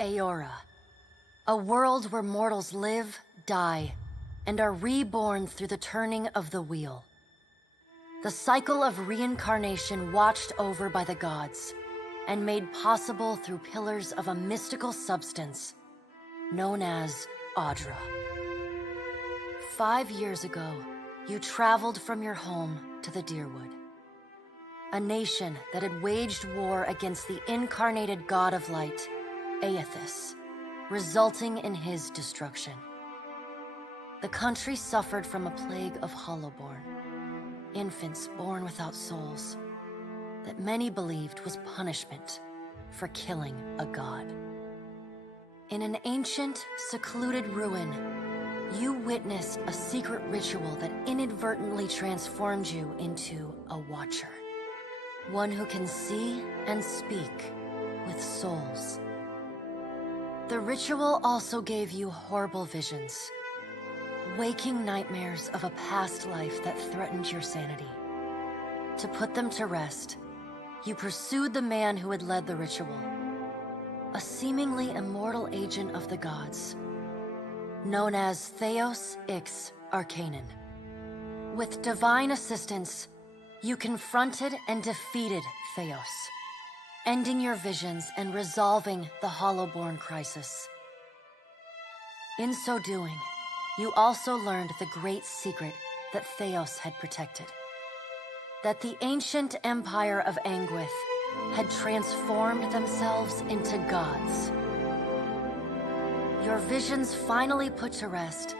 Aora. A world where mortals live, die, and are reborn through the turning of the wheel. The cycle of reincarnation watched over by the gods, and made possible through pillars of a mystical substance known as Audra. 5 years ago, you traveled from your home to the Deerwood, a nation that had waged war against the incarnated god of light, Aethys, resulting in his destruction. The country suffered from a plague of hollowborn, infants born without souls, that many believed was punishment for killing a god. In an ancient, secluded ruin, you witnessed a secret ritual that inadvertently transformed you into a Watcher. One who can see and speak with souls. The ritual also gave you horrible visions, waking nightmares of a past life that threatened your sanity. To put them to rest, you pursued the man who had led the ritual, a seemingly immortal agent of the gods, known as Theos X Arcanon. With divine assistance, you confronted and defeated Theos, ending your visions and resolving the Hollowborn crisis. In so doing, you also learned the great secret that Theos had protected. That the ancient empire of Anguith had transformed themselves into gods. Your visions finally put to rest,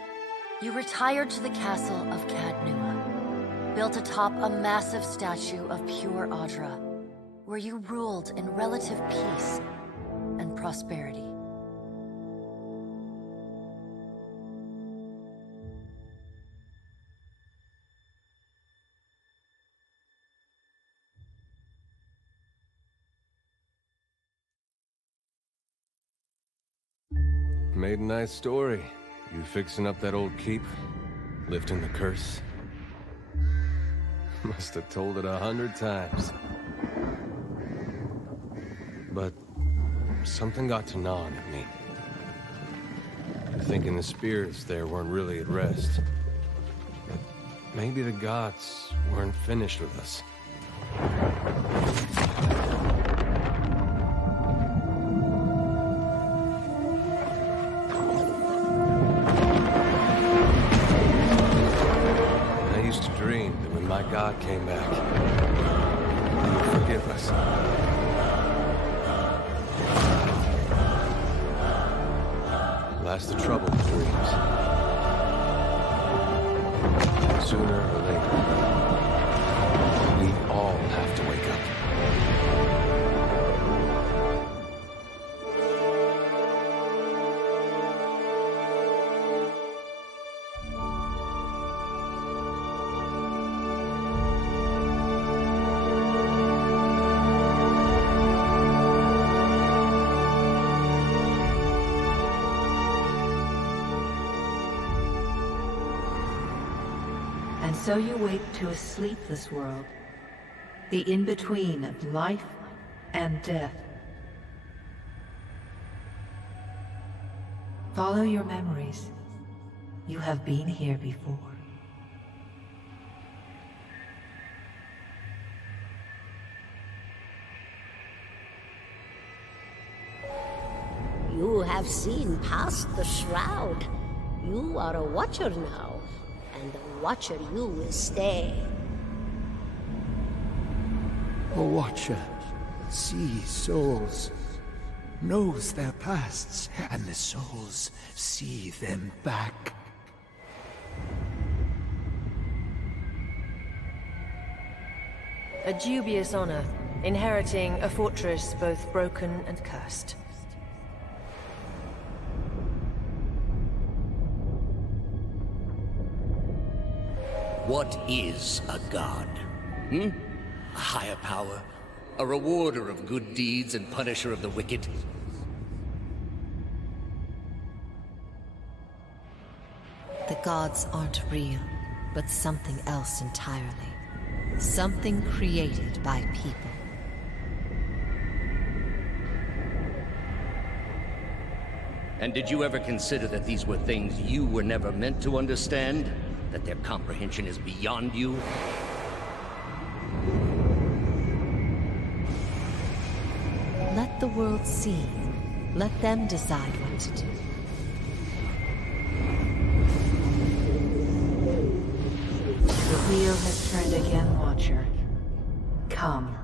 you retired to the castle of Cadnua, built atop a massive statue of pure Audra, where you ruled in relative peace and prosperity. Made a nice story. You fixing up that old keep? Lifting the curse? Must have told it 100 times. But something got to gnawing at me. Thinking the spirits there weren't really at rest. But maybe the gods weren't finished with us. My God came back. Forgive us. Last the trouble with dreams. Sooner or later, we all have to wake up. So you wake to a sleepless world, the in-between of life and death. Follow your memories. You have been here before. You have seen past the shroud. You are a Watcher now, and the Watcher you will stay. A Watcher sees souls, knows their pasts, and the souls see them back. A dubious honor, inheriting a fortress both broken and cursed. What is a god? A higher power? A rewarder of good deeds and punisher of the wicked? The gods aren't real, but something else entirely. Something created by people. And did you ever consider that these were things you were never meant to understand? That their comprehension is beyond you? Let the world see. Let them decide what to do. The wheel has turned again, Watcher. Come.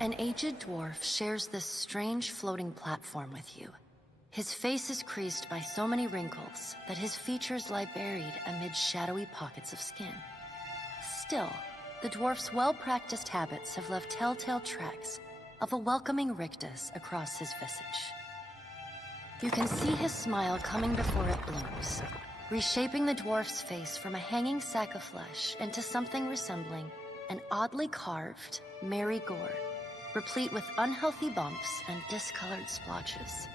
An aged dwarf shares this strange floating platform with you. His face is creased by so many wrinkles that his features lie buried amid shadowy pockets of skin. Still, the dwarf's well-practiced habits have left telltale tracks of a welcoming rictus across his visage. You can see his smile coming before it blooms, reshaping the dwarf's face from a hanging sack of flesh into something resembling an oddly carved, merry gourd, replete with unhealthy bumps and discolored splotches.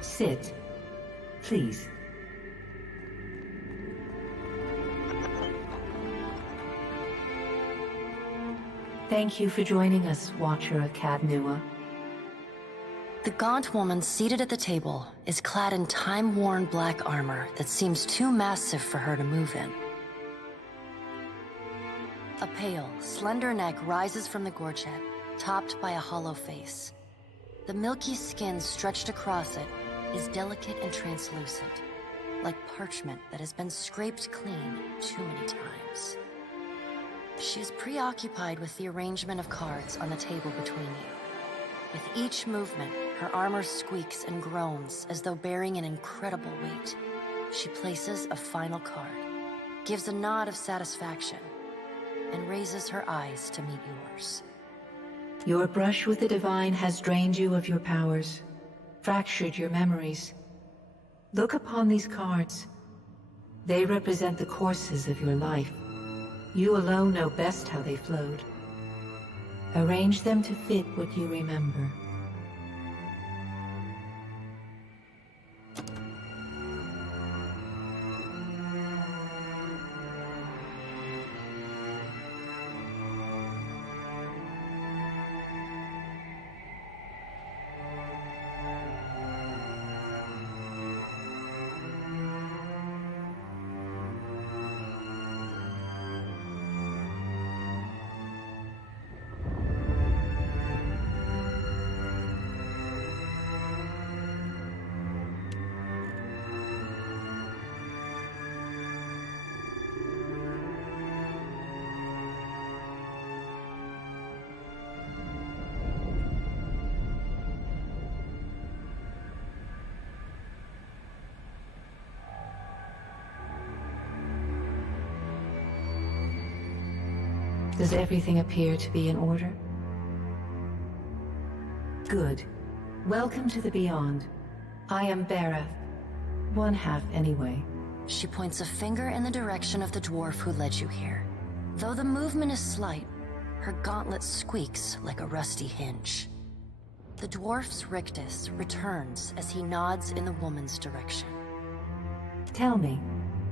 Sit, please. Thank you for joining us, Watcher of Cadnua. The gaunt woman seated at the table is clad in time-worn black armor that seems too massive for her to move in. A pale, slender neck rises from the gorget, topped by a hollow face. The milky skin stretched across it is delicate and translucent, like parchment that has been scraped clean too many times. She is preoccupied with the arrangement of cards on the table between you. With each movement, her armor squeaks and groans as though bearing an incredible weight. She places a final card, gives a nod of satisfaction, and raises her eyes to meet yours. Your brush with the divine has drained you of your powers, fractured your memories. Look upon these cards. They represent the courses of your life. You alone know best how they flowed. Arrange them to fit what you remember. Does everything appear to be in order? Good. Welcome to the Beyond. I am Berath. One half, anyway. She points a finger in the direction of the dwarf who led you here. Though the movement is slight, her gauntlet squeaks like a rusty hinge. The dwarf's rictus returns as he nods in the woman's direction. Tell me,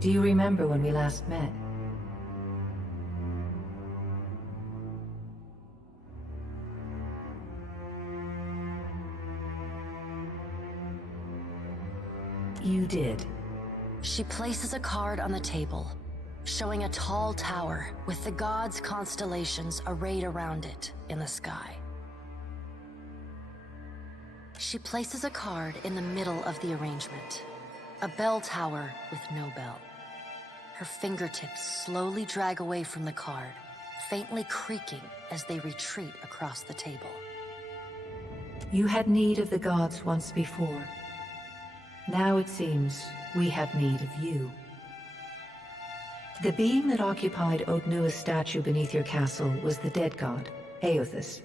do you remember when we last met? You did. She places a card on the table, showing a tall tower with the gods' constellations arrayed around it in the sky. She places a card in the middle of the arrangement, a bell tower with no bell. Her fingertips slowly drag away from the card, faintly creaking as they retreat across the table. You had need of the gods once before. Now it seems we have need of you. The being that occupied Odnua's statue beneath your castle was the dead god, Aothus.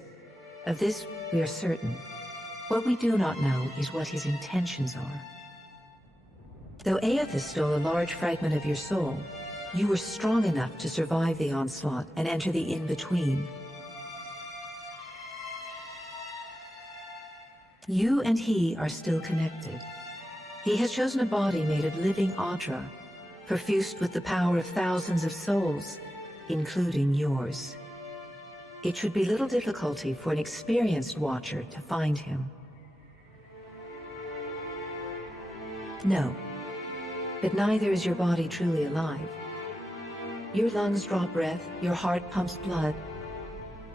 Of this we are certain. What we do not know is what his intentions are. Though Aothus stole a large fragment of your soul, you were strong enough to survive the onslaught and enter the in-between. You and he are still connected. He has chosen a body made of living Audra, perfused with the power of thousands of souls, including yours. It should be little difficulty for an experienced watcher to find him. No, but neither is your body truly alive. Your lungs draw breath, your heart pumps blood,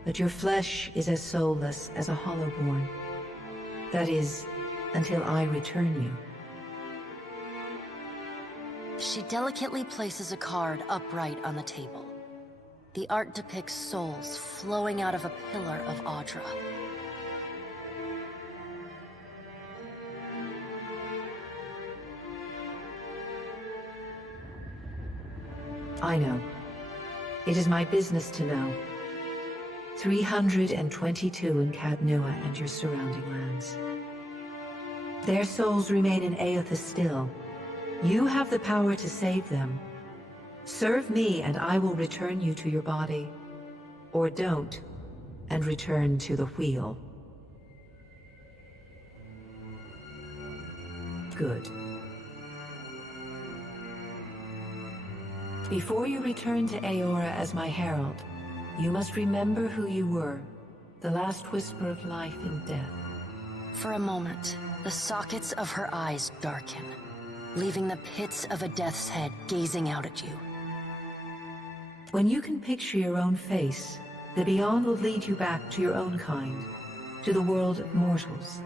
but your flesh is as soulless as a hollowborn. That is, until I return you. She delicately places a card upright on the table. The art depicts souls flowing out of a pillar of Audra. I know. It is my business to know. 322 in Cadnua and your surrounding lands. Their souls remain in Aothus still. You have the power to save them. Serve me and I will return you to your body. Or don't, and return to the wheel. Good. Before you return to Aora as my herald, you must remember who you were, the last whisper of life and death. For a moment, the sockets of her eyes darken, leaving the pits of a death's head gazing out at you. When you can picture your own face, the Beyond will lead you back to your own kind, to the world of mortals.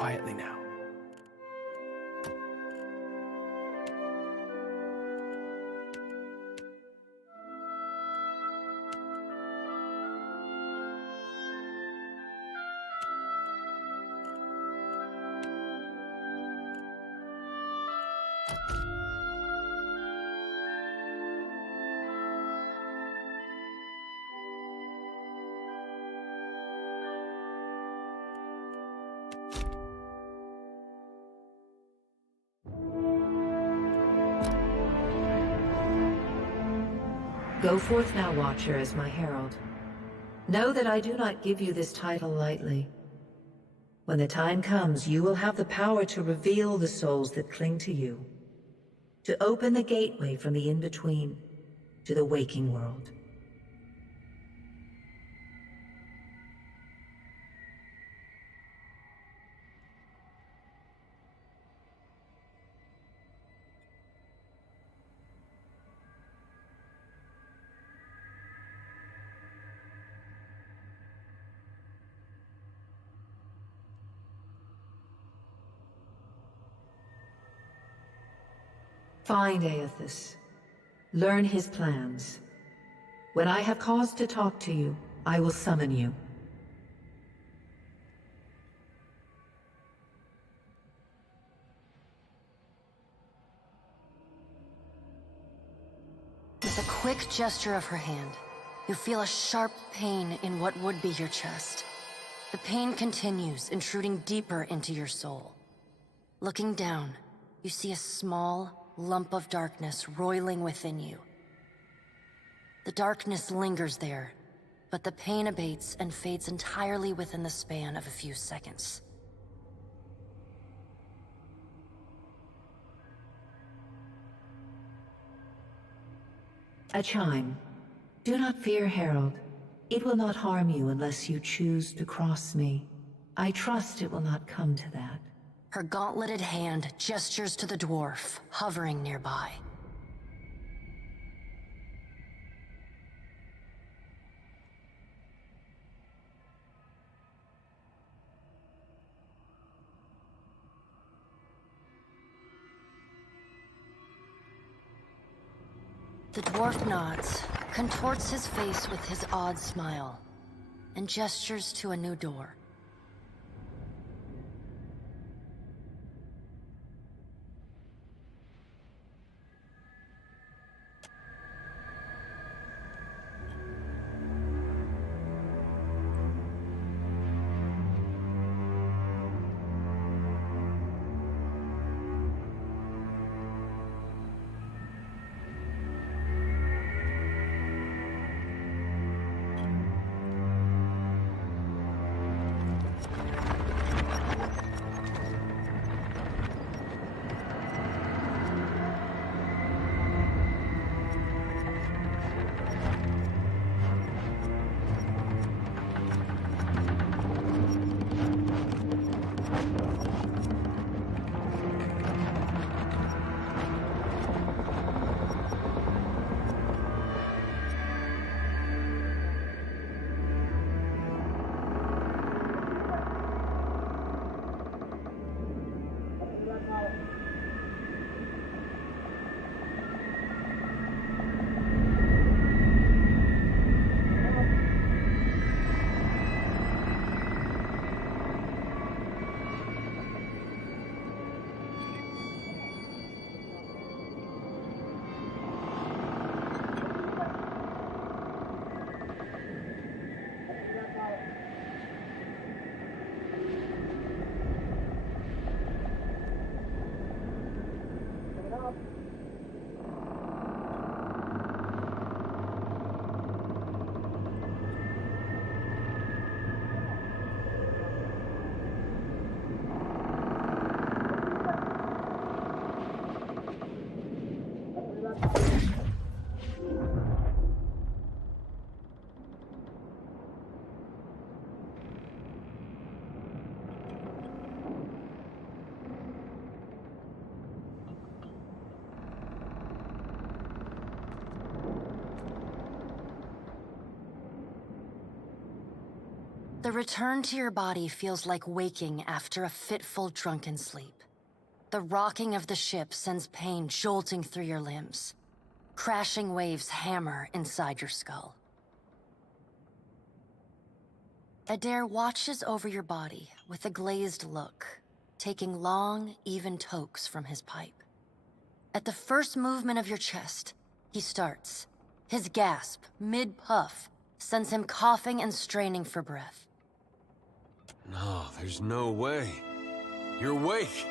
quietly now. Go forth now, Watcher, as my herald. Know that I do not give you this title lightly. When the time comes, you will have the power to reveal the souls that cling to you, to open the gateway from the in-between to the waking world. Find Aethys. Learn his plans. When I have cause to talk to you, I will summon you. With a quick gesture of her hand, you feel a sharp pain in what would be your chest. The pain continues, intruding deeper into your soul. Looking down, you see a small lump of darkness roiling within you. The darkness lingers there, but the pain abates and fades entirely within the span of a few seconds. A chime. Do not fear, Herald. It will not harm you unless you choose to cross me. I trust it will not come to that. Her gauntleted hand gestures to the dwarf, hovering nearby. The dwarf nods, contorts his face with his odd smile, and gestures to a new door. The return to your body feels like waking after a fitful drunken sleep. The rocking of the ship sends pain jolting through your limbs. Crashing waves hammer inside your skull. Adair watches over your body with a glazed look, taking long, even tokes from his pipe. At the first movement of your chest, he starts. His gasp, mid-puff, sends him coughing and straining for breath. No, there's no way. You're awake.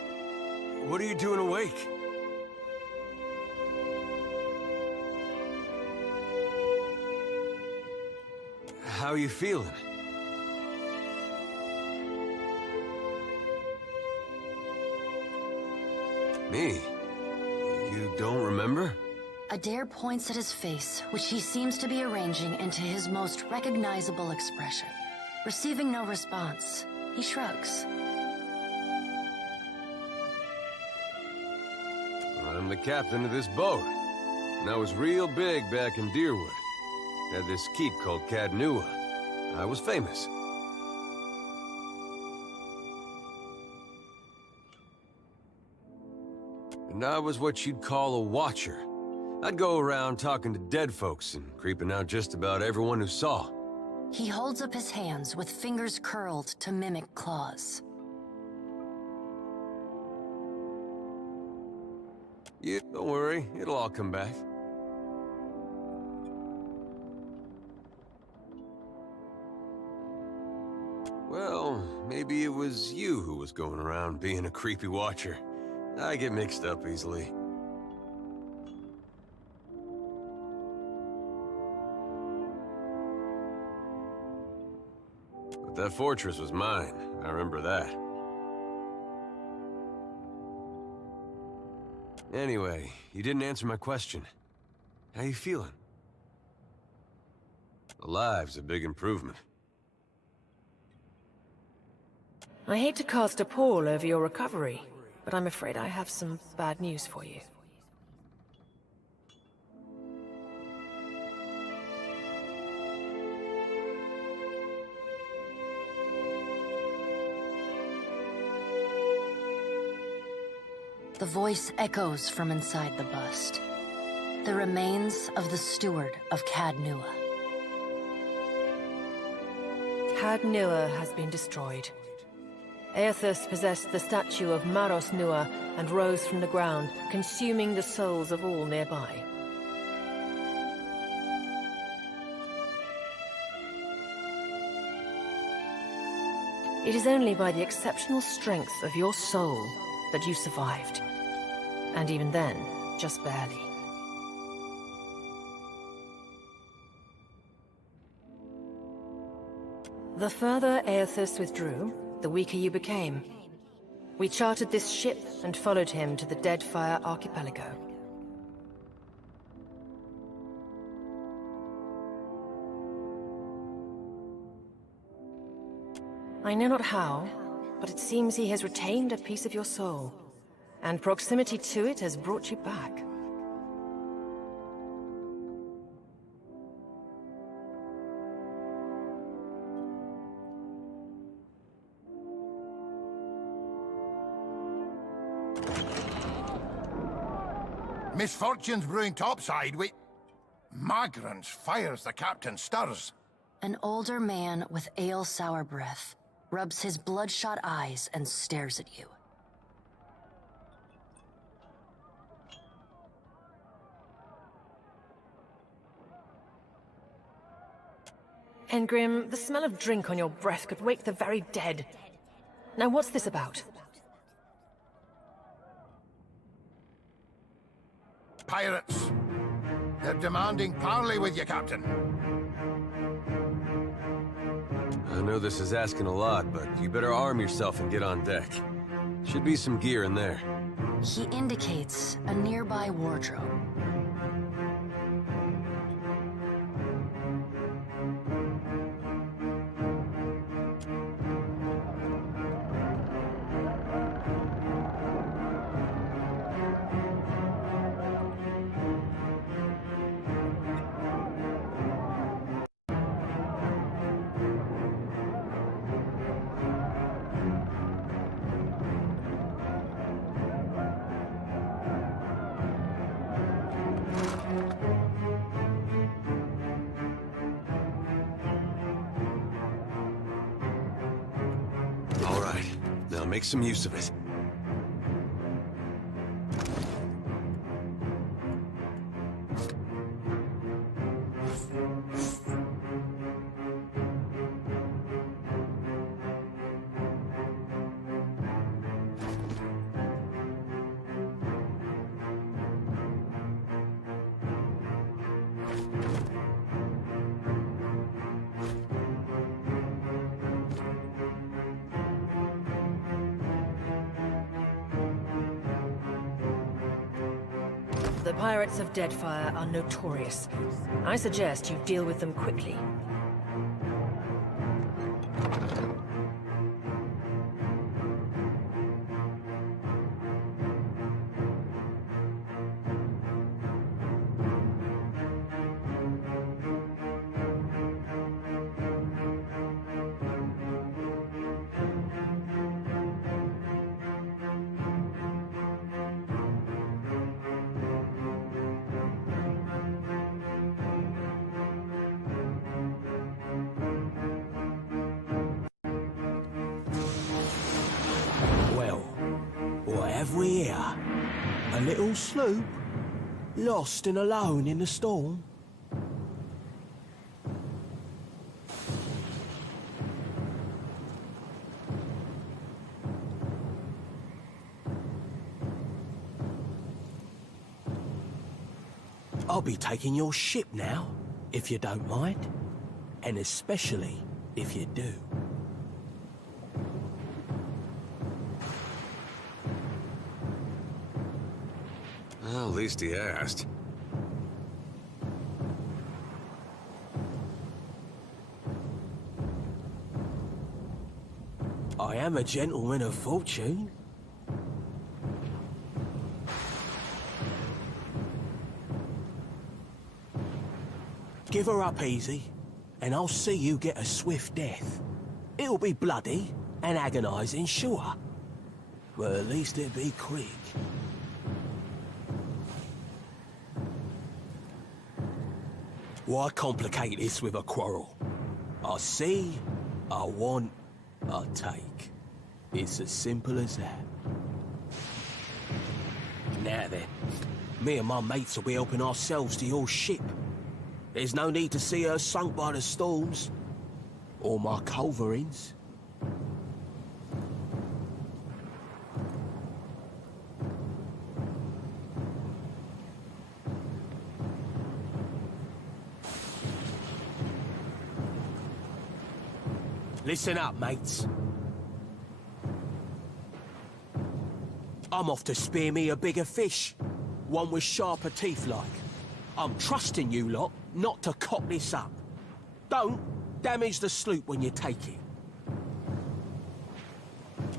What are you doing awake? How are you feeling? Me? You don't remember? Adair points at his face, which he seems to be arranging into his most recognizable expression. Receiving no response, he shrugs. I'm the captain of this boat, and I was real big back in Deerwood. Had this keep called Cadnua. I was famous. And I was what you'd call a watcher. I'd go around talking to dead folks and creeping out just about everyone who saw. He holds up his hands with fingers curled to mimic claws. Yeah, don't worry, it'll all come back. Well, maybe it was you who was going around being a creepy watcher. I get mixed up easily. But that fortress was mine. I remember that. Anyway, you didn't answer my question. How you feeling? Alive's a big improvement. I hate to cast a pall over your recovery, but I'm afraid I have some bad news for you. The voice echoes from inside the bust. The remains of the steward of Cadnua. Cadnua has been destroyed. Aethys possessed the statue of Maros Nua and rose from the ground, consuming the souls of all nearby. It is only by the exceptional strength of your soul that you survived. And even then, just barely. The further Aethys withdrew, the weaker you became. We chartered this ship and followed him to the Deadfire archipelago. I know not how, but it seems he has retained a piece of your soul, and proximity to it has brought you back. Misfortune's brewing topside. Wait. Magrans fires, the captain stirs. An older man with ale-sour breath rubs his bloodshot eyes and stares at you. Engrim, the smell of drink on your breath could wake the very dead. Now what's this about? Pirates. They're demanding parley with you, Captain. I know this is asking a lot, but you better arm yourself and get on deck. Should be some gear in there. He indicates a nearby wardrobe. All right, now make some use of it. The pirates of Deadfire are notorious. I suggest you deal with them quickly. What have we here? A little sloop? Lost and alone in the storm? I'll be taking your ship now, if you don't mind. And especially if you do. Well, at least he asked. I am a gentleman of fortune. Give her up easy, and I'll see you get a swift death. It'll be bloody and agonizing, sure. But at least it'll be quick. Why complicate this with a quarrel? I see, I want, I take. It's as simple as that. Now then, me and my mates will be helping ourselves to your ship. There's no need to see her sunk by the storms, or my culverins. Listen up, mates. I'm off to spear me a bigger fish. One with sharper teeth like. I'm trusting you lot not to cock this up. Don't damage the sloop when you take it.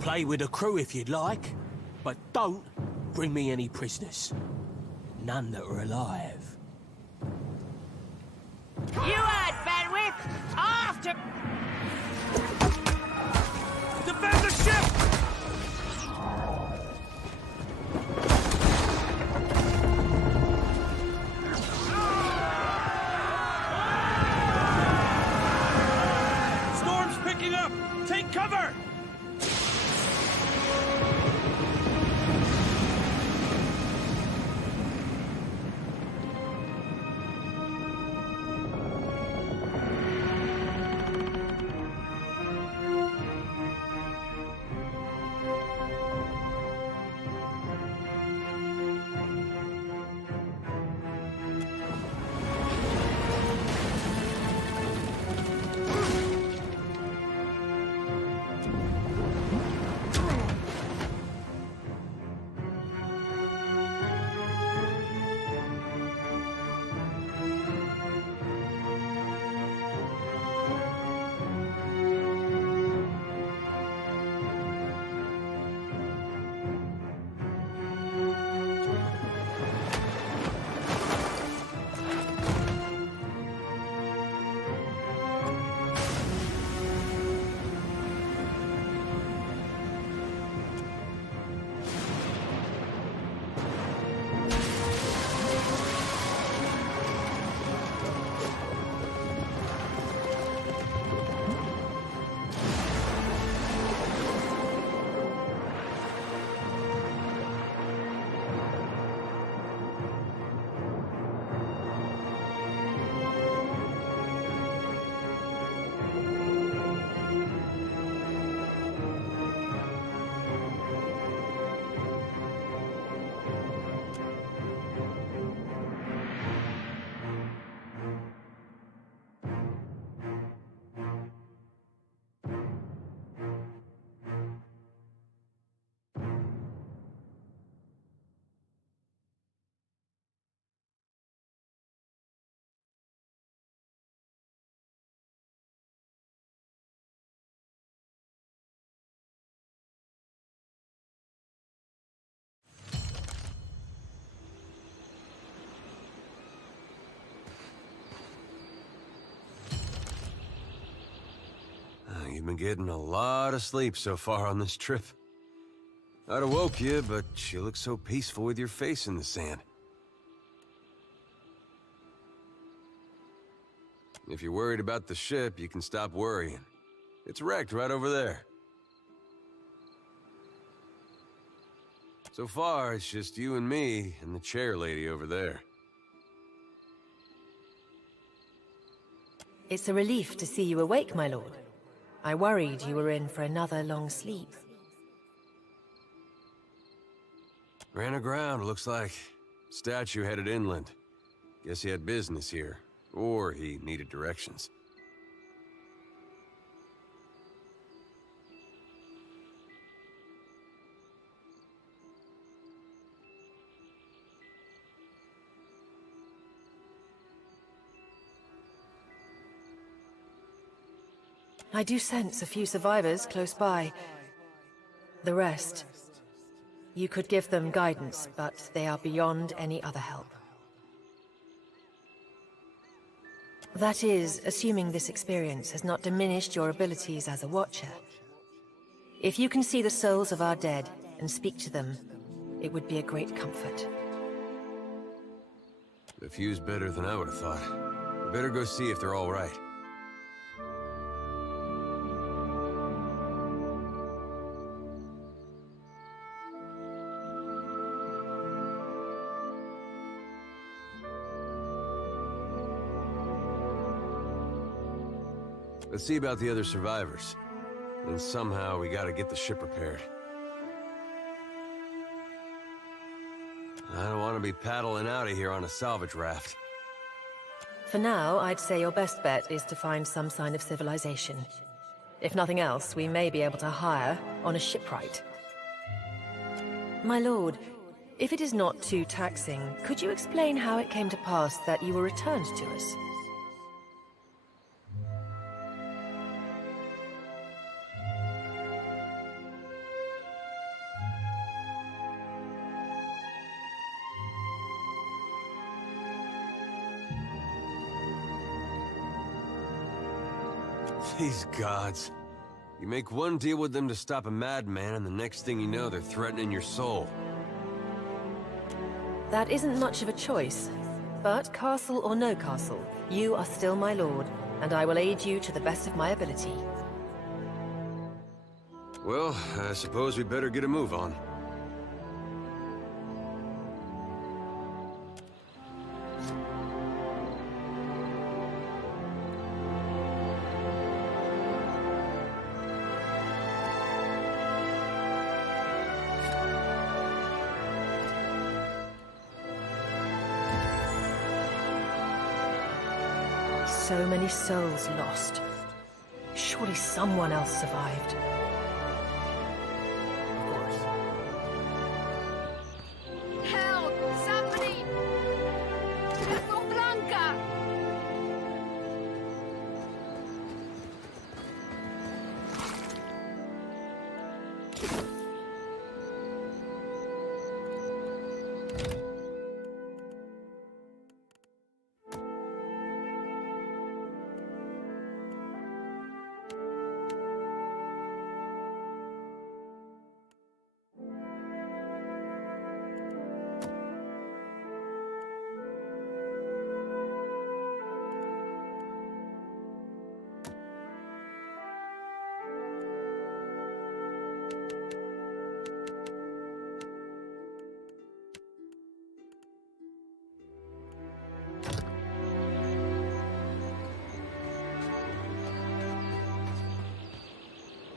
Play with the crew if you'd like, but don't bring me any prisoners. None that are alive. You had bandwidth! After... Defend the ship! Storm's picking up! Take cover! you've been getting a lot of sleep so far on this trip. I'd have woke you, but you look so peaceful with your face in the sand. If you're worried about the ship, you can stop worrying. It's wrecked right over there. So far, it's just you and me and the chair lady over there. It's a relief to see you awake, my lord. I worried you were in for another long sleep. Ran aground, looks like. Statue headed inland. Guess he had business here. Or he needed directions. I do sense a few survivors close by. The rest... You could give them guidance, but they are beyond any other help. That is, assuming this experience has not diminished your abilities as a Watcher. If you can see the souls of our dead and speak to them, it would be a great comfort. The view's better than I would have thought. We better go see if they're all right. Let's see about the other survivors. And somehow we gotta get the ship repaired. I don't want to be paddling out of here on a salvage raft. For now, I'd say your best bet is to find some sign of civilization. If nothing else, we may be able to hire on a shipwright. My lord, if it is not too taxing, could you explain how it came to pass that you were returned to us? These gods. You make one deal with them to stop a madman, and the next thing you know, they're threatening your soul. That isn't much of a choice. But castle or no castle, you are still my lord, and I will aid you to the best of my ability. Well, I suppose we better get a move on. So many souls lost. Surely someone else survived. Help! Somebody! Tengo Blanca!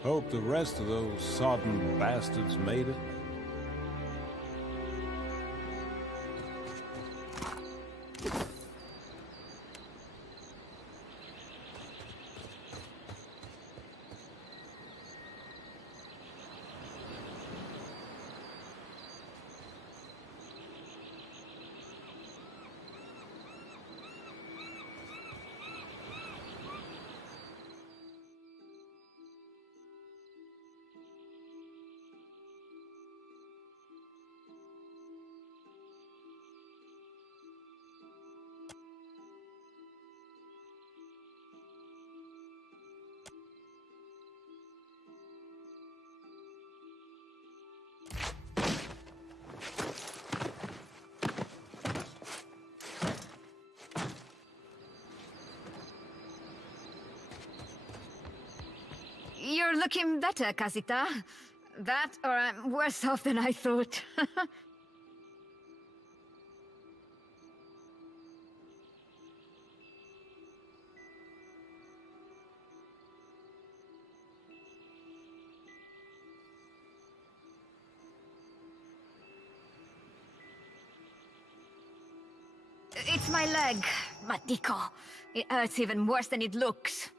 Hope the rest of those sodden bastards made it. You're looking better, Casita. That, or I'm worse off than I thought. It's my leg, Matiko. It hurts even worse than it looks.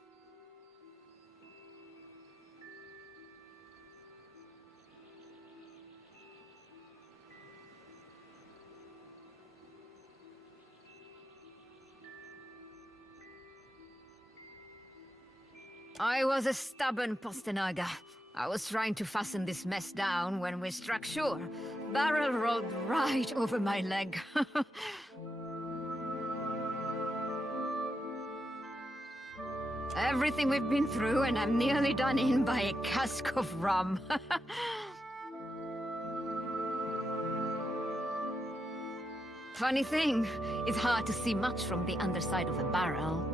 I was a stubborn Postenaga. I was trying to fasten this mess down when we struck shore. Barrel rolled right over my leg. Everything we've been through, and I'm nearly done in by a cask of rum. Funny thing, it's hard to see much from the underside of a barrel.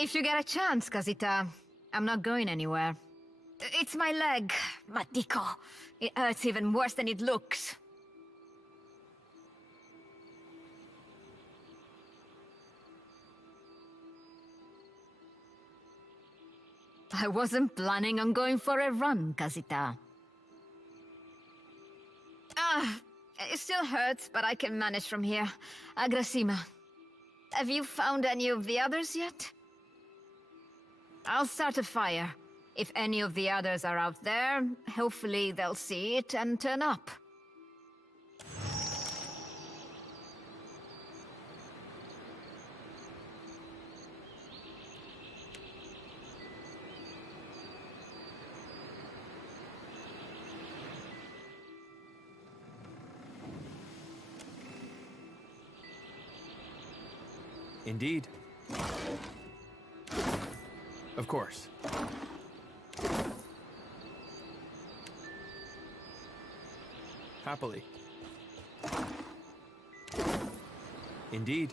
If you get a chance, Casita, I'm not going anywhere. It's my leg, Matico. It hurts even worse than it looks. I wasn't planning on going for a run, Casita. It still hurts, but I can manage from here. Agrasima. Have you found any of the others yet? I'll start a fire. If any of the others are out there, hopefully they'll see it and turn up. Indeed. Of course. Happily. Indeed.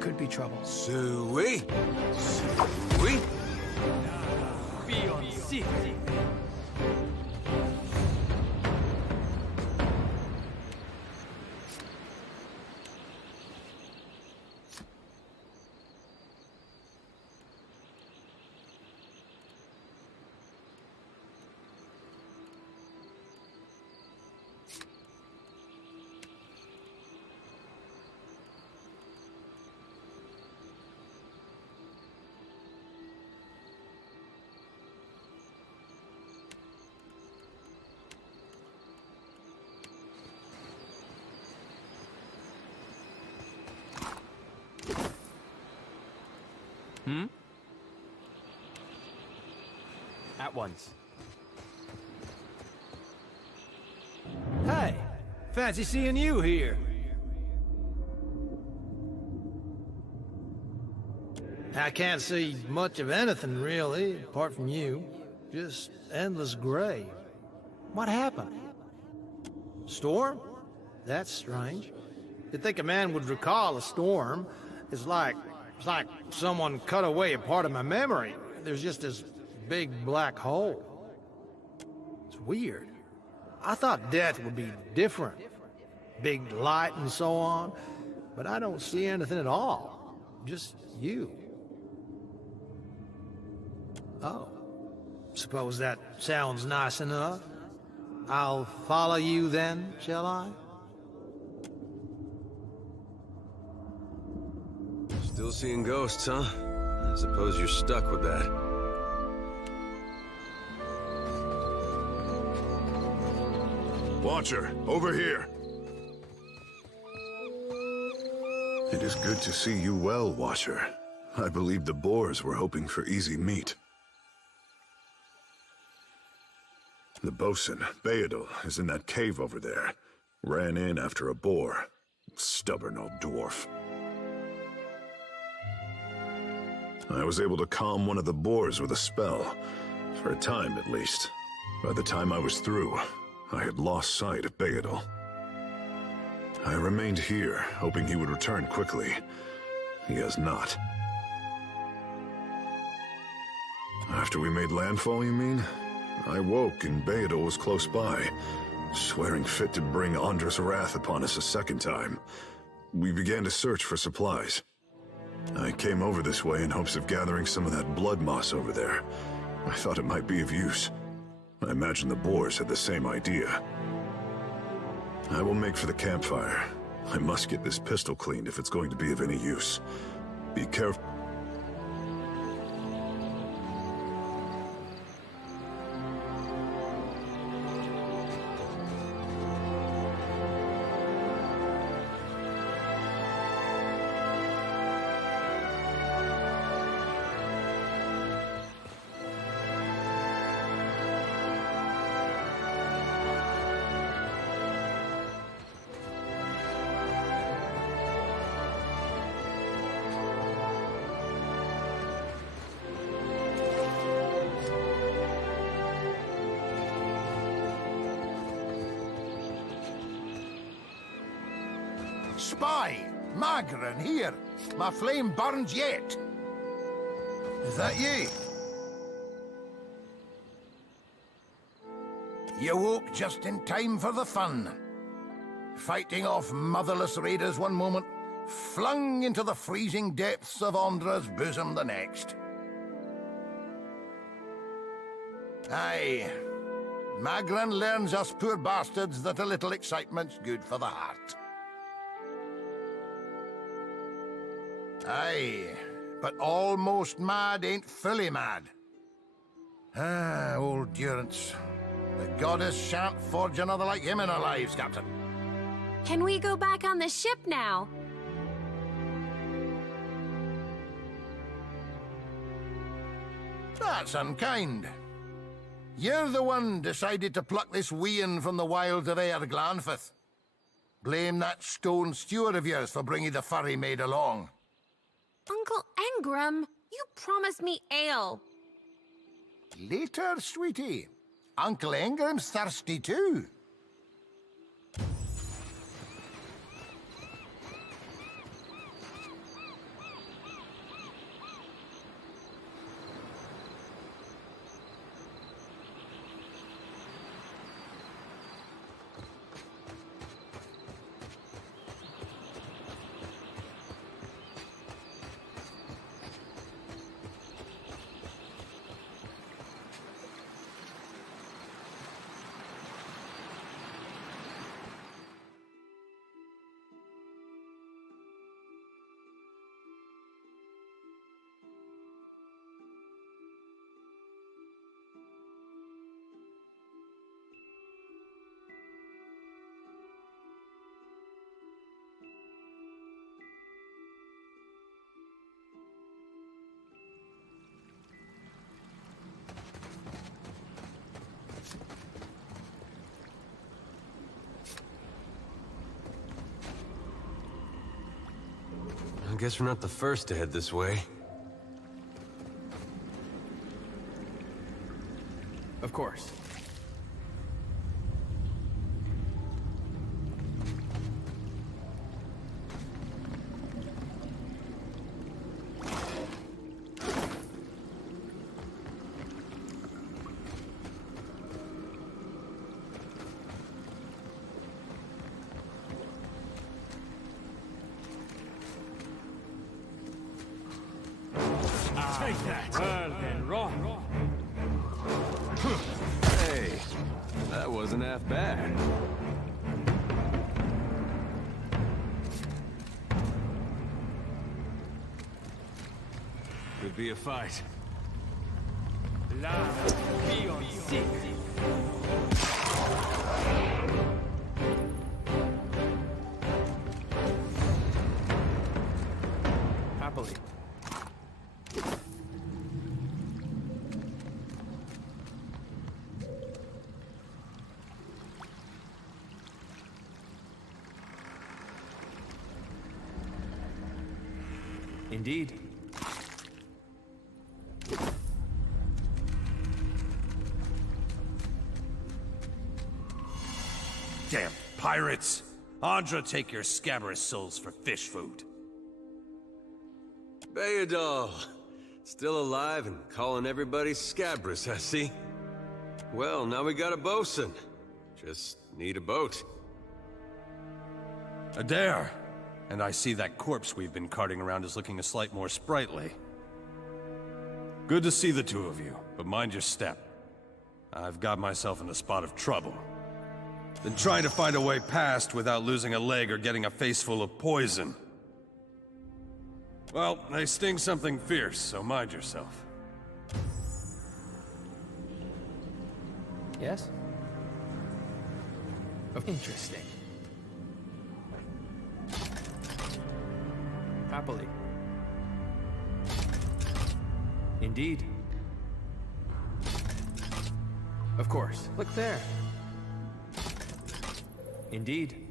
Could be trouble. Sui? Sui? Beyond City. At once. Hey, fancy seeing you here. I can't see much of anything, really, apart from you. Just endless gray. What happened? Storm? That's strange. You'd think a man would recall a storm. It's like someone cut away a part of my memory. There's just this big black hole. It's weird. I thought death would be different. Big light and so on. But I don't see anything at all. Just you. Oh. Suppose that sounds nice enough. I'll follow you then, shall I? Still seeing ghosts, huh? I suppose you're stuck with that. Watcher, over here. It is good to see you well, Watcher. I believe the boars were hoping for easy meat. The bosun, Beadle, is in that cave over there. Ran in after a boar. Stubborn old dwarf. I was able to calm one of the boars with a spell. For a time, at least. By the time I was through, I had lost sight of Beadle. I remained here, hoping he would return quickly. He has not. After we made landfall, you mean? I woke and Beadle was close by, swearing fit to bring Andra's wrath upon us a second time. We began to search for supplies. I came over this way in hopes of gathering some of that blood moss over there. I thought it might be of use. I imagine the boars had the same idea. I will make for the campfire. I must get this pistol cleaned if it's going to be of any use. Be careful. Spy! Magran, here! My flame burns yet! Is that ye? You woke just in time for the fun. Fighting off motherless raiders one moment, flung into the freezing depths of Ondra's bosom the next. Aye. Magran learns us poor bastards that a little excitement's good for the heart. Aye, but almost mad ain't fully mad. Ah, old Durance. The goddess shan't forge another like him in our lives, Captain. Can we go back on the ship now? That's unkind. You're the one decided to pluck this wean from the wilds of Aer Glanfith. Blame that stone steward of yours for bringing the furry maid along. Uncle Engram, you promised me ale. Later, sweetie. Uncle Engram's thirsty too. I guess we're not the first to head this way. Of course. Take that! Well then, wrong. Hey, that wasn't half bad. Could be a fight. Happily. Indeed. Damn pirates! Andra, take your scabrous souls for fish food. Bayadol, still alive and calling everybody scabrous, I see. Well, now we got a bosun. Just need a boat. Adair! And I see that corpse we've been carting around is looking a slight more sprightly. Good to see the two of you, but mind your step. I've got myself in a spot of trouble. Been trying to find a way past without losing a leg or getting a face full of poison. Well, they sting something fierce, so mind yourself. Yes? Interesting. Happily. Indeed. Of course. Look there. Indeed.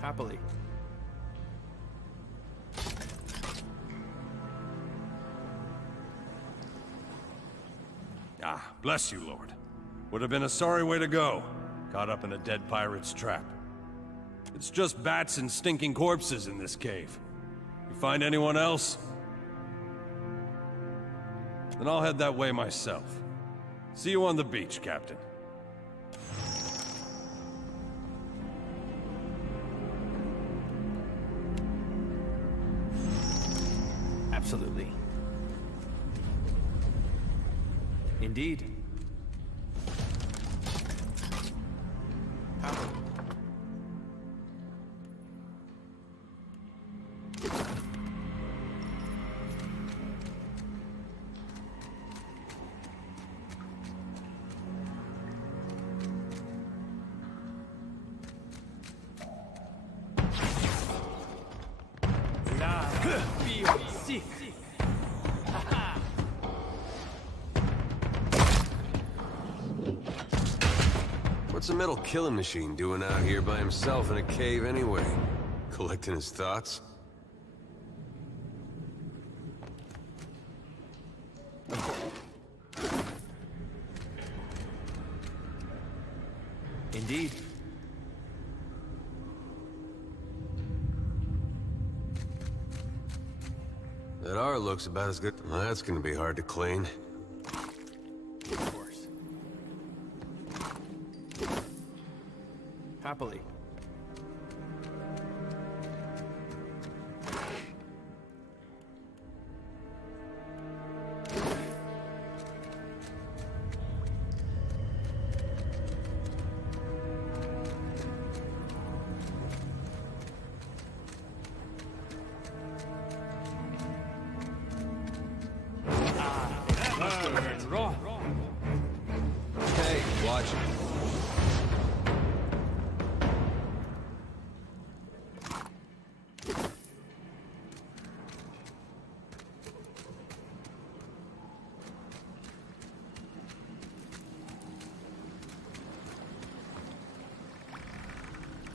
Happily. Ah, bless you, Lord. Would have been a sorry way to go. Caught up in a dead pirate's trap. It's just bats and stinking corpses in this cave. You find anyone else? Then I'll head that way myself. See you on the beach, Captain. Absolutely. Indeed. What's a metal killing machine doing out here by himself in a cave anyway? Collecting his thoughts? Indeed. That R looks about as good. Well, that's gonna be hard to clean. Of course. Happily. Hey, watch it.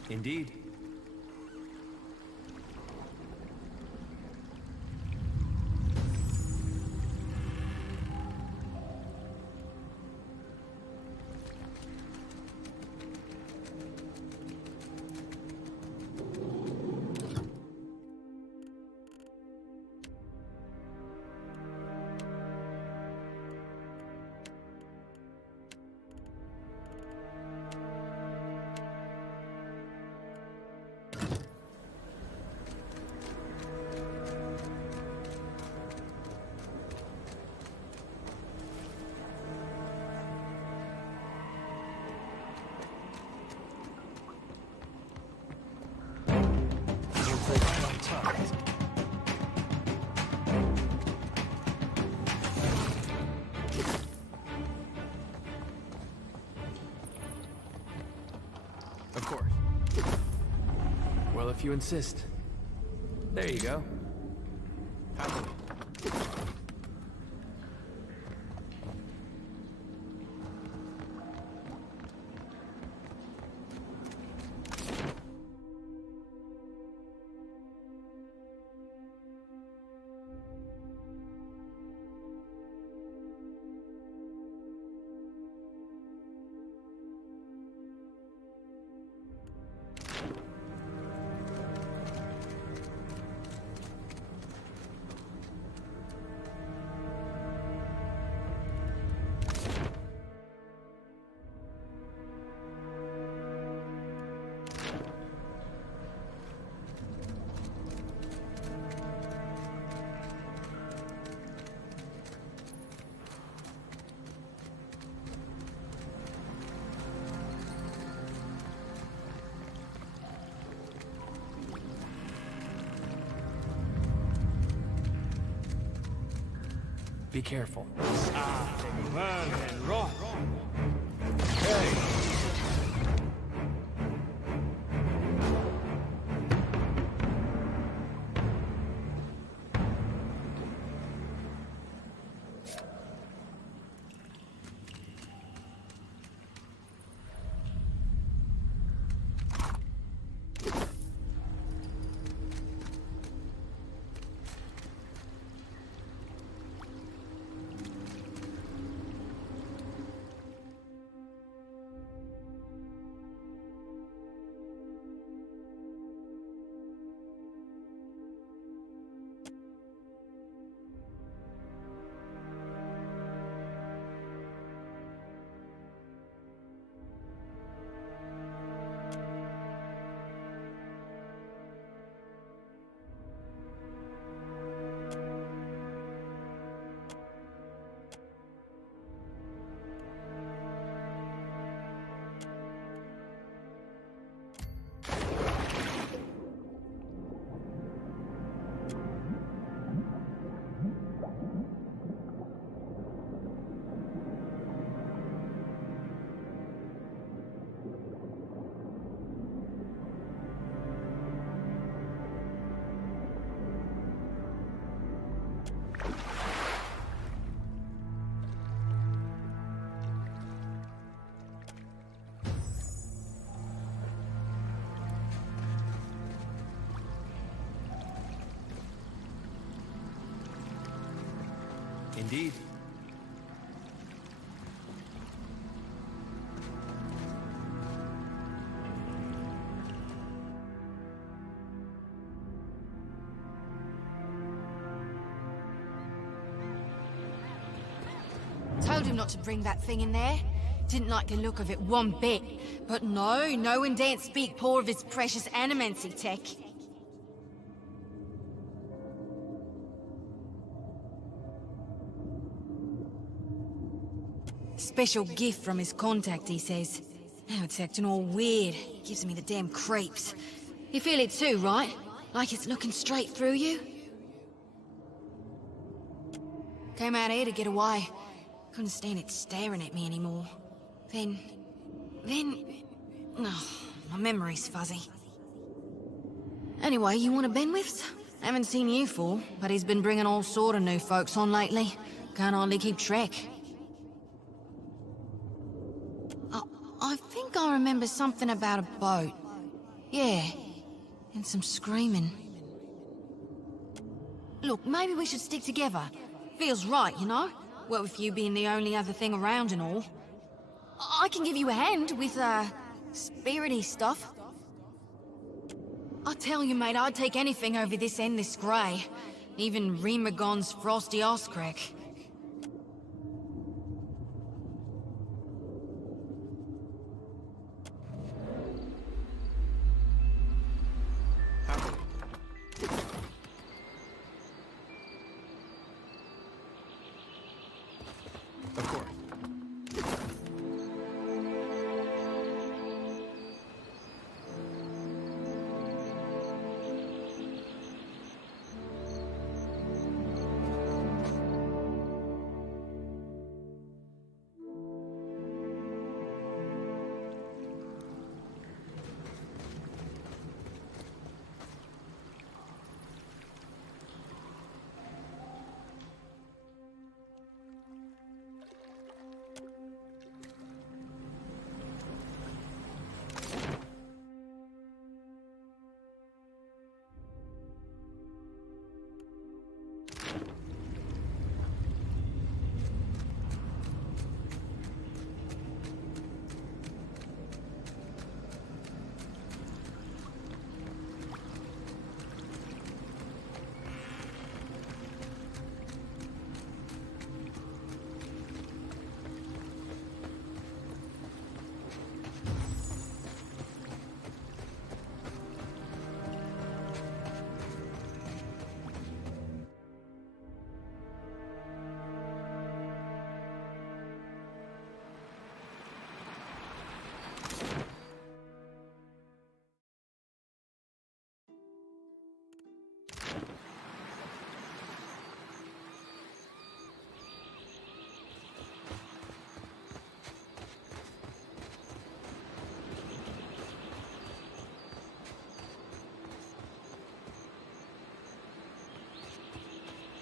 Indeed. Of course. Well, if you insist. There you go. Happily. Be careful. Indeed. Told him not to bring that thing in there. Didn't like the look of it one bit. But no one daren't speak poor of his precious animancy tech. Special gift from his contact, he says. Now it's acting all weird. Gives me the damn creeps. You feel it too, right? Like it's looking straight through you? Came out here to get away. Couldn't stand it staring at me anymore. Then... Oh, my memory's fuzzy. Anyway, you want a Benwiths? Haven't seen you for, but he's been bringing all sort of new folks on lately. Can't hardly keep track. I think I remember something about a boat. Yeah, and some screaming. Look, maybe we should stick together. Feels right, you know? Well, with you being the only other thing around and all. I can give you a hand with, spirity stuff. I tell you, mate, I'd take anything over this endless grey. Even Remagon's frosty ass crack. Of course.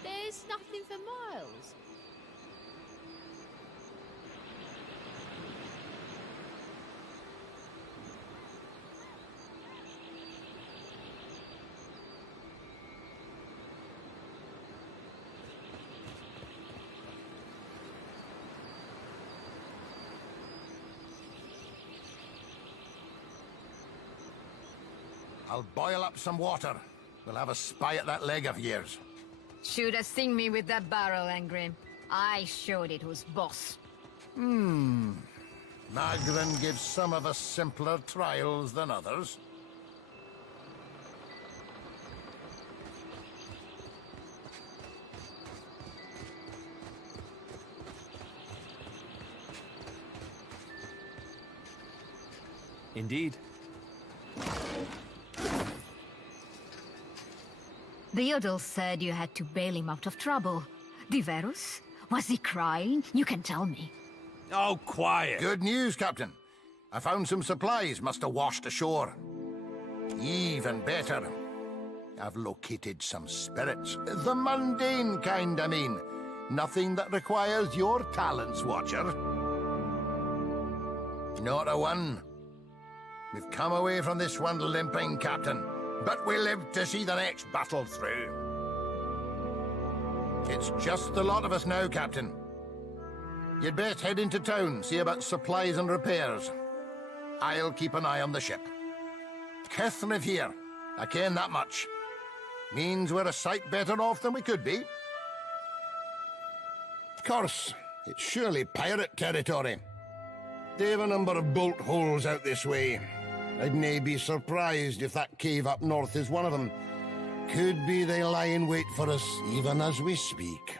There's nothing for miles. I'll boil up some water. We'll have a spy at that leg of yours. Should have seen me with that barrel, Angrim. I showed it who's boss. Magrin gives some of us simpler trials than others. Indeed. The Yodel said you had to bail him out of trouble. Diverus? Was he crying? You can tell me. Oh, quiet! Good news, Captain. I found some supplies must have washed ashore. Even better. I've located some spirits. The mundane kind, I mean. Nothing that requires your talents, Watcher. Not a one. We've come away from this one limping, Captain. But we live to see the next battle through. It's just the lot of us now, Captain. You'd best head into town, see about supplies and repairs. I'll keep an eye on the ship. Kith live here. I ken that much. Means we're a sight better off than we could be. Of course, it's surely pirate territory. They've a number of bolt holes out this way. I'd nae be surprised if that cave up north is one of them. Could be they lie in wait for us even as we speak.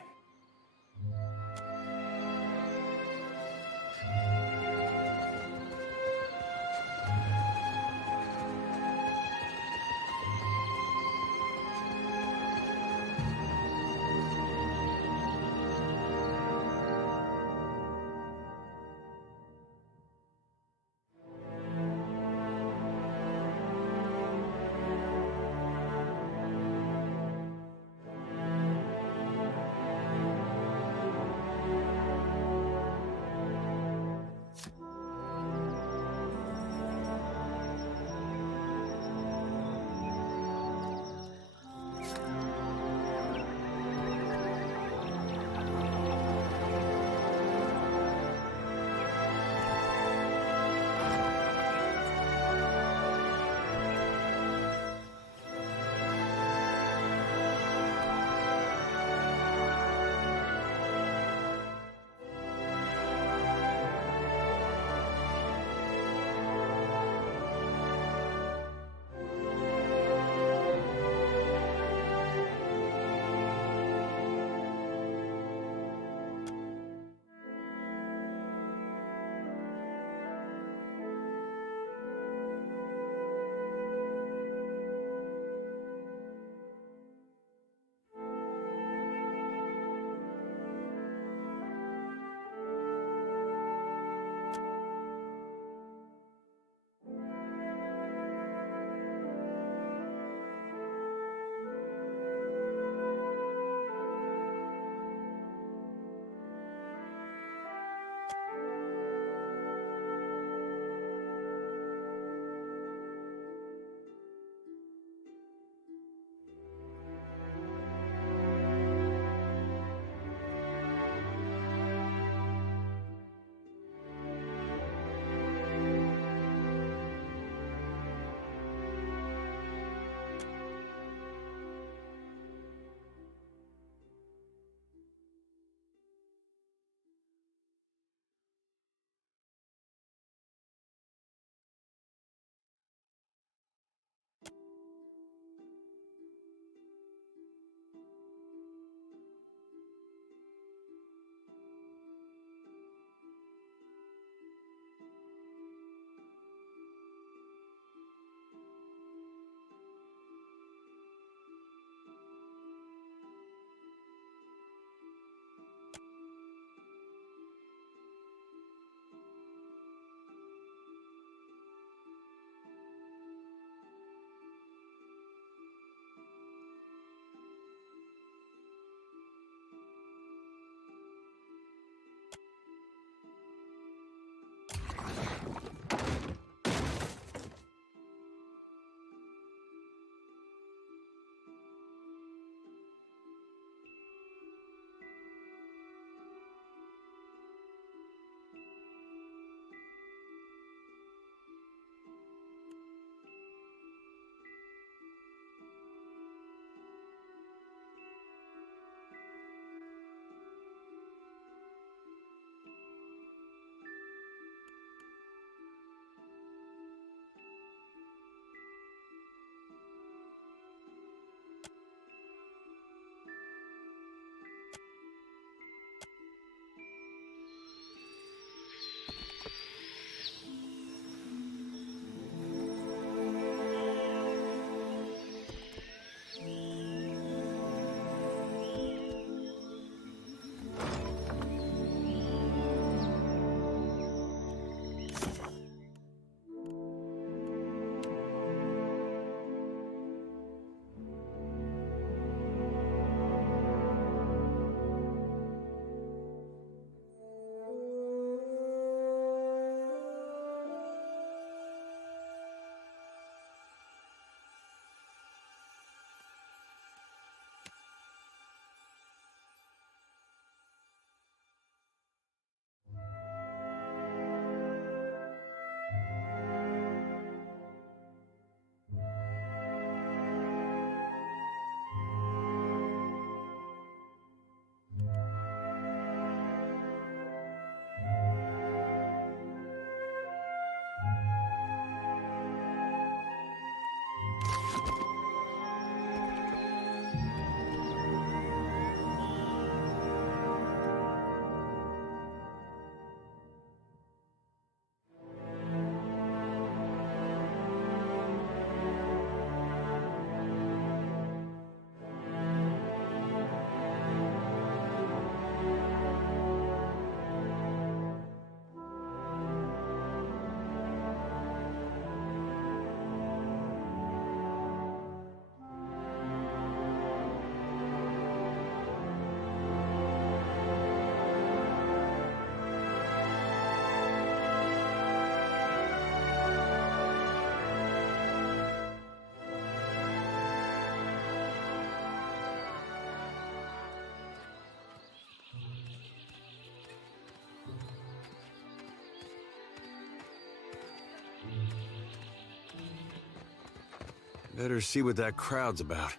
Better see what that crowd's about.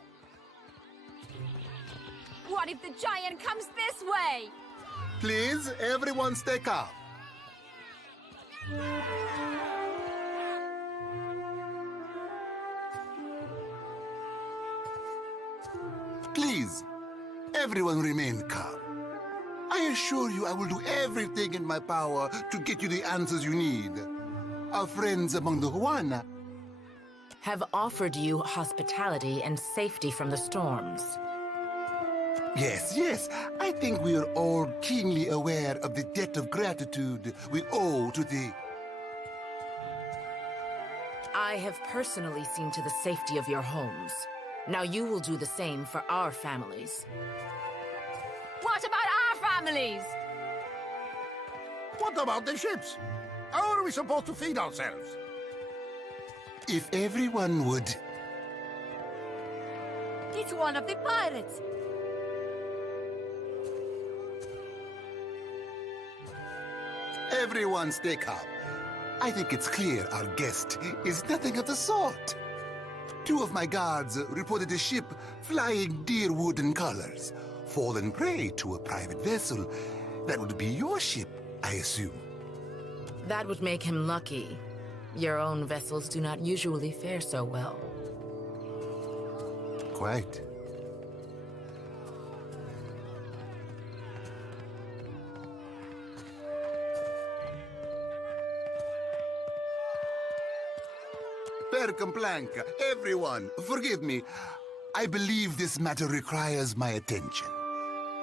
What if the giant comes this way? Please, everyone stay calm. Please, everyone remain calm. I assure you I will do everything in my power to get you the answers you need. Our friends among the Huana have offered you hospitality and safety from the storms. Yes, I think we are all keenly aware of the debt of gratitude we owe to the... I have personally seen to the safety of your homes. Now you will do the same for our families. What about our families? What about the ships? How are we supposed to feed ourselves? If everyone would... It's one of the pirates. Everyone stay calm. I think it's clear our guest is nothing of the sort. 2 of my guards reported a ship flying deer wooden colors, fallen prey to a private vessel. That would be your ship, I assume. That would make him lucky. Your own vessels do not usually fare so well. Quite. Percamblanca, everyone, forgive me. I believe this matter requires my attention.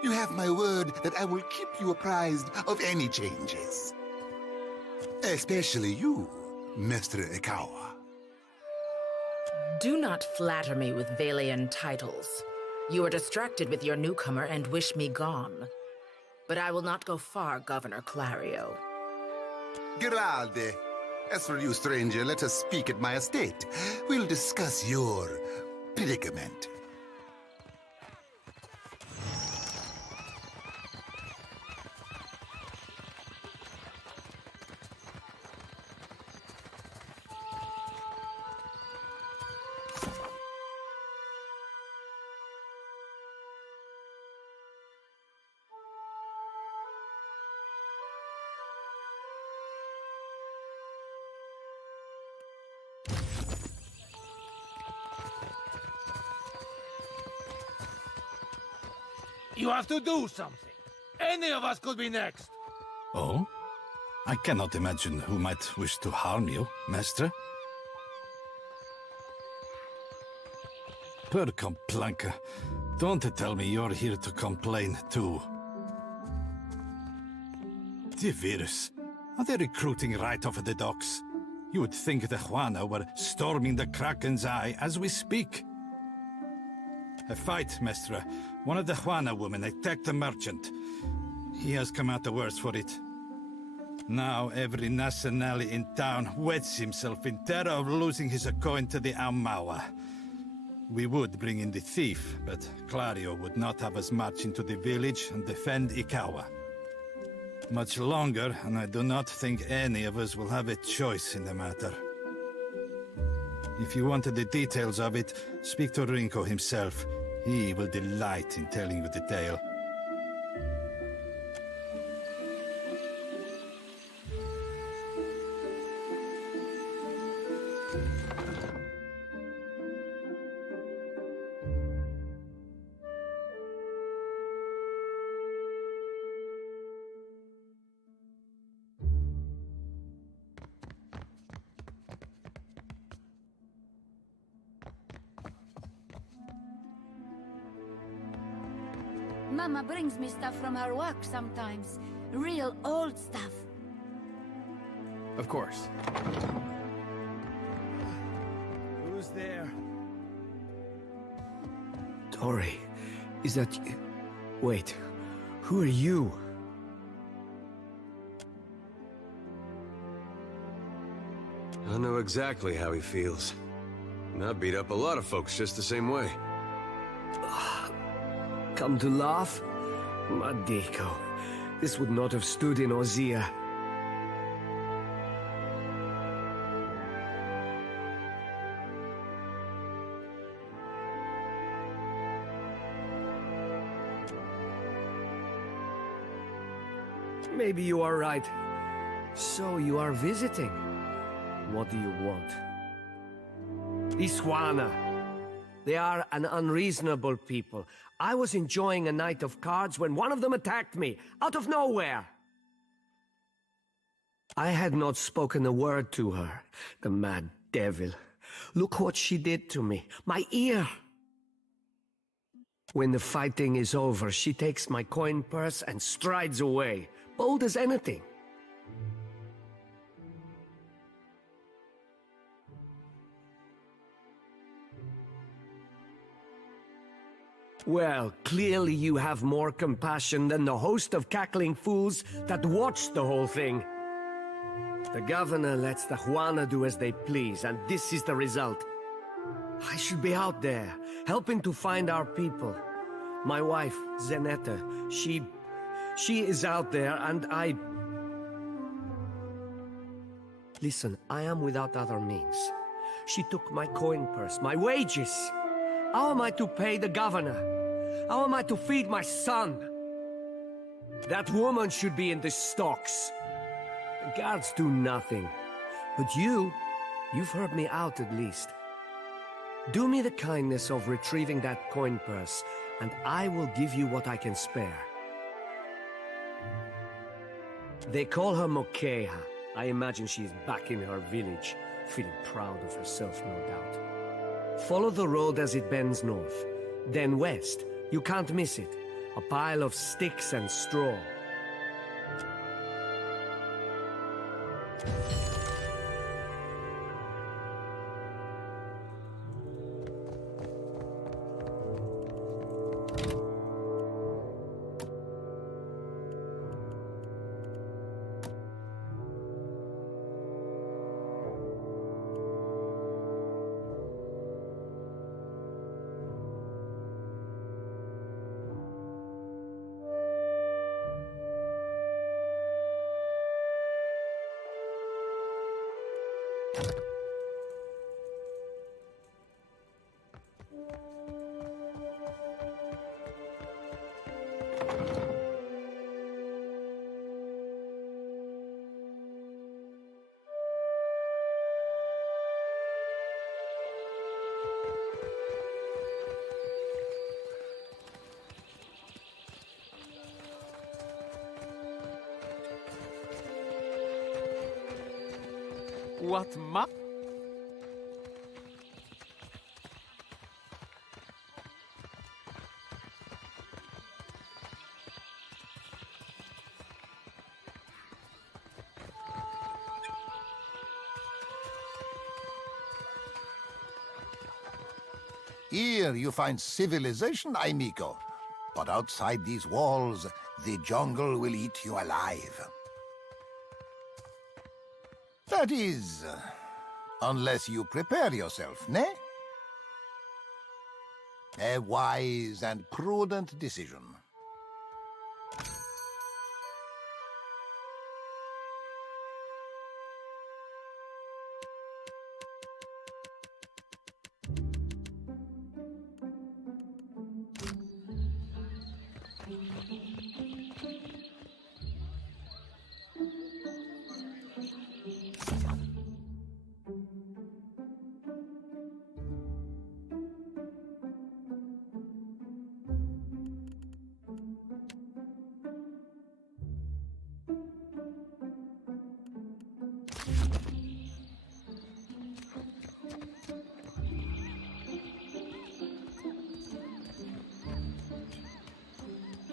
You have my word that I will keep you apprised of any changes. Especially you, Mr. Ikawa. Do not flatter me with Valian titles. You are distracted with your newcomer and wish me gone. But I will not go far, Governor Clario. Grande. As for you, stranger, let us speak at my estate. We'll discuss your predicament. You have to do something. Any of us could be next. Oh? I cannot imagine who might wish to harm you, Master. Percamblanca, don't tell me you're here to complain too. The virus. Are they recruiting right off the docks? You would think the Juana were storming the Kraken's Eye as we speak. A fight, Mestra. One of the Juana women attacked the merchant. He has come out the worse for it. Now every nationale in town wets himself in terror of losing his coin to the Aumaua. We would bring in the thief, but Clario would not have us march into the village and defend Ikawa. Much longer, and I do not think any of us will have a choice in the matter. If you wanted the details of it, speak to Rinko himself. He will delight in telling you the tale. Mama brings me stuff from her work sometimes. Real old stuff. Of course. Who's there? Tori, is that you? Wait, who are you? I know exactly how he feels. And I beat up a lot of folks just the same way. Come to laugh? Madiko, this would not have stood in Ozia. Maybe you are right. So you are visiting. What do you want? These Juana. They are an unreasonable people. I was enjoying a night of cards when one of them attacked me, out of nowhere. I had not spoken a word to her, the mad devil. Look what she did to me, my ear. When the fighting is over, she takes my coin purse and strides away, bold as anything. Well, clearly you have more compassion than the host of cackling fools that watched the whole thing. The governor lets the Juana do as they please, and this is the result. I should be out there, helping to find our people. My wife, Zenetta, she is out there, and I... Listen, I am without other means. She took my coin purse, my wages. How am I to pay the governor? How am I to feed my son? That woman should be in the stocks. The guards do nothing. But you've heard me out at least. Do me the kindness of retrieving that coin purse, and I will give you what I can spare. They call her Mokeha. I imagine she is back in her village, feeling proud of herself, no doubt. Follow the road as it bends north, then west. You can't miss it. A pile of sticks and straw. What ma? Here you find civilization, amigo. But outside these walls, the jungle will eat you alive. That is, unless you prepare yourself, ne? A wise and prudent decision.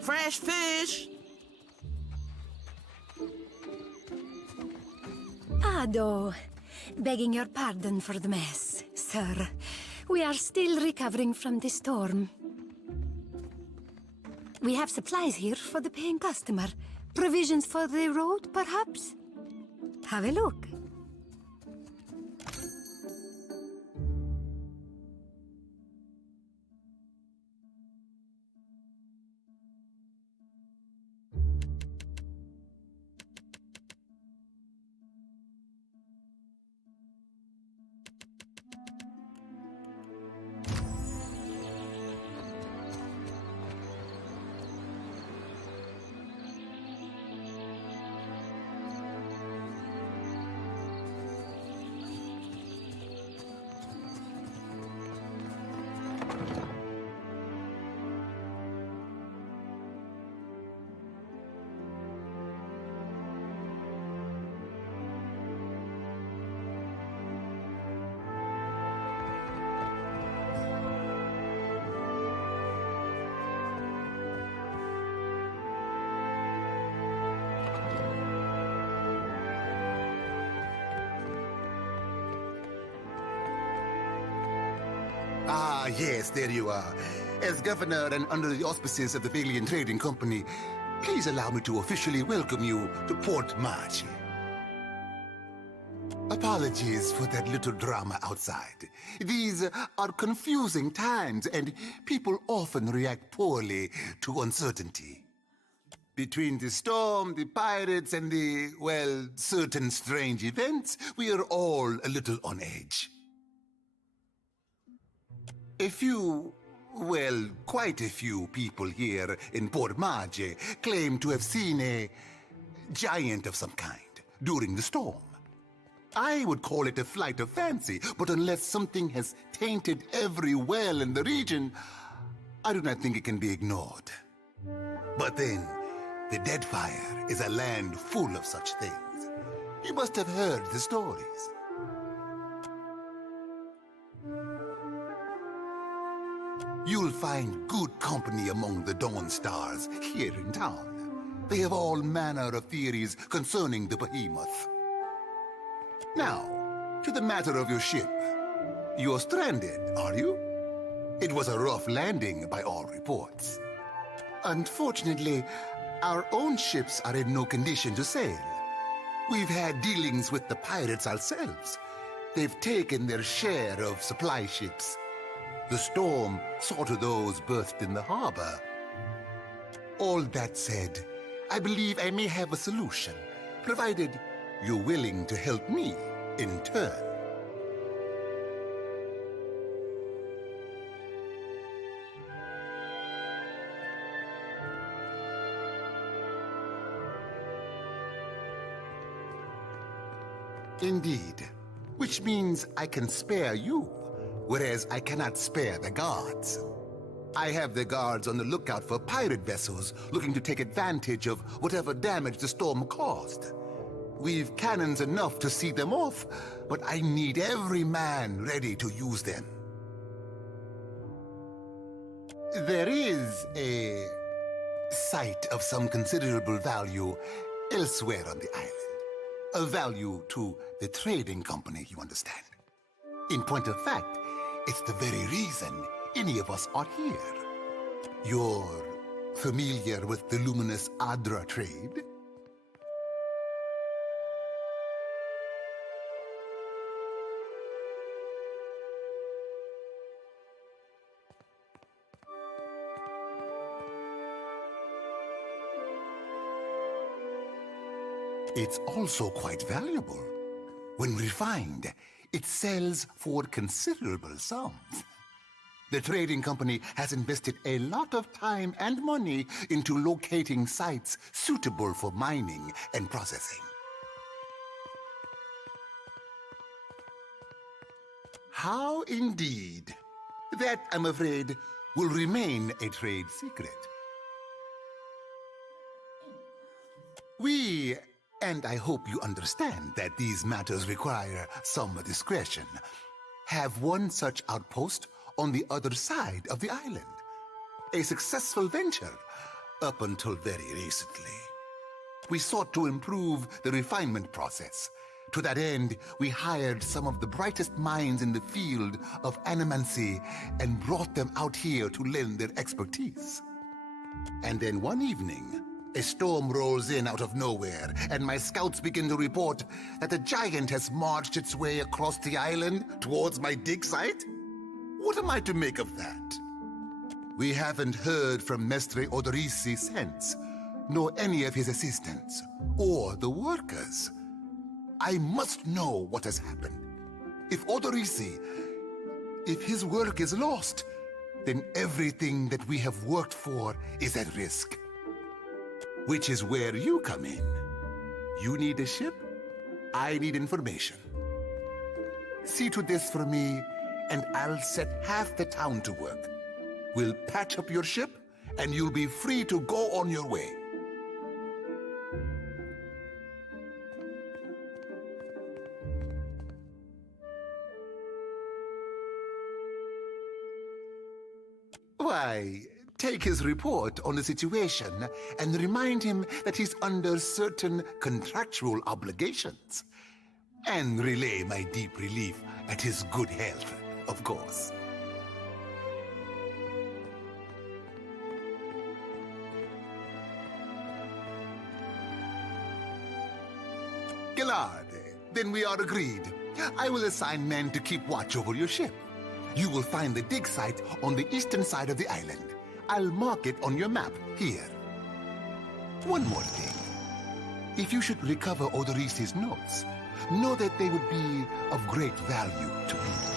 Fresh fish! Ado, begging your pardon for the mess, sir. We are still recovering from the storm. We have supplies here for the paying customer. Provisions for the road, perhaps? Have a look. Ah, yes, there you are. As governor and under the auspices of the Valiant Trading Company, please allow me to officially welcome you to Port March. Apologies for that little drama outside. These are confusing times, and people often react poorly to uncertainty. Between the storm, the pirates, and the, well, certain strange events, we are all a little on edge. A few, well, quite a few people here in Port Marge claim to have seen a giant of some kind during the storm. I would call it a flight of fancy, but unless something has tainted every well in the region, I do not think it can be ignored. But then, the Deadfire is a land full of such things. You must have heard the stories. You'll find good company among the Dawn Stars here in town. They have all manner of theories concerning the behemoth. Now, to the matter of your ship. You're stranded, are you? It was a rough landing by all reports. Unfortunately, our own ships are in no condition to sail. We've had dealings with the pirates ourselves. They've taken their share of supply ships. The storm saw to those berthed in the harbor. All that said, I believe I may have a solution, provided you're willing to help me in turn. Indeed, which means I can spare you, whereas I cannot spare the guards. I have the guards on the lookout for pirate vessels looking to take advantage of whatever damage the storm caused. We've cannons enough to see them off, but I need every man ready to use them. There is a site of some considerable value elsewhere on the island. A value to the trading company, you understand. In point of fact, it's the very reason any of us are here. You're familiar with the luminous Adra trade? It's also quite valuable. When refined, it sells for considerable sums. The trading company has invested a lot of time and money into locating sites suitable for mining and processing. How indeed? That, I'm afraid, will remain a trade secret. We, and I hope you understand that these matters require some discretion, have one such outpost on the other side of the island. A successful venture, up until very recently. We sought to improve the refinement process. To that end, we hired some of the brightest minds in the field of animancy and brought them out here to lend their expertise. And then one evening, a storm rolls in out of nowhere, and my scouts begin to report that a giant has marched its way across the island towards my dig site. What am I to make of that? We haven't heard from Mestre Odorisi since, nor any of his assistants, or the workers. I must know what has happened. If Odorisi, if his work is lost, then everything that we have worked for is at risk. Which is where you come in. You need a ship, I need information. See to this for me, and I'll set half the town to work. We'll patch up your ship, and you'll be free to go on your way. Why, take his report on the situation and remind him that he's under certain contractual obligations. And relay my deep relief at his good health, of course. Galard. Then we are agreed. I will assign men to keep watch over your ship. You will find the dig site on the eastern side of the island. I'll mark it on your map here. One more thing. If you should recover Odoris's notes, know that they would be of great value to me.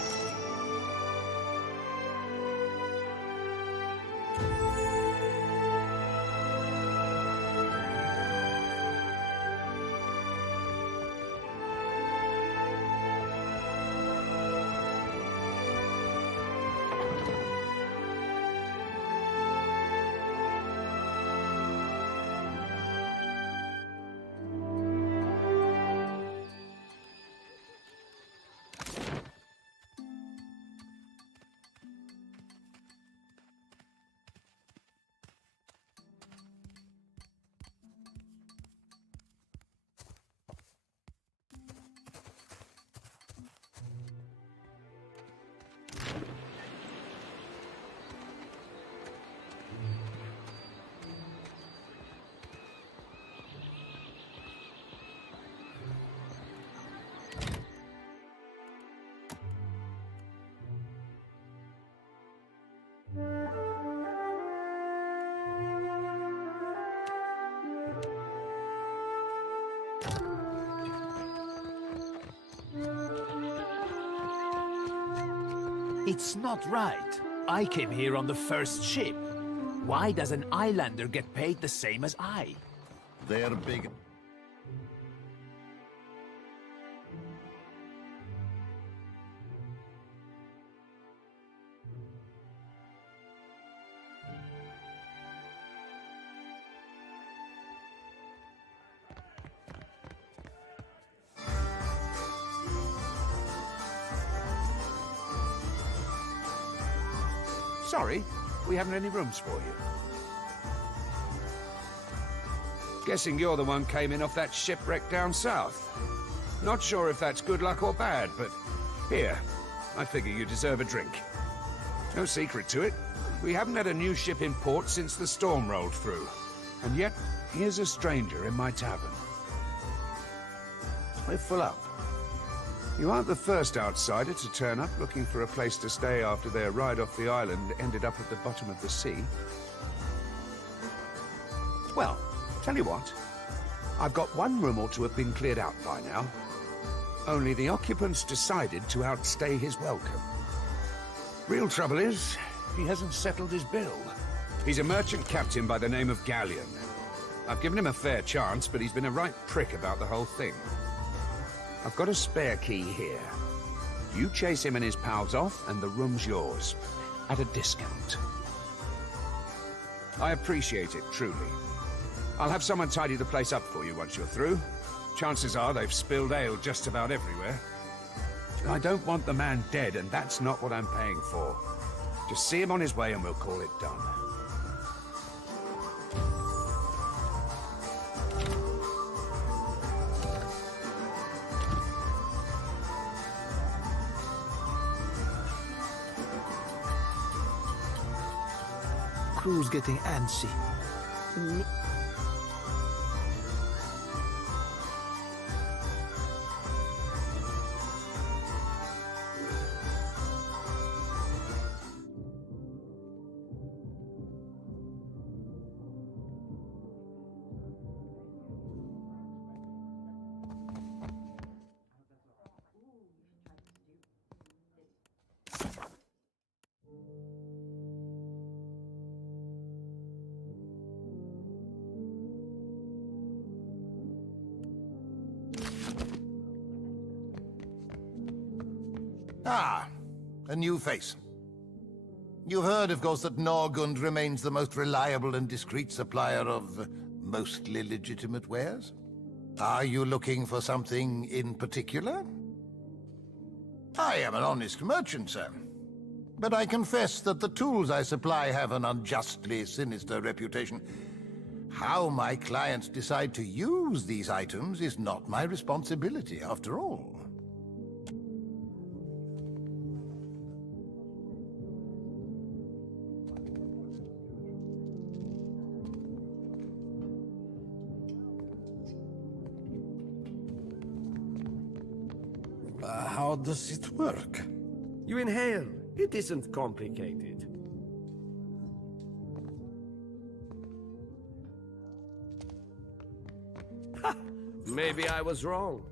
It's not right. I came here on the first ship. Why does an islander get paid the same as I? They're big. Sorry, we haven't any rooms for you. Guessing you're the one came in off that shipwreck down south. Not sure if that's good luck or bad, but here, I figure you deserve a drink. No secret to it. We haven't had a new ship in port since the storm rolled through. And yet, here's a stranger in my tavern. We're full up. You aren't the first outsider to turn up looking for a place to stay after their ride off the island ended up at the bottom of the sea. Well, tell you what. I've got one room or two have been cleared out by now. Only the occupants decided to outstay his welcome. Real trouble is, he hasn't settled his bill. He's a merchant captain by the name of Galleon. I've given him a fair chance, but he's been a right prick about the whole thing. I've got a spare key here. You chase him and his pals off, and the room's yours. At a discount. I appreciate it, truly. I'll have someone tidy the place up for you once you're through. Chances are they've spilled ale just about everywhere. I don't want the man dead, and that's not what I'm paying for. Just see him on his way and we'll call it done. Crew's getting antsy. Ah, a new face. You've heard, of course, that Norgund remains the most reliable and discreet supplier of mostly legitimate wares. Are you looking for something in particular? I am an honest merchant, sir. But I confess that the tools I supply have an unjustly sinister reputation. How my clients decide to use these items is not my responsibility, after all. How does it work? You inhale. It isn't complicated. Ha! Maybe I was wrong.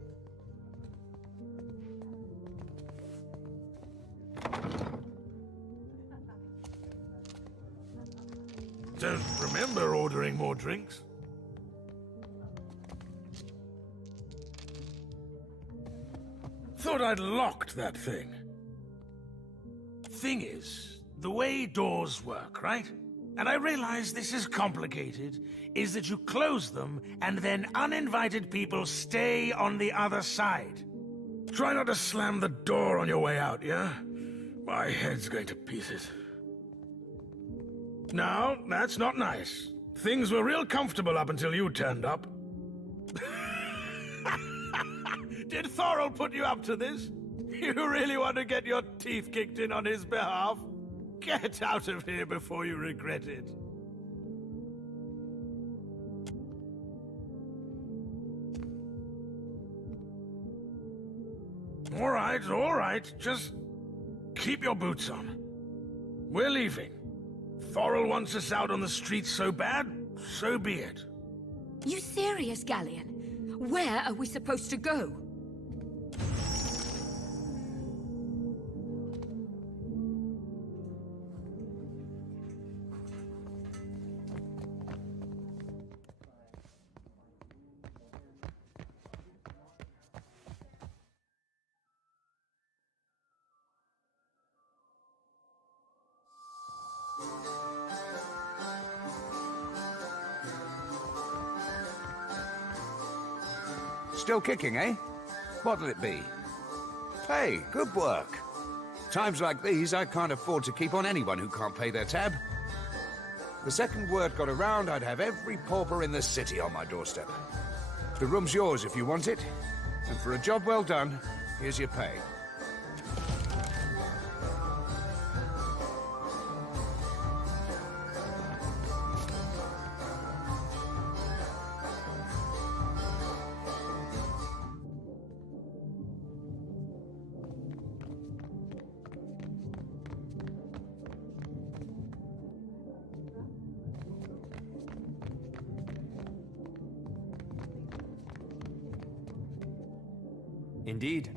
Don't remember ordering more drinks. Thought I'd locked that thing. Thing is, the way doors work, right? And I realize this is complicated, is that you close them and then uninvited people stay on the other side. Try not to slam the door on your way out, yeah? My head's going to pieces. No, that's not nice. Things were real comfortable up until you turned up. Did Thorol put you up to this? You really want to get your teeth kicked in on his behalf? Get out of here before you regret it. All right. Just keep your boots on. We're leaving. Thorol wants us out on the streets so bad, so be it. You serious, Galleon? Where are we supposed to go? Still kicking, eh? What'll it be? Hey, good work. Times like these, I can't afford to keep on anyone who can't pay their tab. The second word got around, I'd have every pauper in the city on my doorstep. The room's yours if you want it, and for a job well done, here's your pay. Indeed.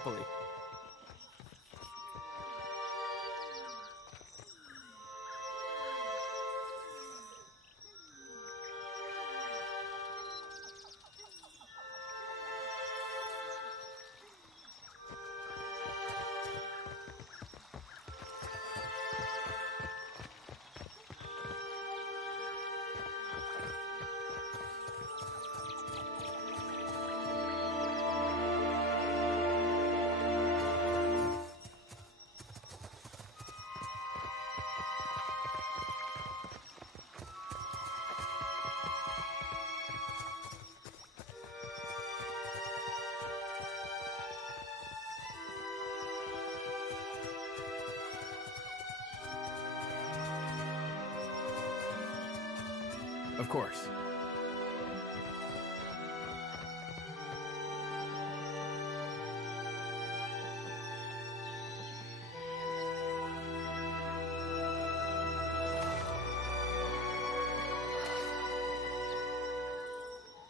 Happily. Of course.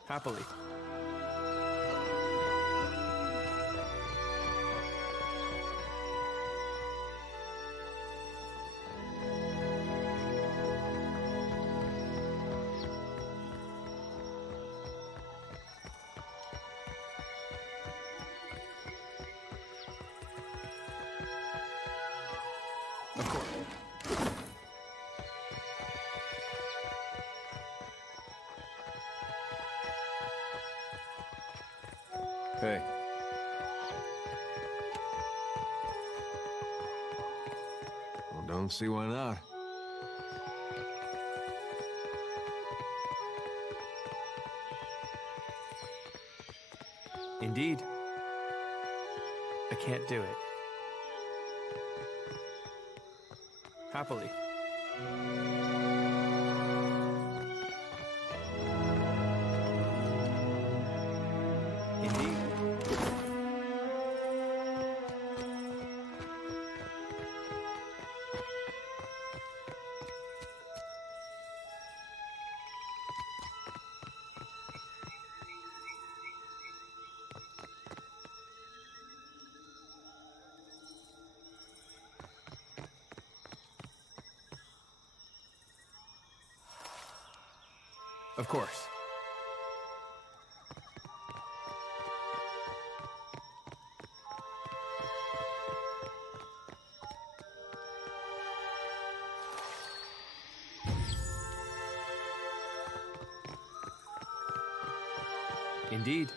Happily. Of course. Hey. Well, don't see why not. Indeed. I can't do it. Happily. Indeed. Of course. Indeed.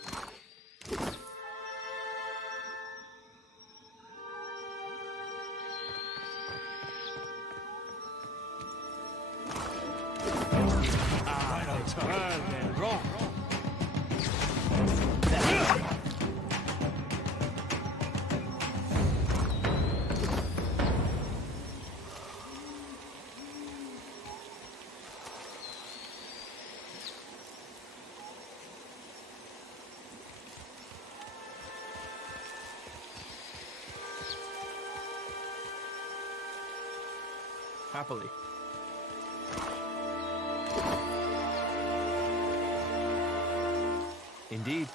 Happily. Indeed.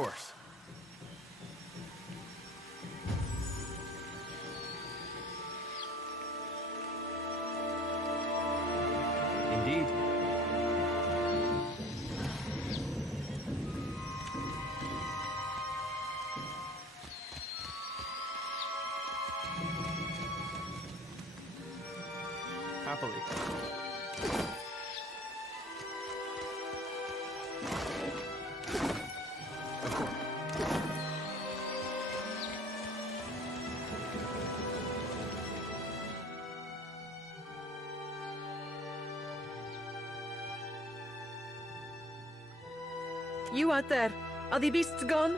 course. Indeed. Happily. Of course. You out there, are the beasts gone?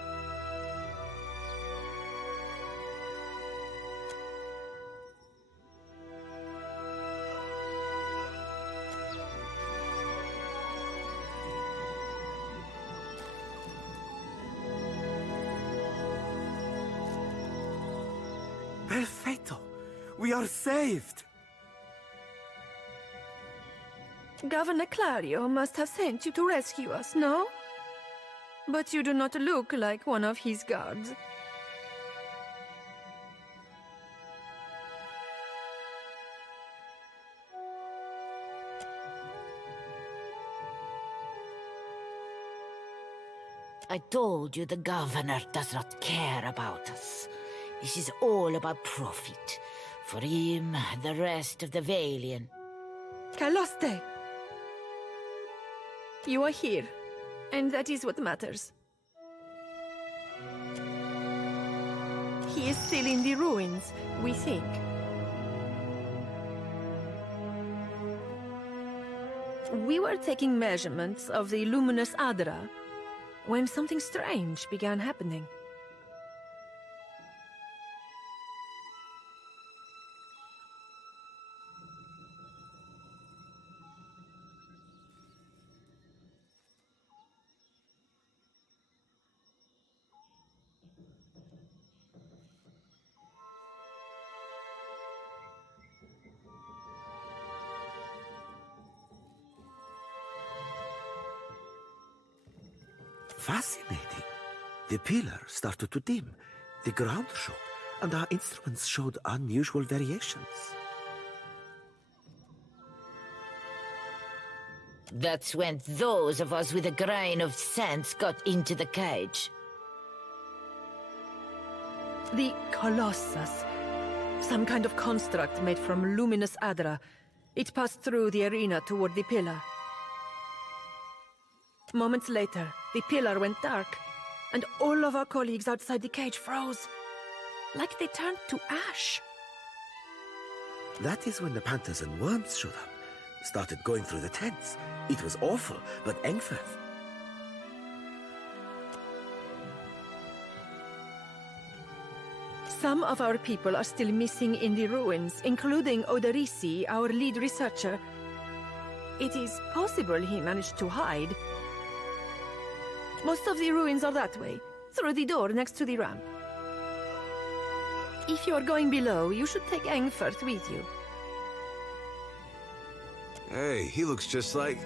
Perfetto! We are saved! Governor Clario must have sent you to rescue us, no? But you do not look like one of his guards. I told you the governor does not care about us. This is all about profit. For him, the rest of the Valiant. Caloste! You are here, and that is what matters. He is still in the ruins, we think. We were taking measurements of the luminous Adra when something strange began happening. Fascinating. The pillar started to dim, the ground shook, and our instruments showed unusual variations. That's when those of us with a grain of sense got into the cage. The Colossus. Some kind of construct made from luminous Adra. It passed through the arena toward the pillar. Moments later, the pillar went dark, and all of our colleagues outside the cage froze, like they turned to ash. That is when the panthers and worms showed up, started going through the tents. It was awful, but Engfirth. Some of our people are still missing in the ruins, including Oderisi, our lead researcher. It is possible he managed to hide. Most of the ruins are that way, through the door next to the ramp. If you're going below, you should take Engfirth with you. Hey, he looks just like...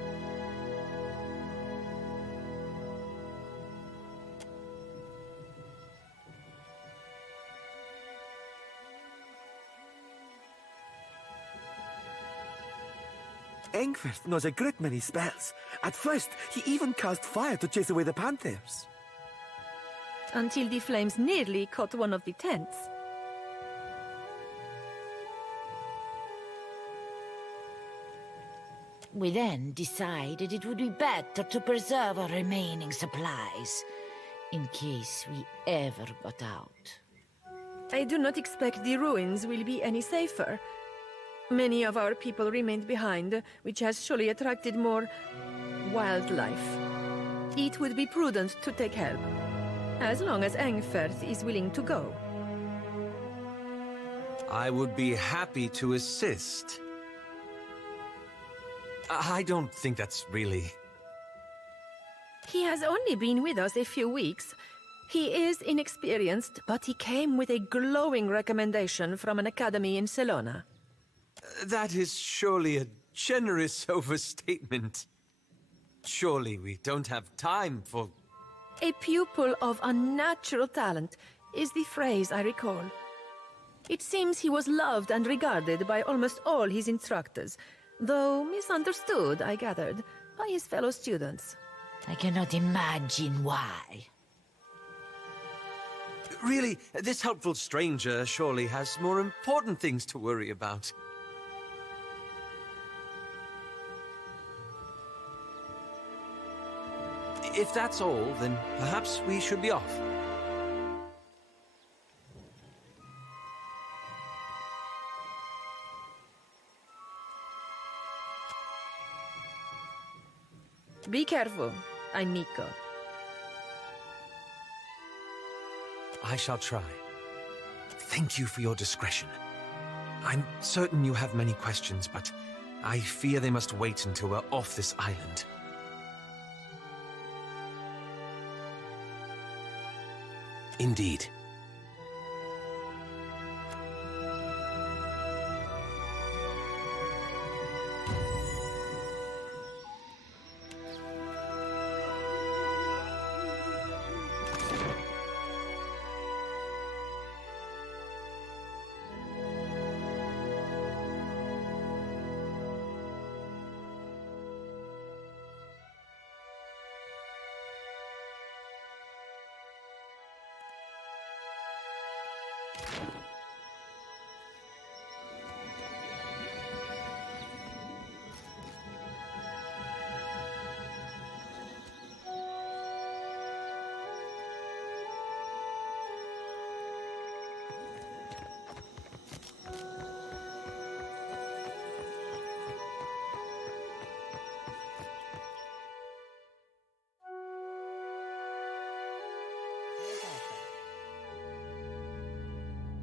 Engfirth knows a great many spells. At first, he even cast fire to chase away the panthers. Until the flames nearly caught one of the tents. We then decided it would be better to preserve our remaining supplies, in case we ever got out. I do not expect the ruins will be any safer. Many of our people remained behind, which has surely attracted more wildlife. It would be prudent to take help, as long as Engfirth is willing to go. I would be happy to assist. I don't think that's really... He has only been with us a few weeks. He is inexperienced, but he came with a glowing recommendation from an academy in Celona. That is surely a generous overstatement. Surely we don't have time for A pupil of unnatural talent is the phrase I recall. It seems he was loved and regarded by almost all his instructors, though misunderstood, I gathered, by his fellow students. I cannot imagine why. Really, this helpful stranger surely has more important things to worry about. If that's all, then perhaps we should be off. Be careful, amico. I shall try. Thank you for your discretion. I'm certain you have many questions, but I fear they must wait until we're off this island. Indeed.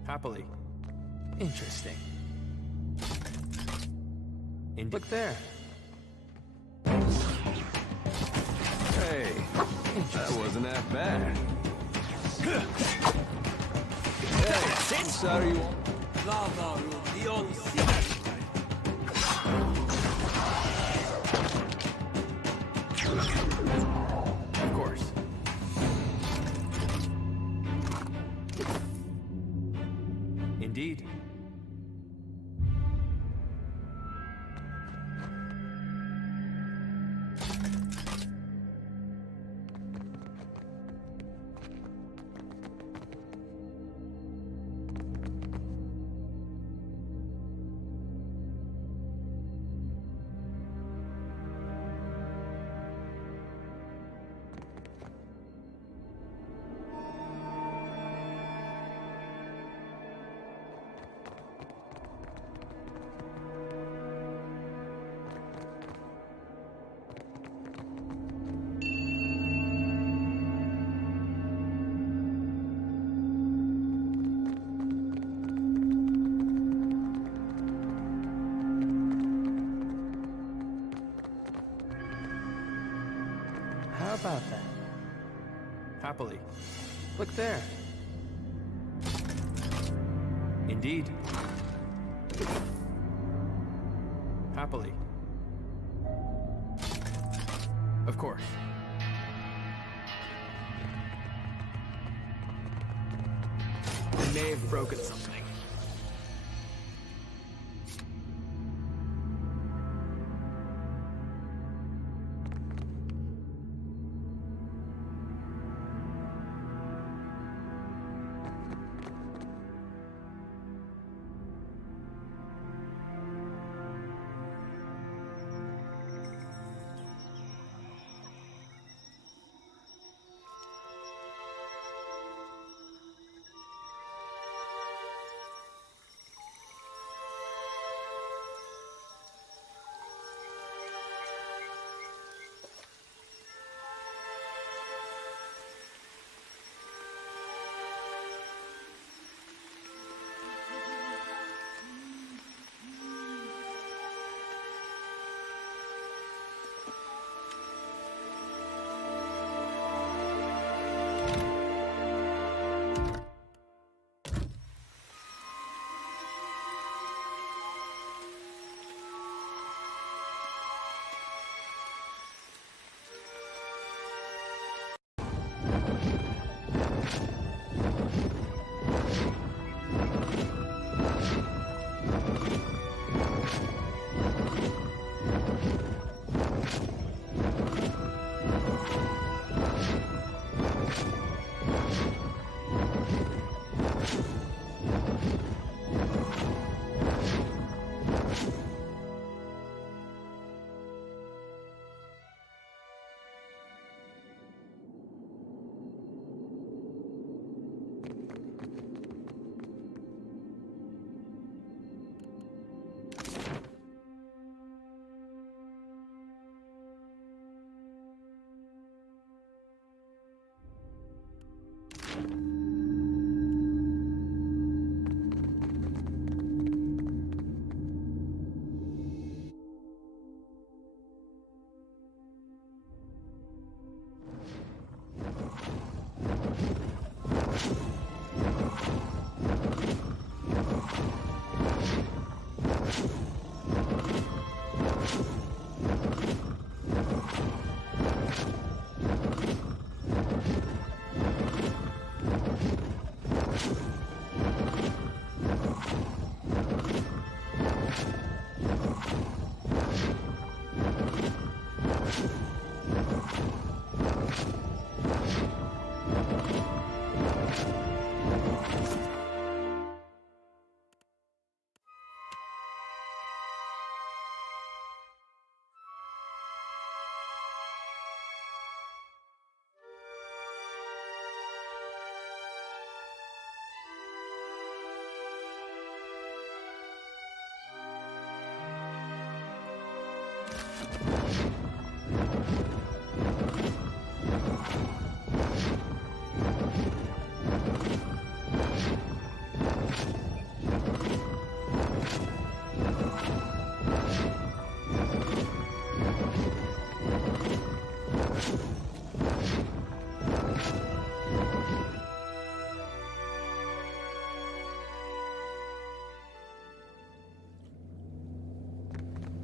Happily. Interesting. Look there. Hey, that wasn't that bad. Hey, I'm sorry you won't. Of course. Indeed. How about that? Happily. Look there. Indeed. Happily. Of course. I may have broken something.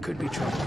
Could be trouble.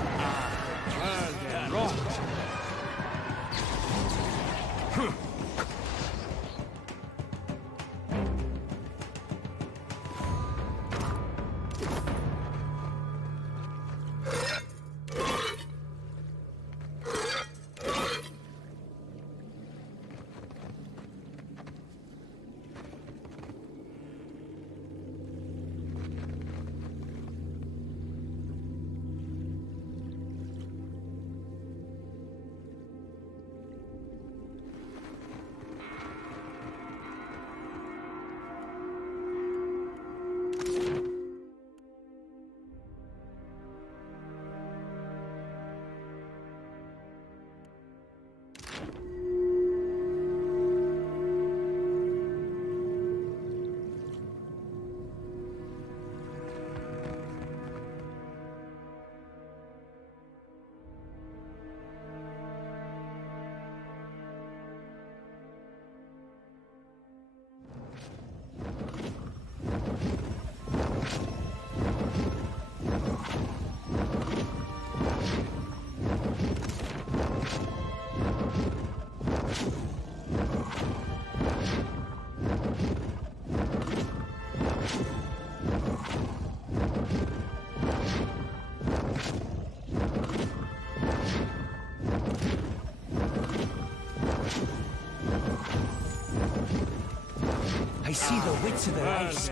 I see the wits of their eyes.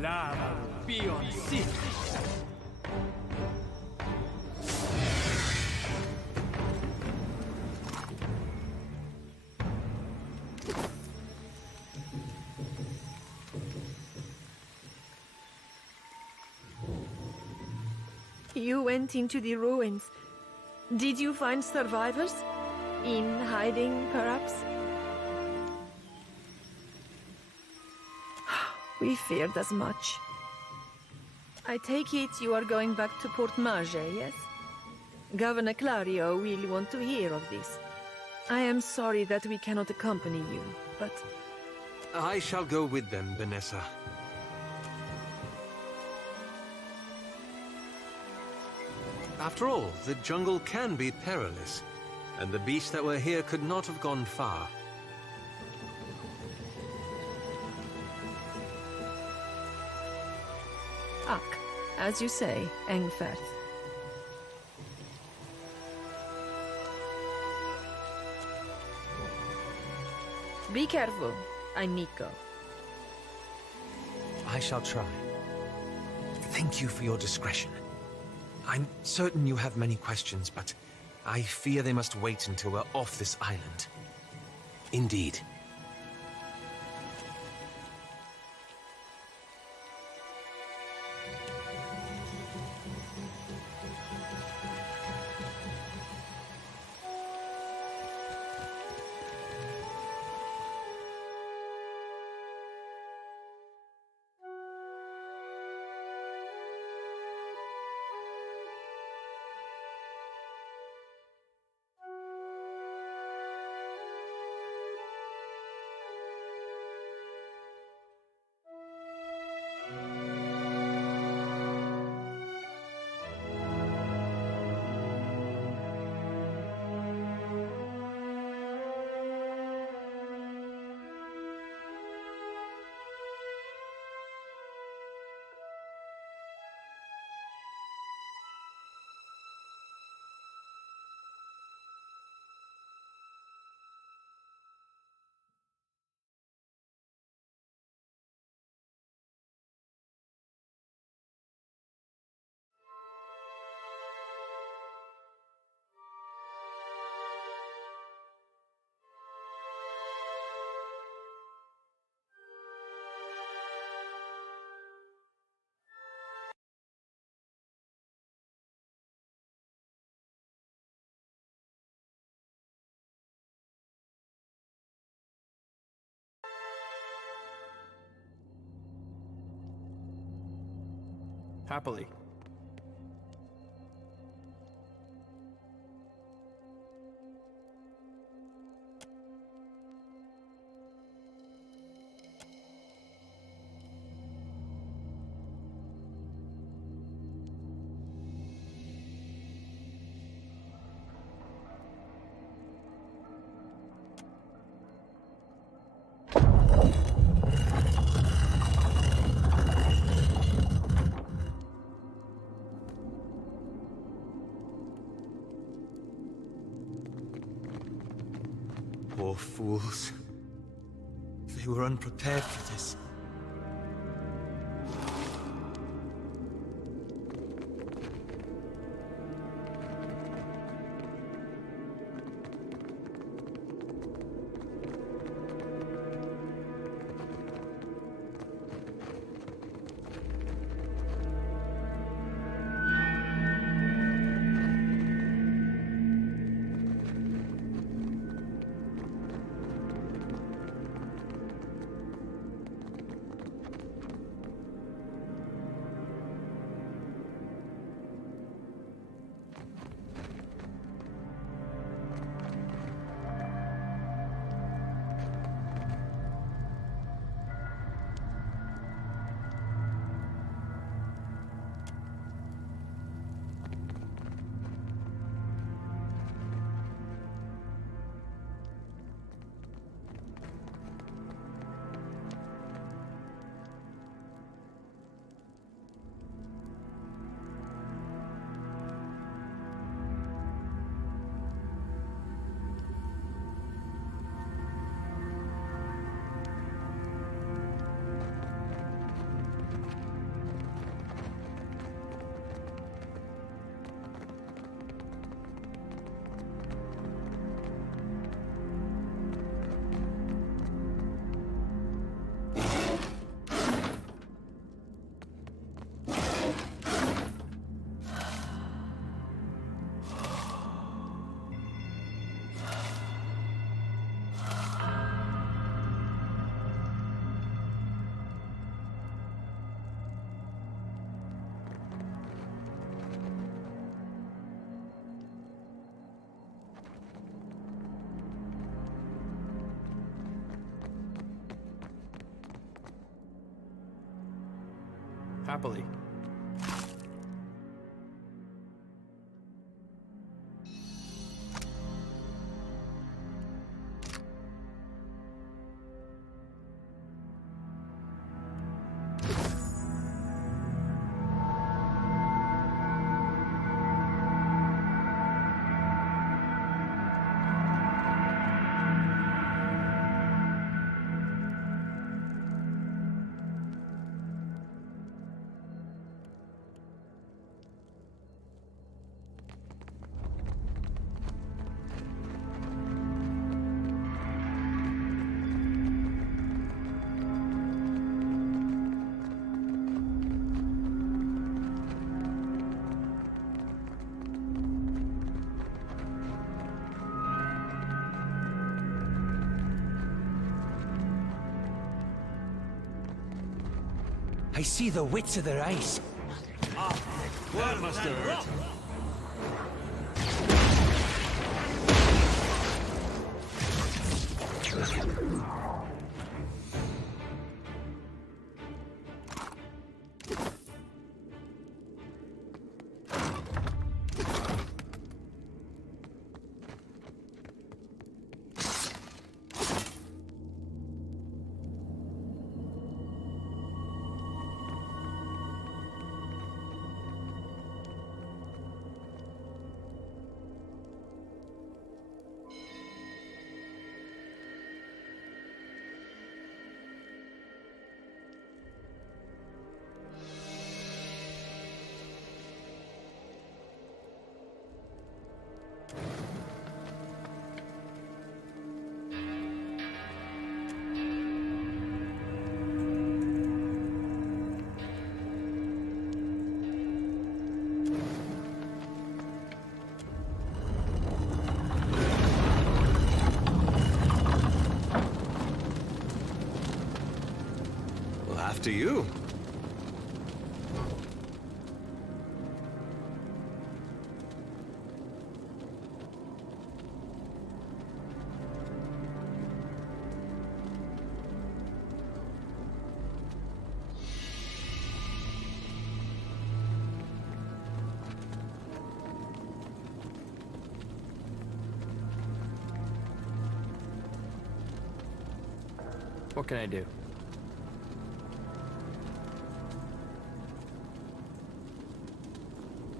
Lava beyond sea. You went into the ruins. Did you find survivors? In hiding, perhaps? We feared as much. I take it you are going back to Port Mage, yes? Governor Clario will want to hear of this. I am sorry that we cannot accompany you, but... I shall go with them, Vanessa. After all, the jungle can be perilous, and the beasts that were here could not have gone far. Ak, as you say, Engfert. Be careful, I'm Nico. I shall try. Thank you for your discretion. I'm certain you have many questions, but I fear they must wait until we're off this island. Indeed. Happily. Poor fools. They were unprepared for this. Happily. I see the whits of their eyes. That must have hurt. Well, after you. What can I do?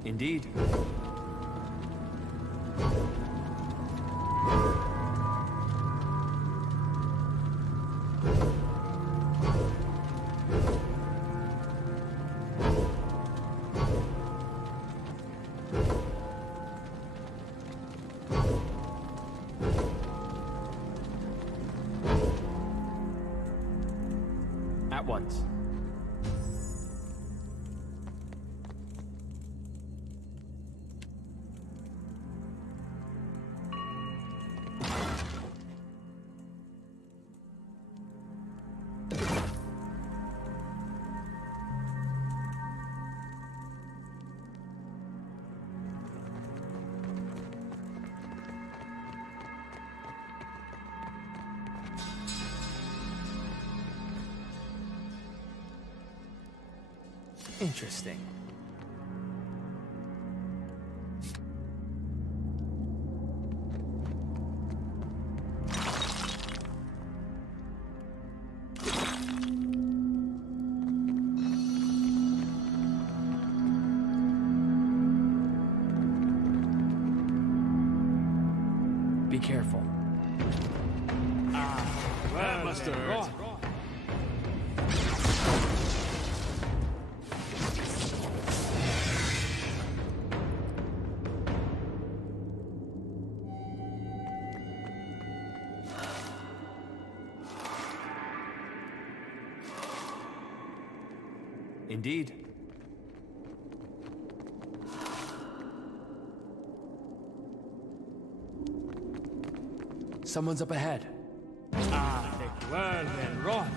Indeed. At once. Interesting. Be careful. That must have hurt. Indeed. Someone's up ahead. Well then, run.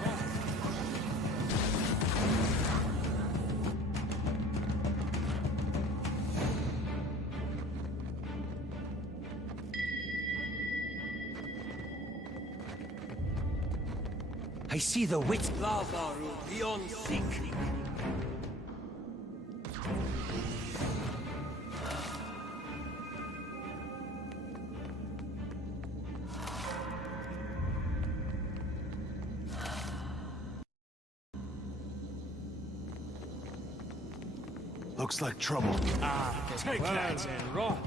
I see the wit. Lava beyond seek. Looks like trouble. Take that and run.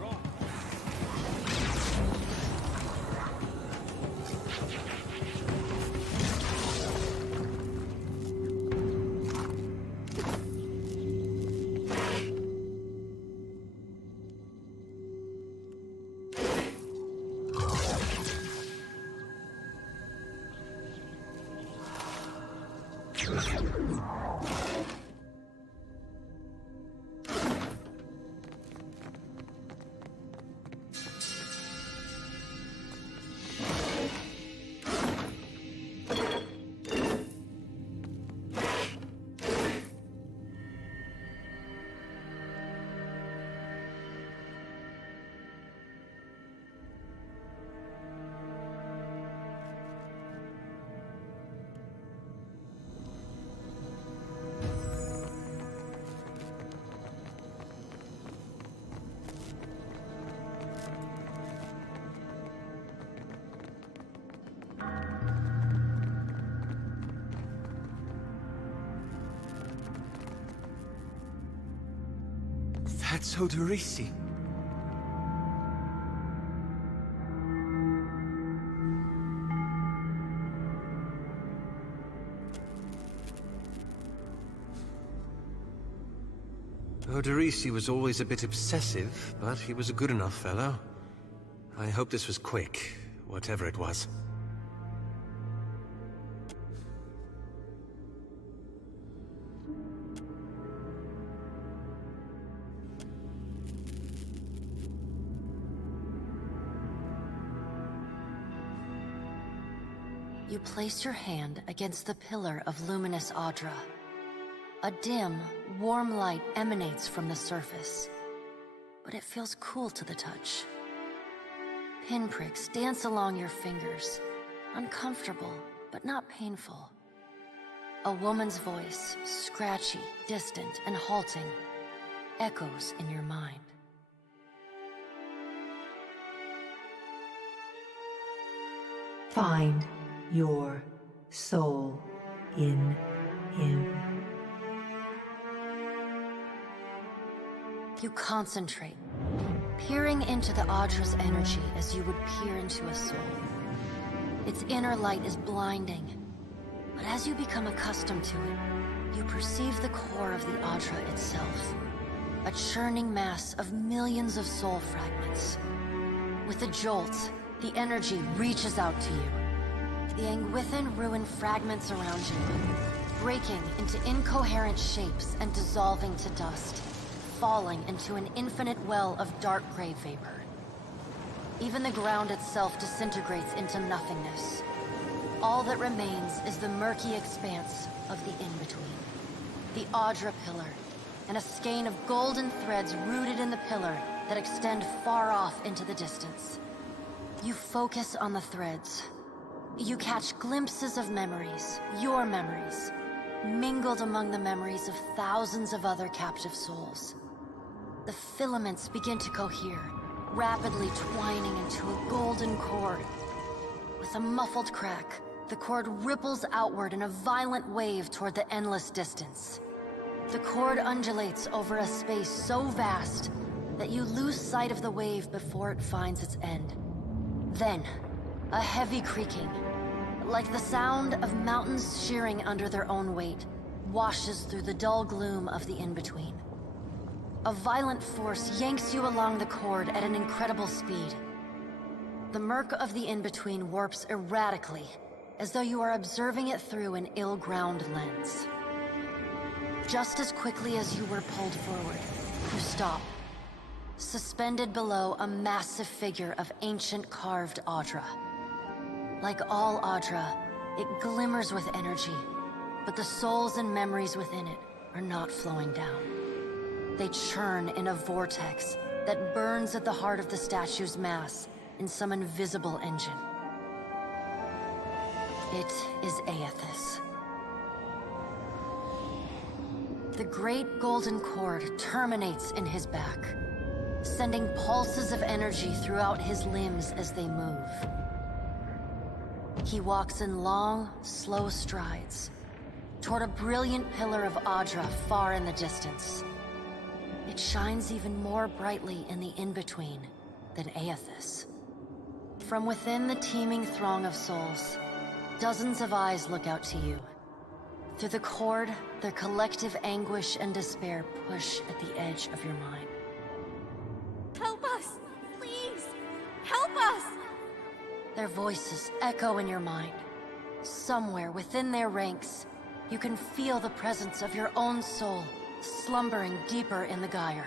That's Odorisi. Odorisi was always a bit obsessive, but he was a good enough fellow. I hope this was quick, whatever it was. You place your hand against the pillar of luminous Audra. A dim, warm light emanates from the surface, but it feels cool to the touch. Pinpricks dance along your fingers, uncomfortable, but not painful. A woman's voice, scratchy, distant, and halting, echoes in your mind. Find your soul in him. You concentrate, peering into the Audra's energy as you would peer into a soul. Its inner light is blinding, but as you become accustomed to it, you perceive the core of the Audra itself, a churning mass of millions of soul fragments. With a jolt, the energy reaches out to you. The Anguithan ruin fragments around you, breaking into incoherent shapes and dissolving to dust, falling into an infinite well of dark gray vapor. Even the ground itself disintegrates into nothingness. All that remains is the murky expanse of the in-between. The Audra Pillar, and a skein of golden threads rooted in the pillar that extend far off into the distance. You focus on the threads. You catch glimpses of memories, your memories, mingled among the memories of thousands of other captive souls. The filaments begin to cohere, rapidly twining into a golden cord. With a muffled crack, the cord ripples outward in a violent wave toward the endless distance. The cord undulates over a space so vast that you lose sight of the wave before it finds its end. Then, a heavy creaking, like the sound of mountains shearing under their own weight, washes through the dull gloom of the in-between. A violent force yanks you along the cord at an incredible speed. The murk of the in-between warps erratically, as though you are observing it through an ill-ground lens. Just as quickly as you were pulled forward, you stop, suspended below a massive figure of ancient carved Audra. Like all Audra, it glimmers with energy, but the souls and memories within it are not flowing down. They churn in a vortex that burns at the heart of the statue's mass in some invisible engine. It is Aethys. The great golden cord terminates in his back, sending pulses of energy throughout his limbs as they move. He walks in long, slow strides toward a brilliant pillar of Audra far in the distance. It shines even more brightly in the in-between than Aethys. From within the teeming throng of souls, dozens of eyes look out to you. Through the cord, their collective anguish and despair push at the edge of your mind. Help us! Please! Help us! Their voices echo in your mind. Somewhere within their ranks, you can feel the presence of your own soul, slumbering deeper in the gyre.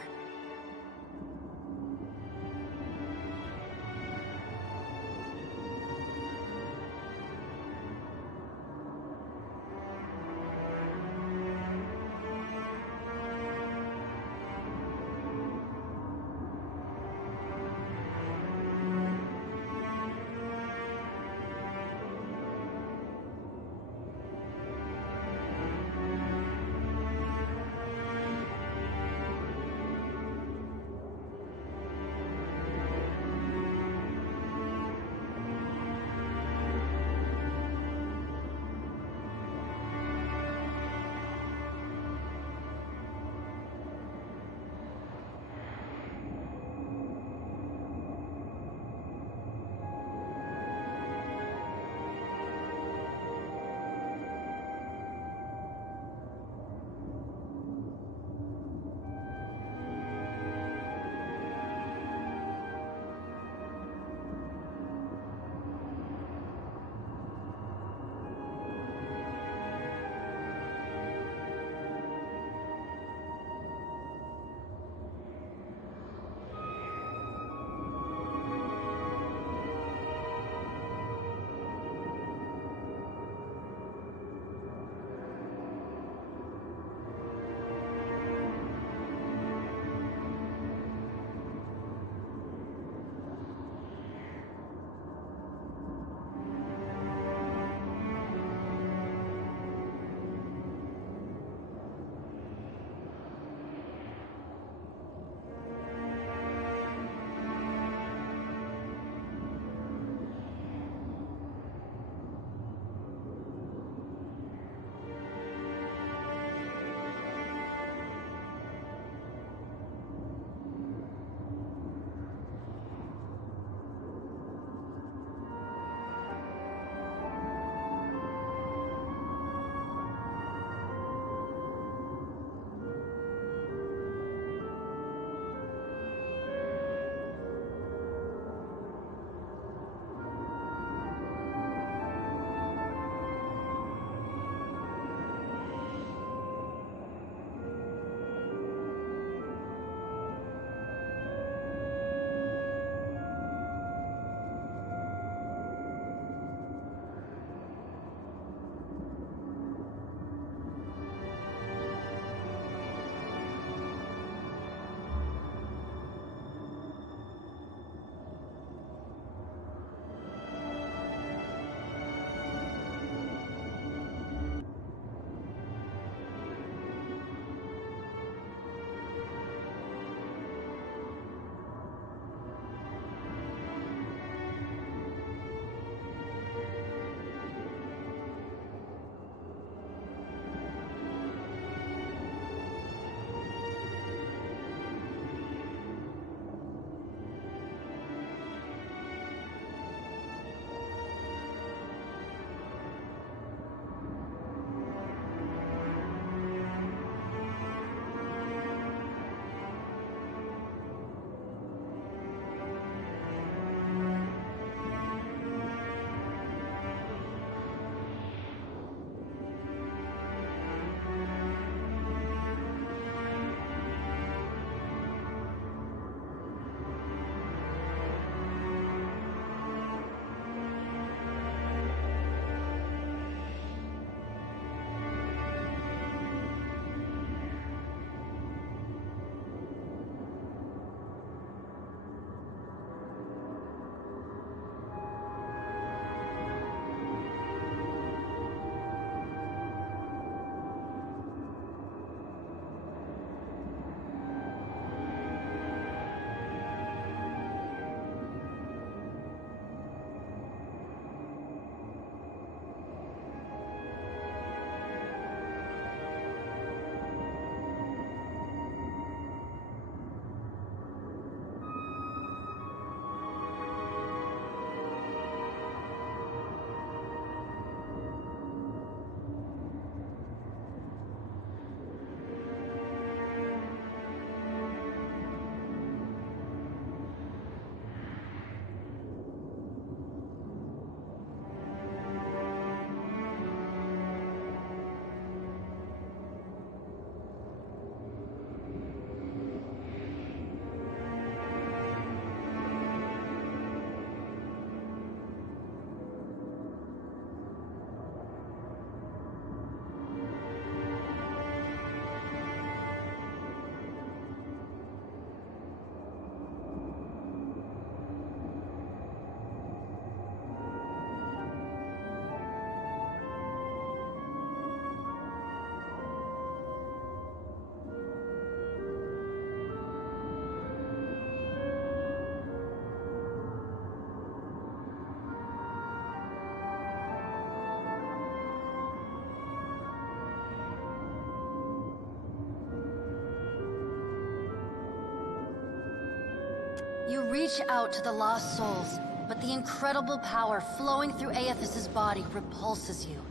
You reach out to the lost souls, but the incredible power flowing through Aethys's body repulses you.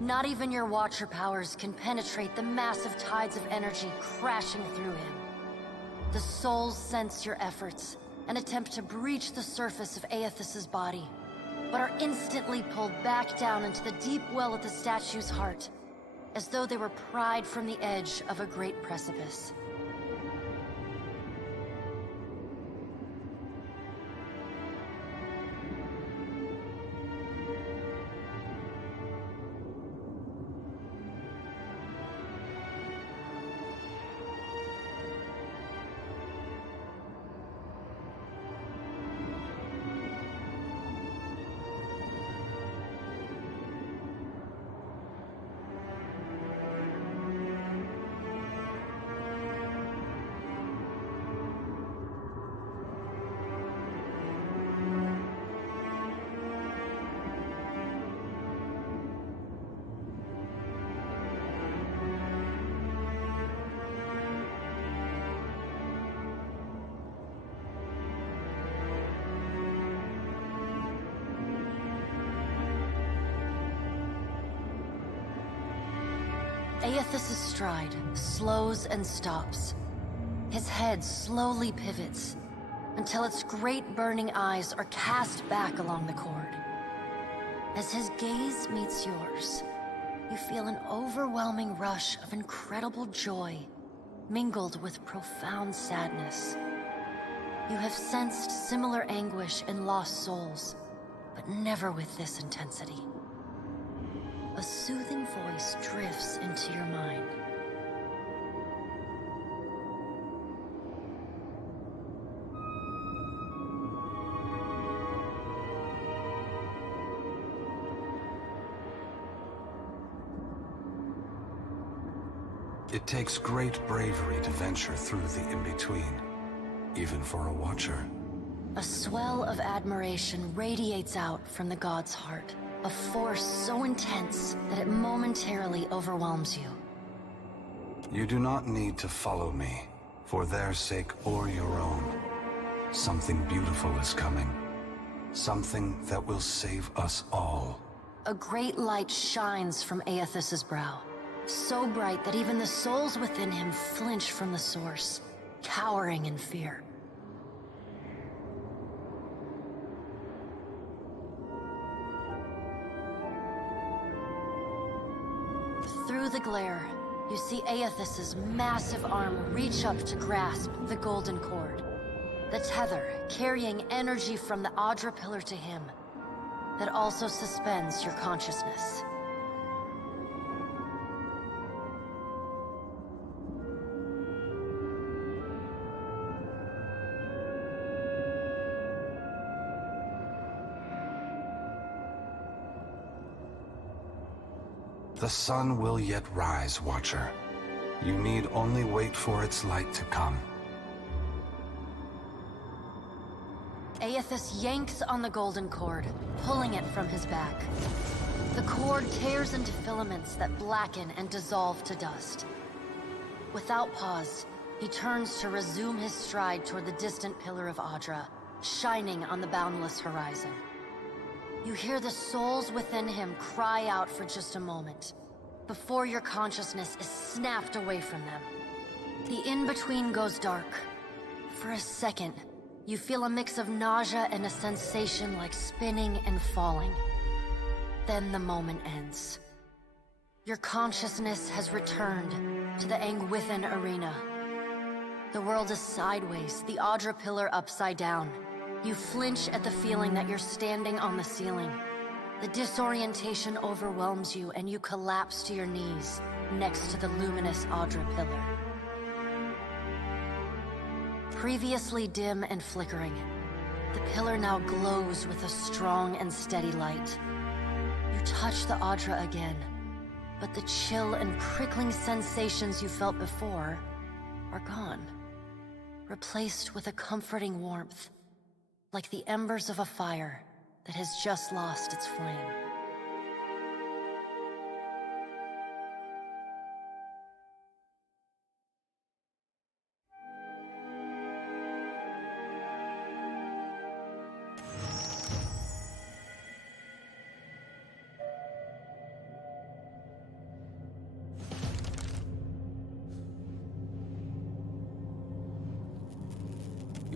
Not even your Watcher powers can penetrate the massive tides of energy crashing through him. The souls sense your efforts and attempt to breach the surface of Aethys's body, but are instantly pulled back down into the deep well of the statue's heart, as though they were pried from the edge of a great precipice. Aethys's stride slows and stops. His head slowly pivots until its great burning eyes are cast back along the cord. As his gaze meets yours, you feel an overwhelming rush of incredible joy mingled with profound sadness. You have sensed similar anguish in lost souls, but never with this intensity. A soothing voice drifts into your mind. It takes great bravery to venture through the in-between, even for a Watcher. A swell of admiration radiates out from the god's heart. A force so intense that it momentarily overwhelms you. You do not need to follow me, for their sake or your own. Something beautiful is coming. Something that will save us all. A great light shines from Aethys's brow, so bright that even the souls within him flinch from the source, cowering in fear. Through the glare, you see Aethys's massive arm reach up to grasp the golden cord. The tether carrying energy from the Audra pillar to him, that also suspends your consciousness. The sun will yet rise, Watcher. You need only wait for its light to come. Aethys yanks on the golden cord, pulling it from his back. The cord tears into filaments that blacken and dissolve to dust. Without pause, he turns to resume his stride toward the distant pillar of Audra, shining on the boundless horizon. You hear the souls within him cry out for just a moment, before your consciousness is snapped away from them. The in-between goes dark. For a second, you feel a mix of nausea and a sensation like spinning and falling. Then the moment ends. Your consciousness has returned to the Angwithan arena. The world is sideways, the Audra pillar upside down. You flinch at the feeling that you're standing on the ceiling. The disorientation overwhelms you and you collapse to your knees next to the luminous Audra pillar. Previously dim and flickering, the pillar now glows with a strong and steady light. You touch the Audra again, but the chill and prickling sensations you felt before are gone, replaced with a comforting warmth, like the embers of a fire that has just lost its flame.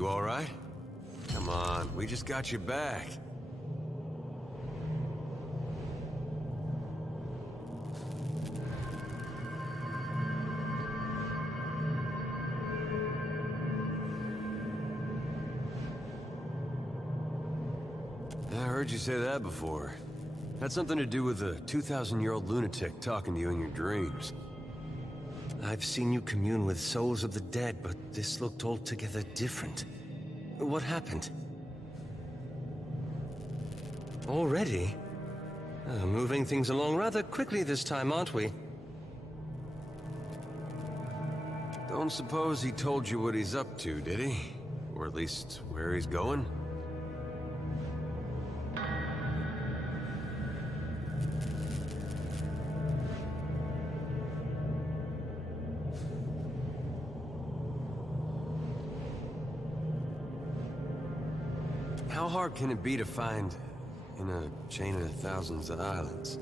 You all right? Come on, we just got you back. I heard you say that before. Had something to do with a 2,000-year-old lunatic talking to you in your dreams. I've seen you commune with souls of the dead, but this looked altogether different. What happened? Already? Moving things along rather quickly this time, aren't we? Don't suppose he told you what he's up to, did he? Or at least where he's going? How hard can it be to find in a chain of thousands of islands?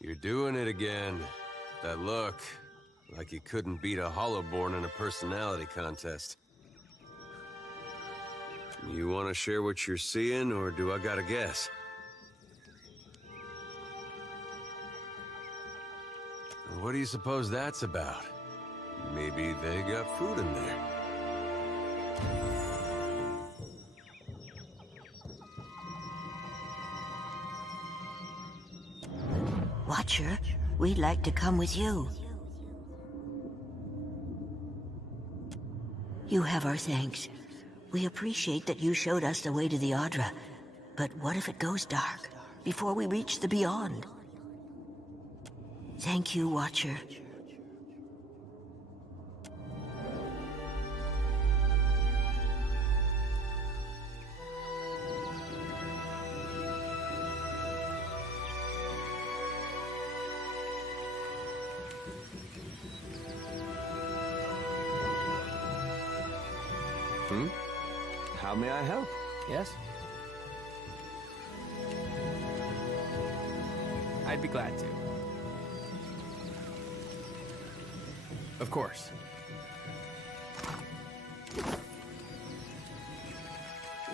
You're doing it again. That look. Like you couldn't beat a Hollowborn in a personality contest. You want to share what you're seeing, or do I gotta guess? What do you suppose that's about? Maybe they got food in there. Watcher, we'd like to come with you. You have our thanks. We appreciate that you showed us the way to the Audra. But what if it goes dark, before we reach the Beyond? Thank you, Watcher. How may I help? Yes? I'd be glad to. Of course.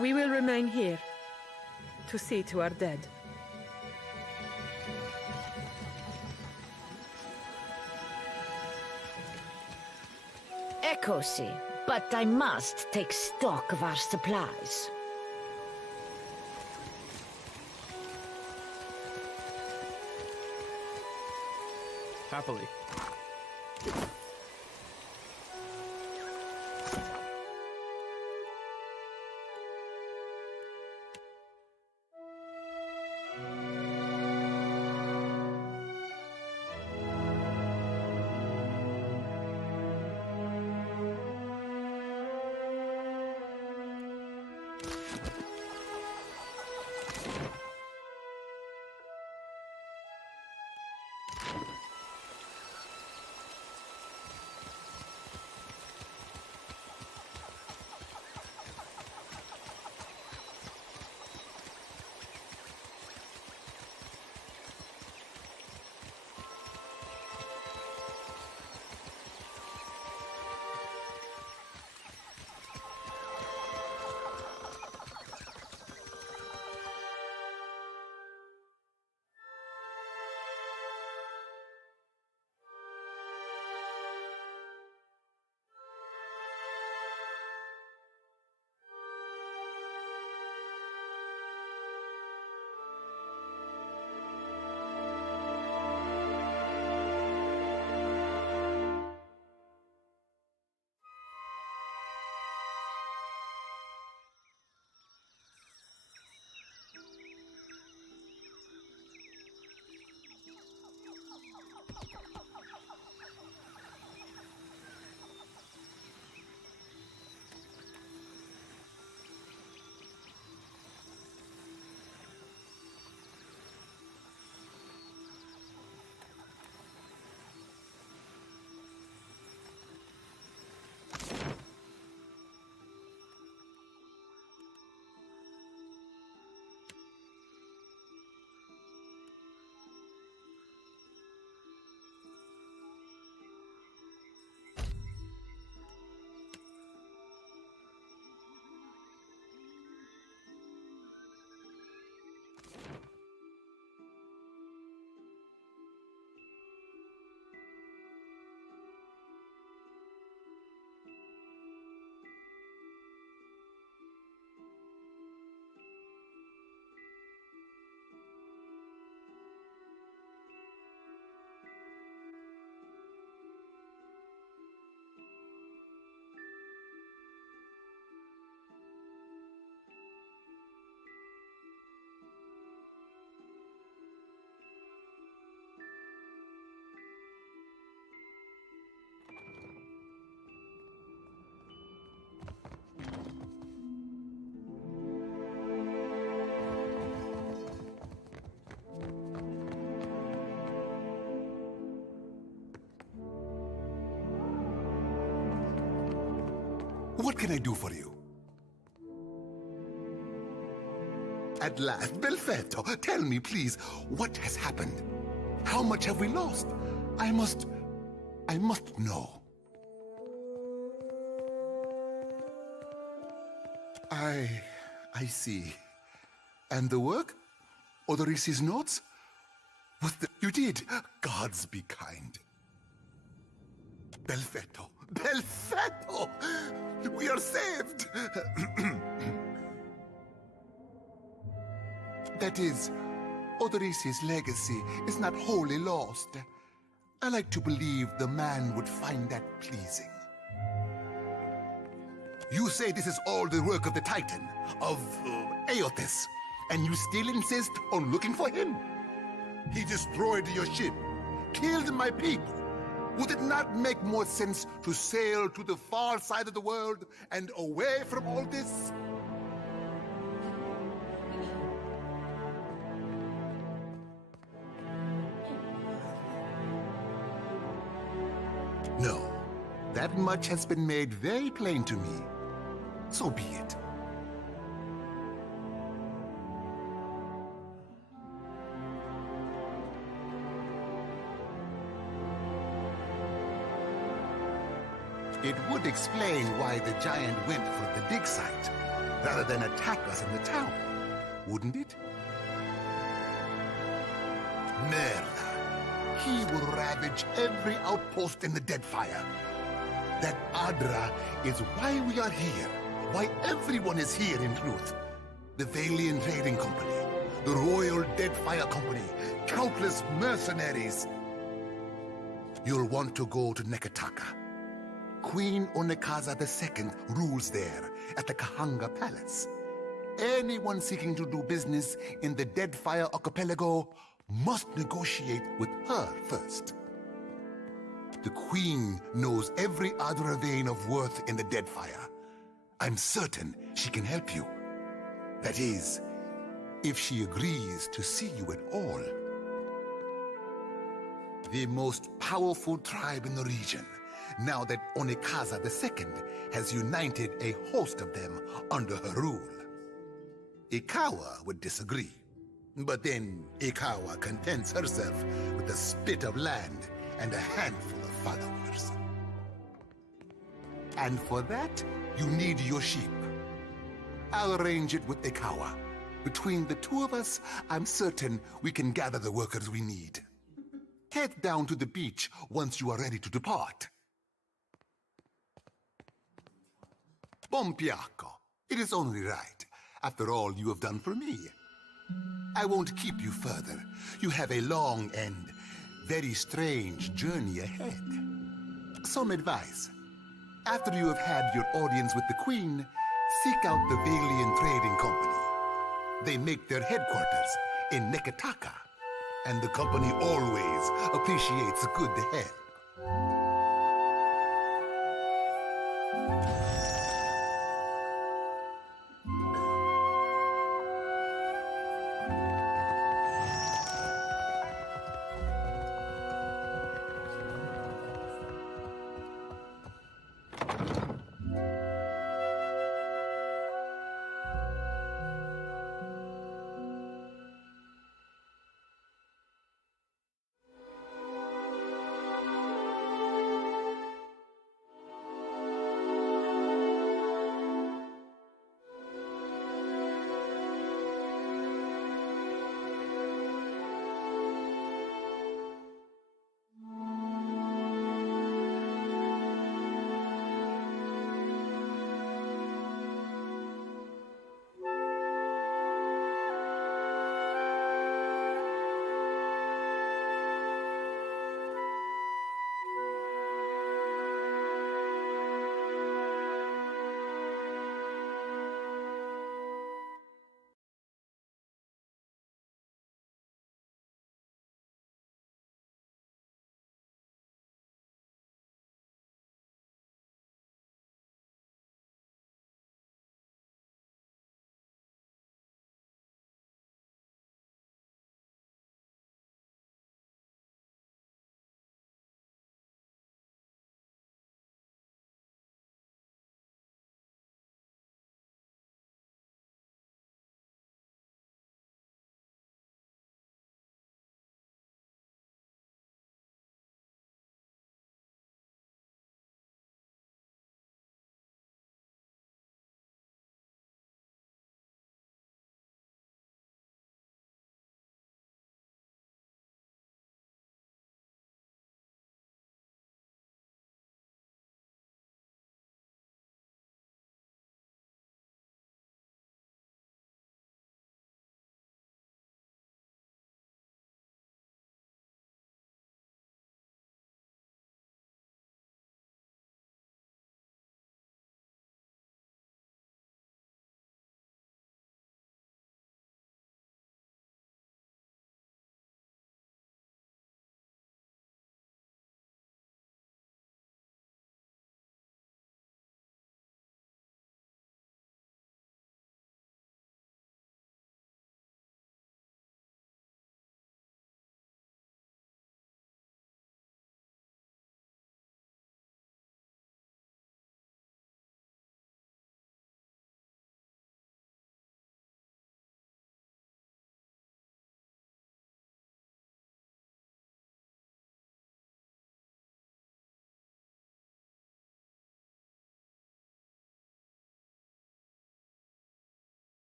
We will remain here to see to our dead. Echoes, but I must take stock of our supplies. Happily. What can I do for you? At last, Belfetto, tell me, please, what has happened? How much have we lost? I must know. I see. And the work? Odorisi's notes? You did? Gods be kind. Belfetto! Belfetto! We are saved! That is, Odorisi's legacy is not wholly lost. I like to believe the man would find that pleasing. You say this is all the work of the Titan, of Aothis, and you still insist on looking for him? He destroyed your ship, killed my people. Would it not make more sense to sail to the far side of the world and away from all this? No, that much has been made very plain to me. So be it. It would explain why the giant went for the dig site, rather than attack us in the town, wouldn't it? Merda. He will ravage every outpost in the Deadfire. That Adra is why we are here, why everyone is here in truth. The Valiant Trading Company, the Royal Deadfire Company, countless mercenaries. You'll want to go to Nekataka. Queen Onekaza II rules there at the Kahanga Palace. Anyone seeking to do business in the Deadfire Archipelago must negotiate with her first. The Queen knows every Adra vein of worth in the Deadfire. I'm certain she can help you. That is, if she agrees to see you at all. The most powerful tribe in the region, now that Onekaza II has united a host of them under her rule. Ikawa would disagree, but then Ikawa contents herself with a spit of land and a handful of followers. And for that, you need your sheep. I'll arrange it with Ikawa. Between the two of us, I'm certain we can gather the workers we need. Head down to the beach once you are ready to depart. Bompiacco, it is only right, after all you have done for me. I won't keep you further. You have a long and very strange journey ahead. Some advice. After you have had your audience with the Queen, seek out the Valiant Trading Company. They make their headquarters in Nekataka, and the company always appreciates a good help.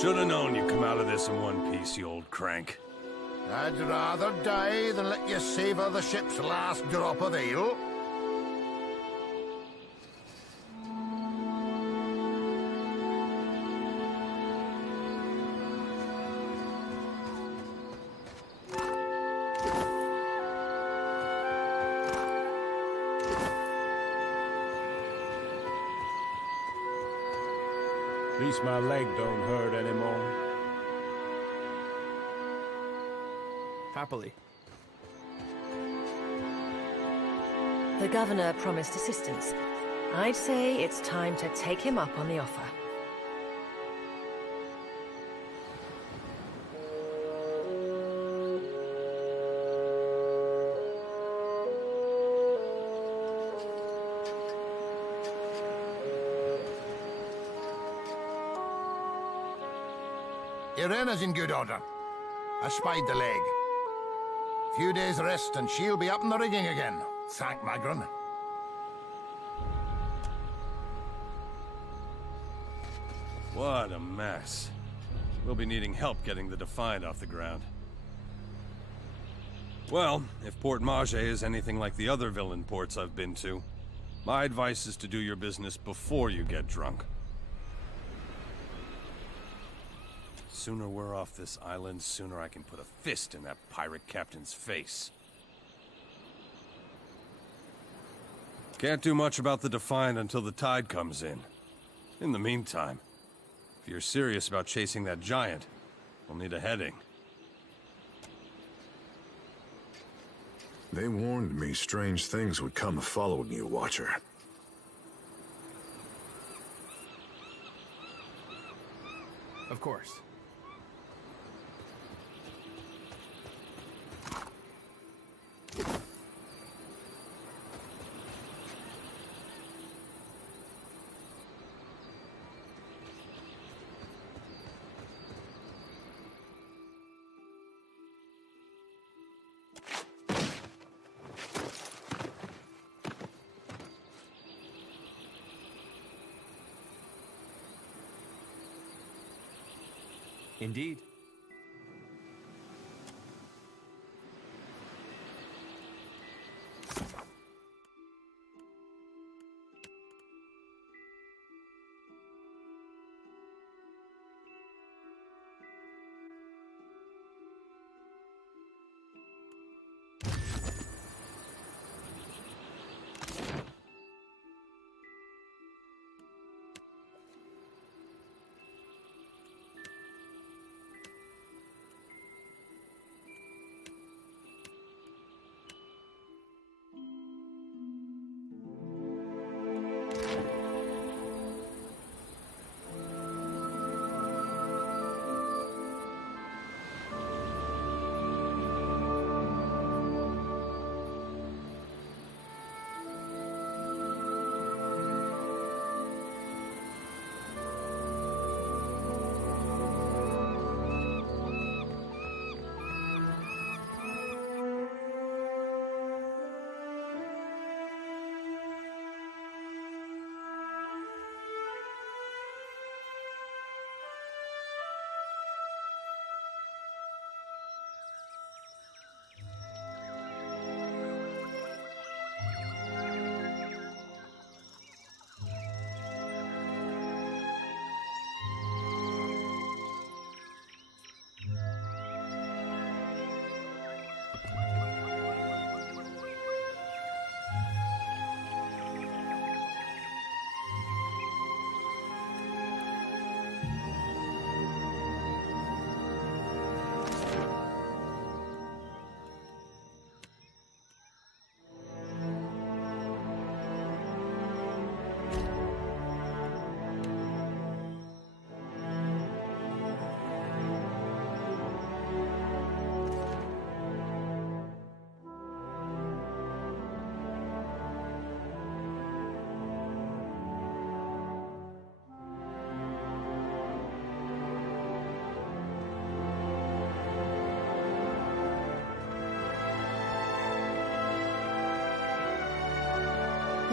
Should have known you'd come out of this in one piece, you old crank. I'd rather die than let you savor the ship's last drop of ale. At least my leg don't hurt anymore. Happily. The governor promised assistance. I'd say it's time to take him up on the offer. Irena's in good order. I spied the leg. Few days rest and she'll be up in the rigging again. Thank Magron. What a mess. We'll be needing help getting the Defiant off the ground. Well, if Port Mage is anything like the other villain ports I've been to, my advice is to do your business before you get drunk. Sooner we're off this island, sooner I can put a fist in that pirate captain's face. Can't do much about the Defiant until the tide comes in. In the meantime, if you're serious about chasing that giant, we'll need a heading. They warned me strange things would come following you, Watcher. Of course. Indeed.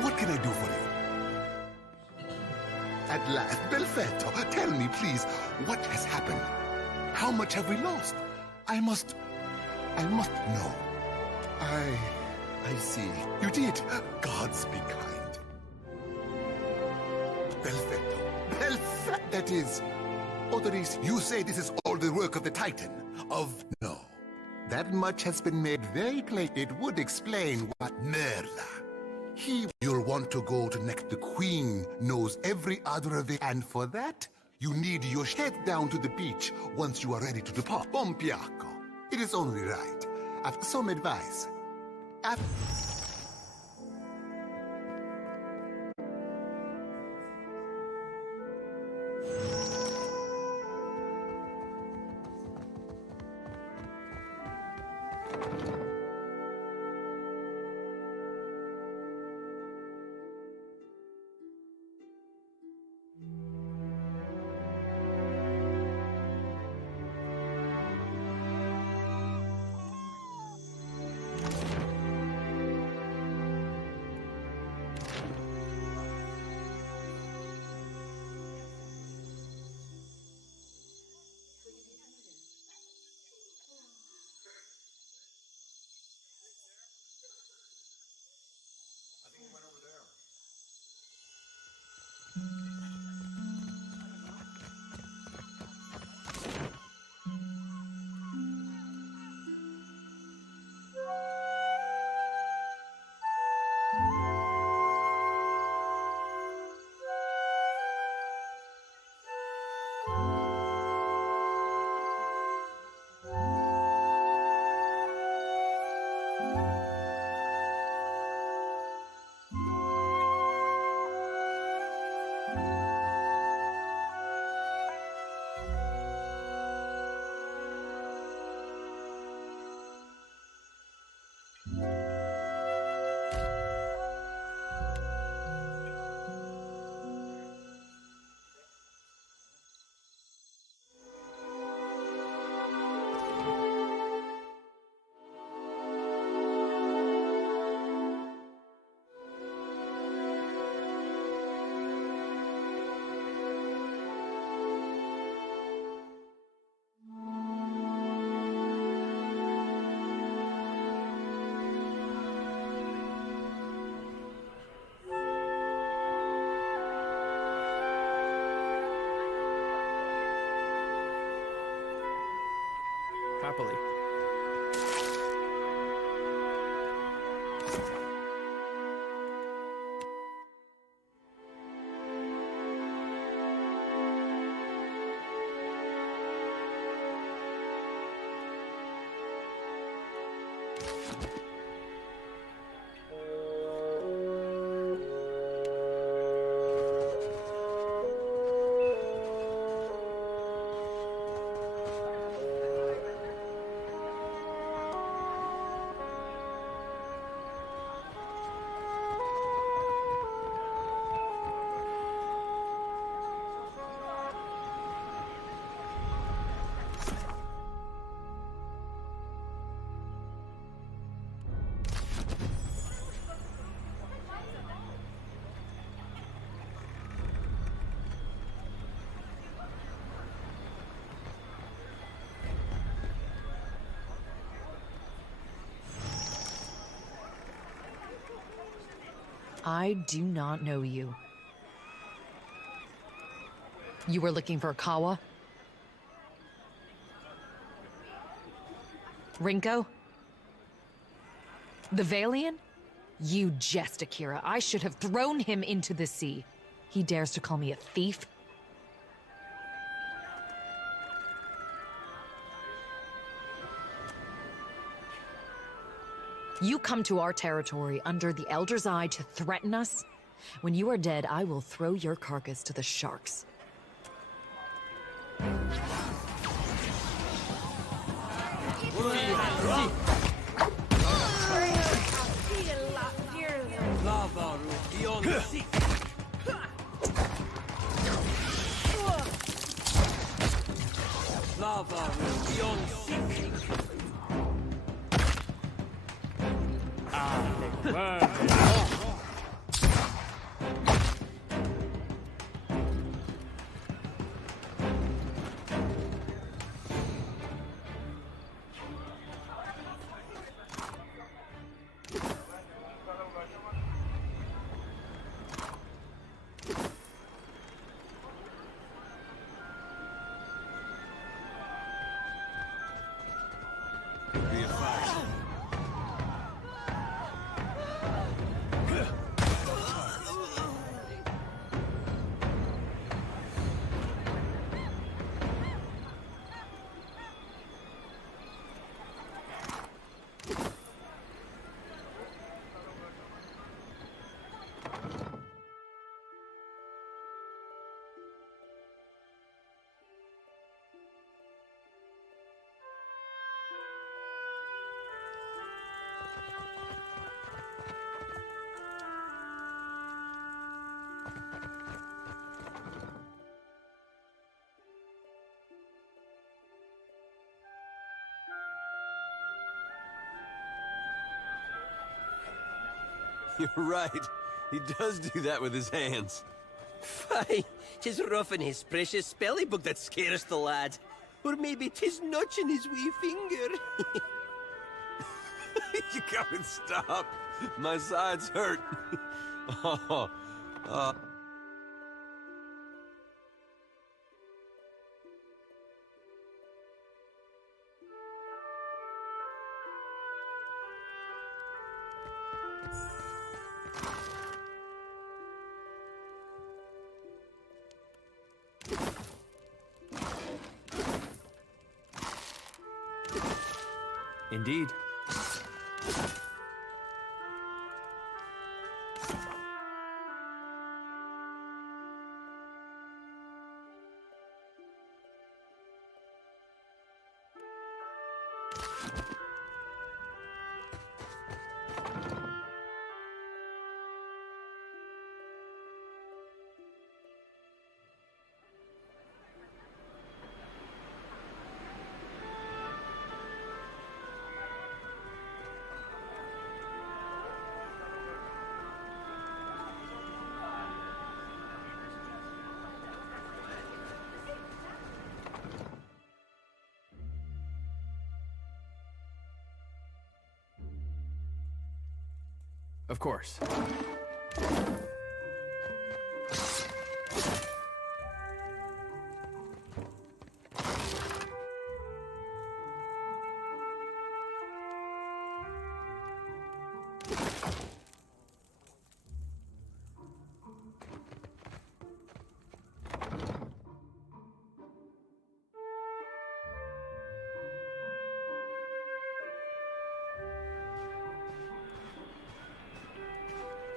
What can I do for you? At last, Belfetto, tell me, please, what has happened? How much have we lost? I must know. I see. You did. Gods be kind. Belfetto, that is... Odoris, you say this is all the work of the Titan, No. That much has been made very plain. It would explain what Merla. You'll want to go to next. The Queen knows every other of it, and for that, you need your head down to the beach once you are ready to depart. Pompiaco. It is only right. After some advice. Happily. I do not know you. You were looking for Kawa? Rinko? The Valian? You jest, Akira. I should have thrown him into the sea. He dares to call me a thief? You come to our territory under the Elder's Eye to threaten us? When you are dead, I will throw your carcass to the sharks. You're right. He does do that with his hands. Fie, 'tis roughing his precious spelling book that scares the lad. Or maybe 'tis notching his wee finger. You gotta stop. My sides hurt. Oh, Indeed. Of course.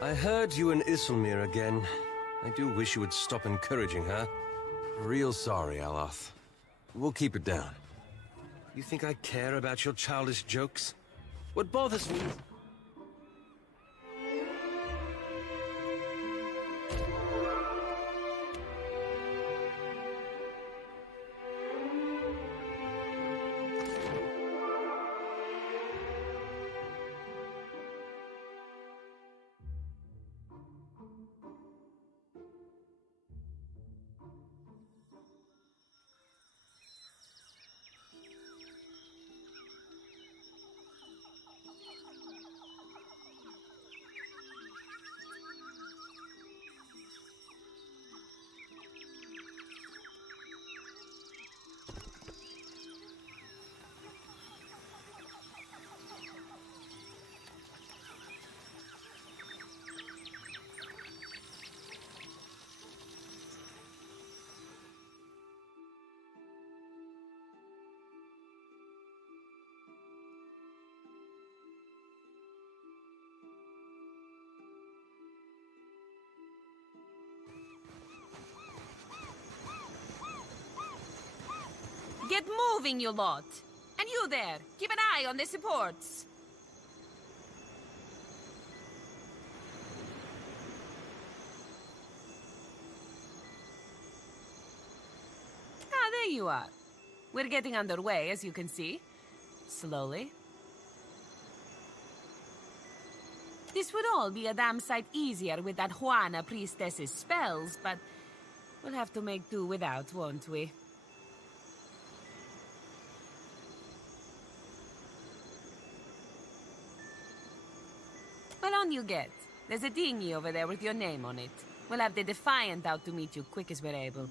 I heard you and Isilmir again. I do wish you would stop encouraging her. Real sorry, Aloth. We'll keep it down. You think I care about your childish jokes? What bothers me... Get moving, you lot! And you there, keep an eye on the supports! Ah, there you are. We're getting underway, as you can see. Slowly. This would all be a damn sight easier with that Juana priestess's spells, but we'll have to make do without, won't we? Well, on you get. There's a dinghy over there with your name on it. We'll have the Defiant out to meet you quick as we're able.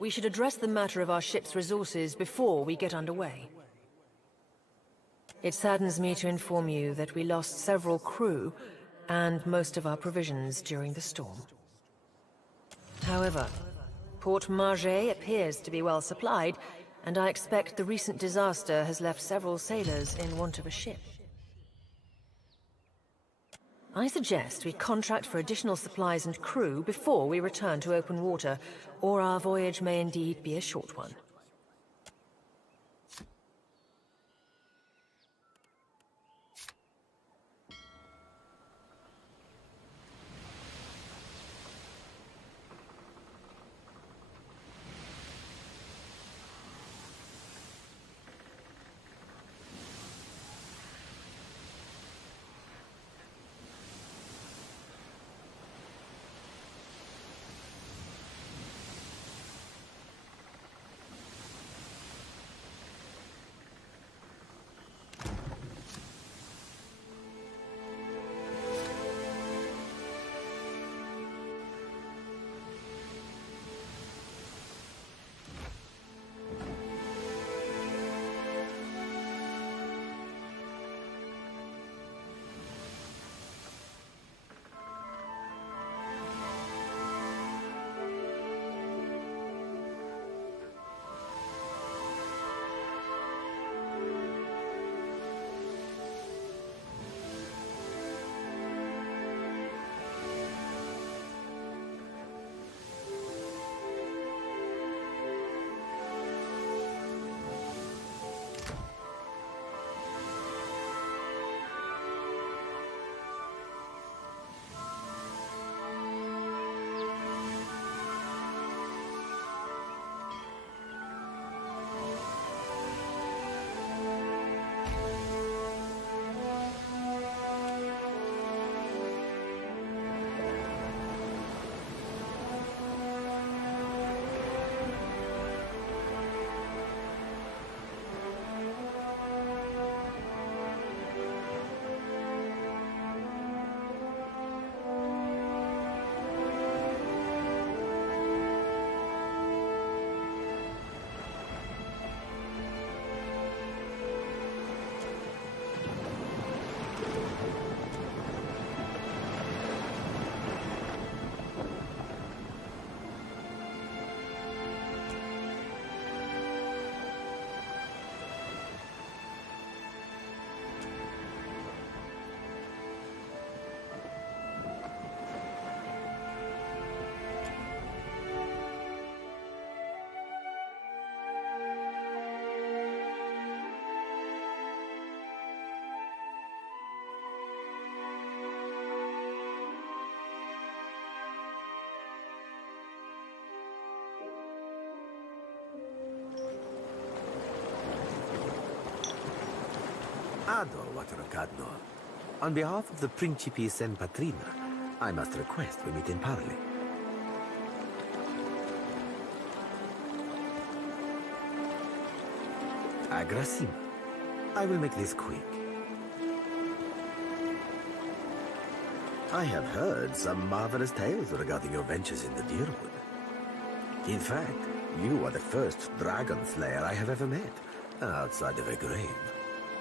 we should address the matter of our ship's resources before we get underway. It saddens me to inform you that we lost several crew and most of our provisions during the storm. However, Port Margé appears to be well supplied, and I expect the recent disaster has left several sailors in want of a ship. I suggest we contract for additional supplies and crew before we return to open water, or our voyage may indeed be a short one. Ado, Waterocadno. On behalf of the Principes and Patrina, I must request we meet in parley. Agrasima. I will make this quick. I have heard some marvelous tales regarding your ventures in the Deerwood. In fact, you are the first dragon slayer I have ever met, outside of a grave.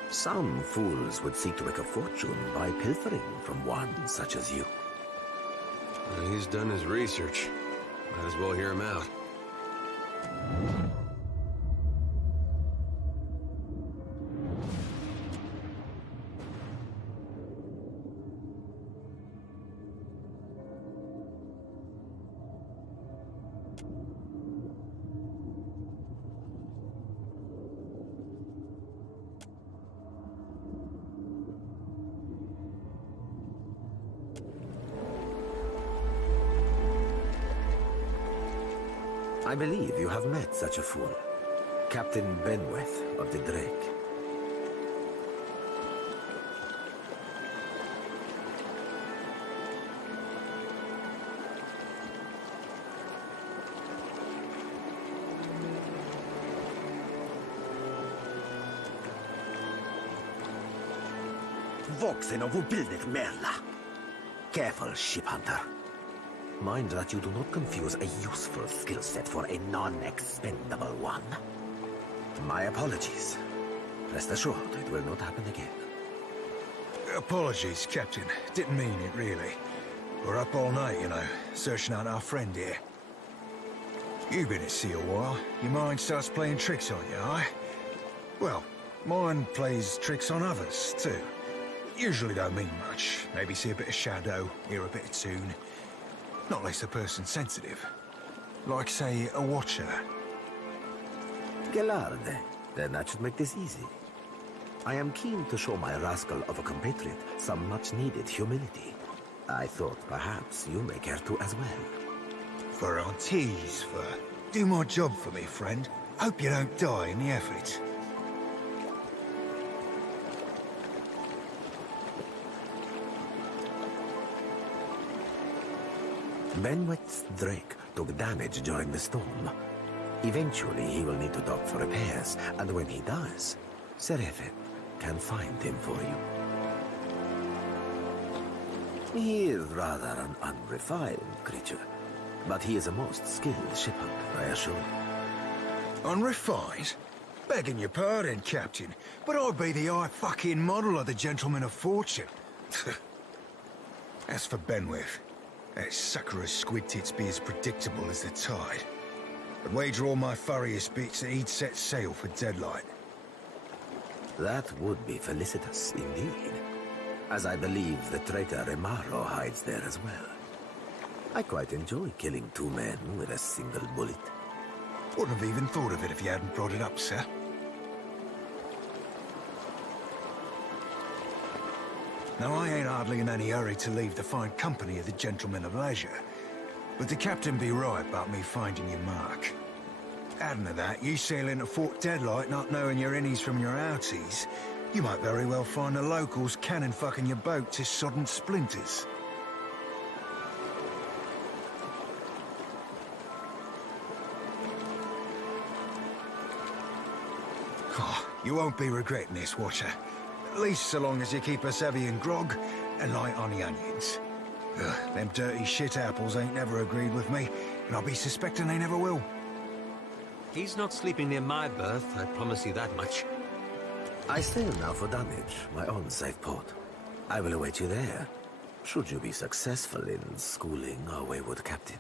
Some fools would seek to make a fortune by pilfering from one such as you. Well, he's done his research. Might as well hear him out. I believe you have met such a fool. Captain Benweth of the Drake. Voxen of Ubildet Merla. Careful, ship hunter. Mind that you do not confuse a useful skill set for a non-expendable one. My apologies. Rest assured, it will not happen again. Apologies, Captain. Didn't mean it, really. We're up all night, you know, searching out our friend here. You've been at sea a while. Your mind starts playing tricks on you, aye? Well, mine plays tricks on others, too. Usually don't mean much. Maybe see a bit of shadow, hear a bit of tune. Not less a person sensitive. Like, say, a watcher. Gelarde. Then that should make this easy. I am keen to show my rascal of a compatriot some much-needed humility. I thought perhaps you may care to as well. For aunties, for... Do my job for me, friend. Hope you don't die in the effort. Benwet's Drake took damage during the storm. Eventually, he will need to dock for repairs, and when he does, Seraphin can find him for you. He is rather an unrefined creature, but he is a most skilled shipper, I assure you. Unrefined? Begging your pardon, Captain, but I'd be the high fucking model of the gentleman of fortune. As for Benwith, that sucker of squid tits be as predictable as the tide. I'd wager all my furriest bits that he'd set sail for Deadlight. That would be felicitous indeed, as I believe the traitor Remaro hides there as well. I quite enjoy killing two men with a single bullet. Wouldn't have even thought of it if you hadn't brought it up, sir. Now, I ain't hardly in any hurry to leave the fine company of the gentlemen of leisure, but the captain be right about me finding your mark. Adding to that, you sail into Fort Deadlight not knowing your innies from your outies, you might very well find the locals cannon fucking your boat to sodden splinters. Oh, you won't be regretting this, Watcher. At least so long as you keep us heavy in grog and light on the onions. Ugh, them dirty shit apples ain't never agreed with me, and I'll be suspecting they never will. He's not sleeping near my berth, I promise you that much. I sail now for Dunwich, my own safe port. I will await you there, should you be successful in schooling our wayward captain.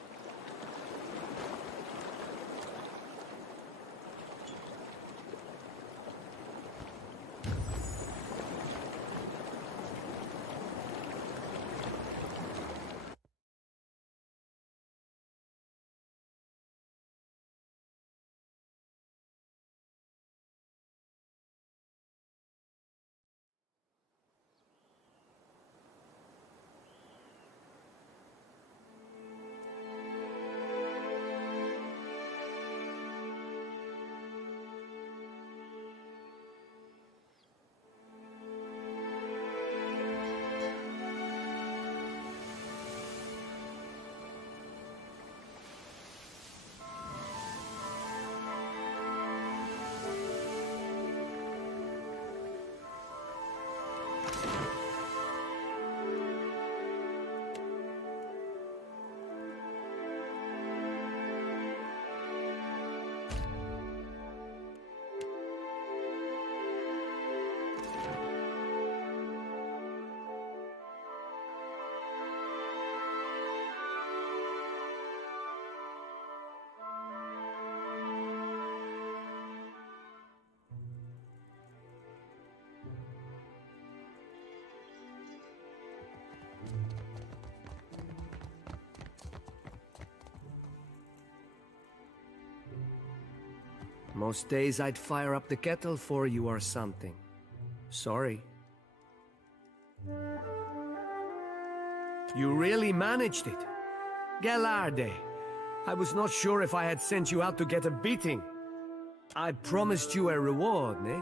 Most days I'd fire up the kettle for you or something. Sorry. You really managed it. Gelarde. I was not sure if I had sent you out to get a beating. I promised you a reward, eh?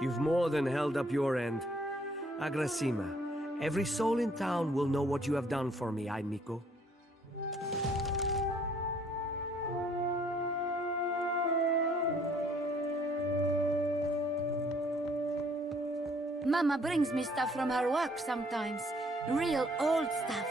You've more than held up your end. Agrasima, every soul in town will know what you have done for me, amico. Mama brings me stuff from her work sometimes. Real old stuff.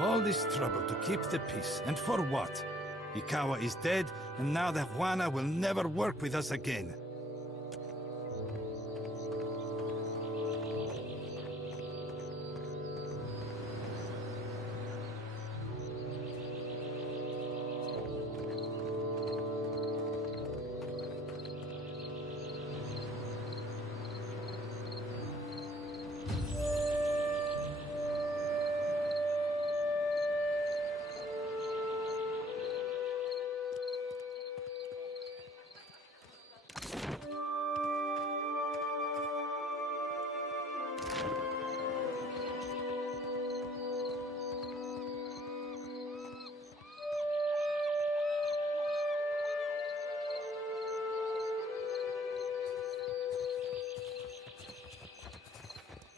All this trouble to keep the peace, and for what? Ikawa is dead, and now the Juana will never work with us again.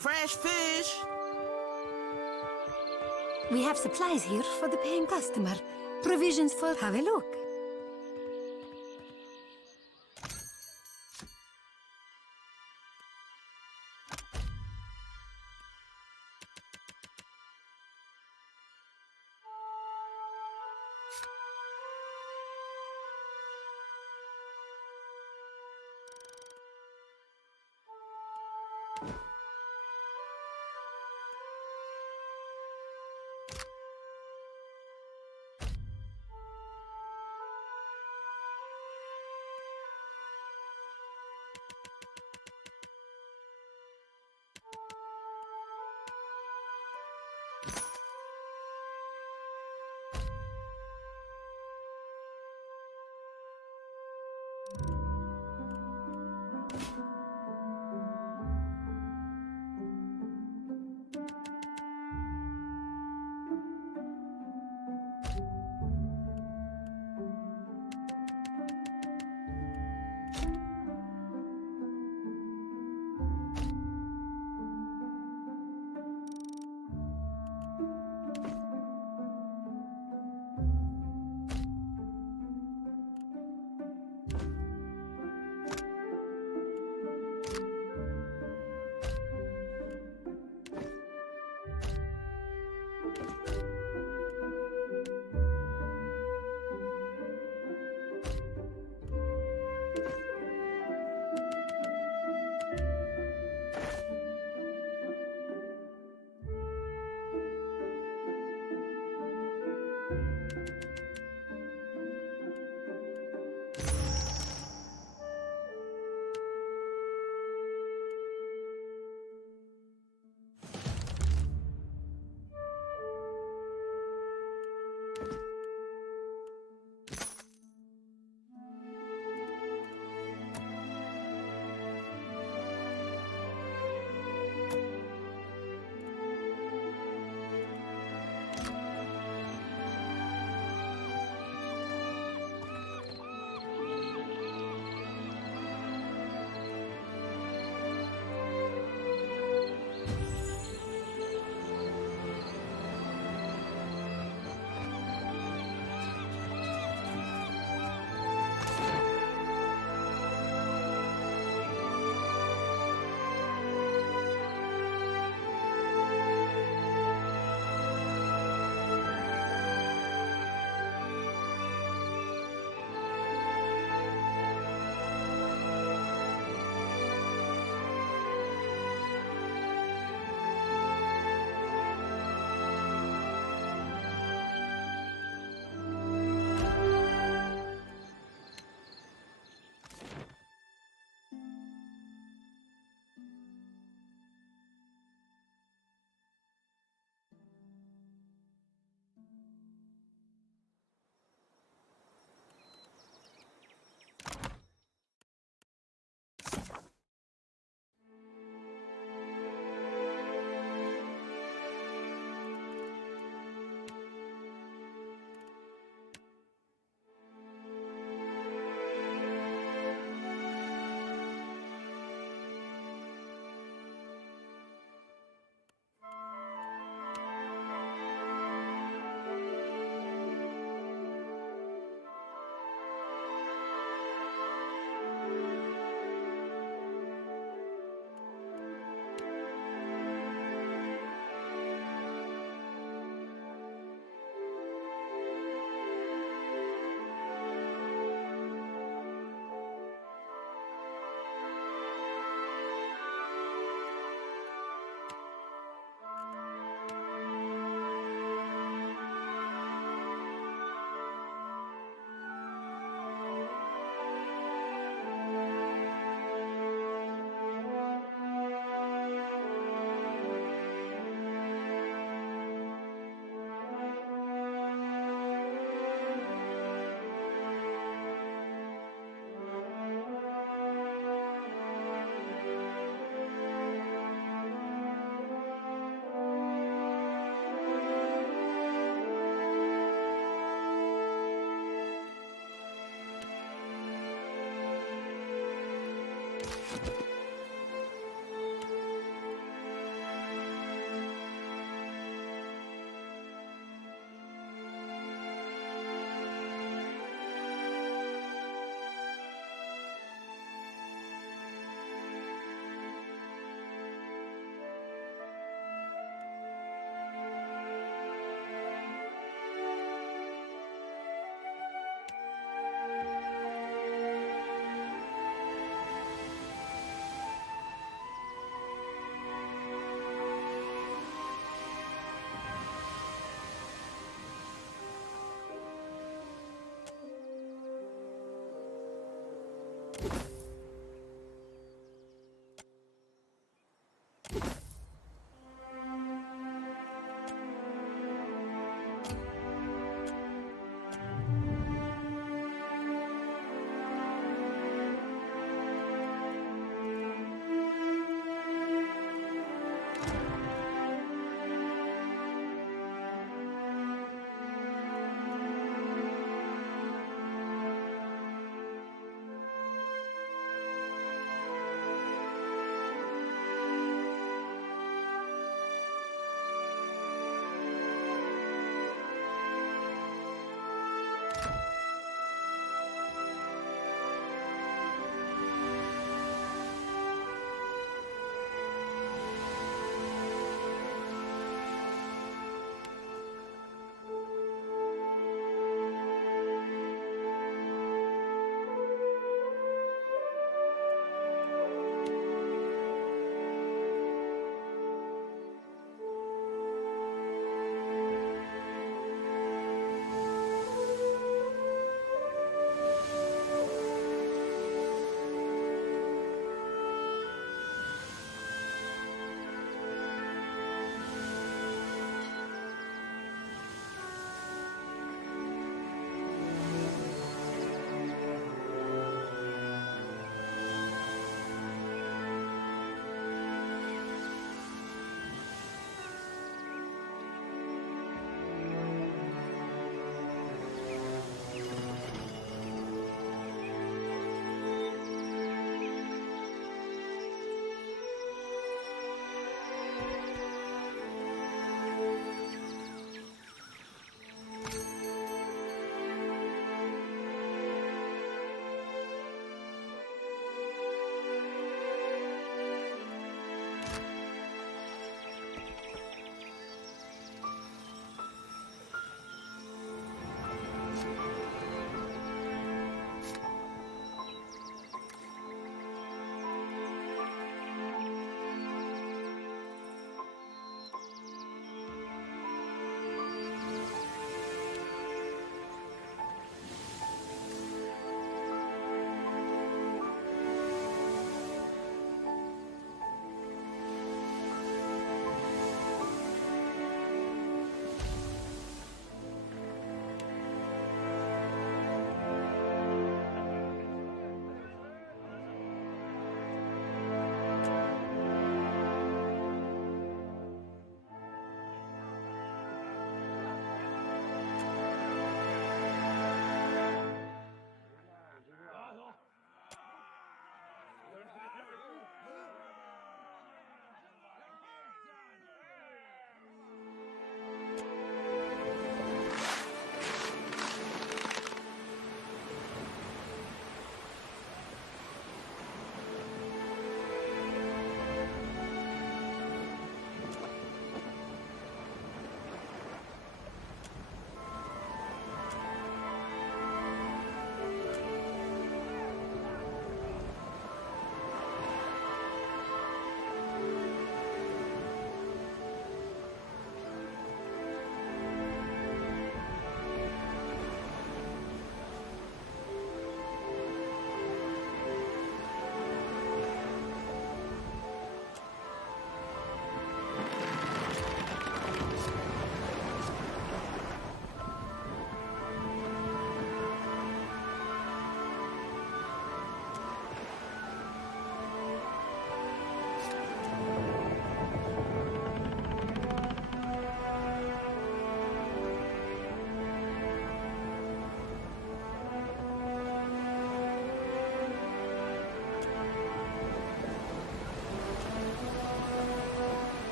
Fresh fish! We have supplies here for the paying customer. Provisions for... Have a look.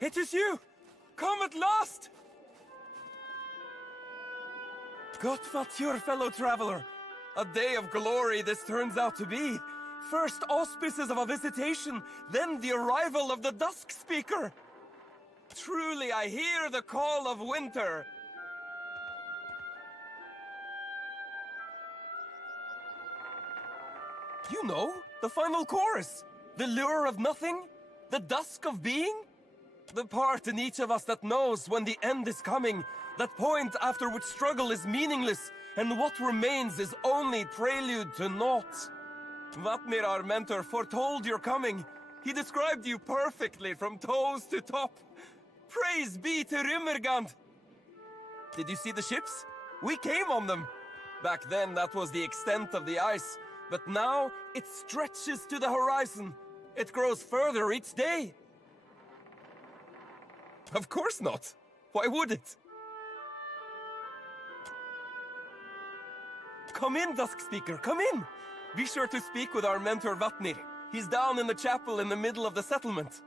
It is you! Come at last! God your fellow traveler. A day of glory this turns out to be. First auspices of a visitation, then the arrival of the Dusk Speaker. Truly, I hear the call of winter. You know, the final chorus. The lure of nothing, the dusk of being. The part in each of us that knows when the end is coming, that point after which struggle is meaningless, and what remains is only prelude to naught. Vatnir, our mentor, foretold your coming. He described you perfectly from toes to top. Praise be to Rimmergand! Did you see the ships? We came on them. Back then, that was the extent of the ice, but now it stretches to the horizon. It grows further each day. Of course not. Why would it? Come in, Dusk Speaker, come in! Be sure to speak with our mentor Vatnir. He's down in the chapel in the middle of the settlement.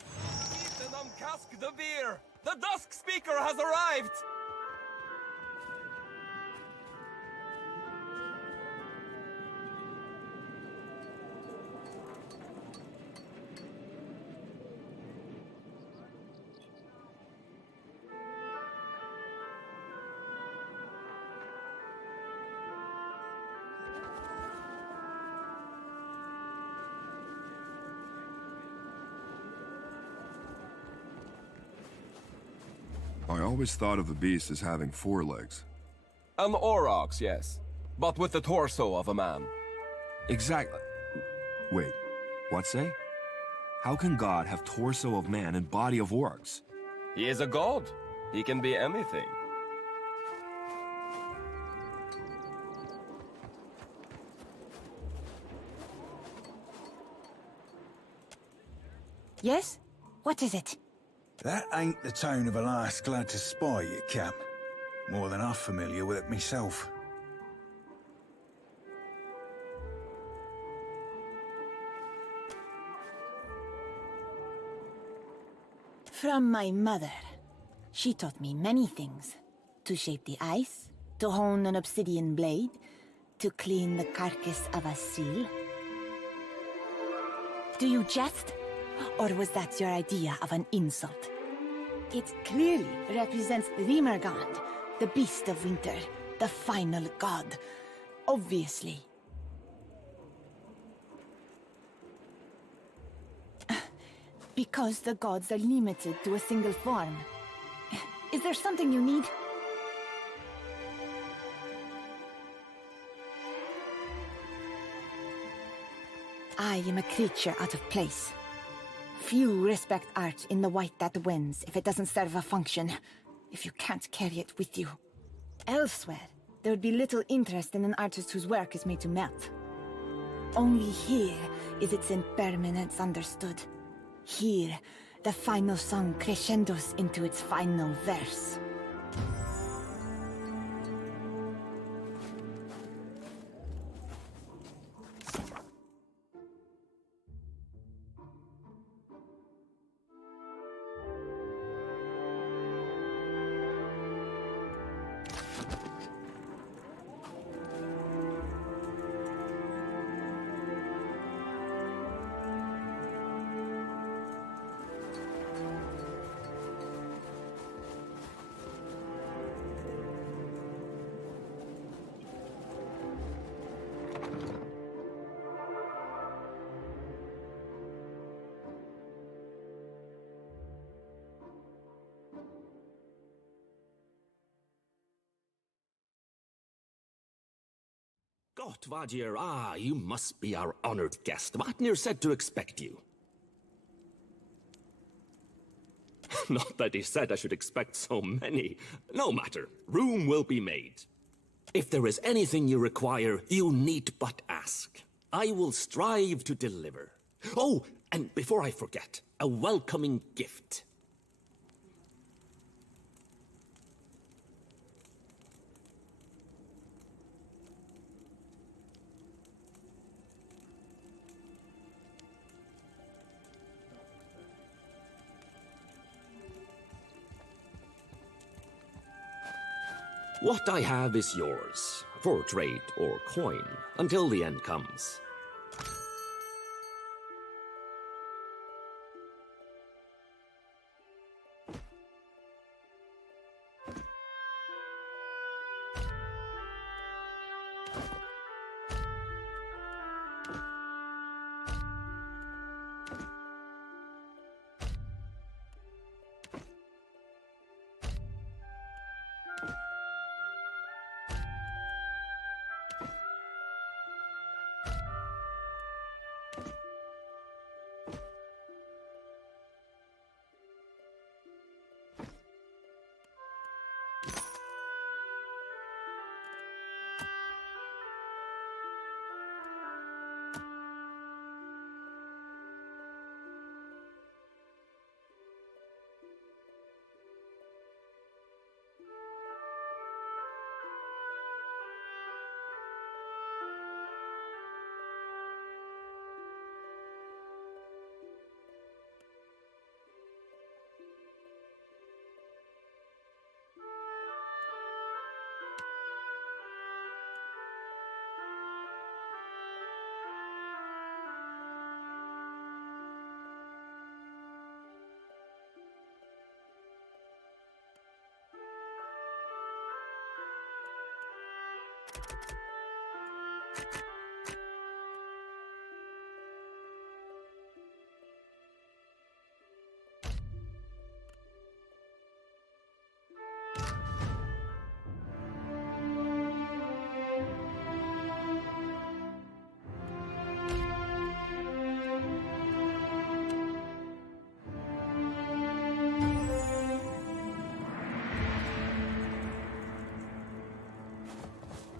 Eat and uncask the beer! The Dusk Speaker has arrived! I always thought of the beast as having 4 legs. An aurochs, yes. But with the torso of a man. Exactly. Wait, what say? How can God have torso of man and body of orcs? He is a god. He can be anything. Yes? What is it? That ain't the tone of a lass glad to spy you, Cap. More than I'm familiar with it myself. From my mother. She taught me many things. To shape the ice, to hone an obsidian blade, to clean the carcass of a seal. Do you jest? Or was that your idea of an insult? It clearly represents Rimergand, the beast of winter, the final god. Obviously. Because the gods are limited to a single form. Is there something you need? I am a creature out of place. Few respect art in the white that wins if it doesn't serve a function, if you can't carry it with you. Elsewhere, there would be little interest in an artist whose work is made to melt. Only here is its impermanence understood. Here, the final song crescendos into its final verse. Gottvadir, you must be our honored guest. Vatnir said to expect you. Not that he said I should expect so many. No matter, room will be made. If there is anything you require, you need but ask. I will strive to deliver. Oh, and before I forget, a welcoming gift. What I have is yours, for trade or coin, until the end comes.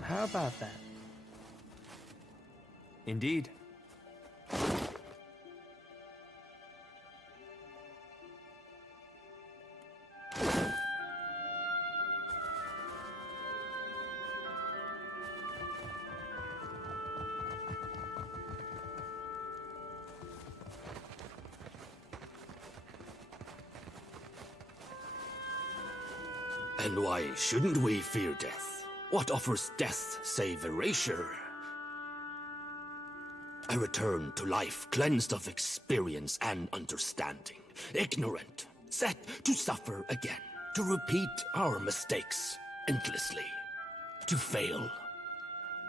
How about that? Indeed. And why shouldn't we fear death? What offers death save erasure? A return to life cleansed of experience and understanding. Ignorant, set to suffer again. To repeat our mistakes endlessly. To fail.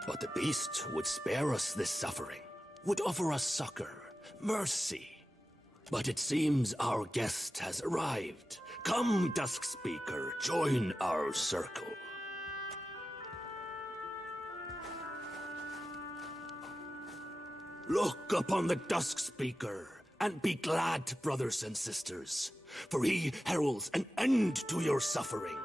But the beast would spare us this suffering. Would offer us succor, mercy. But it seems our guest has arrived. Come, Dusk Speaker, join our circle. Look upon the Dusk Speaker, and be glad, brothers and sisters, for he heralds an end to your suffering.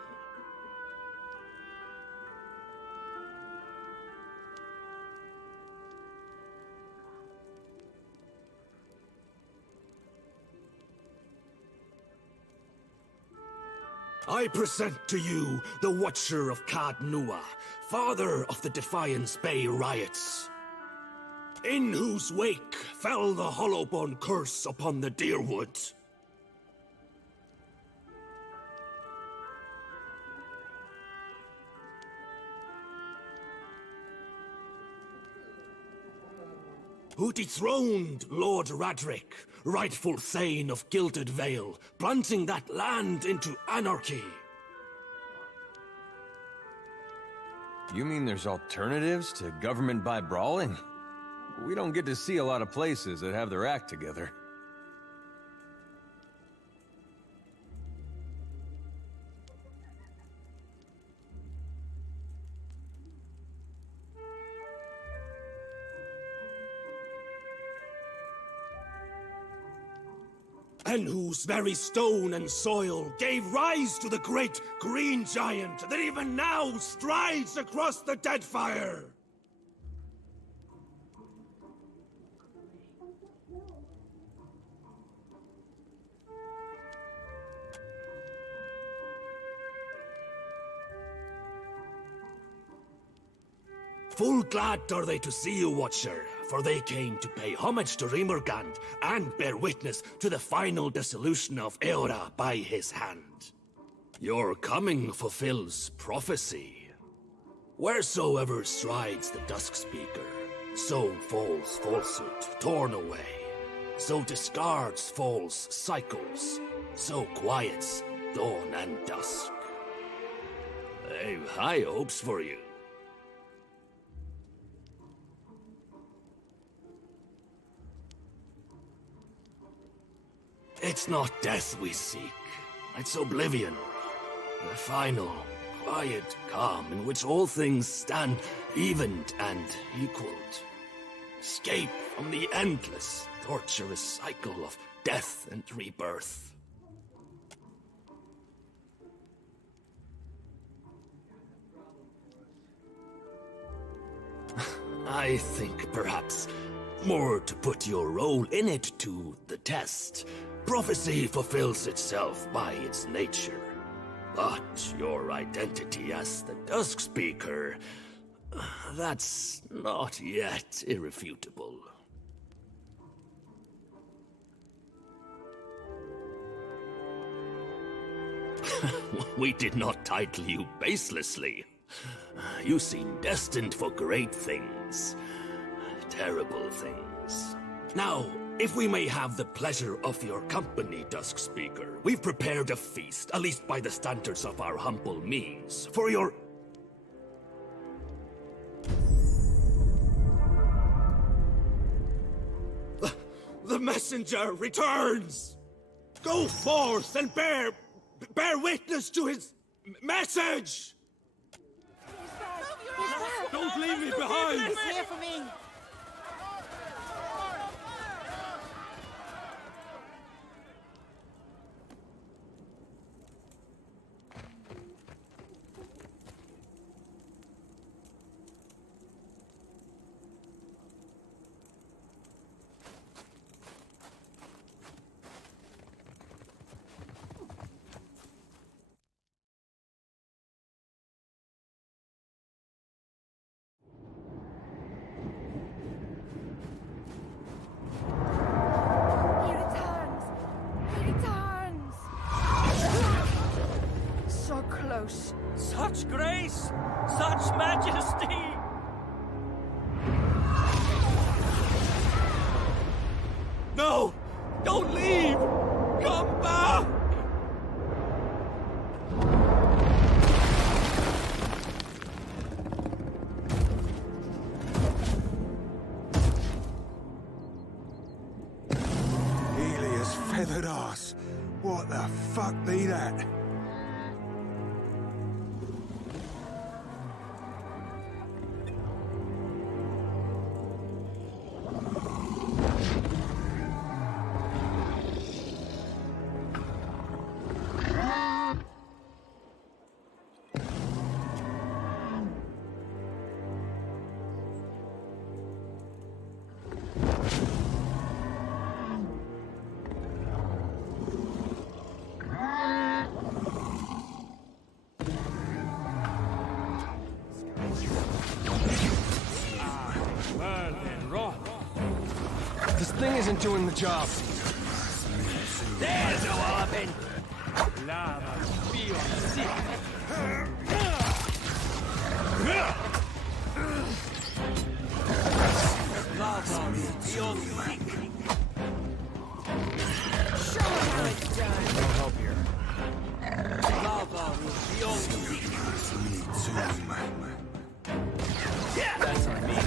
I present to you the Watcher of Cad Nua, father of the Defiance Bay riots, in whose wake fell the Hollowbone curse upon the Deerwood. Who dethroned Lord Radric, rightful Thane of Gilded Vale, plunging that land into anarchy. You mean there's alternatives to government by brawling? We don't get to see a lot of places that have their act together. And whose very stone and soil gave rise to the great green giant that even now strides across the Deadfire! Full glad are they to see you, Watcher, for they came to pay homage to Rimmergand and bear witness to the final dissolution of Eora by his hand. Your coming fulfills prophecy. Wheresoever strides the Dusk Speaker, so falls falsehood, torn away. So discards false cycles, so quiets dawn and dusk. I've high hopes for you. It's not death we seek, it's oblivion. The final, quiet calm in which all things stand evened and equaled. Escape from the endless, torturous cycle of death and rebirth. I think perhaps more to put your role in it to the test. Prophecy fulfills itself by its nature. But your identity as the Dusk Speaker, that's not yet irrefutable. We did not title you baselessly. You seem destined for great things. Terrible things. Now, if we may have the pleasure of your company, Dusk Speaker, we've prepared a feast, at least by the standards of our humble means, for your... The messenger returns! Go forth and bear witness to his message! Don't leave me behind! He's here for me! Such grace! Such majesty! No! Don't leave! Come back! Helia's feathered ass. What the fuck be that? This thing isn't doing the job. There's no weapon! Lava, feel sick! Lava, beyond sick! Show us how it's done! No help here. Lava, beyond sick! That's on me.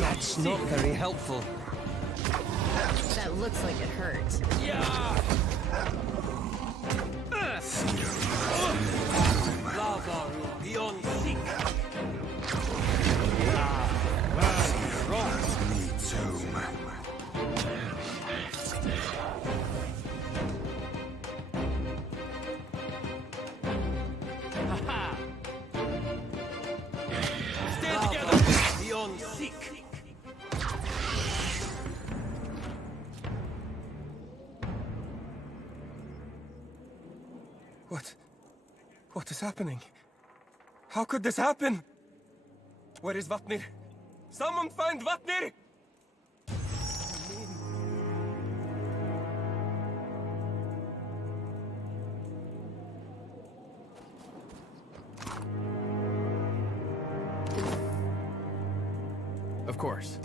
That's not very helpful. That looks like it hurt. Yeah! Lava beyond sick. Me too. Stand together beyond sick. What is happening? How could this happen? Where is Vatnir? Someone find Vatnir! Of course.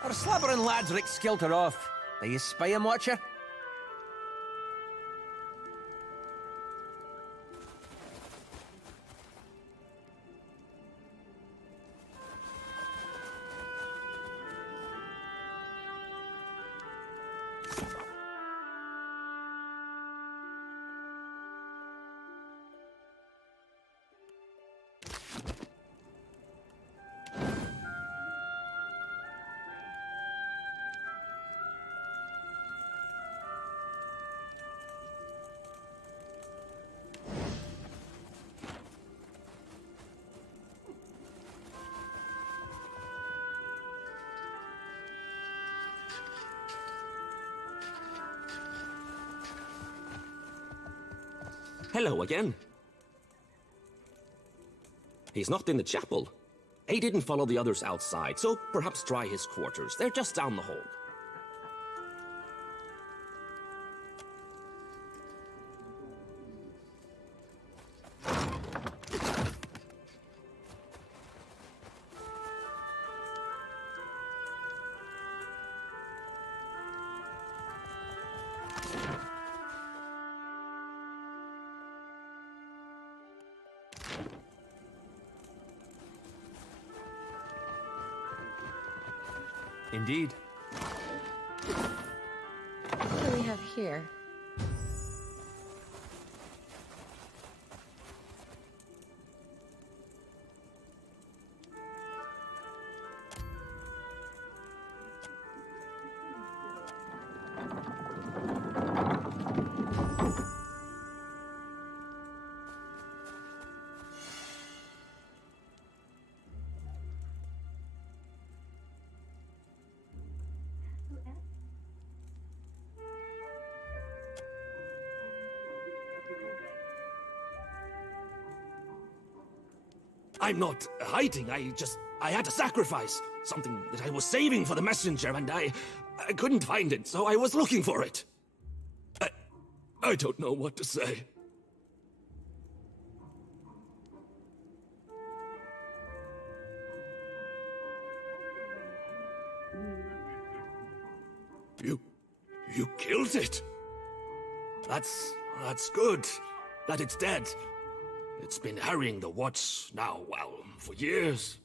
Our slabbering lads Rick Skilter off. Are you spying, Watcher? Hello again. He's not in the chapel. He didn't follow the others outside, so perhaps try his quarters. They're just down the hall. Indeed. What do we have here? I'm not hiding, I had to sacrifice something that I was saving for the messenger, and I couldn't find it, so I was looking for it. I don't know what to say. You killed it? That's good, that it's dead. It's been harrying the watch now, well, for years.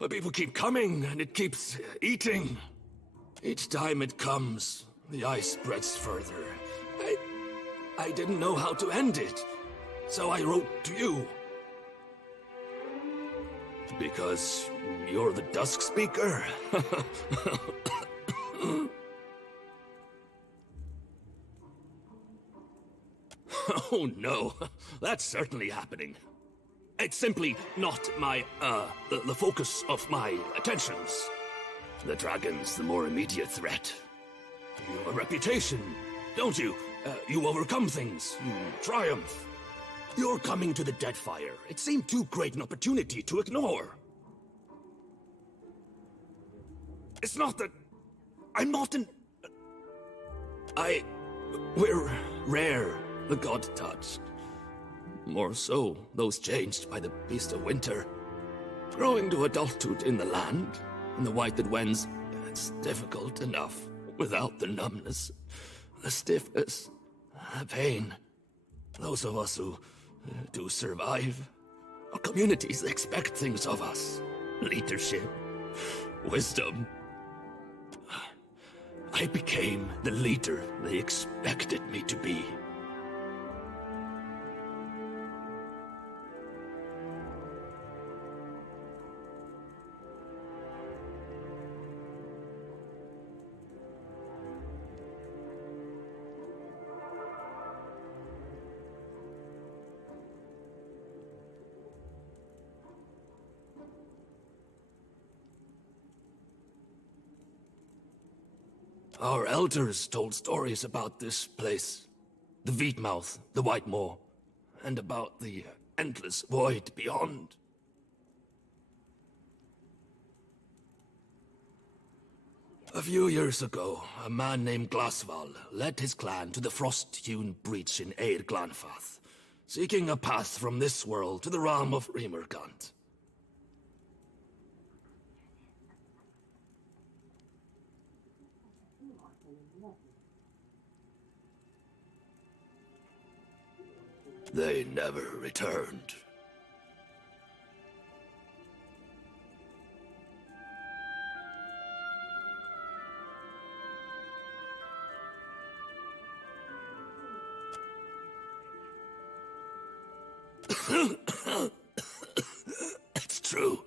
But people keep coming, and it keeps eating. Each time it comes, the ice spreads further. I didn't know how to end it, so I wrote to you. Because you're the Dusk Speaker? Oh no, that's certainly happening. It's simply not my, the focus of my attentions. The dragon's the more immediate threat. You have a reputation, don't you? You overcome things, you triumph. You're coming to the Deadfire. It seemed too great an opportunity to ignore. It's not that... I'm not an... We're rare, the god-touched. More so, those changed by the Beast of Winter. Growing to adulthood in the land, in the white that wends, it's difficult enough without the numbness, the stiffness, the pain. Those of us who do survive, our communities expect things of us. Leadership, wisdom. I became the leader they expected me to be. Our elders told stories about this place. The Wheatmouth, the White Moor, and about the endless void beyond. A few years ago, a man named Glasval led his clan to the frost-hewn breach in Eir Glanfath, seeking a path from this world to the realm of Rimergant. They never returned. It's true.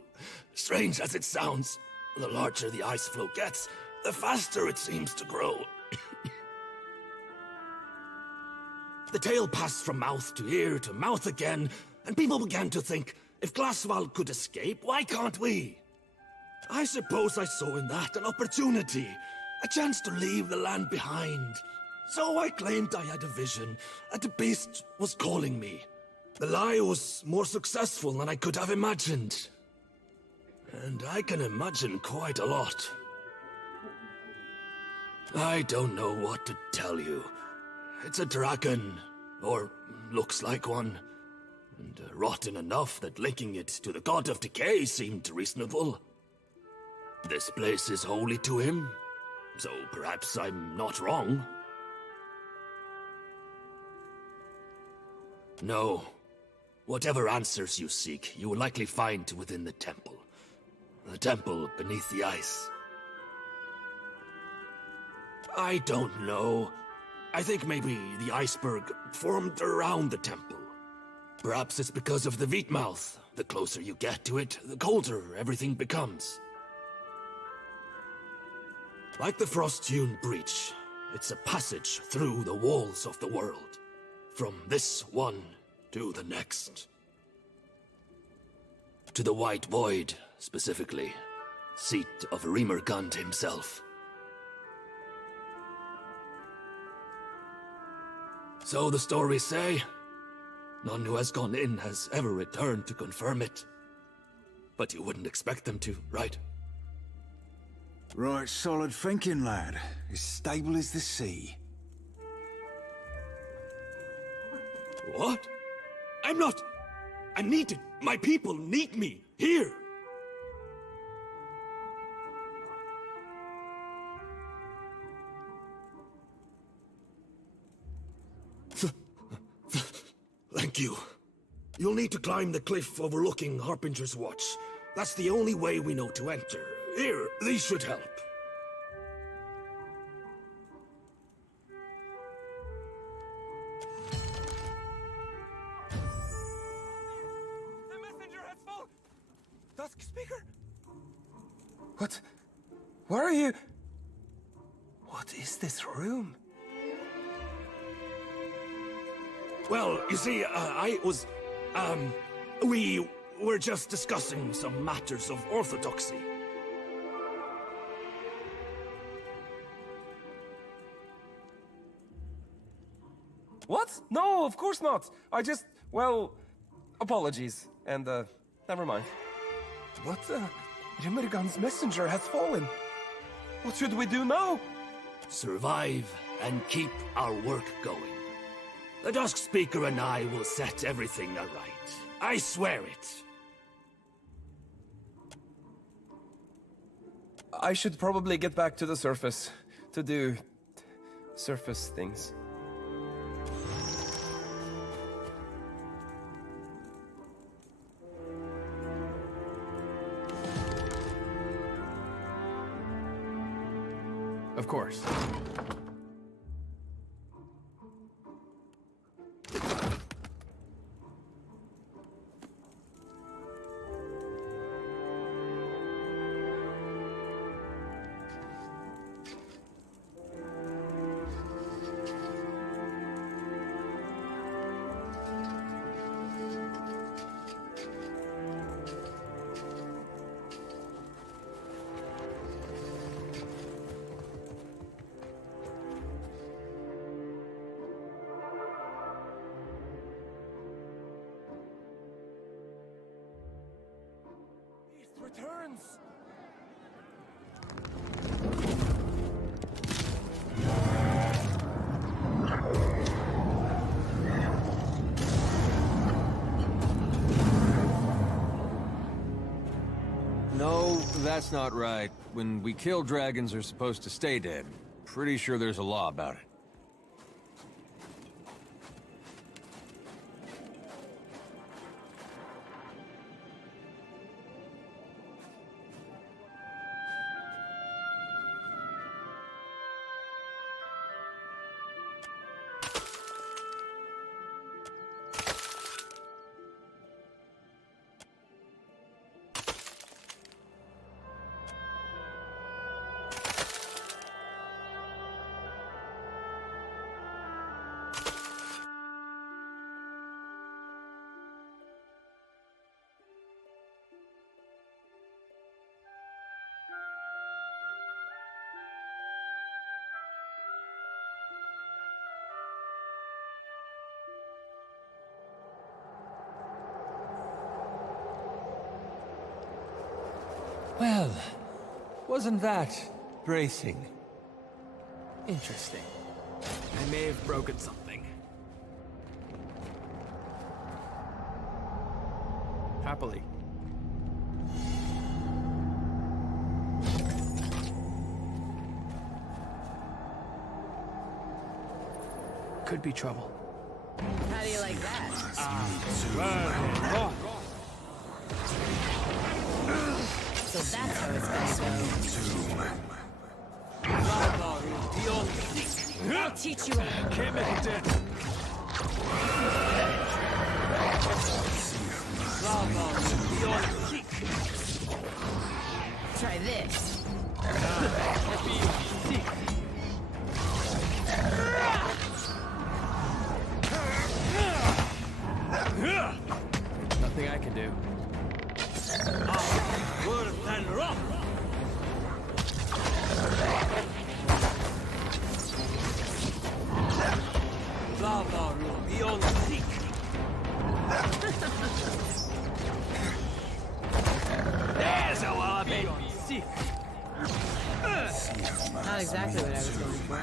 Strange as it sounds, the larger the ice floe gets, the faster it seems to grow. The tale passed from mouth to ear to mouth again, and people began to think, if Glasval could escape, why can't we? I suppose I saw in that an opportunity, a chance to leave the land behind. So I claimed I had a vision, that the beast was calling me. The lie was more successful than I could have imagined. And I can imagine quite a lot. I don't know what to tell you. It's a dragon, or looks like one, and rotten enough that linking it to the god of decay seemed reasonable. This place is holy to him, so perhaps I'm not wrong. No. Whatever answers you seek, you will likely find within the temple. The temple beneath the ice. I don't know. I think maybe the iceberg formed around the temple. Perhaps it's because of the Wheatmouth. The closer you get to it, the colder everything becomes. Like the frost-hewn breach, it's a passage through the walls of the world. From this one to the next. To the White Void, specifically. Seat of Rimergant himself. So the stories say. None who has gone in has ever returned to confirm it. But you wouldn't expect them to, right? Right, solid thinking, lad. As stable as the sea. What? I'm not... I'm needed. My people need me. Here. Thank you. You'll need to climb the cliff overlooking Harbinger's Watch. That's the only way we know to enter. Here, these should help. The messenger has fallen! Dusk Speaker? What? Where are you? What is this room? Well, you see, we were just discussing some matters of orthodoxy. What? No, of course not. I just, well, apologies. And, never mind. What, Rimergant's messenger has fallen. What should we do now? Survive and keep our work going. The Dusk Speaker and I will set everything aright. I swear it. I should probably get back to the surface to do surface things. Of course. Returns! No, that's not right. When we kill dragons, they're supposed to stay dead. Pretty sure there's a law about it. Well, wasn't that bracing? Interesting. I may have broken something. Happily. Could be trouble. How do you like that? So that's how it's gonna go. I'll teach you. Can't make it dead. Try this. Nothing I can do. Worse than rock. Lava room beyond seek. There's a wallaby. Seek. Not exactly what I was going for.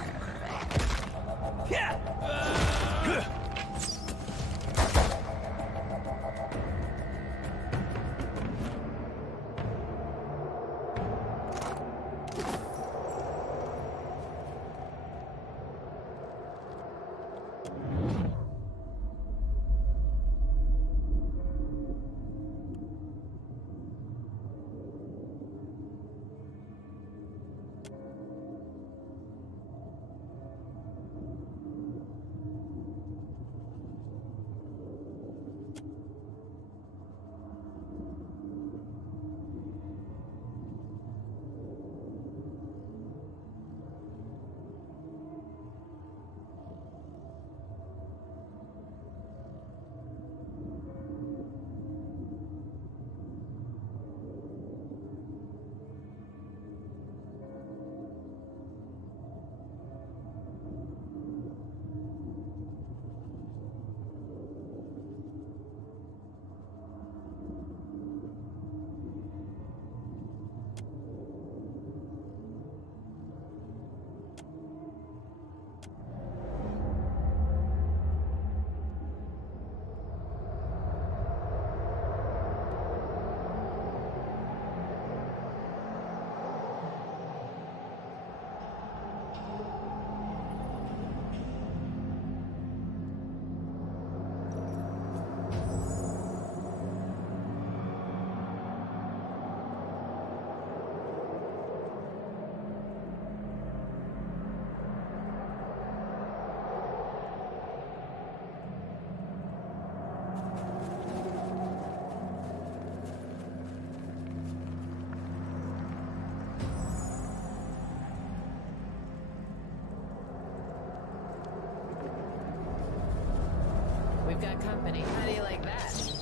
got company. How do you like that?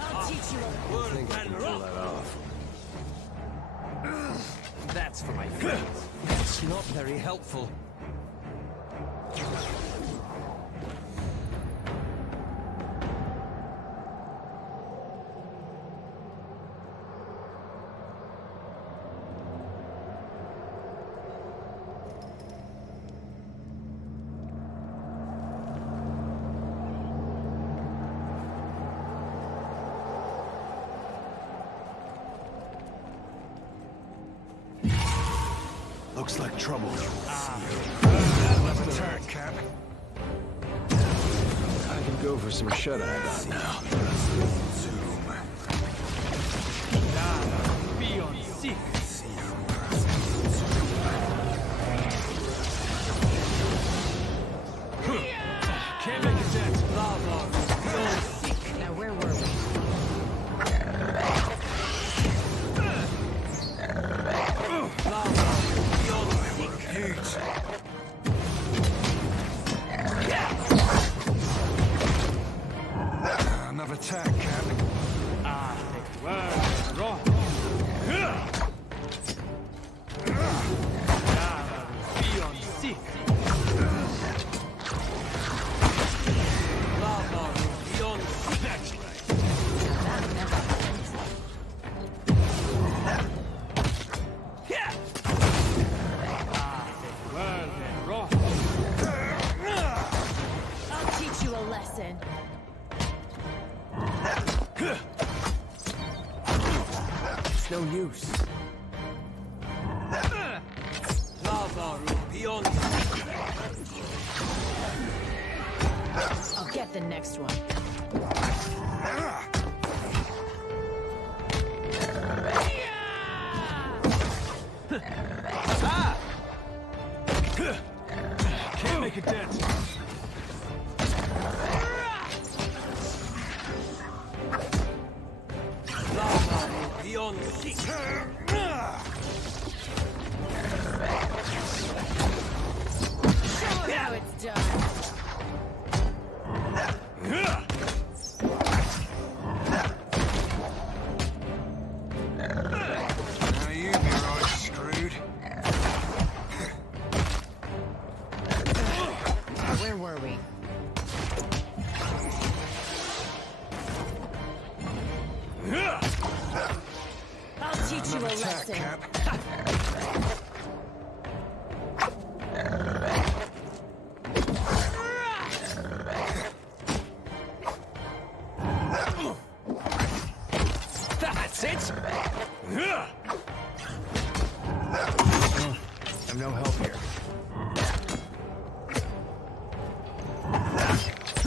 I'll teach you a I think I can pull that off. That's for my friends. It's not very helpful. Looks like trouble. Let's attack, Cap. I can go for some shut-eye dot now. Zoom. Be on seek. Can't make a dent. Lava. Be on seek. Now where were we? Another attack, Cap. Wrong. Be on seek. Lava. Be on seek. That's right. Wrong. I'll teach you a lesson. It's no use. Lava. Beyond. I'll get the next one. Can't make a dent. Lava. Beyond seek. Show 'em how it's done. Now you be right screwed. Where were we? I'll teach you a Attack, lesson. Cap. That's it! I'm no help here.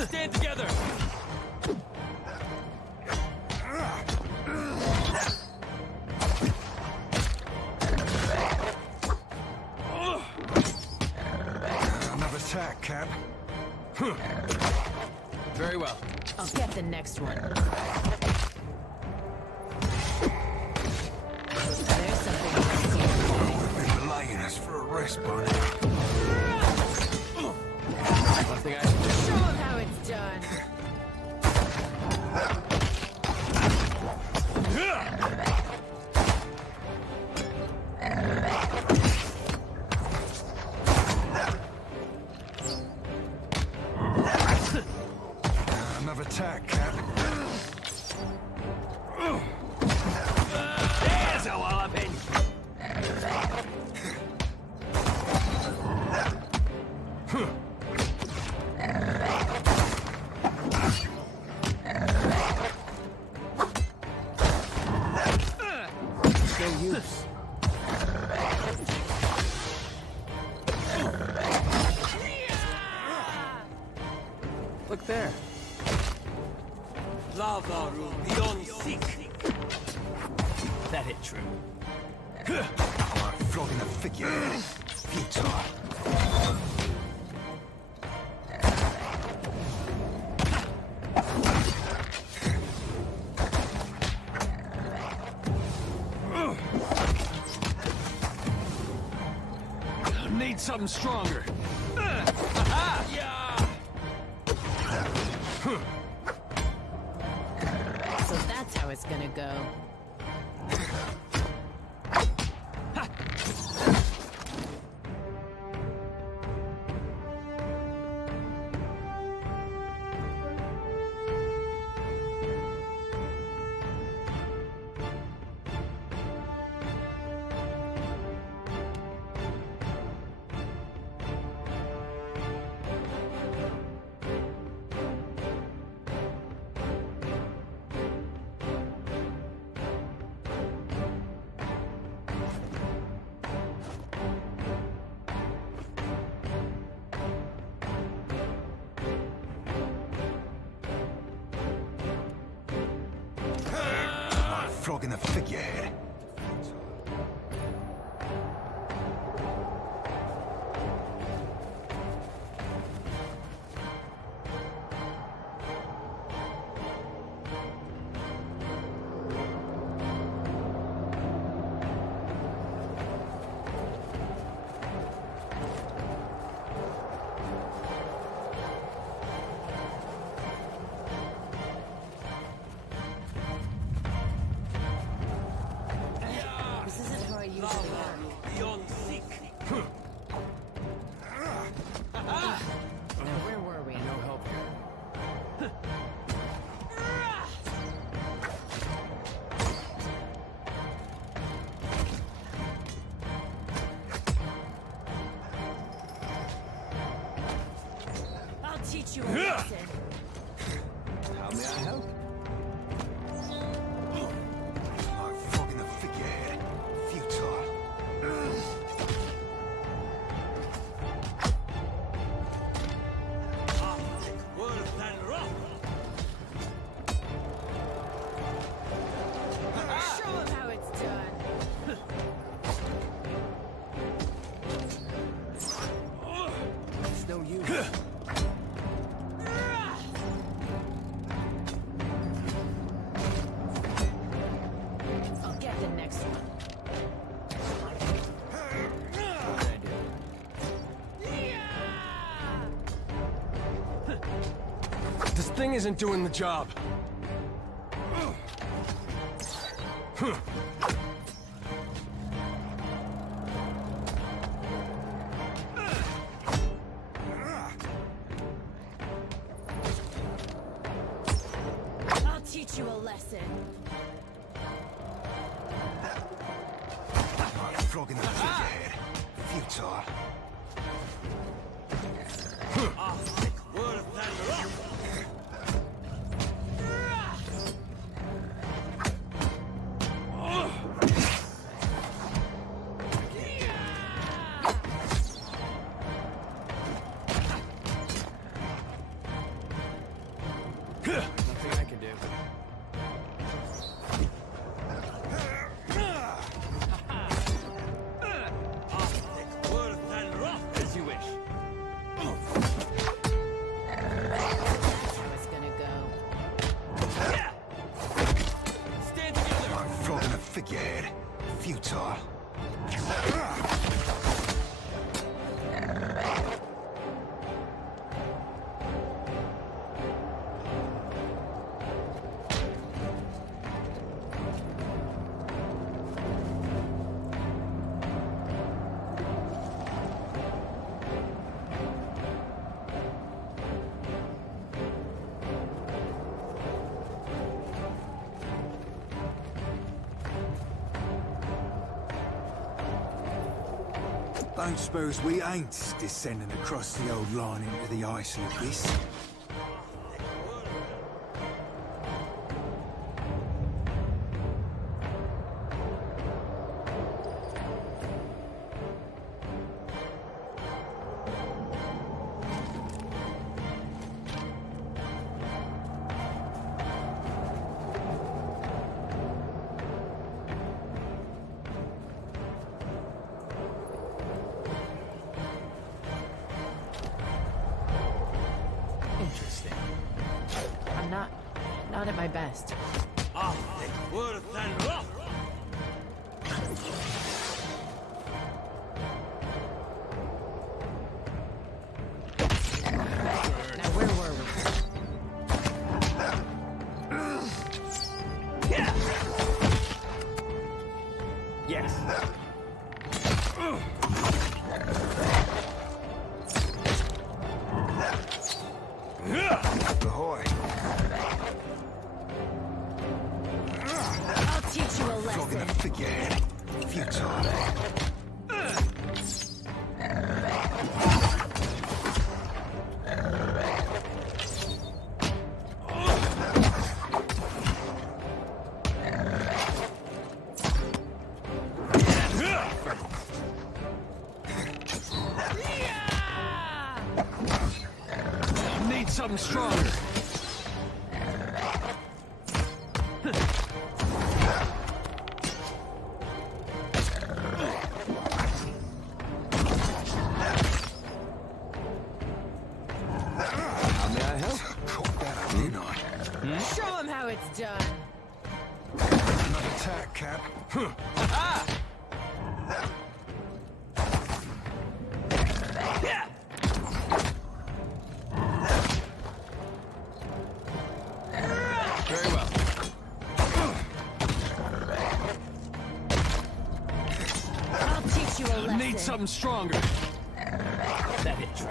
Stand together. Another attack, Cap. Very well. I'll get the next one. There's something else here. Been delaying us for a rest, Bonnie. Nothing I can do. Show 'em how it's done. Another attack, Cap. There's a walloping! No use. Look there. Lava. Beyond seek. That hit true. Like flogging a figurehead. Futile. Need something stronger. how it's gonna go. Frog in the figurehead. Where were we? No help here. I'll teach you a lesson. How may I help? Frog in the figurehead. Futile. Show them how it's done. It's no use. I'll get the next one. This thing isn't doing the job. I'll teach you a lesson. Frog in the figurehead. Futile. Nothing I can do. As you wish. That's how it's gonna go. Stand together. Frog in the figurehead. Futile. Don't suppose we ain't descending across the old line into the icy abyss? Interesting. I'm not at my best. Now where were we? something stronger. How may I help? Caught that up, didn't I? Show him how it's done. Another tack, Cap. Very well. I'll teach you a lesson. Need something stronger. That hit true.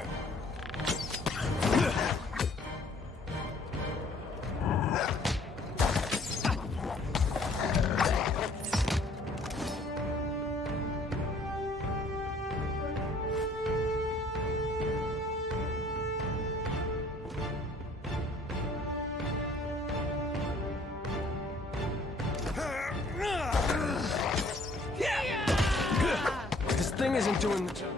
This thing isn't doing the job.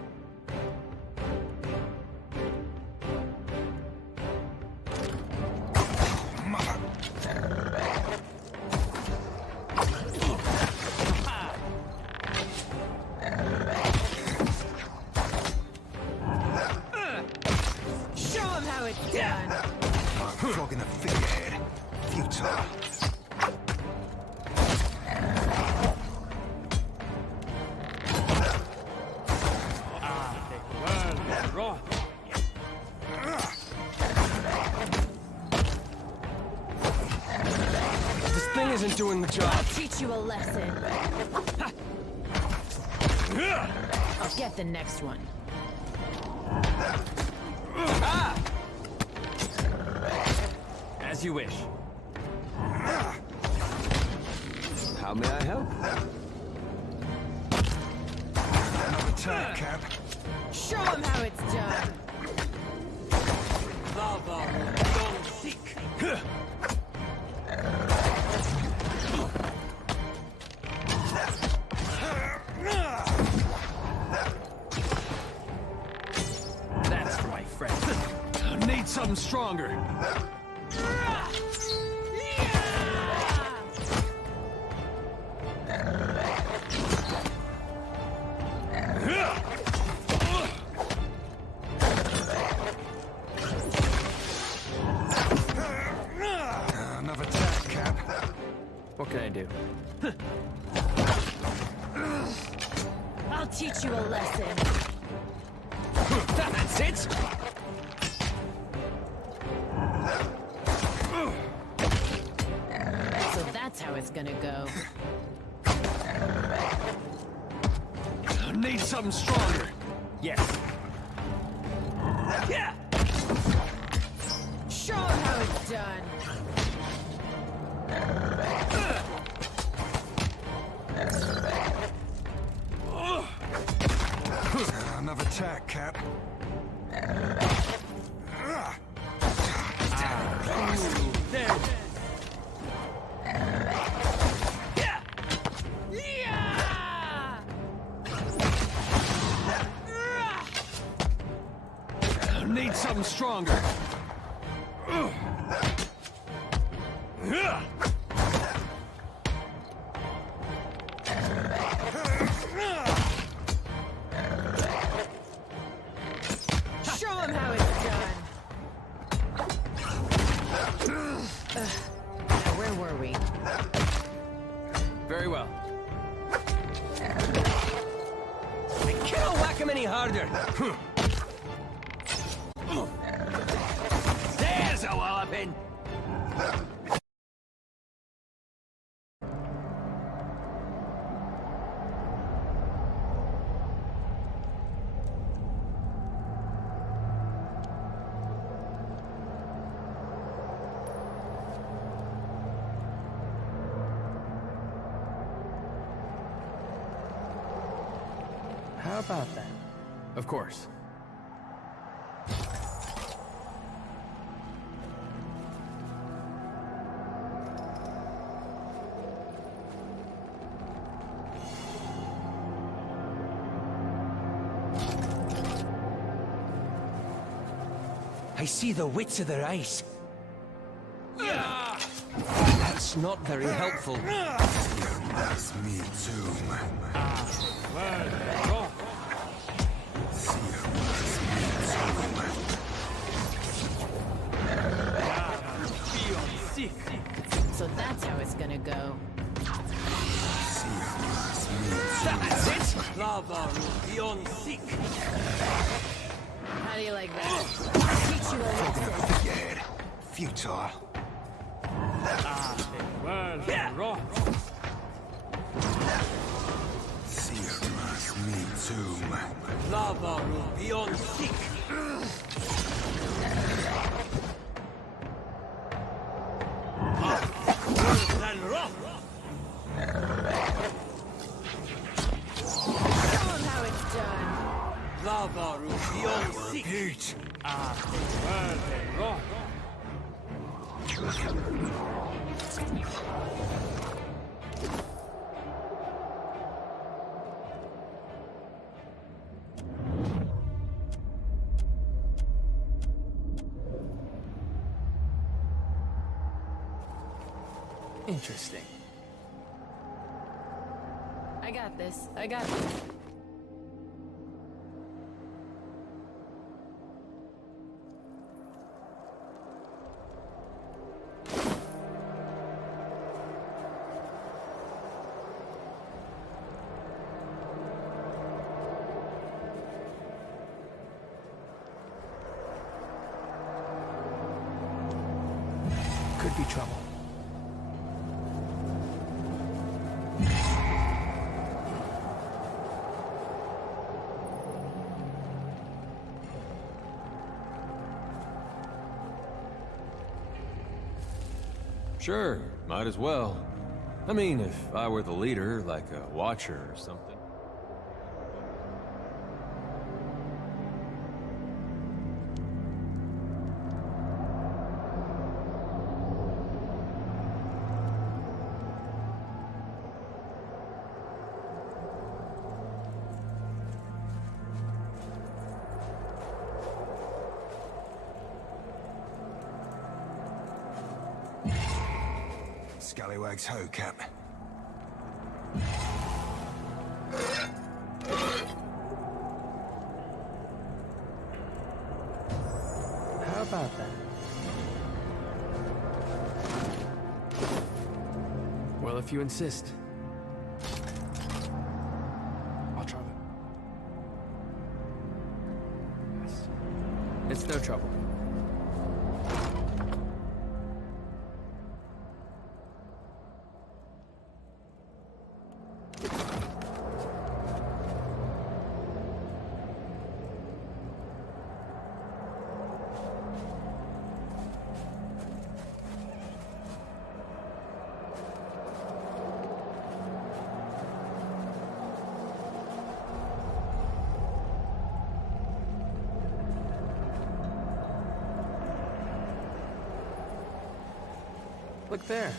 Show him how it's done. Like flogging a figurehead. Futile. This thing isn't doing the job. I'll teach you a lesson. I'll get the next one. As you wish. How may I help? Another tack, Cap. Show him how it's done. Lava, don't seek. That's for my friend. Need something stronger. Another tack, Cap. What can I do? I'll teach you a lesson. That's it! So that's how it's gonna go. Need something stronger. Yes. Yeah. Show him how it's done. Another tack, Cap. There. Need something stronger. Show him how it's done. Now, where were we? Very well. I cannot whack him any harder. There's a walloping. How about that? Of course. I see the wits of their eyes. That's not very helpful. That's me too. So that's how it's gonna go. That's it! Lava beyond seek. How do you like that? Teach you a lesson. Dead. Futile. Me too. Lava beyond seek. And rock. Show 'em how it's done. Lava beyond seek. Heat. Interesting. I got this. I got this. Could be trouble. Sure, might as well. I mean, if I were the leader, like a watcher or something. Scallywag's hoe cap. How about that? Well, if you insist. I'll try it. Yes. It's no trouble. Look there.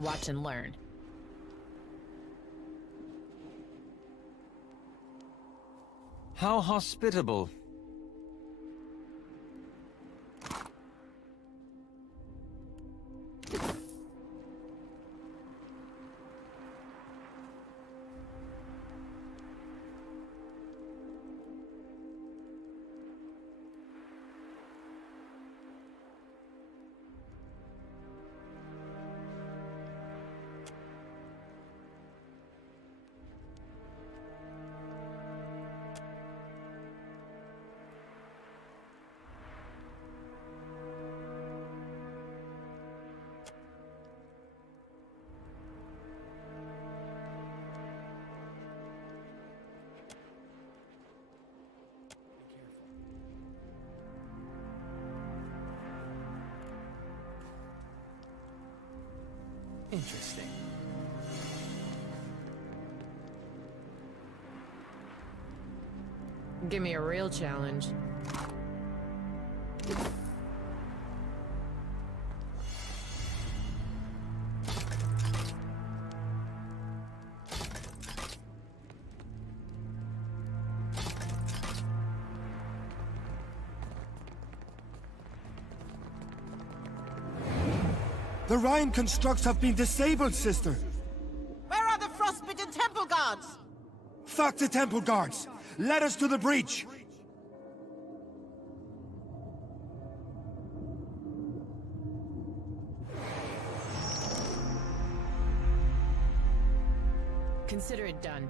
Watch and learn. How hospitable. Interesting. Give me a real challenge. The Rhine constructs have been disabled, sister. Where are the frostbitten temple guards? Fuck the temple guards. Let us to the breach. Consider it done.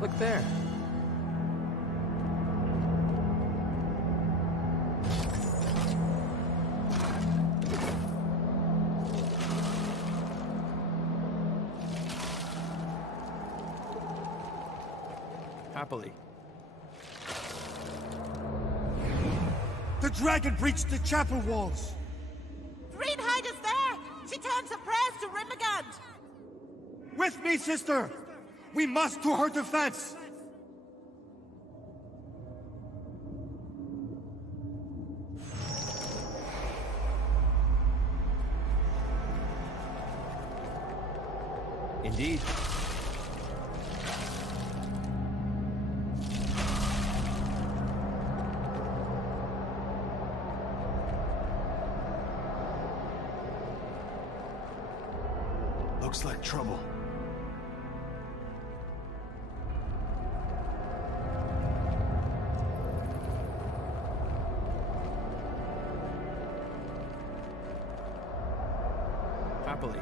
Look there. Happily. The dragon breached the chapel walls. Greenhide is there! She turns her prayers to Rimagant! With me, sister! We must to her defense! Indeed. Looks like trouble. Happily.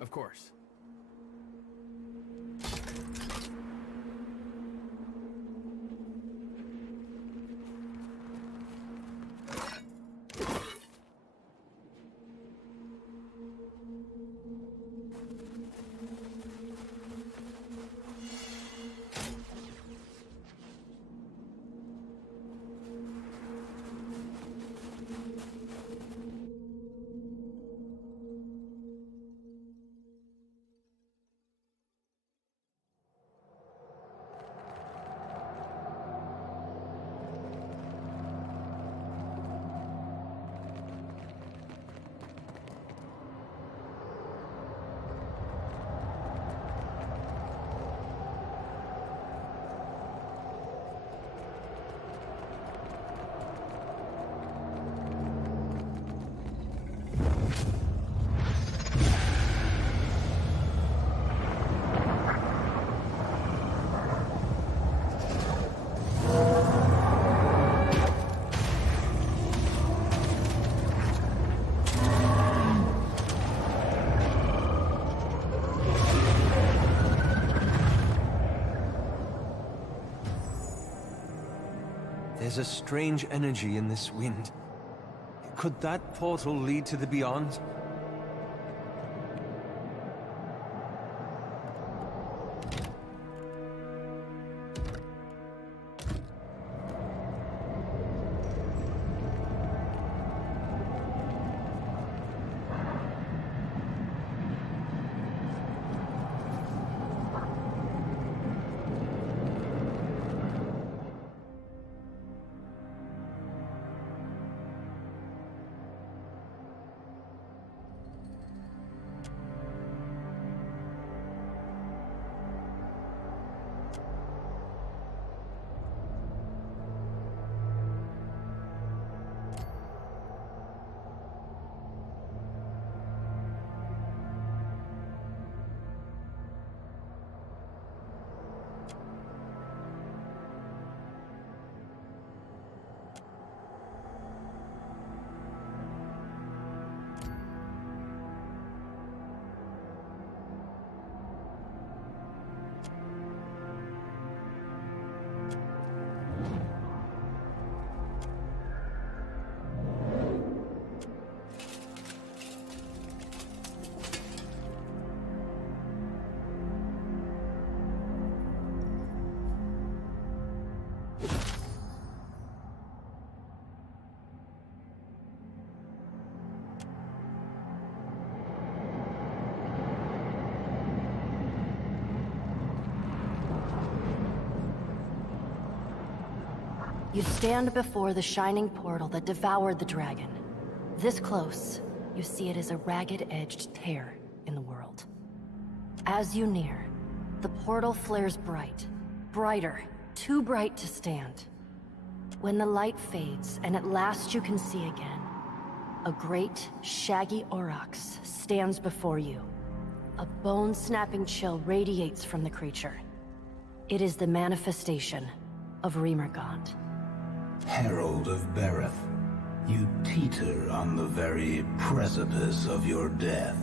Of course. There's a strange energy in this wind. Could that portal lead to the beyond? You stand before the shining portal that devoured the dragon. This close, you see it as a ragged-edged tear in the world. As you near, the portal flares bright. Brighter, too bright to stand. When the light fades, and at last you can see again, a great, shaggy aurochs stands before you. A bone-snapping chill radiates from the creature. It is the manifestation of Remergant. Herald of Bereth, you teeter on the very precipice of your death.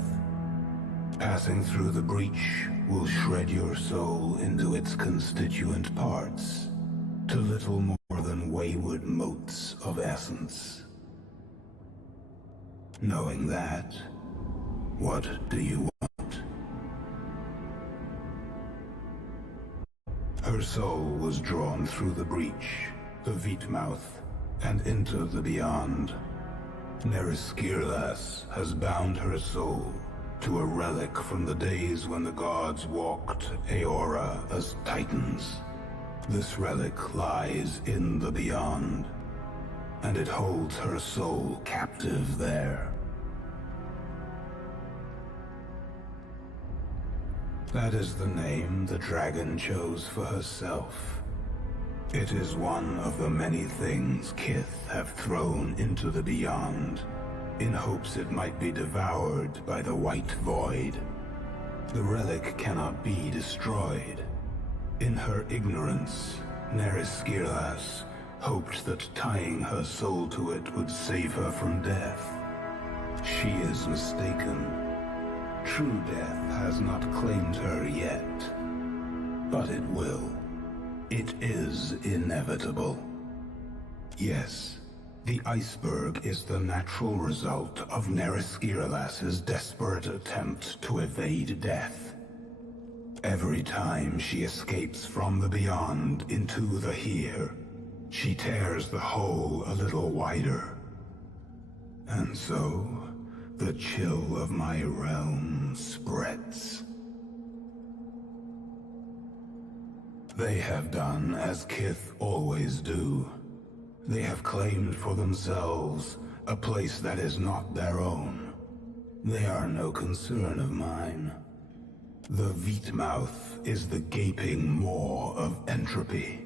Passing through the breach will shred your soul into its constituent parts, to little more than wayward motes of essence. Knowing that, what do you want? Her soul was drawn through the breach, the Vitmouth, and into the beyond. Neriskirlas has bound her soul to a relic from the days when the gods walked Aora as titans. This relic lies in the beyond, and it holds her soul captive there. That is the name the dragon chose for herself. It is one of the many things Kith have thrown into the beyond, in hopes it might be devoured by the White Void. The relic cannot be destroyed. In her ignorance, Neriskirlas hoped that tying her soul to it would save her from death. She is mistaken. True death has not claimed her yet, but it will. It is inevitable. Yes, the iceberg is the natural result of Neriskirlas's desperate attempt to evade death. Every time she escapes from the beyond into the here, she tears the hole a little wider. And so, the chill of my realm spreads. They have done as Kith always do. They have claimed for themselves a place that is not their own. They are no concern of mine. The Vitmouth is the gaping maw of entropy.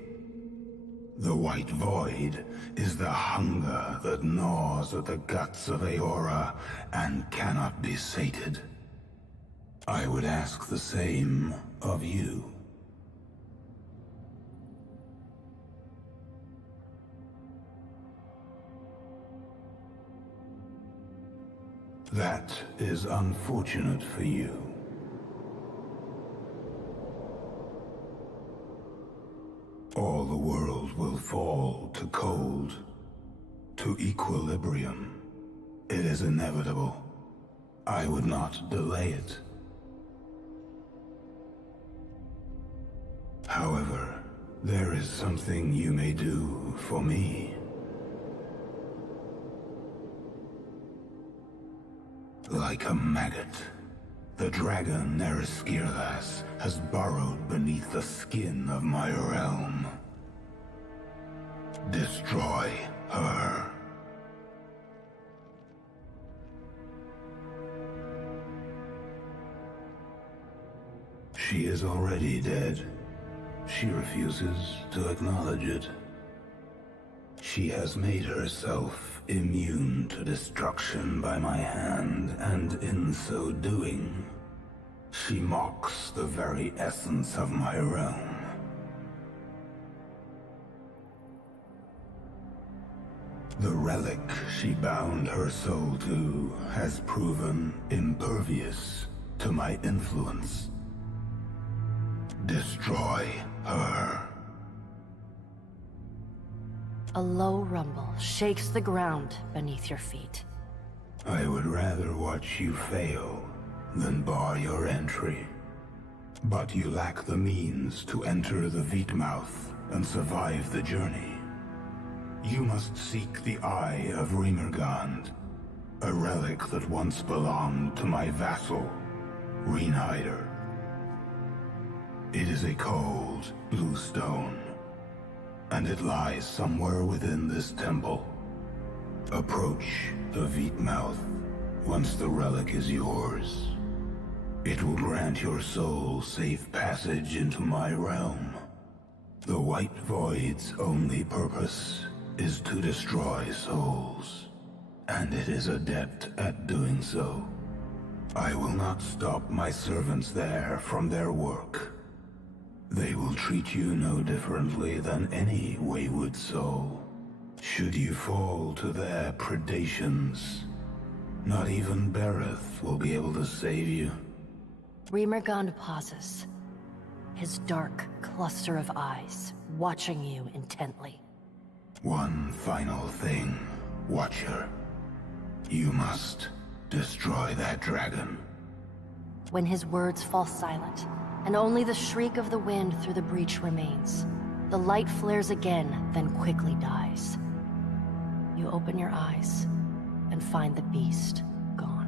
The White Void is the hunger that gnaws at the guts of Aora and cannot be sated. I would ask the same of you. That is unfortunate for you. All the world will fall to cold, to equilibrium. It is inevitable. I would not delay it. However, there is something you may do for me. Like a maggot, the dragon Neriskirlas has burrowed beneath the skin of my realm. Destroy her. She is already dead. She refuses to acknowledge it. She has made herself immune to destruction by my hand, and in so doing, she mocks the very essence of my realm. The relic she bound her soul to has proven impervious to my influence. Destroy her. A low rumble shakes the ground beneath your feet. I would rather watch you fail than bar your entry. But you lack the means to enter the Veetmouth and survive the journey. You must seek the Eye of Remergand, a relic that once belonged to my vassal, Reinhider. It is a cold, blue stone, and it lies somewhere within this temple. Approach the Veetmouth once the relic is yours. It will grant your soul safe passage into my realm. The White Void's only purpose is to destroy souls, and it is adept at doing so. I will not stop my servants there from their work. They will treat you no differently than any wayward soul. Should you fall to their predations, not even Bereth will be able to save you. Remergand pauses, his dark cluster of eyes watching you intently. One final thing, Watcher. You must destroy that dragon. When his words fall silent, and only the shriek of the wind through the breach remains, the light flares again, then quickly dies. You open your eyes and find the beast gone.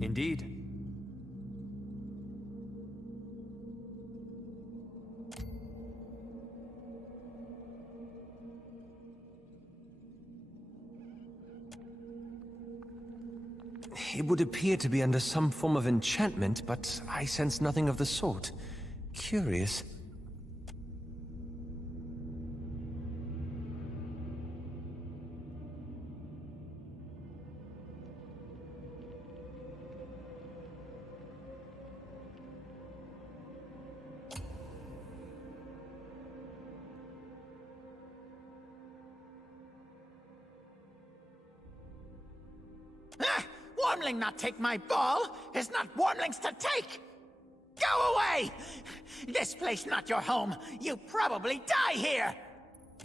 Indeed. It would appear to be under some form of enchantment, but I sense nothing of the sort. Curious. Ah, Wormling not take my ball. It's not Wormling's to take. Go away! This place not your home. You probably die here.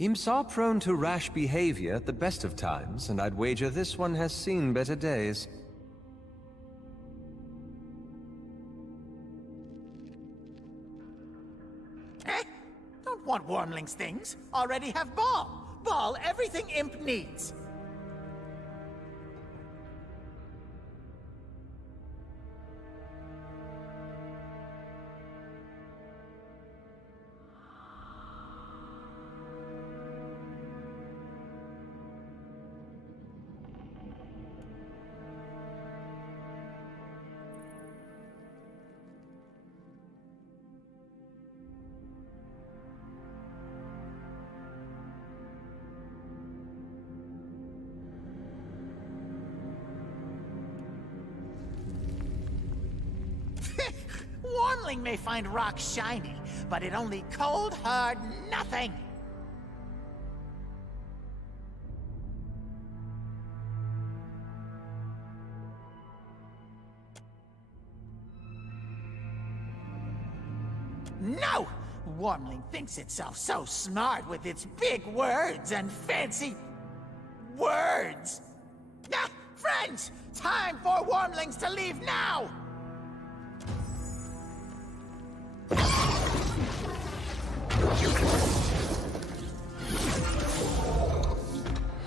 Imps are prone to rash behavior at the best of times, and I'd wager this one has seen better days. Don't want Wormling's things. Already have Ball. Ball everything Imp needs. Wormling may find rock shiny, but it only cold, hard nothing. No! Wormling thinks itself so smart with its big words and fancy words. Ah, friends, time for Wormlings to leave now!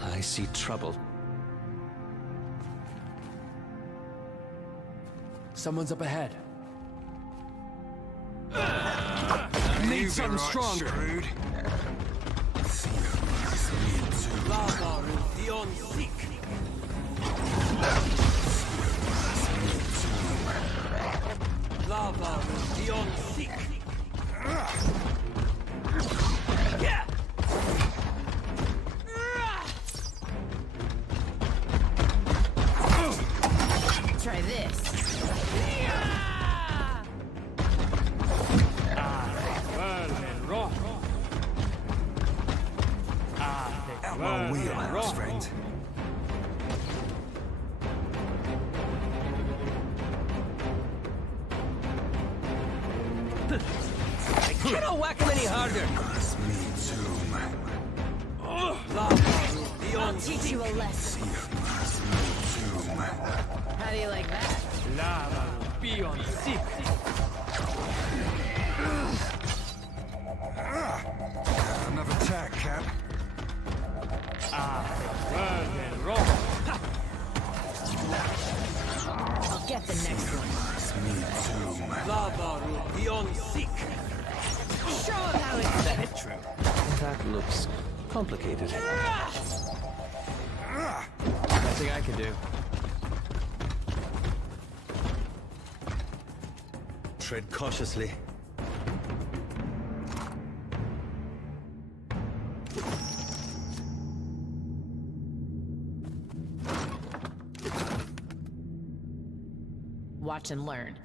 I see trouble. Someone's up ahead. Need something stronger. Lava beyond seek. Yeah. Try this. Out my wheelhouse, friend. I cannot whack him any harder. I'll teach you a lesson. How do you like that? Lava beyond seek. Another attack, Cap. I'll get the next one. Lava beyond seek. Show him how it's done. True. That looks complicated. Nothing I can do. Tread cautiously. Watch and learn.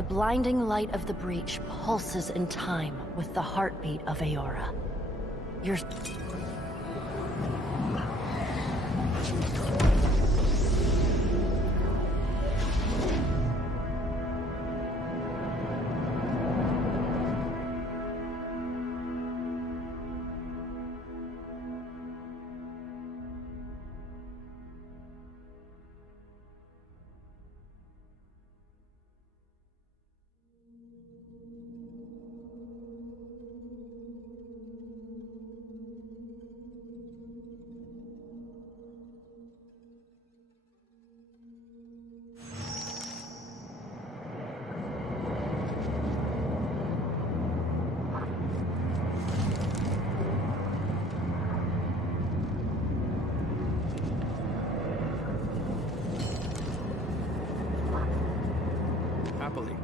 The blinding light of the breach pulses in time with the heartbeat of Aora. You're... Happily.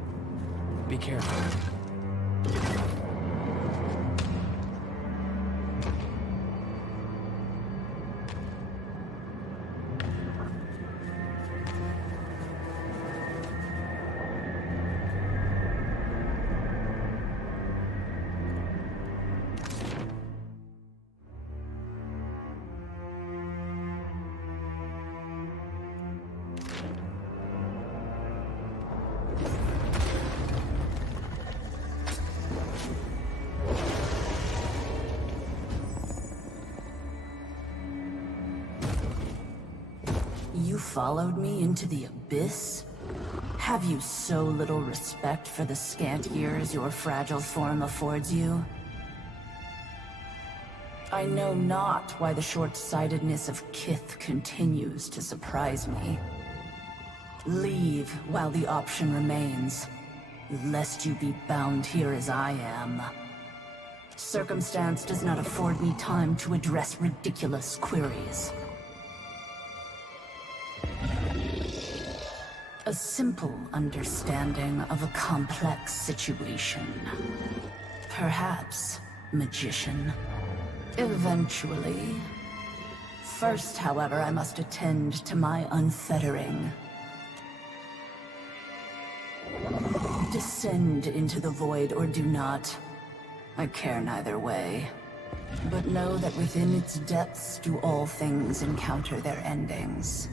Be careful. You followed me into the abyss? Have you so little respect for the scant years your fragile form affords you? I know not why the short-sightedness of Kith continues to surprise me. Leave while the option remains, lest you be bound here as I am. Circumstance does not afford me time to address ridiculous queries. A simple understanding of a complex situation. Perhaps, magician. Eventually. First, however, I must attend to my unfettering. Descend into the void or do not. I care neither way. But know that within its depths do all things encounter their endings.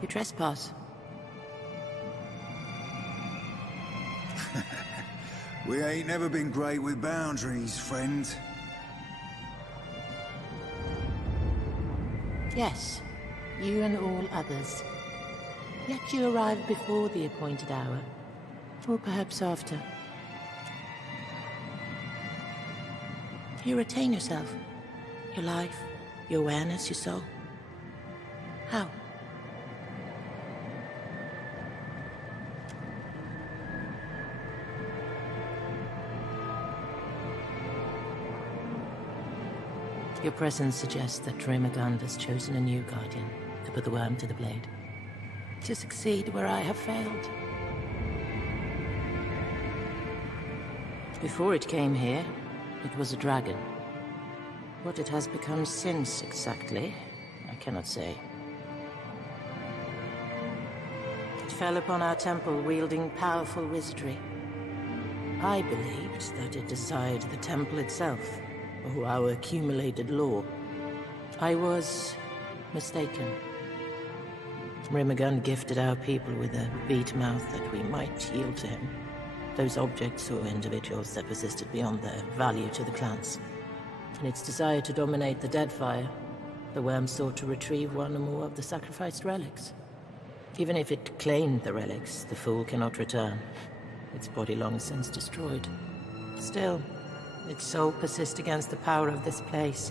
You trespass. We ain't never been great with boundaries, friend. Yes, you and all others. Yet you arrived before the appointed hour. Or perhaps after. You retain yourself. Your life, your awareness, your soul. How? Your presence suggests that Remagund has chosen a new guardian to put the worm to the blade. To succeed where I have failed. Before it came here, it was a dragon. What it has become since, exactly, I cannot say. It fell upon our temple wielding powerful wizardry. I believed that it desired the temple itself, or our accumulated lore. I was mistaken. Remagund gifted our people with a beat mouth that we might yield to him. Those objects or individuals that persisted beyond their value to the clans. In its desire to dominate the Deadfire, the worm sought to retrieve one or more of the sacrificed relics. Even if it claimed the relics, the fool cannot return. Its body long since destroyed. Still, its soul persists against the power of this place,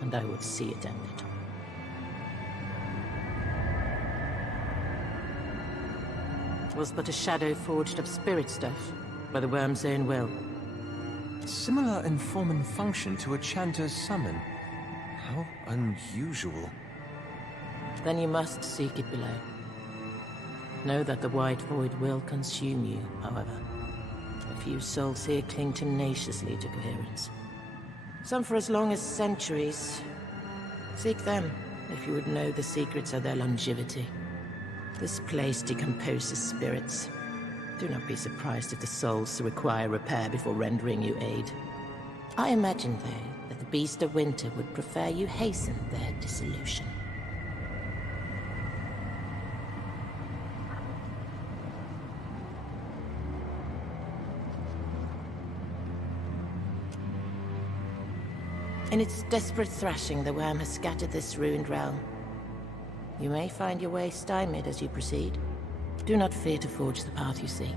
and I would see it ended. It was but a shadow forged of spirit stuff, by the worm's own will. Similar in form and function to a chanter's summon. How unusual. Then you must seek it below. Know that the white void will consume you, however. A few souls here cling tenaciously to coherence. Some for as long as centuries. Seek them, if you would know the secrets of their longevity. This place decomposes spirits. Do not be surprised if the souls require repair before rendering you aid. I imagine, though, that the Beast of Winter would prefer you hasten their dissolution. In its desperate thrashing, the worm has scattered this ruined realm. You may find your way stymied as you proceed. Do not fear to forge the path you seek.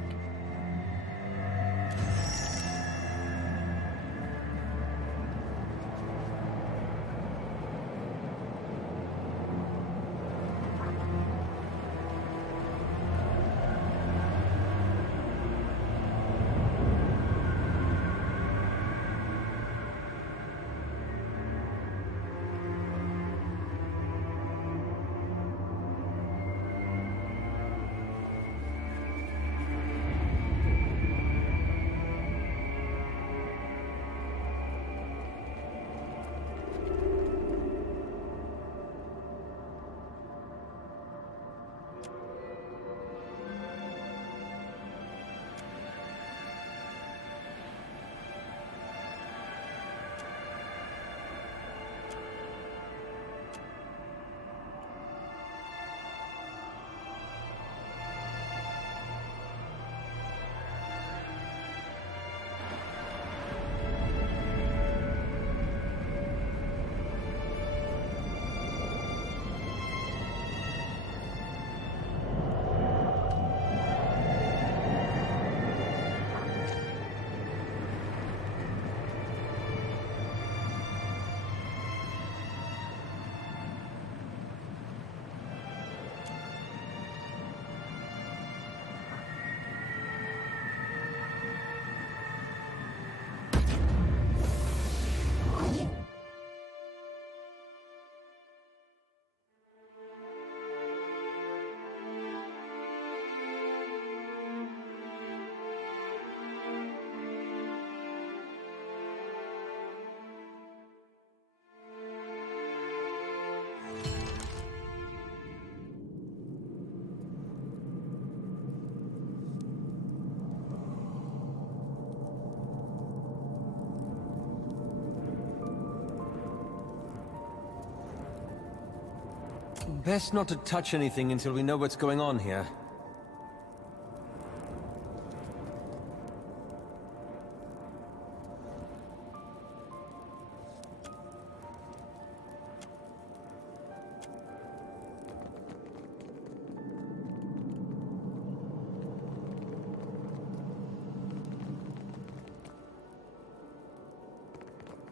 Best not to touch anything until we know what's going on here.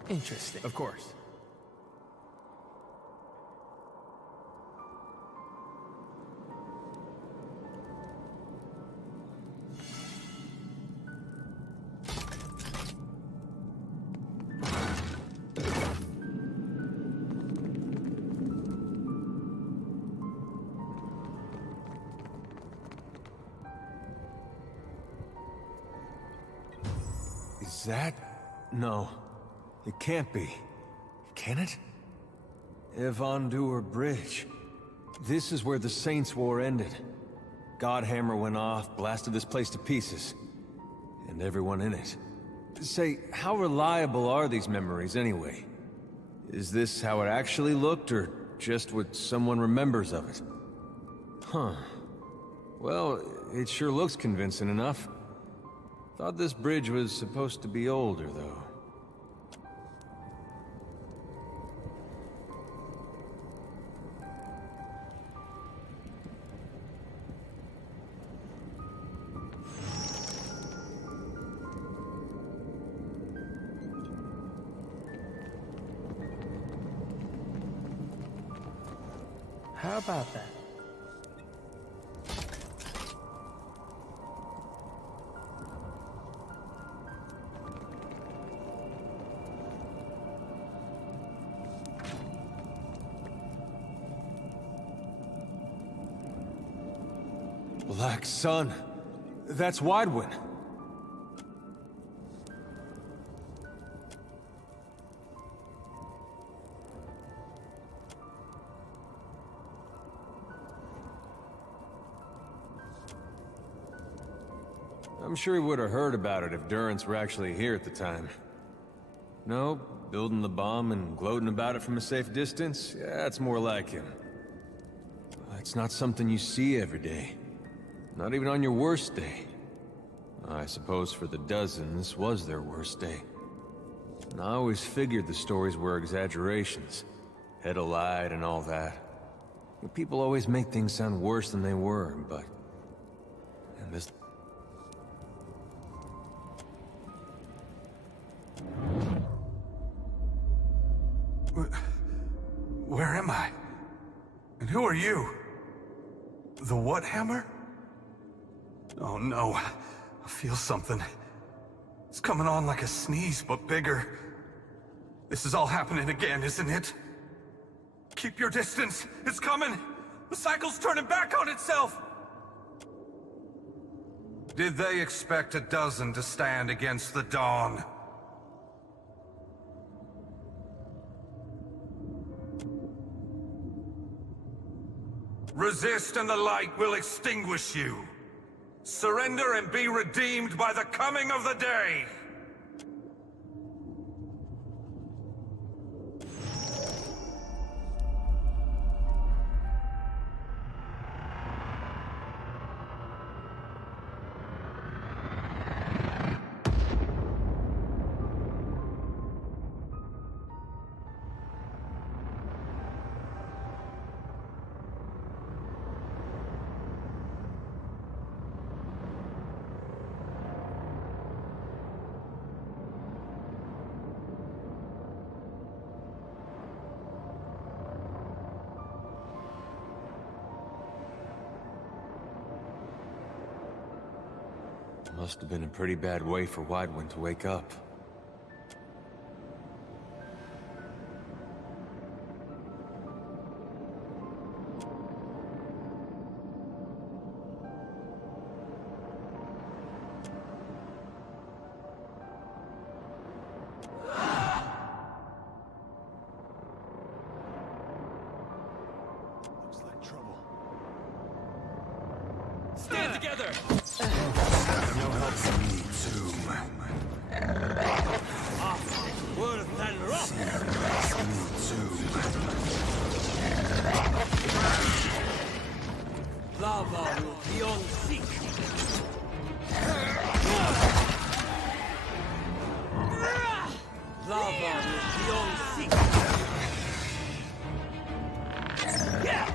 Interesting. Of course. Is that? No. It can't be. Can it? Evandur Bridge. This is where the Saints' War ended. Godhammer went off, blasted this place to pieces. And everyone in it. Say, how reliable are these memories anyway? Is this how it actually looked, or just what someone remembers of it? Huh. Well, it sure looks convincing enough. Thought this bridge was supposed to be older, though. How about that? Black Sun. That's Widewind. I'm sure he would have heard about it if Durrance were actually here at the time. No, building the bomb and gloating about it from a safe distance? Yeah, that's more like him. It's not something you see every day. Not even on your worst day. I suppose for the dozen, this was their worst day. And I always figured the stories were exaggerations. Head alight and all that. People always make things sound worse than they were, but... And this... Where am I? And who are you? The what hammer? Oh no, I feel something. It's coming on like a sneeze, but bigger. This is all happening again, isn't it? Keep your distance, it's coming! The cycle's turning back on itself! Did they expect a dozen to stand against the dawn? Resist and the light will extinguish you. Surrender and be redeemed by the coming of the day! Must have been a pretty bad way for Widewind to wake up. Looks like trouble. Stand together! No help from me, too. Worse than rock! Me, too. Lava will be on seek. Lava will be on seek. Yeah.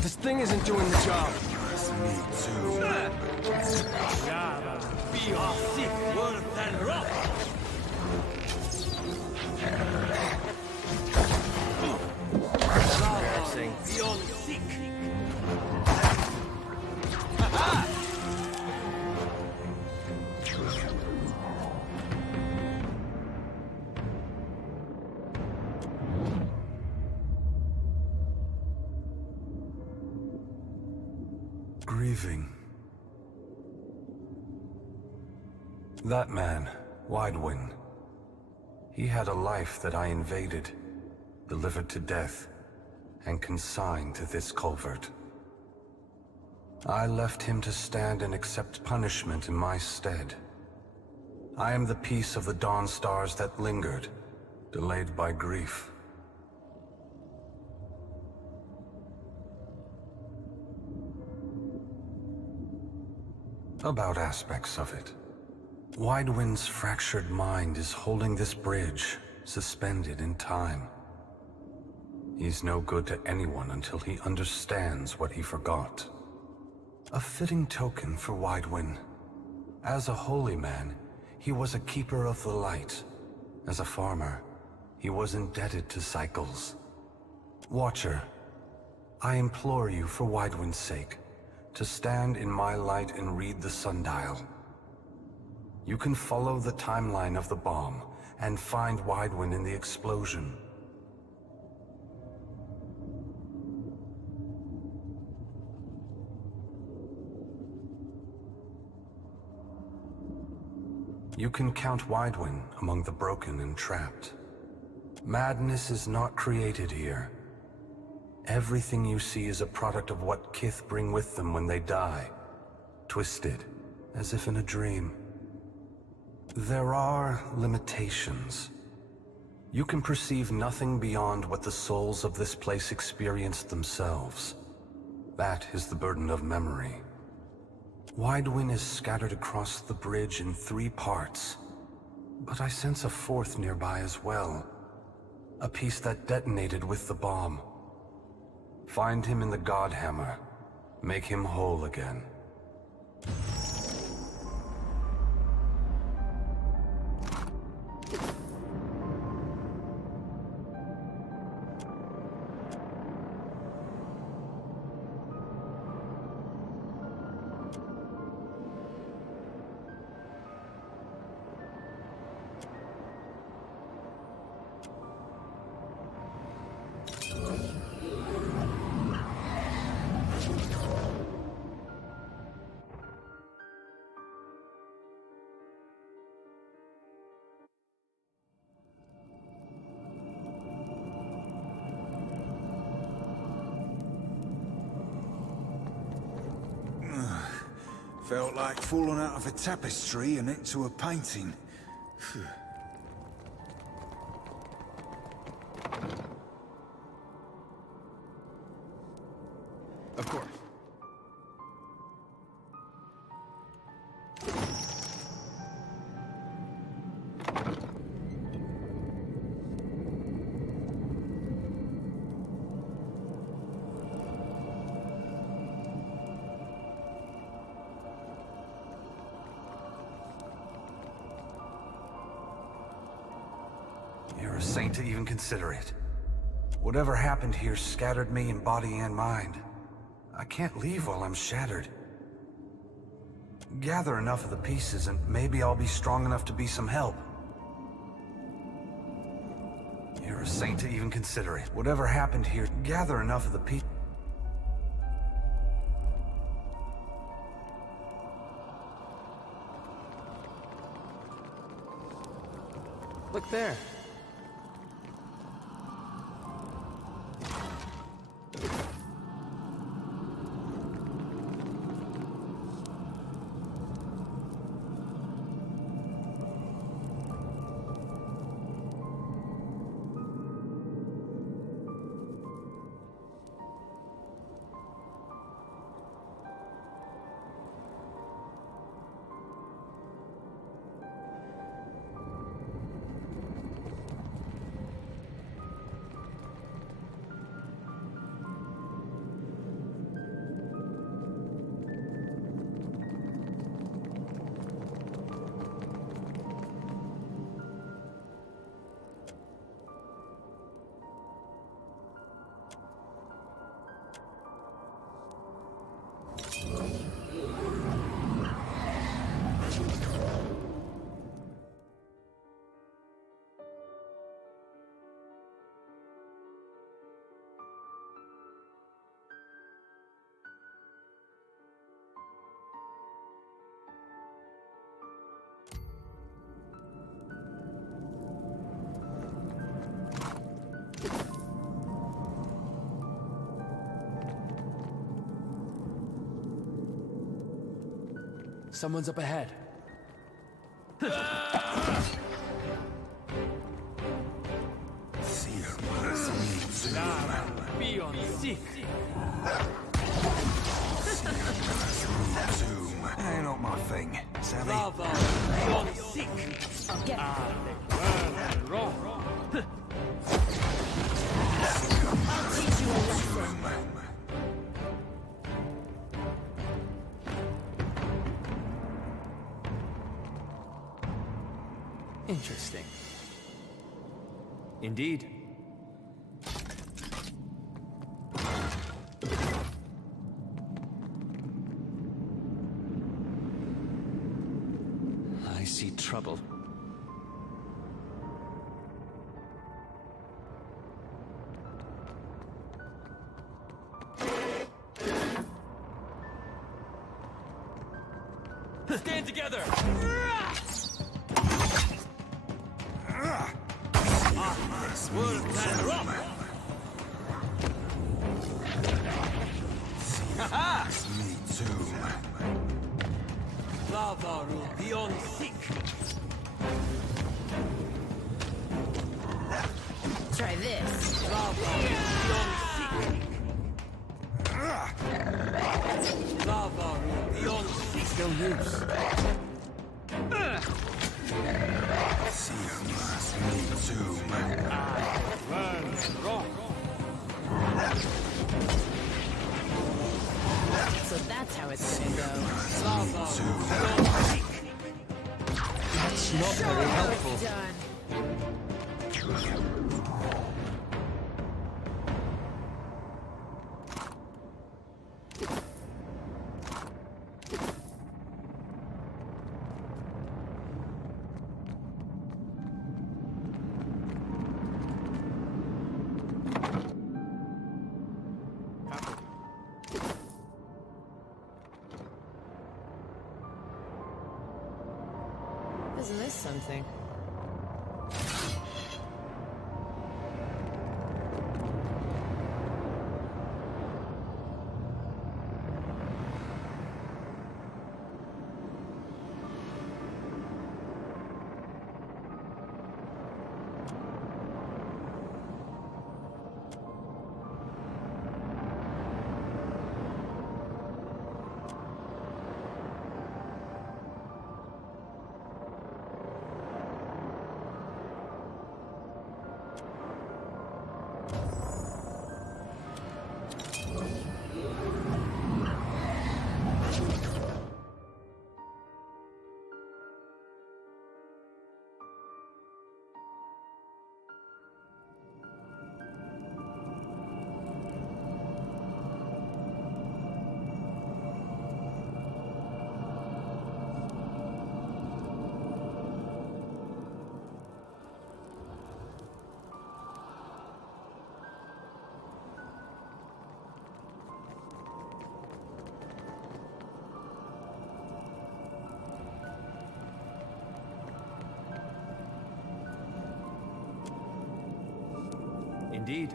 This thing isn't doing the job. Me too. Lava will be on seek worse than rock. Lava will be on seek. Grieving. That man, Widewin, he had a life that I invaded, delivered to death, and consigned to this culvert. I left him to stand and accept punishment in my stead. I am the piece of the dawn stars that lingered, delayed by grief. About aspects of it. Widewind's fractured mind is holding this bridge, suspended in time. He's no good to anyone until he understands what he forgot. A fitting token for Widewind. As a holy man, he was a keeper of the light. As a farmer, he was indebted to cycles. Watcher, I implore you for Widewind's sake, to stand in my light and read the sundial. You can follow the timeline of the bomb and find Widewind in the explosion. You can count Widewind among the broken and trapped. Madness is not created here. Everything you see is a product of what Kith bring with them when they die. Twisted, as if in a dream. There are limitations. You can perceive nothing beyond what the souls of this place experienced themselves. That is the burden of memory. Widewind is scattered across the bridge in 3 parts, but I sense a 4th nearby as well. A piece that detonated with the bomb. Find him in the Godhammer. Make him whole again. Felt like falling out of a tapestry and into a painting. Of course. You're a saint to even consider it. Whatever happened here scattered me in body and mind. I can't leave while I'm shattered. Gather enough of the pieces and maybe I'll be strong enough to be some help. You're a saint to even consider it. Whatever happened here, gather enough of the pieces. Look there. Someone's up ahead. Be on sick. Ain't not my thing, savvy? Bravo. Be on sick. I'll get I'll teach you a lesson. Interesting. Indeed. I see trouble. Stand together. World kind rock. Me too. Lava will be on sick. Try this. Lava will be on sick. Lava will be on sick. Still loose. Me too. So that's how it's gonna go. Lava will be on sick. That's not very helpful. Done. Isn't this something? Indeed.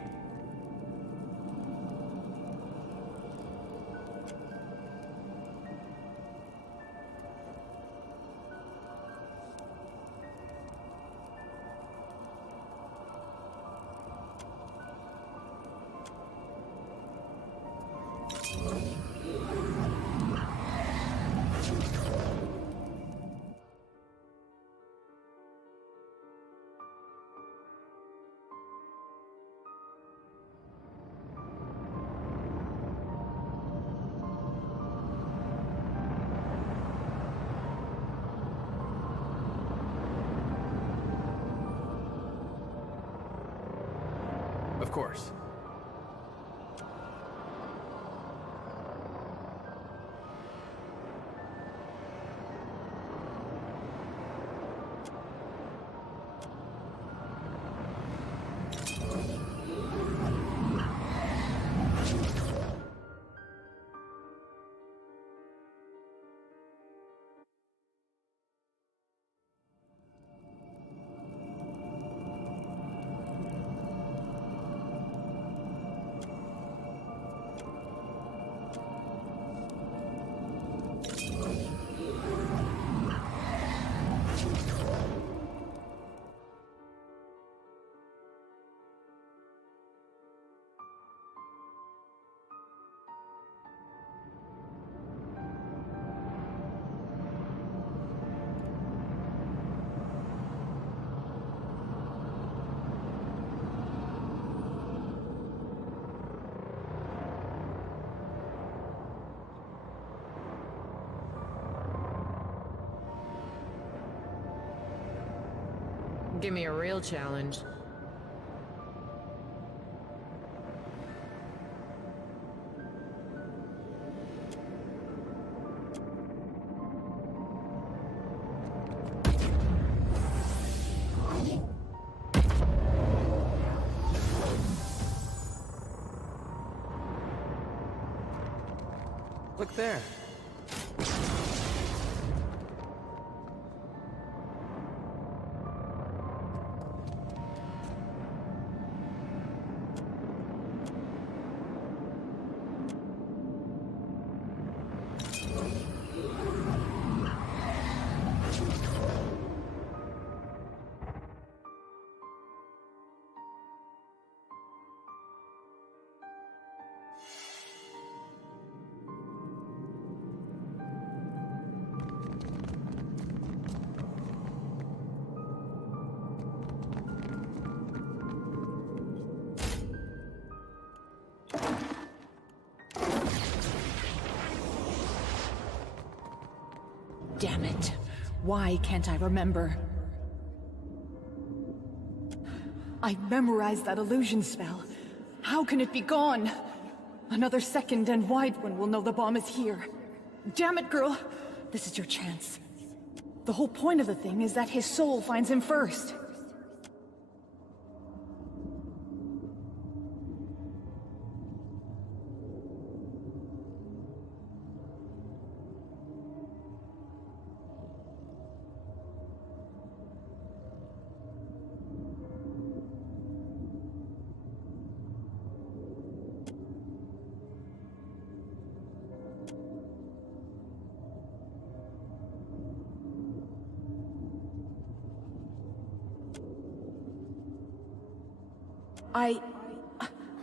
Of course. Give me a real challenge. Look there. Damn it. Why can't I remember? I memorized that illusion spell. How can it be gone? Another second and Wide One will know the bomb is here. Damn it, girl. This is your chance. The whole point of the thing is that his soul finds him first.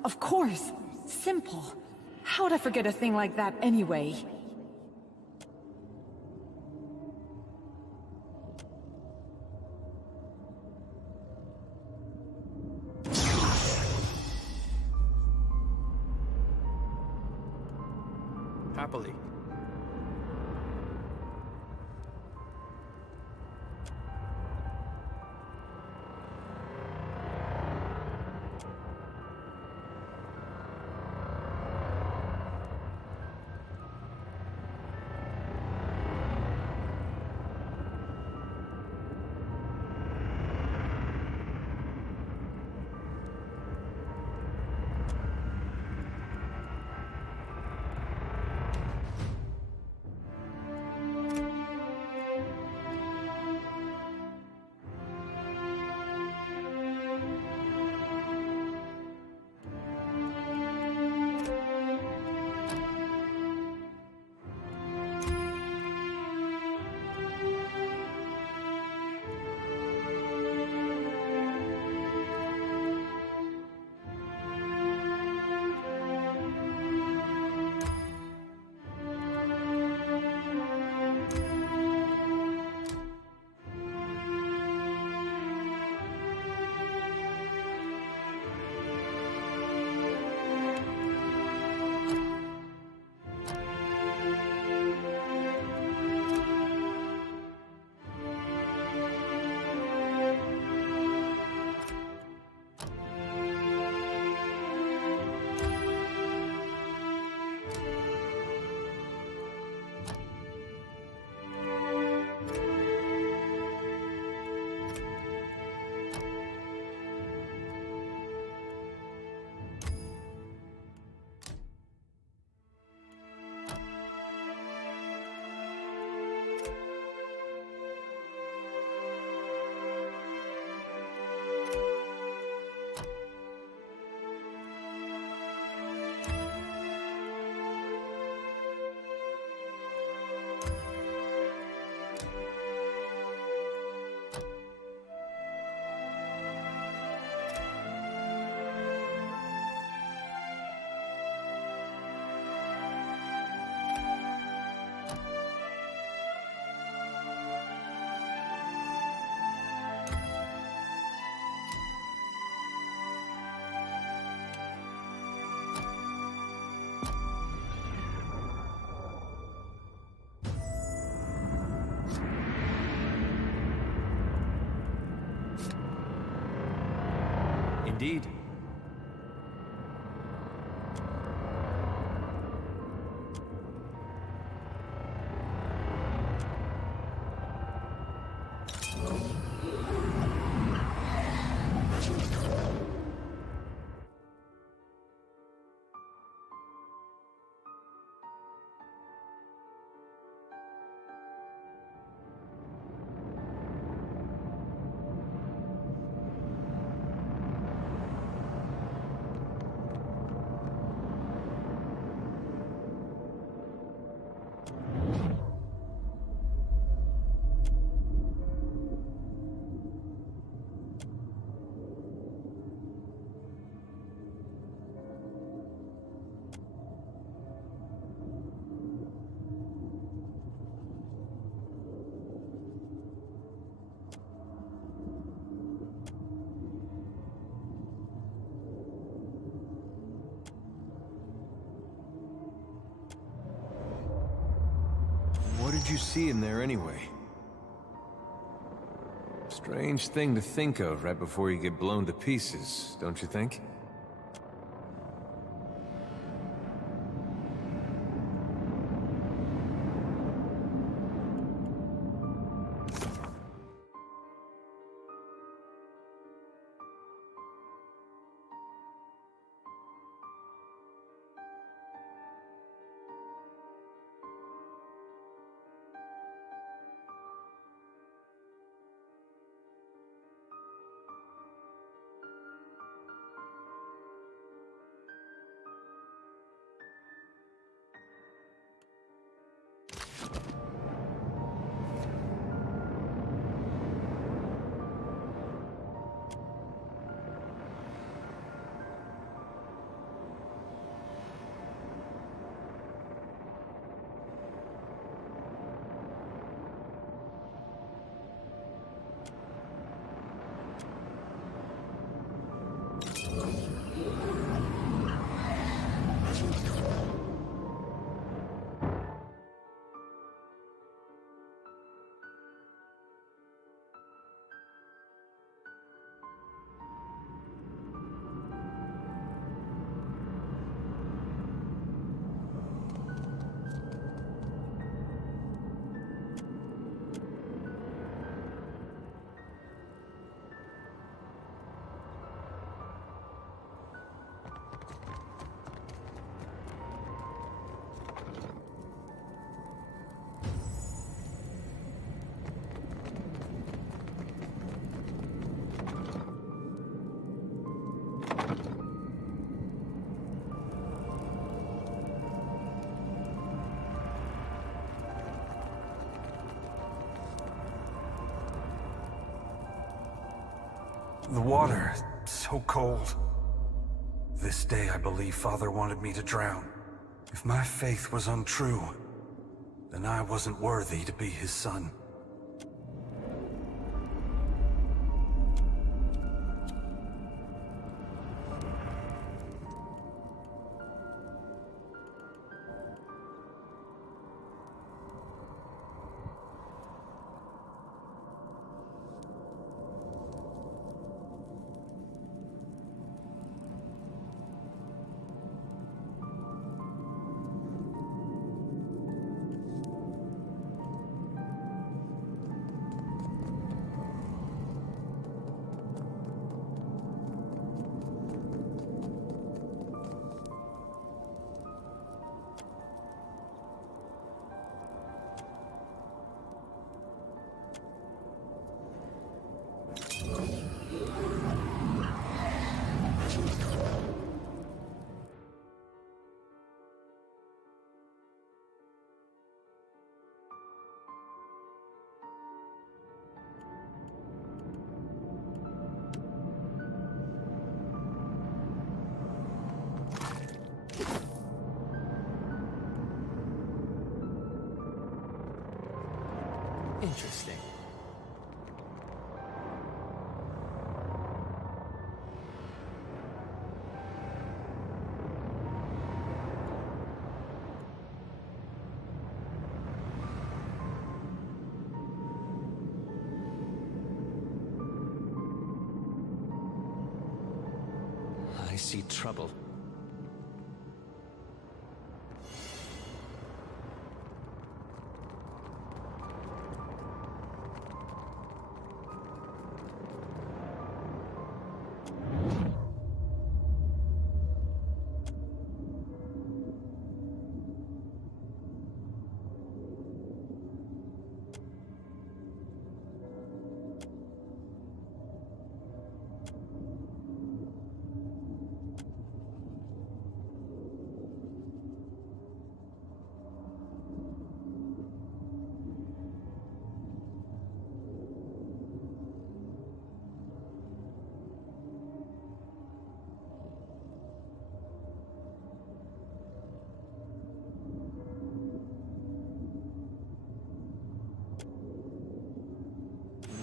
Of course. Simple. How'd I forget a thing like that anyway? Happily. Indeed. What did you see in there anyway? Strange thing to think of right before you get blown to pieces, don't you think? The water, so cold. This day I believe Father wanted me to drown. If my faith was untrue, then I wasn't worthy to be his son. Interesting. I see trouble.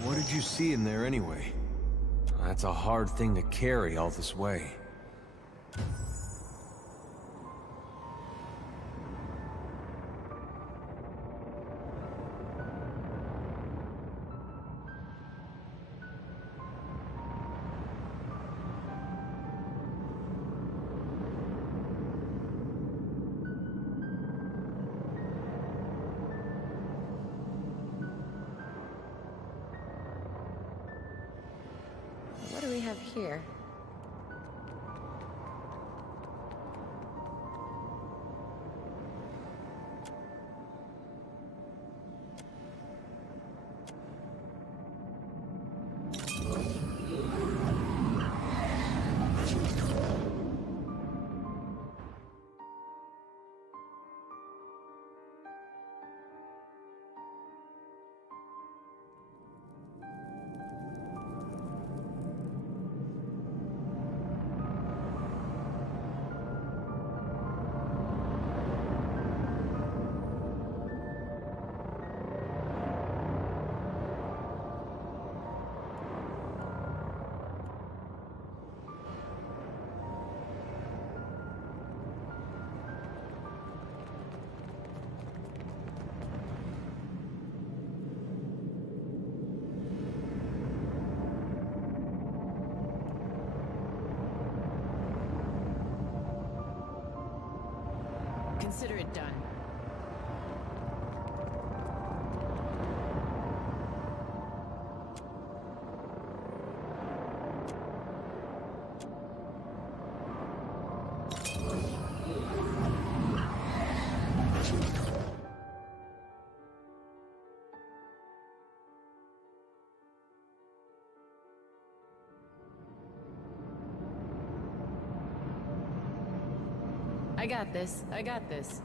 What did you see in there anyway? That's a hard thing to carry all this way. What do we have here? Consider it done. I got this. I got this.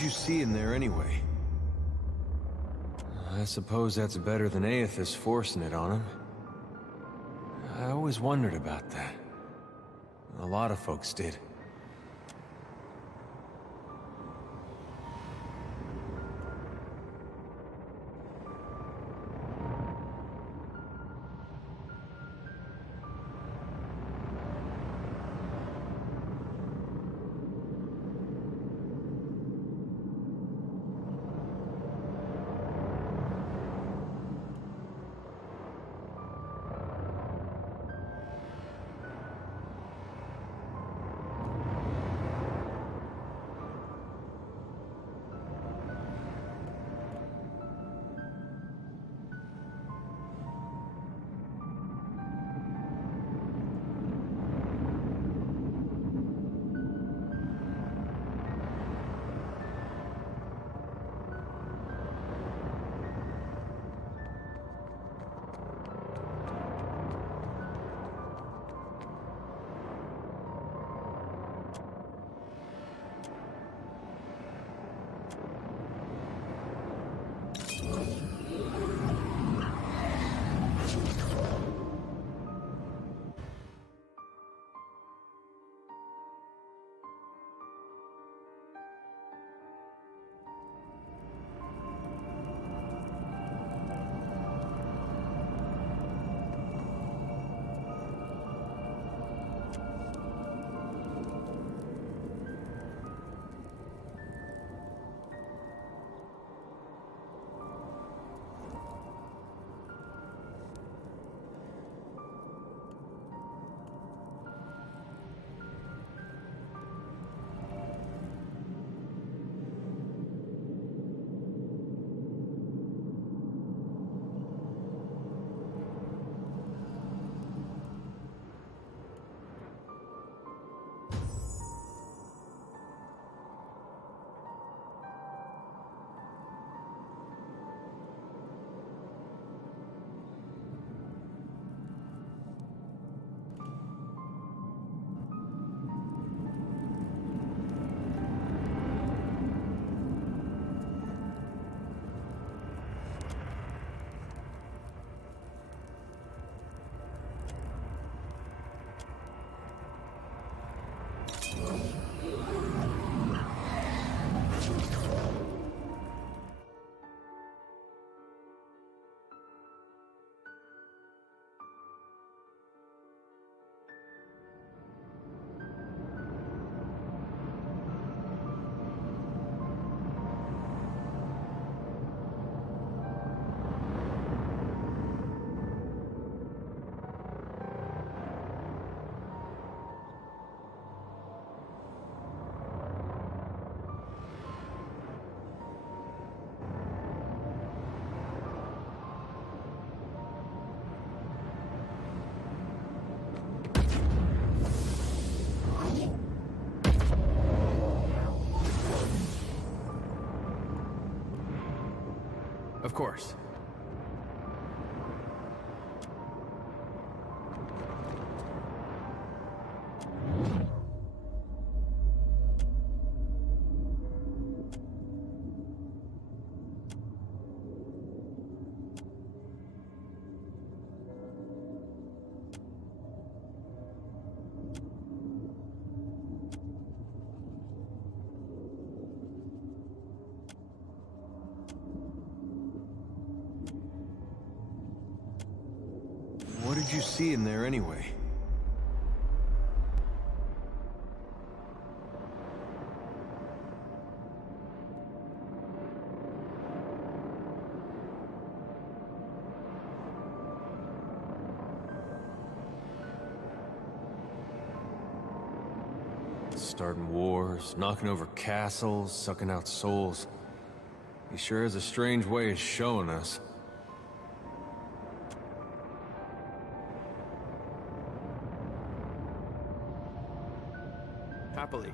did you see in there anyway? I suppose that's better than Aethys forcing it on him. I always wondered about that. A lot of folks did. Of course. What did you see in there anyway? Starting wars, knocking over castles, sucking out souls. He sure has a strange way of showing us. Happily.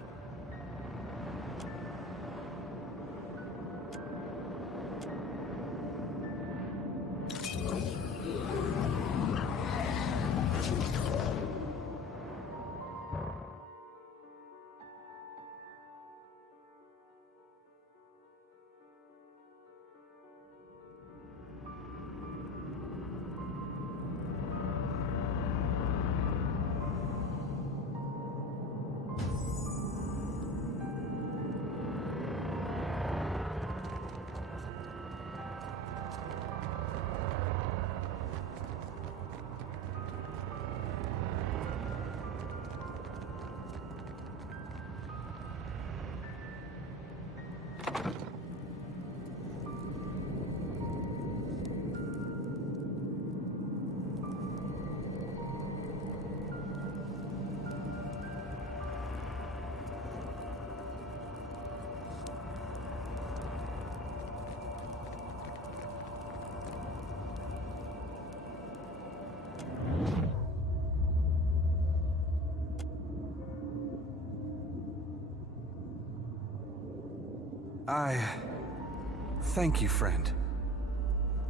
Thank you, friend.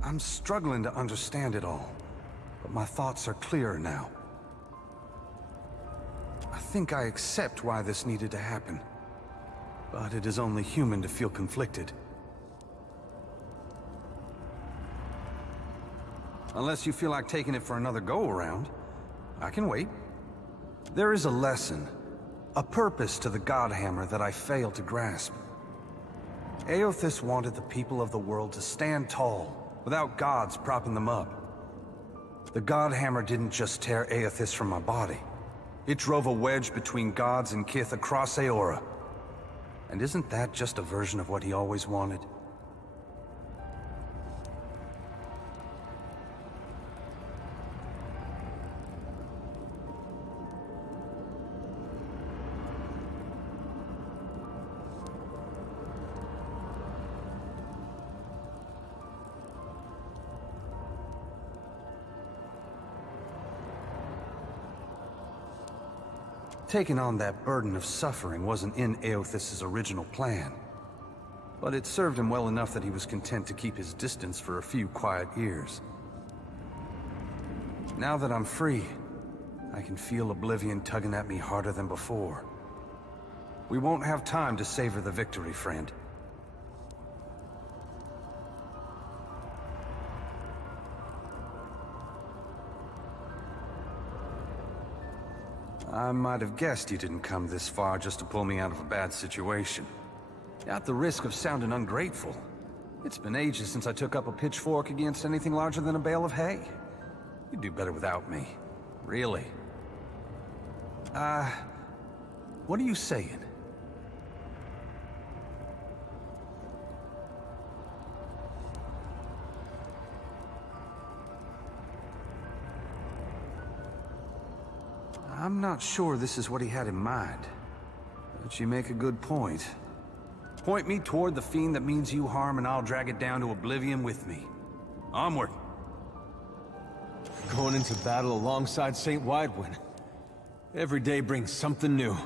I'm struggling to understand it all, but my thoughts are clearer now. I think I accept why this needed to happen, but it is only human to feel conflicted. Unless you feel like taking it for another go-around, I can wait. There is a lesson, a purpose to the Godhammer that I failed to grasp. Aothis wanted the people of the world to stand tall, without gods propping them up. The Godhammer didn't just tear Aothis from my body. It drove a wedge between gods and Kith across Aora. And isn't that just a version of what he always wanted? Taking on that burden of suffering wasn't in Aothis' original plan. But it served him well enough that he was content to keep his distance for a few quiet years. Now that I'm free, I can feel Oblivion tugging at me harder than before. We won't have time to savor the victory, friend. I might have guessed you didn't come this far just to pull me out of a bad situation. At the risk of sounding ungrateful, it's been ages since I took up a pitchfork against anything larger than a bale of hay. You'd do better without me. Really. What are you saying? I'm not sure this is what he had in mind, but you make a good point. Point me toward the fiend that means you harm and I'll drag it down to oblivion with me. Onward. Going into battle alongside St. Widewind. Every day brings something new.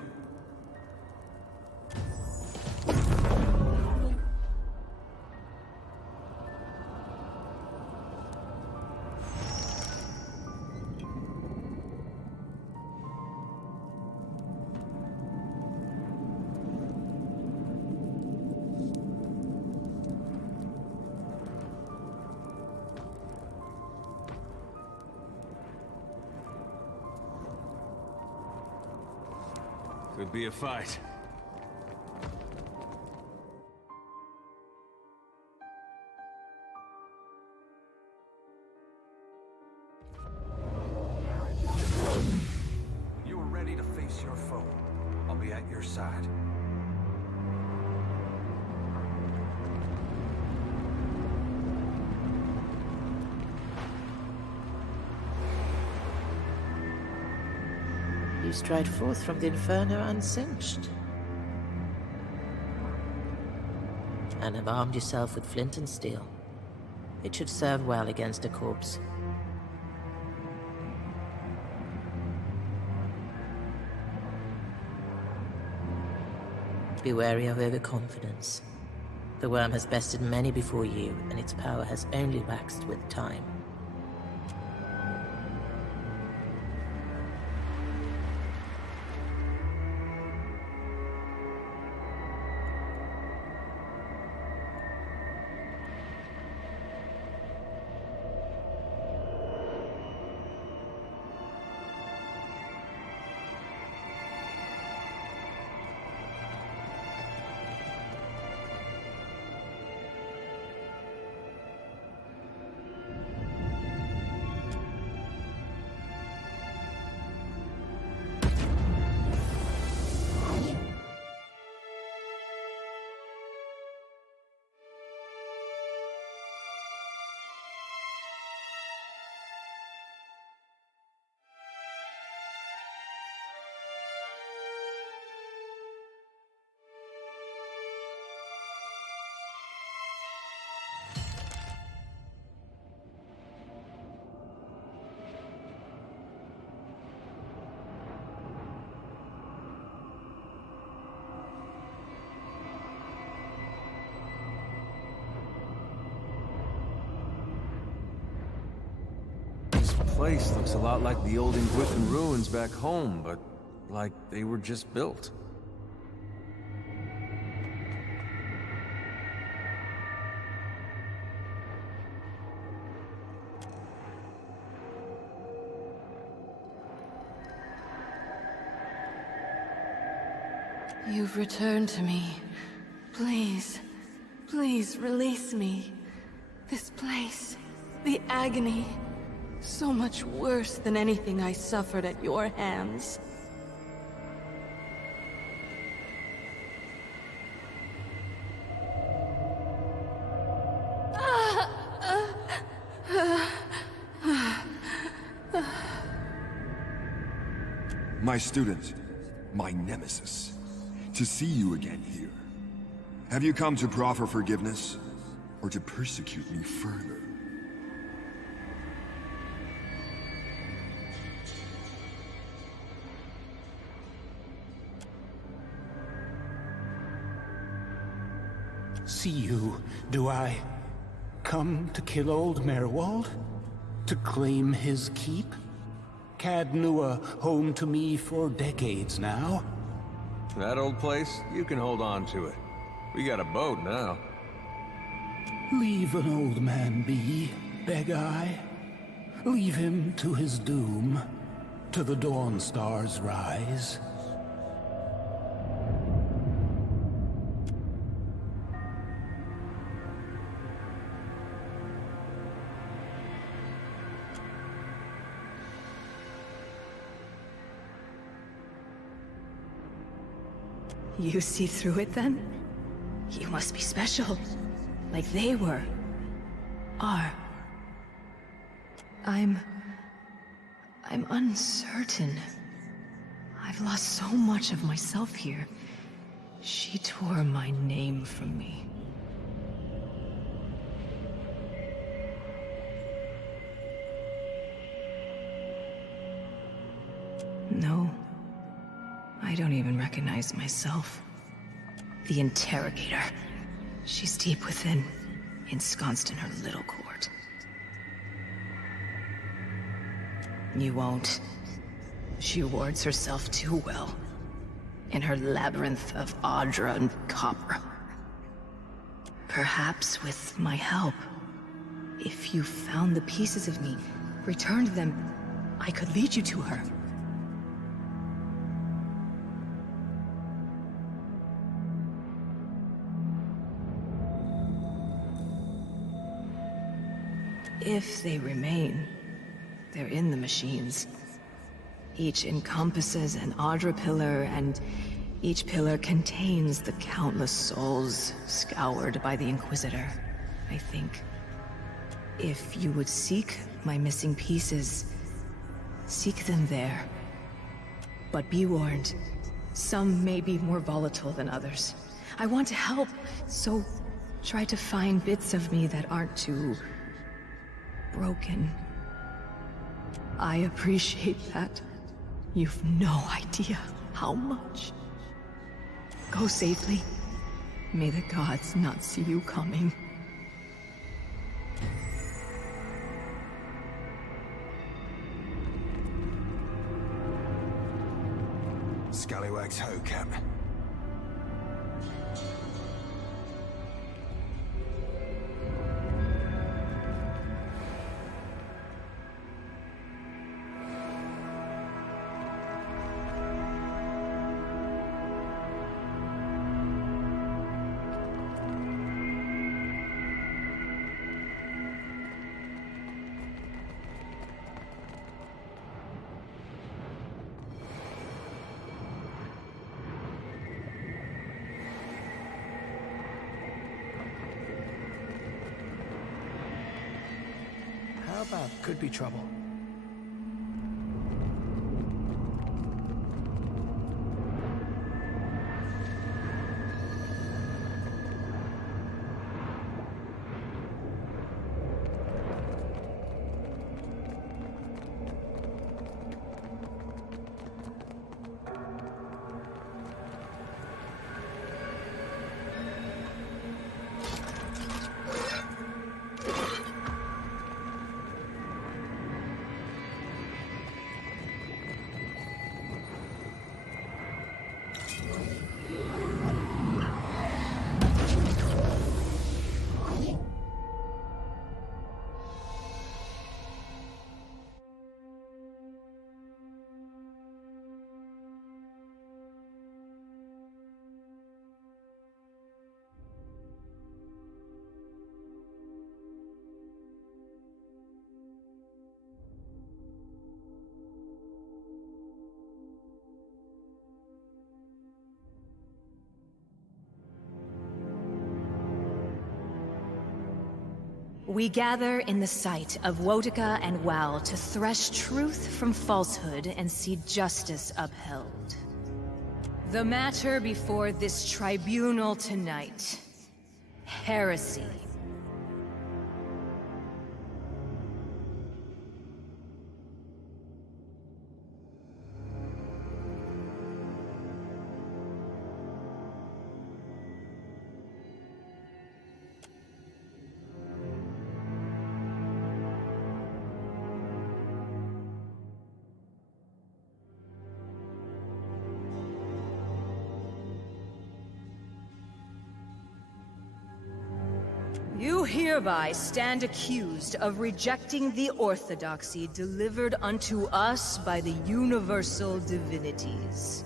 Could be a fight. You are ready to face your foe. I'll be at your side. You stride forth from the Inferno unsinged, and have armed yourself with flint and steel. It should serve well against a corpse. Be wary of overconfidence. The worm has bested many before you, and its power has only waxed with time. place looks a lot like the old Ingwithan ruins back home, but like they were just built. You've returned to me. Please, please release me. This place, the agony, so much worse than anything I suffered at your hands. My student, my nemesis. To see you again here. Have you come to proffer forgiveness, or to persecute me further? See you, do I? Come to kill old Merwald? To claim his keep? Cad Nua home to me for decades now. That old place, you can hold on to it. We got a boat now. Leave an old man be, beg I. Leave him to his doom, to the dawn star's rise. You see through it then? You must be special. Like they were. Are. I'm uncertain. I've lost so much of myself here. She tore my name from me. No. I don't even recognize myself. The interrogator. She's deep within, ensconced in her little court. You won't. She wards herself too well. In her labyrinth of Audra and copper. Perhaps with my help, if you found the pieces of me, returned them, I could lead you to her. If they remain, they're in the machines. Each encompasses an Audra pillar, and each pillar contains the countless souls scoured by the Inquisitor, I think. If you would seek my missing pieces, seek them there. But be warned, some may be more volatile than others. I want to help, so try to find bits of me that aren't too broken. I appreciate that. You've no idea how much. Go safely. May the gods not see you coming. Scallywags ho, Cap. How about could be trouble? We gather in the sight of Wotica and Wal to thresh truth from falsehood and see justice upheld. The matter before this tribunal tonight: heresy. You hereby stand accused of rejecting the orthodoxy delivered unto us by the universal divinities.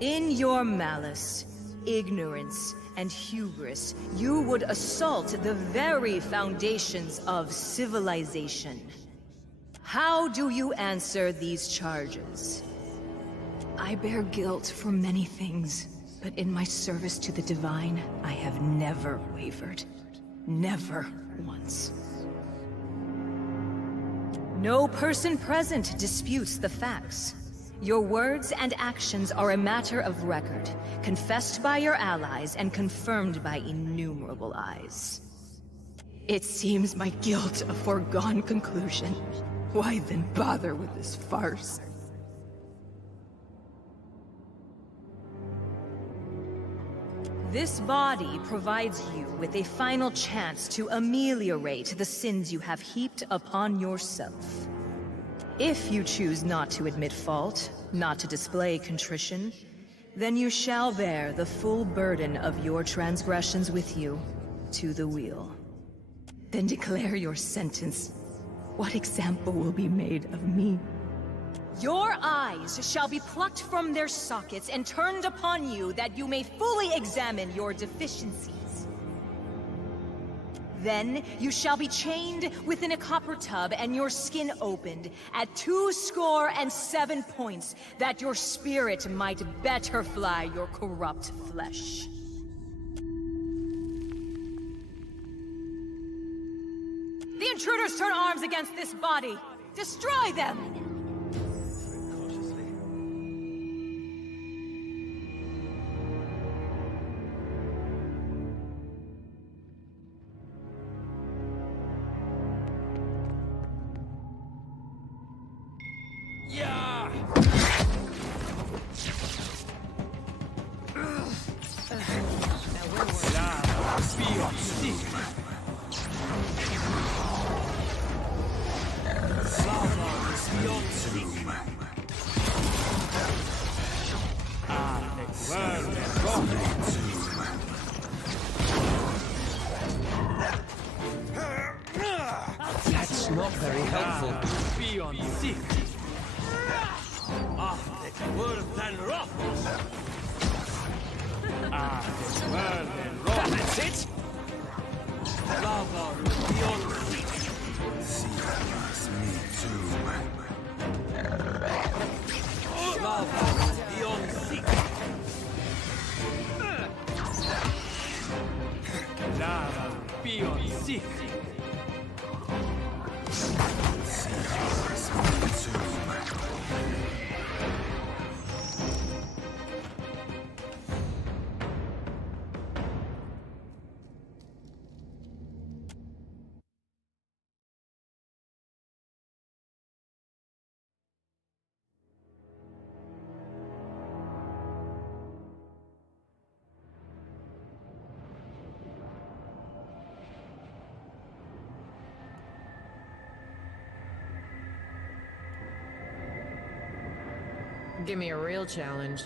In your malice, ignorance, and hubris, you would assault the very foundations of civilization. How do you answer these charges? I bear guilt for many things, but in my service to the Divine, I have never wavered. Never once. No person present disputes the facts. Your words and actions are a matter of record, confessed by your allies and confirmed by innumerable eyes. It seems my guilt a foregone conclusion. Why then bother with this farce? This body provides you with a final chance to ameliorate the sins you have heaped upon yourself. If you choose not to admit fault, not to display contrition, then you shall bear the full burden of your transgressions with you to the wheel. Then declare your sentence. What example will be made of me? Your eyes shall be plucked from their sockets and turned upon you that you may fully examine your deficiencies. Then you shall be chained within a copper tub and your skin opened at 27 points, that your spirit might better fly your corrupt flesh. The intruders turn arms against this body. Destroy them! That's not very helpful. That's it? Lava beyond Lava beyond seek. Lava beyond seek. Give me a real challenge.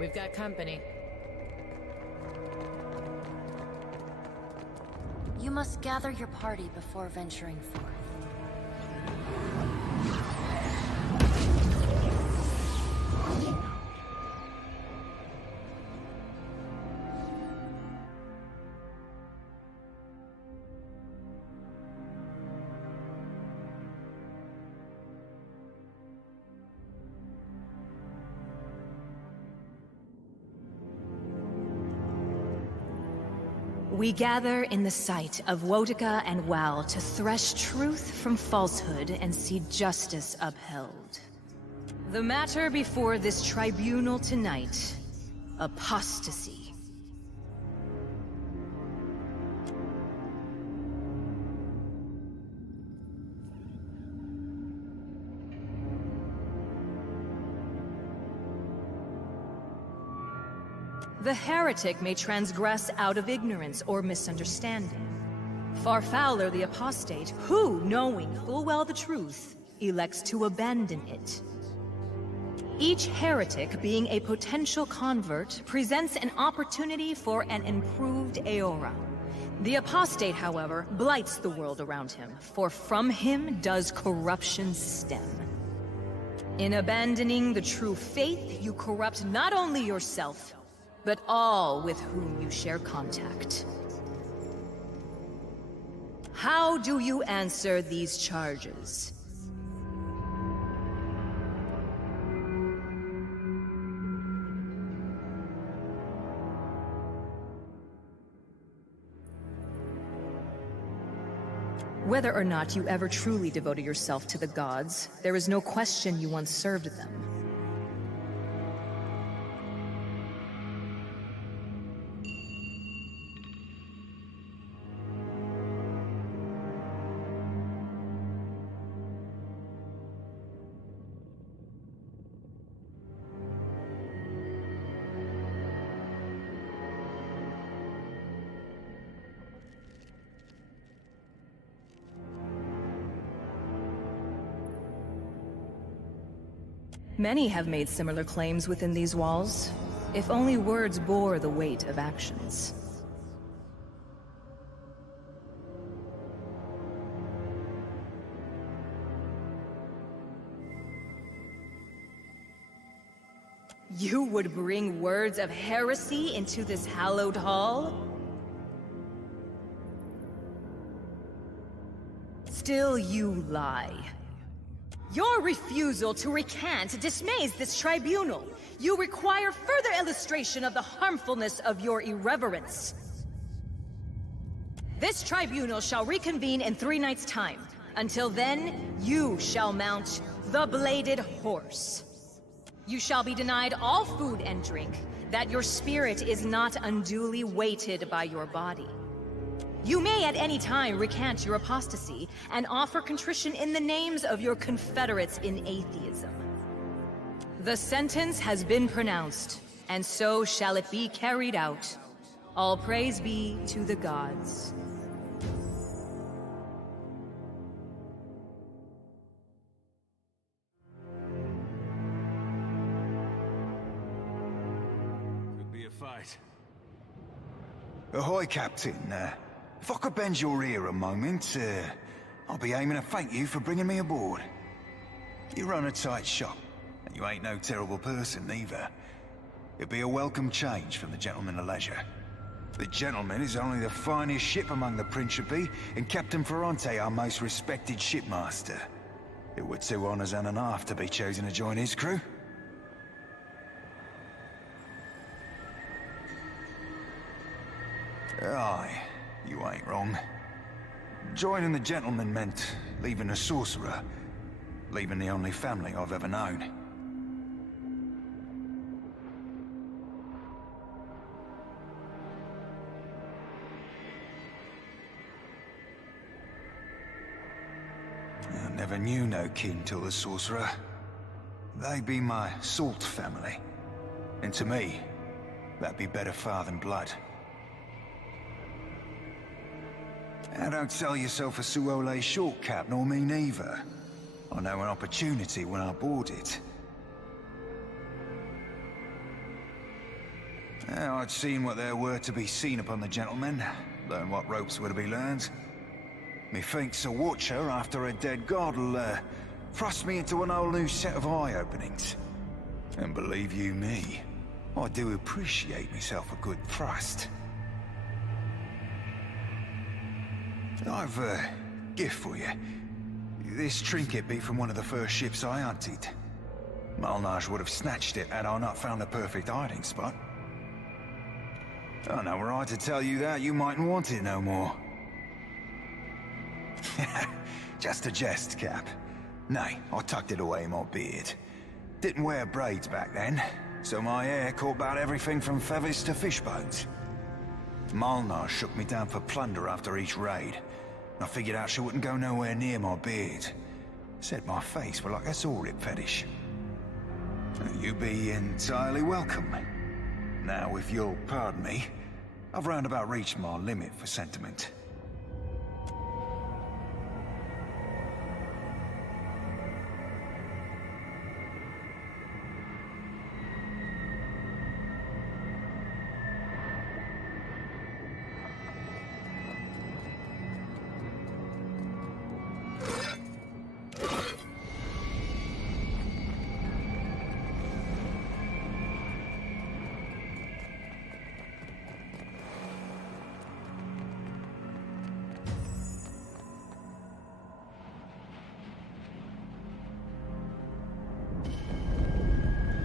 We've got company. You must gather your party before venturing forth. We gather in the sight of Wodika and Wal to thresh truth from falsehood and see justice upheld. The matter before this tribunal tonight: apostasy. The heretic may transgress out of ignorance or misunderstanding. Far fouler the apostate, who, knowing full well the truth, elects to abandon it. Each heretic, being a potential convert, presents an opportunity for an improved Aora. The apostate, however, blights the world around him, for from him does corruption stem. In abandoning the true faith, you corrupt not only yourself, but all with whom you share contact. How do you answer these charges? Whether or not you ever truly devoted yourself to the gods, there is no question you once served them. Many have made similar claims within these walls, if only words bore the weight of actions. You would bring words of heresy into this hallowed hall? Still you lie. Your refusal to recant dismays this tribunal. You require further illustration of the harmfulness of your irreverence. This tribunal shall reconvene in 3 nights' time. Until then, you shall mount the Bladed Horse. You shall be denied all food and drink, that your spirit is not unduly weighted by your body. You may at any time recant your apostasy and offer contrition in the names of your confederates in atheism. The sentence has been pronounced, and so shall it be carried out. All praise be to the gods. Could be a fight. Ahoy, Captain. If I could bend your ear a moment, I'll be aiming to thank you for bringing me aboard. You run a tight shop, and you ain't no terrible person, either. It'd be a welcome change from the Gentleman of Leisure. The Gentleman is only the finest ship among the Principi, and Captain Ferrante our most respected shipmaster. It were 2 honors and a half to be chosen to join his crew. Aye. You ain't wrong. Joining the Gentleman meant leaving the Sorcerer, leaving the only family I've ever known. I never knew no kin till the Sorcerer. They be my Salt family. And to me, that'd be better far than blood. And don't sell yourself a Suole shortcap, nor me neither. I know an opportunity when I board it. I'd seen what there were to be seen upon the gentlemen, learn what ropes were to be learned. Methinks a watcher after a dead god'll thrust me into an whole new set of eye-openings. And believe you me, I do appreciate myself a good thrust. I've a gift for you. This trinket be from one of the first ships I hunted. Malnage would have snatched it had I not found the perfect hiding spot. I know right to tell you that you mightn't want it no more. Just a jest, Cap. Nay, I tucked it away in my beard. Didn't wear braids back then, so my hair caught about everything from feathers to fish bones. Malnage shook me down for plunder after each raid. I figured out she wouldn't go nowhere near my beard. Said my face were like a saw-rip fetish. You be entirely welcome. Now, if you'll pardon me, I've roundabout reached my limit for sentiment.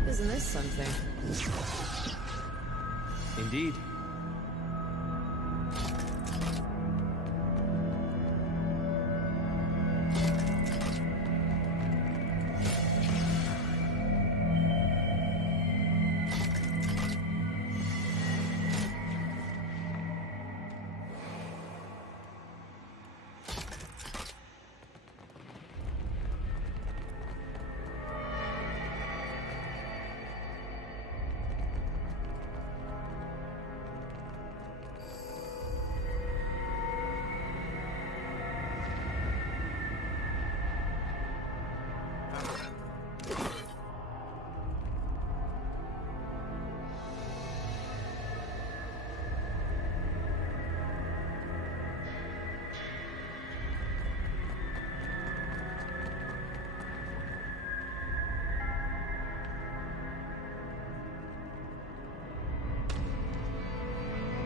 Isn't this something? Indeed.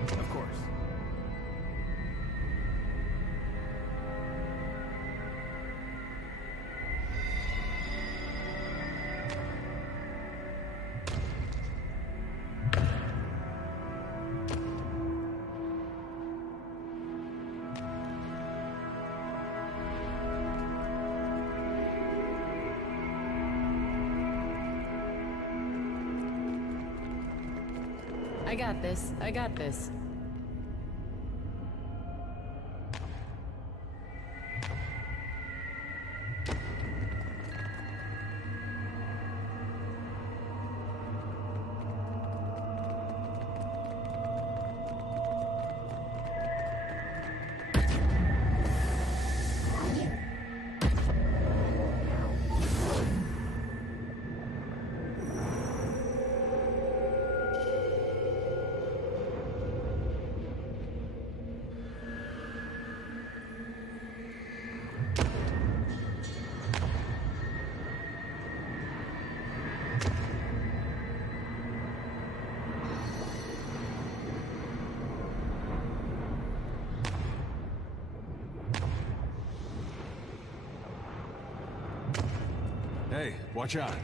Of course. I got this. I got this. Hey, watch out.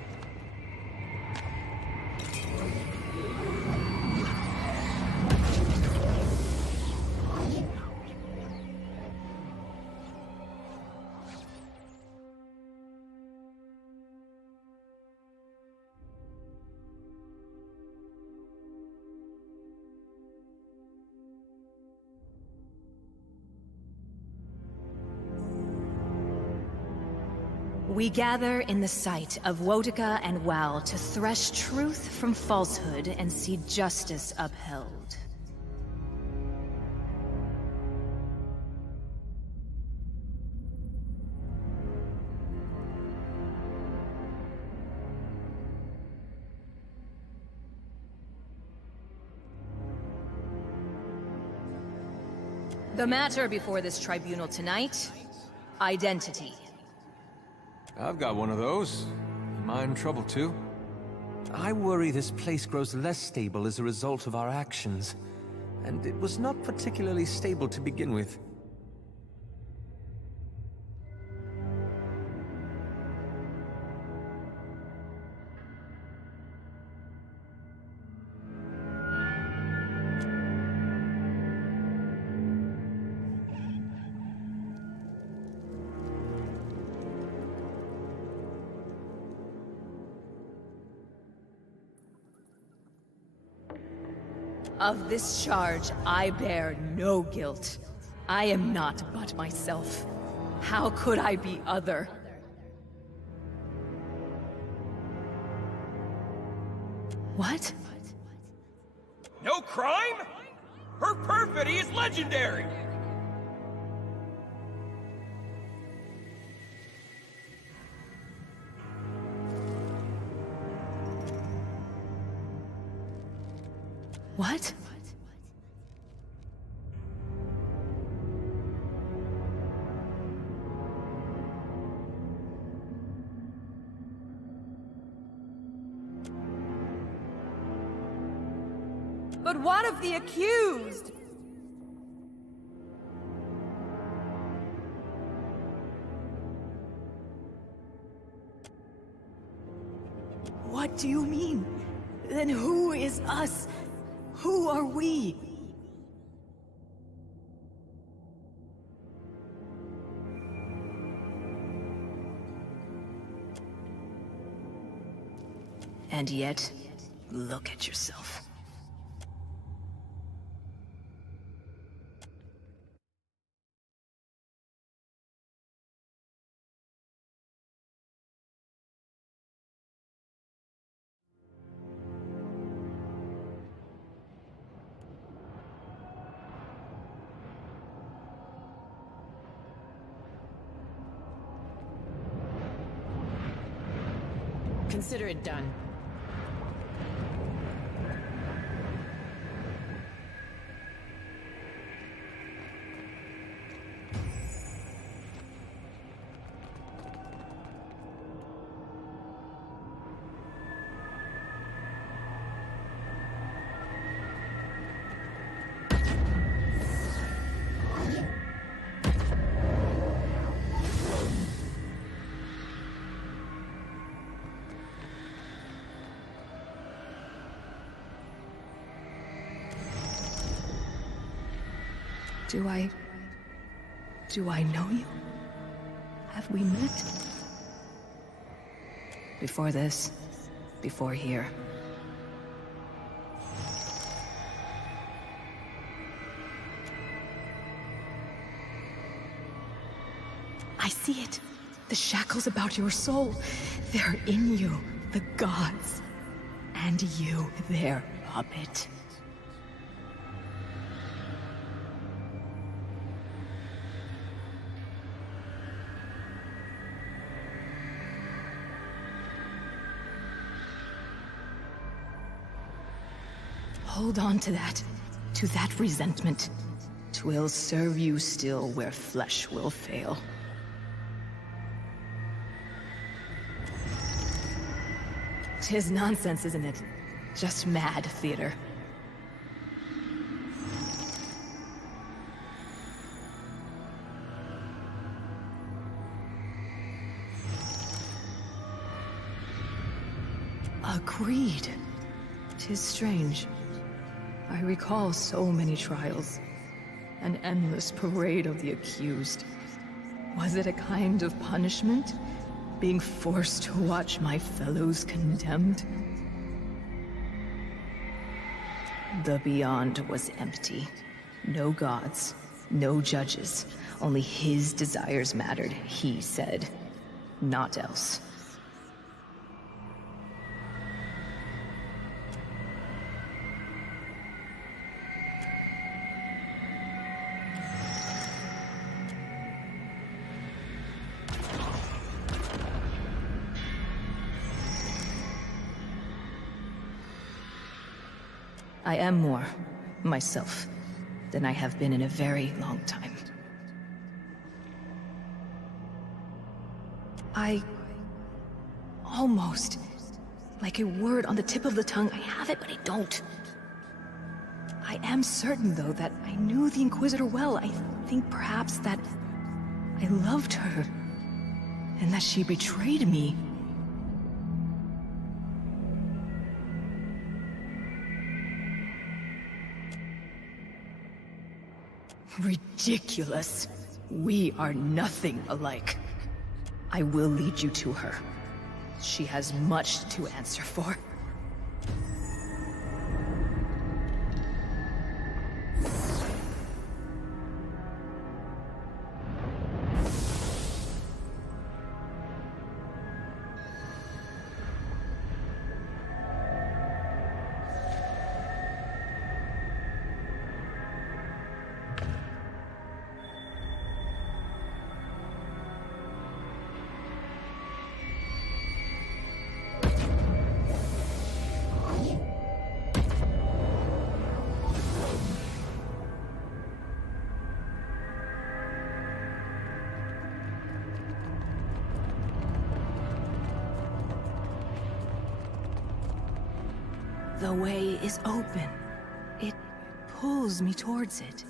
We gather in the sight of Wotica and Wal to thresh truth from falsehood and see justice upheld. The matter before this tribunal tonight, identity. I've got one of those. Am I in trouble too? I worry this place grows less stable as a result of our actions. And it was not particularly stable to begin with. Of this charge, I bear no guilt. I am not but myself. How could I be other? What? No crime? Her perfidy is legendary! What? But what of the accused? What do you mean? Then who is us? Who are we? And yet, look at yourself. Consider it done. Do I know you? Have we met? Before this, before here. I see it. The shackles about your soul. They're in you, the gods. And you, their puppet. Hold on to that resentment. 'Twill serve you still where flesh will fail. 'Tis nonsense, isn't it? Just mad theater. Agreed. 'Tis strange. I recall so many trials. An endless parade of the accused. Was it a kind of punishment? Being forced to watch my fellows condemned? The beyond was empty. No gods, no judges. Only his desires mattered, he said. Not else. I am more myself. than I have been in a very long time. I... almost... like a word on the tip of the tongue. I have it, but I don't. I am certain, though, that I knew the Inquisitor well. I think perhaps that I loved her, and that she betrayed me. Ridiculous. We are nothing alike. I will lead you to her. She has much to answer for. The way is open. It pulls me towards it.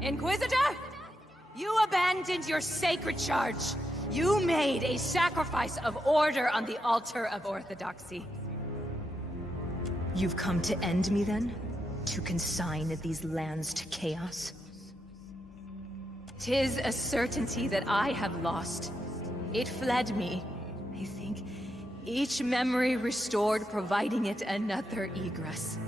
Inquisitor! You abandoned your sacred charge. You made a sacrifice of order on the altar of orthodoxy. You've come to end me, then? To consign these lands to chaos? 'Tis a certainty that I have lost. It fled me. I think each memory restored, providing it another egress.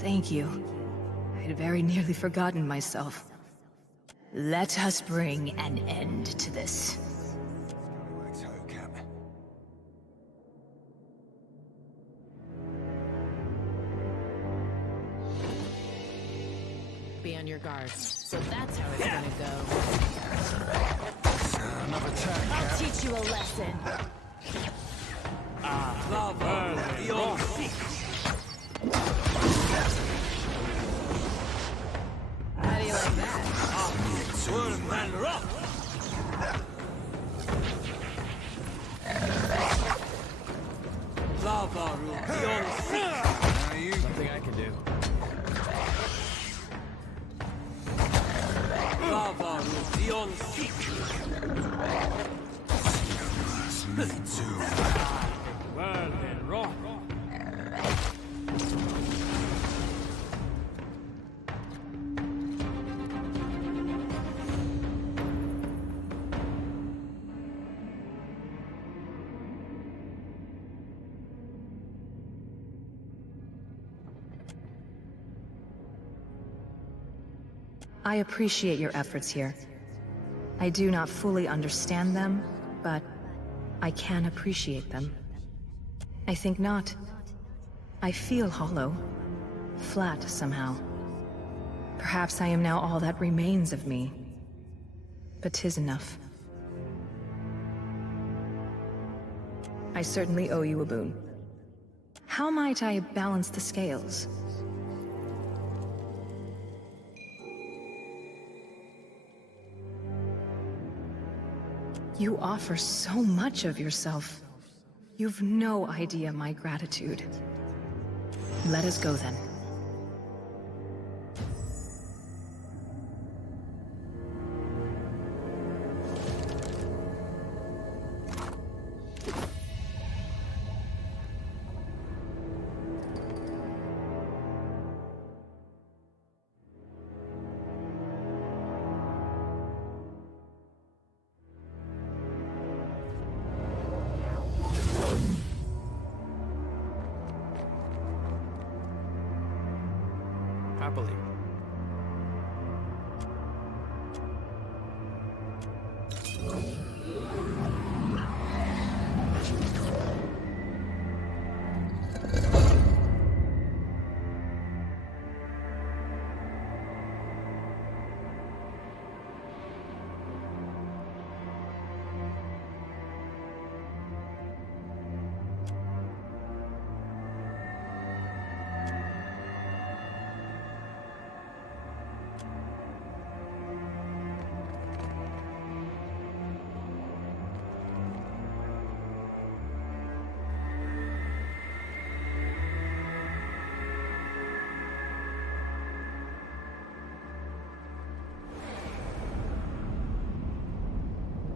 Thank you. I'd very nearly forgotten myself. Let us bring an end to this. Be on your guard. So that's how it's gonna go. Another turn, I'll teach you a lesson. How do you like that? Something I can do. Me too. Well, then, rock. I appreciate your efforts here. I do not fully understand them, but I can appreciate them. I think not. I feel hollow. Flat somehow. Perhaps I am now all that remains of me. But 'tis enough. I certainly owe you a boon. How might I balance the scales? You offer so much of yourself. You've no idea my gratitude. Let us go then. Happily.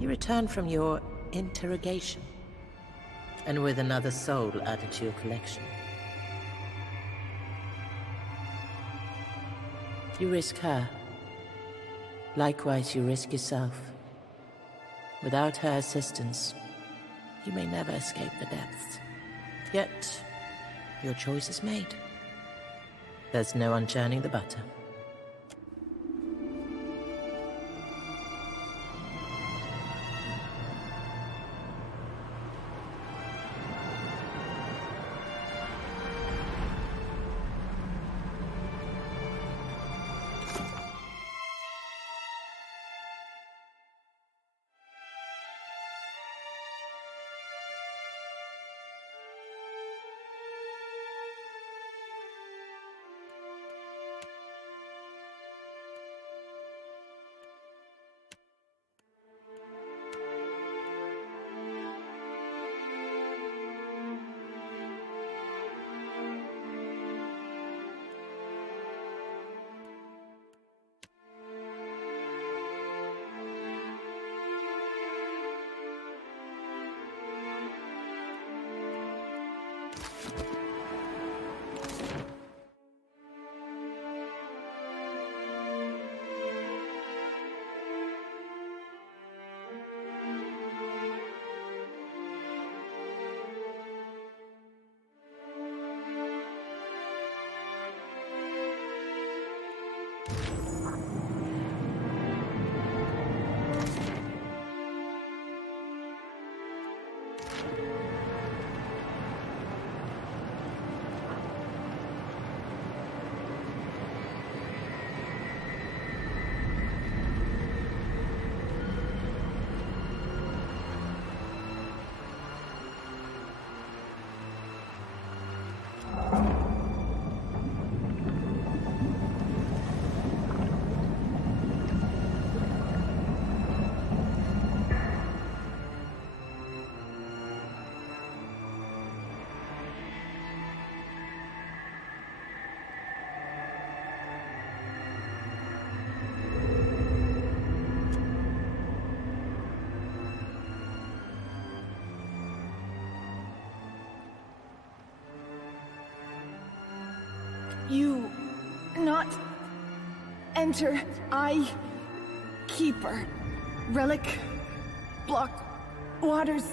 You return from your interrogation, and with another soul added to your collection. You risk her. Likewise, you risk yourself. Without her assistance, you may never escape the depths. Yet, your choice is made. There's no unchurning the butter. You not enter. I keeper. Relic. Block. Waters.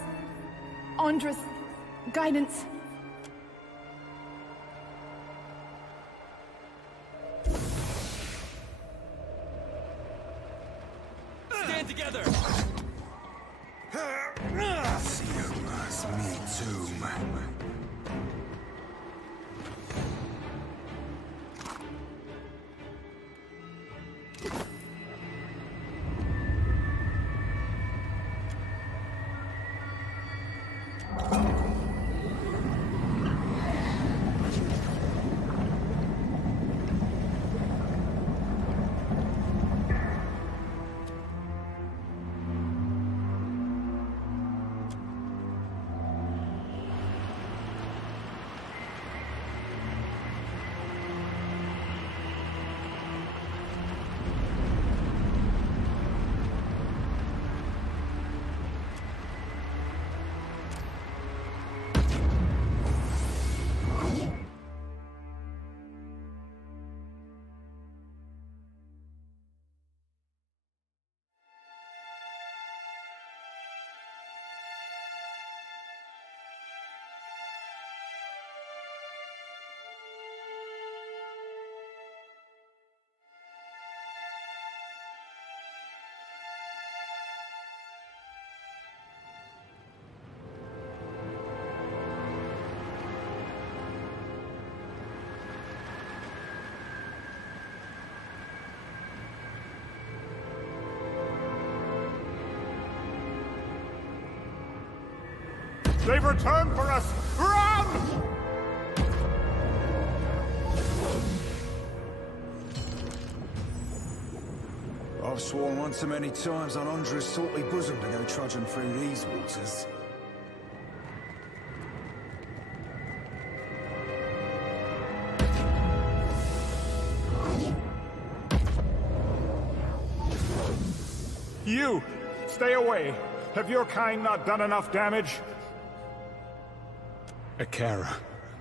Andres. Guidance. Stand together! Me too, man. They've returned for us! Run! I've sworn once too many times on Andre's salty bosom to go trudging through these waters. You! Stay away. Have your kind not done enough damage? Akara,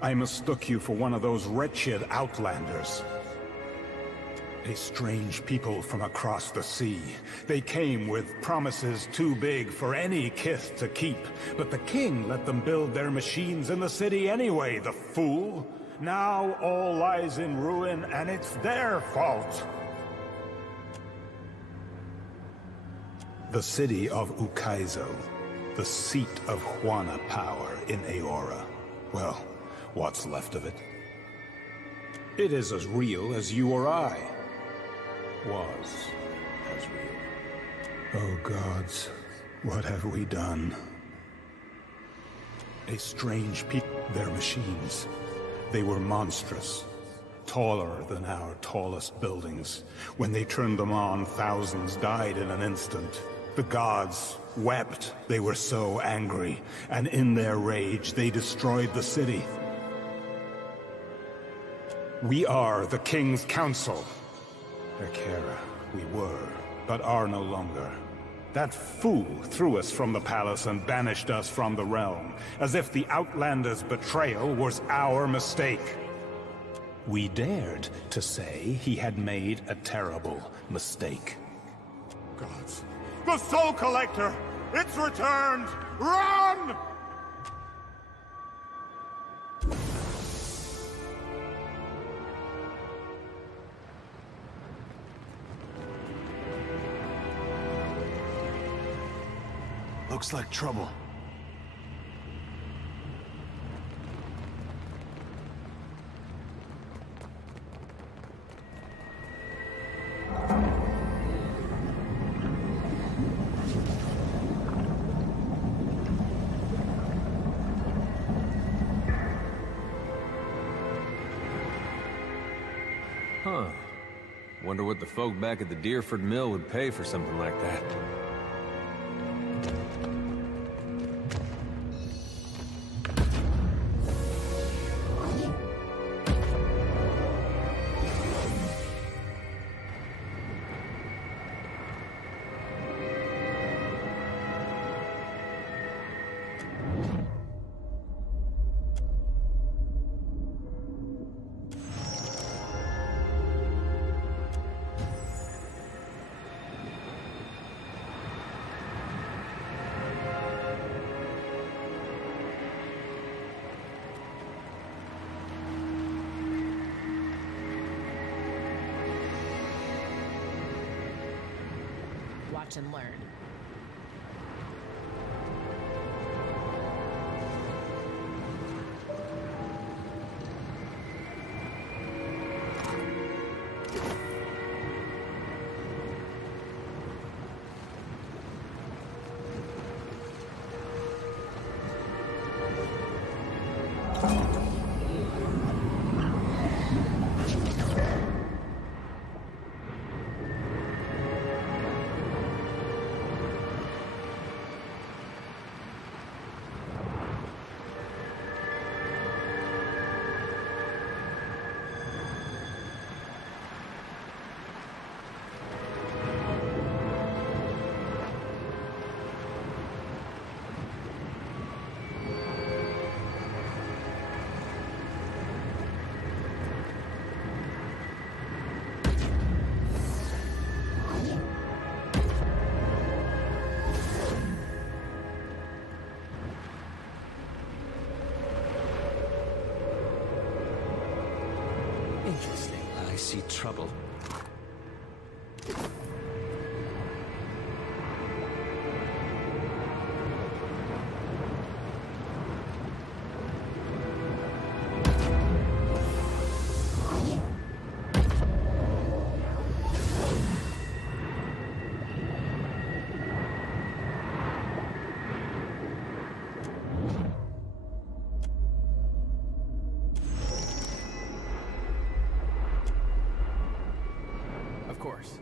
I mistook you for one of those wretched outlanders. A strange people from across the sea. They came with promises too big for any kith to keep, but the king let them build their machines in the city anyway, the fool. Now all lies in ruin, and it's their fault. The city of Ukaizo, the seat of Huana power in Aora. Well, what's left of it? It is as real as you or I. Was as real. Oh gods, what have we done? A strange people, their machines. They were monstrous, taller than our tallest buildings. When they turned them on, thousands died in an instant. The gods wept, they were so angry, and in their rage they destroyed the city. We are the King's Council. Akara, we were, but are no longer. That fool threw us from the palace and banished us from the realm, as if the Outlander's betrayal was our mistake. We dared to say he had made a terrible mistake. Gods. The Soul Collector! It's returned! Run! Looks like trouble. Huh. Wonder what the folk back at the Deerford Mill would pay for something like that. Watch and learn. Interesting. I see trouble. Of course.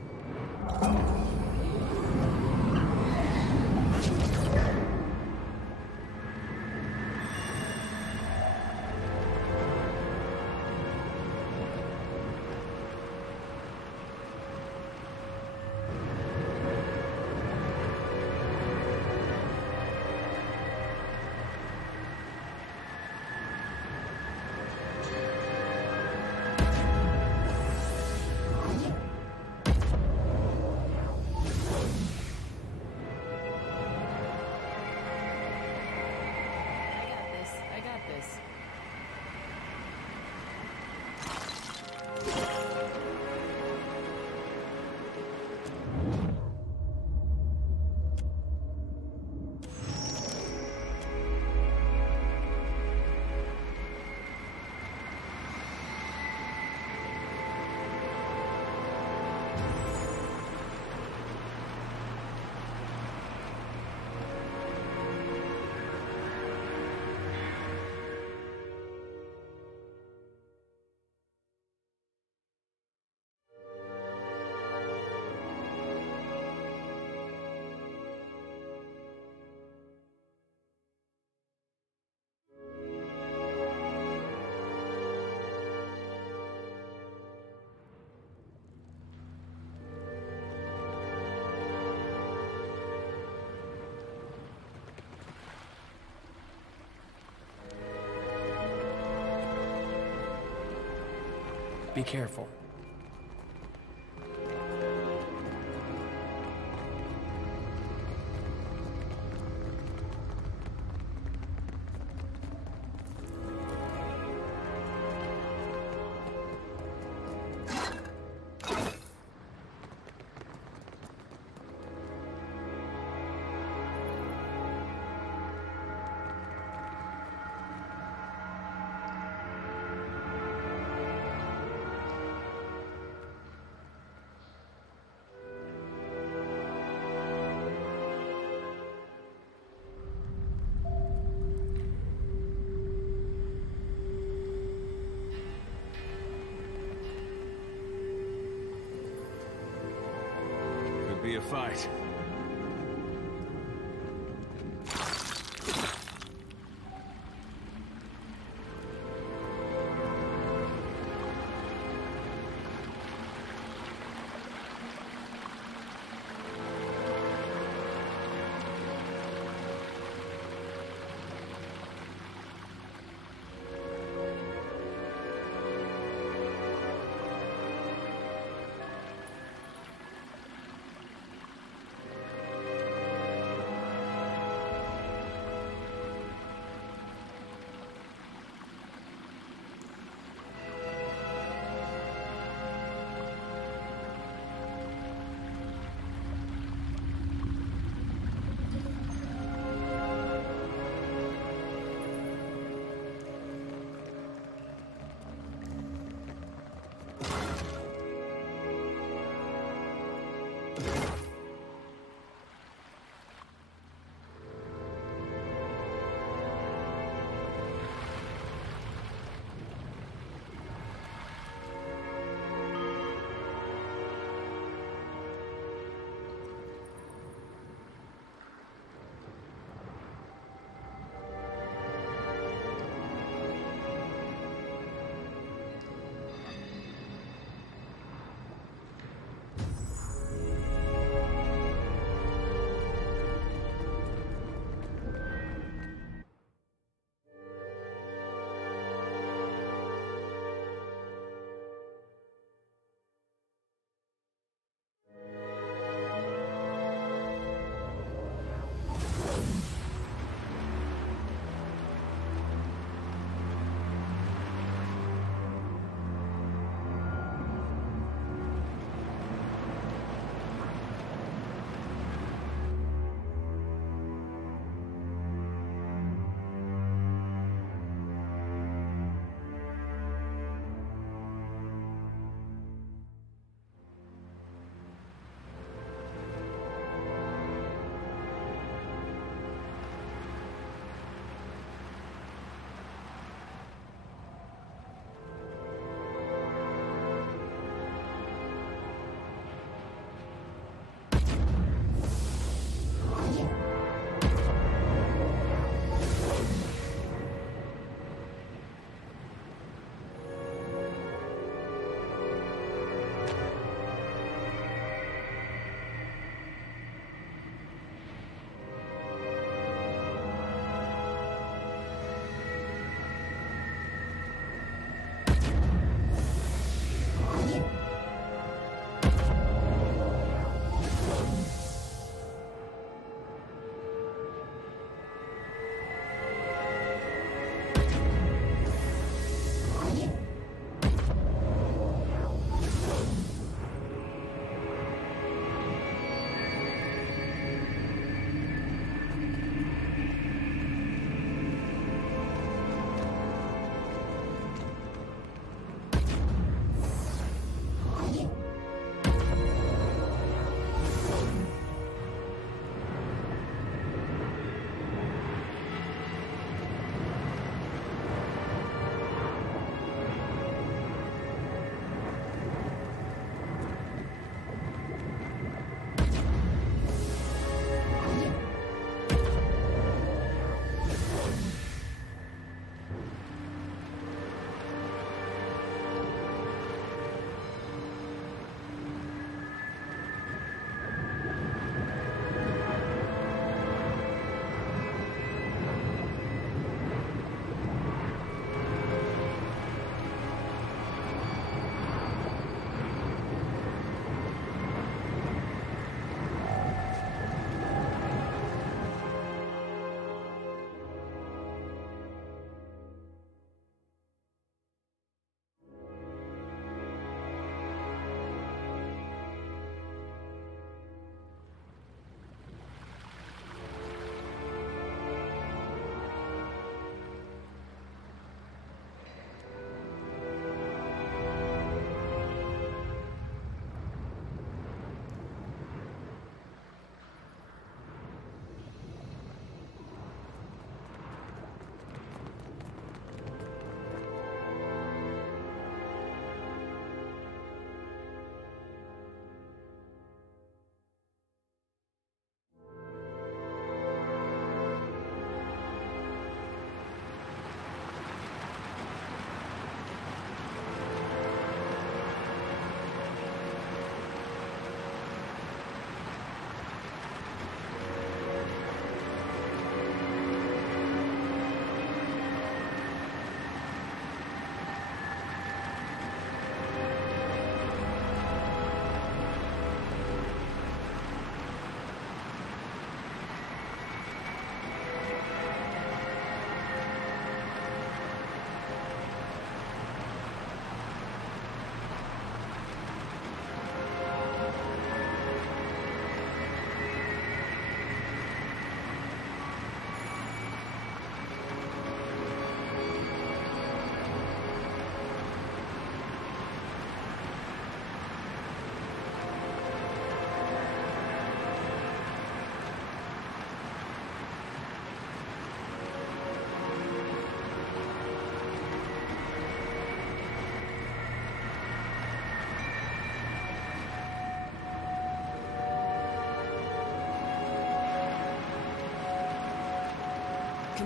Be careful. Could be a fight.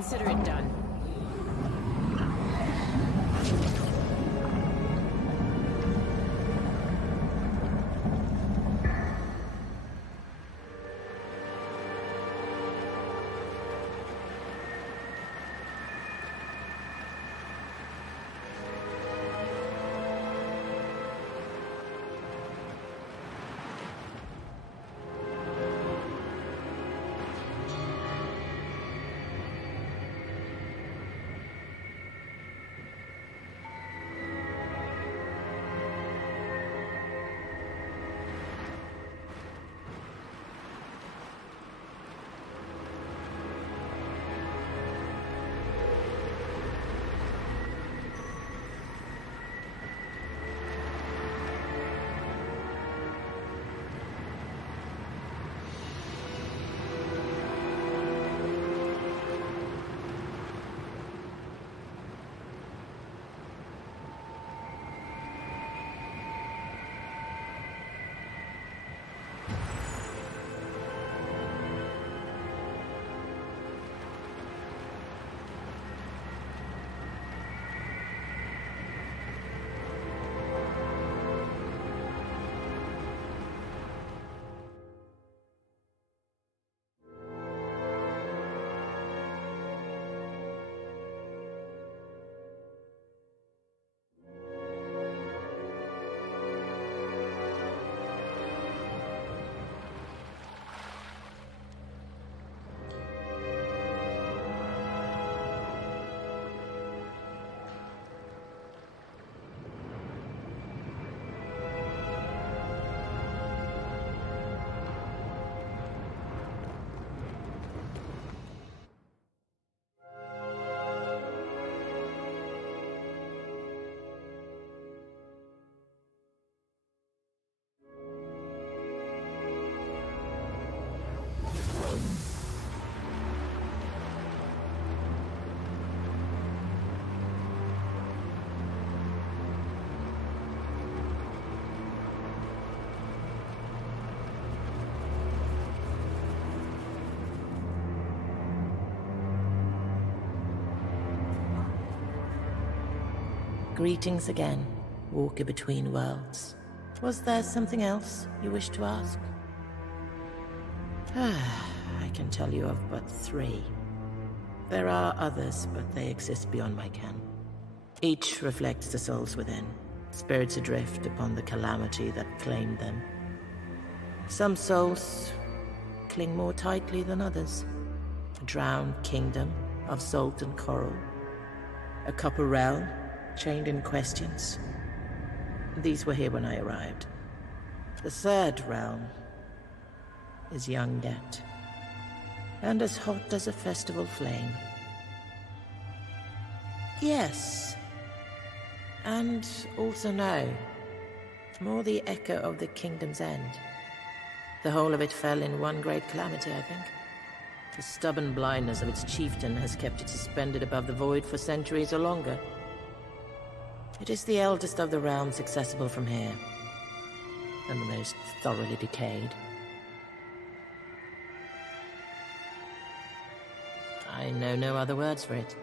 Consider it done. Greetings again, walker between worlds. Was there something else you wished to ask? I can tell you of but 3. There are others, but they exist beyond my ken. Each reflects the souls within, spirits adrift upon the calamity that claimed them. Some souls cling more tightly than others. A drowned kingdom of salt and coral. A copper realm, chained in questions. These were here when I arrived. The 3rd realm is young yet, and as hot as a festival flame. Yes, and also no, more the echo of the kingdom's end. The whole of it fell in one great calamity, I think. The stubborn blindness of its chieftain has kept it suspended above the void for centuries or longer. It is the eldest of the realms accessible from here, and the most thoroughly decayed. I know no other words for it.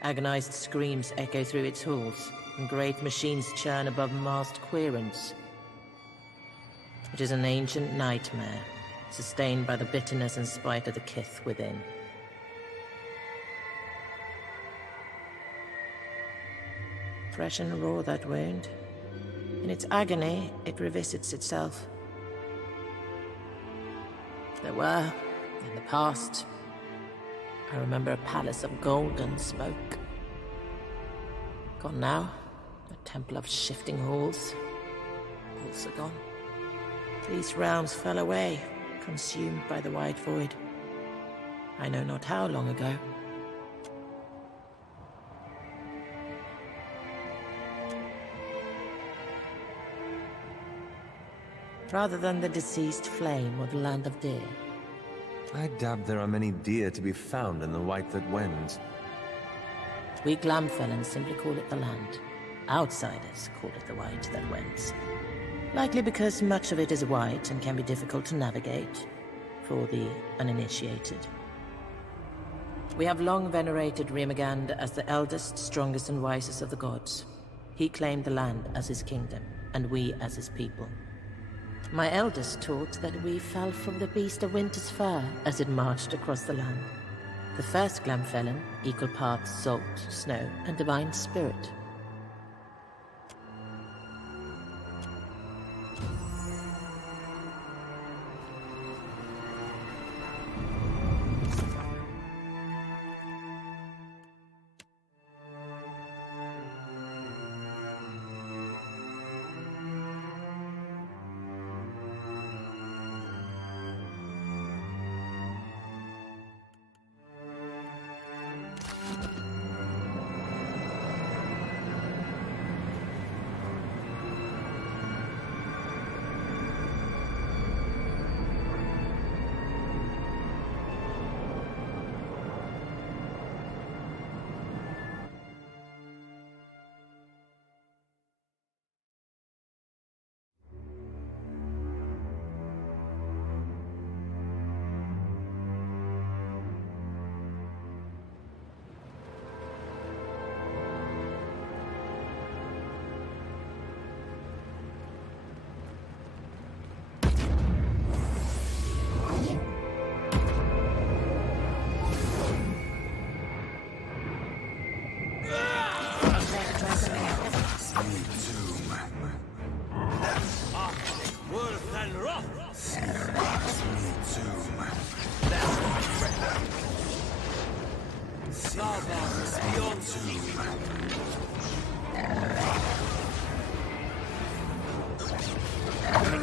Agonized screams echo through its halls, and great machines churn above masked querents. It is an ancient nightmare, sustained by the bitterness and spite of the kith within. Fresh and raw, that wound. In its agony, it revisits itself. There were, in the past, I remember a palace of gold and smoke. Gone now, a temple of shifting halls, also gone. These realms fell away, consumed by the white void. I know not how long ago. Rather than the deceased flame or the land of deer. I doubt there are many deer to be found in the white that wends. We Glamfellans simply call it the land. Outsiders call it the white that wends. Likely because much of it is white and can be difficult to navigate for the uninitiated. We have long venerated Rimagand as the eldest, strongest, and wisest of the gods. He claimed the land as his kingdom, and we as his people. My eldest taught that we fell from the beast of winter's fur as it marched across the land. The first Glamfellan, equal parts salt, snow, and divine spirit.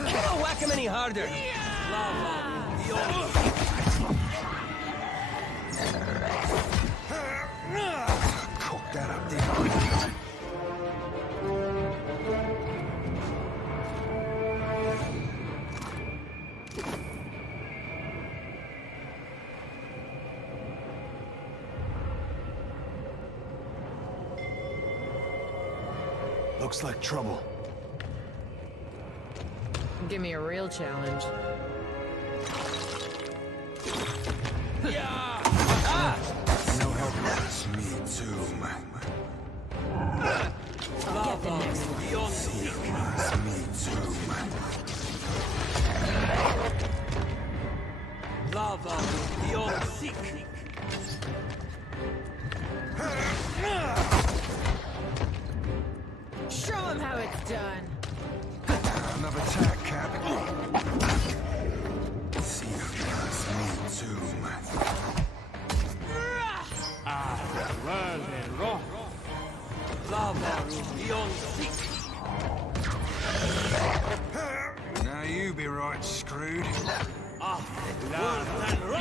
Can't whack him any harder. Cook that up, there. Looks like trouble. Give me a real challenge. No help. It's me too. Get the next one. It's me too. Lava beyond seek. Show him how it's done. Another attack, Cap. See you guys, me too. Lava beyond seek. Now you be right screwed. Lava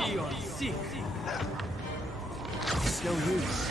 beyond seek. It's no use.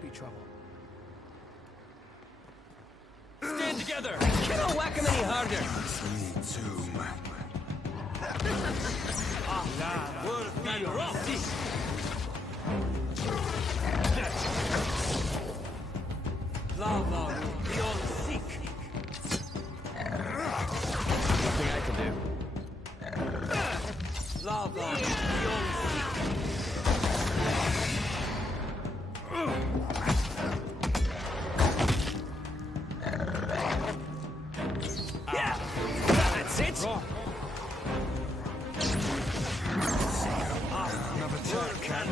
Could be trouble. Stand together! I cannot whack him any harder! Me too. Lava beyond seek. Nothing I can do. Lava beyond seek. Yeah! That's it! Another turn, can.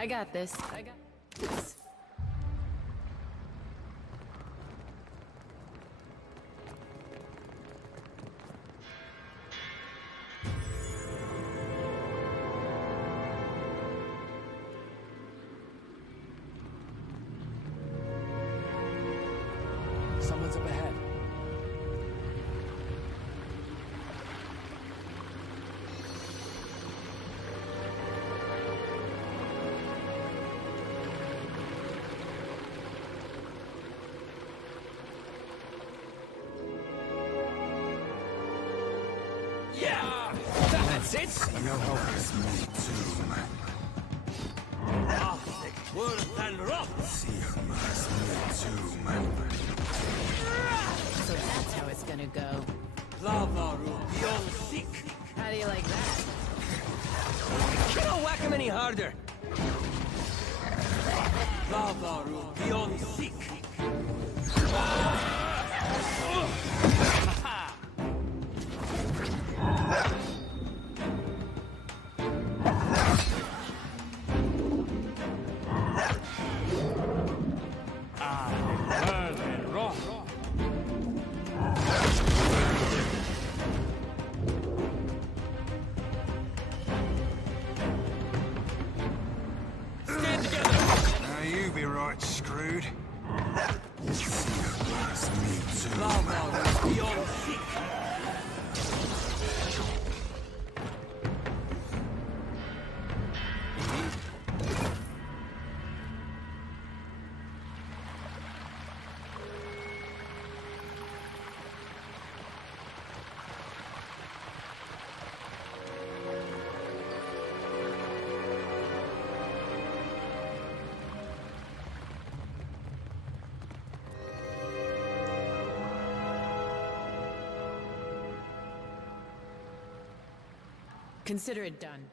I got this. I got this. Someone's up ahead. Yeah! That's it! No help. Me too. Worth and rock! So that's how it's gonna go. Lava room beyond seek! How do you like that? Cannot whack him any harder! Lava room beyond seek. Stand together! Now you be right screwed. Lava room beyond seek. Consider it done.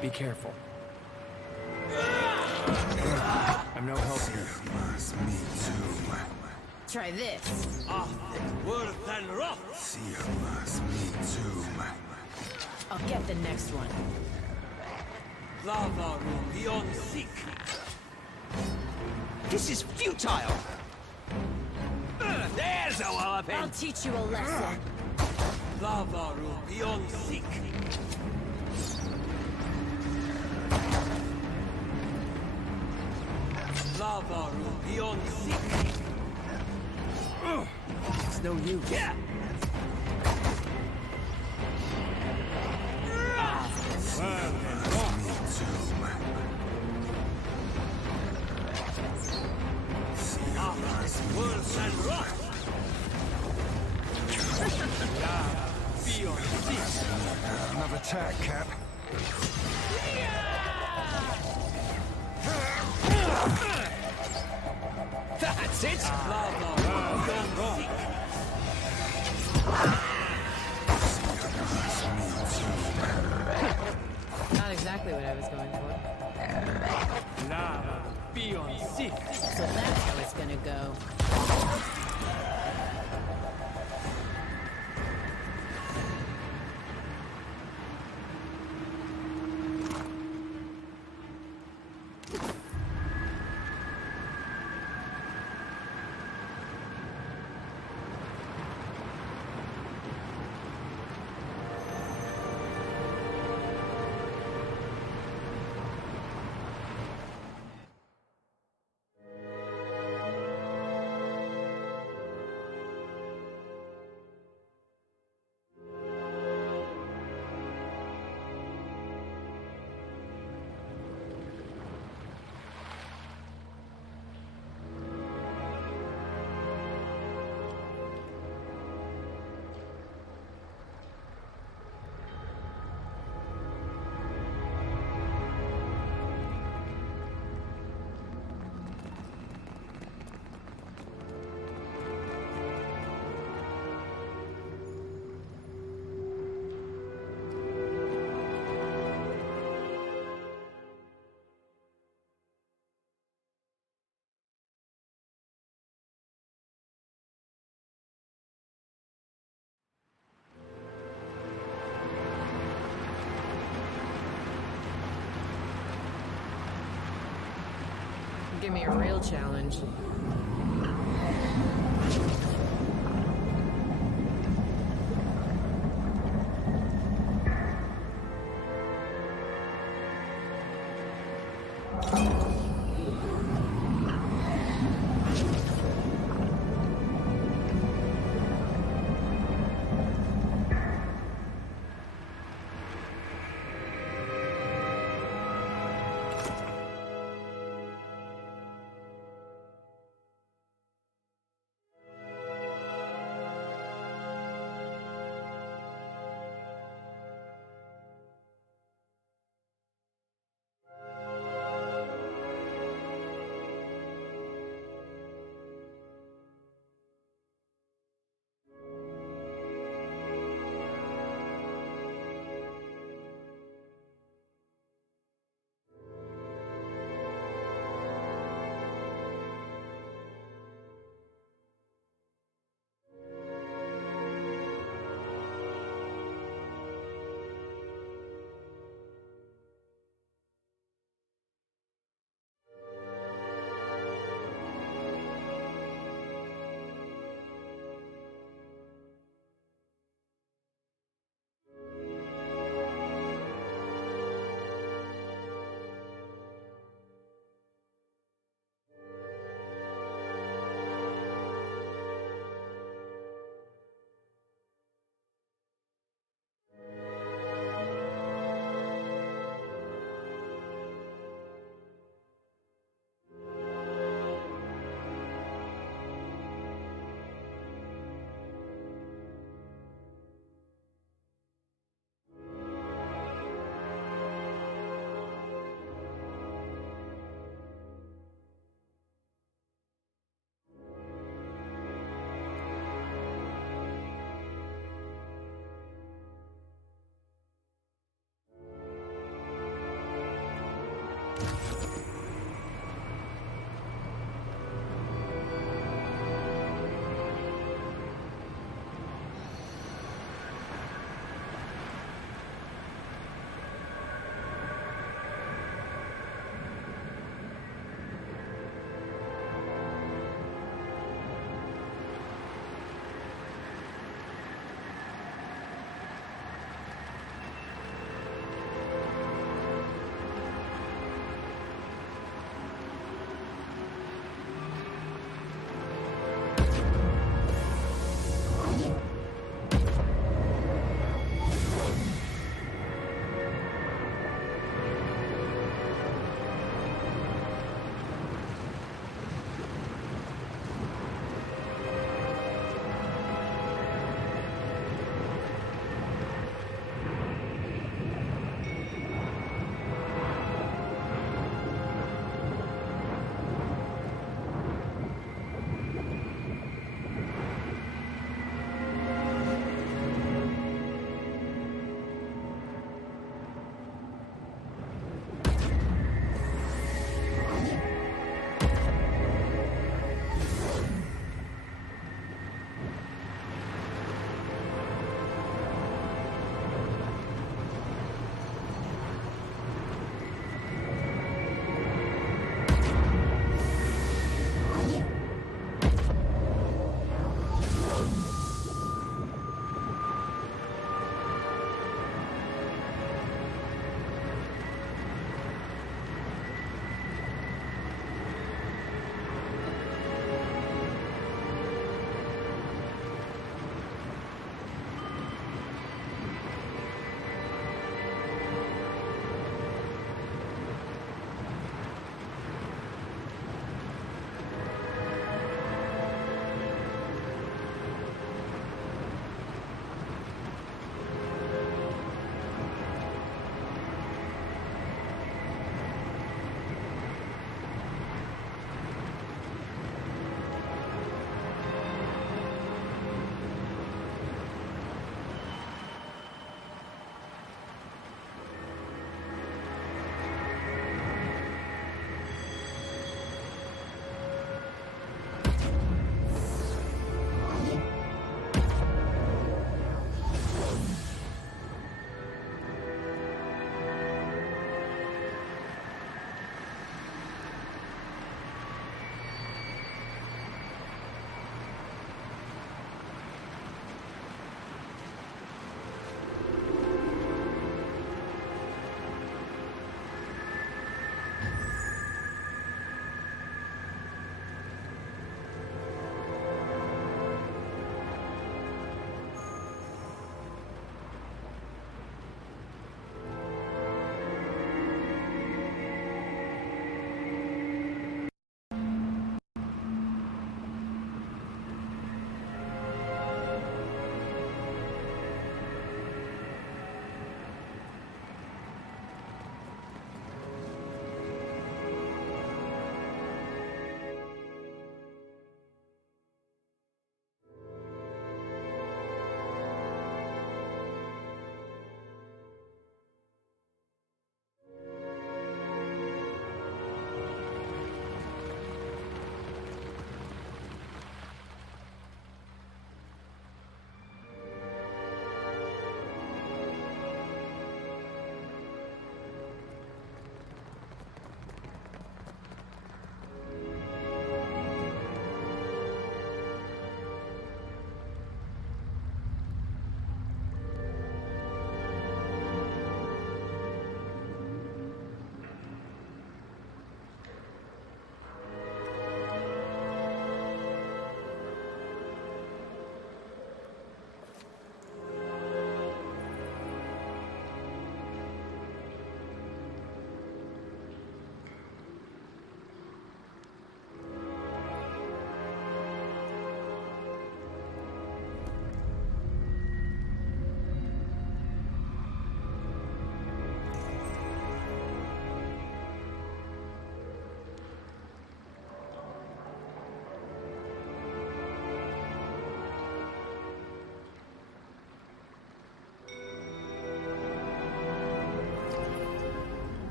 Be careful. I'm no help here. Try this. Worse than rough. I'll get the next one. Lava room beyond seek. This is futile. There's a wallop. I'll teach you a lesson. Lava room beyond seek. Lava room beyond seek. It's no use. Yeah. Worse than rock. Beyond seek. Another attack, Cap. That's it! Lava beyond seek. Not exactly what I was going for. Lava beyond seek. So that's how it's gonna go. Give me a real challenge.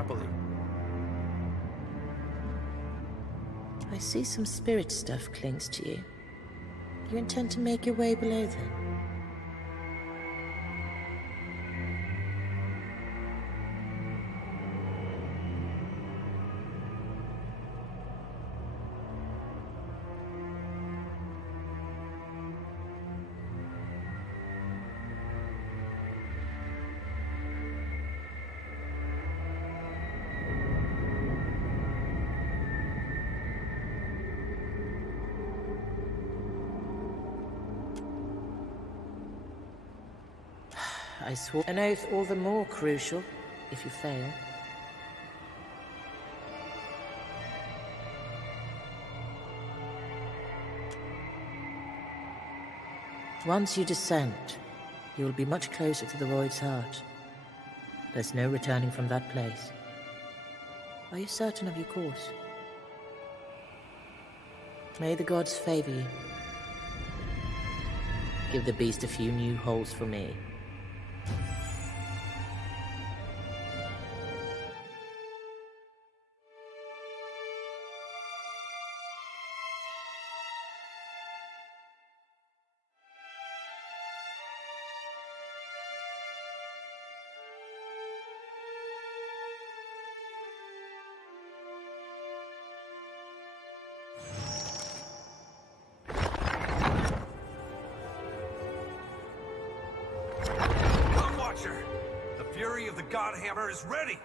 happily. I see some spirit stuff clings to you. You intend to make your way below then? I swore an oath all the more crucial if you fail. Once you descend, you will be much closer to the Void's heart. There's no returning from that place. Are you certain of your course? May the gods favor you. Give the beast a few new holes for me. The fury of the Godhammer is ready!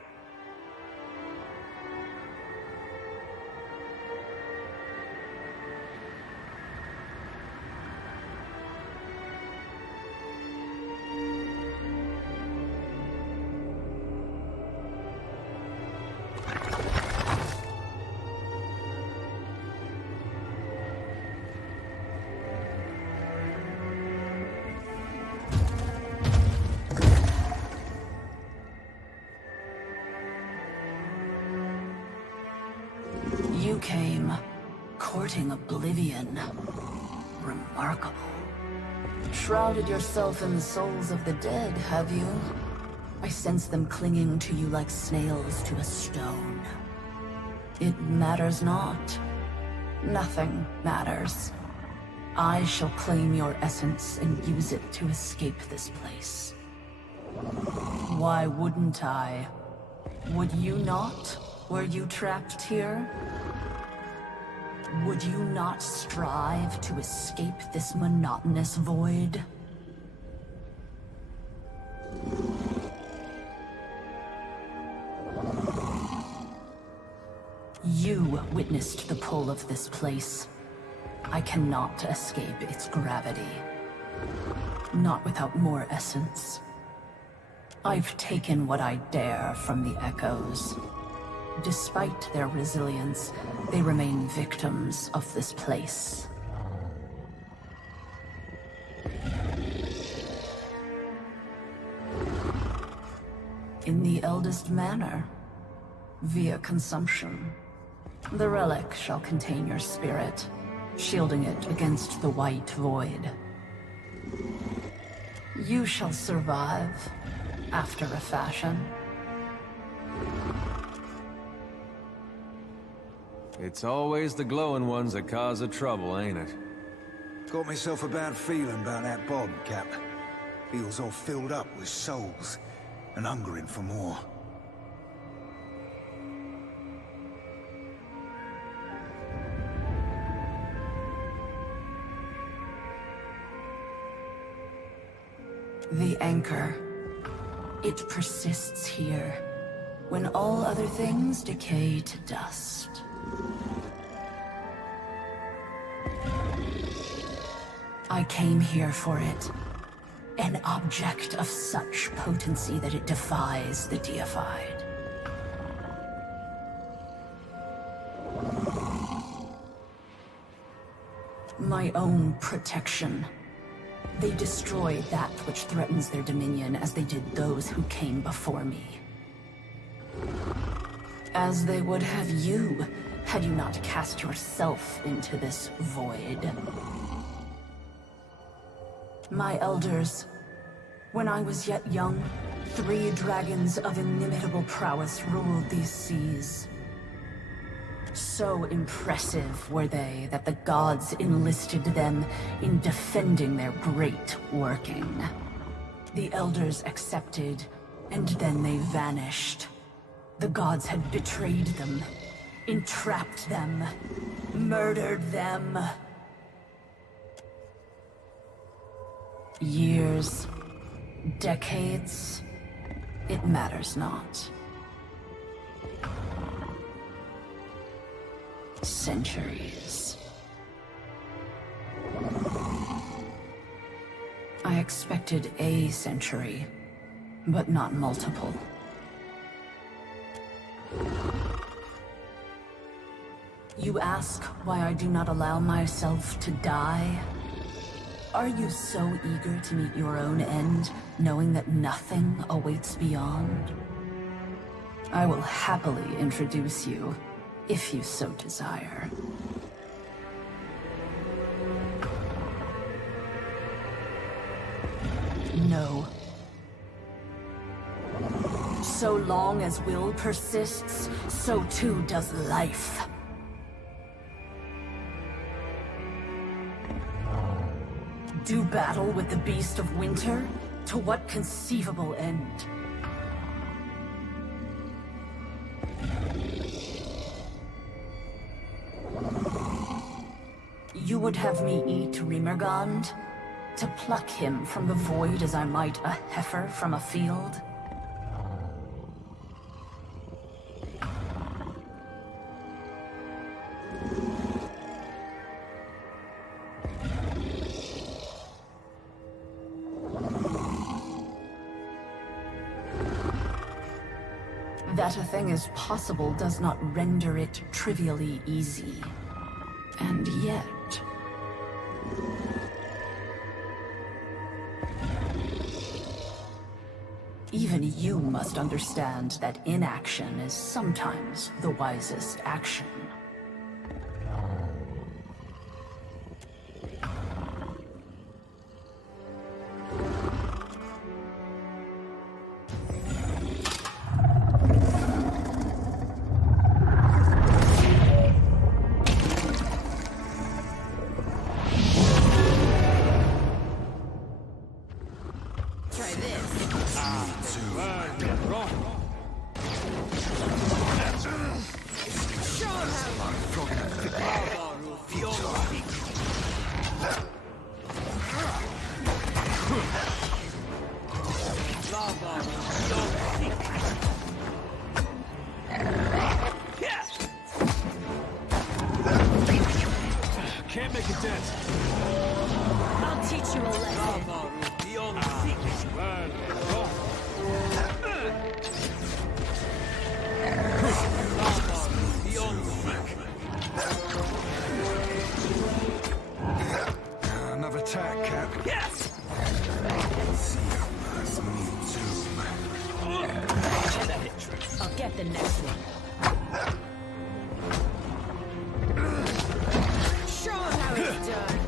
You came courting oblivion. Remarkable. Shrouded yourself in the souls of the dead, have you? I sense them clinging to you like snails to a stone. It matters not. Nothing matters. I shall claim your essence and use it to escape this place. Why wouldn't I? Would you not? Were you trapped here? Would you not strive to escape this monotonous void? You witnessed the pull of this place. I cannot escape its gravity. Not without more essence. I've taken what I dare from the echoes. Despite their resilience, they remain victims of this place. In the eldest manner, via consumption, the relic shall contain your spirit, shielding it against the white void. You shall survive, after a fashion. It's always the glowing ones that cause the trouble, ain't it? Got myself a bad feeling about that bod, Cap. Feels all filled up with souls, and hungering for more. The anchor. It persists here, when all other things decay to dust. I came here for it. An object of such potency that it defies the deified. My own protection. They destroy that which threatens their dominion as they did those who came before me. As they would have you, had you not cast yourself into this void. My elders, when I was yet young, 3 dragons of inimitable prowess ruled these seas. So impressive were they that the gods enlisted them in defending their great working. The elders accepted, and then they vanished. The gods had betrayed them, entrapped them, murdered them. Years, decades, it matters not. Centuries. I expected a century, but not multiple. You ask why I do not allow myself to die? Are you so eager to meet your own end, knowing that nothing awaits beyond? I will happily introduce you, if you so desire. No. So long as will persists, so too does life. Do battle with the beast of winter? To what conceivable end? You would have me eat Rimergand? To pluck him from the void as I might a heifer from a field? That a thing is possible does not render it trivially easy. And yet... even you must understand that inaction is sometimes the wisest action. Can't make a dent. I'll teach you a lesson. Another attack, Cap. Yes! I'll get the next one. Show 'em how it's done.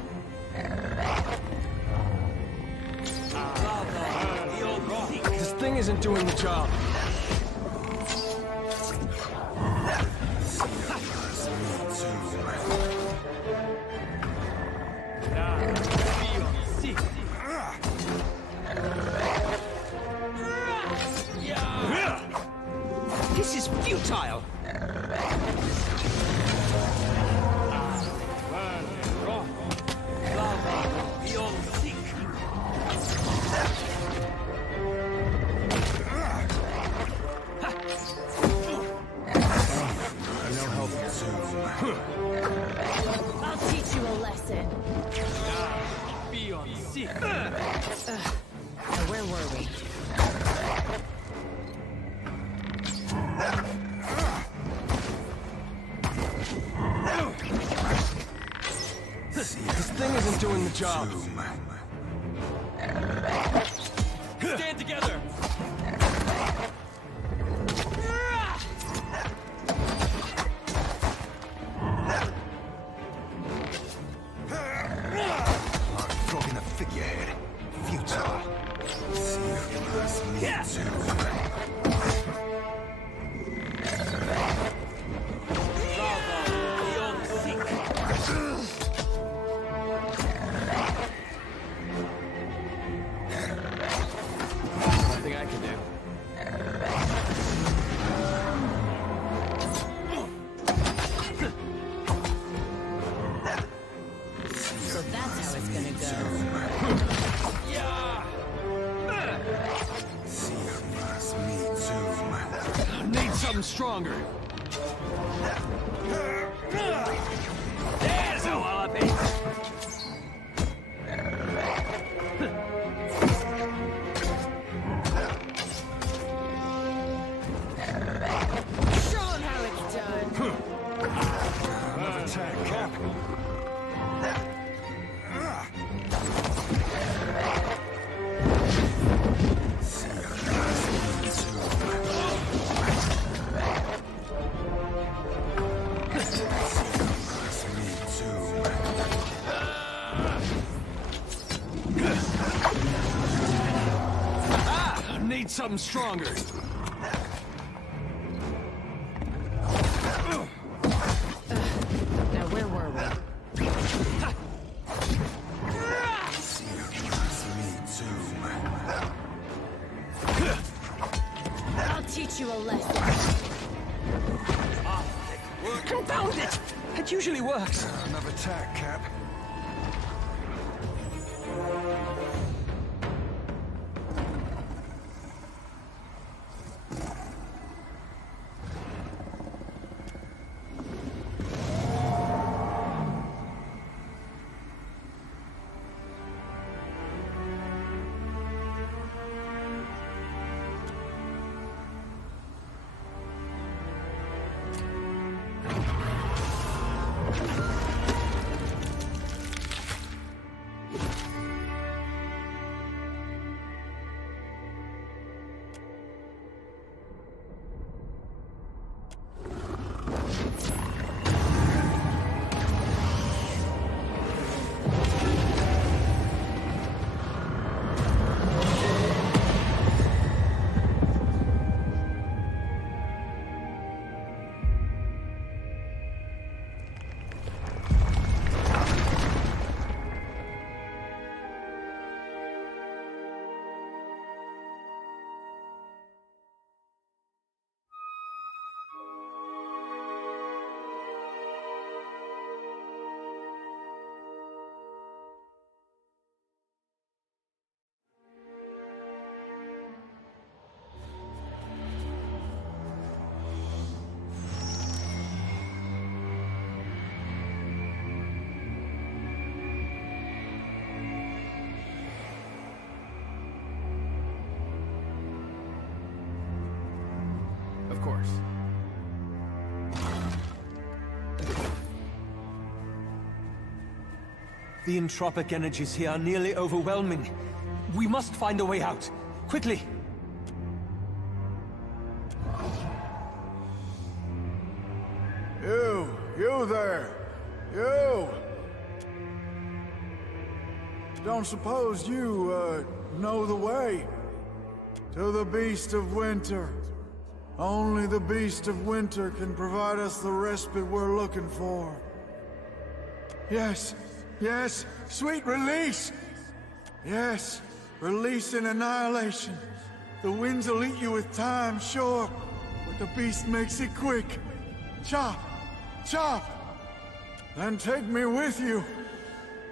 This thing isn't doing the job. This is futile. I'll teach you a lesson. Now where were we? This thing isn't doing the job. Stand together. Like flogging a figurehead. Futile. Nothing I can do. So that's how it's gonna go. Need something stronger. There's a wallopy! Show 'em how it's done. Another attack, Cap. Need something stronger. Now where were we? I'll teach you a lesson. Confound it! It usually works. Another attack, Cap. Of course. The entropic energies here are nearly overwhelming. We must find a way out. Quickly! You there! You! Don't suppose you, know the way? To the Beast of Winter. Only the Beast of Winter can provide us the respite we're looking for. Yes, yes, sweet release! Yes, release and annihilation. The winds will eat you with time, sure, but the Beast makes it quick. Chop! Chop! Then take me with you.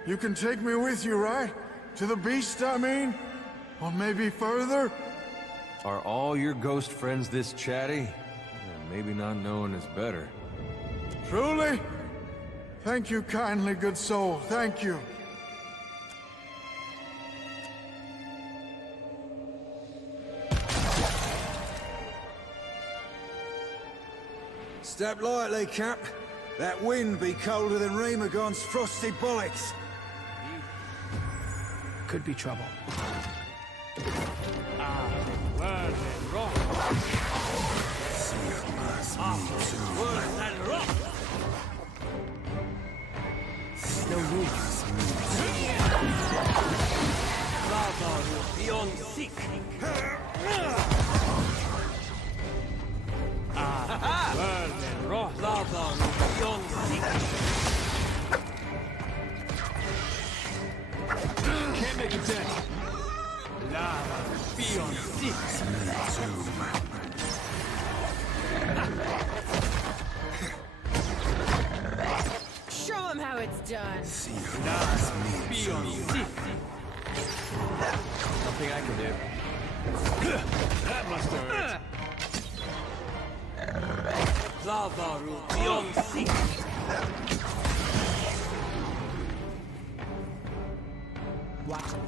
You can take me with you, right? To the Beast, I mean? Or maybe further? Are all your ghost friends this chatty? Yeah, maybe not knowing is better. Truly? Thank you kindly, good soul. Thank you. Step lightly, Cap. That wind be colder than Remagon's frosty bullets. Could be trouble. No use. Bravo, beyond sick. Show him how it's done. Nothing I can do. That must hurt. Zavaru beyond seek. Watch it.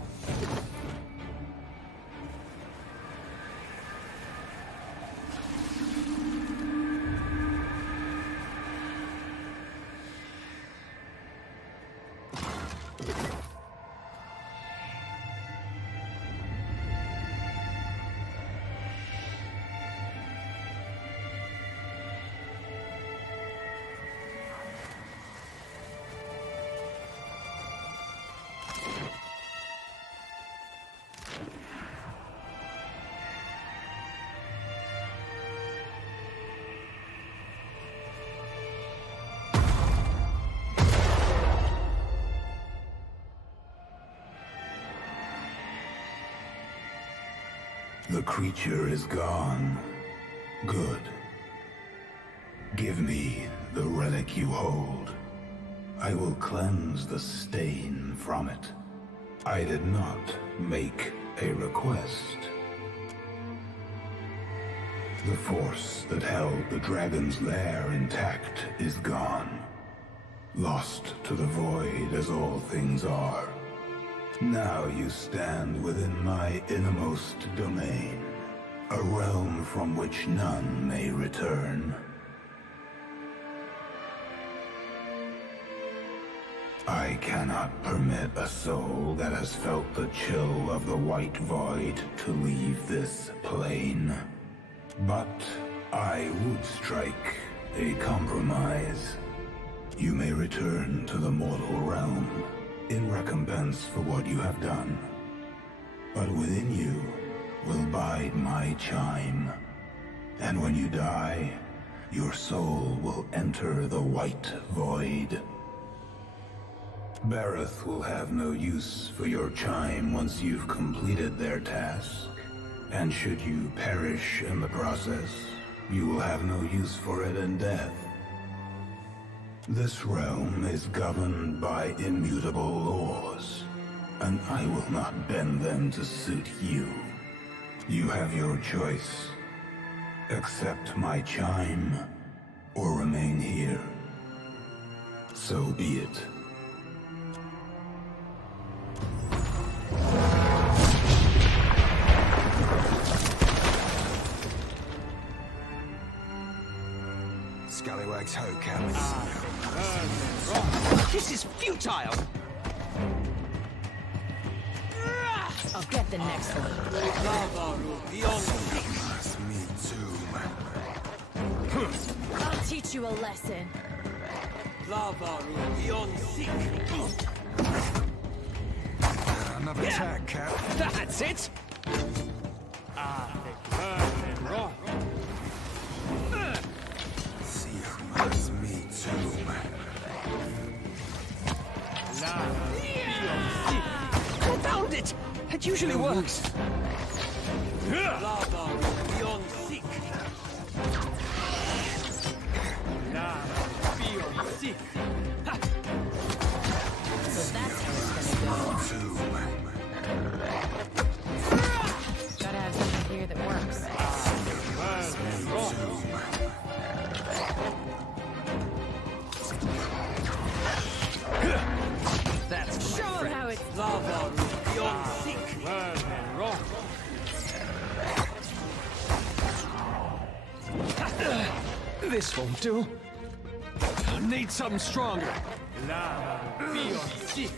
The creature is gone. Good. Give me the relic you hold. I will cleanse the stain from it. I did not make a request. The force that held the dragon's lair intact is gone. Lost to the void as all things are. Now you stand within my innermost domain, a realm from which none may return. I cannot permit a soul that has felt the chill of the white void to leave this plane. But I would strike a compromise. You may return to the mortal realm in recompense for what you have done. But within you will bide my chime. And when you die, your soul will enter the white void. Bareth will have no use for your chime once you've completed their task. And should you perish in the process, you will have no use for it in death. This realm is governed by immutable laws, and I will not bend them to suit you. You have your choice. Accept my chime, or remain here. So be it. Scallywags ho, Cal. This is futile! I'll get the next one. Zavaru beyond seek. I'll teach you a lesson. Zavaru beyond seek. Another attack, Cap. That's it! Confound it! It usually works. Lava beyond seek. Lava beyond seek. So that's how it's gonna go. Gotta have something here that works. That's show him how it's lava beyond seek. This won't do. I need something stronger. Lava beyond seek.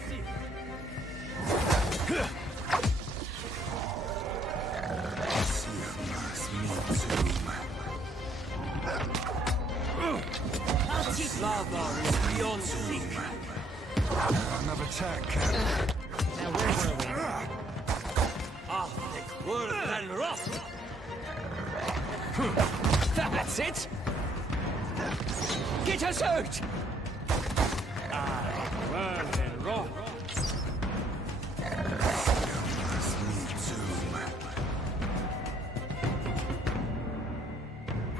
I'll teach lava beyond seek. Another attack, Cap. Now where were we? Arctic world and rust. That's it. Get us out. World and rust.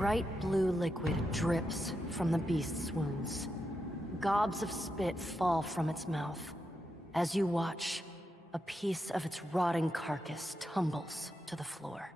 bright blue liquid drips from the beast's wounds. Gobs of spit fall from its mouth. As you watch, a piece of its rotting carcass tumbles to the floor.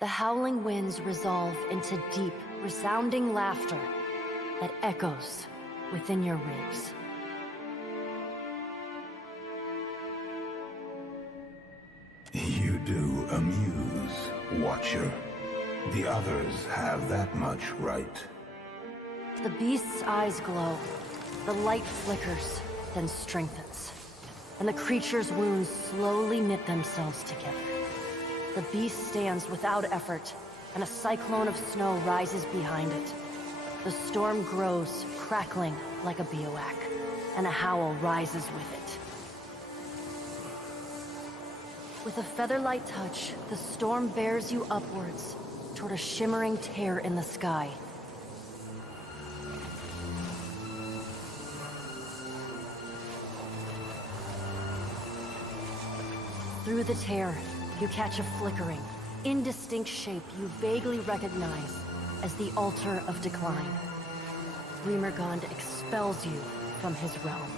The howling winds resolve into deep, resounding laughter that echoes within your ribs. You do amuse, Watcher. The others have that much right. The beast's eyes glow. The light flickers, then strengthens. And the creature's wounds slowly knit themselves together. The beast stands without effort, and a cyclone of snow rises behind it. The storm grows, crackling like a bivouac, and a howl rises with it. With a feather-light touch, the storm bears you upwards toward a shimmering tear in the sky. Through the tear, you catch a flickering, indistinct shape you vaguely recognize as the Altar of Decline. Remergond expels you from his realm.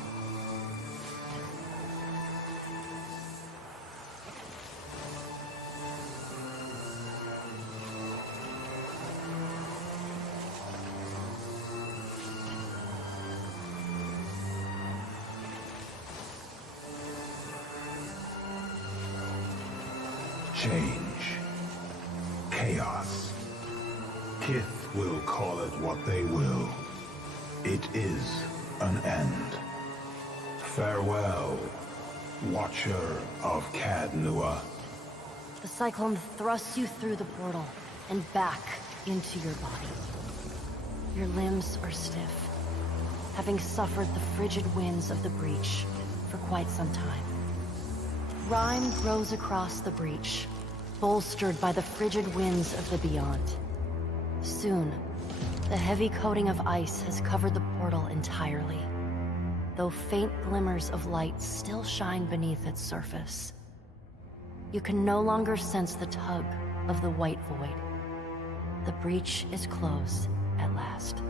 Change. Chaos. Kith will call it what they will. It is an end. Farewell, Watcher of Cadnua. The cyclone thrusts you through the portal and back into your body. Your limbs are stiff, having suffered the frigid winds of the breach for quite some time. Rime grows across the breach, bolstered by the frigid winds of the beyond. Soon, the heavy coating of ice has covered the portal entirely, though faint glimmers of light still shine beneath its surface. You can no longer sense the tug of the white void. The breach is closed at last.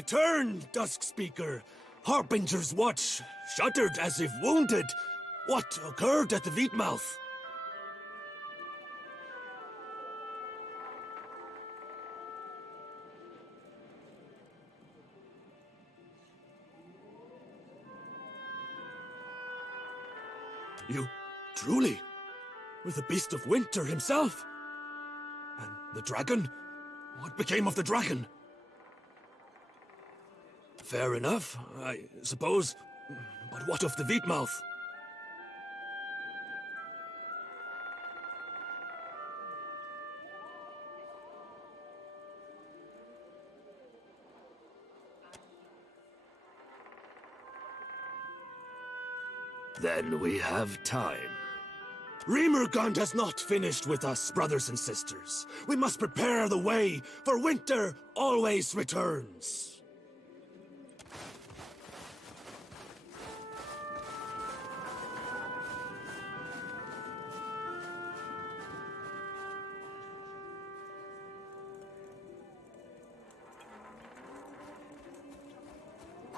return, Dusk Speaker. Harbinger's watch, shuttered as if wounded. What occurred at the Wheatmouth? You truly were the Beast of Winter himself? And the dragon? What became of the dragon? Fair enough, I suppose. But what of the Wheatmouth? Then we have time. Remergund has not finished with us, brothers and sisters. We must prepare the way, for winter always returns.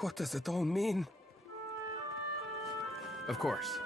What does it all mean? Of course.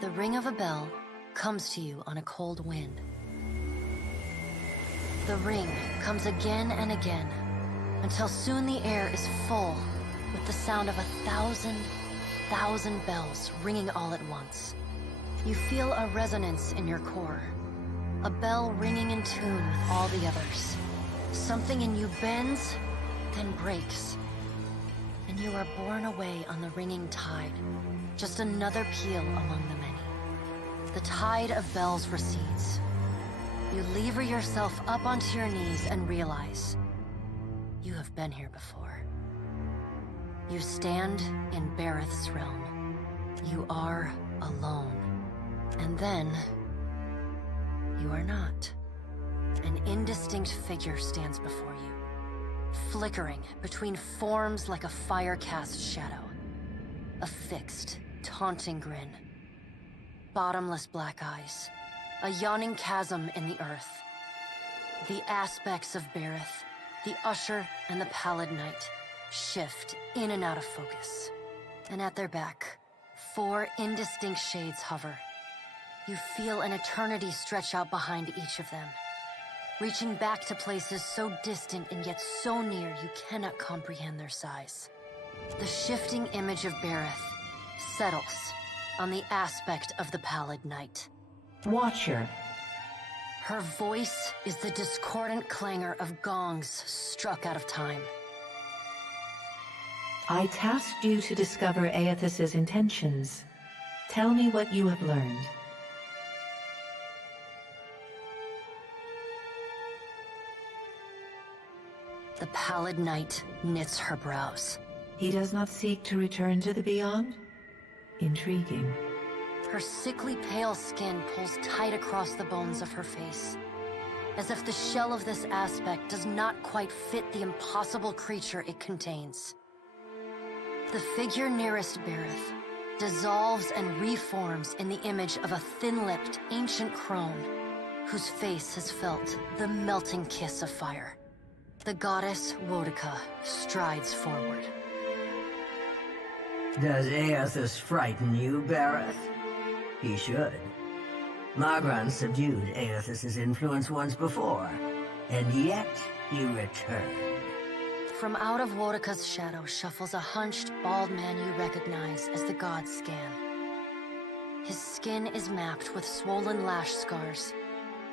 The ring of a bell comes to you on a cold wind. The ring comes again and again, until soon the air is full with the sound of 1,000 bells ringing all at once. You feel a resonance in your core, a bell ringing in tune with all the others. Something in you bends, then breaks, and you are borne away on the ringing tide, just another peal among the many. The tide of bells recedes. You lever yourself up onto your knees and realize you have been here before. You stand in Bareth's realm. You are alone. And then, you are not. An indistinct figure stands before you, flickering between forms like a fire-cast shadow. A fixed, taunting grin. Bottomless black eyes. A yawning chasm in the earth. The aspects of Bareth, the Usher and the Pallid Knight, shift in and out of focus. And at their back, 4 indistinct shades hover. You feel an eternity stretch out behind each of them, reaching back to places so distant and yet so near you cannot comprehend their size. The shifting image of Bareth settles on the aspect of the Pallid Knight. Watcher. Her voice is the discordant clangor of gongs struck out of time. I tasked you to discover Aethys's intentions. Tell me what you have learned. The Pallid Knight knits her brows. He does not seek to return to the Beyond? Intriguing. Her sickly pale skin pulls tight across the bones of her face, as if the shell of this aspect does not quite fit the impossible creature it contains. The figure nearest Bareth dissolves and reforms in the image of a thin-lipped, ancient crone, whose face has felt the melting kiss of fire. The goddess Wodica strides forward. Does Aethys frighten you, Bareth? He should. Magran subdued Aethys's influence once before, and yet he returned. From out of Wodica's shadow shuffles a hunched, bald man you recognize as the god Scan. His skin is mapped with swollen lash scars,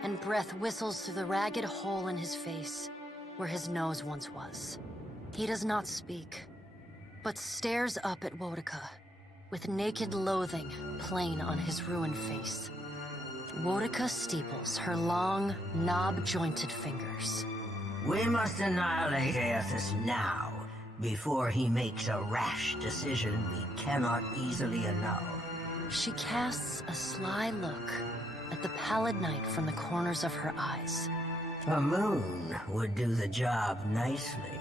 and breath whistles through the ragged hole in his face, where his nose once was. He does not speak, but stares up at Wodika, with naked loathing plain on his ruined face. Wodika steeples her long, knob-jointed fingers. We must annihilate Aethys now, before he makes a rash decision we cannot easily annul. She casts a sly look at the pallid night from the corners of her eyes. A moon would do the job nicely.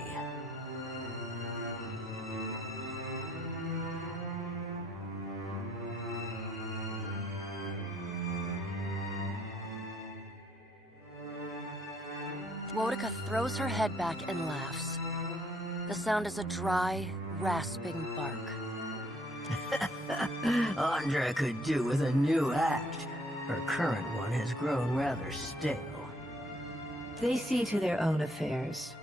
Wodika throws her head back and laughs. The sound is a dry, rasping bark. Andra could do with a new act. Her current one has grown rather stale. They see to their own affairs.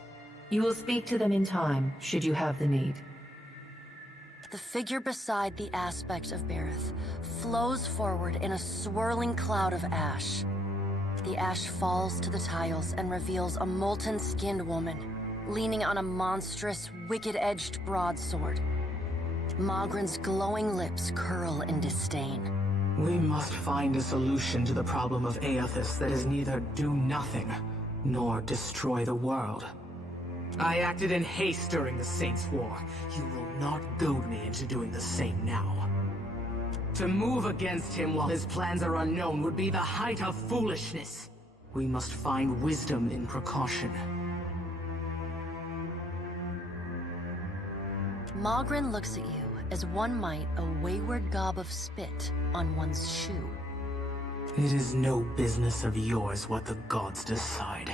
You will speak to them in time, should you have the need. The figure beside the aspect of Bareth flows forward in a swirling cloud of ash. The ash falls to the tiles and reveals a molten-skinned woman, leaning on a monstrous, wicked-edged broadsword. Magran's glowing lips curl in disdain. We must find a solution to the problem of Aethys that is neither do nothing, nor destroy the world. I acted in haste during the Saints' War. You will not goad me into doing the same now. To move against him while his plans are unknown would be the height of foolishness. We must find wisdom in precaution. Magran looks at you as one might a wayward gob of spit on one's shoe. It is no business of yours what the gods decide.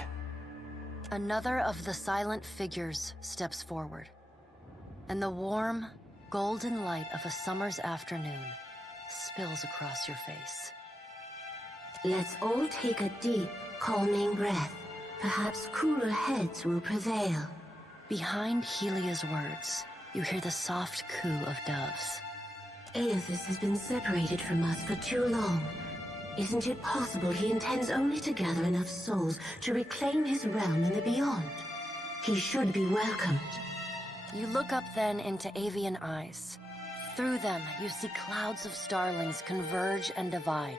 Another of the silent figures steps forward, and the warm, golden light of a summer's afternoon spills across your face. Let's all take a deep, calming breath. Perhaps cooler heads will prevail. Behind Helia's words, you hear the soft coo of doves. Aethys has been separated from us for too long. Isn't it possible he intends only to gather enough souls to reclaim his realm in the beyond? He should be welcomed. You look up then into avian eyes. Through them, you see clouds of starlings converge and divide.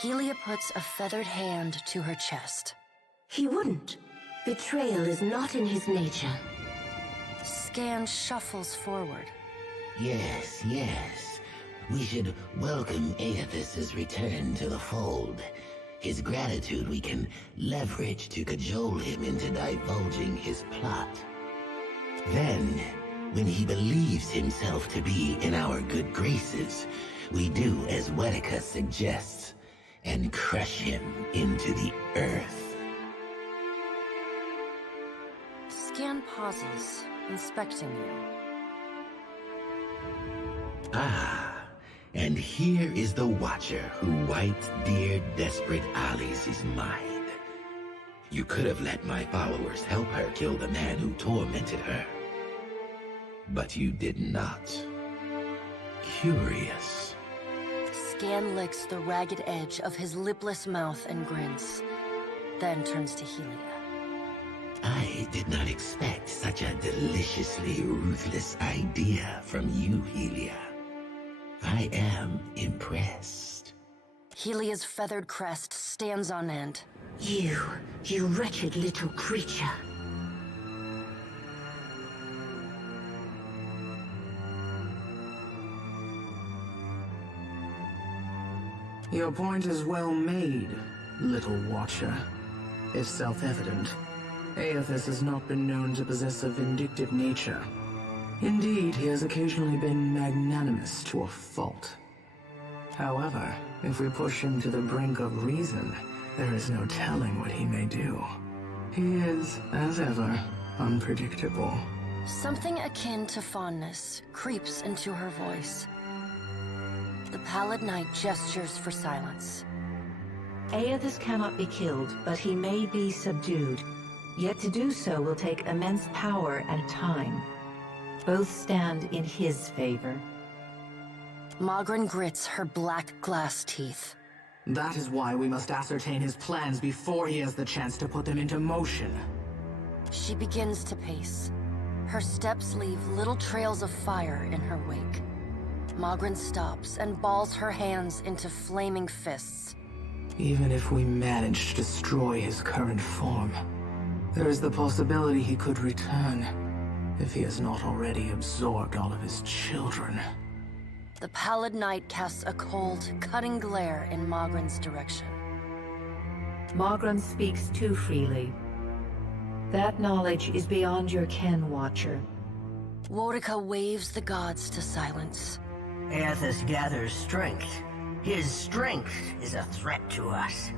Helia puts a feathered hand to her chest. He wouldn't. Betrayal is not in his nature. Scan shuffles forward. Yes, yes. We should welcome Aethys' return to the fold. His gratitude we can leverage to cajole him into divulging his plot. Then, when he believes himself to be in our good graces, we do as Wodika suggests, and crush him into the earth. Scan pauses, inspecting you. Ah, and here is the Watcher who wiped dear desperate Alice's mind. You could have let my followers help her kill the man who tormented her. But you did not. Curious. Scan licks the ragged edge of his lipless mouth and grins, then turns to Helia. I did not expect such a deliciously ruthless idea from you, Helia. I am impressed. Helia's feathered crest stands on end. You wretched little creature. Your point is well made, little Watcher. It's self-evident. Aethys has not been known to possess a vindictive nature. Indeed, he has occasionally been magnanimous to a fault. However, if we push him to the brink of reason, there is no telling what he may do. He is, as ever, unpredictable. Something akin to fondness creeps into her voice. The pallid knight gestures for silence. Aethys cannot be killed, but he may be subdued. Yet to do so will take immense power and time. Both stand in his favor. Magran grits her black glass teeth. That is why we must ascertain his plans before he has the chance to put them into motion. She begins to pace. Her steps leave little trails of fire in her wake. Magran stops and balls her hands into flaming fists. Even if we manage to destroy his current form, there is the possibility he could return, if he has not already absorbed all of his children. The pallid night casts a cold, cutting glare in Magran's direction. Magran speaks too freely. That knowledge is beyond your ken, Watcher. Wodika waves the gods to silence. Aethys gathers strength. His strength is a threat to us.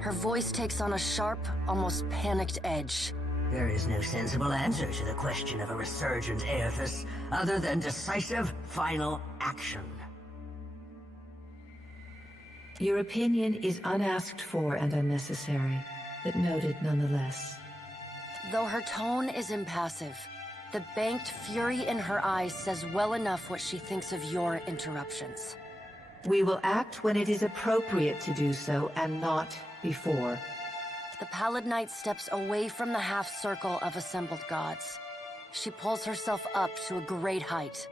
Her voice takes on a sharp, almost panicked edge. There is no sensible answer to the question of a resurgent Aethys, other than decisive, final action. Your opinion is unasked for and unnecessary, but noted nonetheless. Though her tone is impassive, the banked fury in her eyes says well enough what she thinks of your interruptions. We will act when it is appropriate to do so, and not before. The Pallid Knight steps away from the half-circle of assembled gods. She pulls herself up to a great height.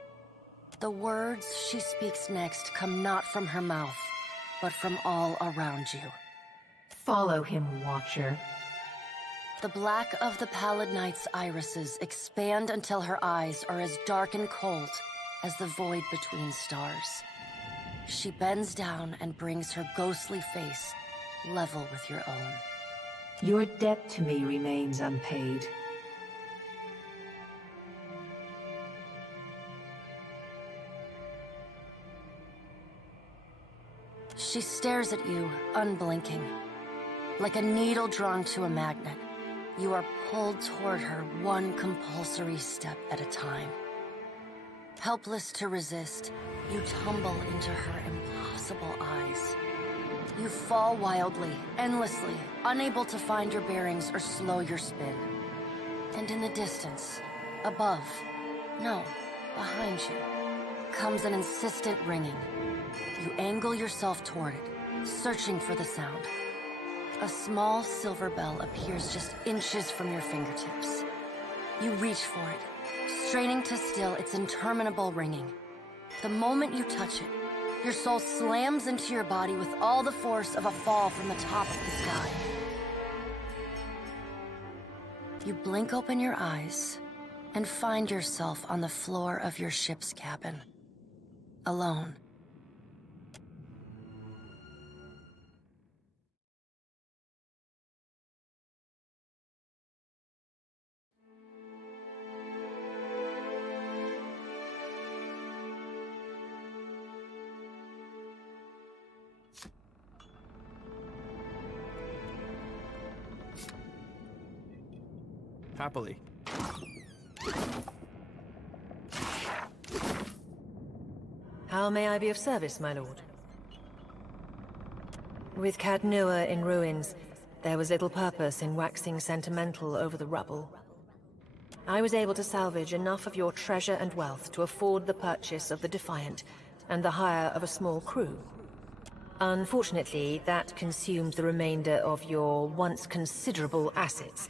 The words she speaks next come not from her mouth, but from all around you. Follow him, Watcher. The black of the Pallid Knight's irises expand until her eyes are as dark and cold as the void between stars. She bends down and brings her ghostly face level with your own. Your debt to me remains unpaid. She stares at you, unblinking. Like a needle drawn to a magnet, you are pulled toward her one compulsory step at a time. Helpless to resist, you tumble into her impossible eyes. You fall wildly, endlessly, unable to find your bearings or slow your spin. And in the distance, above, no, behind you, comes an insistent ringing. You angle yourself toward it, searching for the sound. A small silver bell appears just inches from your fingertips. You reach for it, straining to still its interminable ringing. The moment you touch it, your soul slams into your body with all the force of a fall from the top of the sky. You blink open your eyes and find yourself on the floor of your ship's cabin, alone. Happily. How may I be of service, my lord? With Cadnua in ruins, there was little purpose in waxing sentimental over the rubble. I was able to salvage enough of your treasure and wealth to afford the purchase of the Defiant and the hire of a small crew. Unfortunately, that consumed the remainder of your once considerable assets.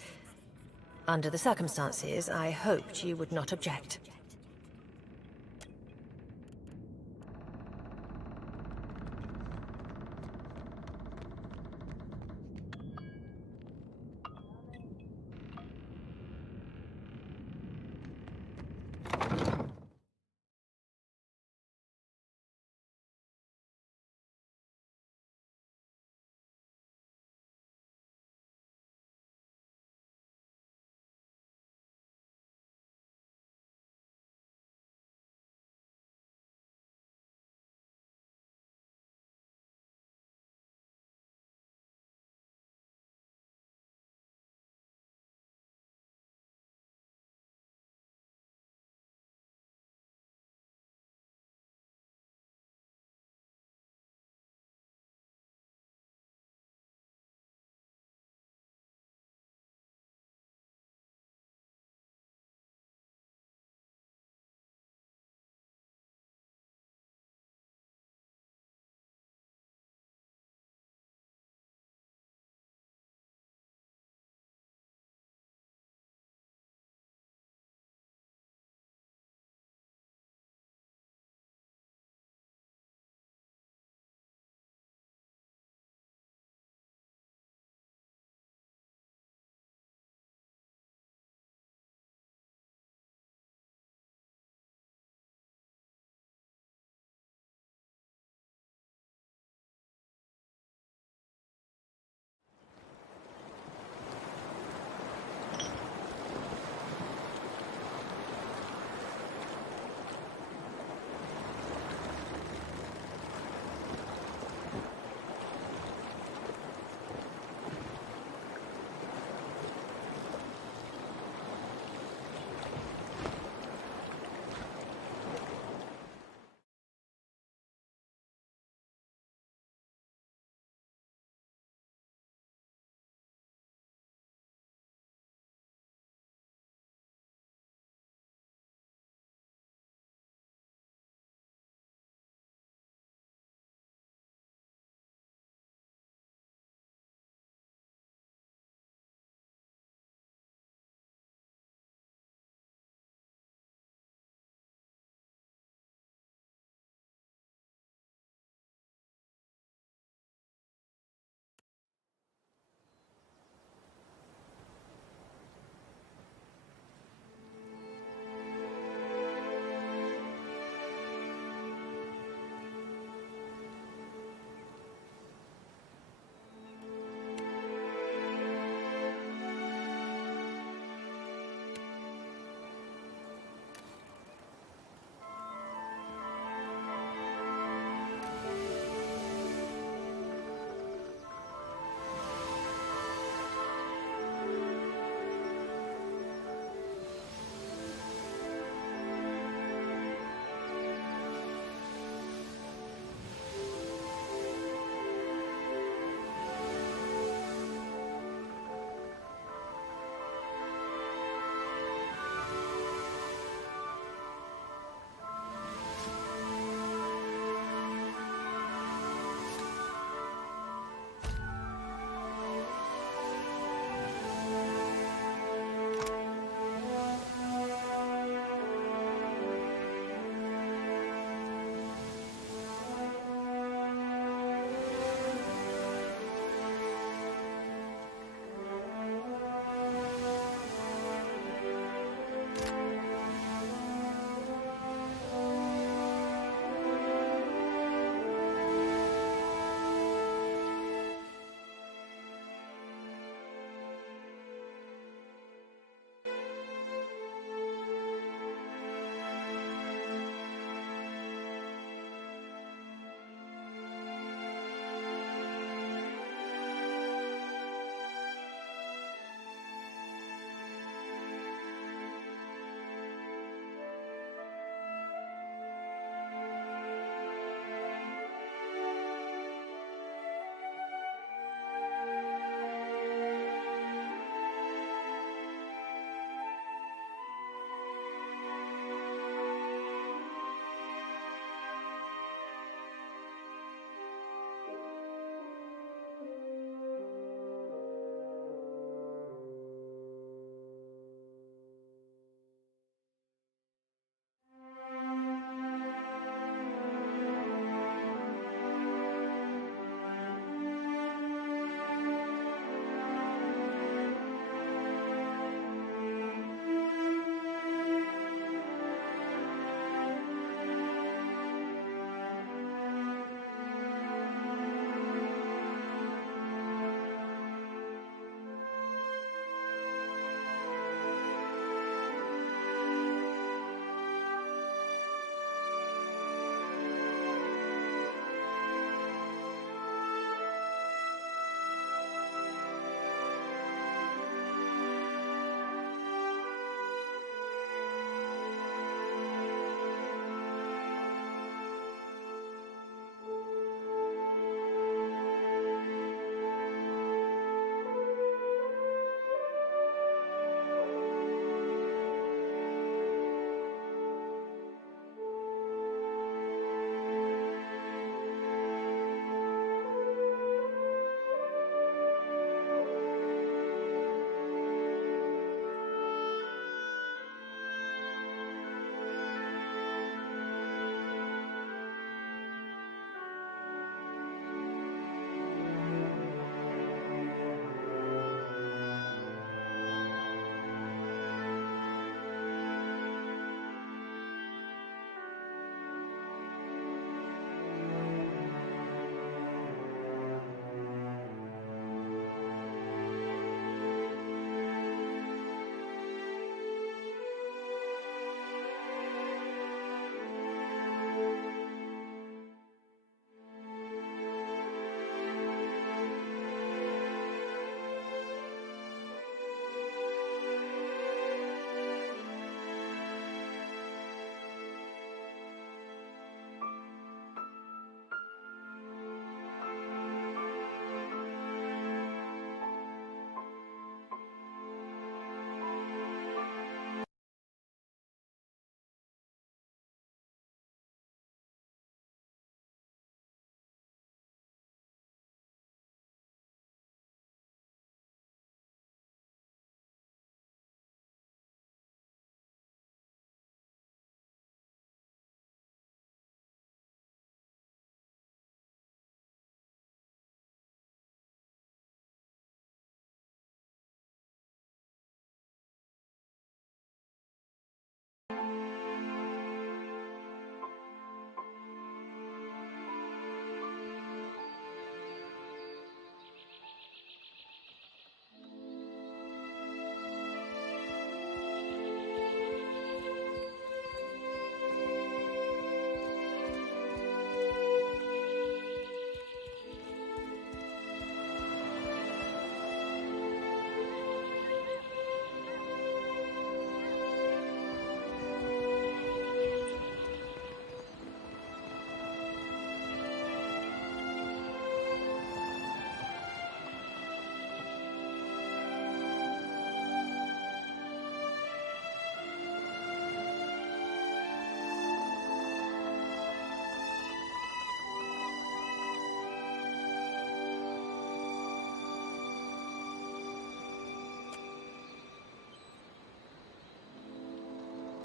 Under the circumstances, I hoped you would not object.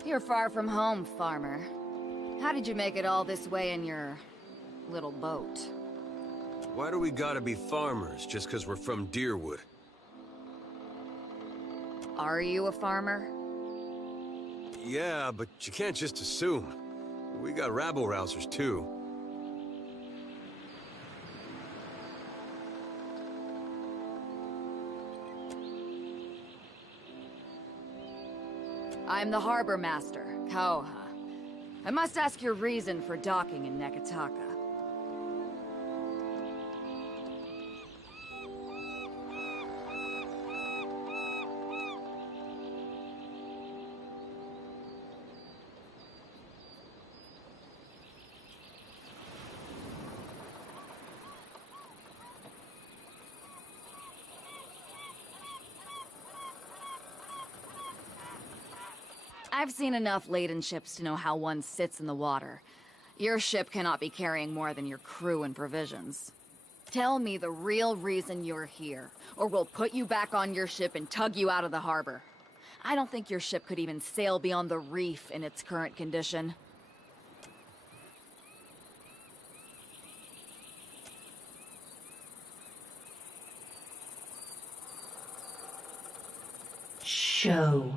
You're far from home, farmer. How did you make it all this way in your... little boat? Why do we gotta be farmers just because we're from Deerwood? Are you a farmer? Yeah, but you can't just assume. We got rabble-rousers, too. I'm the harbor master, Kauha. I must ask your reason for docking in Nekataka. I've seen enough laden ships to know how one sits in the water. Your ship cannot be carrying more than your crew and provisions. Tell me the real reason you're here, or we'll put you back on your ship and tug you out of the harbor. I don't think your ship could even sail beyond the reef in its current condition. Show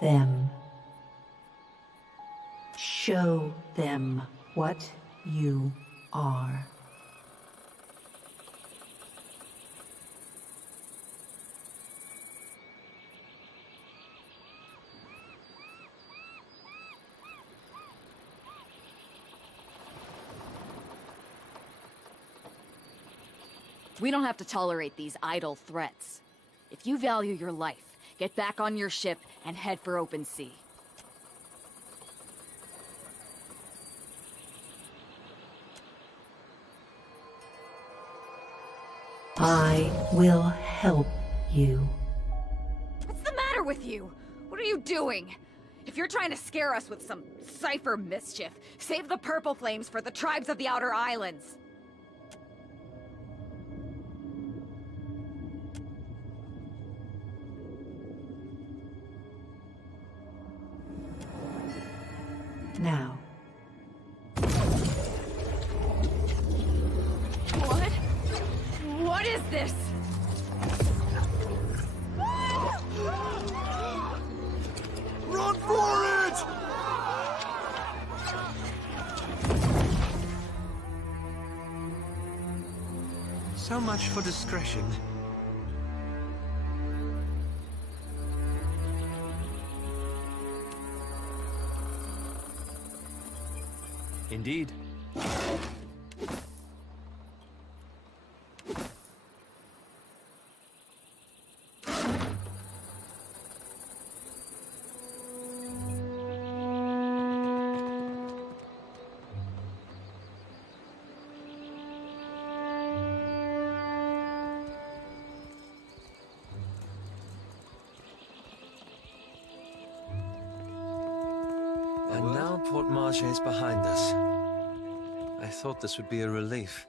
them. Show them what you are. We don't have to tolerate these idle threats. If you value your life, get back on your ship and head for open sea. I will help you. What's the matter with you? What are you doing? If you're trying to scare us with some cipher mischief, save the purple flames for the tribes of the Outer Islands. Now. What? What is this? Run for it! So much for discretion. Indeed. And now Port Marche is behind us. I thought this would be a relief.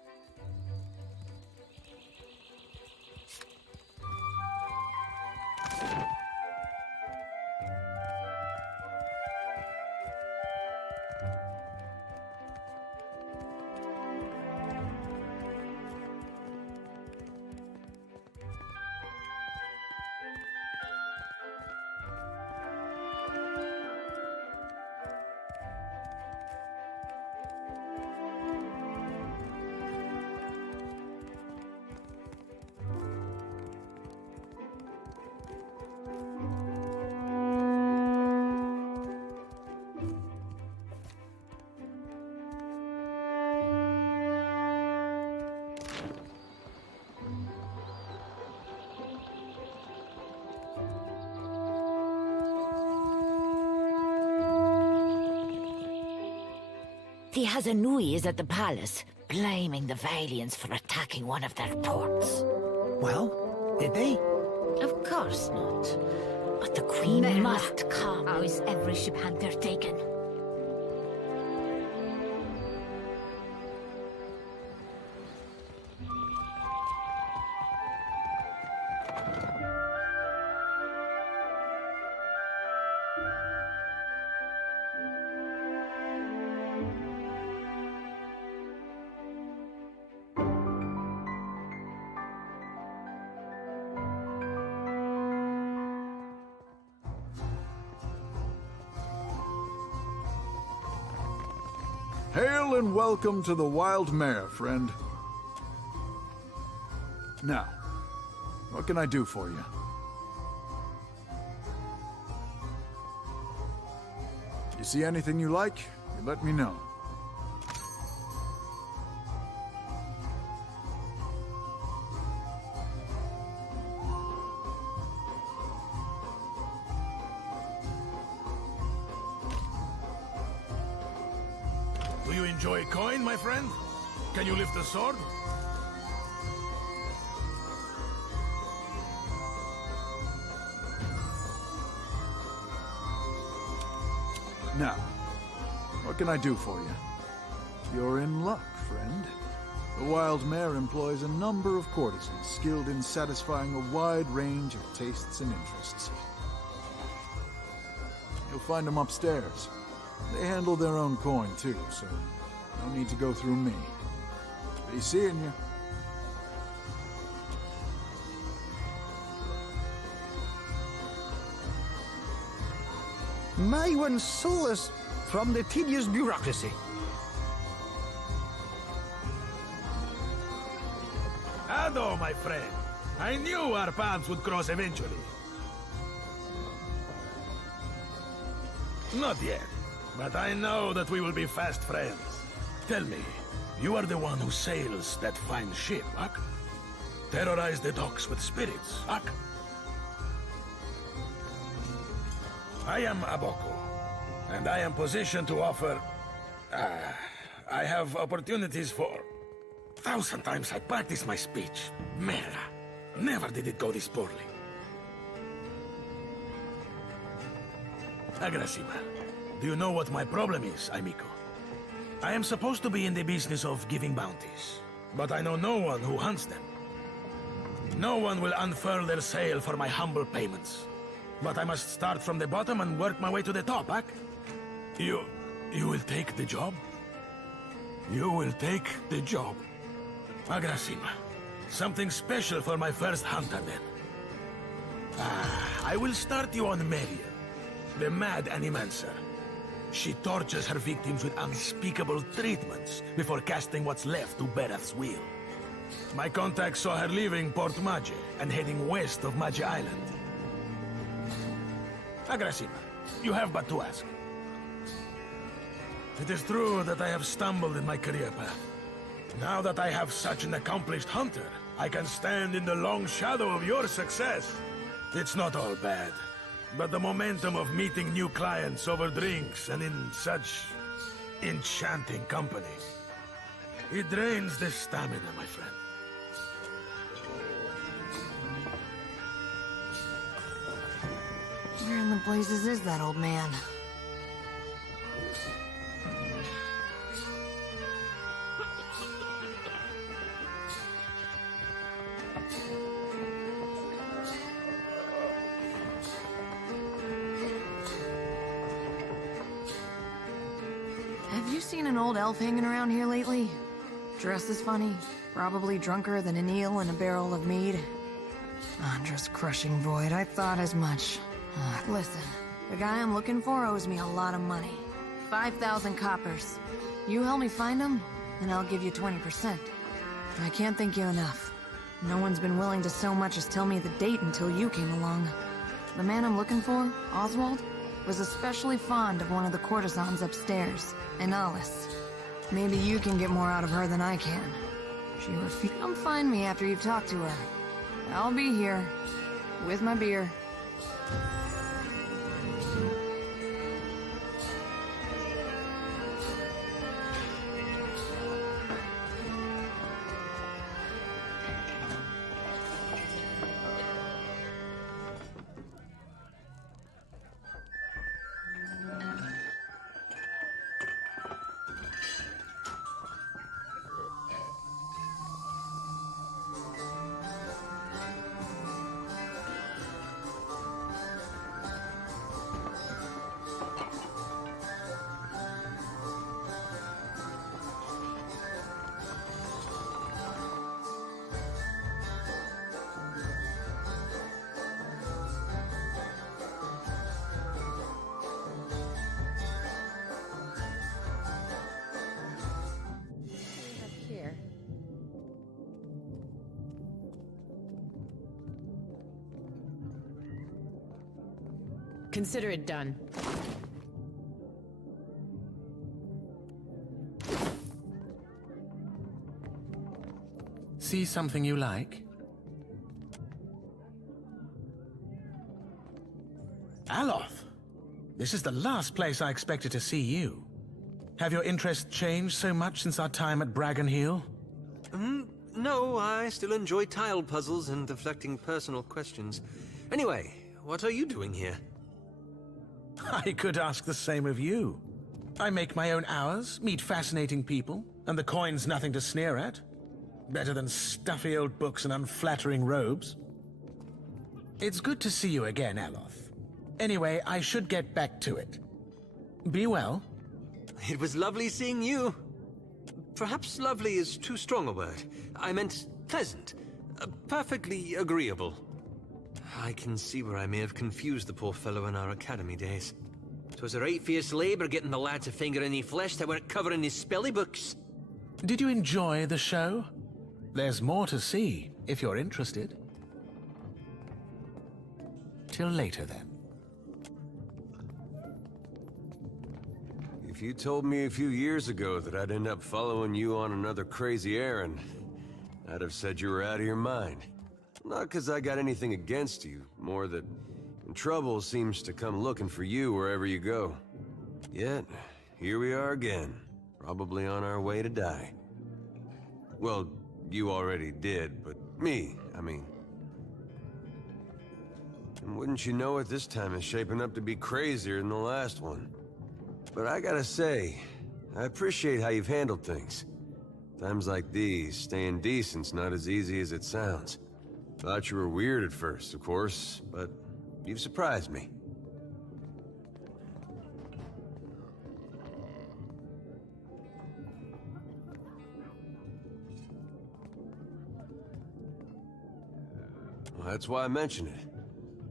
The Hazanui is at the palace, blaming the Valiants for attacking one of their ports. Well, did they? Of course not. But the Queen must come. How is every ship hunter taken? Hail and welcome to the Wild Mare, friend. Now, what can I do for you? You see anything you like, you let me know. Do you enjoy coin, my friend? Can you lift a sword? Now, what can I do for you? You're in luck, friend. The Wild Mare employs a number of courtesans skilled in satisfying a wide range of tastes and interests. You'll find them upstairs. They handle their own coin, too, so no need to go through me. Be seeing you. My one solace from the tedious bureaucracy. Ado, my friend. I knew our paths would cross eventually. Not yet, but I know that we will be fast friends. Tell me, you are the one who sails that fine ship, Huck? Terrorize the docks with spirits, Huck? I am Aboko, and I am positioned to offer... I have opportunities for... 1,000 times I practice my speech. Merda. Never did it go this poorly. Agrasima, do you know what my problem is, amico? I am supposed to be in the business of giving bounties, but I know no one who hunts them. No one will unfurl their sail for my humble payments. But I must start from the bottom and work my way to the top, Ak? You will take the job? You will take the job. Agrasima. Something special for my first hunter, then. I will start you on Maria, the mad animancer. She tortures her victims with unspeakable treatments before casting what's left to Berath's will. My contact saw her leaving Port Mage and heading west of Mage Island. Agrasima, you have but to ask. It is true that I have stumbled in my career path. Now that I have such an accomplished hunter, I can stand in the long shadow of your success. It's not all bad, but the momentum of meeting new clients over drinks and in such enchanting company, it drains the stamina, my friend. Where in the blazes is that old man? Have you seen an old elf hanging around here lately? Dressed as funny, probably drunker than an eel in a barrel of mead. Andra's crushing void, I thought as much. Listen, the guy I'm looking for owes me a lot of money. 5,000 coppers. You help me find him, and I'll give you 20%. I can't thank you enough. No one's been willing to so much as tell me the date until you came along. The man I'm looking for, Oswald, was especially fond of one of the courtesans upstairs, Inalis. Maybe you can get more out of her than I can. She refused. Come find me after you've talked to her. I'll be here, with my beer. Consider it done. See something you like? Aloth! This is the last place I expected to see you. Have your interests changed so much since our time at Bragon Hill? No, I still enjoy tile puzzles and deflecting personal questions. Anyway, what are you doing here? I could ask the same of you. I make my own hours, meet fascinating people, and the coin's nothing to sneer at. Better than stuffy old books and unflattering robes. It's good to see you again, Aloth. Anyway, I should get back to it. Be well. It was lovely seeing you. Perhaps lovely is too strong a word. I meant pleasant. Perfectly agreeable. I can see where I may have confused the poor fellow in our academy days. 'Twas a right fierce labor getting the lad to finger any flesh that weren't covering his spelly books. Did you enjoy the show? There's more to see, if you're interested. Till later, then. If you told me a few years ago that I'd end up following you on another crazy errand, I'd have said you were out of your mind. Not because I got anything against you, more that trouble seems to come looking for you wherever you go. Yet, here we are again, probably on our way to die. Well, you already did, but me, I mean. And wouldn't you know it, this time is shaping up to be crazier than the last one. But I gotta say, I appreciate how you've handled things. Times like these, staying decent's not as easy as it sounds. Thought you were weird at first, of course, but you've surprised me. Well, that's why I mention it.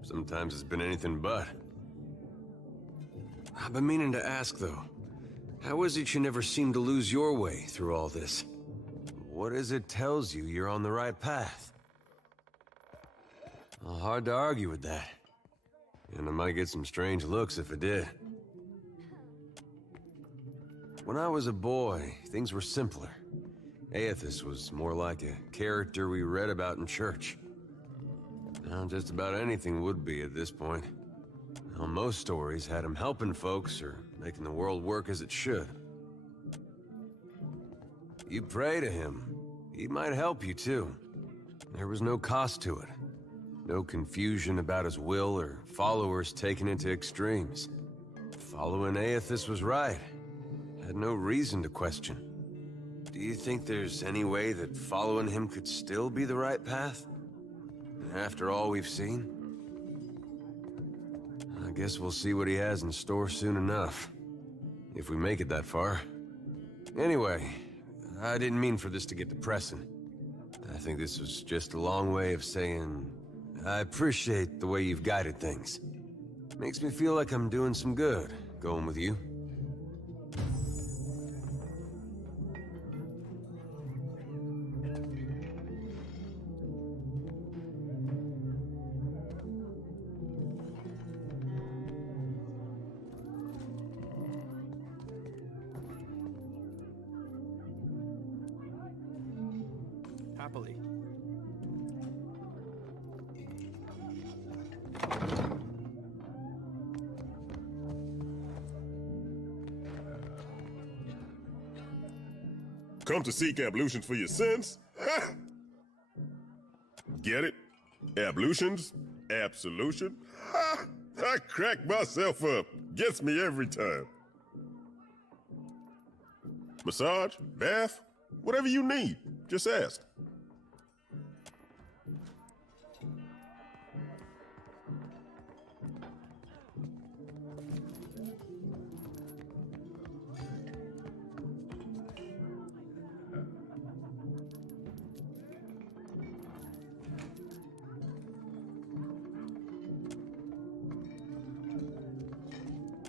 Sometimes it's been anything but. I've been meaning to ask, though. How is it you never seem to lose your way through all this? What is it tells you you're on the right path? Well, hard to argue with that. And I might get some strange looks if I did. When I was a boy, things were simpler. Aethys was more like a character we read about in church. Now, just about anything would be at this point. Well, most stories had him helping folks or making the world work as it should. You pray to him, he might help you too. There was no cost to it. No confusion about his will or followers taken it to extremes. Following Aethys was right. Had no reason to question. Do you think there's any way that following him could still be the right path? After all we've seen? I guess we'll see what he has in store soon enough. If we make it that far. Anyway, I didn't mean for this to get depressing. I think this was just a long way of saying I appreciate the way you've guided things. Makes me feel like I'm doing some good, going with you. Happily. Come to seek ablutions for your sins? Get it? Ablutions? Absolution? I crack myself up. Gets me every time. Massage? Bath? Whatever you need. Just ask.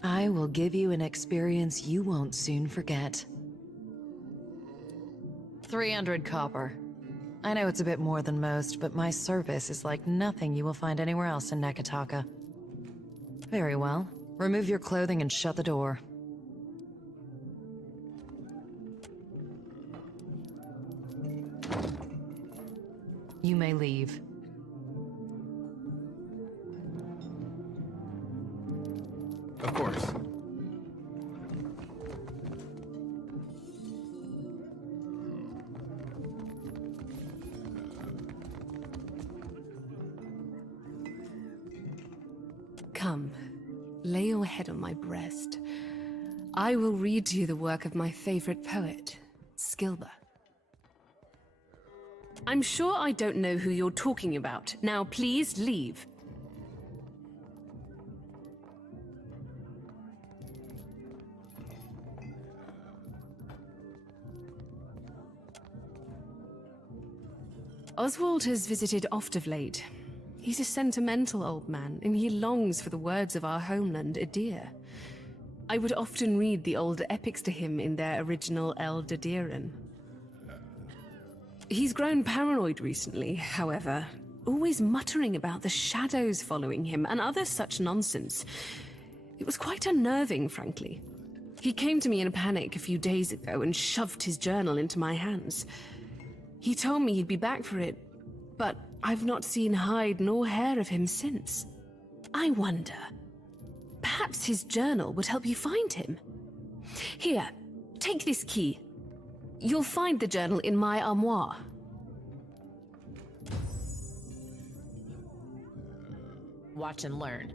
I will give you an experience you won't soon forget. 300 copper. I know it's a bit more than most, but my service is like nothing you will find anywhere else in Nekataka. Very well. Remove your clothing and shut the door. You may leave. Of course. Come, lay your head on my breast. I will read to you the work of my favorite poet, Skilber. I'm sure I don't know who you're talking about. Now please leave. Oswald has visited oft of late. He's a sentimental old man, and he longs for the words of our homeland, Edir. I would often read the old epics to him in their original Eldadiran. He's grown paranoid recently, however, always muttering about the shadows following him and other such nonsense. It was quite unnerving, frankly. He came to me in a panic a few days ago and shoved his journal into my hands. He told me he'd be back for it, but I've not seen hide nor hair of him since. I wonder, perhaps his journal would help you find him? Here, take this key. You'll find the journal in my armoire. Watch and learn.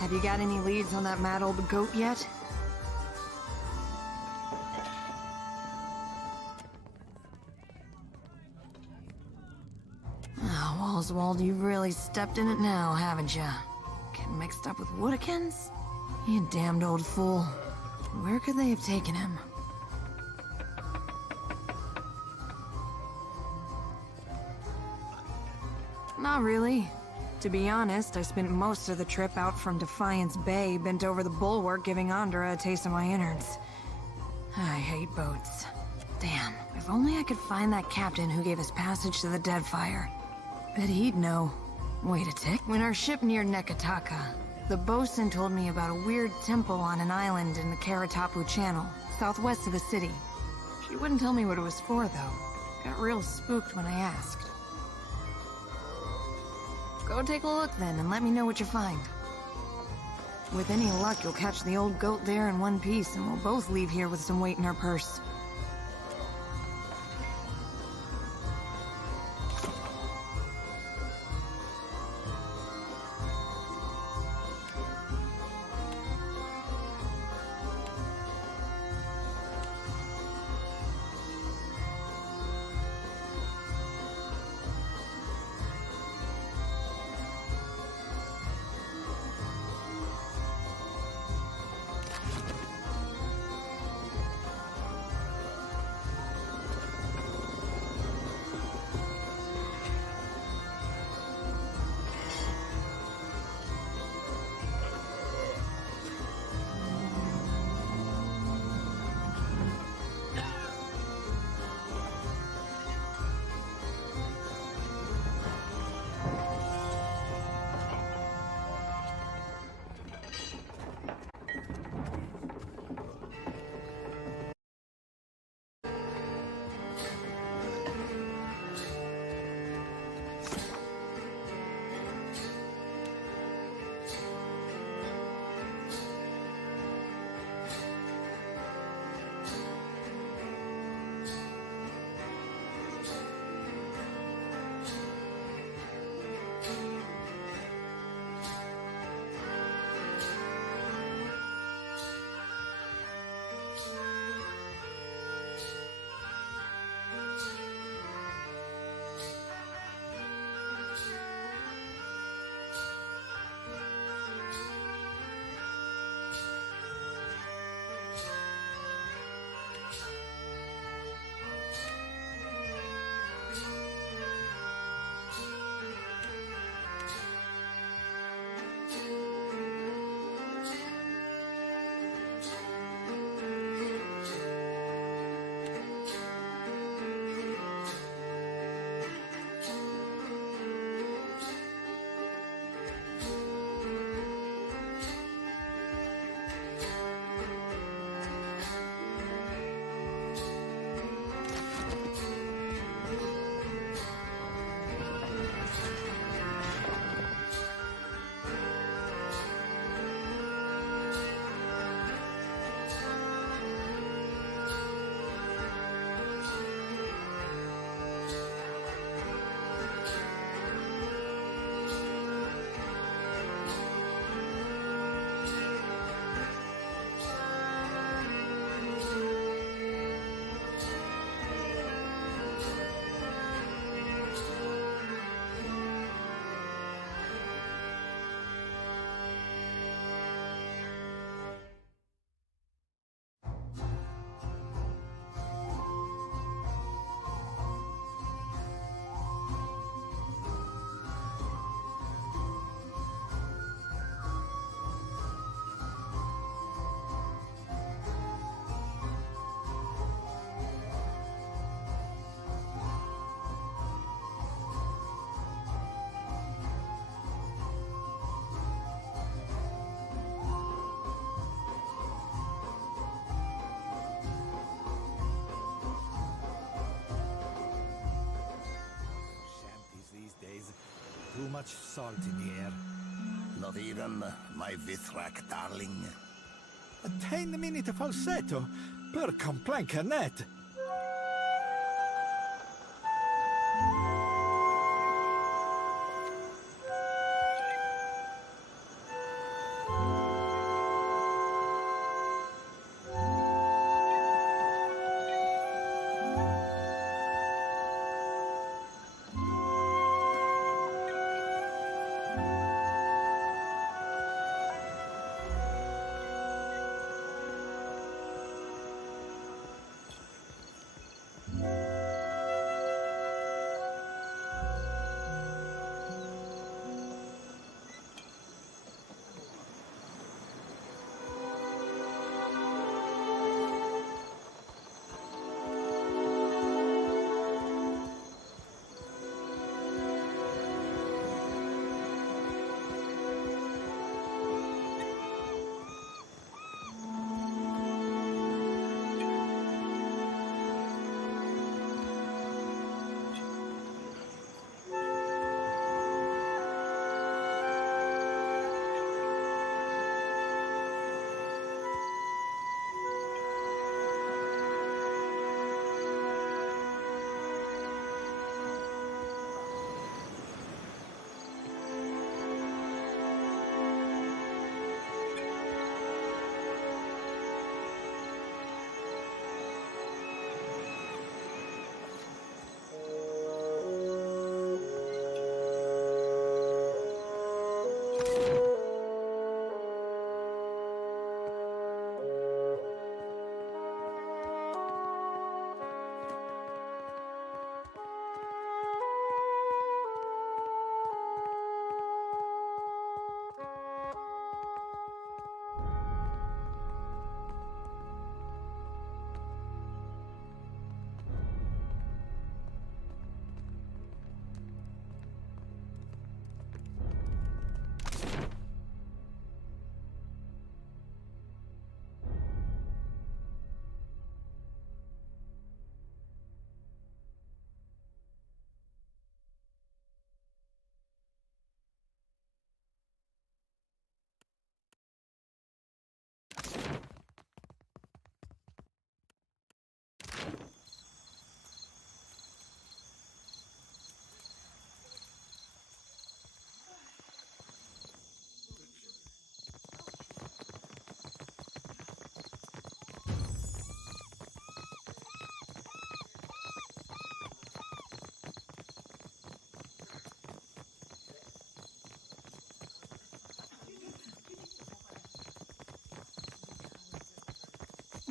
Have you got any leads on that mad old goat yet? Oh, Oswald, you really stepped in it now, haven't you? Getting mixed up with Woodikins? You damned old fool. Where could they have taken him? Not really. To be honest, I spent most of the trip out from Defiance Bay bent over the bulwark giving Andra a taste of my innards. I hate boats. Damn, if only I could find that captain who gave us passage to the Deadfire. Bet he'd know. Wait a tick. When our ship neared Nekataka, the bosun told me about a weird temple on an island in the Karatapu Channel, southwest of the city. She wouldn't tell me what it was for, though. Got real spooked when I asked. Go take a look then, and let me know what you find. With any luck, you'll catch the old goat there in one piece, and we'll both leave here with some weight in our purse. much salt in the air. Not even my Vithrak darling. A 10-minute falsetto per complaint net.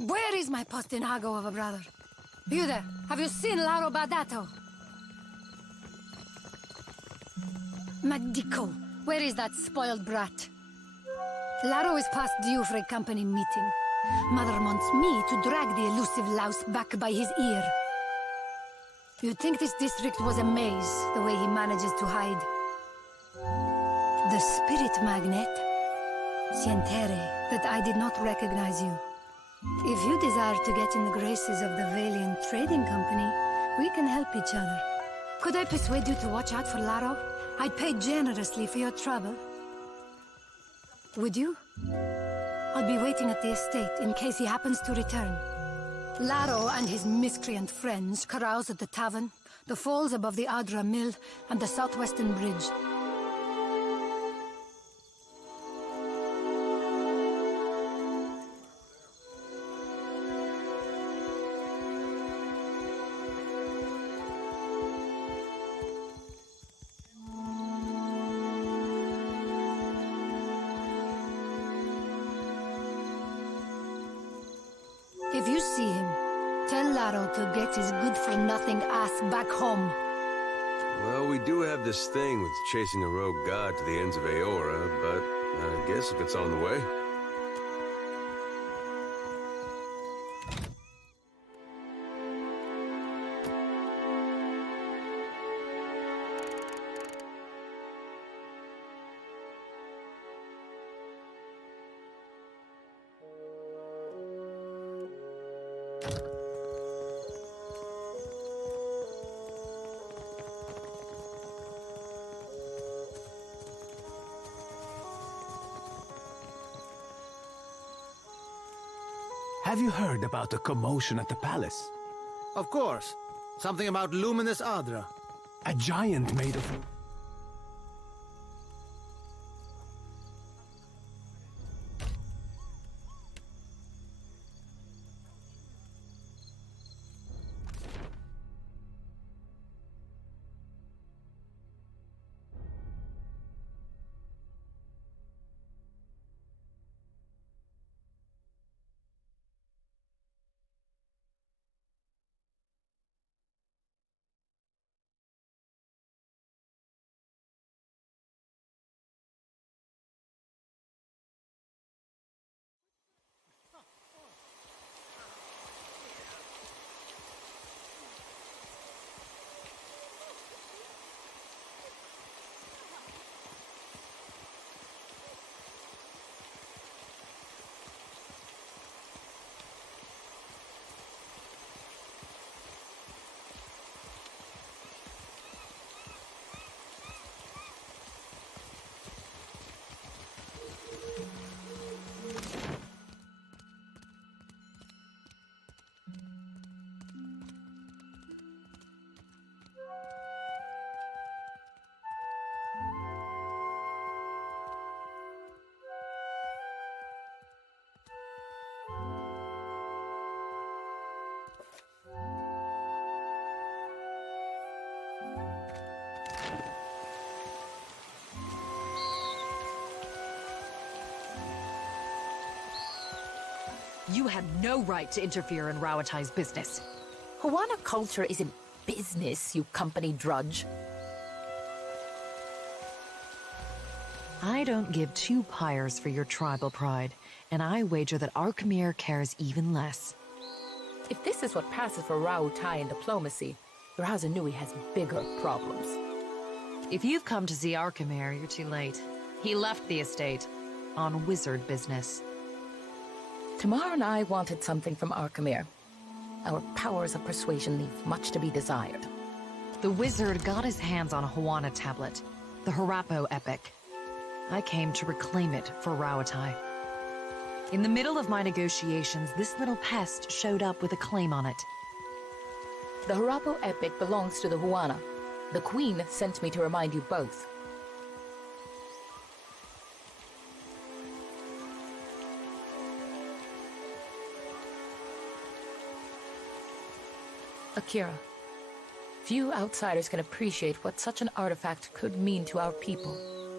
Where is my postinago of a brother? You there? Have you seen Laro Badato? Magdico, where is that spoiled brat? Laro is past due for a company meeting. Mother wants me to drag the elusive louse back by his ear. You'd think this district was a maze, the way he manages to hide. The spirit magnet? Sientere, that I did not recognize you. If you desire to get in the graces of the Valiant Trading Company, we can help each other. Could I persuade you to watch out for Laro? I'd pay generously for your trouble. Would you? I'll be waiting at the estate in case he happens to return. Laro and his miscreant friends carouse at the tavern, the falls above the Adra Mill, and the southwestern bridge. If you see him, tell Laro to get his good-for-nothing ass back home. Well, we do have this thing with chasing a rogue god to the ends of Aora, but I guess if it's on the way... Have you heard about the commotion at the palace? Of course. Something about luminous Adra. A giant made of... You had no right to interfere in Rauatai's business. Huana culture isn't business, you company drudge. I don't give two pyres for your tribal pride, and I wager that Archimere cares even less. If this is what passes for Rauatai in diplomacy, Razanui has bigger problems. If you've come to see Archimere, you're too late. He left the estate on wizard business. Tamar and I wanted something from Archimere. Our powers of persuasion leave much to be desired. The wizard got his hands on a Huana tablet, the Harapo epic. I came to reclaim it for Rauatai. In the middle of my negotiations, this little pest showed up with a claim on it. The Harapo epic belongs to the Huana. The Queen sent me to remind you both. Akira, few outsiders can appreciate what such an artifact could mean to our people.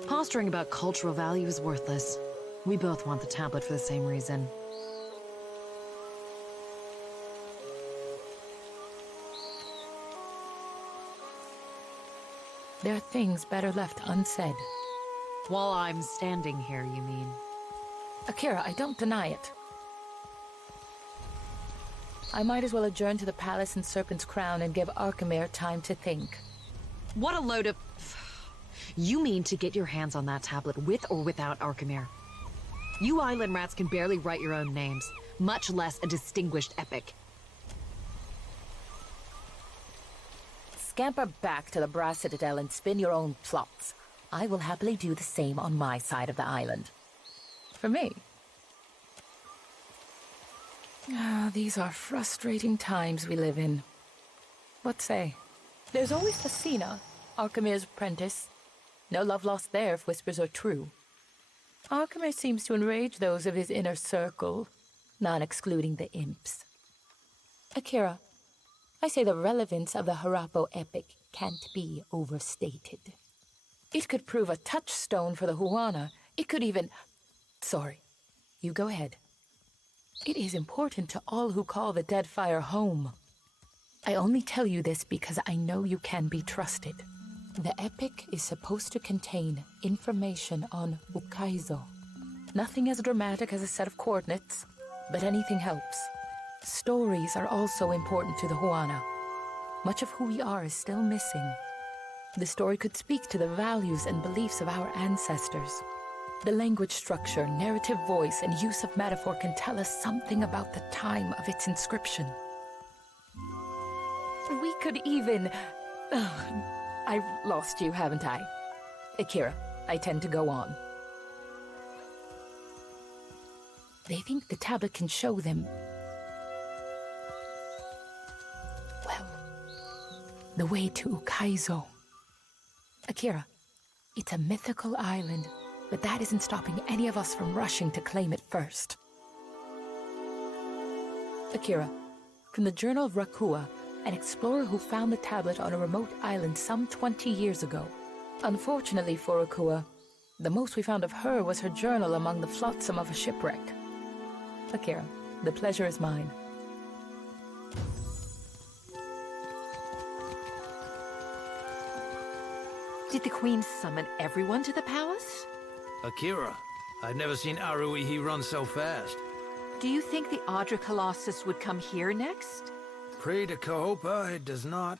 Posturing about cultural value is worthless. We both want the tablet for the same reason. There are things better left unsaid. While I'm standing here, you mean? Akira, I don't deny it. I might as well adjourn to the palace in Serpent's Crown and give Archimere time to think. What a load of... You mean to get your hands on that tablet with or without Archimere? You island rats can barely write your own names, much less a distinguished epic. Scamper back to the Brass Citadel and spin your own plots. I will happily do the same on my side of the island. For me. These are frustrating times we live in. What say? There's always Hasina, Archimere's apprentice. No love lost there if whispers are true. Archimere seems to enrage those of his inner circle, not excluding the imps. Akira, I say the relevance of the Harapo epic can't be overstated. It could prove a touchstone for the Huana. It could even... Sorry, you go ahead. It is important to all who call the Deadfire home. I only tell you this because I know you can be trusted. The epic is supposed to contain information on Ukaizo. Nothing as dramatic as a set of coordinates, but anything helps. Stories are also important to the Huana. Much of who we are is still missing. The story could speak to the values and beliefs of our ancestors. The language structure, narrative voice, and use of metaphor can tell us something about the time of its inscription. We could even... I've lost you, haven't I? Akira, I tend to go on. They think the tablet can show them The way to Ukaizo. Akira, it's a mythical island, but that isn't stopping any of us from rushing to claim it first. Akira, from the Journal of Rakua, an explorer who found the tablet on a remote island some 20 years ago. Unfortunately for Rakua, the most we found of her was her journal among the flotsam of a shipwreck. Akira, the pleasure is mine. Did the Queen summon everyone to the palace? Akira, I've never seen Aruihi run so fast. Do you think the Audra Colossus would come here next? Pray to Kahopa, it does not.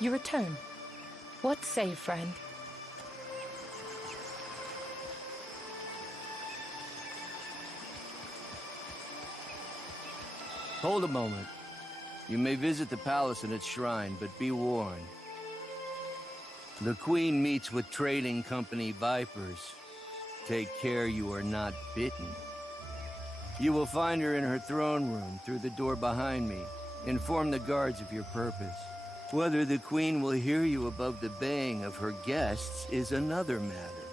You return. What say, friend? Hold a moment. You may visit the palace and its shrine, but be warned. The Queen meets with trading company Vipers. Take care you are not bitten. You will find her in her throne room through the door behind me. Inform the guards of your purpose. Whether the Queen will hear you above the baying of her guests is another matter.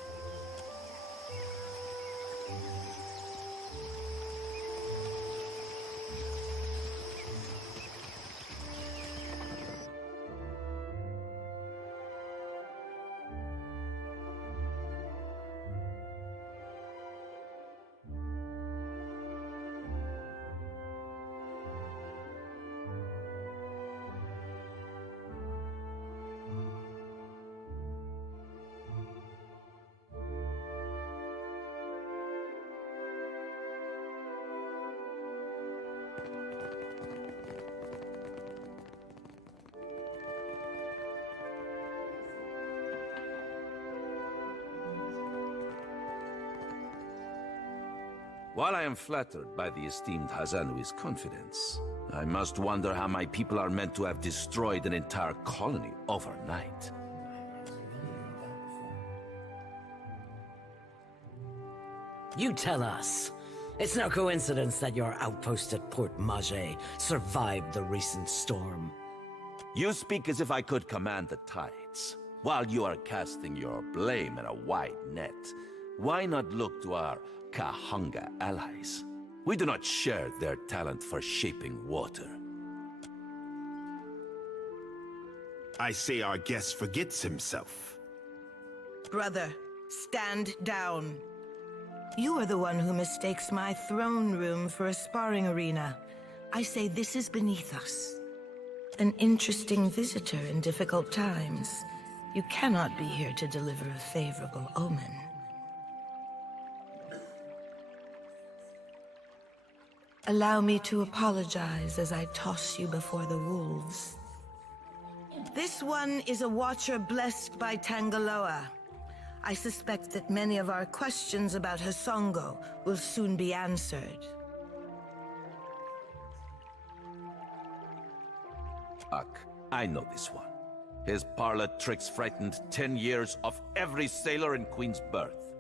While I am flattered by the esteemed Hazanui's confidence, I must wonder how my people are meant to have destroyed an entire colony overnight. You tell us. It's no coincidence that your outpost at Port Mage survived the recent storm. You speak as if I could command the tides. While you are casting your blame in a wide net, why not look to our Kahanga allies? We do not share their talent for shaping water. I say our guest forgets himself. Brother, stand down. You are the one who mistakes my throne room for a sparring arena. I say this is beneath us. An interesting visitor in difficult times. You cannot be here to deliver a favorable omen. Allow me to apologize as I toss you before the wolves. This one is a watcher blessed by Tangaloa. I suspect that many of our questions about Hasongo will soon be answered. I know this one. His parlor tricks frightened 10 years of every sailor in Queen's Birth.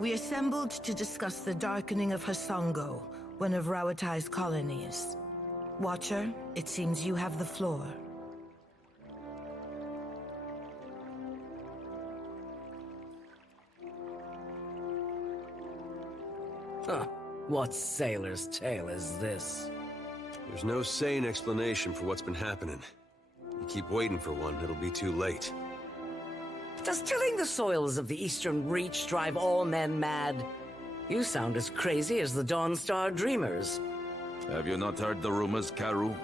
We assembled to discuss the darkening of Hasongo, one of Rawatai's colonies. Watcher, it seems you have the floor. Huh. What sailor's tale is this? There's no sane explanation for what's been happening. You keep waiting for one, it'll be too late. Does tilling the soils of the Eastern Reach drive all men mad? You sound as crazy as the Dawnstar Dreamers. Have you not heard the rumors, Karu?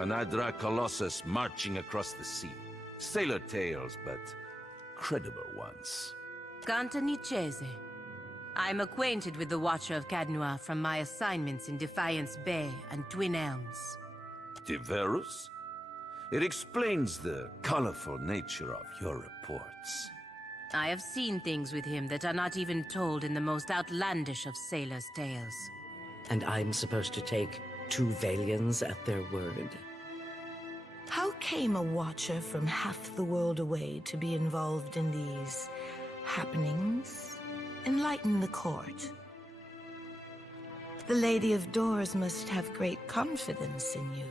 An Adra Colossus marching across the sea. Sailor tales, but credible ones. Cantanichese. I'm acquainted with the Watcher of Cadnua from my assignments in Defiance Bay and Twin Elms. Diverus? It explains the colorful nature of your reports. I have seen things with him that are not even told in the most outlandish of sailors' tales. And I'm supposed to take two Valians at their word? How came a Watcher from half the world away to be involved in these happenings? Enlighten the court. The Lady of Doors must have great confidence in you.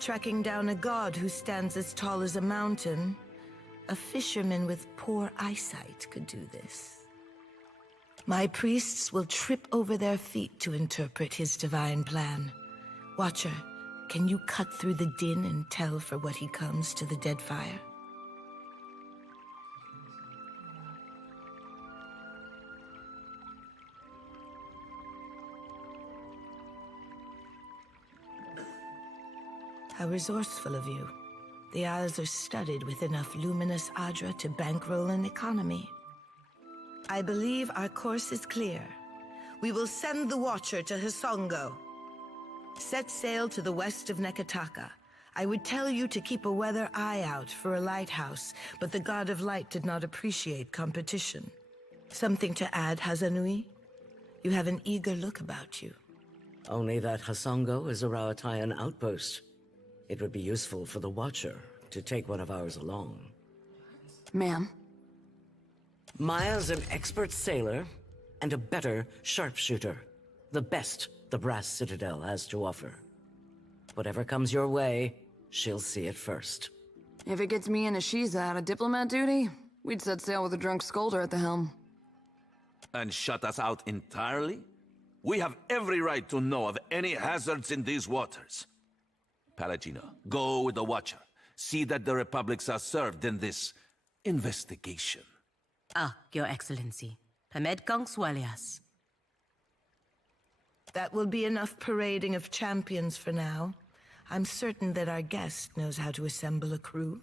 Tracking down a god who stands as tall as a mountain, a fisherman with poor eyesight could do this. My priests will trip over their feet to interpret his divine plan. Watcher, can you cut through the din and tell for what he comes to the Deadfire? How resourceful of you. The Isles are studded with enough luminous Adra to bankroll an economy. I believe our course is clear. We will send the Watcher to Hasongo. Set sail to the west of Nekataka. I would tell you to keep a weather eye out for a lighthouse, but the God of Light did not appreciate competition. Something to add, Hazanui? You have an eager look about you. Only that Hasongo is a Rawataian outpost. It would be useful for the Watcher to take one of ours along. Ma'am? Maya's an expert sailor and a better sharpshooter. The best the Brass Citadel has to offer. Whatever comes your way, she'll see it first. If it gets me and Ashiza out of diplomat duty, we'd set sail with a drunk scolder at the helm. And shut us out entirely? We have every right to know of any hazards in these waters. Palagino, go with the Watcher. See that the Republics are served in this investigation. Ah, Your Excellency. Pamed Kongswalias. That will be enough parading of champions for now. I'm certain that our guest knows how to assemble a crew.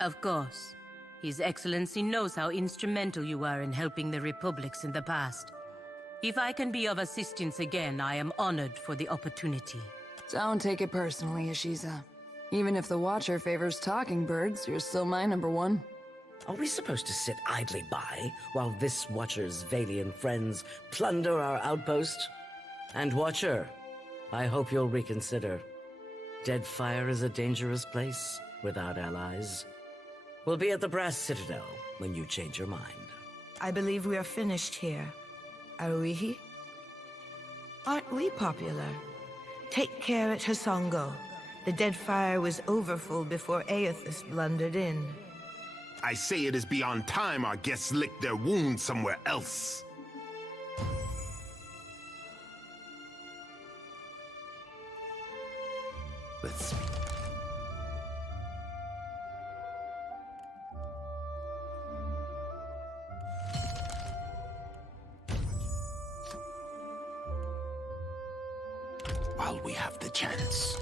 Of course. His Excellency knows how instrumental you were in helping the Republics in the past. If I can be of assistance again, I am honored for the opportunity. Don't take it personally, Ashiza. Even if the Watcher favors talking birds, you're still my number one. Are we supposed to sit idly by while this Watcher's Valiant friends plunder our outpost? And Watcher, I hope you'll reconsider. Deadfire is a dangerous place without allies. We'll be at the Brass Citadel when you change your mind. I believe we are finished here. Are we? Aren't we popular? Take care at Hasongo. The Deadfire was overfull before Aethys blundered in. I say it is beyond time our guests lick their wounds somewhere else. Let's... While we have the chance.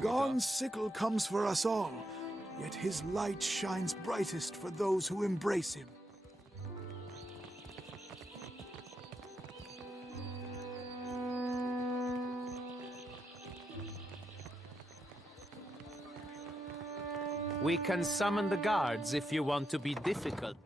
God's sickle comes for us all, yet his light shines brightest for those who embrace him. We can summon the guards if you want to be difficult.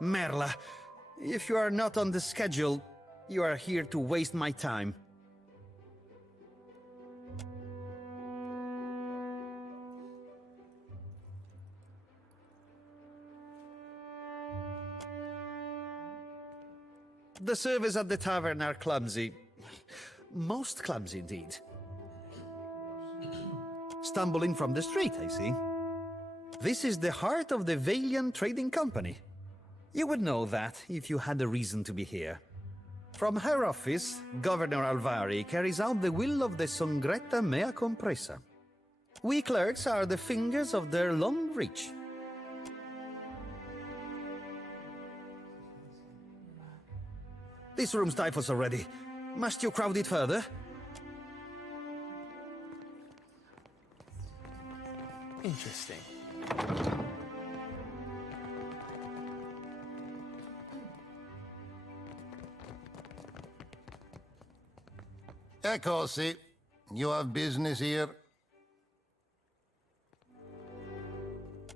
Merla, if you are not on the schedule, you are here to waste my time. The servers at the tavern are clumsy. Most clumsy indeed. Stumbling from the street, I see. This is the heart of the Valiant Trading Company. You would know that if you had a reason to be here. From her office, Governor Alvari carries out the will of the Songretta Mea Compressa. We clerks are the fingers of their long reach. This room stifles already. Must you crowd it further? Interesting. Corsi, you have business here?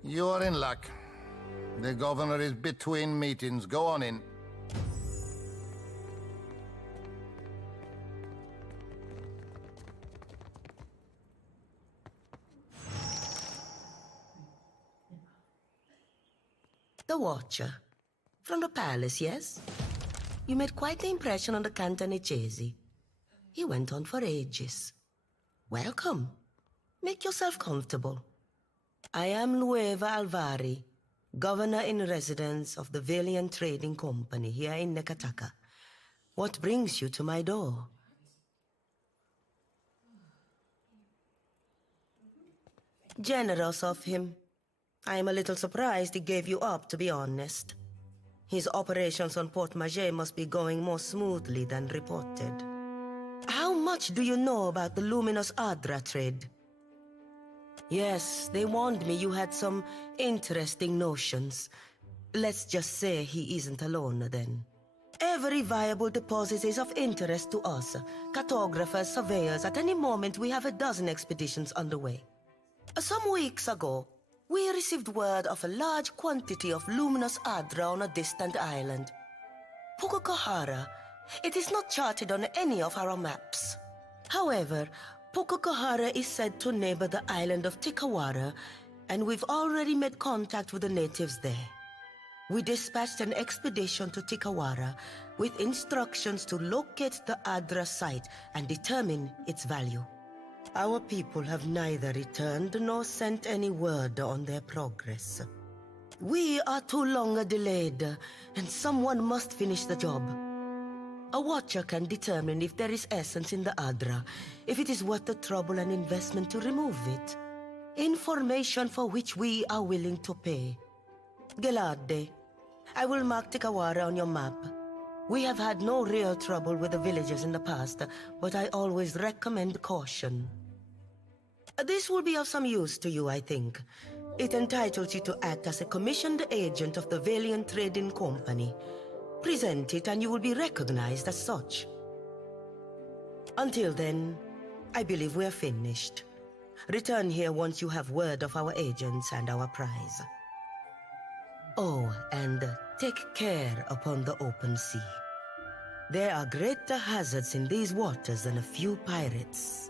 You are in luck. The governor is between meetings. Go on in. The Watcher. From the palace, yes? You made quite the impression on the Cantanechesi. He went on for ages. Welcome. Make yourself comfortable. I am Lueva Alvari, Governor-in-Residence of the Valiant Trading Company here in Nekataka. What brings you to my door? Generous of him. I am a little surprised he gave you up, to be honest. His operations on Port Maget must be going more smoothly than reported. How much do you know about the luminous Adra trade? Yes, they warned me you had some interesting notions. Let's just say he isn't alone, then. Every viable deposit is of interest to us. Cartographers, surveyors, at any moment we have a dozen expeditions underway. Some weeks ago, we received word of a large quantity of luminous Adra on a distant island. Pukokahara. It is not charted on any of our maps. However, Pukokahara is said to neighbor the island of Tikawara, and we've already made contact with the natives there. We dispatched an expedition to Tikawara with instructions to locate the Adra site and determine its value. Our people have neither returned nor sent any word on their progress. We are too long delayed, and someone must finish the job. A watcher can determine if there is essence in the Adra, if it is worth the trouble and investment to remove it. Information for which we are willing to pay. Gelade, I will mark Tikawara on your map. We have had no real trouble with the villagers in the past, but I always recommend caution. This will be of some use to you, I think. It entitles you to act as a commissioned agent of the Valiant Trading Company. Present it and you will be recognized as such. Until then, I believe we are finished. Return here once you have word of our agents and our prize. Oh, and take care upon the open sea. There are greater hazards in these waters than a few pirates.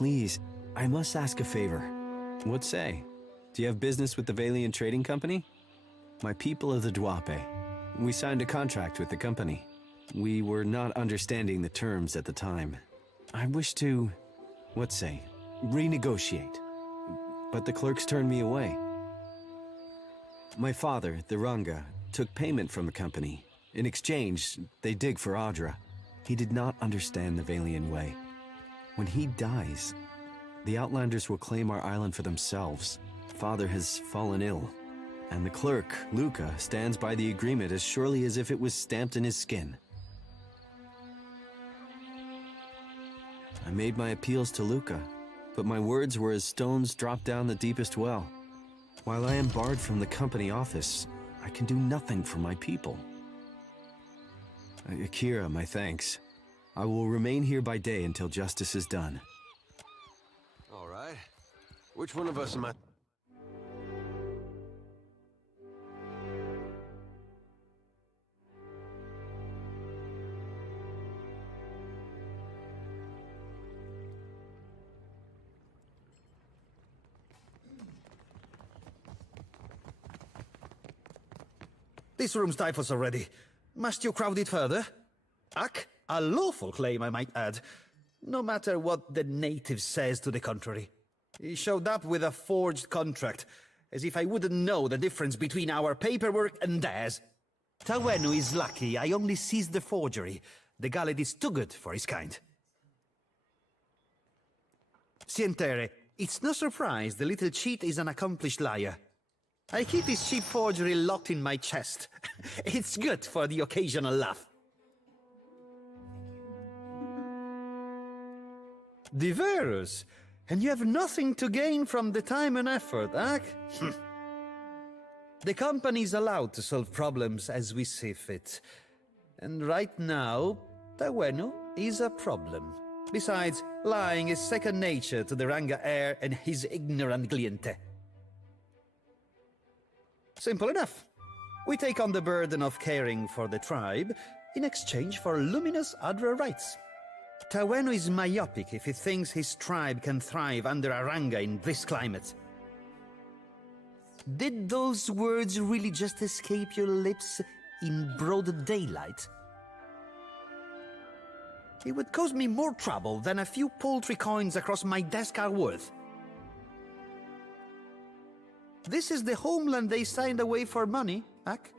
Please, I must ask a favor. What say? Do you have business with the Valiant Trading Company? My people of the Duape. We signed a contract with the company. We were not understanding the terms at the time. I wish to, what say, renegotiate. But the clerks turned me away. My father, the Ranga, took payment from the company. In exchange, they dig for Adra. He did not understand the Valian way. When he dies, the Outlanders will claim our island for themselves. Father has fallen ill, and the clerk, Luca, stands by the agreement as surely as if it was stamped in his skin. I made my appeals to Luca, but my words were as stones dropped down the deepest well. While I am barred from the company office, I can do nothing for my people. Akira, my thanks. I will remain here by day until justice is done. All right. Which one of us am I? This room stifles already. Must you crowd it further? Ak, a lawful claim, I might add. No matter what the native says to the contrary. He showed up with a forged contract, as if I wouldn't know the difference between our paperwork and theirs. Tawenu is lucky I only seized the forgery. The galley is too good for his kind. Sientere, it's no surprise the little cheat is an accomplished liar. I keep his cheap forgery locked in my chest. It's good for the occasional laugh. Diverus, and you have nothing to gain from the time and effort, Ak? The company is allowed to solve problems as we see fit. And right now, Tawenu is a problem. Besides, lying is second nature to the Ranga heir and his ignorant cliente. Simple enough. We take on the burden of caring for the tribe in exchange for luminous Adra rights. Tawenu is myopic if he thinks his tribe can thrive under a Ranga in this climate. Did those words really just escape your lips in broad daylight? It would cause me more trouble than a few paltry coins across my desk are worth. This is the homeland they signed away for money, Ak.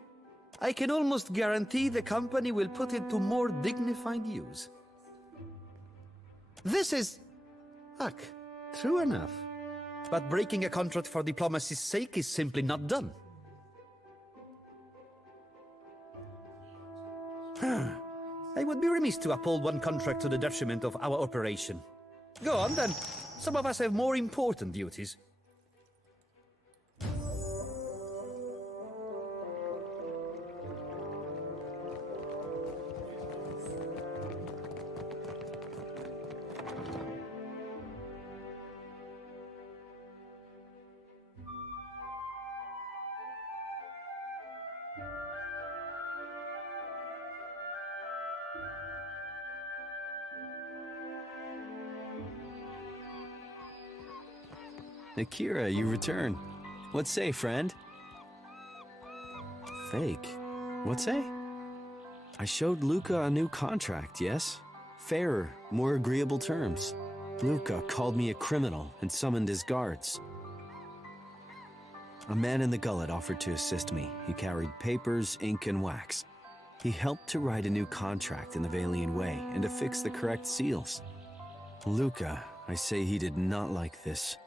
I can almost guarantee the company will put it to more dignified use. This is... Ak, true enough. But breaking a contract for diplomacy's sake is simply not done. I would be remiss to uphold one contract to the detriment of our operation. Go on then. Some of us have more important duties. Akira, you return. What say, friend? Fake? What say? I showed Luca a new contract, yes? Fairer, more agreeable terms. Luca called me a criminal and summoned his guards. A man in the gullet offered to assist me. He carried papers, ink, and wax. He helped to write a new contract in the Valian way and to fix the correct seals. Luca, I say he did not like this.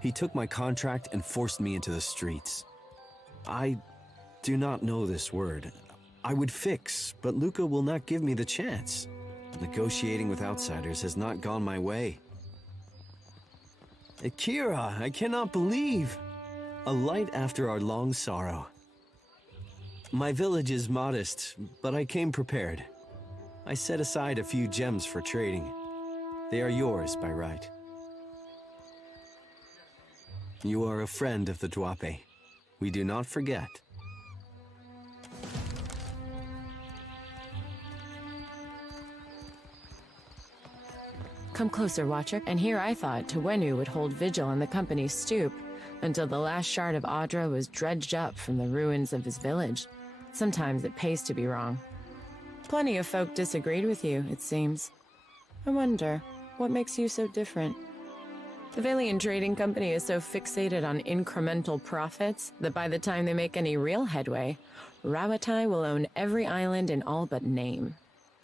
He took my contract and forced me into the streets. I do not know this word. I would fix, but Luca will not give me the chance. Negotiating with outsiders has not gone my way. Akira, I cannot believe. A light after our long sorrow. My village is modest, but I came prepared. I set aside a few gems for trading. They are yours by right. You are a friend of the Dwape. We do not forget. Come closer, Watcher. And here I thought Tawenu would hold vigil on the company's stoop until the last shard of Adra was dredged up from the ruins of his village. Sometimes it pays to be wrong. Plenty of folk disagreed with you, it seems. I wonder, what makes you so different? The Valian Trading Company is so fixated on incremental profits that by the time they make any real headway, Rawatai will own every island in all but name.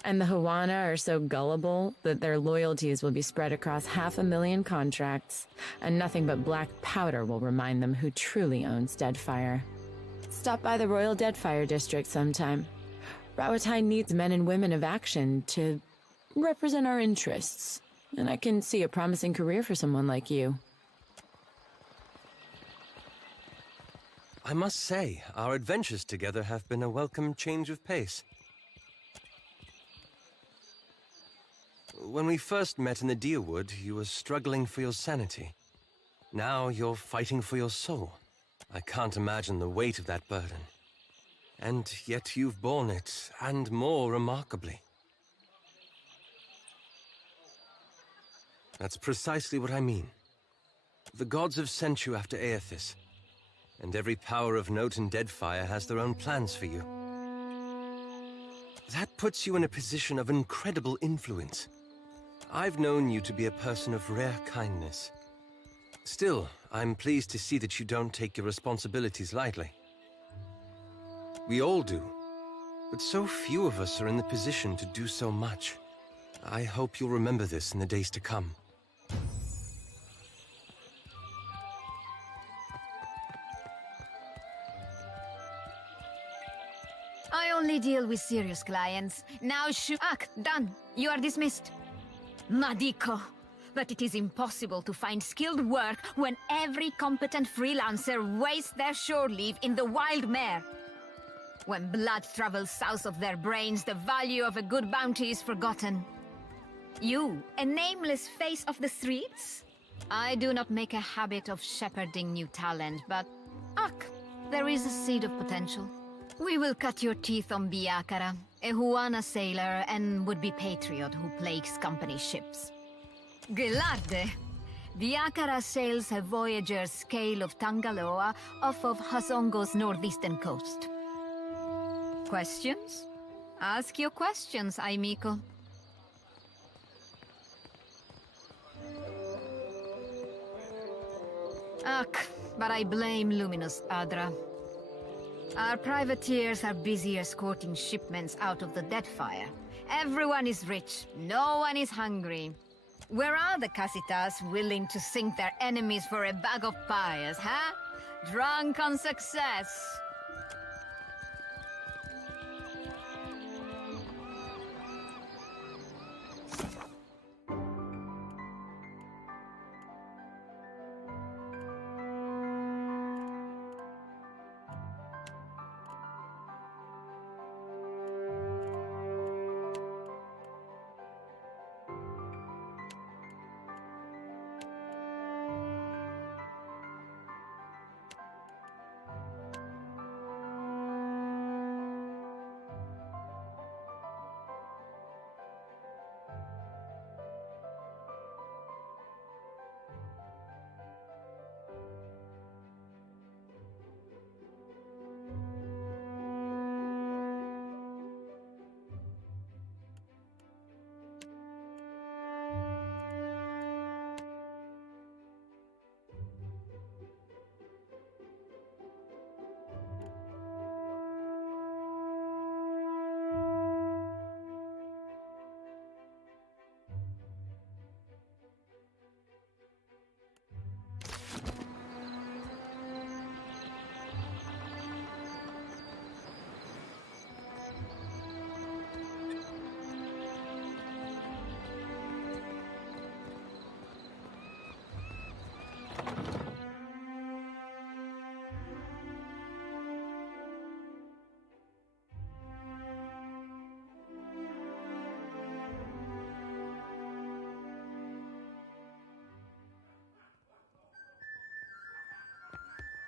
And the Hawana are so gullible that their loyalties will be spread across 500,000 contracts, and nothing but black powder will remind them who truly owns Deadfire. Stop by the Royal Deadfire District sometime. Rawatai needs men and women of action to represent our interests, and I can see a promising career for someone like you. I must say, our adventures together have been a welcome change of pace. When we first met in the Deerwood, you were struggling for your sanity. Now you're fighting for your soul. I can't imagine the weight of that burden. And yet you've borne it, and more remarkably. That's precisely what I mean. The gods have sent you after Aethys, and every power of note in Deadfire has their own plans for you. That puts you in a position of incredible influence. I've known you to be a person of rare kindness. Still, I'm pleased to see that you don't take your responsibilities lightly. We all do, but so few of us are in the position to do so much. I hope you'll remember this in the days to come. I only deal with serious clients. Now done. You are dismissed. Madiko. But it is impossible to find skilled work when every competent freelancer wastes their shore leave in the wild mare. When blood travels south of their brains, the value of a good bounty is forgotten. You, a nameless face of the streets? I do not make a habit of shepherding new talent, but there is a seed of potential. We will cut your teeth on Biakara, a Huana sailor and would-be patriot who plagues company ships. Gelarde! Biakara sails a voyager's scale of Tangaloa off of Hazongo's northeastern coast. Questions? Ask your questions, Aimiko. But I blame Luminous Adra. Our privateers are busy escorting shipments out of the Deadfire. Everyone is rich, no one is hungry. Where are the Casitas willing to sink their enemies for a bag of pies, huh? Drunk on success.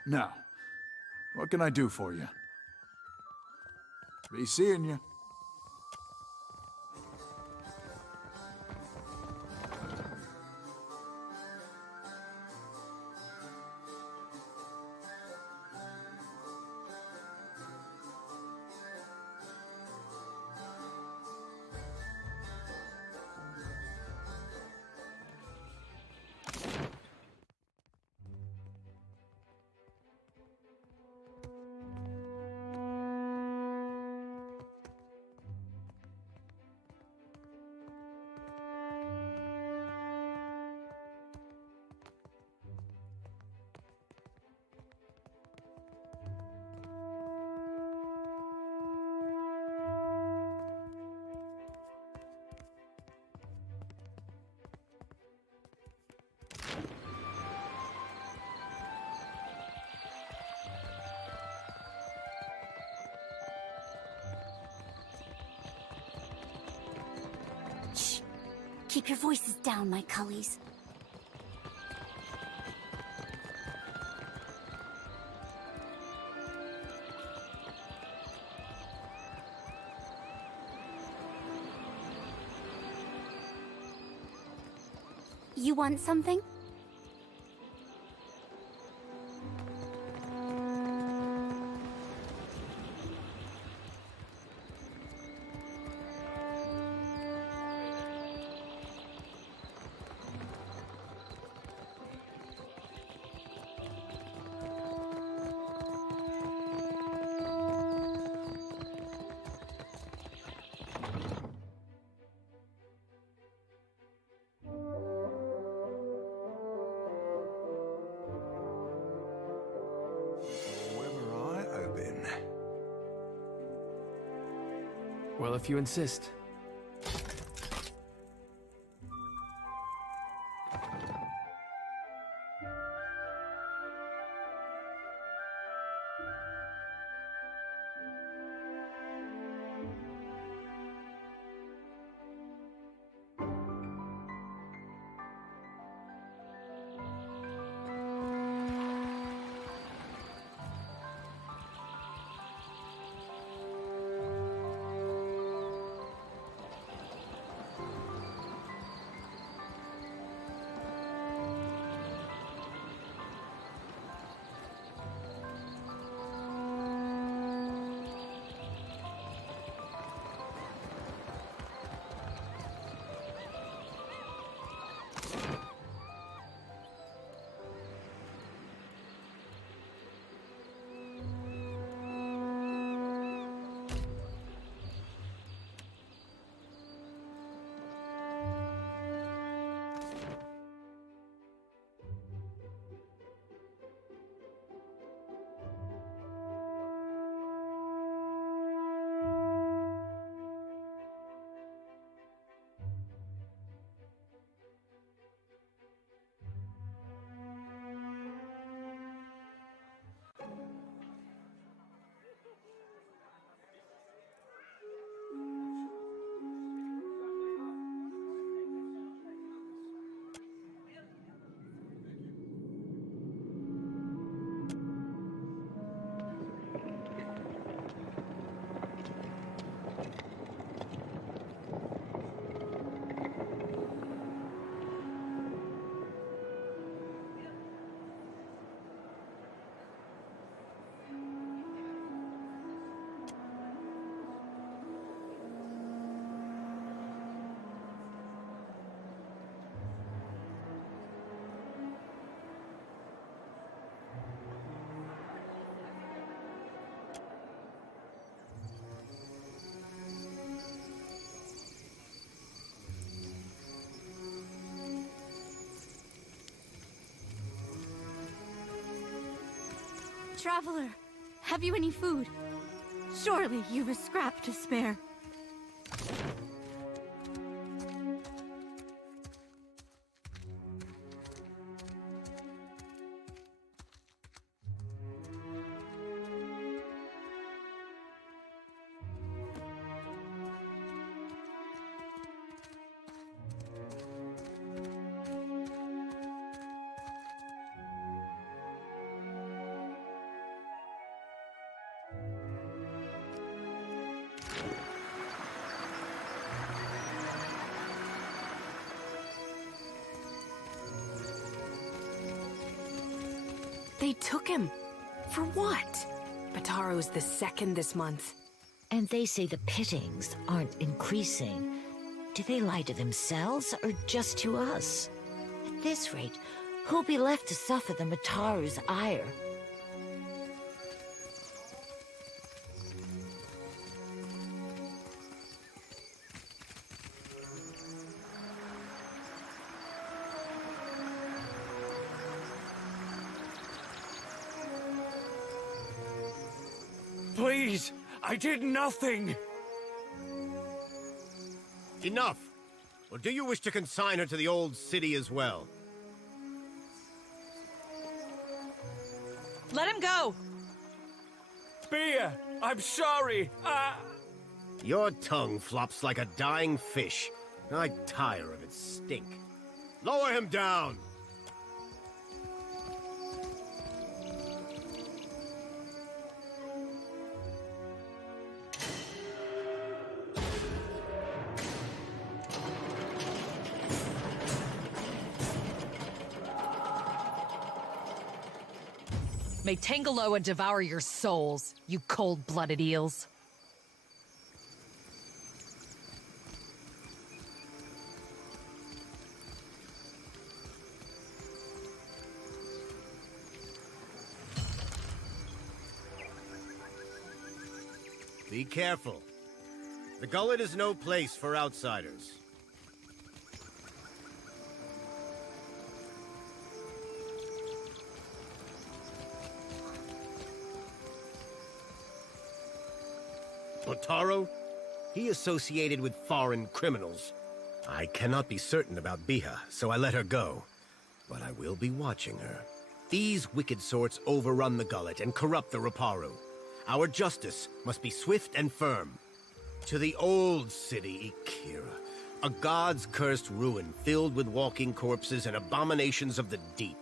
Now, what can I do for you? Be seeing you. Keep your voices down, my cullies. You want something? Well, if you insist. Traveler, have you any food? Surely you've a scrap to spare. They took him. For what? Bataro's the second this month. And they say the pittings aren't increasing. Do they lie to themselves or just to us? At this rate, who'll be left to suffer the Mataru's ire? Please, I did nothing. Enough. Or do you wish to consign her to the old city as well? Let him go! Bia, I'm sorry. Your tongue flops like a dying fish. I tire of its stink. Lower him down! May Tangaloa devour your souls, you cold-blooded eels. Be careful. The gullet is no place for outsiders. Botaro? He associated with foreign criminals. I cannot be certain about Biha, so I let her go. But I will be watching her. These wicked sorts overrun the gullet and corrupt the Raparu. Our justice must be swift and firm. To the old city, Ikira. A god's cursed ruin filled with walking corpses and abominations of the deep.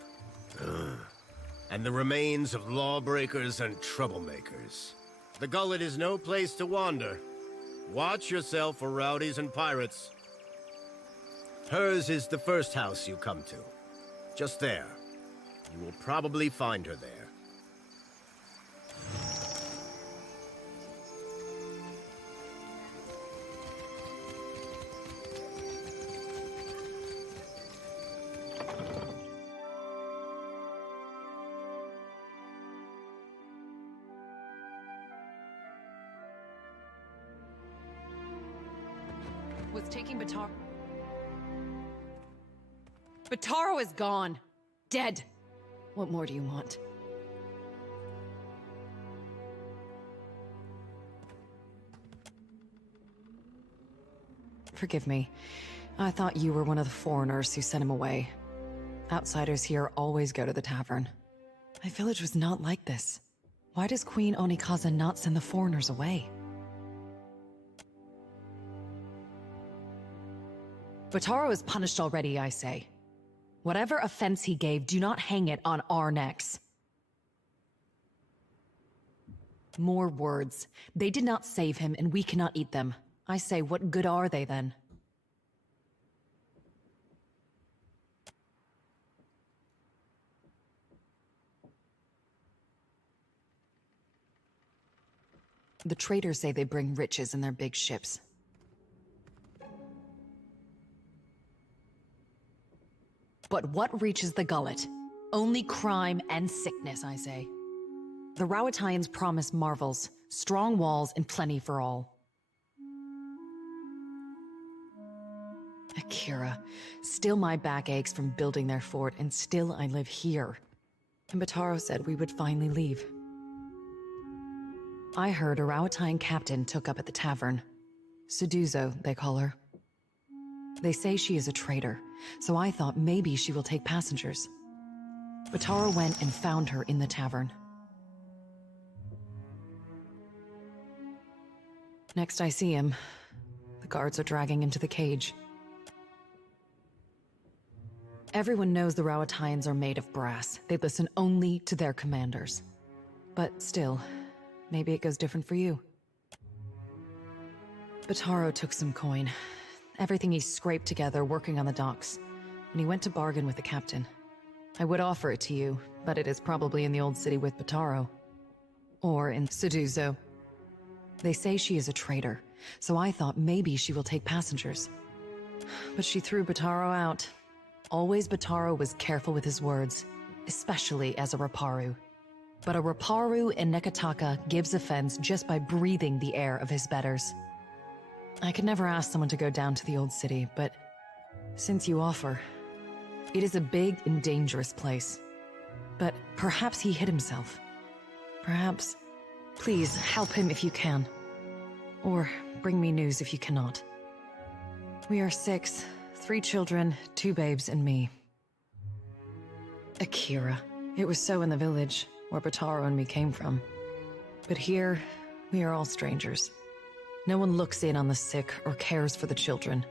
And the remains of lawbreakers and troublemakers. The gullet is no place to wander. Watch yourself for rowdies and pirates. Hers is the first house you come to. Just there. You will probably find her there. Was taking Bataro. Bataro is gone. Dead. What more do you want? Forgive me. I thought you were one of the foreigners who sent him away. Outsiders here always go to the tavern. My village was not like this. Why does Queen Onikaza not send the foreigners away? Bataro is punished already, I say. Whatever offense he gave, do not hang it on our necks. More words. They did not save him, and we cannot eat them. I say, what good are they then? The traders say they bring riches in their big ships. But what reaches the gullet? Only crime and sickness, I say. The Rowatayans promise marvels, strong walls, and plenty for all. Akira, still my back aches from building their fort, and still I live here. And Bataro said we would finally leave. I heard a Rowatayan captain took up at the tavern. Suduzo, they call her. They say she is a traitor, so I thought maybe she will take passengers. Bataro went and found her in the tavern. Next I see him, the guards are dragging him to the cage. Everyone knows the Rowatayans are made of brass. They listen only to their commanders. But still, maybe it goes different for you. Bataro took some coin. Everything he scraped together working on the docks, and he went to bargain with the captain. I would offer it to you, but it is probably in the old city with Bataro. Or in Suduzo. They say she is a traitor, so I thought maybe she will take passengers. But she threw Bataro out. Always Bataro was careful with his words, especially as a Raparu. But a Raparu in Nekataka gives offense just by breathing the air of his betters. I could never ask someone to go down to the old city, but since you offer, it is a big and dangerous place. But perhaps he hid himself. Perhaps. Please, help him if you can. Or bring me news if you cannot. We are 6, 3 children, 2 babes, and me. Akira. It was so in the village, where Bataro and me came from. But here, we are all strangers. No one looks in on the sick or cares for the children.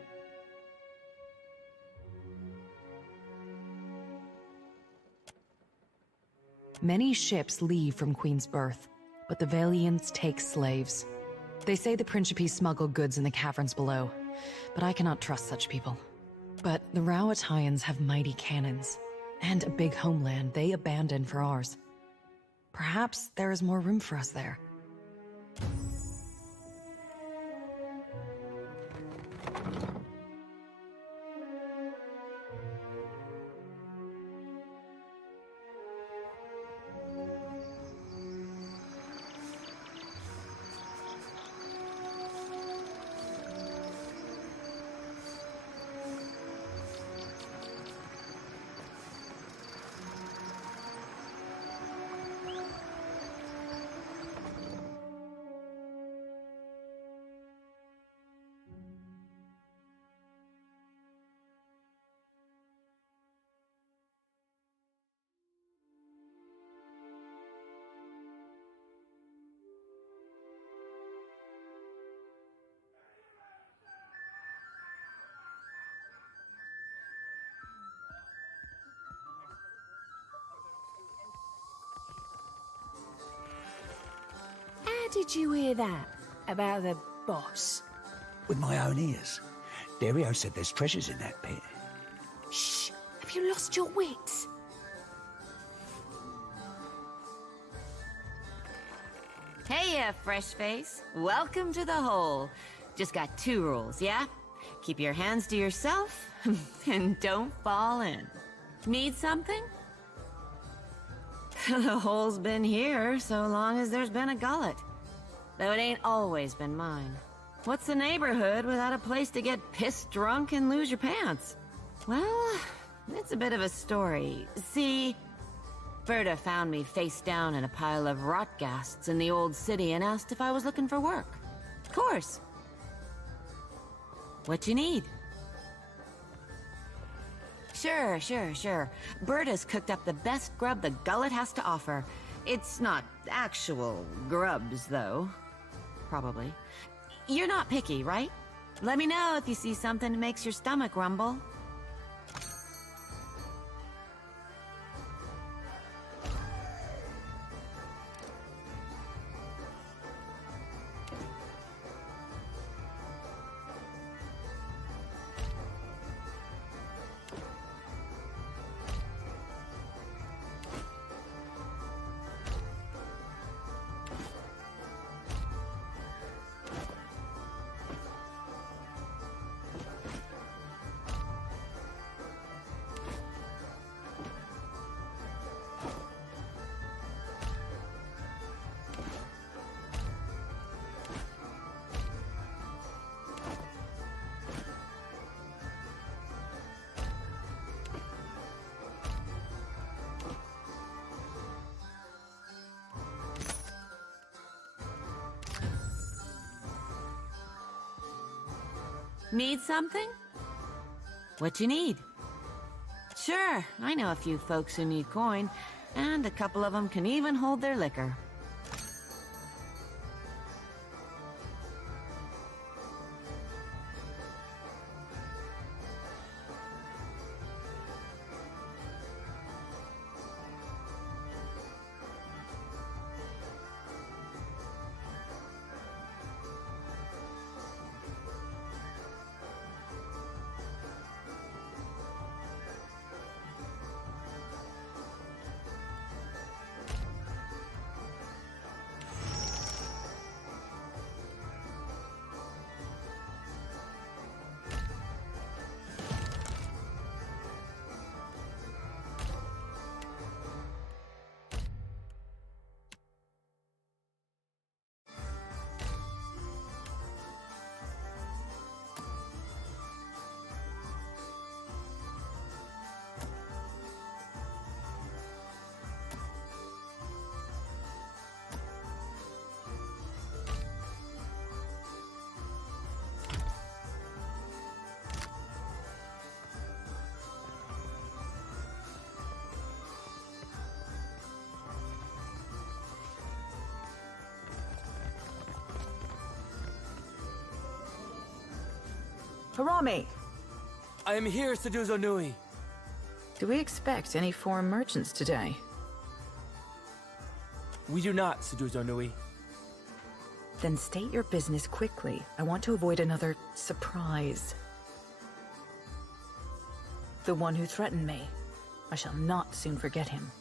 Many ships leave from Queen's Birth, but the Valiants take slaves. They say the Principe smuggled goods in the caverns below, but I cannot trust such people. But the Rowatayans have mighty cannons, and a big homeland they abandoned for ours. Perhaps there is more room for us there. How did you hear that? About the boss? With my own ears. Dario said there's treasures in that pit. Shh! Have you lost your wits? Hey, fresh face. Welcome to the hole. Just got 2 rules, yeah? Keep your hands to yourself, and don't fall in. Need something? The hole's been here so long as there's been a gullet. Though it ain't always been mine. What's the neighborhood without a place to get pissed drunk and lose your pants? Well, it's a bit of a story. See, Berta found me face down in a pile of rot ghasts in the old city and asked if I was looking for work. Of course. What you need? Sure. Berta's cooked up the best grub the gullet has to offer. It's not actual grubs, though. Probably. You're not picky, right? Let me know if you see something that makes your stomach rumble. Need something? What you need? Sure, I know a few folks who need coin, and a couple of them can even hold their liquor. Harami! I am here, Seduzo Nui. Do we expect any foreign merchants today? We do not, Seduzo Nui. Then state your business quickly. I want to avoid another surprise. The one who threatened me. I shall not soon forget him.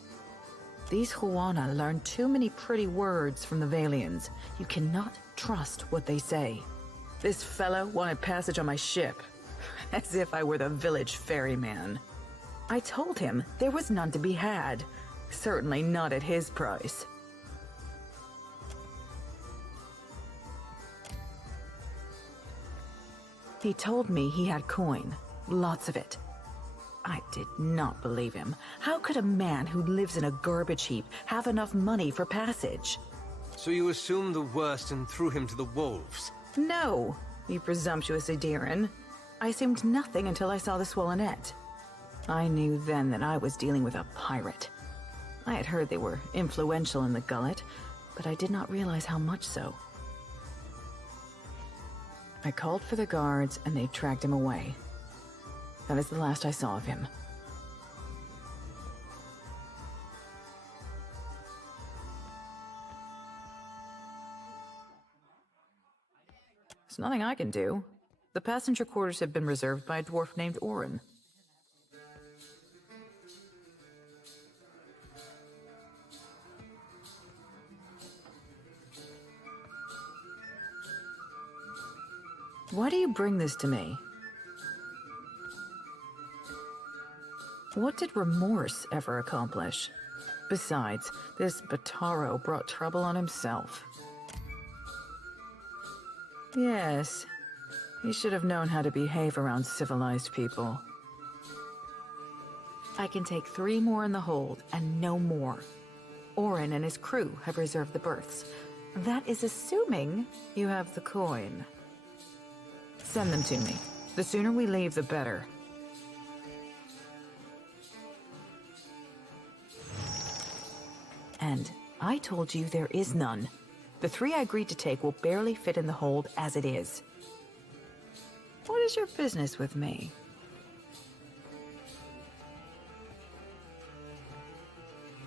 These Huana learn too many pretty words from the Valians. You cannot trust what they say. This fellow wanted passage on my ship, as if I were the village ferryman. I told him there was none to be had. Certainly not at his price. He told me he had coin, lots of it. I did not believe him. How could a man who lives in a garbage heap have enough money for passage? So you assumed the worst and threw him to the wolves? No, you presumptuous Adiran. I assumed nothing until I saw the swollenette. I knew then that I was dealing with a pirate. I had heard they were influential in the gullet, but I did not realize how much so. I called for the guards and they tracked him away. That is the last I saw of him. There's nothing I can do. The passenger quarters have been reserved by a dwarf named Orin. Why do you bring this to me? What did remorse ever accomplish? Besides, this Bataro brought trouble on himself. Yes, he should have known how to behave around civilized people. I can take 3 more in the hold, and no more. Orin and his crew have reserved the berths. That is assuming you have the coin. Send them to me. The sooner we leave, the better. And I told you there is none. The 3 I agreed to take will barely fit in the hold as it is. What is your business with me?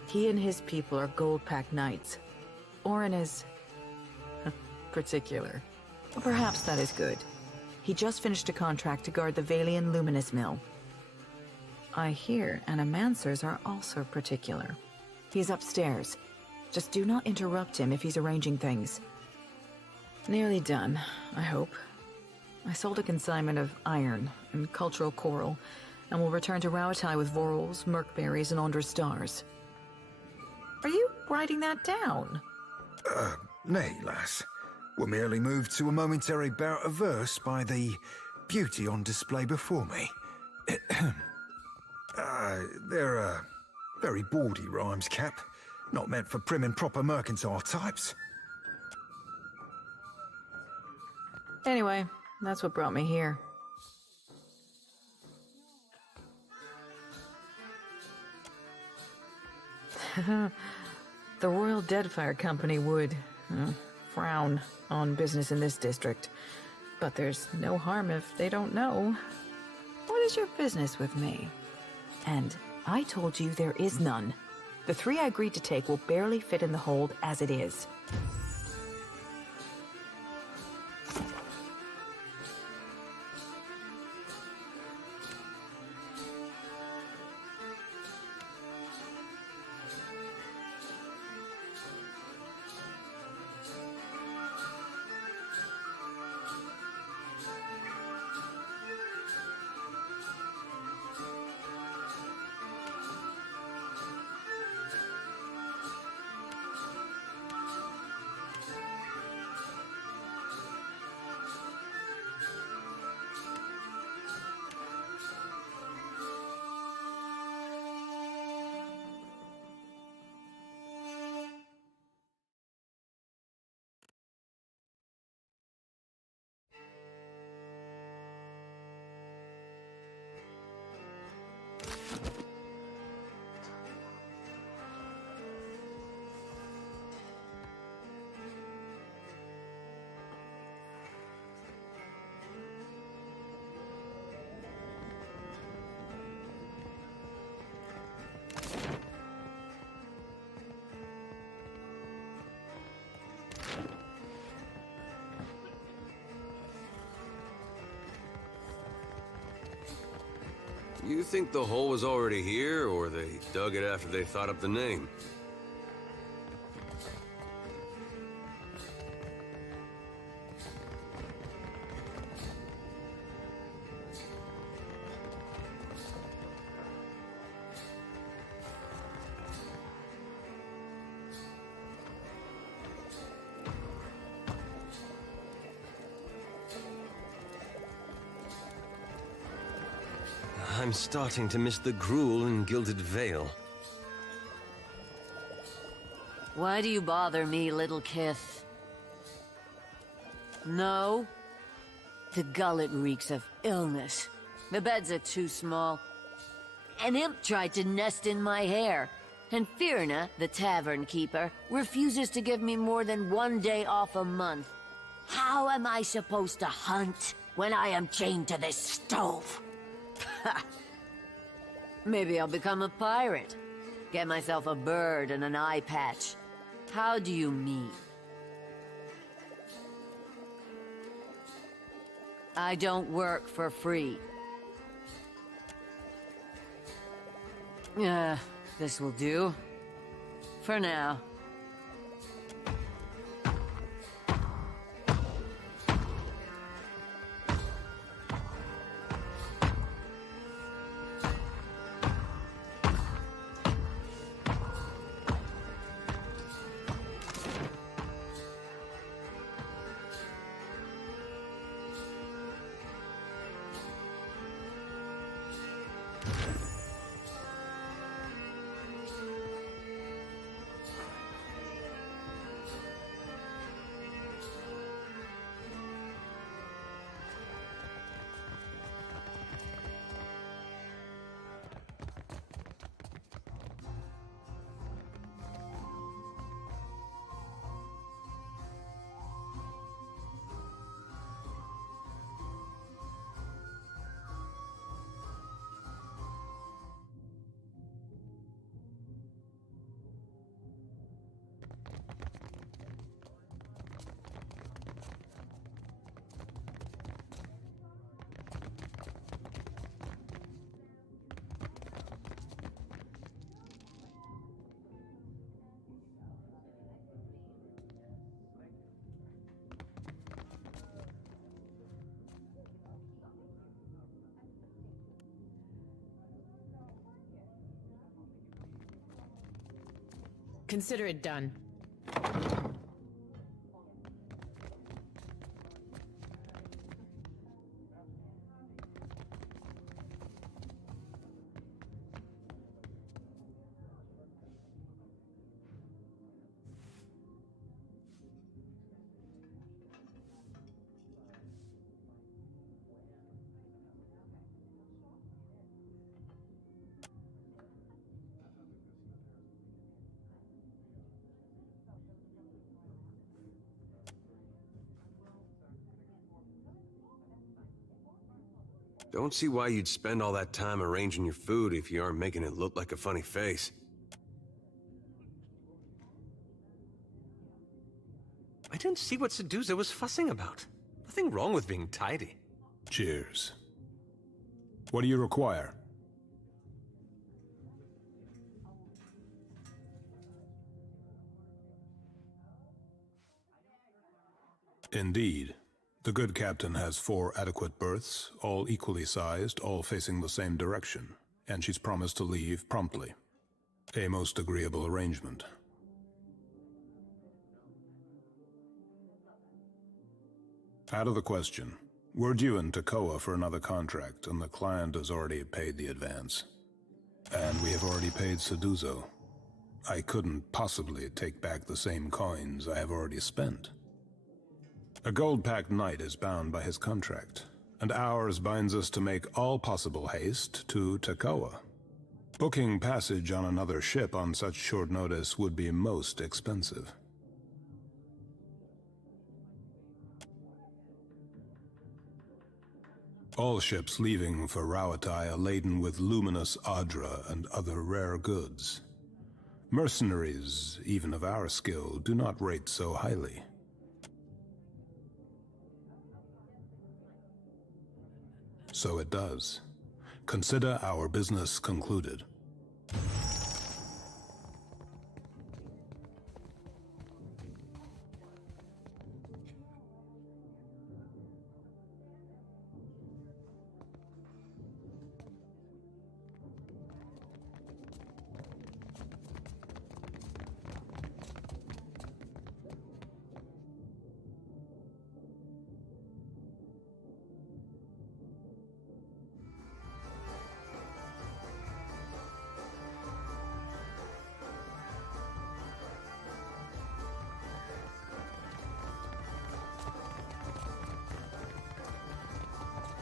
He and his people are gold-packed knights. Orin is... particular. But perhaps that is good. He just finished a contract to guard the Valian Luminous Mill. I hear animancers are also particular. He's upstairs. Just do not interrupt him if he's arranging things. Nearly done, I hope. I sold a consignment of iron and cultural coral, and will return to Rauatai with vorals, merkberries, and Andra stars. Are you writing that down? Nay, lass. We're merely moved to a momentary bout of verse by the beauty on display before me. They're very bawdy rhymes, Cap. Not meant for prim and proper mercantile types. Anyway, that's what brought me here. The Royal Deadfire Company would frown on business in this district. But there's no harm if they don't know. What is your business with me? And I told you there is none. The 3 I agreed to take will barely fit in the hold as it is. You think the hole was already here, or they dug it after they thought up the name? I'm starting to miss the gruel and gilded veil. Why do you bother me, little Kith? No? The gullet reeks of illness. The beds are too small. An imp tried to nest in my hair, and Firna, the tavern keeper, refuses to give me more than 1 day off a month. How am I supposed to hunt when I am chained to this stove? Maybe I'll become a pirate. Get myself a bird and an eye patch. How do you mean? I don't work for free. This will do. For now. Consider it done. Don't see why you'd spend all that time arranging your food if you aren't making it look like a funny face. I didn't see what Sedusa was fussing about. Nothing wrong with being tidy. Cheers. What do you require? Indeed. The good captain has 4 adequate berths, all equally sized, all facing the same direction, and she's promised to leave promptly. A most agreeable arrangement. Out of the question. We're due in Takoa for another contract, and the client has already paid the advance. And we have already paid Seduzo. I couldn't possibly take back the same coins I have already spent. A gold-packed knight is bound by his contract, and ours binds us to make all possible haste to Takoa. Booking passage on another ship on such short notice would be most expensive. All ships leaving for Rauatai are laden with luminous Adra and other rare goods. Mercenaries, even of our skill, do not rate so highly. So it does. Consider our business concluded.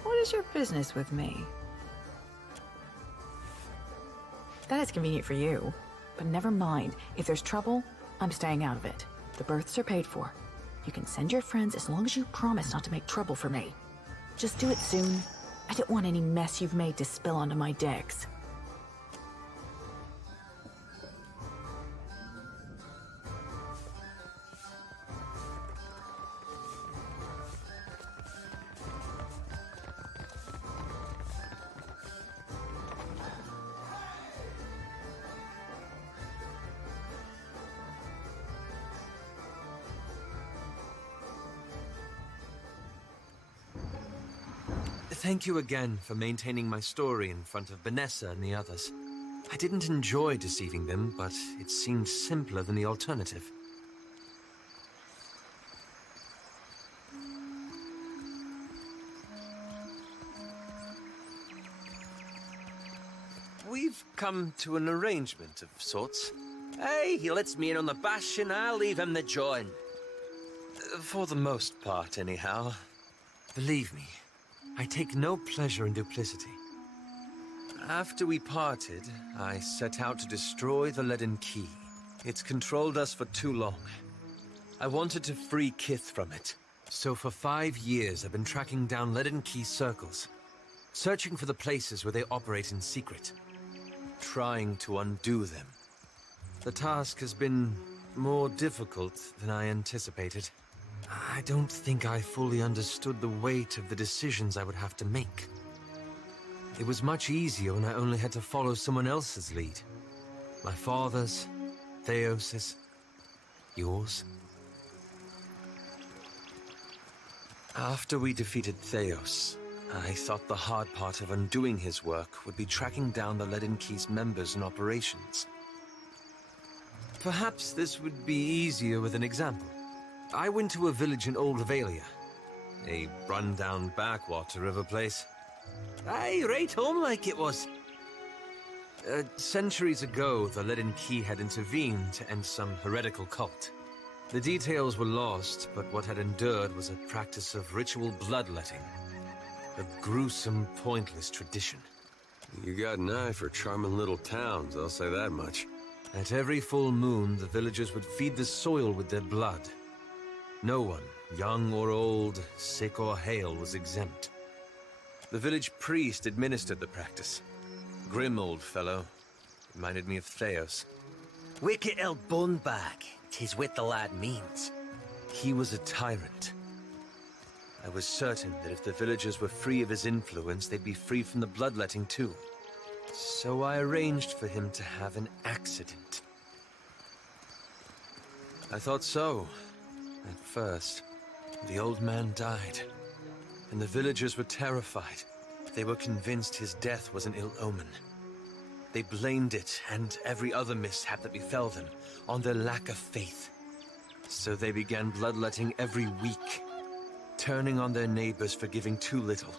What is your business with me? That is convenient for you, but never mind. If there's trouble, I'm staying out of it. The berths are paid for. You can send your friends as long as you promise not to make trouble for me. Just do it soon. I don't want any mess you've made to spill onto my decks. Thank you again for maintaining my story in front of Vanessa and the others. I didn't enjoy deceiving them, but it seemed simpler than the alternative. We've come to an arrangement of sorts. Hey, he lets me in on the bash and I'll leave him the join. For the most part, anyhow. Believe me, I take no pleasure in duplicity. After we parted, I set out to destroy the leaden key. It's controlled us for too long. I wanted to free Kith from it. So for 5 years, I've been tracking down leaden key circles, searching for the places where they operate in secret, trying to undo them. The task has been more difficult than I anticipated. I don't think I fully understood the weight of the decisions I would have to make. It was much easier when I only had to follow someone else's lead. My father's, Theos's, yours. After we defeated Theos, I thought the hard part of undoing his work would be tracking down the Leaden Key's members and operations. Perhaps this would be easier with an example. I went to a village in Old Valia, a run-down backwater of a place. Aye, right home like it was. Centuries ago, the Leaden Key had intervened to end some heretical cult. The details were lost, but what had endured was a practice of ritual bloodletting. A gruesome, pointless tradition. You got an eye for charming little towns, I'll say that much. At every full moon, the villagers would feed the soil with their blood. No one, young or old, sick or hale, was exempt. The village priest administered the practice. Grim old fellow. Reminded me of Theos. Wicked El Bunbag, 'tis what the lad means. He was a tyrant. I was certain that if the villagers were free of his influence, they'd be free from the bloodletting too. So I arranged for him to have an accident. I thought so. At first, the old man died, and the villagers were terrified. They were convinced his death was an ill omen. They blamed it, and every other mishap that befell them, on their lack of faith. So they began bloodletting every week, turning on their neighbors for giving too little.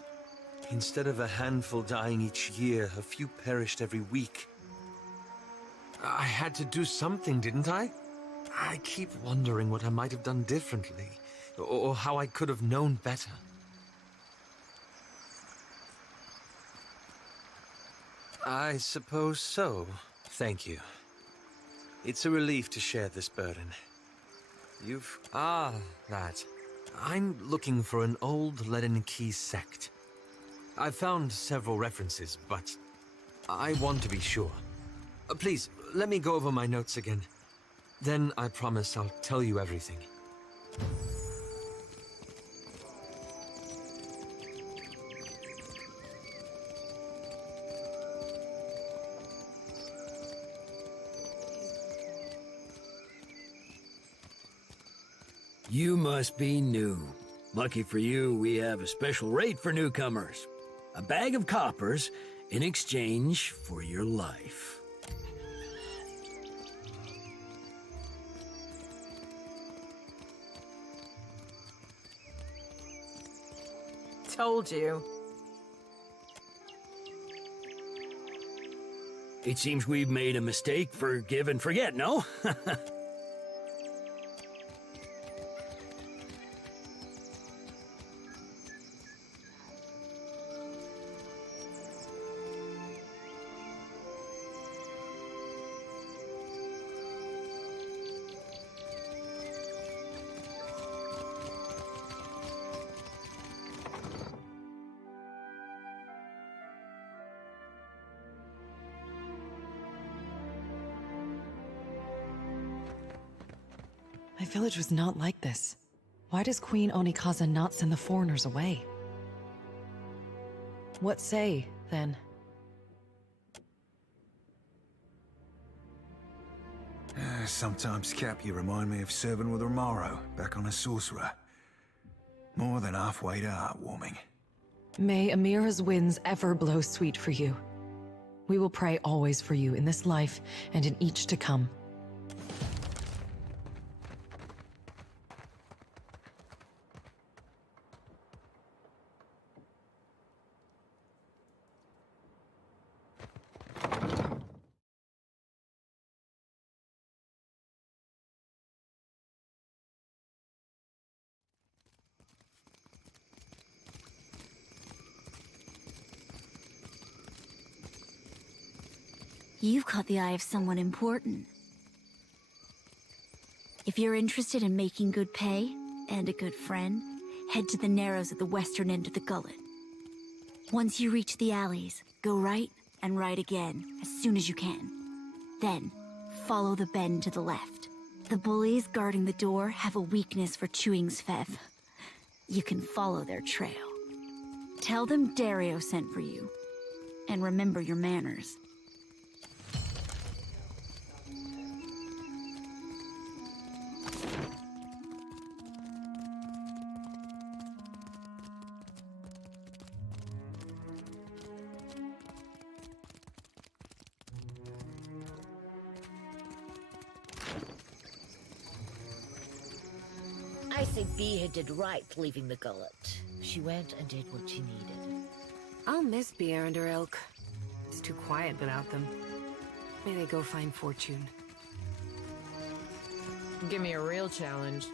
Instead of a handful dying each year, a few perished every week. I had to do something, didn't I? I keep wondering what I might have done differently, or how I could have known better. I suppose so. Thank you. It's a relief to share this burden. That. I'm looking for an old Leaden Key sect. I've found several references, but I want to be sure. Please, let me go over my notes again. Then I promise I'll tell you everything. You must be new. Lucky for you, we have a special rate for newcomers. A bag of coppers in exchange for your life. Told you. It seems we've made a mistake. Forgive and forget, no? My village was not like this. Why does Queen Onikaza not send the foreigners away? What say, then? Sometimes, Cap, you remind me of serving with Romaro, back on a sorcerer. More than halfway to heartwarming. May Amira's winds ever blow sweet for you. We will pray always for you in this life and in each to come. You've caught the eye of someone important. If you're interested in making good pay, and a good friend, head to the Narrows at the western end of the gullet. Once you reach the alleys, go right and right again, as soon as you can. Then, follow the bend to the left. The bullies guarding the door have a weakness for chewing Svev. You can follow their trail. Tell them Dario sent for you. And remember your manners. I say Beha did right leaving the gullet. She went and did what she needed. I'll miss Beer and her ilk. It's too quiet without them. May they go find fortune. Give me a real challenge.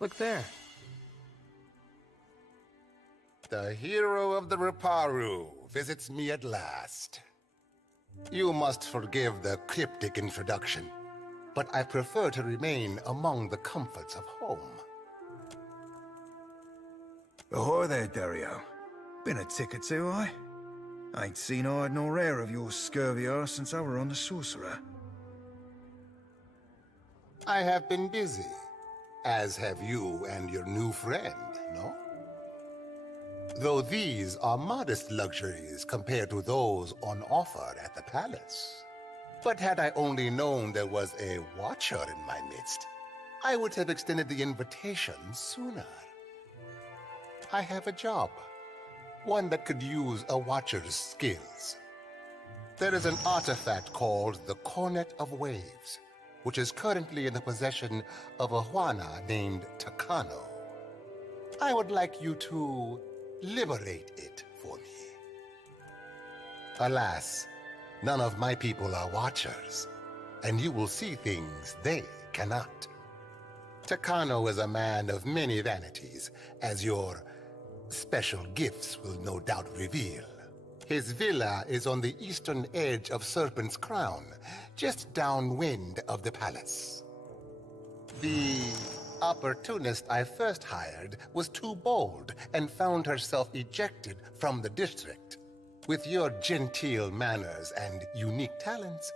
Look there. The hero of the Riparu visits me at last. You must forgive the cryptic introduction, but I prefer to remain among the comforts of home. Ahoy there, Dario. Been a tick or two, I ain't seen hide nor hair of your scurvy arse since I were on the Sorcerer. I have been busy, as have you and your new friend, no? Though these are modest luxuries compared to those on offer at the palace. But had I only known there was a watcher in my midst, I would have extended the invitation sooner. I have a job, one that could use a watcher's skills. There is an artifact called the Cornet of Waves, which is currently in the possession of a Juana named Takano. I would like you to liberate it for me. Alas, none of my people are watchers, and you will see things they cannot. Takano is a man of many vanities, as your special gifts will no doubt reveal. His villa is on the eastern edge of Serpent's Crown, just downwind of the palace. The opportunist I first hired was too bold and found herself ejected from the district. With your genteel manners and unique talents,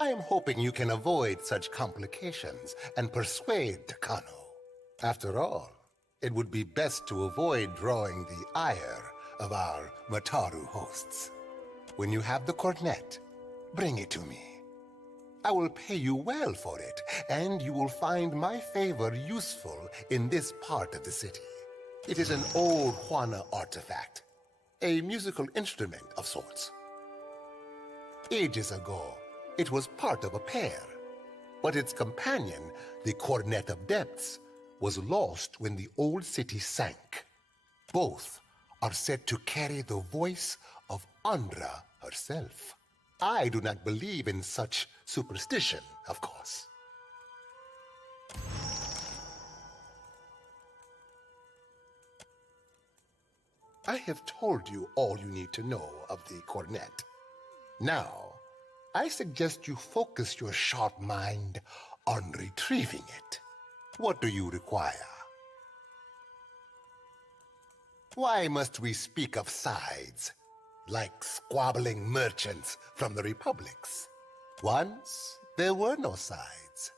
I am hoping you can avoid such complications and persuade Takano. After all, it would be best to avoid drawing the ire of our Mataru hosts. When you have the cornet, bring it to me. I will pay you well for it, and you will find my favor useful in this part of the city. It is an old Juana artifact, a musical instrument of sorts. Ages ago, it was part of a pair, but its companion, the Cornet of Depths, was lost when the old city sank. Both are said to carry the voice of Andra herself. I do not believe in such superstition, of course. I have told you all you need to know of the cornet. Now, I suggest you focus your sharp mind on retrieving it. What do you require? Why must we speak of sides, like squabbling merchants from the republics? Once, there were no sides.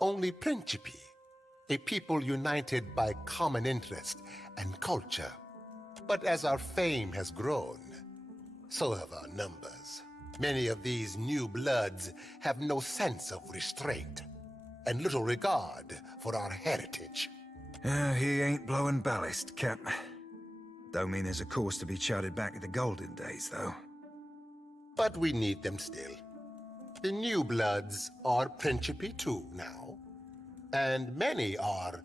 Only Principi, a people united by common interest and culture. But as our fame has grown, so have our numbers. Many of these new bloods have no sense of restraint and little regard for our heritage. He ain't blowing ballast, Cap. Don't mean there's a course to be charted back to the golden days, though. But we need them still. The new bloods are Principi too now, and many are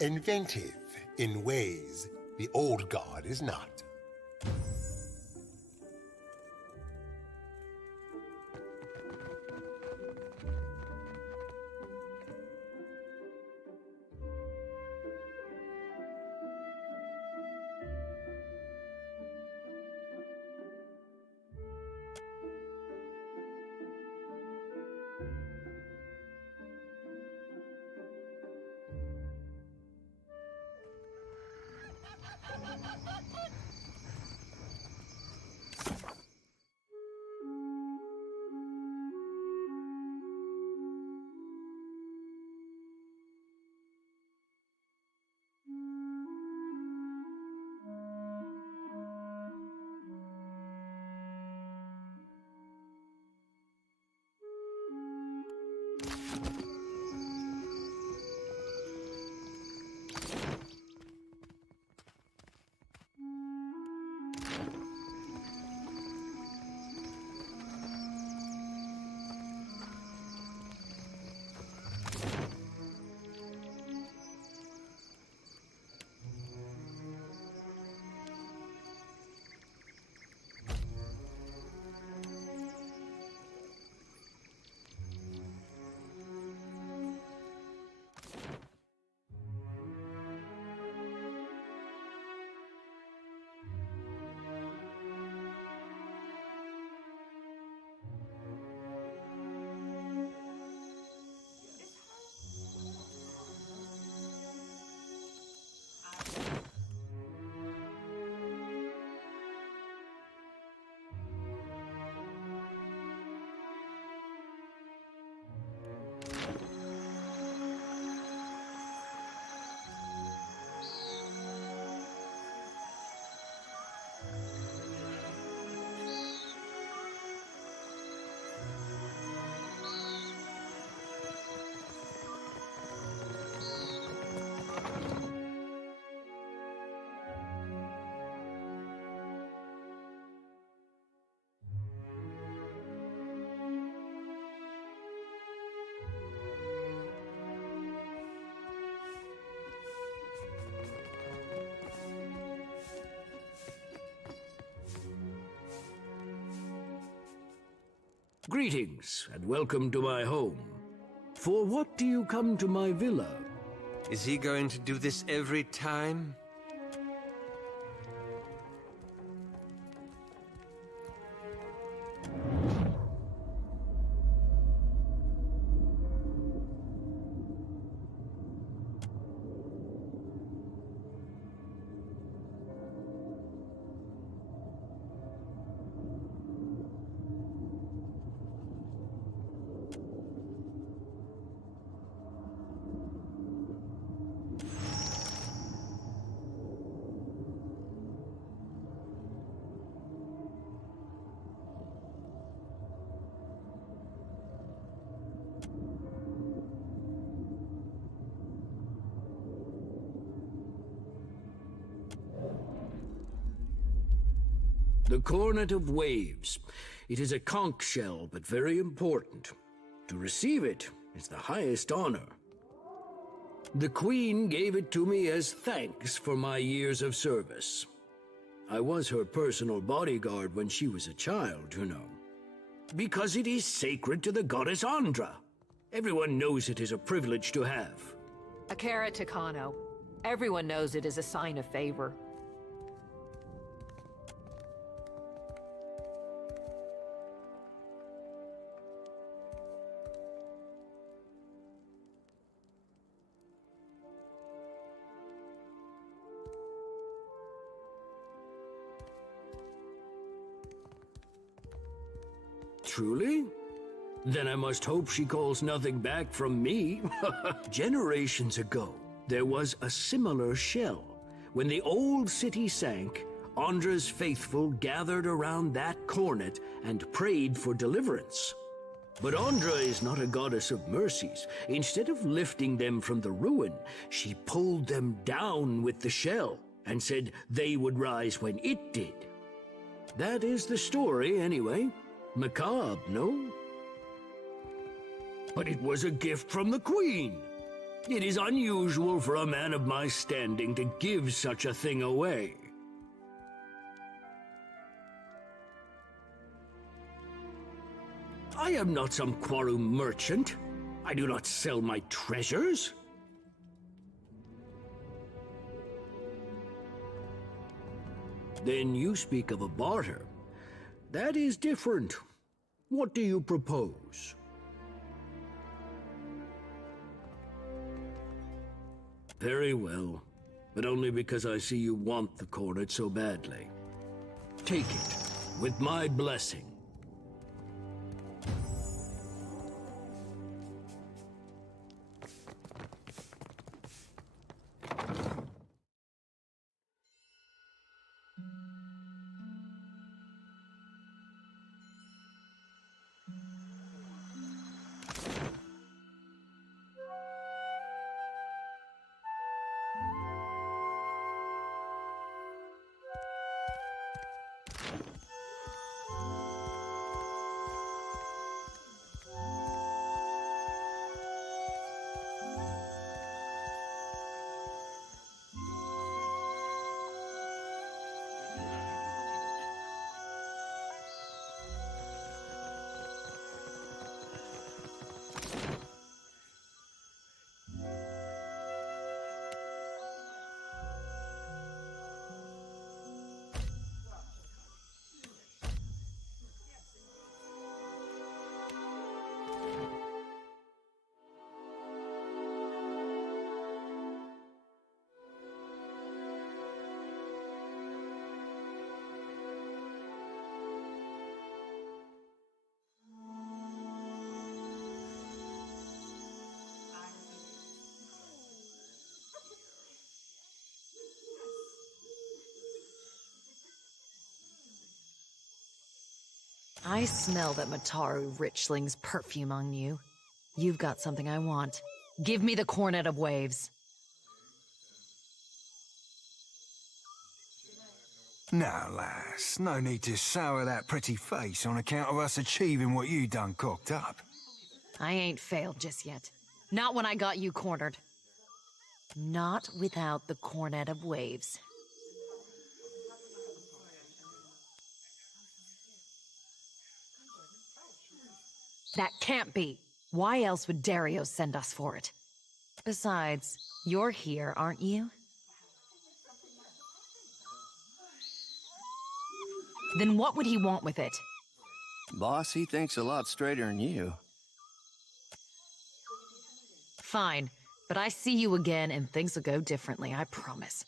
inventive in ways the old guard is not. Greetings, and welcome to my home. For what do you come to my villa? Is he going to do this every time? The Cornet of Waves. It is a conch shell, but very important. To receive it is the highest honor. The Queen gave it to me as thanks for my years of service. I was her personal bodyguard when she was a child, you know. Because it is sacred to the goddess Andra. Everyone knows it is a privilege to have. A carrot to Kano. Everyone knows it is a sign of favor. Truly? Then I must hope she calls nothing back from me. Generations ago, there was a similar shell. When the old city sank, Andra's faithful gathered around that cornet and prayed for deliverance. But Andra is not a goddess of mercies. Instead of lifting them from the ruin, she pulled them down with the shell and said they would rise when it did. That is the story, anyway. Macabre, no? But it was a gift from the Queen. It is unusual for a man of my standing to give such a thing away. I am not some Quaru merchant. I do not sell my treasures. Then you speak of a barter. That is different. What do you propose? Very well, but only because I see you want the cornet so badly. Take it, with my blessing. I smell that Mataru Richling's perfume on you. You've got something I want. Give me the Cornet of Waves. Now, lass, no need to sour that pretty face on account of us achieving what you done cocked up. I ain't failed just yet. Not when I got you cornered. Not without the Cornet of Waves. That can't be. Why else would Dario send us for it? Besides, you're here, aren't you? Then what would he want with it? Boss, he thinks a lot straighter than you. Fine, but I see you again and things will go differently, I promise.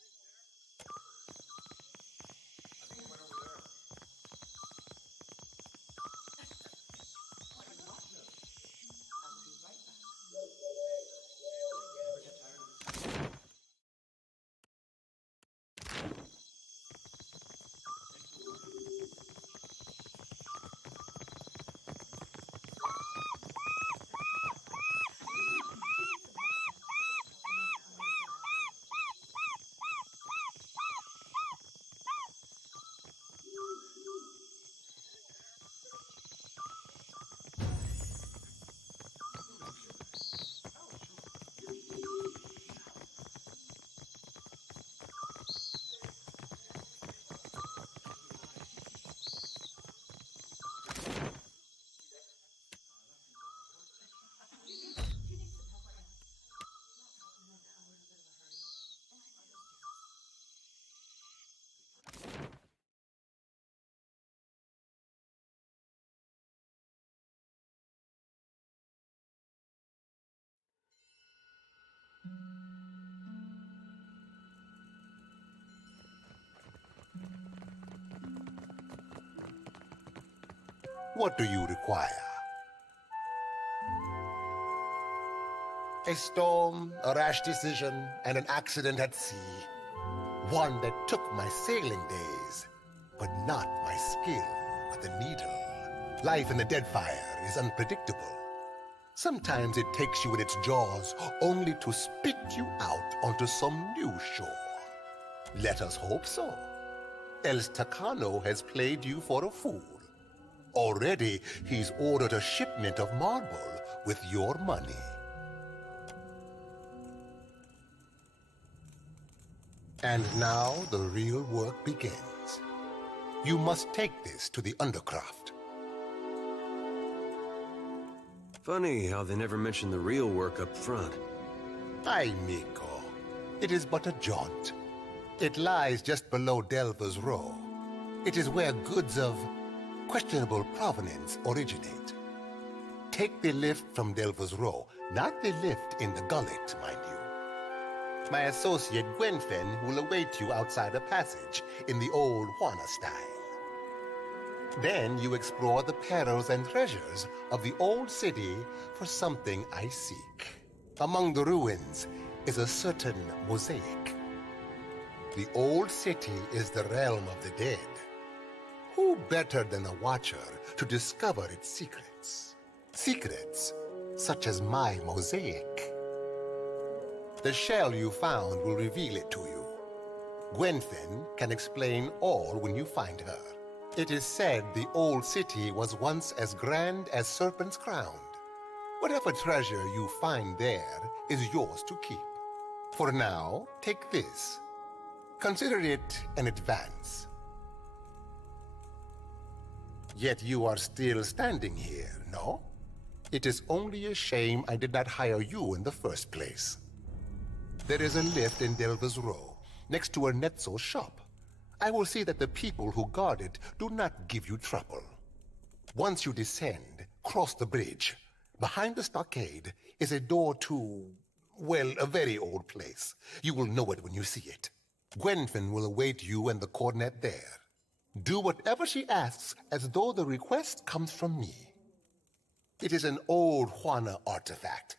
What do you require? A storm, a rash decision, and an accident at sea. One that took my sailing days, but not my skill with the needle. Life in the Deadfire is unpredictable. Sometimes it takes you in its jaws only to spit you out onto some new shore. Let us hope so. Else Takano has played you for a fool. Already, he's ordered a shipment of marble with your money. And now the real work begins. You must take this to the Undercroft. Funny how they never mention the real work up front. Ay, Miko. It is but a jaunt. It lies just below Delva's Row. It is where goods of questionable provenance originate. Take the lift from Delva's Row, not the lift in the gullet, mind you. My associate Gwenfen will await you outside a passage in the old Juana style. Then you explore the perils and treasures of the old city for something I seek. Among the ruins is a certain mosaic. The old city is the realm of the dead. Who better than a watcher to discover its secrets? Secrets such as my mosaic. The shell you found will reveal it to you. Gwenfen can explain all when you find her. It is said the old city was once as grand as serpents crowned. Whatever treasure you find there is yours to keep. For now, take this. Consider it an advance. Yet you are still standing here, no? It is only a shame I did not hire you in the first place. There is a lift in Delva's Row, next to a Netzo shop. I will see that the people who guard it do not give you trouble. Once you descend, cross the bridge. Behind the stockade is a door to, well, a very old place. You will know it when you see it. Gwenfen will await you and the cornet there. Do whatever she asks as though the request comes from me. It is an old Juana artifact,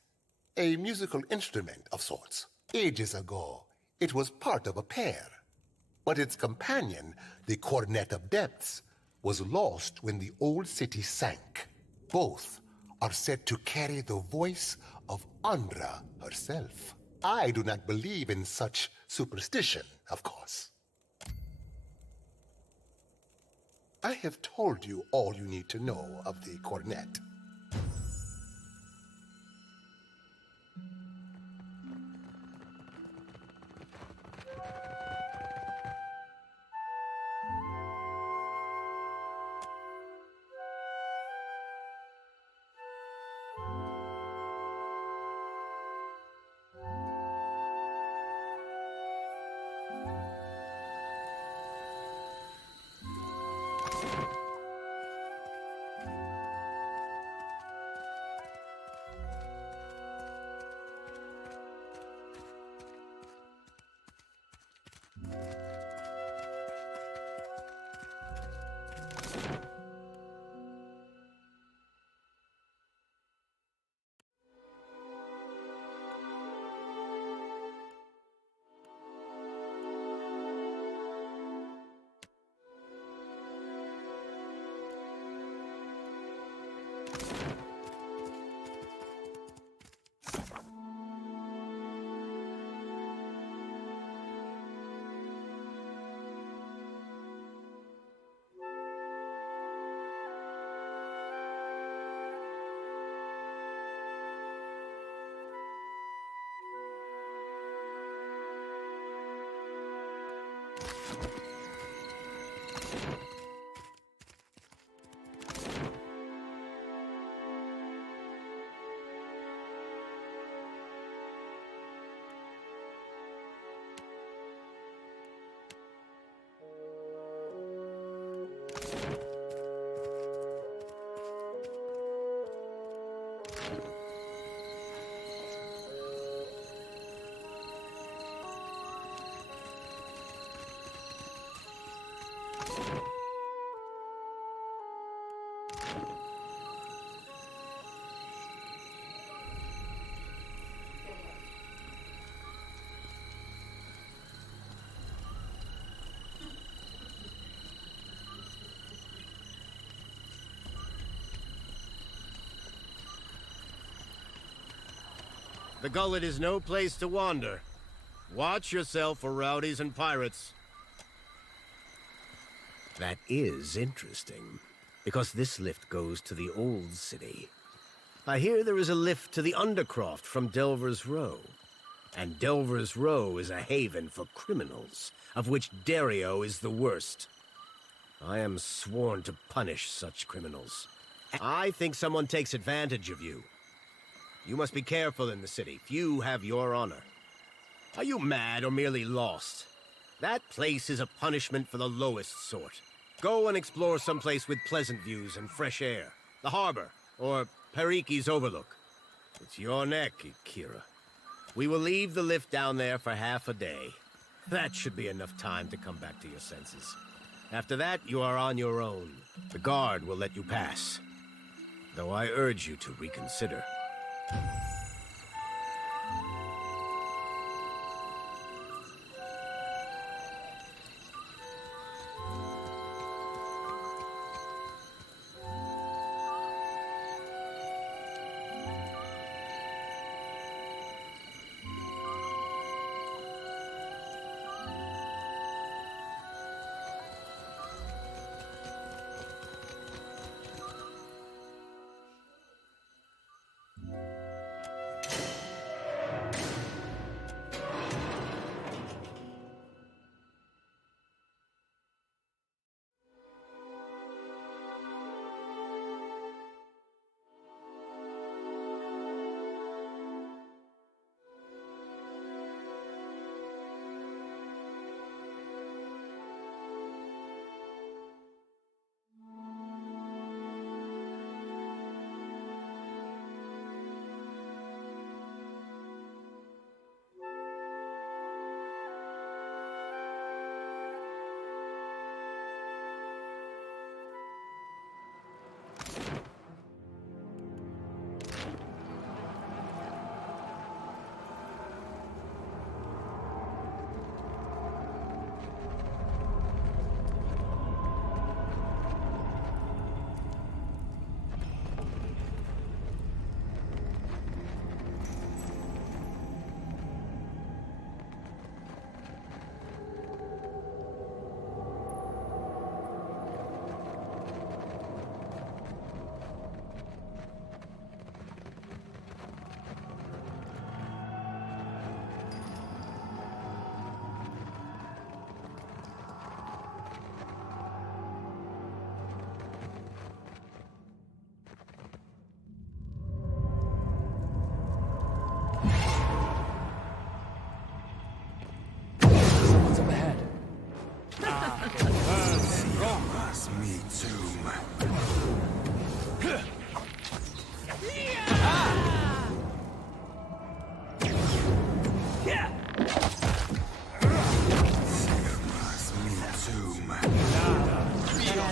a musical instrument of sorts. Ages ago, it was part of a pair. But its companion, the Cornet of Depths, was lost when the old city sank. Both are said to carry the voice of Andra herself. I do not believe in such superstition, of course. I have told you all you need to know of the cornet. The gullet is no place to wander. Watch yourself for rowdies and pirates. That is interesting, because this lift goes to the old city. I hear there is a lift to the Undercroft from Delver's Row. And Delver's Row is a haven for criminals, of which Dario is the worst. I am sworn to punish such criminals. I think someone takes advantage of you. You must be careful in the city. Few have your honor. Are you mad or merely lost? That place is a punishment for the lowest sort. Go and explore someplace with pleasant views and fresh air. The harbor, or Periki's Overlook. It's your neck, Kira. We will leave the lift down there for half a day. That should be enough time to come back to your senses. After that, you are on your own. The guard will let you pass. Though I urge you to reconsider.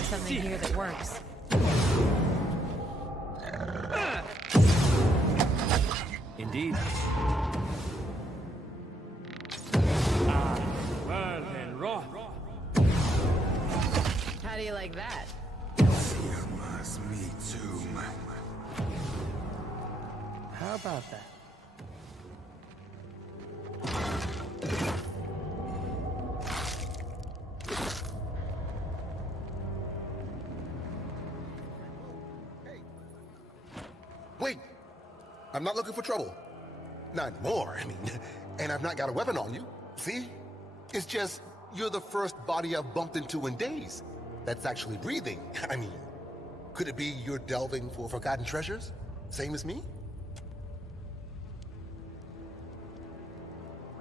Something here that works. Indeed. Well then, raw. How do you like that? How about that? Wait! I'm not looking for trouble. Not anymore, I mean. And I've not got a weapon on you. See? It's just, you're the first body I've bumped into in days that's actually breathing. I mean, could it be you're delving for forgotten treasures? Same as me?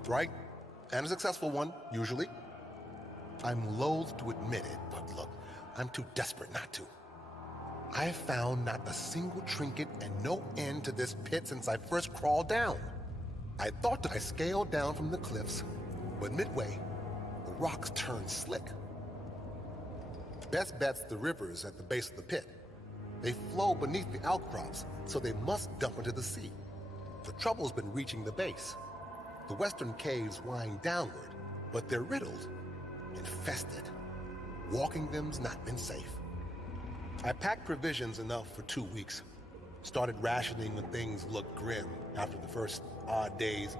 Right? And a successful one, usually. I'm loath to admit it, but look, I'm too desperate not to. I've found not a single trinket and no end to this pit since I first crawled down. I thought I scaled down from the cliffs, but midway, the rocks turned slick. Best bet's the rivers at the base of the pit. They flow beneath the outcrops, so they must dump into the sea. The trouble's been reaching the base. The western caves wind downward, but they're riddled, infested. Walking them's not been safe. I packed provisions enough for 2 weeks. Started rationing when things looked grim after the first odd days.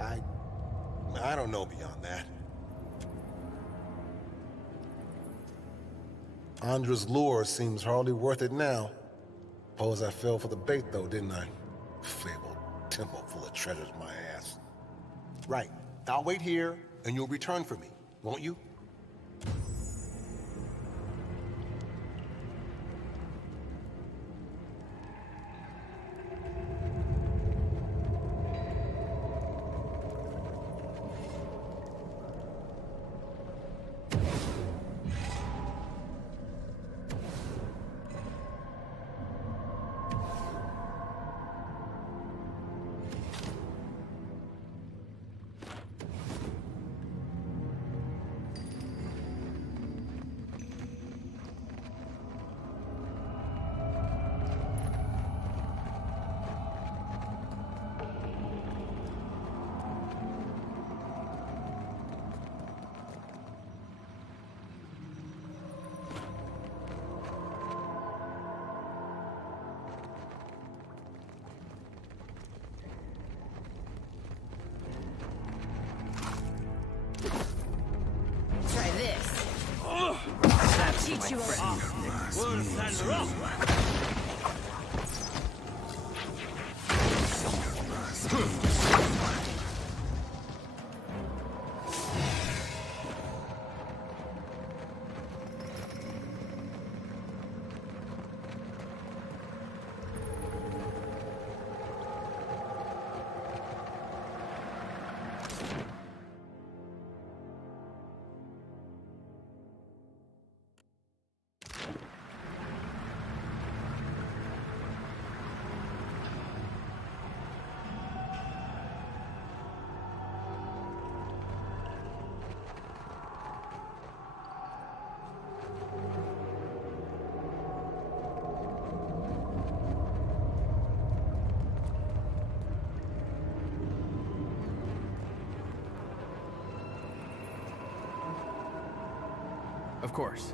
I don't know beyond that. Andra's lure seems hardly worth it now. Suppose I fell for the bait though, didn't I? Fabled temple full of treasures, my ass. Right, I'll wait here and you'll return for me, won't you? Try this. I'll teach you a off. Worse than rough. Of course.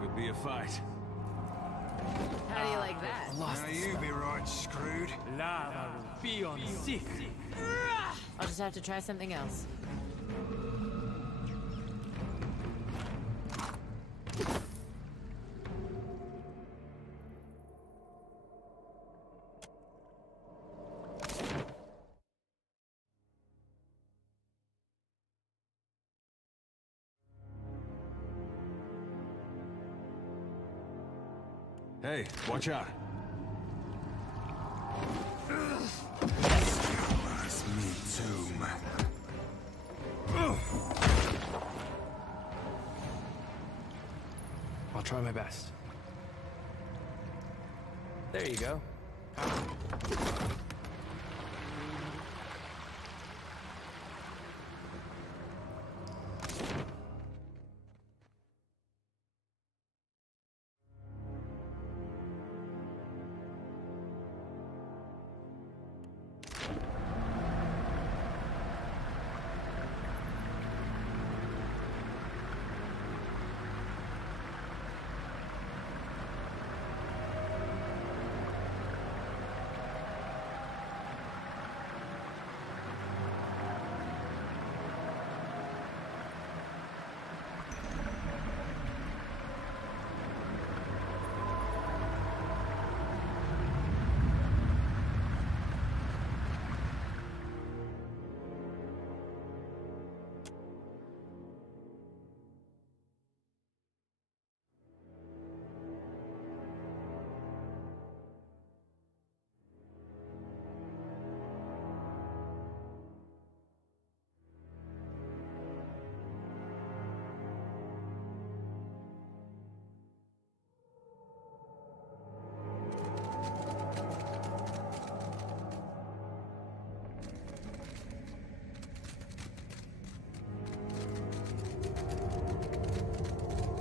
Could be a fight. How do you like that? Now you be right screwed. Lava will be on sick. I'll just have to try something else. Hey, watch out. That's me too, man. I'll try my best. There you go.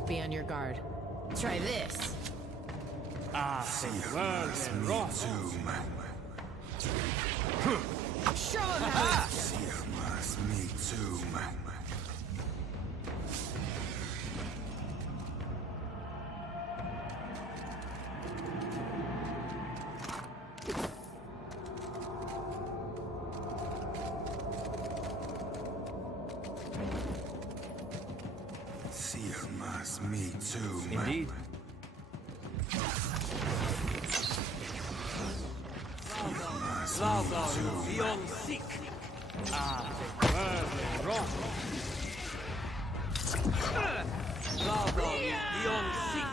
Be on your guard. Try this. Show him how it's Me too. Indeed. Lava beyond sick. Wrong. Lava beyond sick.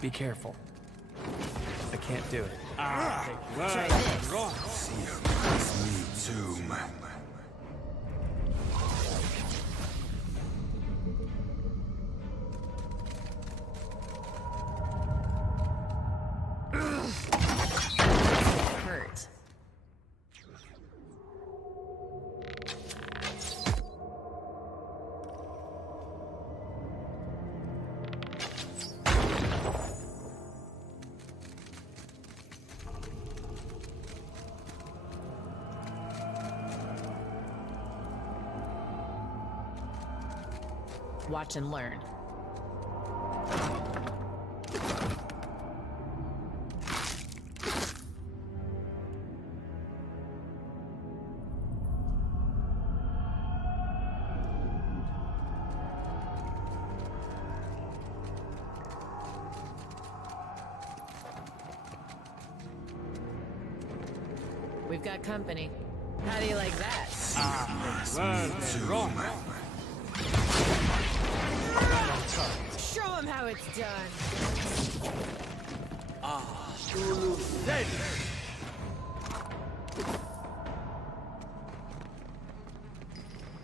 Be careful. I can't do it. Try this. Wrong. Me too. Hurt. Watch and learn. We've got company. How do you like that? Wrong. Show him how it's done. Tulu dead.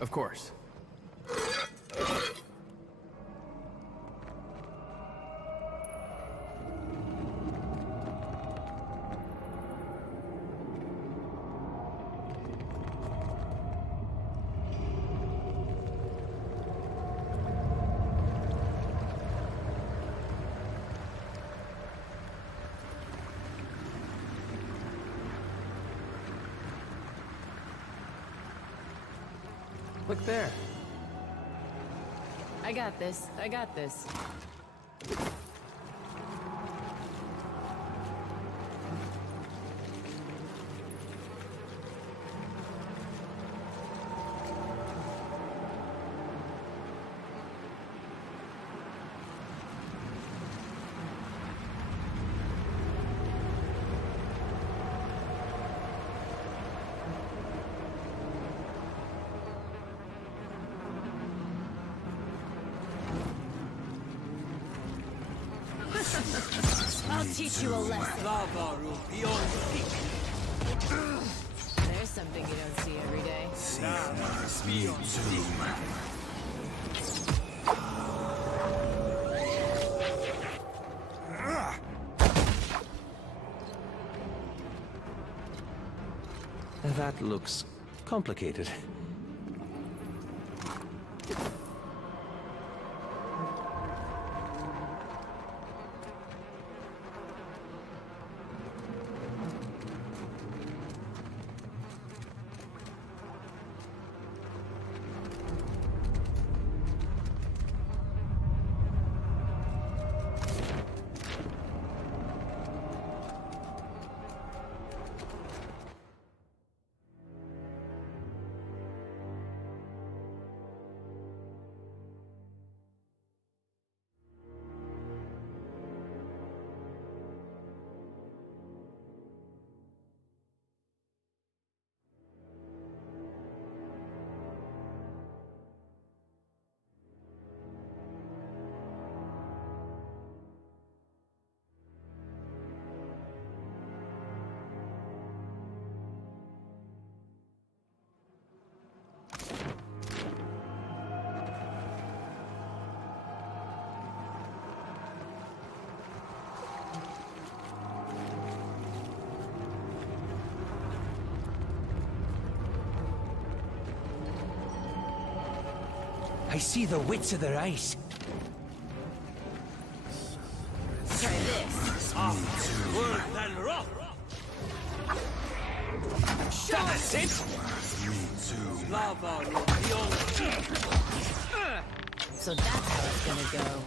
Of course. Look there. I got this. I got this. I'll teach you a lesson. Lava beyond sick. There's something you don't see every day. Me too. That looks complicated. I see the wits of their eyes. Try this. Worse than rough. That's it. Lava beyond. So that's how it's gonna go.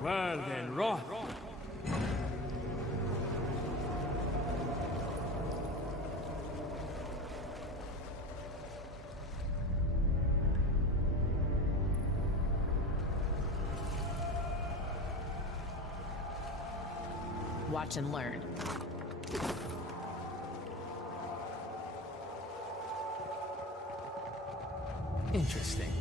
Well then, raw. Watch and learn. Interesting.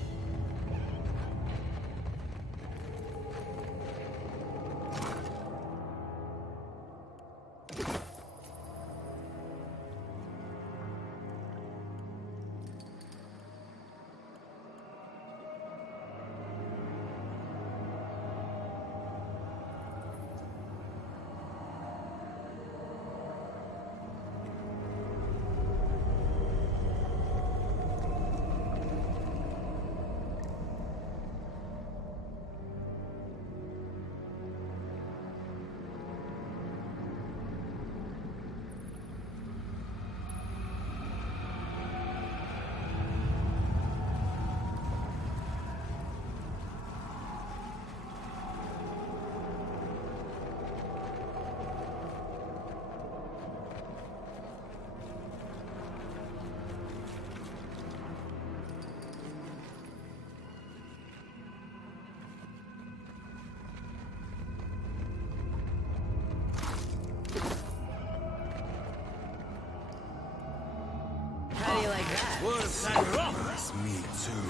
How do you like that? Worse than rough. Me too.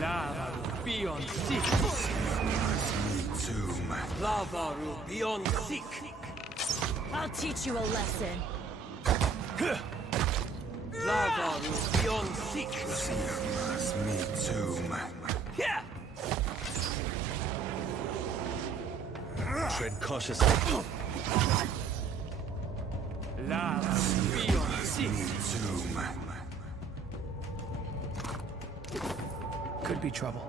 Lava beyond sick. Me too. Lava beyond sick. I'll teach you a lesson. Lava beyond sick. Me too. Yeah. Tread cautiously. Lava beyond sick. Could be trouble.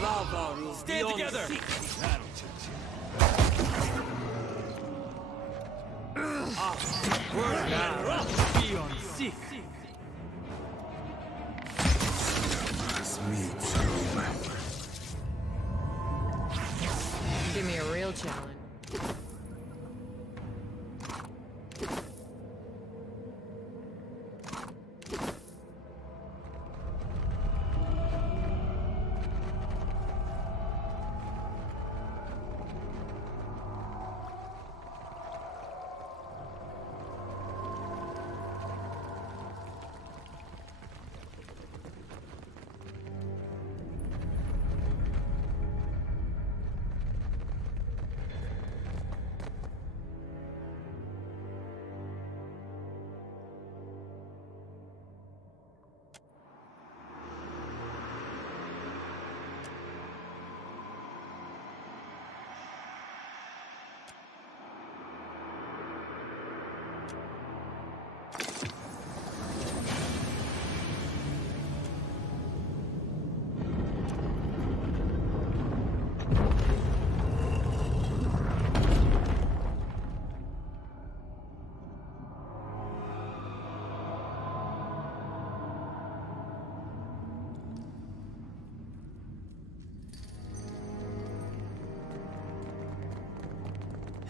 Lava Stand together. That'll teach you. Lava beyond sick. Me too. Give me a real challenge.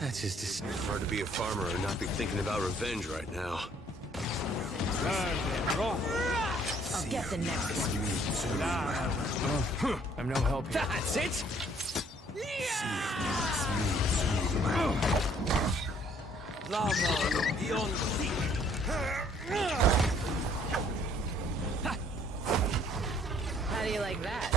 That's just hard to be a farmer and not be thinking about revenge right now. I'll get the next one. I'm no help here. That's it. Lava beyond sick. How do you like that?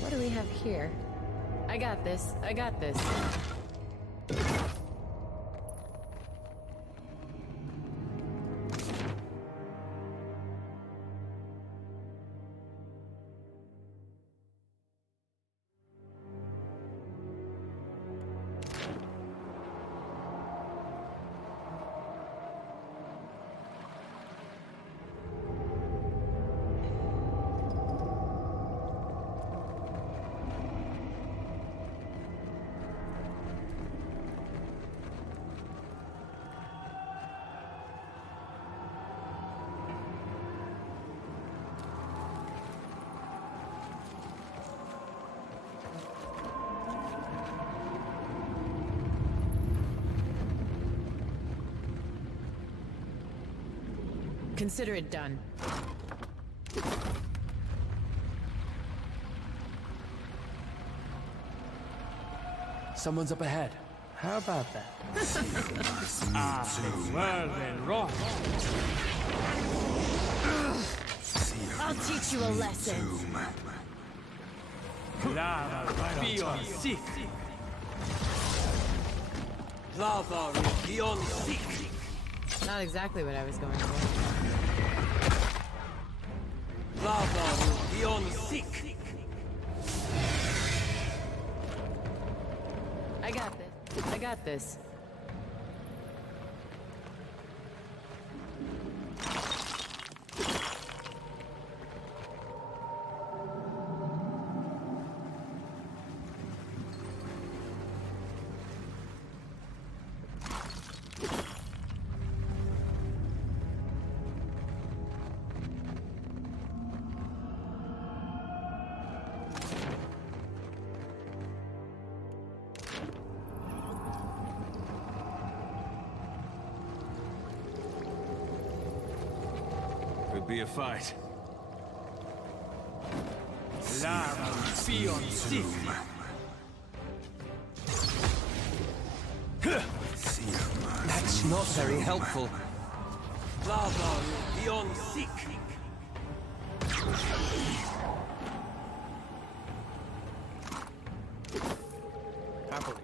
What do we have here? I got this. I got this. Consider it done. Someone's up ahead. How about that? Well then, rock. I'll teach you a lesson. Lava beyond sick. Lava beyond sick. Not exactly what I was going for. Lava beyond sick. I got this. I got this. Could be a fight. Lava beyond sick. That's not very helpful. Lava beyond sick. Happily.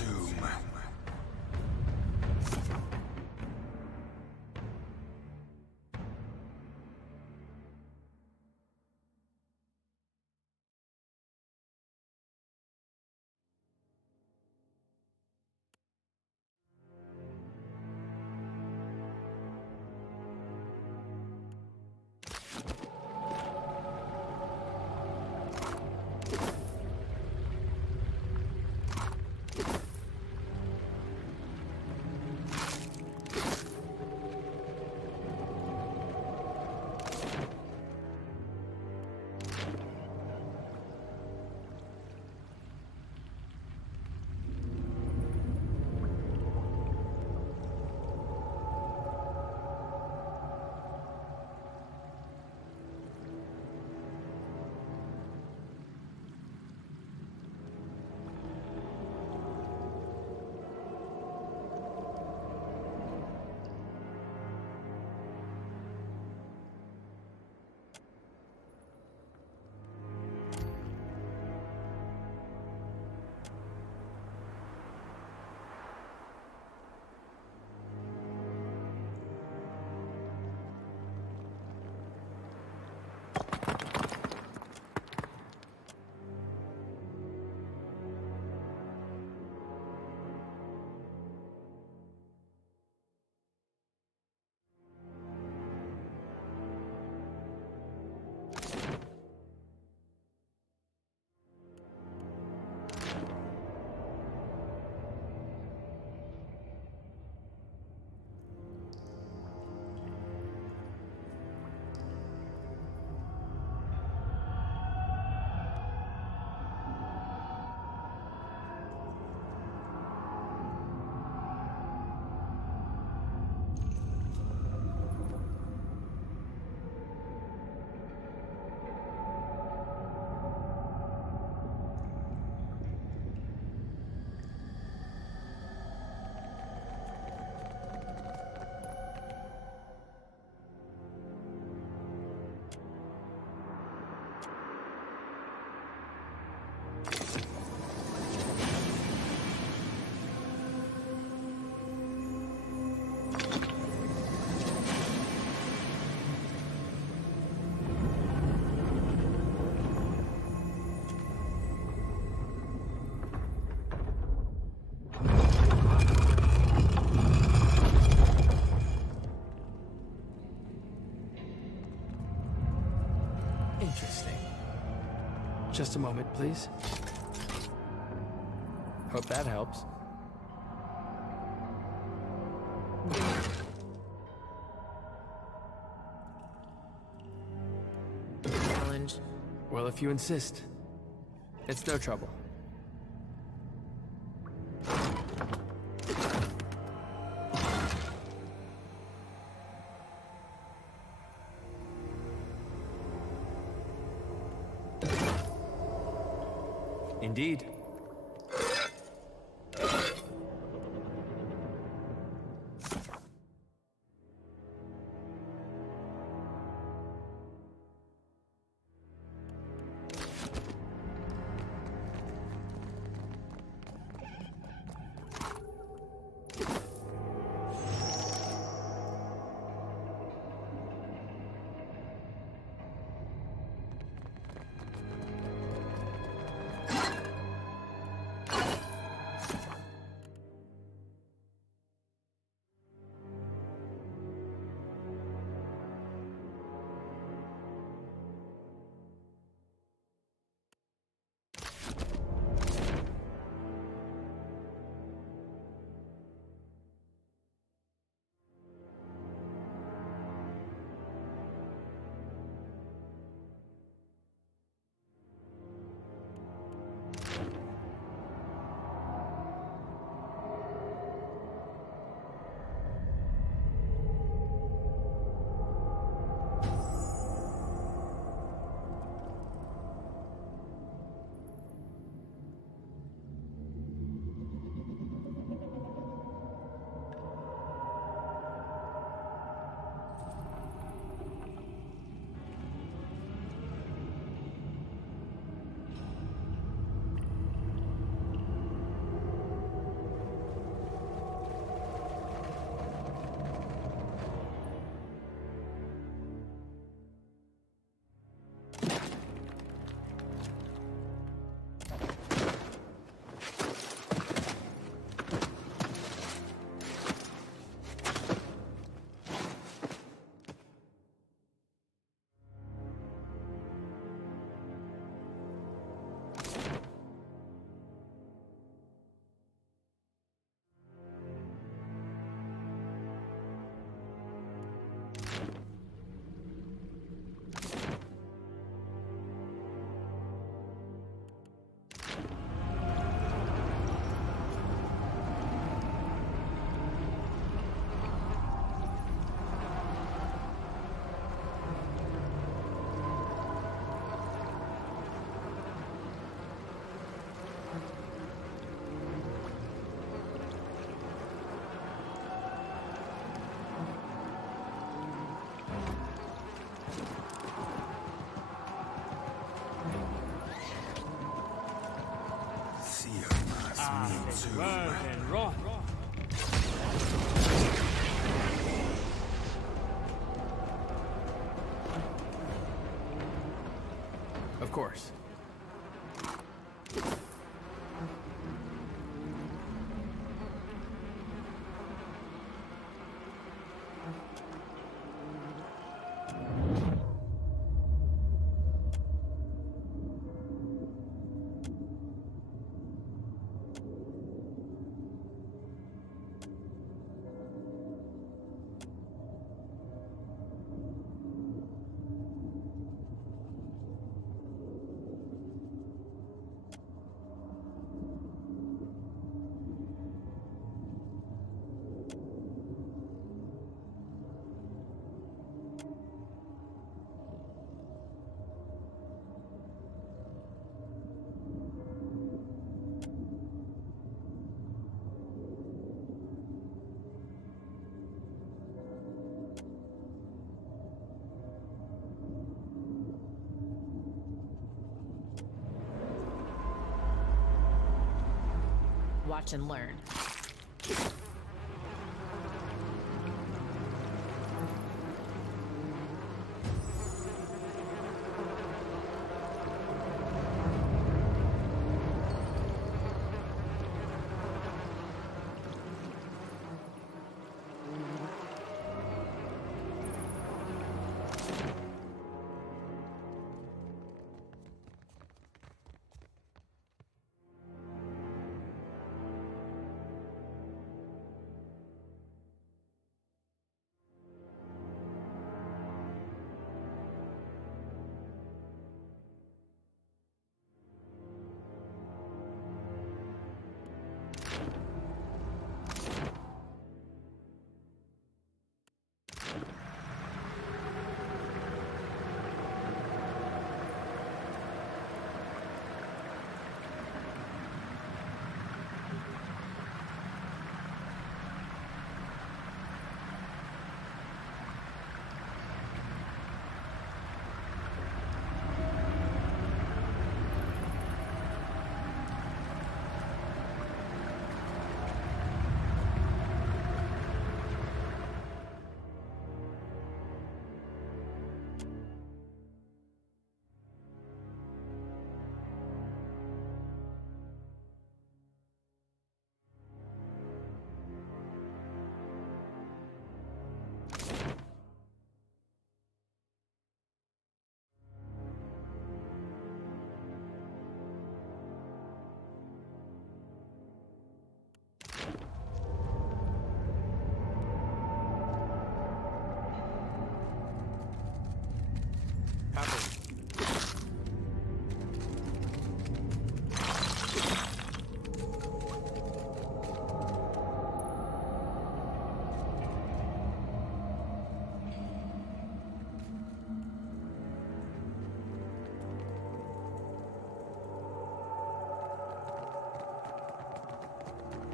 tomb. Interesting. Just a moment, please. Hope that helps. Challenge. Well, if you insist. It's no trouble. Indeed. Burn and rot. Of course. Watch and learn.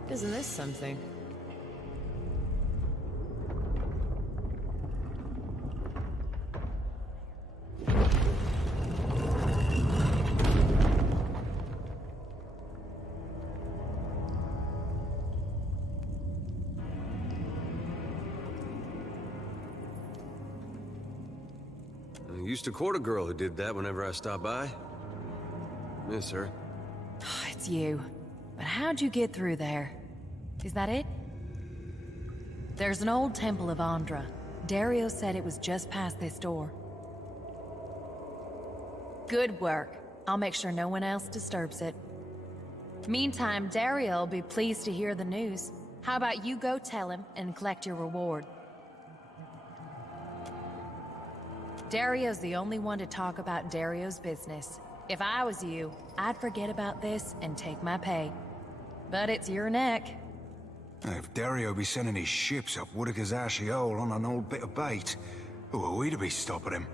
Isn't this something? I used to court a girl who did that whenever I stopped by. Miss her. It's you. But how'd you get through there? Is that it? There's an old temple of Andra. Dario said it was just past this door. Good work. I'll make sure no one else disturbs it. Meantime, Dario will be pleased to hear the news. How about you go tell him and collect your reward? Dario's the only one to talk about Dario's business. If I was you, I'd forget about this and take my pay. But it's your neck. If Dario be sending his ships up Whitaker's ashy hole on an old bit of bait, who are we to be stopping him?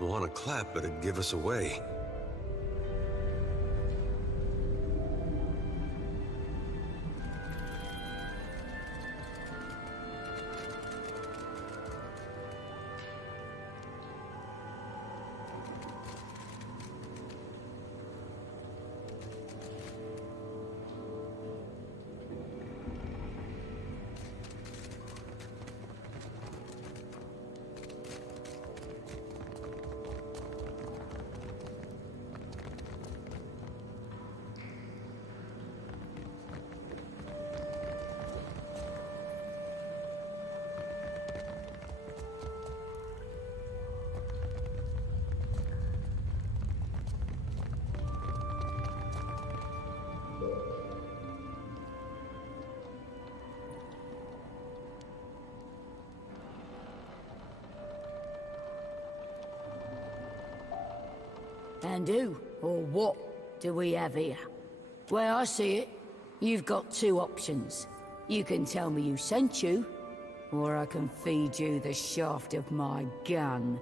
I want to clap, but it'd give us away. And who, or what, do we have here? Where I see it, you've got two options. You can tell me who sent you, or I can feed you the shaft of my gun.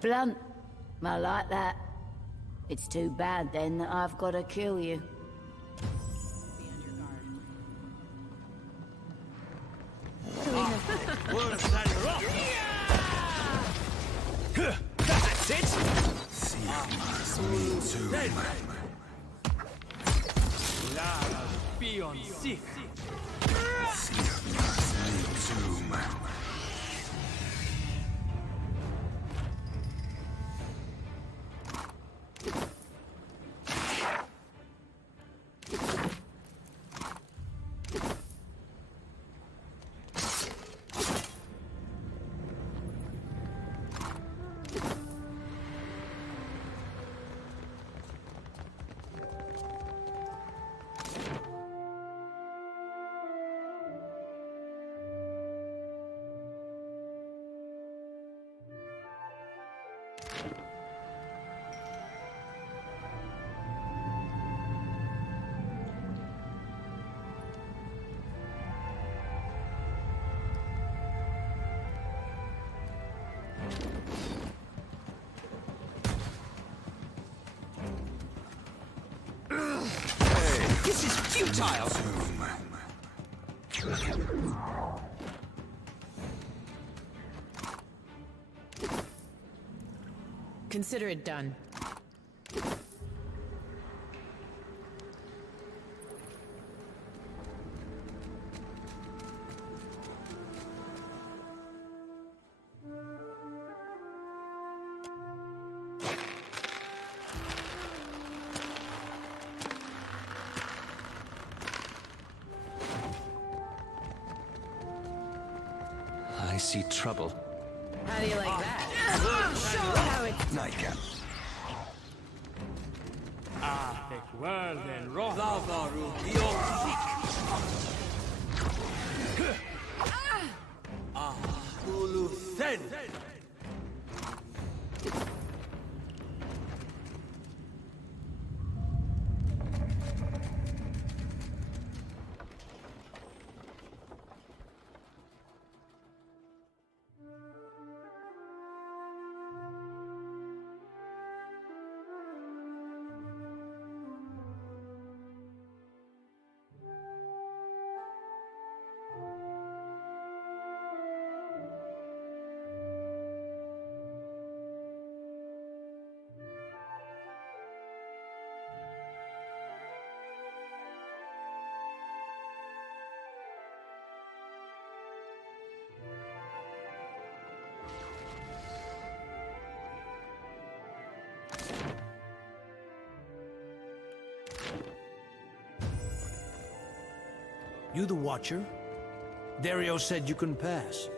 Blunt. I like that. It's too bad then that I've got to kill you. That's it! Lara, be on sick. This is futile! Consider it done. I see trouble. How do you like that? Show how it's Nightcap. Take world and rock. Hulu Sen. You the Watcher? Dario said you can pass.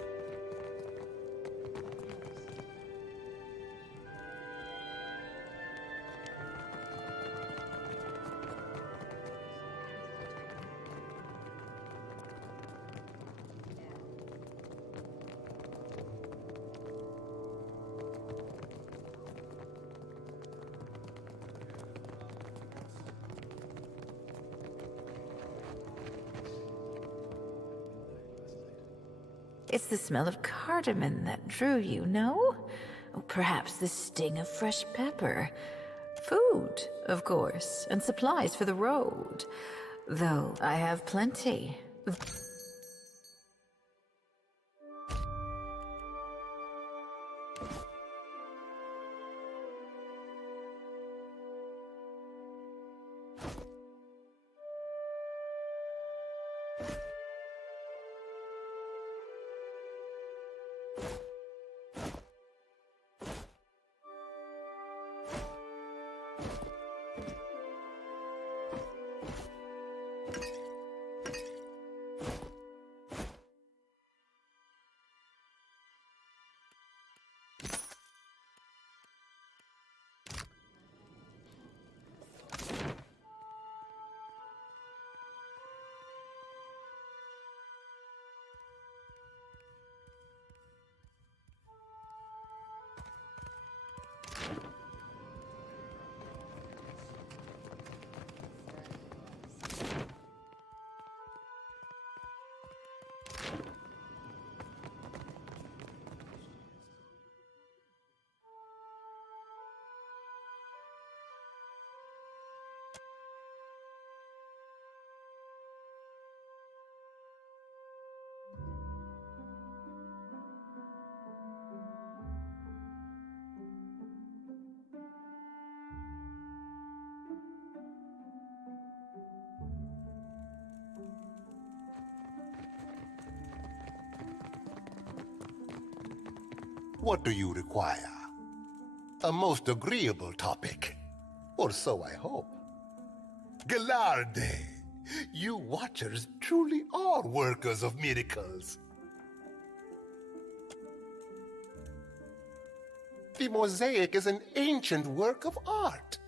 It's the smell of cardamom that drew you, no? Oh, perhaps the sting of fresh pepper. Food, of course, and supplies for the road. Though I have plenty. What do you require? A most agreeable topic. Or so I hope. Galarde! You Watchers truly are workers of miracles. The mosaic is an ancient work of art.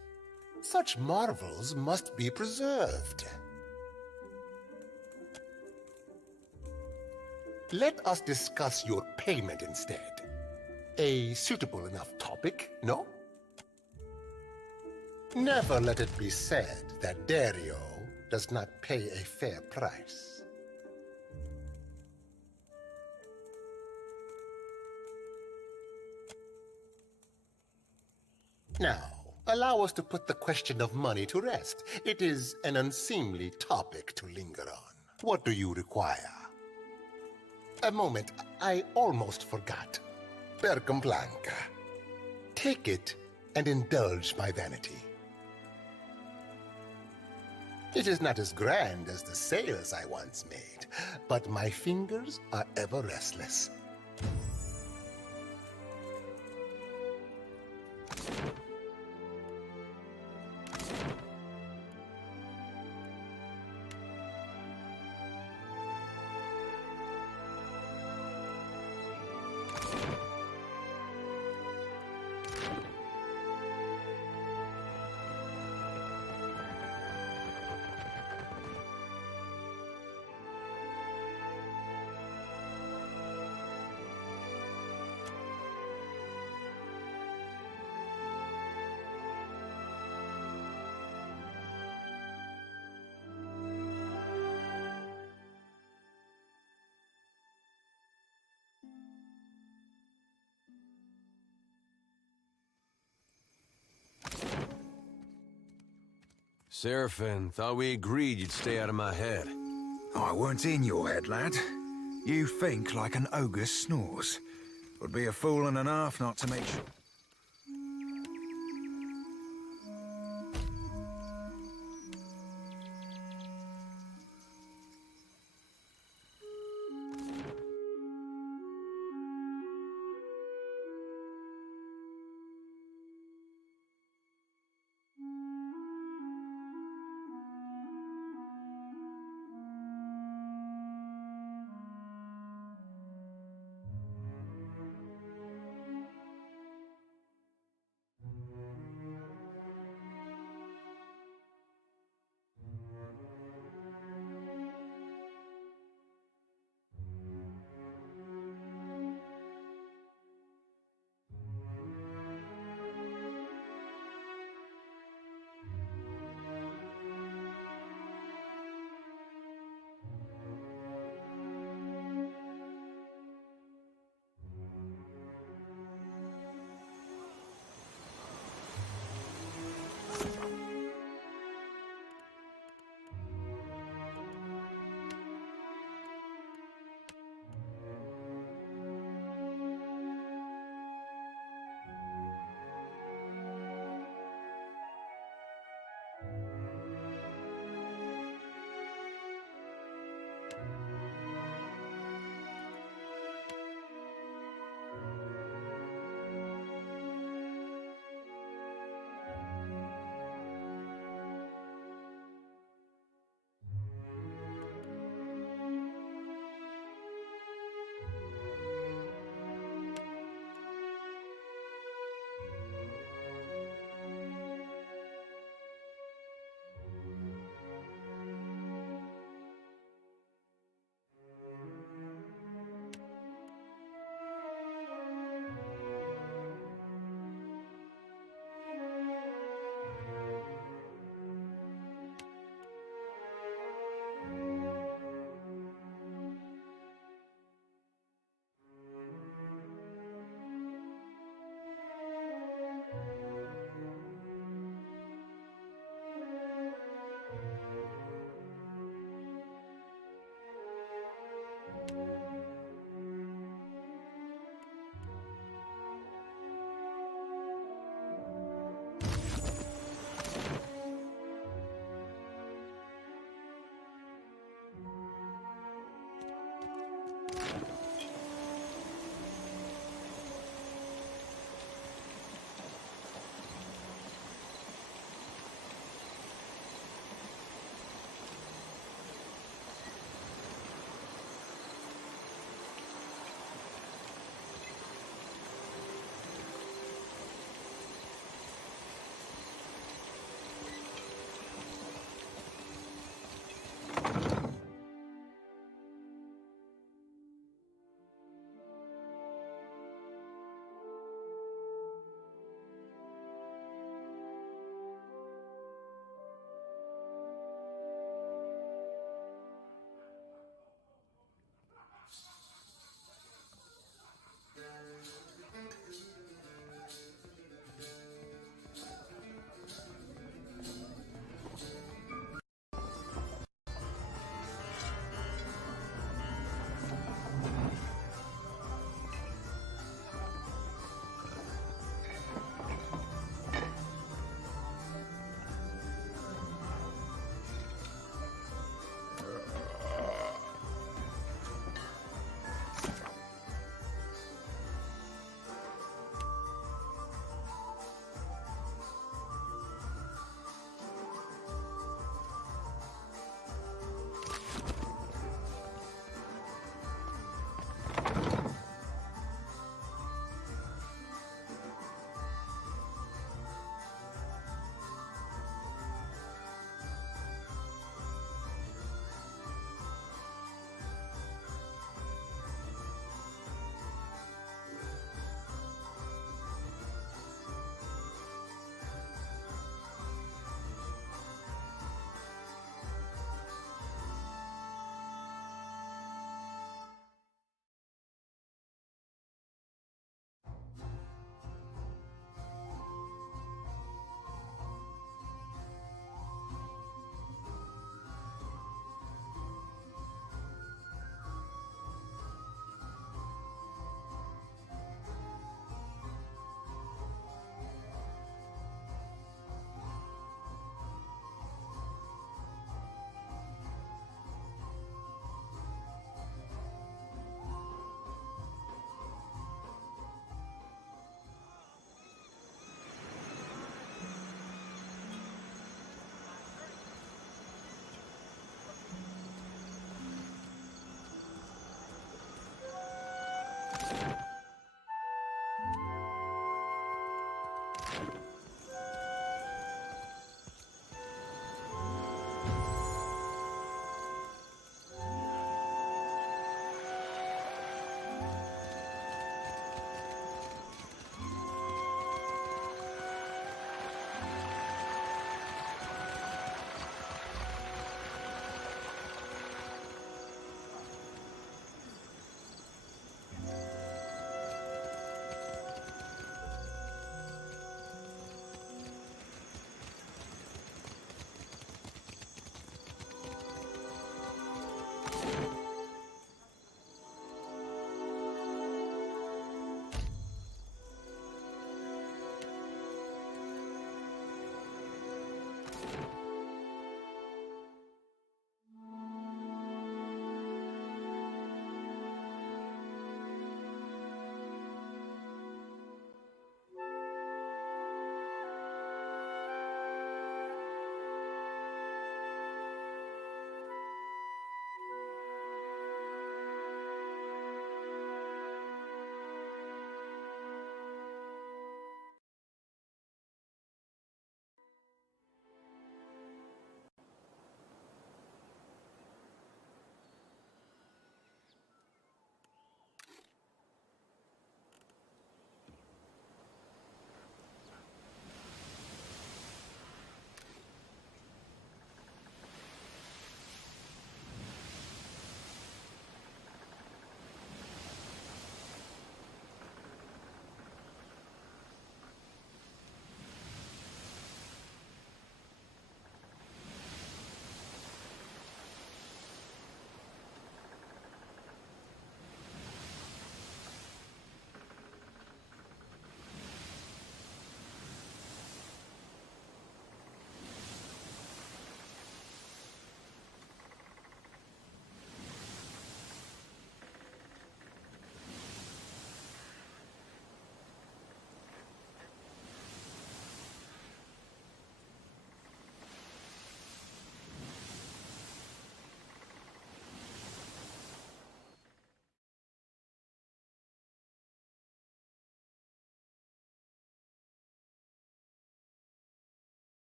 Such marvels must be preserved. Let us discuss your payment instead. A suitable enough topic, no? Never let it be said that Dario does not pay a fair price. Now, allow us to put the question of money to rest. It is an unseemly topic to linger on. What do you require? A moment, I almost forgot. Per complanca. Take it and indulge my vanity. It is not as grand as the sails I once made, but my fingers are ever restless. Seraphin, thought we agreed you'd stay out of my head. I weren't in your head, lad. You think like an ogre snores. Would be a fool and a half not to make sure.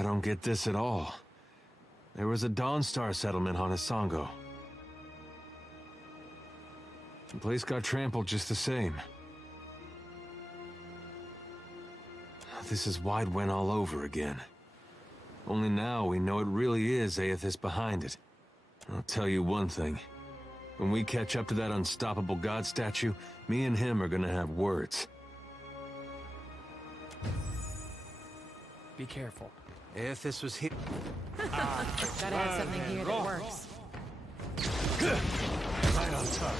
I don't get this at all. There was a Dawnstar settlement on Isongo. The place got trampled just the same. This is Widewind all over again. Only now we know it really is Aethys behind it. I'll tell you one thing. When we catch up to that unstoppable god statue, me and him are gonna have words. Be careful. Aethys was here. Gotta have something here that works. Right on top.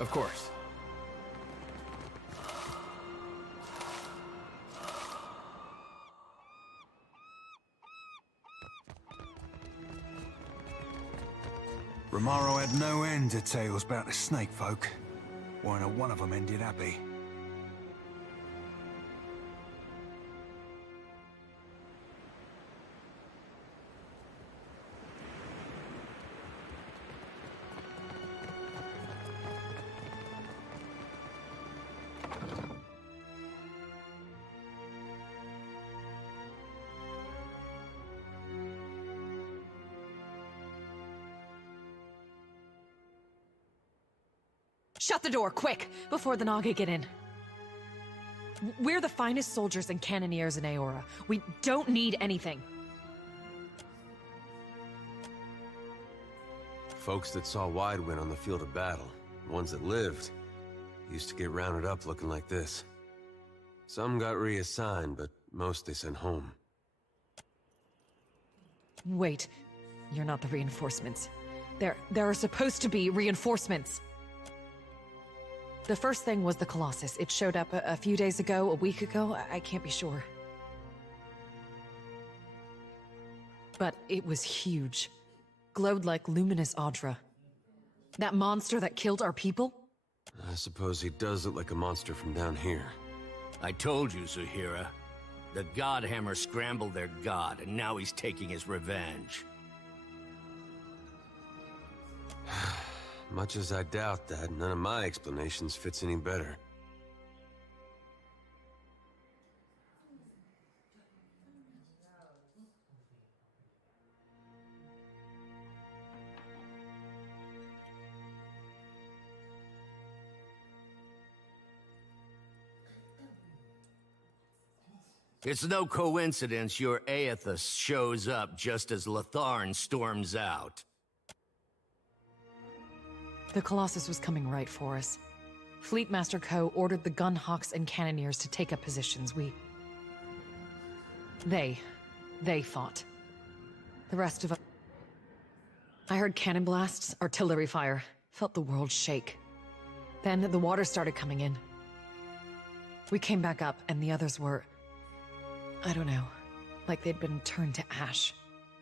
Of course. Romaro had no end of tales about the snake folk. Why not one of them ended happy? Shut the door, quick, before the Naga get in. We're the finest soldiers and cannoneers in Aora. We don't need anything. Folks that saw Widewind on the field of battle, the ones that lived, used to get rounded up looking like this. Some got reassigned, but most they sent home. Wait, you're not the reinforcements. There are supposed to be reinforcements. The first thing was the Colossus. It showed up a few days ago, a week ago, I can't be sure. But it was huge. Glowed like luminous Audra. That monster that killed our people? I suppose he does look like a monster from down here. I told you, Zahira. The Godhammer scrambled their god, and now he's taking his revenge. Much as I doubt that, none of my explanations fits any better. It's no coincidence your Aethys shows up just as Latharn storms out. The Colossus was coming right for us. Fleetmaster Ko ordered the gunhawks and cannoneers to take up positions. They fought. The rest of us... I heard cannon blasts, artillery fire, felt the world shake. Then the water started coming in. We came back up, and the others were... I don't know, like they'd been turned to ash.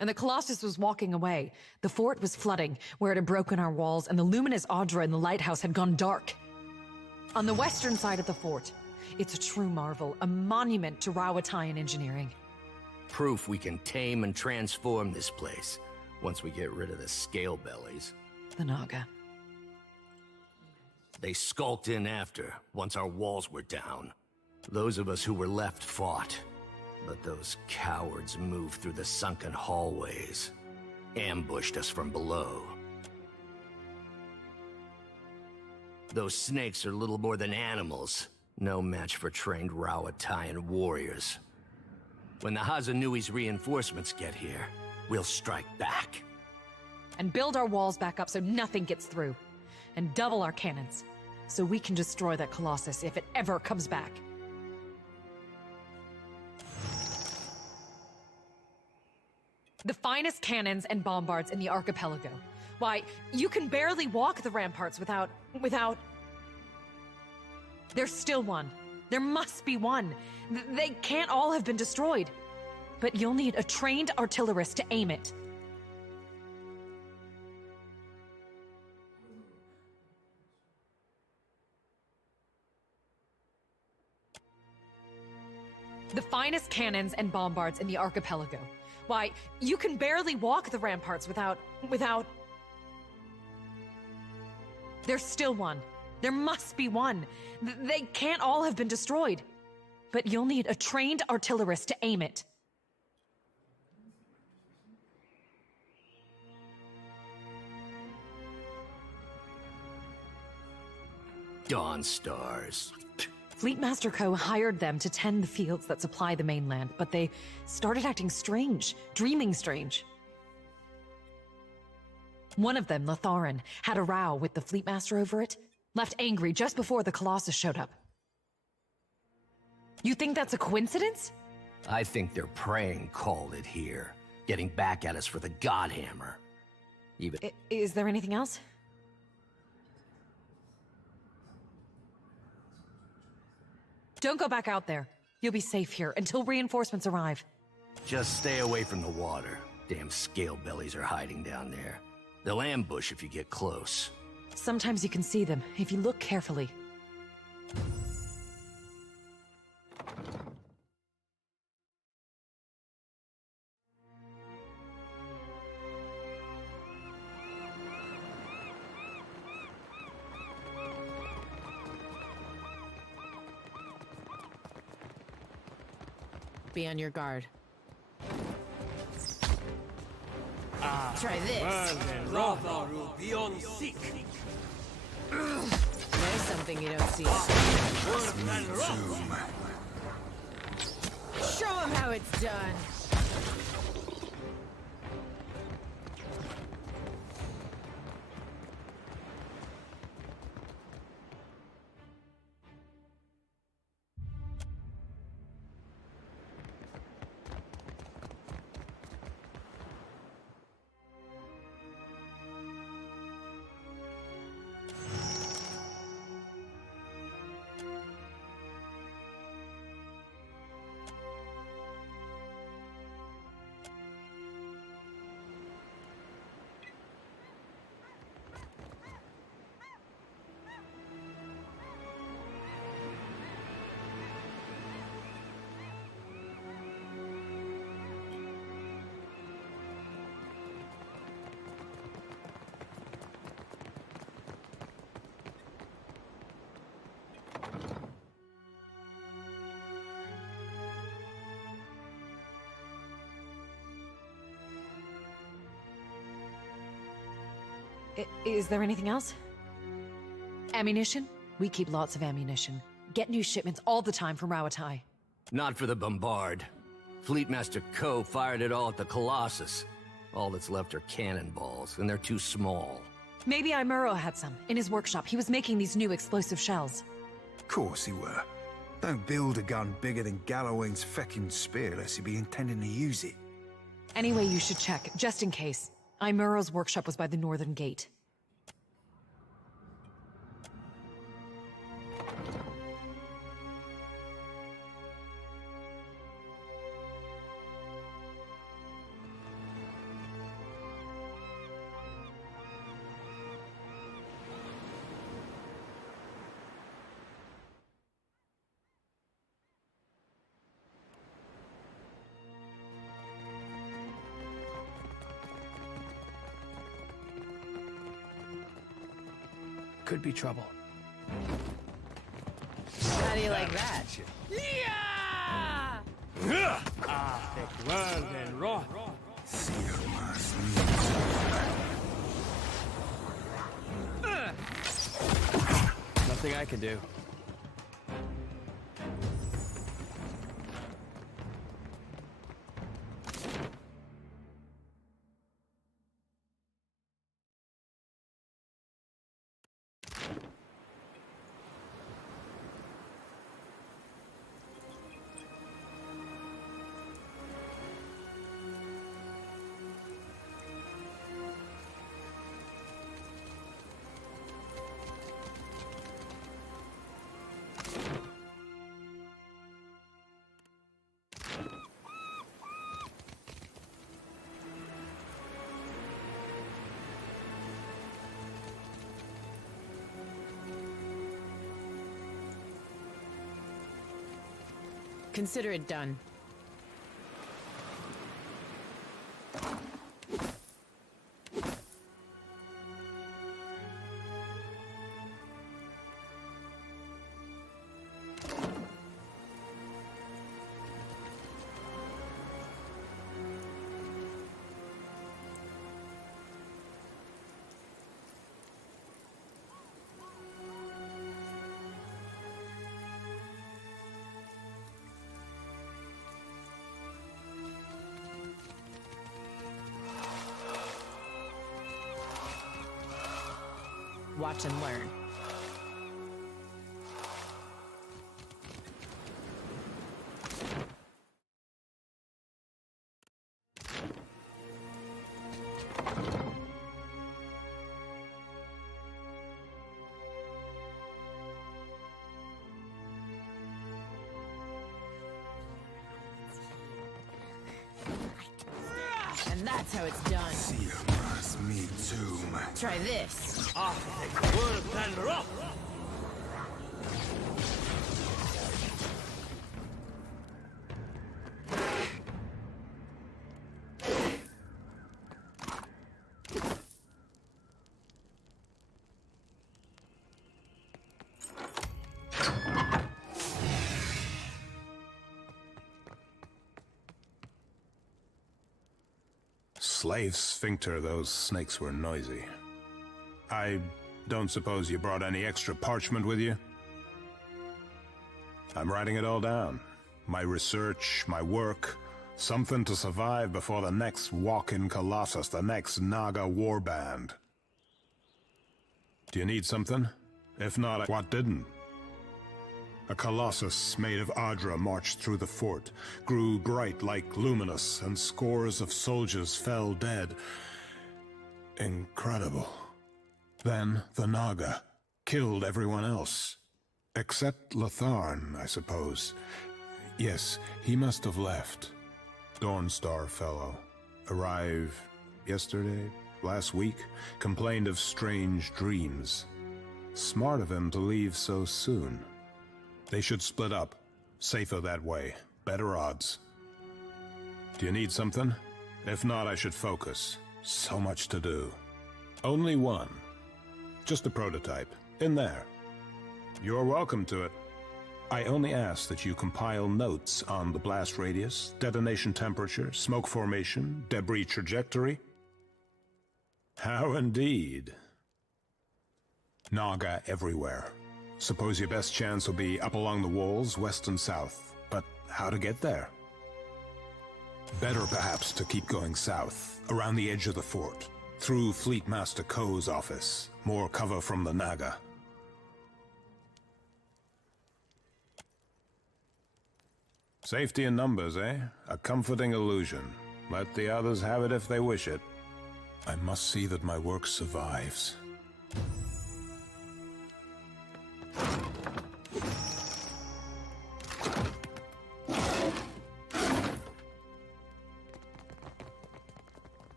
And the Colossus was walking away. The fort was flooding, where it had broken our walls, and the luminous Audra in the lighthouse had gone dark. On the western side of the fort, it's a true marvel, a monument to Rawatayan engineering. Proof we can tame and transform this place, once we get rid of the scale bellies. The Naga. They skulked in after, once our walls were down. Those of us who were left fought. But those cowards moved through the sunken hallways, ambushed us from below. Those snakes are little more than animals, no match for trained Rawatayan warriors. When the Hazanui's reinforcements get here, we'll strike back. And build our walls back up so nothing gets through. And double our cannons, so we can destroy that Colossus if it ever comes back. The finest cannons and bombards in the archipelago. Why, you can barely walk the ramparts without... There's still one. There must be one. They can't all have been destroyed. But you'll need a trained artillerist to aim it. The finest cannons and bombards in the archipelago. Why, you can barely walk the ramparts without... There's still one. There must be one. They can't all have been destroyed. But you'll need a trained artillerist to aim it. Dawn Stars. Fleetmaster Co. hired them to tend the fields that supply the mainland, but they started acting strange, dreaming strange. One of them, Latharan, had a row with the Fleetmaster over it, left angry just before the Colossus showed up. You think that's a coincidence? I think their praying called it here, getting back at us for the Godhammer. Is there anything else? Don't go back out there. You'll be safe here until reinforcements arrive. Just stay away from the water. Damn scale bellies are hiding down there. They'll ambush if you get close. Sometimes you can see them, if you look carefully. Be on your guard. Try this. Beyond seek. There's something you don't see. Show them how it's done. Is there anything else? Ammunition? We keep lots of ammunition. Get new shipments all the time from Rawatai. Not for the bombard. Fleetmaster Co. fired it all at the Colossus. All that's left are cannonballs, and they're too small. Maybe Imuro had some. In his workshop, he was making these new explosive shells. Of course he were. Don't build a gun bigger than Galloway's feckin' spear unless he be intending to use it. Anyway, you should check, just in case. Imuro's workshop was by the northern gate. Could be trouble. How do you like that? Take world and raw. Nothing I can do. Consider it done. Watch and learn. And that's how it's done. Me too, man. Try this. Slave sphincter, those snakes were noisy. I don't suppose you brought any extra parchment with you? I'm writing it all down. My research, my work, something to survive before the next walk-in Colossus, the next Naga warband. Do you need something? If not, what didn't? A Colossus made of Adra marched through the fort, grew bright like luminous, and scores of soldiers fell dead. Incredible. Then the Naga killed everyone else. Except Latharn, I suppose. Yes, he must have left. Dawnstar fellow. Arrived yesterday, last week, complained of strange dreams. Smart of him to leave so soon. They should split up. Safer that way. Better odds. Do you need something? If not, I should focus. So much to do. Only one. Just a prototype. In there. You're welcome to it. I only ask that you compile notes on the blast radius, detonation temperature, smoke formation, debris trajectory. How indeed. Naga everywhere. Suppose your best chance will be up along the walls, west and south. But how to get there? Better perhaps to keep going south, around the edge of the fort, through Fleet Master Ko's office. More cover from the Naga. Safety in numbers, eh? A comforting illusion. Let the others have it if they wish it. I must see that my work survives.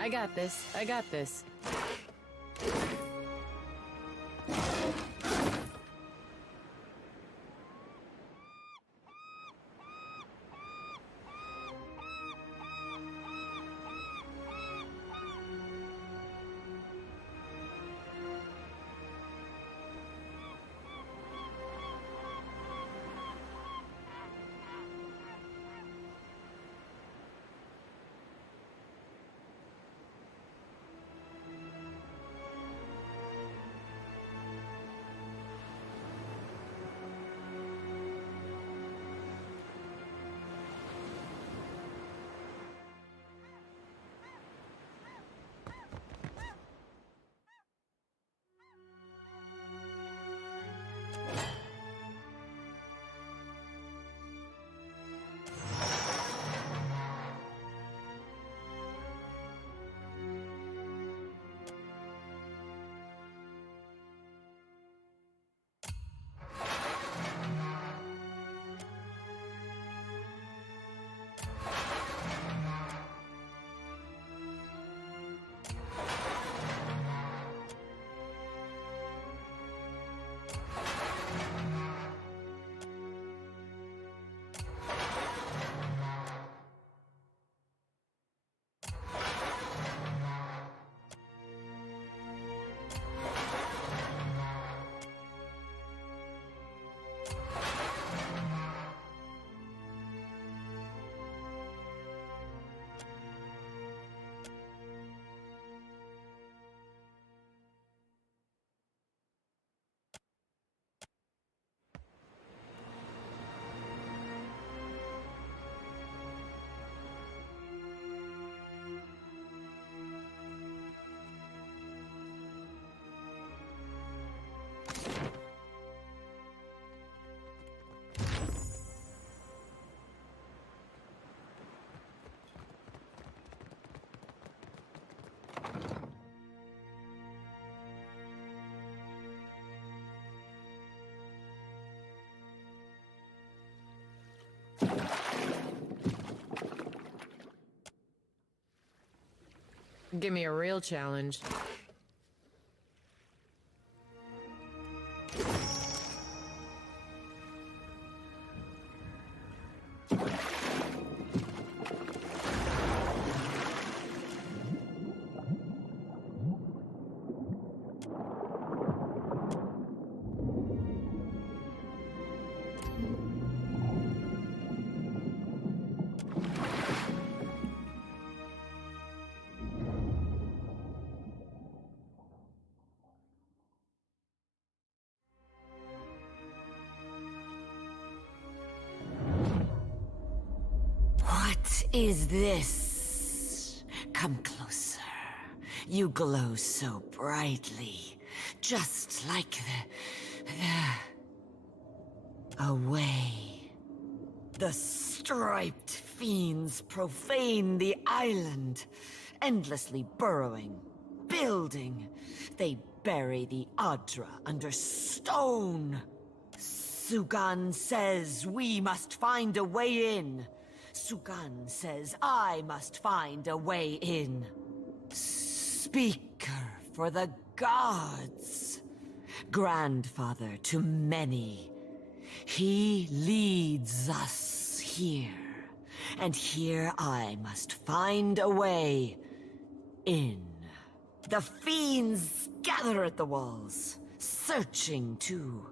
I got this. I got this. Give me a real challenge. What is this? Come closer. You glow so brightly, just like the away. The striped fiends profane the island, endlessly burrowing, building. They bury the Adra under stone. Sugan says we must find a way in. Sugan says I must find a way in. Speaker for the gods. Grandfather to many. He leads us here. And here I must find a way in. The fiends gather at the walls, searching too.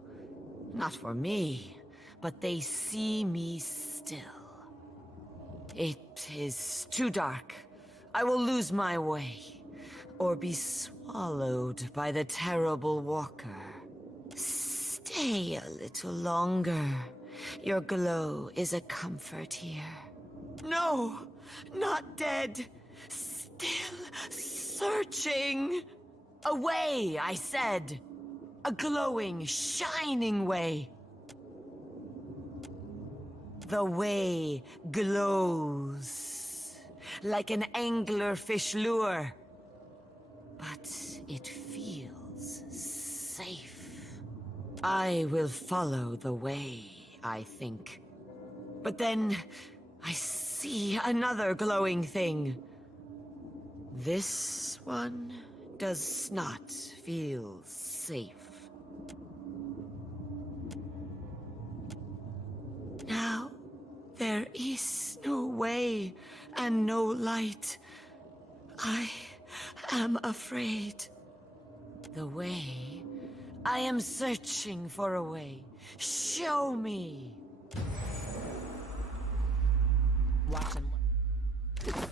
Not for me, but they see me still. It is too dark. I will lose my way, or be swallowed by the terrible walker. Stay a little longer. Your glow is a comfort here. No, not dead. Still searching. A way, I said. A glowing, shining way. The way glows like an anglerfish lure, but it feels safe. I will follow the way, I think. But then I see another glowing thing. This one does not feel safe. Now, there is no way and no light. I am afraid. The way? I am searching for a way. Show me. Watch and learn.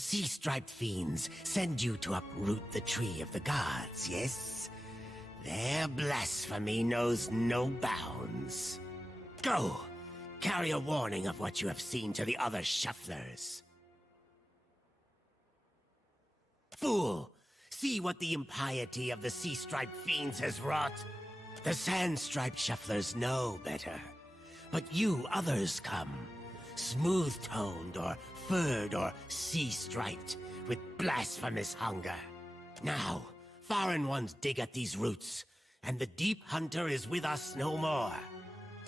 sea-striped fiends send you to uproot the tree of the gods, yes? Their blasphemy knows no bounds. Go! Carry a warning of what you have seen to the other shufflers. Fool! See what the impiety of the sea-striped fiends has wrought? The sand-striped shufflers know better. But you others come, smooth-toned or furred or sea-striped, with blasphemous hunger. Now, foreign ones dig at these roots, and the deep hunter is with us no more.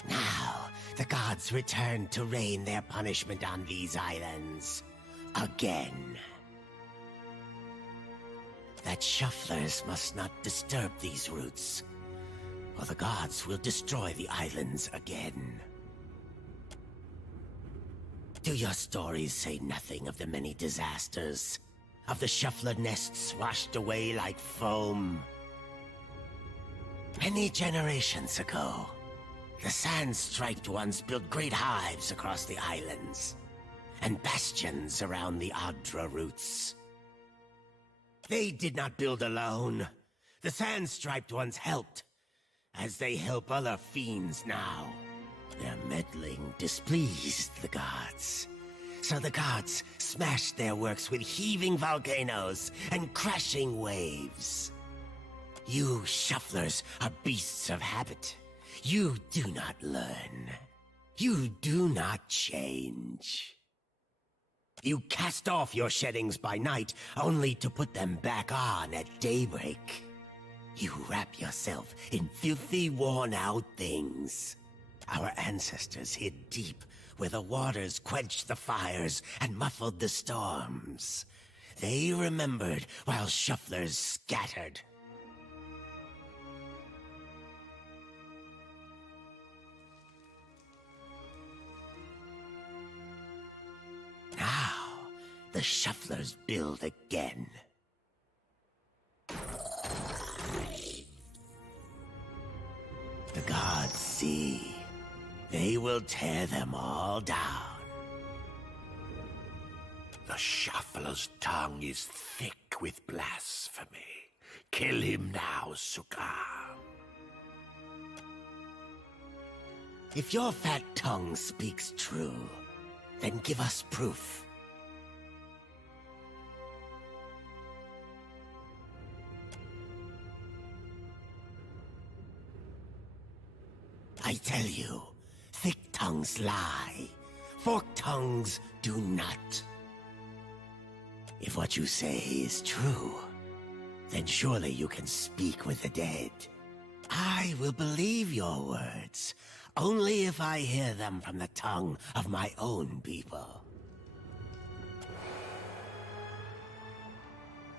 Now, the gods return to rain their punishment on these islands. Again. That shufflers must not disturb these roots, or the gods will destroy the islands again. Do your stories say nothing of the many disasters? Of the shuffler nests washed away like foam? Many generations ago, the sand-striped ones built great hives across the islands, and bastions around the Adra roots. They did not build alone. The sand-striped ones helped, as they help other fiends now. Their meddling displeased the gods, so the gods smashed their works with heaving volcanoes and crashing waves. You shufflers are beasts of habit. You do not learn. You do not change. You cast off your sheddings by night, only to put them back on at daybreak. You wrap yourself in filthy, worn-out things. Our ancestors hid deep, where the waters quenched the fires and muffled the storms. They remembered while shufflers scattered. Now, the shufflers build again. The gods see. They will tear them all down. The shuffler's tongue is thick with blasphemy. Kill him now, Suka. If your fat tongue speaks true, then give us proof. I tell you, thick tongues lie. Forked tongues do not. If what you say is true, then surely you can speak with the dead. I will believe your words, only if I hear them from the tongue of my own people.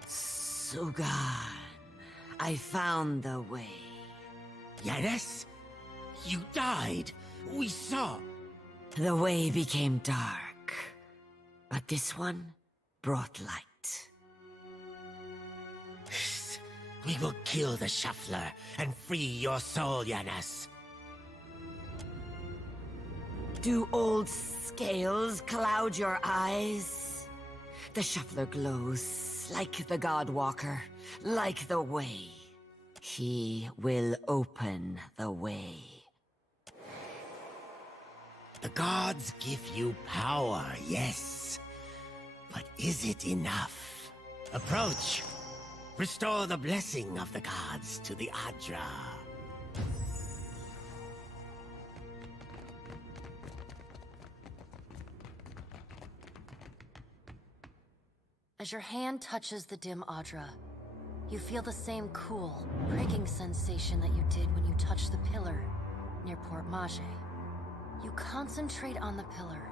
Sugan, I found the way. Yanis? You died. We saw. The way became dark, but this one brought light. We will kill the shuffler and free your soul, Yanis. Do old scales cloud your eyes? The shuffler glows like the Godwalker, like the way. He will open the way. The gods give you power, yes. But is it enough? Approach. Restore the blessing of the gods to the Adra. As your hand touches the dim Adra, you feel the same cool, pricking sensation that you did when you touched the pillar near Port Mage. You concentrate on the pillar.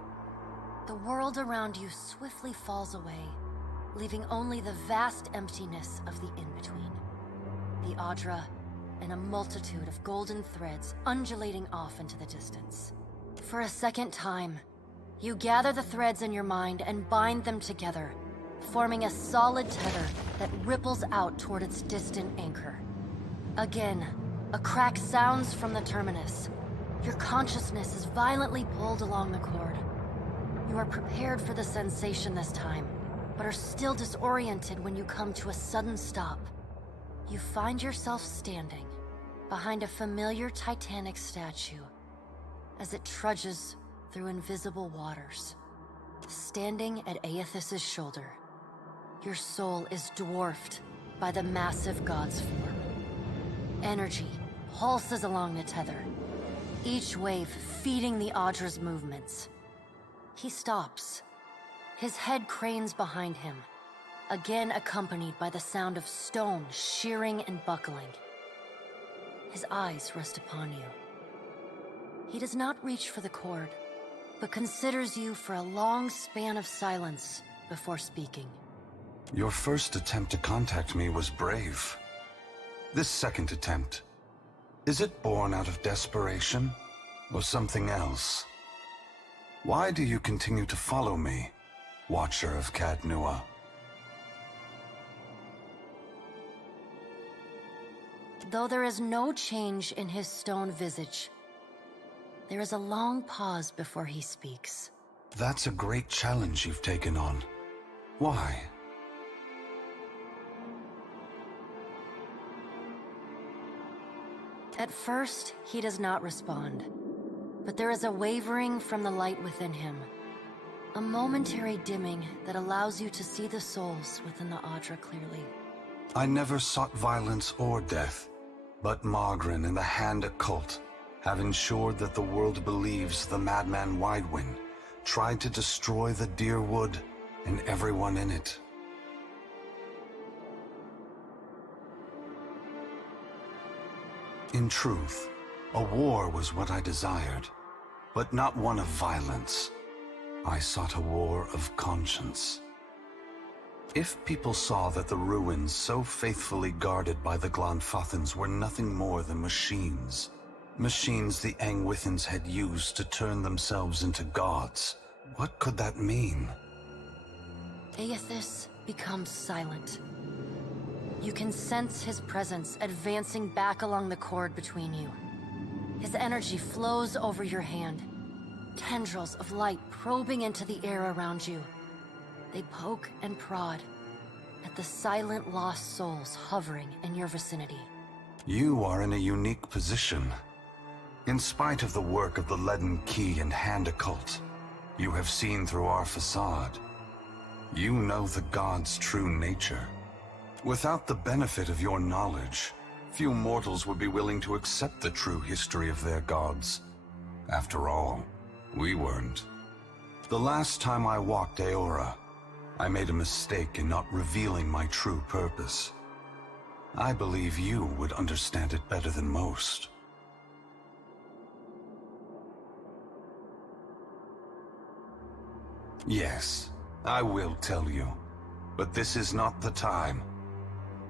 The world around you swiftly falls away, leaving only the vast emptiness of the in-between. The Adra, and a multitude of golden threads undulating off into the distance. For a second time, you gather the threads in your mind and bind them together, forming a solid tether that ripples out toward its distant anchor. Again, a crack sounds from the terminus. Your consciousness is violently pulled along the cord. You are prepared for the sensation this time, but are still disoriented when you come to a sudden stop. You find yourself standing behind a familiar Titanic statue as it trudges through invisible waters. Standing at Aethys' shoulder, your soul is dwarfed by the massive god's form. Energy pulses along the tether, each wave feeding the Audra's movements. He stops. His head cranes behind him, again accompanied by the sound of stone shearing and buckling. His eyes rest upon you. He does not reach for the cord, but considers you for a long span of silence before speaking. Your first attempt to contact me was brave. This second attempt, is it born out of desperation or something else? Why do you continue to follow me, Watcher of Cadnua? Though there is no change in his stone visage, there is a long pause before he speaks. That's a great challenge you've taken on. Why? At first, he does not respond, but there is a wavering from the light within him. A momentary dimming that allows you to see the souls within the Audra clearly. I never sought violence or death, but Margarin and the Hand Occult have ensured that the world believes the madman Widewind tried to destroy the Deerwood and everyone in it. In truth, a war was what I desired, but not one of violence. I sought a war of conscience. If people saw that the ruins so faithfully guarded by the Glanfathans were nothing more than machines the Angwithans had used to turn themselves into gods, what could that mean? Aethys becomes silent. You can sense his presence advancing back along the cord between you. His energy flows over your hand, tendrils of light probing into the air around you. They poke and prod at the silent lost souls hovering in your vicinity. You are in a unique position. In spite of the work of the Leaden Key and Hand Occult, you have seen through our facade. You know the god's true nature. Without the benefit of your knowledge, few mortals would be willing to accept the true history of their gods. After all, we weren't. The last time I walked Aora, I made a mistake in not revealing my true purpose. I believe you would understand it better than most. Yes, I will tell you, but this is not the time.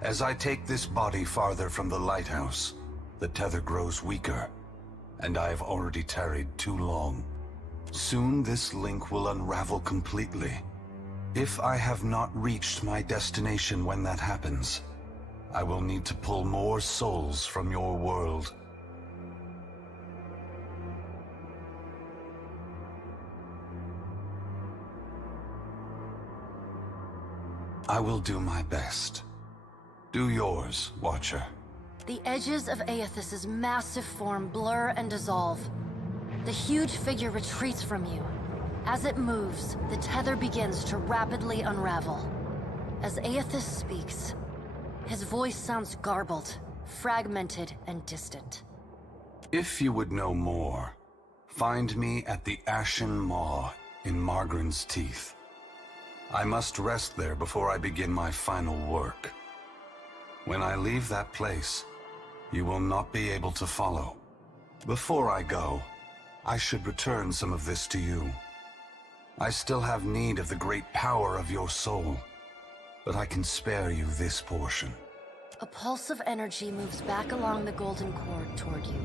As I take this body farther from the lighthouse, the tether grows weaker, and I have already tarried too long. Soon this link will unravel completely. If I have not reached my destination when that happens, I will need to pull more souls from your world. I will do my best. Do yours, Watcher. The edges of Aethys' massive form blur and dissolve. The huge figure retreats from you. As it moves, the tether begins to rapidly unravel. As Aethys speaks, his voice sounds garbled, fragmented, and distant. If you would know more, find me at the Ashen Maw in Margarin's Teeth. I must rest there before I begin my final work. When I leave that place, you will not be able to follow. Before I go, I should return some of this to you. I still have need of the great power of your soul, but I can spare you this portion. A pulse of energy moves back along the golden cord toward you.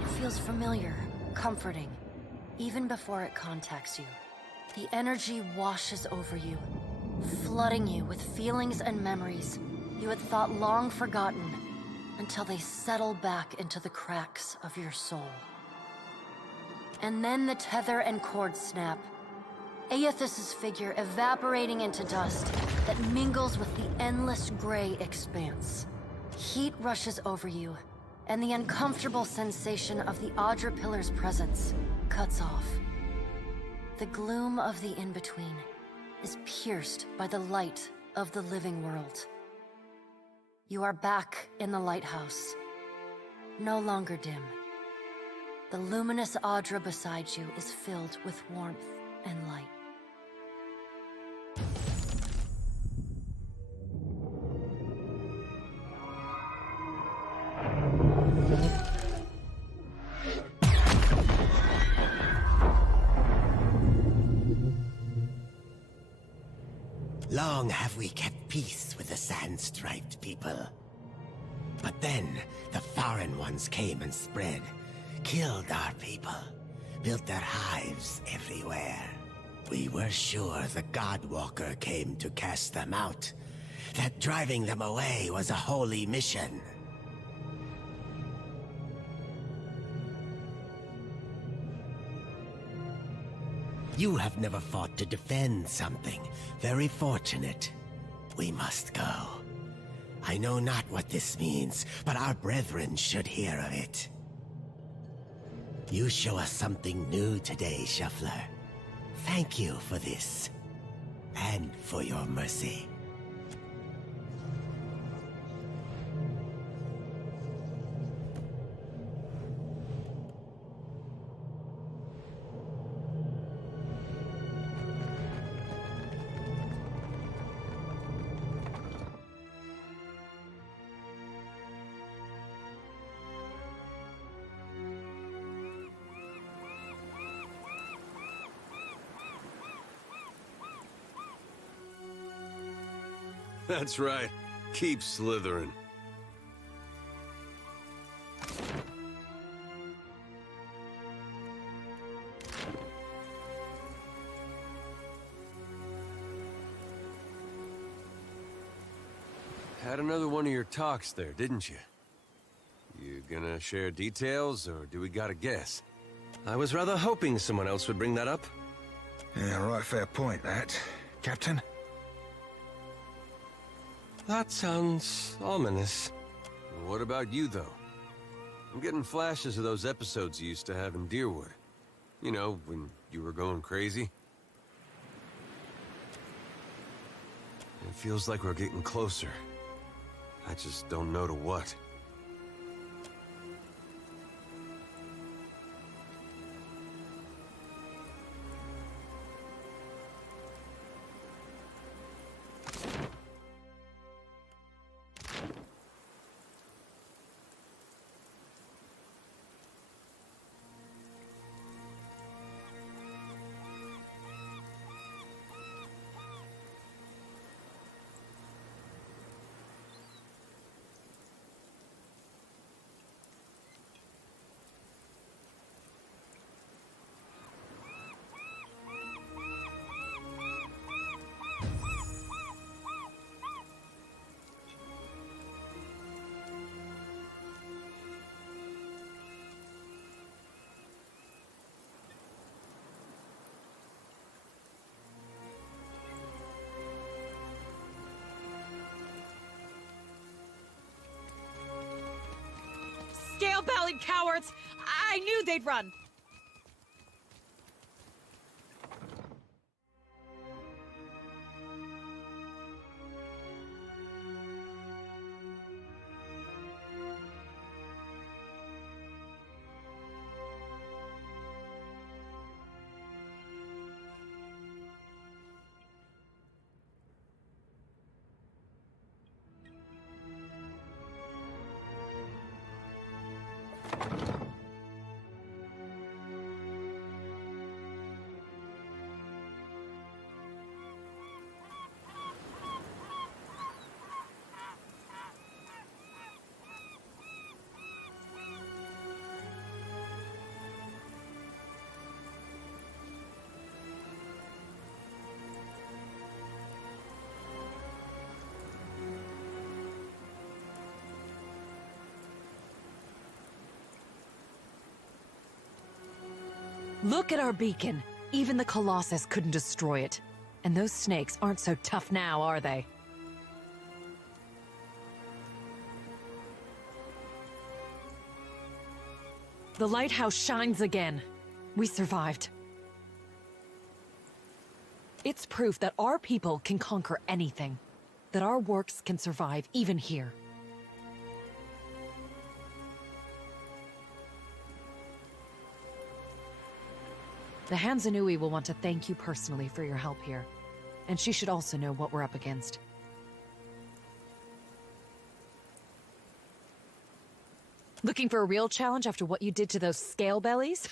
It feels familiar, comforting, even before it contacts you. The energy washes over you, flooding you with feelings and memories you had thought long forgotten until they settle back into the cracks of your soul. And then the tether and cord snap, Aethys's figure evaporating into dust that mingles with the endless gray expanse. Heat rushes over you, and the uncomfortable sensation of the Audra Pillar's presence cuts off. The gloom of the in-between is pierced by the light of the living world. You are back in the lighthouse, no longer dim. The luminous Audra beside you is filled with warmth and light. Long have we kept peace with the sand-striped people. But then, the foreign ones came and spread, killed our people, built their hives everywhere. We were sure the Godwalker came to cast them out, that driving them away was a holy mission. You have never fought to defend something. Very fortunate. We must go. I know not what this means, but our brethren should hear of it. You show us something new today, Shuffler. Thank you for this. And for your mercy. That's right. Keep slithering. Had another one of your talks there, didn't you? You gonna share details, or do we gotta guess? I was rather hoping someone else would bring that up. Yeah, right, fair point, that. Captain? That sounds ominous. What about you, though? I'm getting flashes of those episodes you used to have in Deerwood. You know, when you were going crazy. It feels like we're getting closer. I just don't know to what. Scale-bellied cowards! I knew they'd run! Look at our beacon. Even the Colossus couldn't destroy it. And those snakes aren't so tough now, are they? The lighthouse shines again. We survived. It's proof that our people can conquer anything. That our works can survive even here. The Hansanui will want to thank you personally for your help here. And she should also know what we're up against. Looking for a real challenge after what you did to those scale bellies?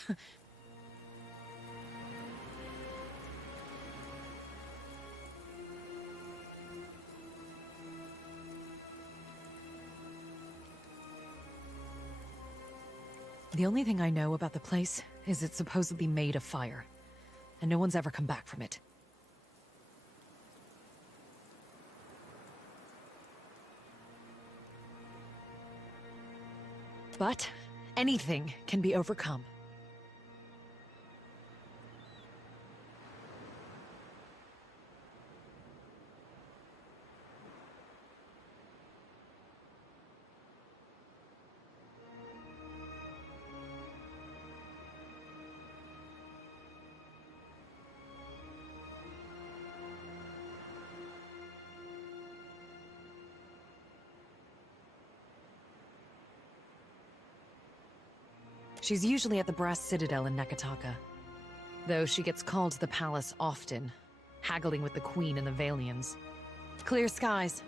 The only thing I know about the place is it's supposedly made of fire, and no one's ever come back from it. But anything can be overcome. She's usually at the Brass Citadel in Nekataka. Though she gets called to the palace often, haggling with the Queen and the Valians. Clear skies.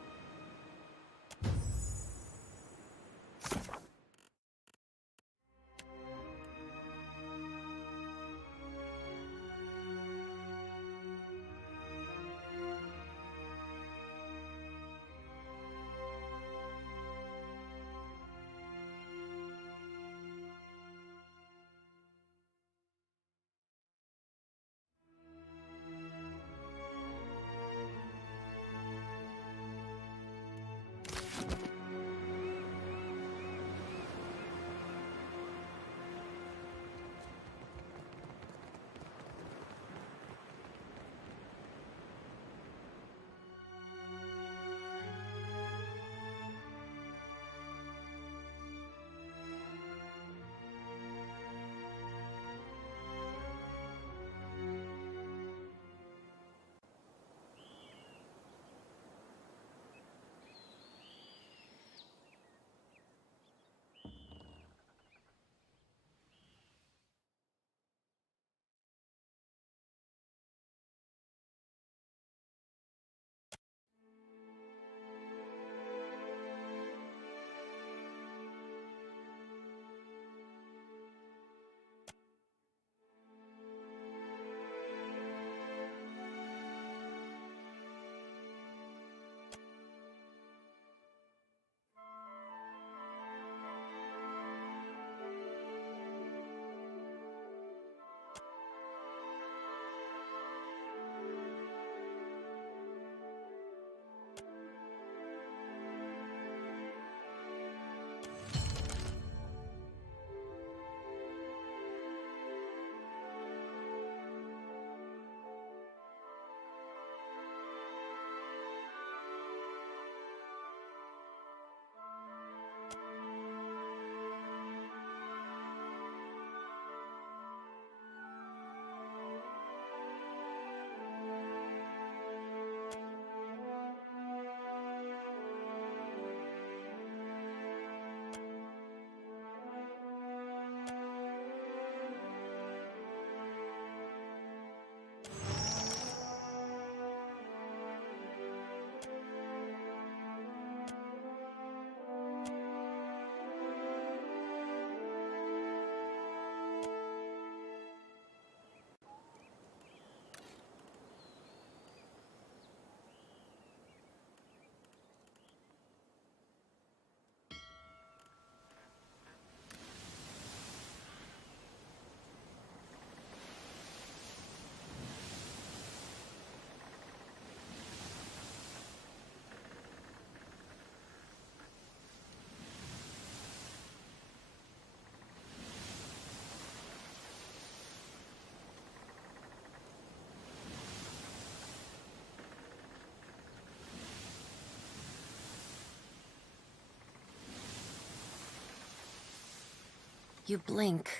You blink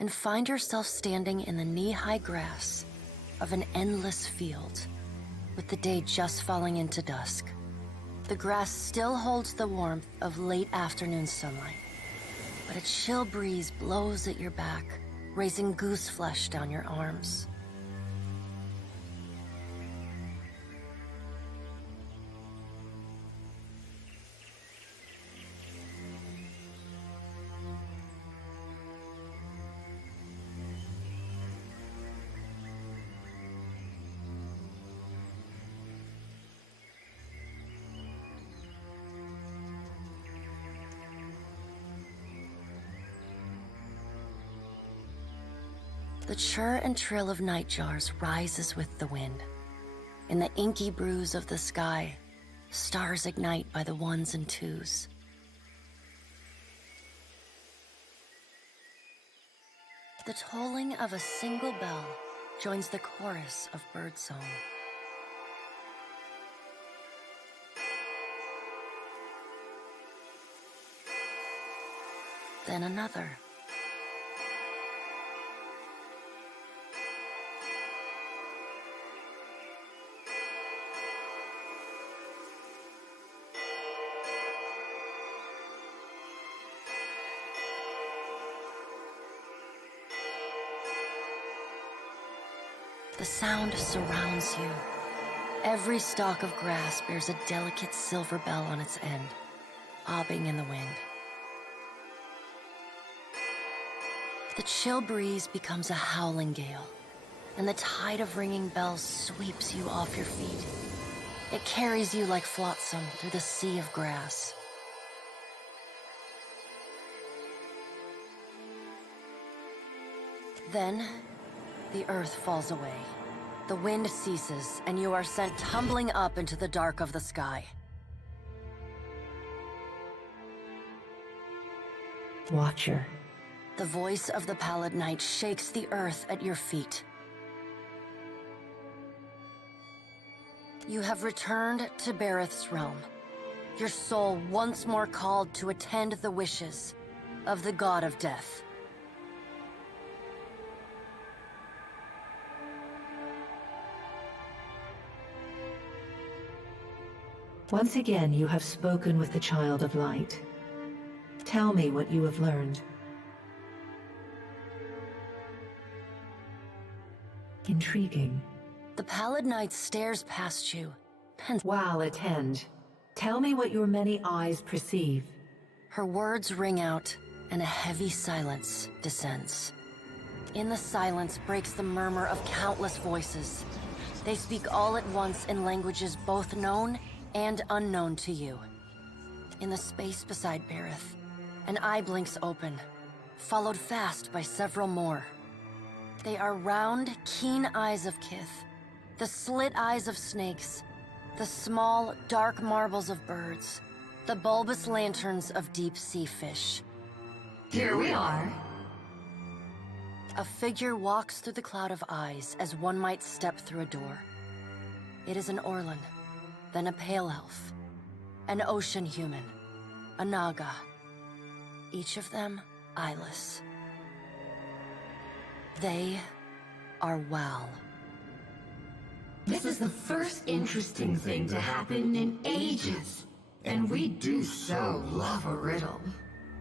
and find yourself standing in the knee-high grass of an endless field, with the day just falling into dusk. The grass still holds the warmth of late afternoon sunlight, but a chill breeze blows at your back, raising goose flesh down your arms. The chirr and trill of nightjars rises with the wind. In the inky bruise of the sky, stars ignite by the ones and twos. The tolling of a single bell joins the chorus of birdsong. Then another. The sound surrounds you. Every stalk of grass bears a delicate silver bell on its end, bobbing in the wind. The chill breeze becomes a howling gale, and the tide of ringing bells sweeps you off your feet. It carries you like flotsam through the sea of grass. Then, the earth falls away. The wind ceases, and you are sent tumbling up into the dark of the sky. Watcher. The voice of the pallid night shakes the earth at your feet. You have returned to Bareth's realm, your soul once more called to attend the wishes of the god of death. Once again, you have spoken with the Child of Light. Tell me what you have learned. Intriguing. The pallid night stares past you. While attend. Tell me what your many eyes perceive. Her words ring out, and a heavy silence descends. In the silence breaks the murmur of countless voices. They speak all at once in languages both known and unknown to you. In the space beside Bareth, an eye blinks open, followed fast by several more. They are round, keen eyes of Kith, the slit eyes of snakes, the small, dark marbles of birds, the bulbous lanterns of deep-sea fish. Here we are. A figure walks through the cloud of eyes as one might step through a door. It is an Orlan, then a pale elf, an ocean human, a Naga, each of them eyeless. They are Wal. This is the first interesting thing to happen in ages, and we do so love a riddle.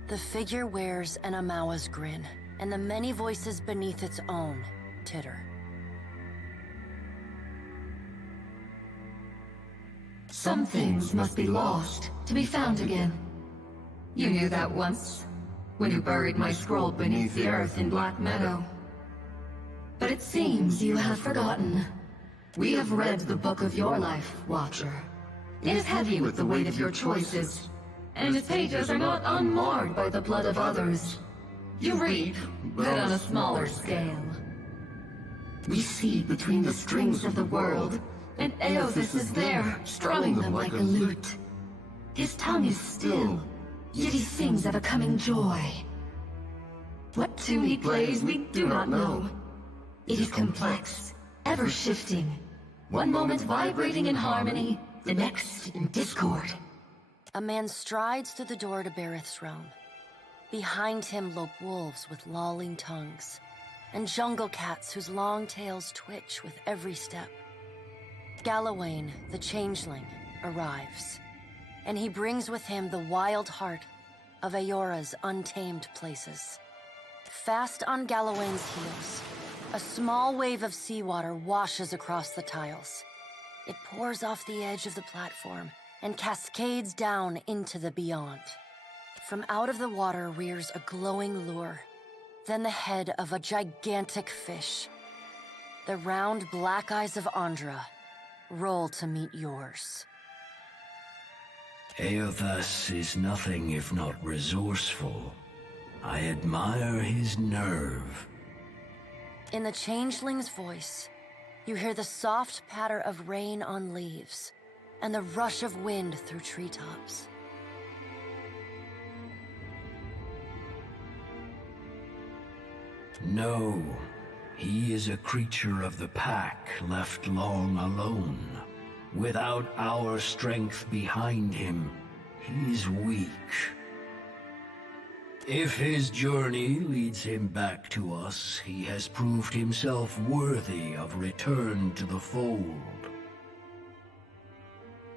The figure wears an Amawa's grin, and the many voices beneath its own titter. Some things must be lost to be found again. You knew that once, when you buried my scroll beneath the earth in Black Meadow. But it seems you have forgotten. We have read the book of your life, Watcher. It is heavy with the weight of your choices, and its pages are not unmarred by the blood of others. You read, but on a smaller scale. We see between the strings of the world, and Eothas is there, strumming them like a lute. His tongue is still, yet he sings of a coming joy. What tune he plays, we do not know. It is complex, ever-shifting. One moment vibrating in harmony, the next in discord. A man strides through the door to Bareth's realm. Behind him lope wolves with lolling tongues, and jungle cats whose long tails twitch with every step. Galawain, the changeling, arrives, and he brings with him the wild heart of Aora's untamed places. Fast on Galawain's heels, a small wave of seawater washes across the tiles. It pours off the edge of the platform and cascades down into the beyond. From out of the water rears a glowing lure, then the head of a gigantic fish. The round black eyes of Andra roll to meet yours. Eothas is nothing if not resourceful. I admire his nerve. In the changeling's voice, you hear the soft patter of rain on leaves and the rush of wind through treetops. No, he is a creature of the pack left long alone. Without our strength behind him, he's weak. If his journey leads him back to us, he has proved himself worthy of return to the fold.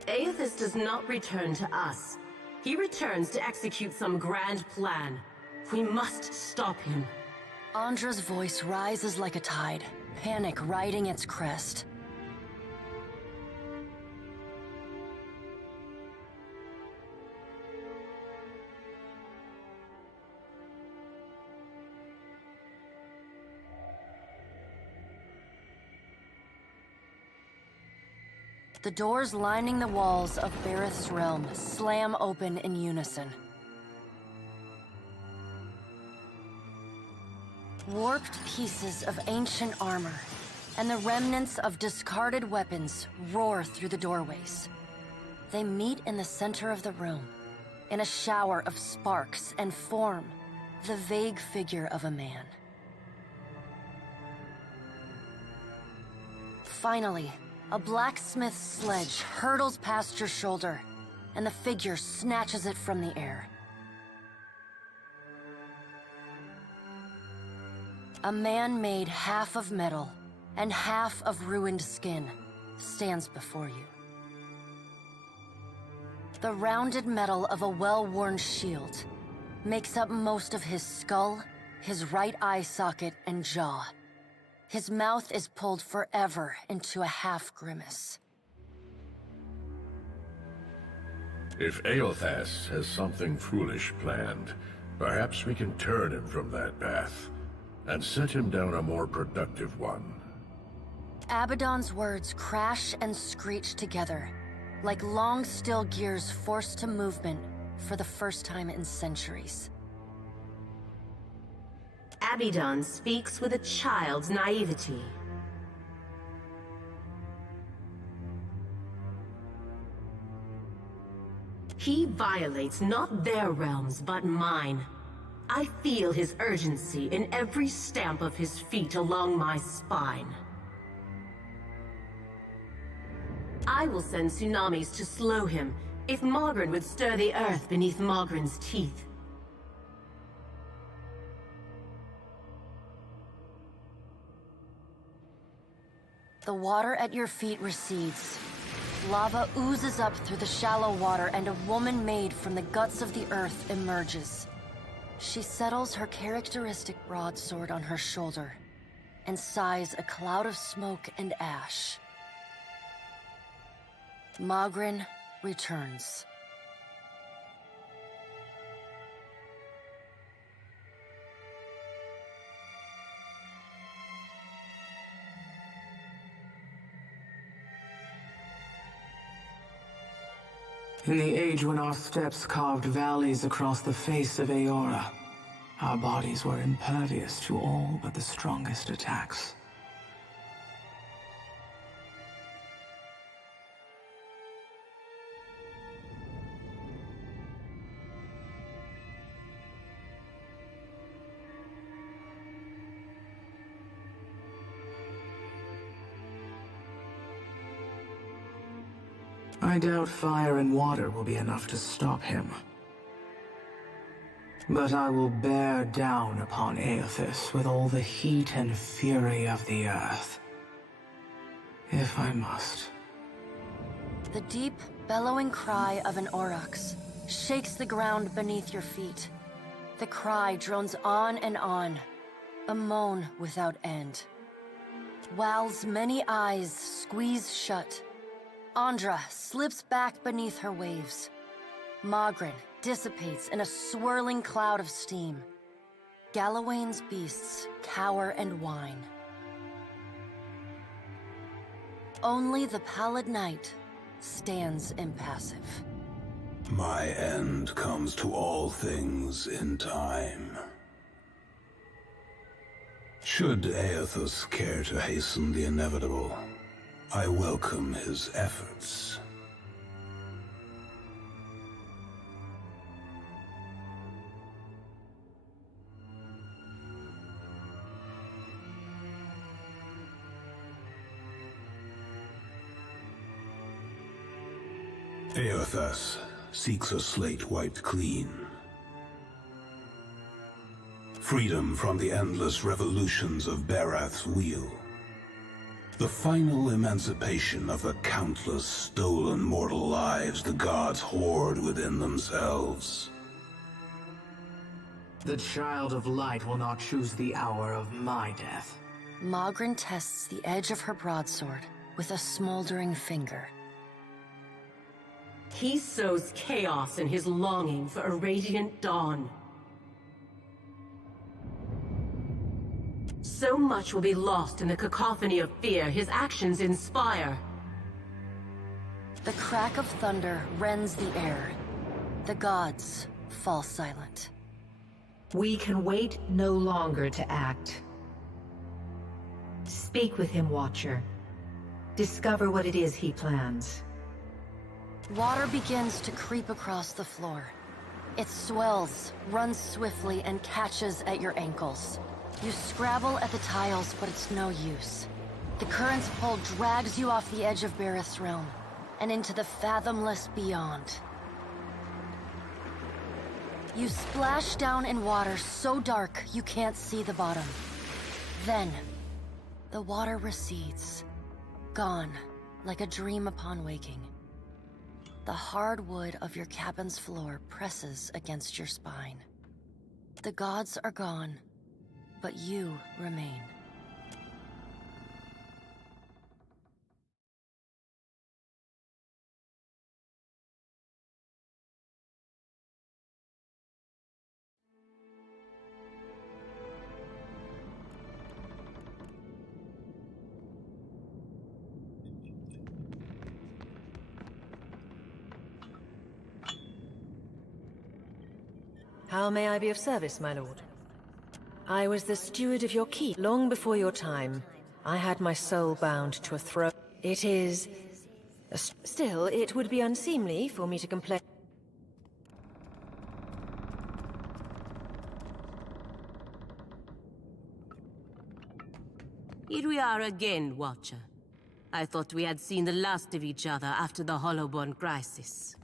Eothas does not return to us. He returns to execute some grand plan. We must stop him. Andra's voice rises like a tide, panic riding its crest. The doors lining the walls of Bareth's realm slam open in unison. Warped pieces of ancient armor and the remnants of discarded weapons roar through the doorways. They meet in the center of the room, in a shower of sparks, and form the vague figure of a man. Finally, a blacksmith's sledge hurtles past your shoulder, and the figure snatches it from the air. A man made half of metal and half of ruined skin stands before you. The rounded metal of a well-worn shield makes up most of his skull, his right eye socket, and jaw. His mouth is pulled forever into a half-grimace. If Eothas has something foolish planned, perhaps we can turn him from that path and set him down a more productive one. Abaddon's words crash and screech together, like long steel gears forced to movement for the first time in centuries. Abaddon speaks with a child's naivety. He violates not their realms, but mine. I feel his urgency in every stamp of his feet along my spine. I will send tsunamis to slow him, if Mogren would stir the earth beneath Mogren's teeth. The water at your feet recedes. Lava oozes up through the shallow water, and a woman made from the guts of the earth emerges. She settles her characteristic broadsword on her shoulder and sighs a cloud of smoke and ash. Mogren returns. In the age when our steps carved valleys across the face of Aora, our bodies were impervious to all but the strongest attacks. I doubt fire and water will be enough to stop him. But I will bear down upon Aethys with all the heat and fury of the earth. If I must. The deep, bellowing cry of an aurochs shakes the ground beneath your feet. The cry drones on and on, a moan without end. Wal's many eyes squeeze shut. Andra slips back beneath her waves. Mogren dissipates in a swirling cloud of steam. Galawain's beasts cower and whine. Only the pallid night stands impassive. My end comes to all things in time. Should Aethys care to hasten the inevitable, I welcome his efforts. Aethys seeks a slate wiped clean. Freedom from the endless revolutions of Barath's wheel. The final emancipation of the countless stolen mortal lives the gods hoard within themselves. The Child of Light will not choose the hour of my death. Mogren tests the edge of her broadsword with a smoldering finger. He sows chaos in his longing for a radiant dawn. So much will be lost in the cacophony of fear his actions inspire. The crack of thunder rends the air. The gods fall silent. We can wait no longer to act. Speak with him, Watcher. Discover what it is he plans. Water begins to creep across the floor. It swells, runs swiftly, and catches at your ankles. You scrabble at the tiles, but it's no use. The current's pull drags you off the edge of Barath's realm, and into the fathomless beyond. You splash down in water so dark you can't see the bottom. Then, the water recedes, gone like a dream upon waking. The hard wood of your cabin's floor presses against your spine. The gods are gone, but you remain. How may I be of service, my lord? I was the steward of your keep long before your time. I had my soul bound to a throne. It is... Still, it would be unseemly for me to complain. Here we are again, Watcher. I thought we had seen the last of each other after the Hollowborn crisis.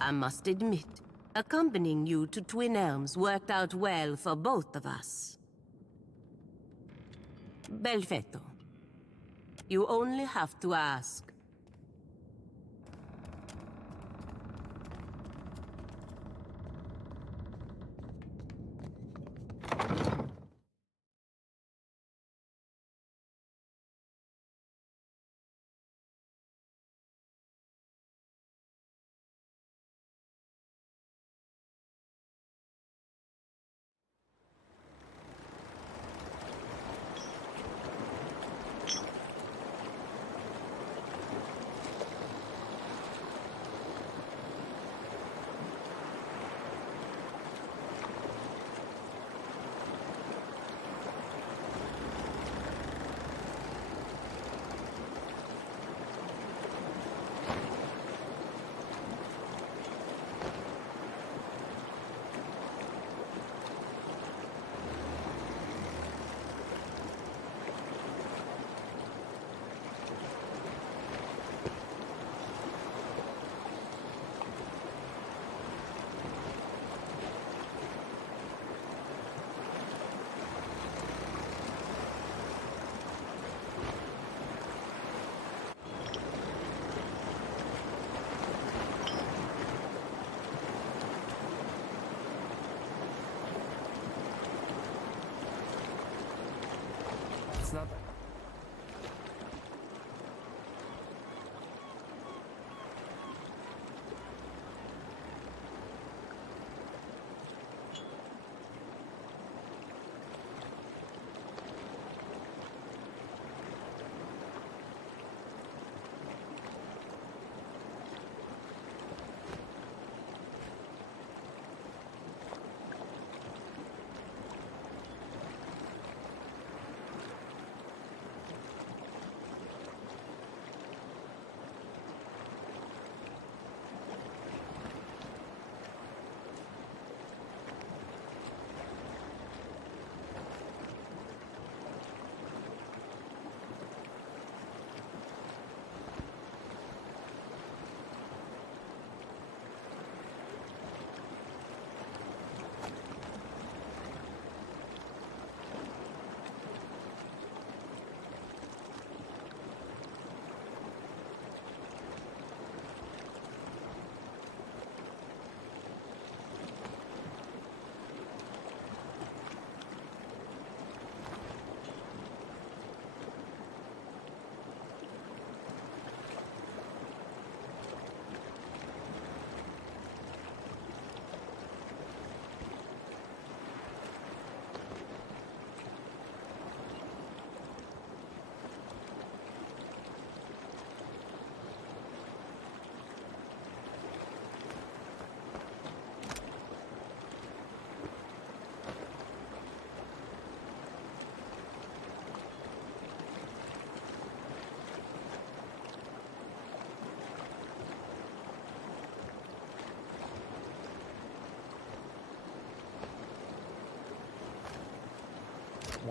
I must admit, accompanying you to Twin Elms worked out well for both of us. Belfetto, you only have to ask.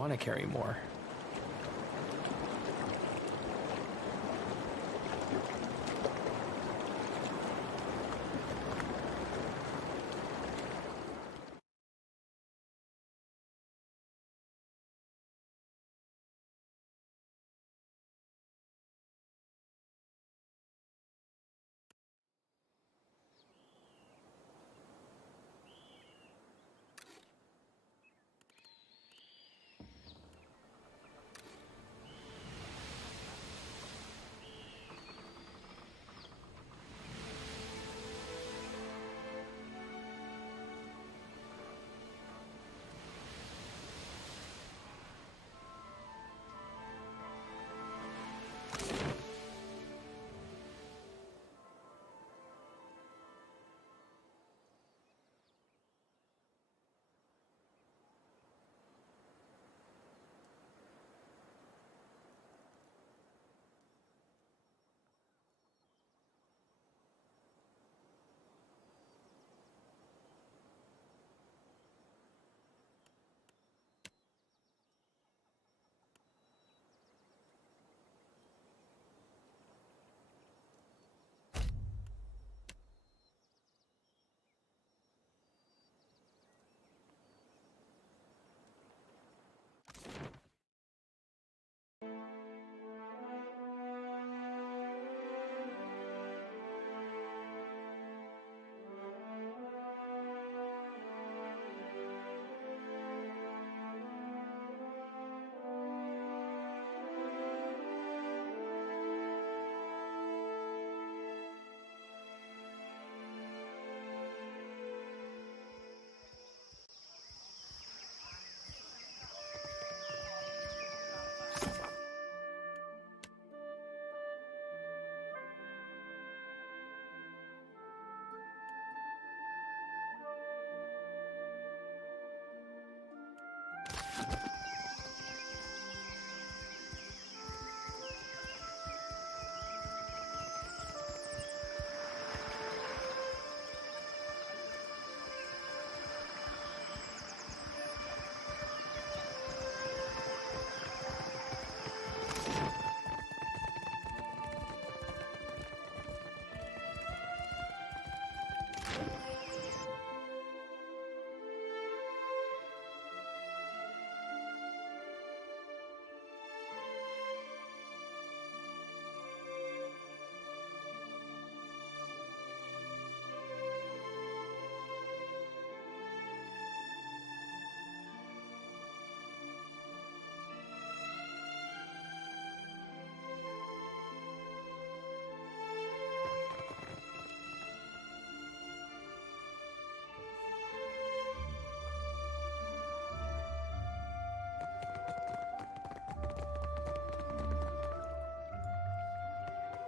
want to carry more.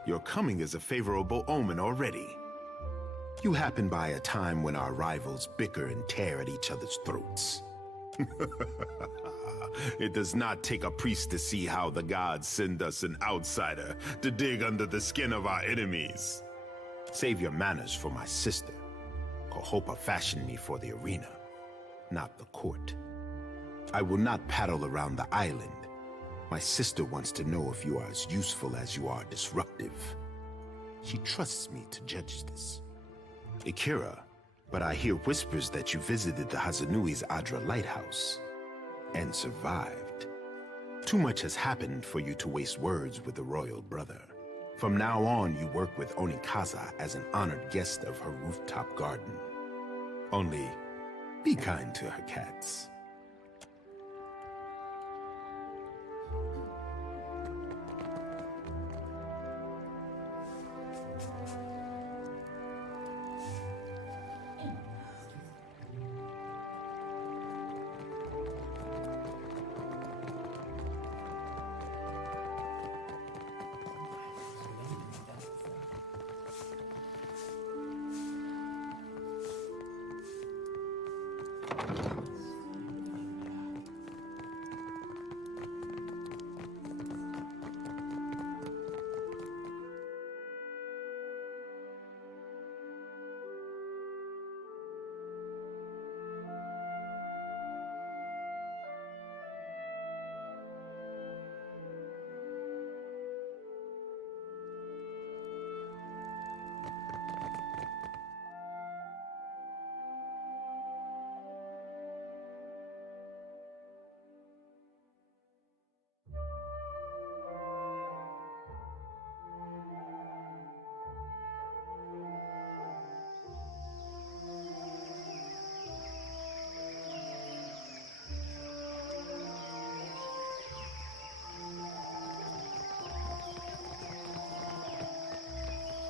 Your coming is a favorable omen already. You happen by a time when our rivals bicker and tear at each other's throats. It does not take a priest to see how the gods send us an outsider to dig under the skin of our enemies. Save your manners for my sister. Kohopa fashioned me for the arena, not the court. I will not paddle around the island. My sister wants to know if you are as useful as you are disruptive. She trusts me to judge this. Akira, but I hear whispers that you visited the Hazanui's Adra lighthouse and survived. Too much has happened for you to waste words with the royal brother. From now on, you work with Onikaza as an honored guest of her rooftop garden. Only, be kind to her cats.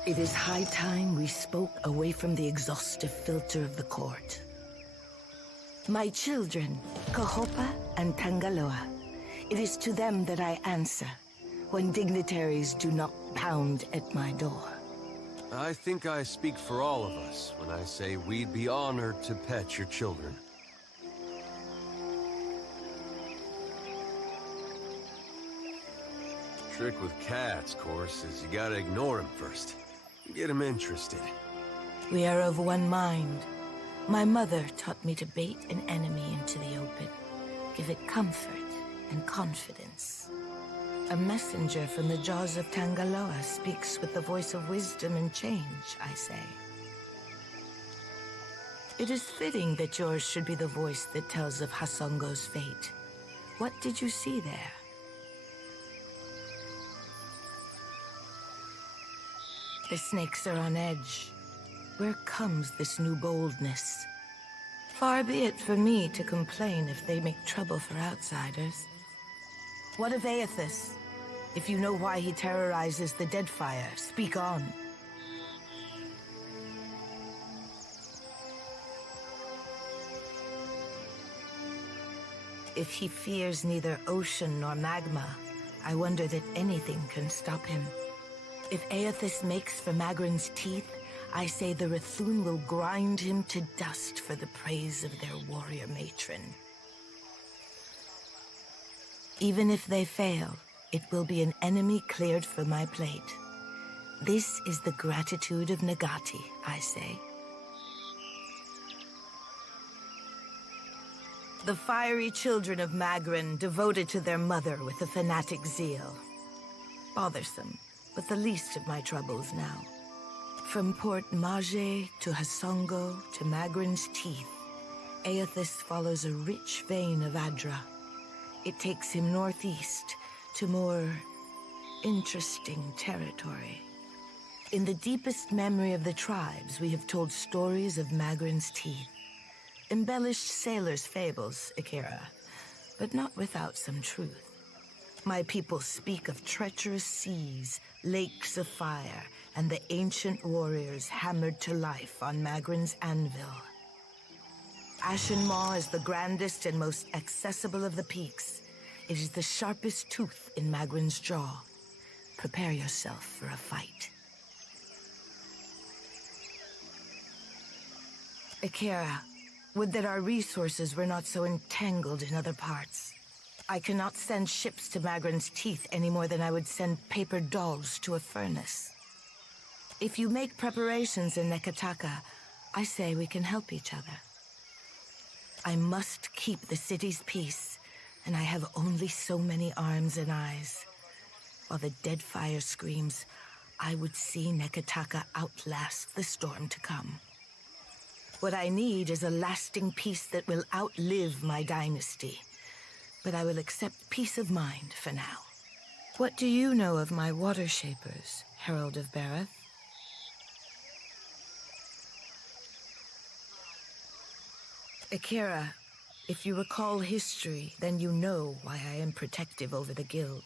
It is high time we spoke away from the exhaustive filter of the court. My children, Kahopa and Tangaloa, it is to them that I answer when dignitaries do not pound at my door. I think I speak for all of us when I say we'd be honored to pet your children. Trick with cats, of course, is you gotta ignore them first. Get them interested. We are of one mind. My mother taught me to bait an enemy into the open, give it comfort and confidence. A messenger from the jaws of Tangaloa speaks with the voice of wisdom and change, I say. It is fitting that yours should be the voice that tells of Hasongo's fate. What did you see there? The snakes are on edge. Where comes this new boldness? Far be it from me to complain if they make trouble for outsiders. What of Aethys? If you know why he terrorizes the Deadfire, speak on. If he fears neither ocean nor magma, I wonder that anything can stop him. If Aethys makes for Magrin's teeth, I say the Rathun will grind him to dust for the praise of their warrior matron. Even if they fail, it will be an enemy cleared for my plate. This is the gratitude of Nagati, I say. The fiery children of Magrin devoted to their mother with a fanatic zeal. Bothersome, but the least of my troubles now. From Port Mage to Hasongo to Magrin's teeth, Aethys follows a rich vein of Adra. It takes him northeast to more interesting territory. In the deepest memory of the tribes, we have told stories of Magrin's teeth. Embellished sailors' fables, Akira, but not without some truth. My people speak of treacherous seas, lakes of fire, and the ancient warriors hammered to life on Magrin's anvil. Ashen Maw is the grandest and most accessible of the peaks. It is the sharpest tooth in Magrin's jaw. Prepare yourself for a fight. Akira, would that our resources were not so entangled in other parts. I cannot send ships to Magrin's teeth any more than I would send paper dolls to a furnace. If you make preparations in Nekataka, I say we can help each other. I must keep the city's peace, and I have only so many arms and eyes. While the Deadfire screams, I would see Nekataka outlast the storm to come. What I need is a lasting peace that will outlive my dynasty. But I will accept peace of mind for now. What do you know of my water shapers, Herald of Bareth? Akira, if you recall history, then you know why I am protective over the guild.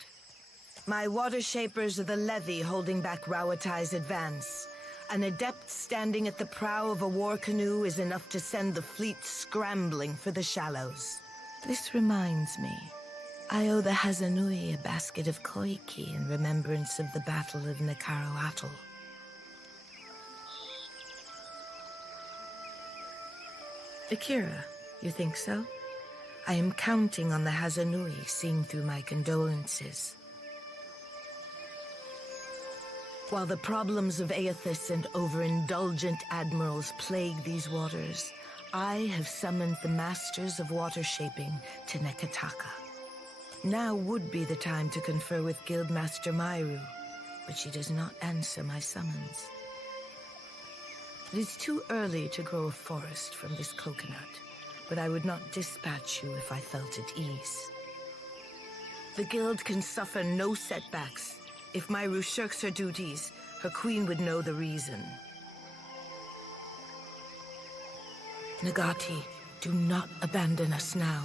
My water shapers are the levy holding back Rauatai's advance. An adept standing at the prow of a war canoe is enough to send the fleet scrambling for the shallows. This reminds me, I owe the Hazanui a basket of koiki in remembrance of the Battle of Nekaro Atoll. Akira, you think so? I am counting on the Hazanui seeing through my condolences. While the problems of Aethys and overindulgent admirals plague these waters, I have summoned the masters of water shaping to Nekataka. Now would be the time to confer with Guildmaster Mairu, but she does not answer my summons. It is too early to grow a forest from this coconut, but I would not dispatch you if I felt at ease. The Guild can suffer no setbacks. If Mairu shirks her duties, her queen would know the reason. Nagati, do not abandon us now.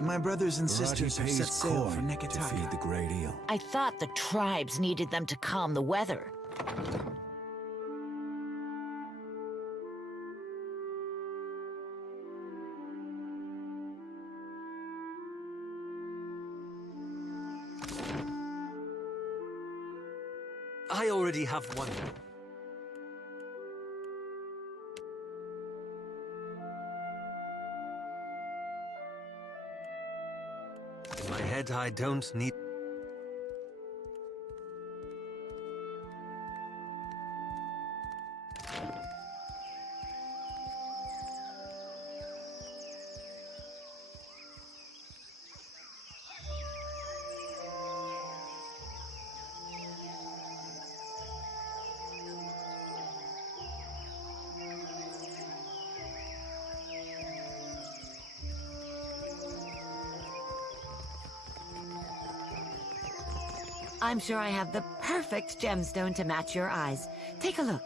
My brothers and sisters have set sail for to Neketaka. feed the great eel. I thought the tribes needed them to calm the weather. I already have one. In my head, I don't need... I'm sure I have the perfect gemstone to match your eyes. Take a look.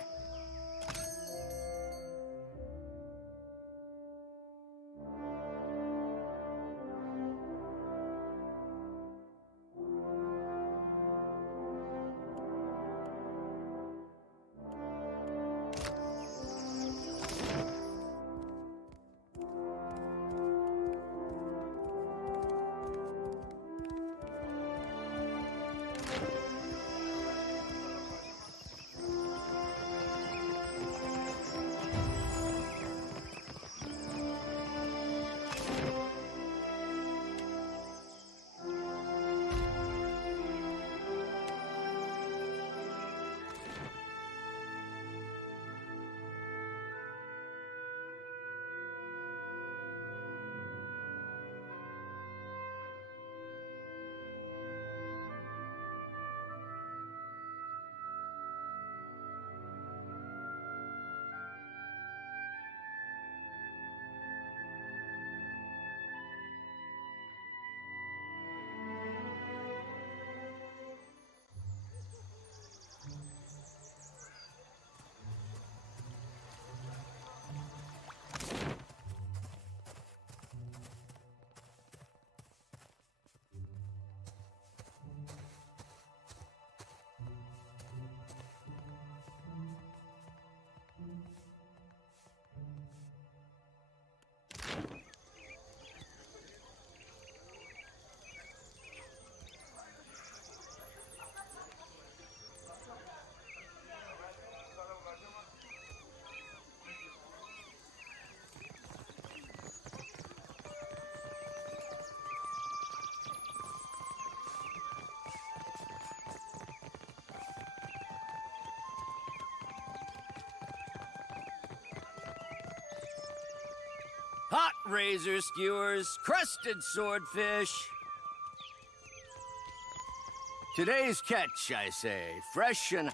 Hot razor skewers, crusted swordfish. Today's catch, I say, fresh and...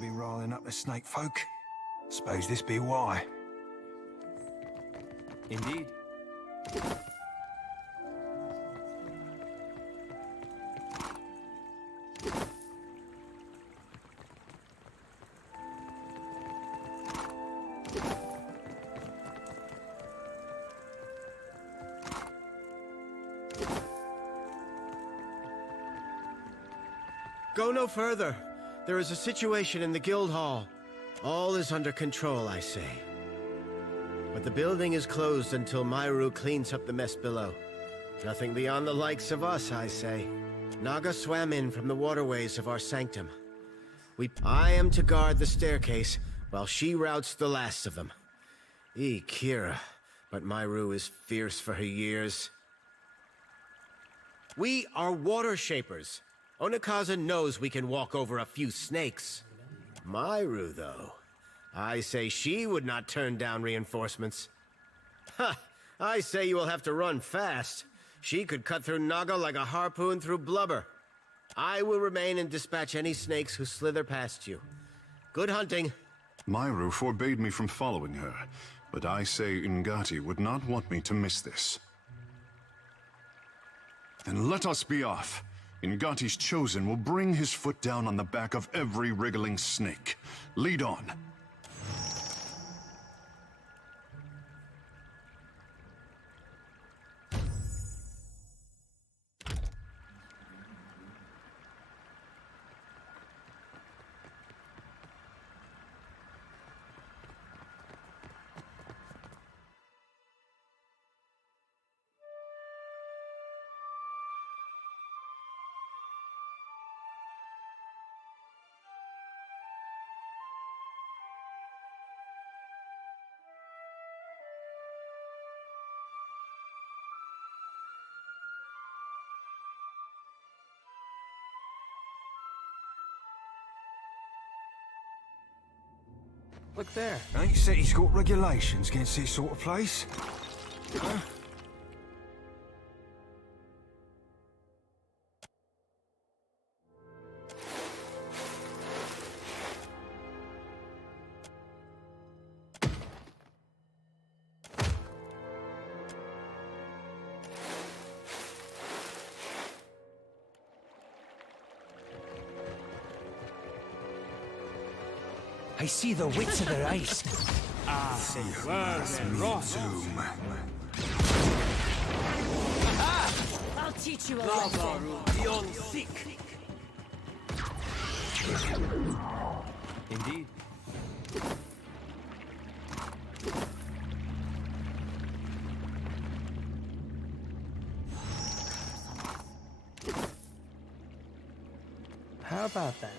Be riling up the snake folk. Suppose this be why. Indeed. Go no further. There is a situation in the guild hall. All is under control, I say. But the building is closed until Myru cleans up the mess below. Nothing beyond the likes of us, I say. Naga swam in from the waterways of our sanctum. I am to guard the staircase, while she routs the last of them. Kira, but Myru is fierce for her years. We are water shapers. Onikaza knows we can walk over a few snakes. Myru, though, I say she would not turn down reinforcements. Ha! I say you will have to run fast. She could cut through Naga like a harpoon through blubber. I will remain and dispatch any snakes who slither past you. Good hunting. Myru forbade me from following her, but I say Ngati would not want me to miss this. Then let us be off. Ngati's chosen will bring his foot down on the back of every wriggling snake. Lead on. Look there. Ain't city's got regulations against this sort of place? Huh? I see the wits of their eyes. I'll teach you a lesson. Beyond sick. Indeed. How about that?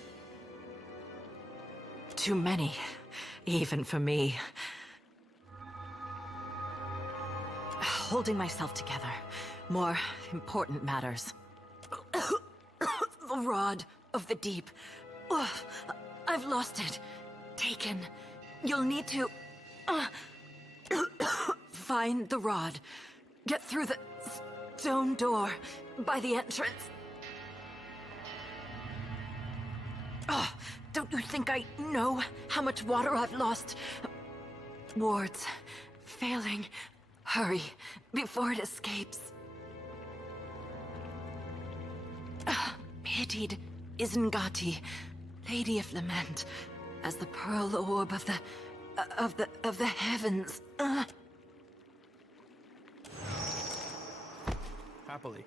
Too many, even for me. Holding myself together. More important matters. The Rod of the Deep. Ugh, I've lost it. Taken. You'll need to... find the rod. Get through the stone door by the entrance. Oh, don't you think I know how much water I've lost? Wards. Failing. Hurry, before it escapes. Pitied Isengati. Lady of Lament, as the pearl orb of the heavens. Happily.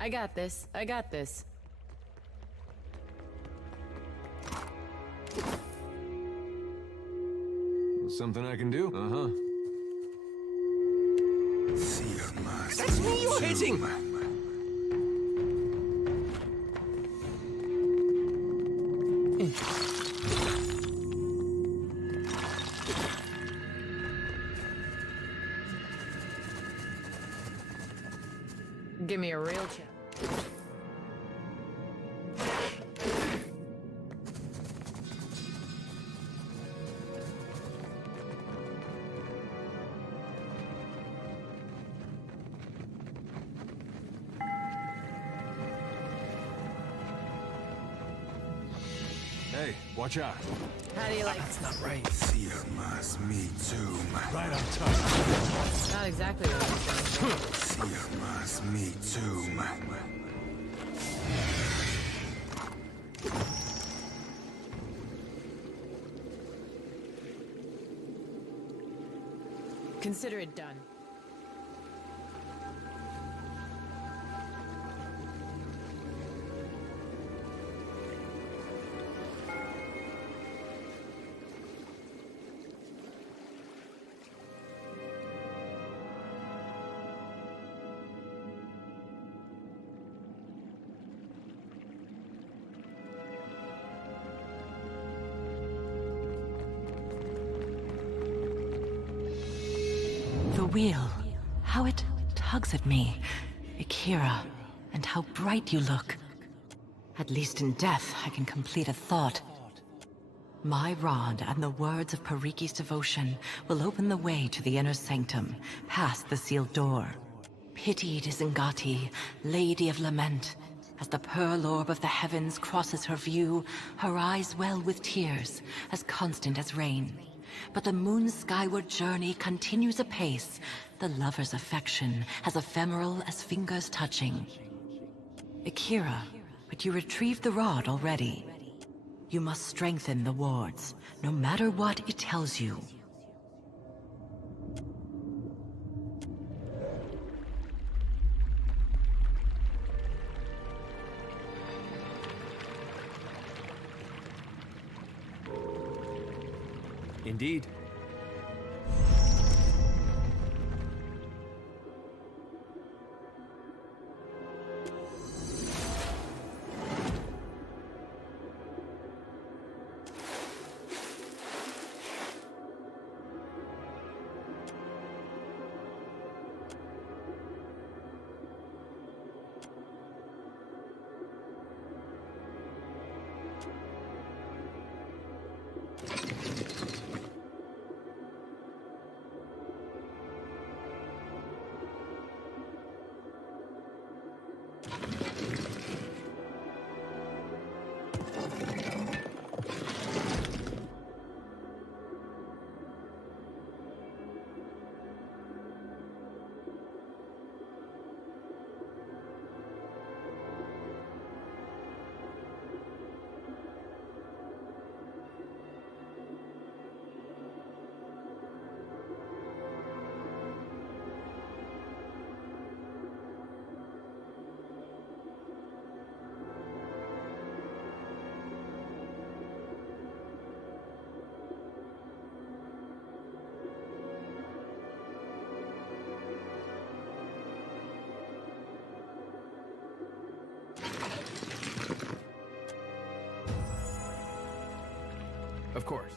I got this. I got this. Something I can do? Uh-huh. That's me you're hitting! Give me a real chance. Hey, watch out. How do you like That's not right. Seer must me too. Right on top. Not exactly what I was saying. Seer must me too. Consider it done. The wheel. How it tugs at me. Akira, and how bright you look. At least in death, I can complete a thought. My rod and the words of Pariki's devotion will open the way to the inner sanctum, past the sealed door. Pitied is Ngati, Lady of Lament. As the pearl orb of the heavens crosses her view, her eyes well with tears, as constant as rain. But the moon's skyward journey continues apace, the lover's affection as ephemeral as fingers touching. Akira, but you retrieved the rod already. You must strengthen the wards, no matter what it tells you. Indeed. Of course.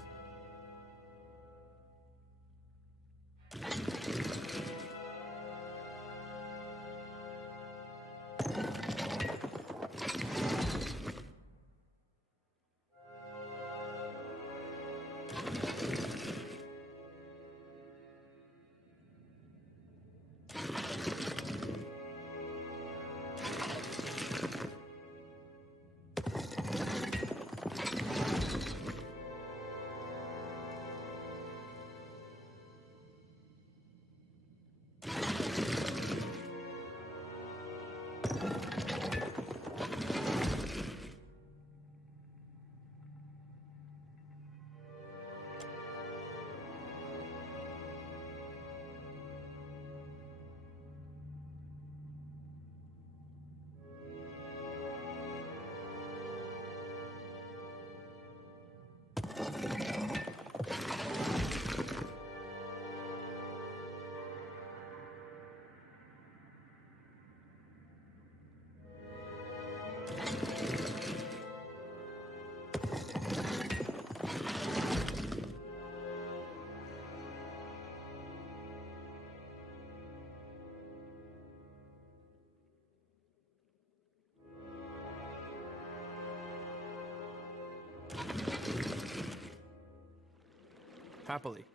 Happily.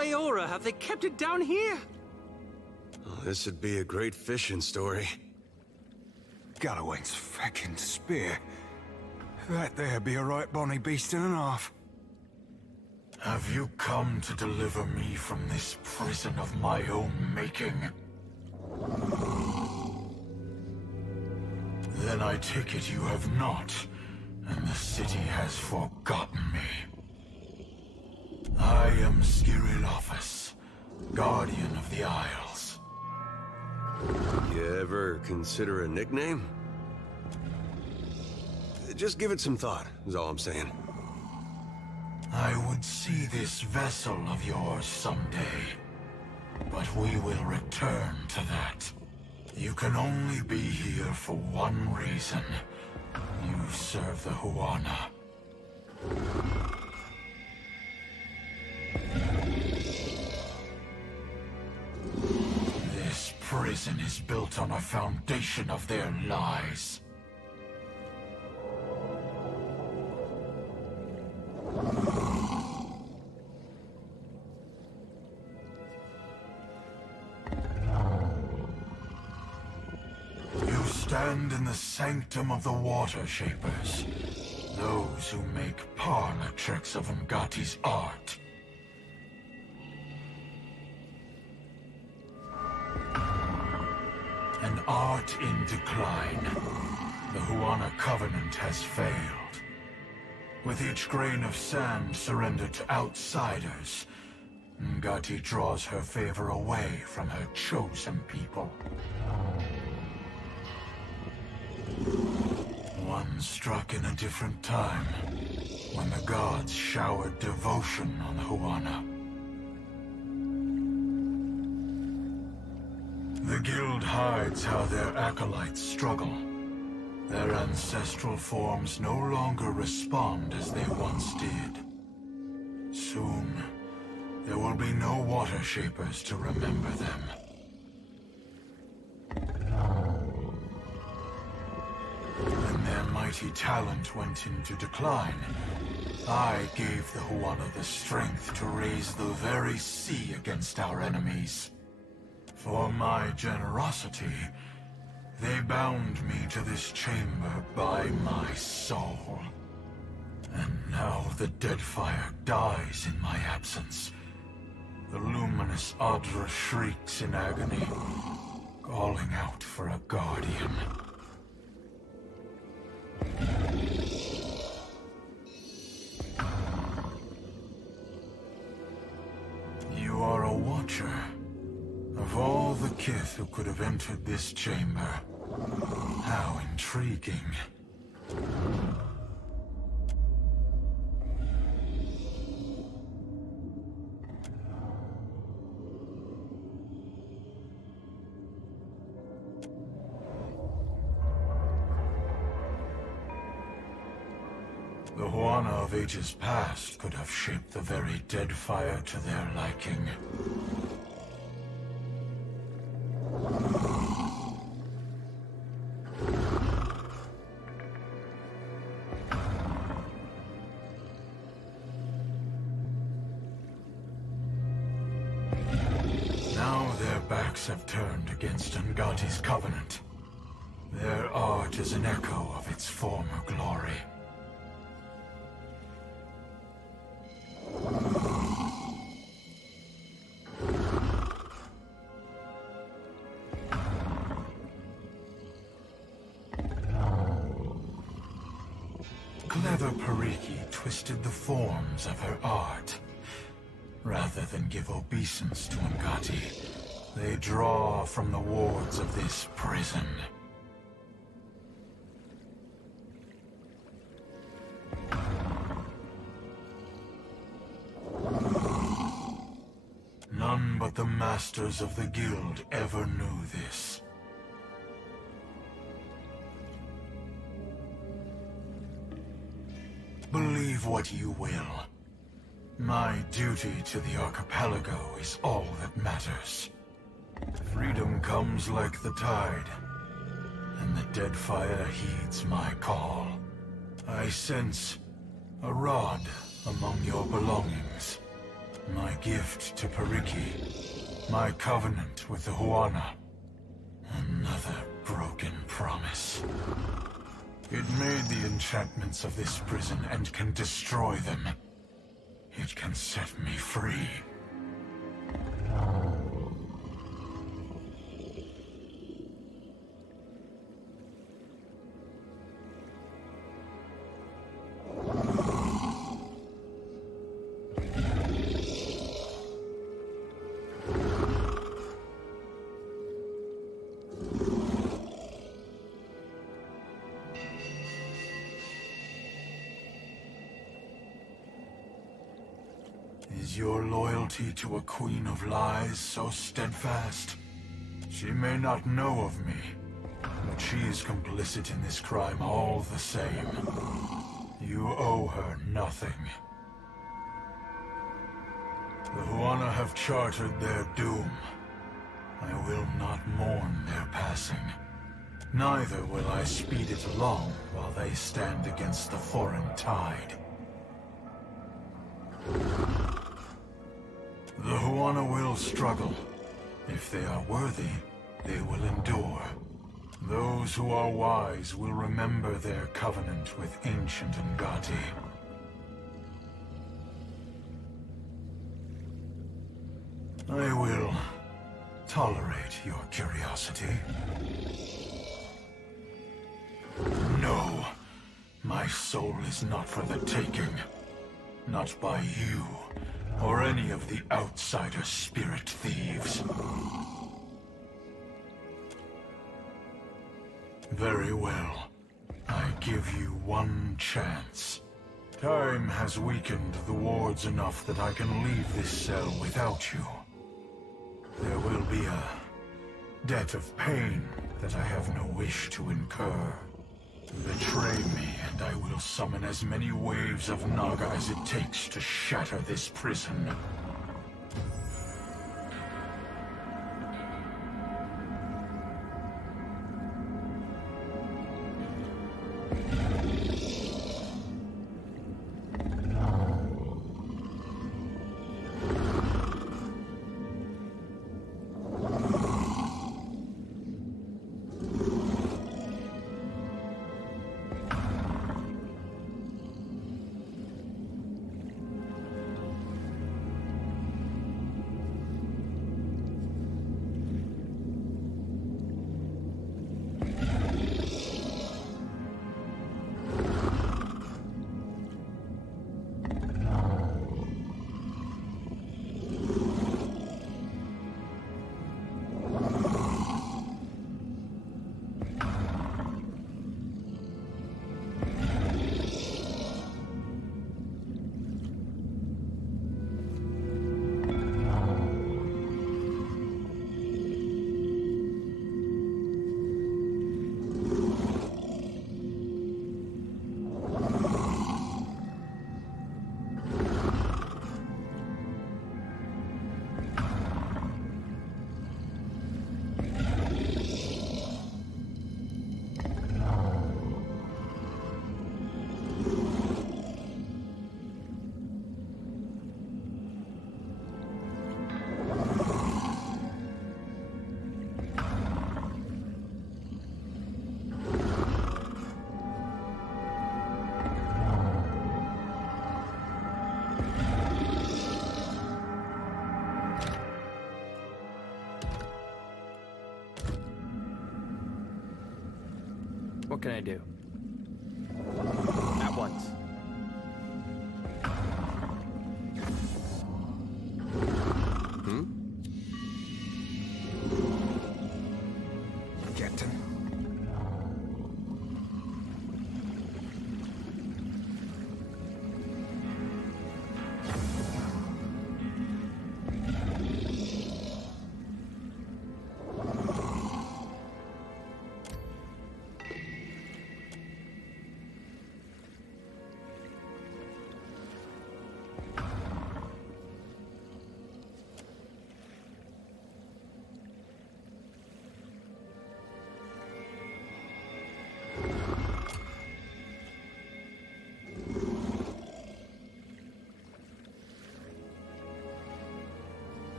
Aora have they kept it down here? Well, this would be a great fishing story. Galloway's feckin' spear. That there be a right bonny beast and a half. Have you come to deliver me from this prison of my own making? Then I take it you have not, and the city has forgotten me. I am Skirilophus, Guardian of the Isles. You ever consider a nickname? Just give it some thought, is all I'm saying. I would see this vessel of yours someday, but we will return to that. You can only be here for one reason. You serve the Huana. This prison is built on a foundation of their lies. You stand in the sanctum of the Water Shapers, those who make parlor tricks of Ngati's art. An art in decline. The Huana Covenant has failed. With each grain of sand surrendered to outsiders, Ngati draws her favor away from her chosen people. One struck in a different time, when the gods showered devotion on the Huana. The guild hides how their acolytes struggle. Their ancestral forms no longer respond as they once did. Soon, there will be no Water Shapers to remember them. When their mighty talent went into decline, I gave the Huana the strength to raise the very sea against our enemies. For my generosity, they bound me to this chamber by my soul. And now the Deadfire dies in my absence. The luminous Adra shrieks in agony, calling out for a guardian. You are a watcher. Of all the kith who could have entered this chamber, how intriguing. The Huana of ages past could have shaped the very Deadfire to their liking. Now their backs have turned against Ngati's covenant. Their art is an echo of its former glory. Clever Pariki twisted the forms of her art. Rather than give obeisance to Ngati, they draw from the wards of this prison. None but the masters of the guild ever knew this. Believe what you will. My duty to the archipelago is all that matters. Freedom comes like the tide, and the Deadfire heeds my call. I sense a rod among your belongings. My gift to Periki. My covenant with the Huana. Another broken promise. It made the enchantments of this prison and can destroy them. It can set me free. Is your loyalty to a queen of lies so steadfast? She may not know of me, but she is complicit in this crime all the same. You owe her nothing. The Huana have chartered their doom. I will not mourn their passing. Neither will I speed it along while they stand against the foreign tide. The Huana will struggle. If they are worthy, they will endure. Those who are wise will remember their covenant with ancient Ngati. I will tolerate your curiosity. No, my soul is not for the taking. Not by you, or any of the outsider spirit thieves. Very well. I give you one chance. Time has weakened the wards enough that I can leave this cell without you. There will be a debt of pain that I have no wish to incur. Betray me, and I will summon as many waves of Naga as it takes to shatter this prison. What can I do? At once. Captain.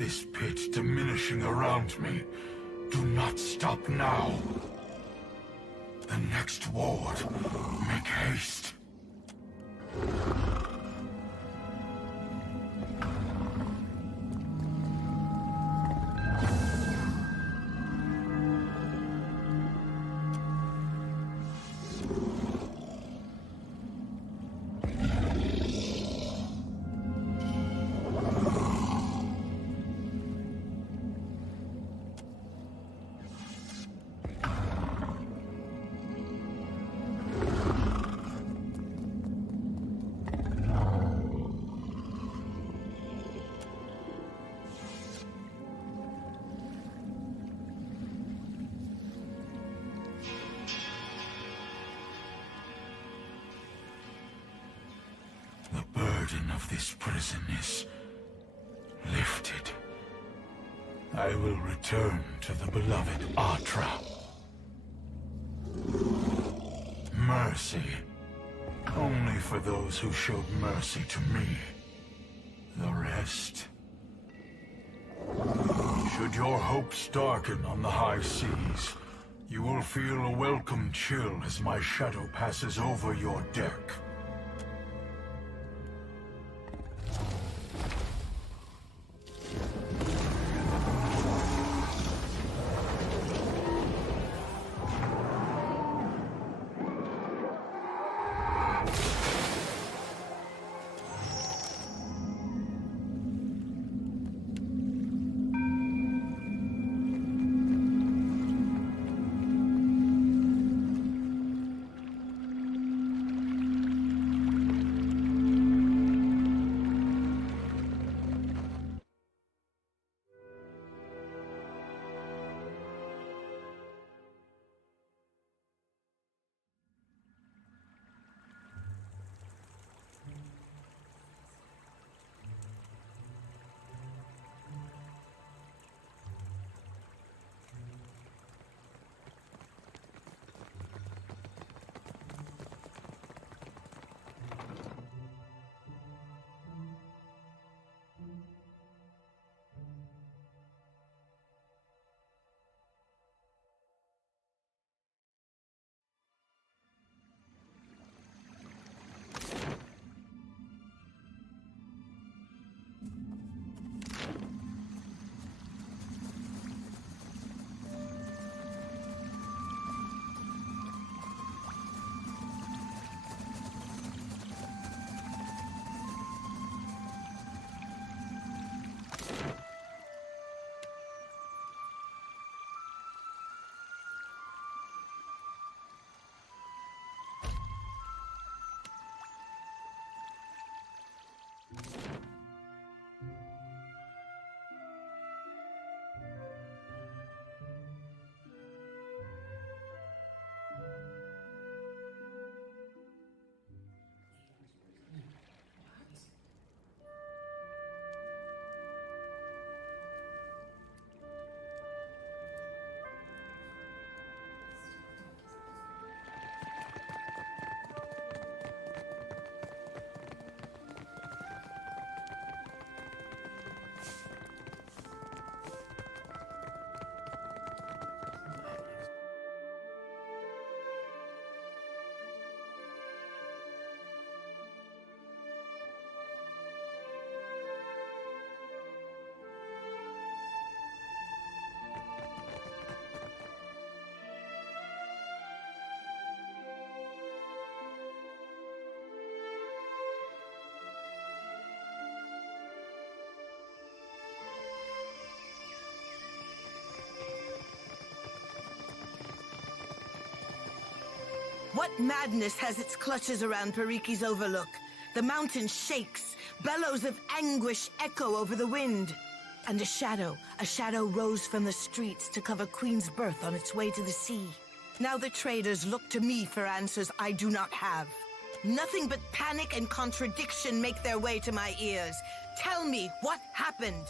this pit diminishing around me. Do not stop now. The next ward. Make haste. Of this prison is lifted. I will return to the beloved Atra. Mercy. Only for those who showed mercy to me. The rest. Should your hopes darken on the high seas, you will feel a welcome chill as my shadow passes over your deck. What madness has its clutches around Pariki's Overlook? The mountain shakes, bellows of anguish echo over the wind. And a shadow rose from the streets to cover Queen's Birth on its way to the sea. Now the traders look to me for answers I do not have. Nothing but panic and contradiction make their way to my ears. Tell me what happened.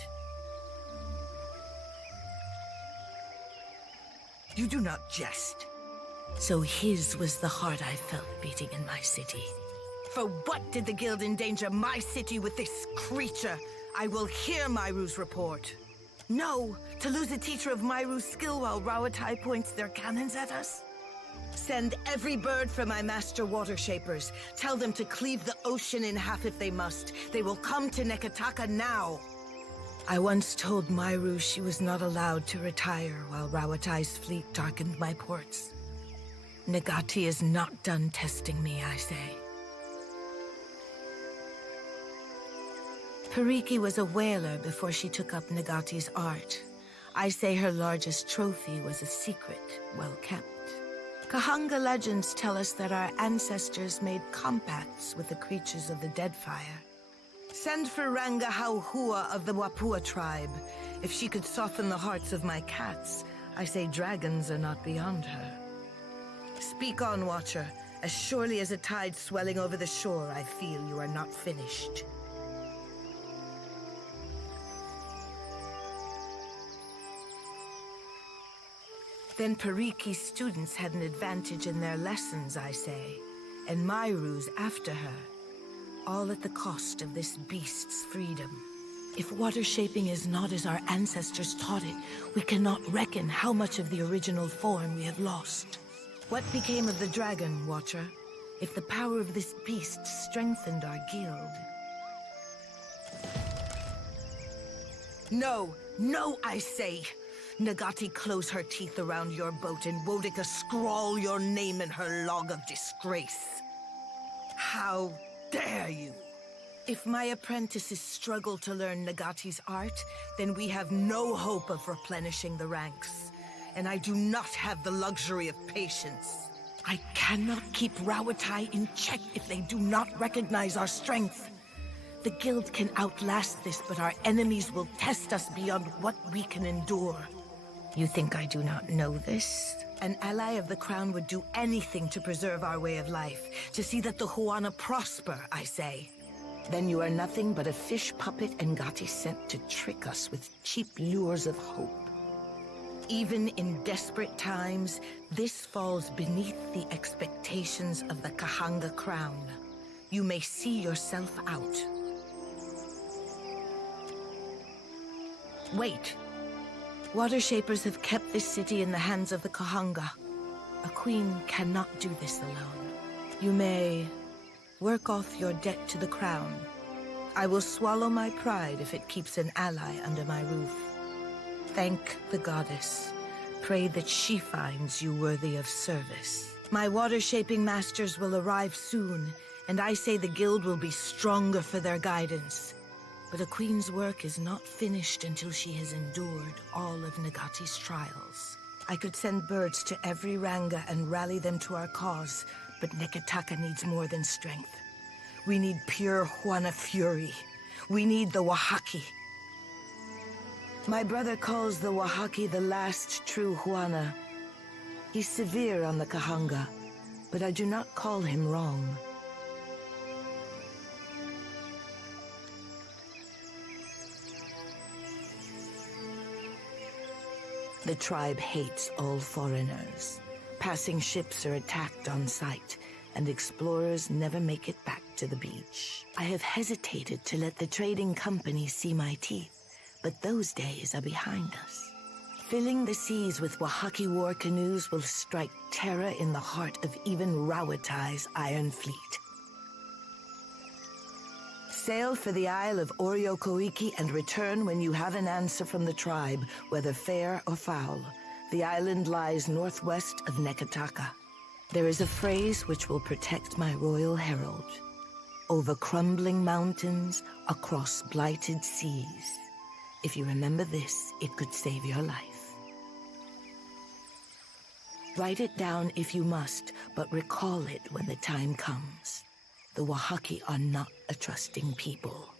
You do not jest. So his was the heart I felt beating in my city. For what did the Guild endanger my city with this creature? I will hear Myru's report. No, to lose a teacher of Myru's skill while Rawatai points their cannons at us? Send every bird for my master water shapers. Tell them to cleave the ocean in half if they must. They will come to Nekataka now. I once told Myru she was not allowed to retire while Rawatai's fleet darkened my ports. Nagati is not done testing me, I say. Pariki was a whaler before she took up Nagati's art. I say her largest trophy was a secret, well kept. Kahanga legends tell us that our ancestors made compacts with the creatures of the Deadfire. Send for Ranga Hauhua of the Wapua tribe. If she could soften the hearts of my cats, I say dragons are not beyond her. Speak on, Watcher. As surely as a tide swelling over the shore, I feel you are not finished. Then Pariki's students had an advantage in their lessons, I say, and Myru's after her, all at the cost of this beast's freedom. If water shaping is not as our ancestors taught it, we cannot reckon how much of the original form we have lost. What became of the dragon, Watcher, if the power of this beast strengthened our guild? No, no, I say! Nagati close her teeth around your boat and Wodika scrawl your name in her log of disgrace. How dare you! If my apprentices struggle to learn Nagati's art, then we have no hope of replenishing the ranks. And I do not have the luxury of patience. I cannot keep Rawatai in check if they do not recognize our strength. The guild can outlast this, but our enemies will test us beyond what we can endure. You think I do not know this? An ally of the crown would do anything to preserve our way of life, to see that the Huana prosper, I say. Then you are nothing but a fish puppet Ngati sent to trick us with cheap lures of hope. Even in desperate times, this falls beneath the expectations of the Kahanga crown. You may see yourself out. Wait. Water Shapers have kept this city in the hands of the Kahanga. A queen cannot do this alone. You may work off your debt to the crown. I will swallow my pride if it keeps an ally under my roof. Thank the goddess. Pray that she finds you worthy of service. My water-shaping masters will arrive soon, and I say the guild will be stronger for their guidance. But a queen's work is not finished until she has endured all of Nagati's trials. I could send birds to every Ranga and rally them to our cause, but Nekataka needs more than strength. We need pure Huana fury. We need the Wahaki. My brother calls the Wahaki the last true Huana. He's severe on the Kahanga, but I do not call him wrong. The tribe hates all foreigners. Passing ships are attacked on sight, and explorers never make it back to the beach. I have hesitated to let the trading companies see my teeth, but those days are behind us. Filling the seas with Wahaki war canoes will strike terror in the heart of even Rawatai's iron fleet. Sail for the Isle of Oriokoiki and return when you have an answer from the tribe, whether fair or foul. The island lies northwest of Nekataka. There is a phrase which will protect my royal herald. Over crumbling mountains, across blighted seas. If you remember this, it could save your life. Write it down if you must, but recall it when the time comes. The Wahaki are not a trusting people.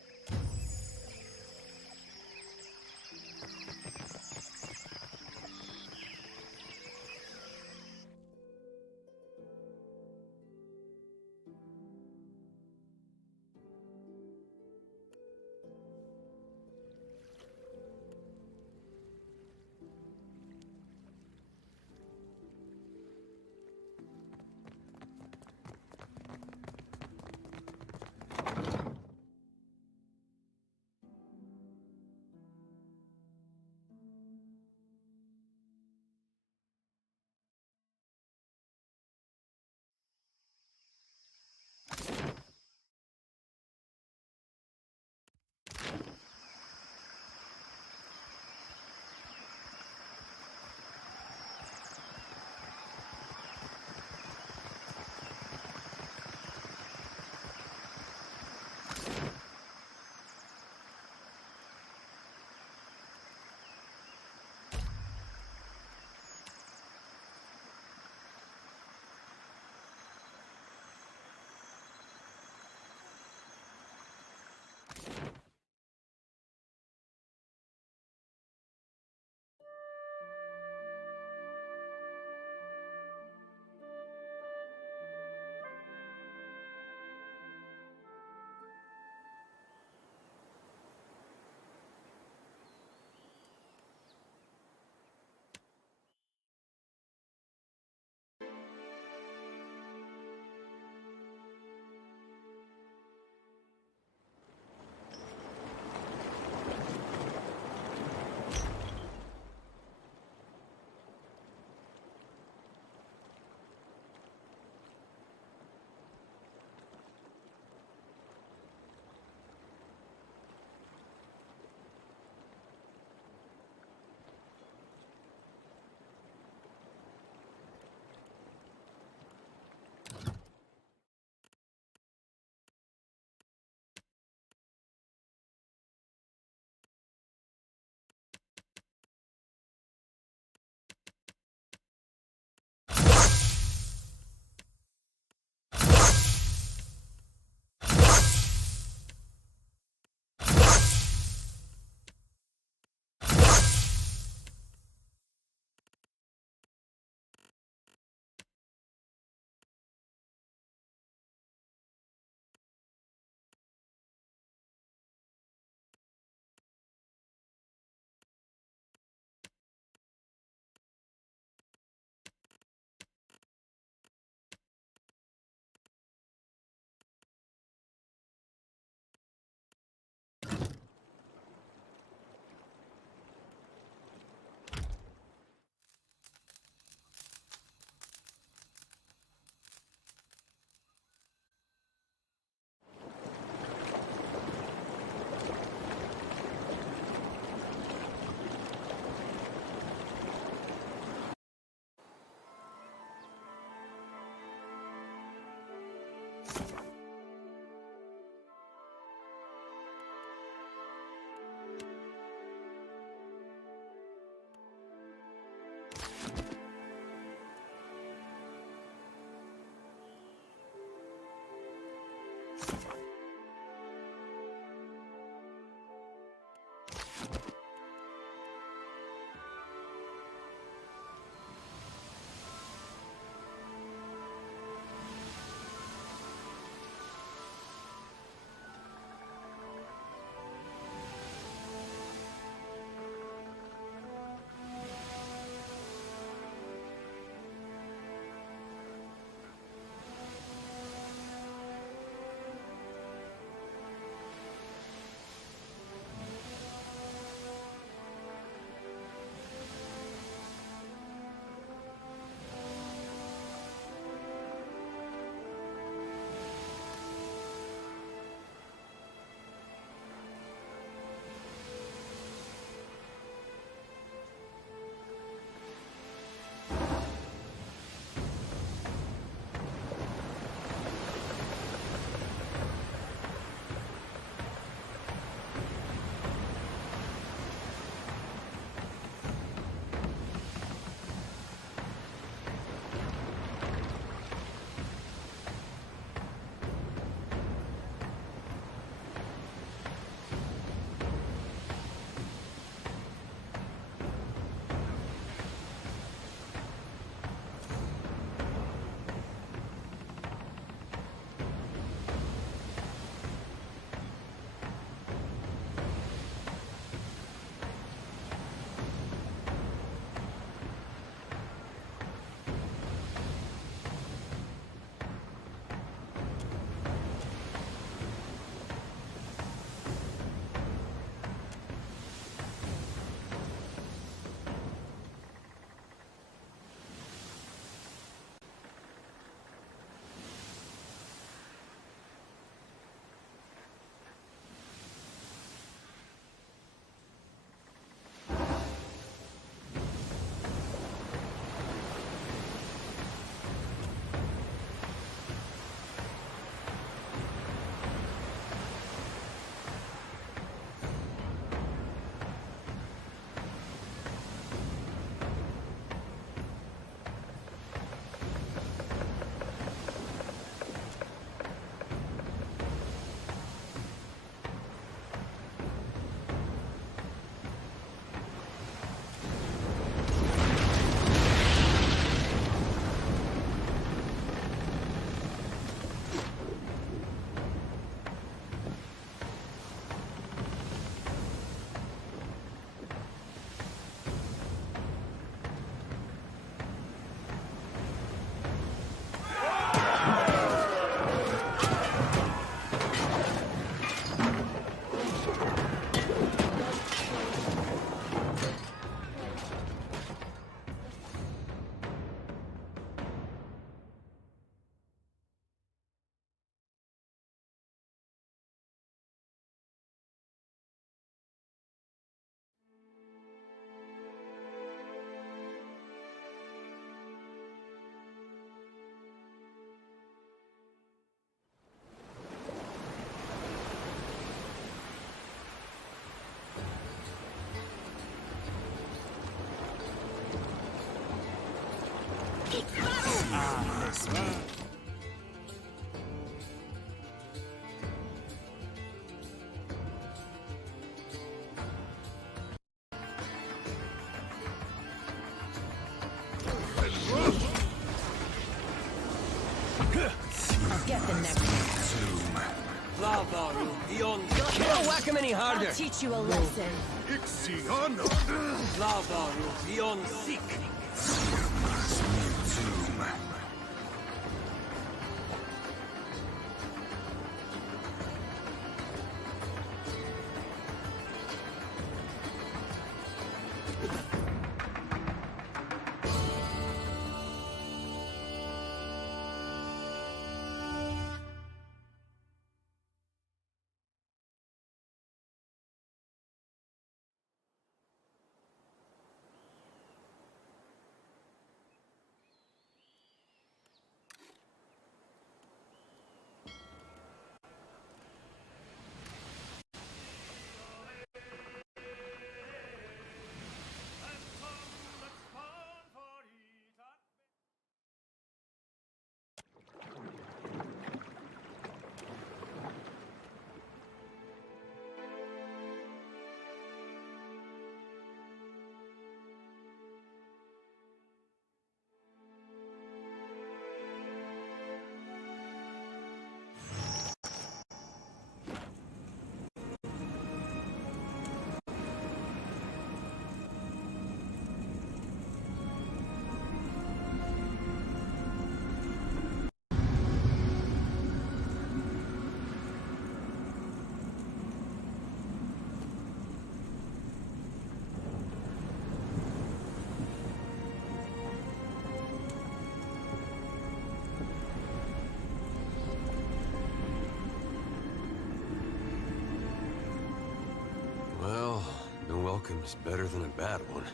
I'll get the next one. Don't whack him any harder. I'll teach you a lesson. Well, no welcome's better than a bad one.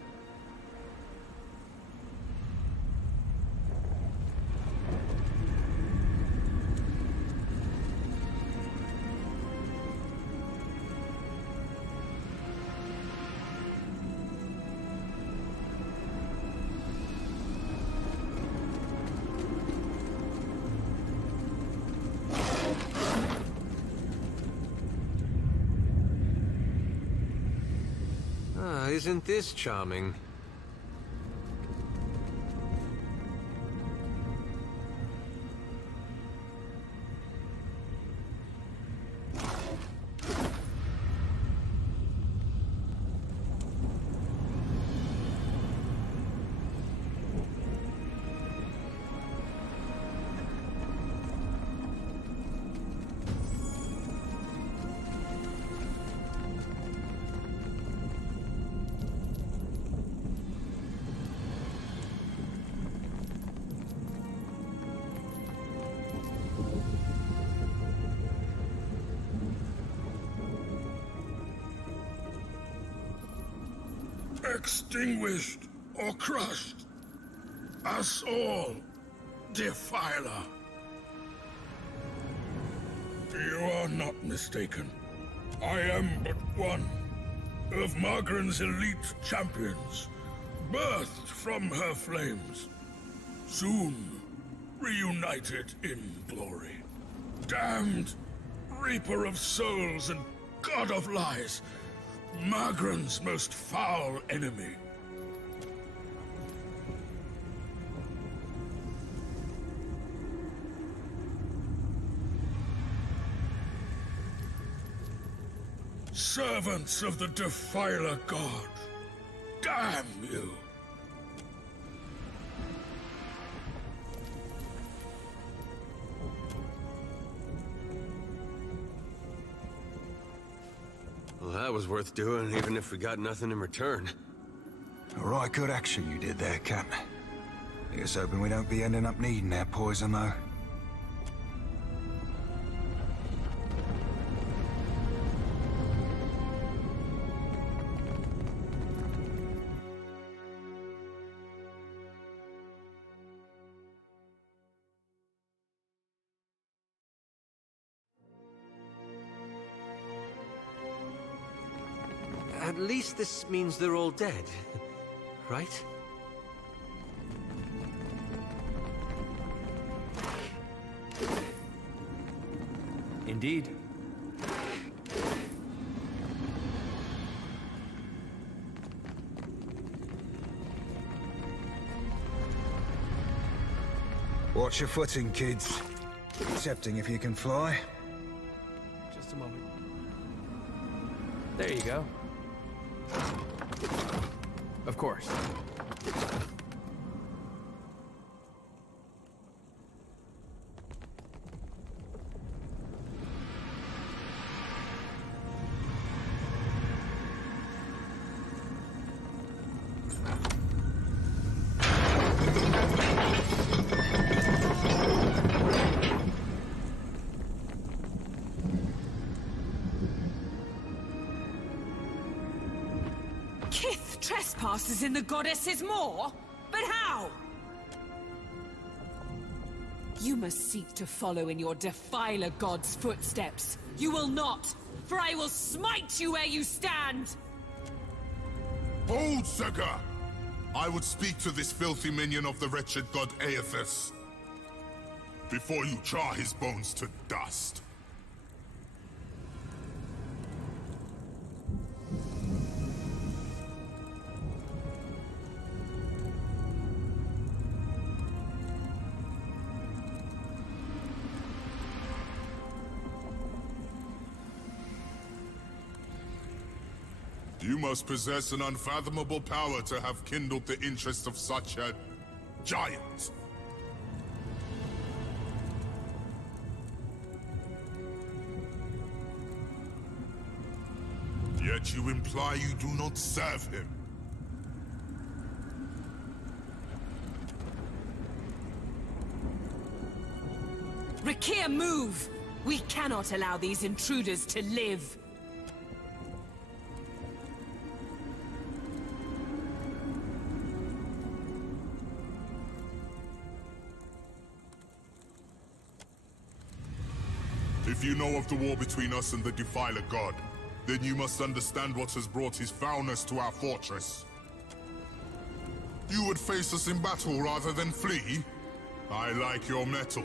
Isn't this charming? Extinguished or crushed. Us all, Defiler. You are not mistaken. I am but one of Magren's elite champions, birthed from her flames, soon reunited in glory. Damned Reaper of Souls and God of Lies, Magren's most foul enemy. Servants of the Defiler God, damn you! Well, that was worth doing, even if we got nothing in return. All right, good action you did there, Cap. Here's hoping we don't be ending up needing that poison, though. At least this means they're all dead, right? Indeed. Watch your footing, kids. Excepting if you can fly. Just a moment. There you go. Of course. Trespasses in the goddess's maw? But how? You must seek to follow in your defiler god's footsteps. You will not, for I will smite you where you stand! Hold, Sega! I would speak to this filthy minion of the wretched god Aethys before you char his bones to dust. You must possess an unfathomable power to have kindled the interest of such a giant. Yet you imply you do not serve him. Rakir, move! We cannot allow these intruders to live. If you know of the war between us and the Defiler God, then you must understand what has brought his foulness to our fortress. You would face us in battle rather than flee? I like your mettle.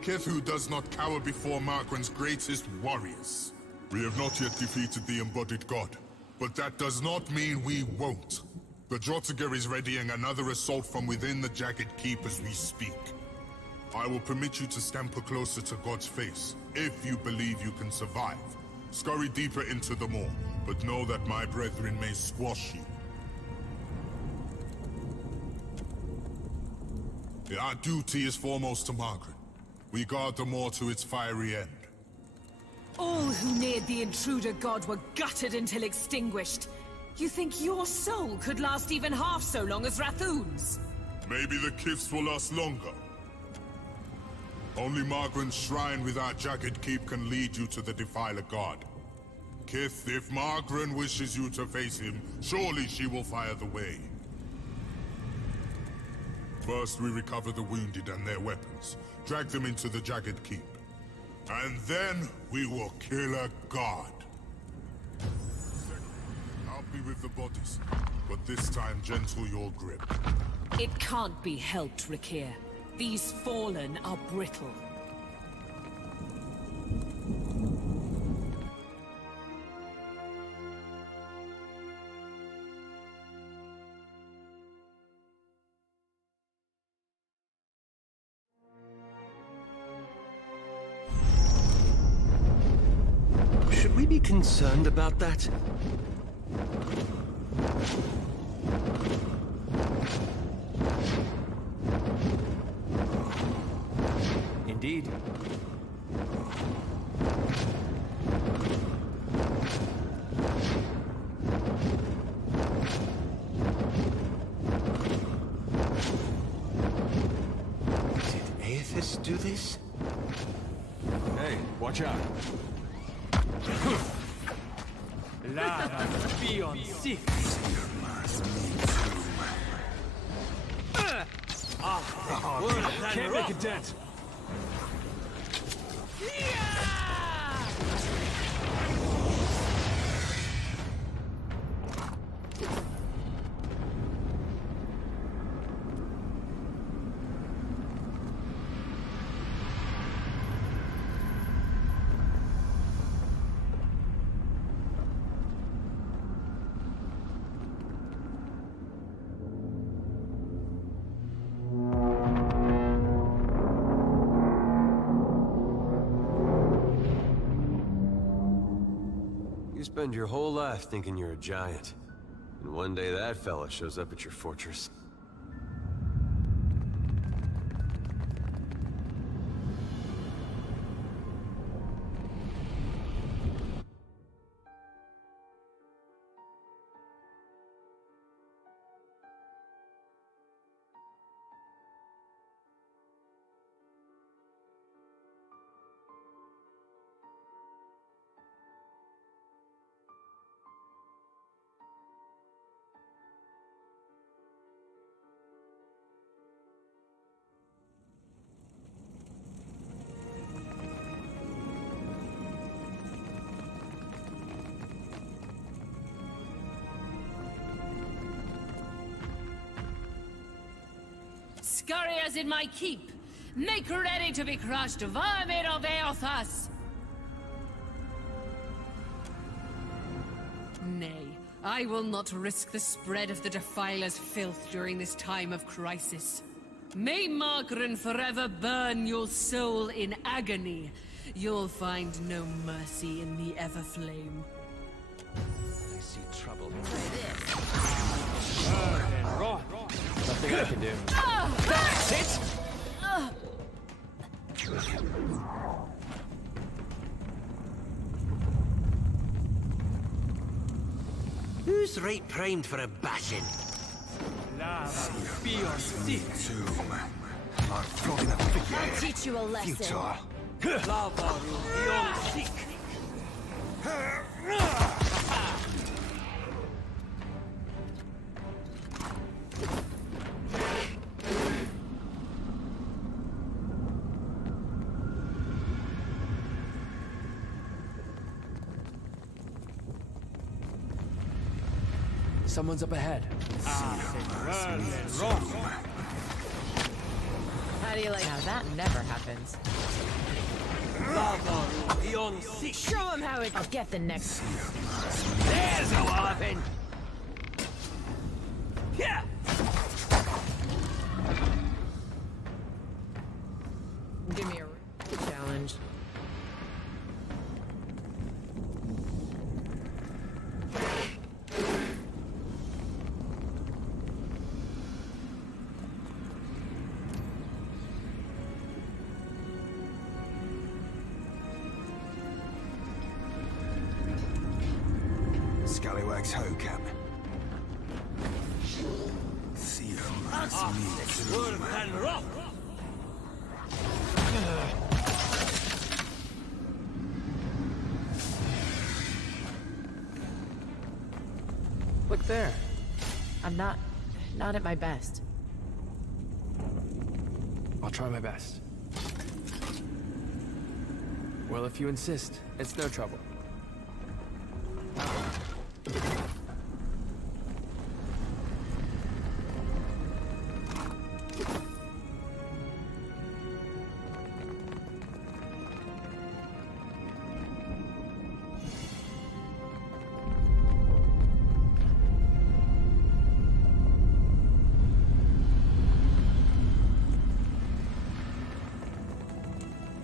Kithu does not cower before Margren's greatest warriors. We have not yet defeated the embodied god, but that does not mean we won't. The Drotiger is readying another assault from within the Jagged Keep as we speak. I will permit you to scamper closer to God's face, if you believe you can survive. Scurry deeper into the maw, but know that my brethren may squash you. Our duty is foremost to Margren. We guard the maw to its fiery end. All who neared the intruder god were gutted until extinguished. You think your soul could last even half so long as Rathun's? Maybe the Kith's will last longer. Only Margren's shrine with our Jagged Keep can lead you to the Defiler God. Kith, if Margren wishes you to face him, surely she will fire the way. First, we recover the wounded and their weapons, drag them into the Jagged Keep. And then, we will kill a god. I'll be with the bodies, but this time gentle your grip. It can't be helped, Rakir. These fallen are brittle. Should we be concerned about that? Indeed. Did Aethys do this? Hey, watch out. Lara, be on six. Can't make a dent. spend your whole life thinking you're a giant. And one day that fella shows up at your fortress. Scurriers in my keep! Make ready to be crushed, vermin of Eothas! Nay, I will not risk the spread of the Defiler's filth during this time of crisis. May Magren forever burn your soul in agony. You'll find no mercy in the Everflame. I see trouble. Nothing I can do. That's it! Who's right primed for a bashing? Lava be on sick. Like flogging a figurehead. I'll teach you a lesson. Futile. Lava be on sick. Someone's up ahead. How do you like? Now that never happens. Lava be on sick. Show him how it. I'll get the next. There's a walloping. Yeah. Give me a challenge. Scallywag's hoe, Cap. See that's me too, man. Look there. I'm not at my best. I'll try my best. Well, if you insist, it's no trouble.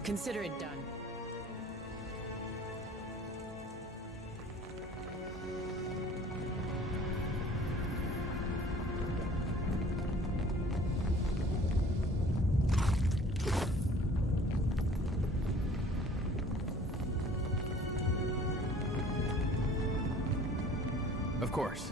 Consider it done. Of course.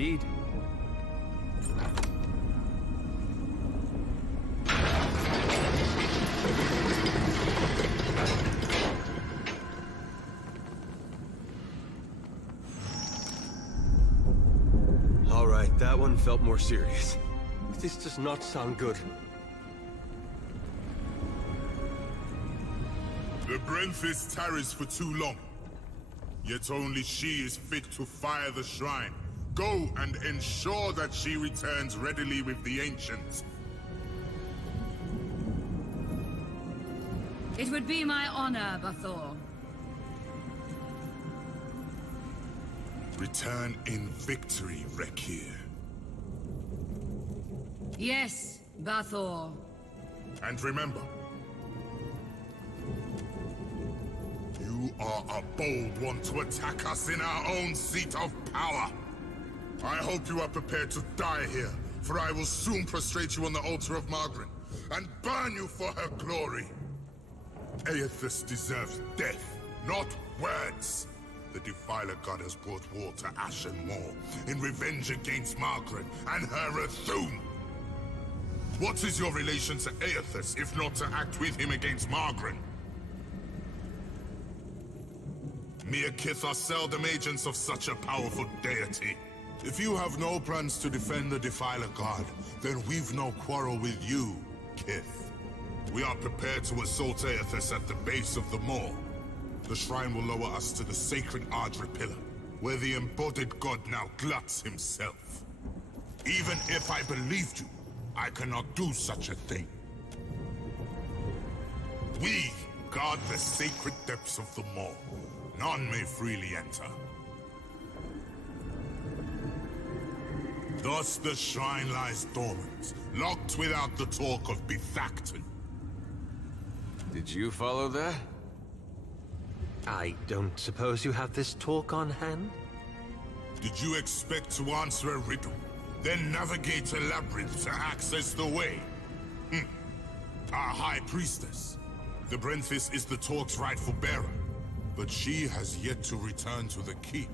Indeed. All right, that one felt more serious. This does not sound good. The Brenthis tarries for too long. Yet only she is fit to fire the shrine. Go and ensure that she returns readily with the Ancients. It would be my honor, Bathor. Return in victory, Rekir. Yes, Bathor. And remember, you are a bold one to attack us in our own seat of power. I hope you are prepared to die here, for I will soon prostrate you on the altar of Margaret and burn you for her glory. Aethys deserves death, not words. The Defiler God has brought war to Ashen Moor in revenge against Margaret and her Rathun. What is your relation to Aethys, if not to act with him against Margaret? Mere Kith are seldom agents of such a powerful deity. If you have no plans to defend the Defiler God, then we've no quarrel with you, Kith. We are prepared to assault Aethys at the base of the moor. The shrine will lower us to the sacred Ardra pillar, where the embodied god now gluts himself. Even if I believed you, I cannot do such a thing. We guard the sacred depths of the moor. None may freely enter. Thus the shrine lies dormant, locked without the talk of Bethacton. Did you follow that? I don't suppose you have this talk on hand? Did you expect to answer a riddle, then navigate a labyrinth to access the way? Our High Priestess. The Brenthis is the talk's rightful bearer, but she has yet to return to the keep.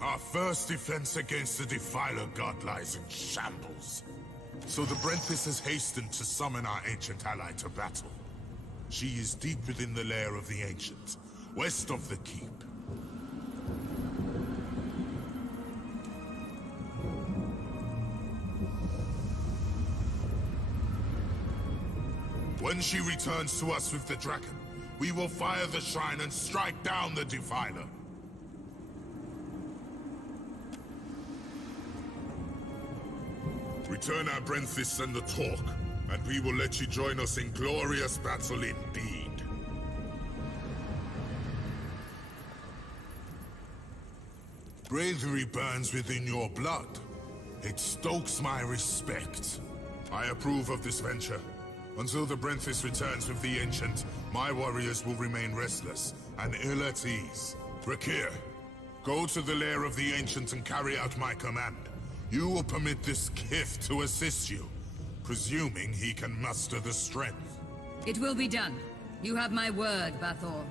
Our first defense against the Defiler God lies in shambles. So the Brenthis has hastened to summon our ancient ally to battle. She is deep within the lair of the Ancients, west of the keep. When she returns to us with the dragon, we will fire the shrine and strike down the Defiler. Return our Brenthis and the talk, and we will let you join us in glorious battle indeed. Bravery burns within your blood. It stokes my respect. I approve of this venture. Until the Brenthis returns with the Ancient, my warriors will remain restless and ill at ease. Rekir, go to the lair of the Ancient and carry out my command. You will permit this Kith to assist you, presuming he can muster the strength. It will be done. You have my word, Bathor.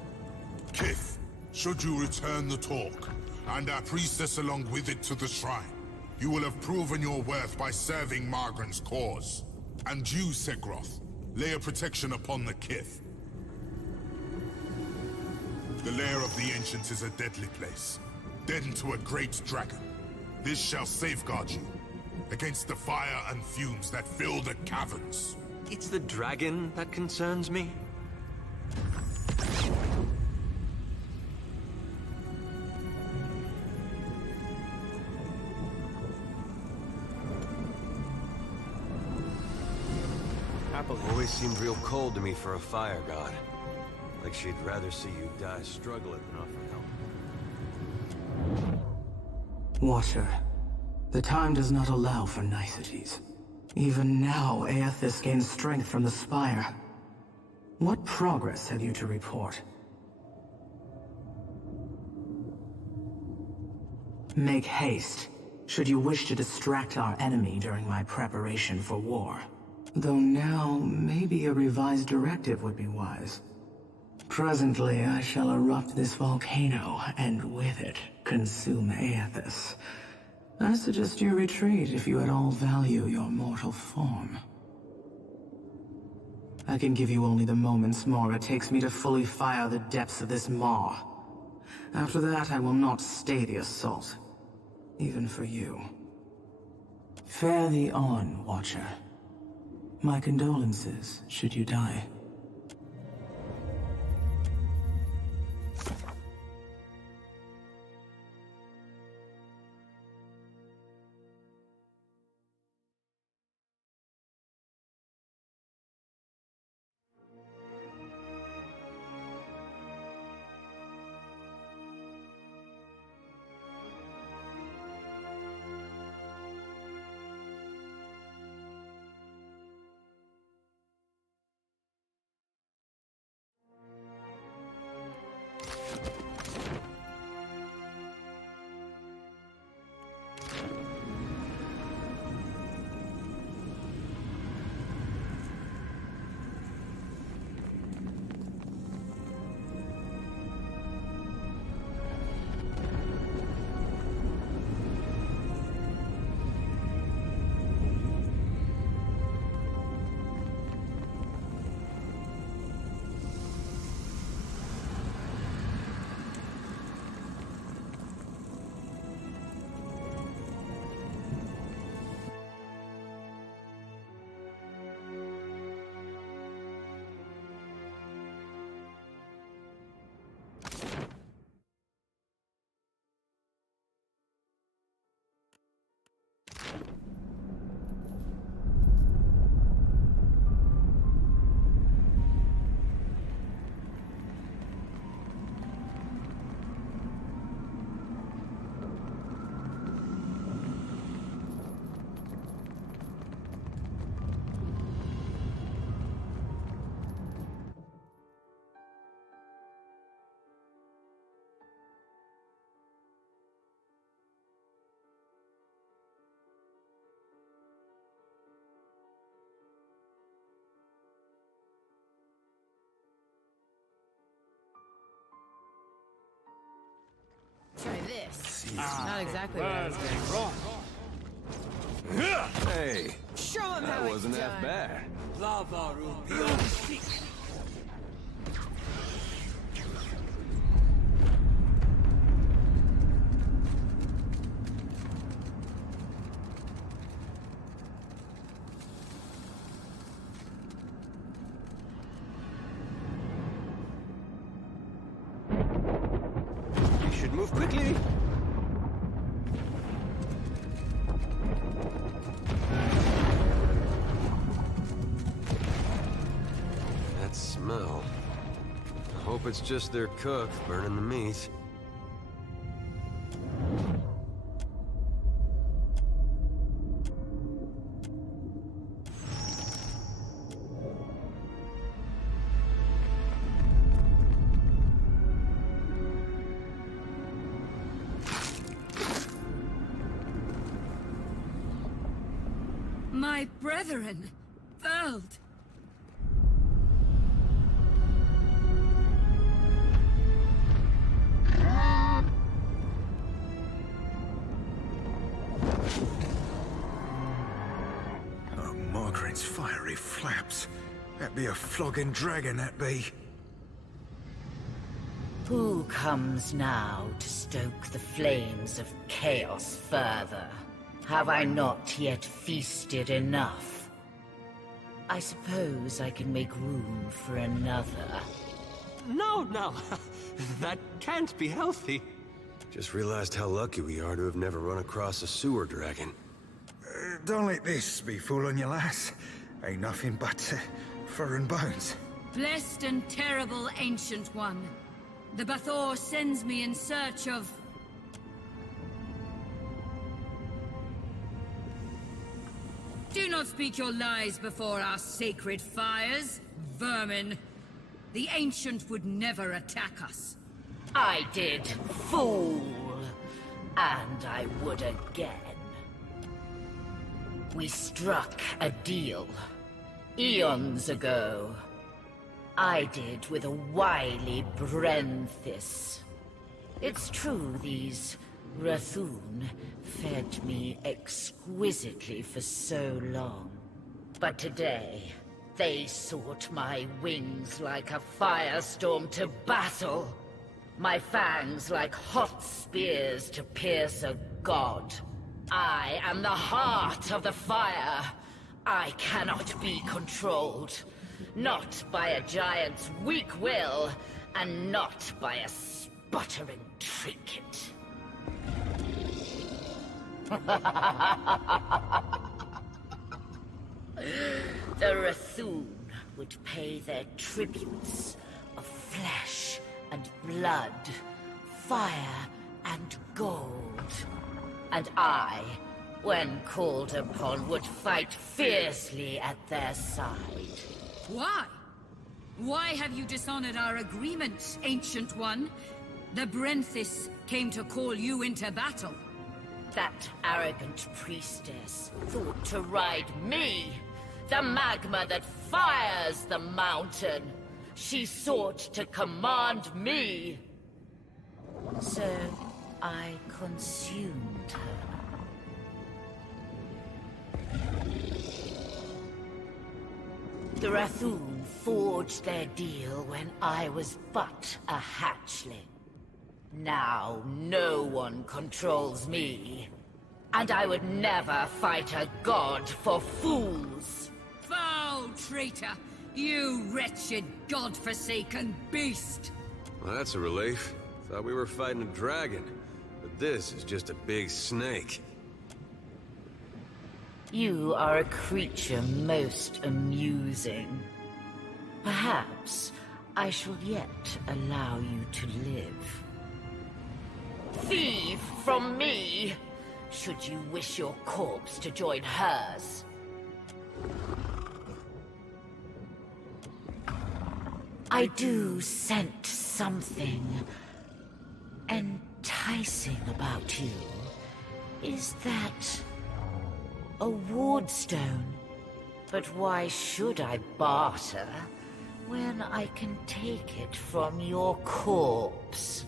Kith, should you return the talk, and our priestess along with it to the shrine, you will have proven your worth by serving Margaret's cause. And you, Segroth, lay a protection upon the Kith. The lair of the Ancient is a deadly place, den to a great dragon. This shall safeguard you against the fire and fumes that fill the caverns. It's the dragon that concerns me. Apple always seemed real cold to me for a fire god. Like she'd rather see you die struggling than offer help. Watcher, the time does not allow for niceties. Even now, Aethys gains strength from the spire. What progress have you to report? Make haste, should you wish to distract our enemy during my preparation for war. Though now, maybe a revised directive would be wise. Presently, I shall erupt this volcano, and with it, consume Aethys. I suggest you retreat if you at all value your mortal form. I can give you only the moments more it takes me to fully fire the depths of this maw. After that, I will not stay the assault. Even for you. Fare thee on, Watcher. My condolences, should you die. Try this. Not exactly what I was going for. Hey, Show him how that it's wasn't half done. bad. Lava Rubio Seek. You should move quickly. That smell. I hope it's just their cook burning the meat. My brethren, World. Oh, Margaret's fiery flaps. That be a flogging dragon, that be. Who comes now to stoke the flames of chaos further? Have I not yet feasted enough? I suppose I can make room for another. No, no. That can't be healthy. Just realized how lucky we are to have never run across a sewer dragon. Don't let this be fooling you, lass. Ain't nothing but fur and bones. Blessed and terrible Ancient One. The Bathor sends me in search of... Do not speak your lies before our sacred fires, vermin. The Ancient would never attack us. I did, fool. And I would again. We struck a deal. Eons ago. I did with a wily Brenthis. It's true these Rathun fed me exquisitely for so long. But today, they sought my wings like a firestorm to battle. My fangs like hot spears to pierce a god. I am the heart of the fire. I cannot be controlled. Not by a giant's weak will, and not by a sputtering trinket. The Rathun would pay their tributes of flesh and blood, fire and gold. And I, when called upon, would fight fiercely at their side. Why? Why have you dishonored our agreement, Ancient One? The Brenthis came to call you into battle. That arrogant priestess thought to ride me, the magma that fires the mountain. She sought to command me. So I consumed her. The Rathun forged their deal when I was but a hatchling. Now no one controls me. And I would never fight a god for fools. Foul traitor! You wretched, god-forsaken beast! Well, that's a relief. Thought we were fighting a dragon. But this is just a big snake. You are a creature most amusing. Perhaps I shall yet allow you to live. Thieve from me, should you wish your corpse to join hers. I do scent something enticing about you. Is that a wardstone? But why should I barter when I can take it from your corpse?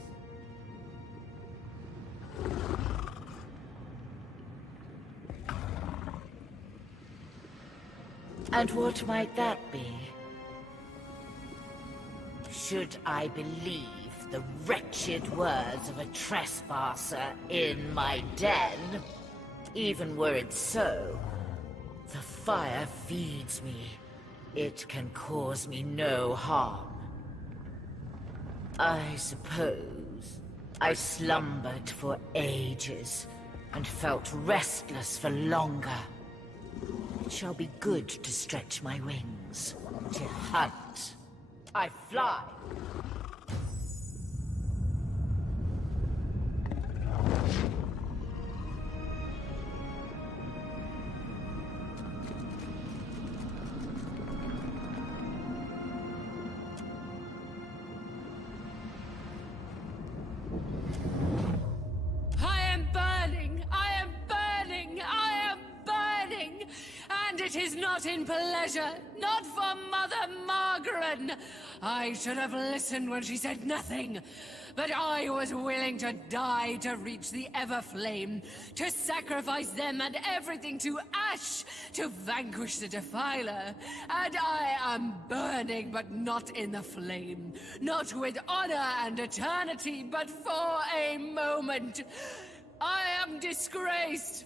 And what might that be? Should I believe the wretched words of a trespasser in my den? Even were it so, the fire feeds me. It can cause me no harm. I suppose I slumbered for ages and felt restless for longer. It shall be good to stretch my wings, to hunt. I fly. It is not in pleasure, not for Mother Margaret. I should have listened when she said nothing. But I was willing to die to reach the Everflame, to sacrifice them and everything to ash, to vanquish the Defiler. And I am burning, but not in the flame. Not with honor and eternity, but for a moment. I am disgraced.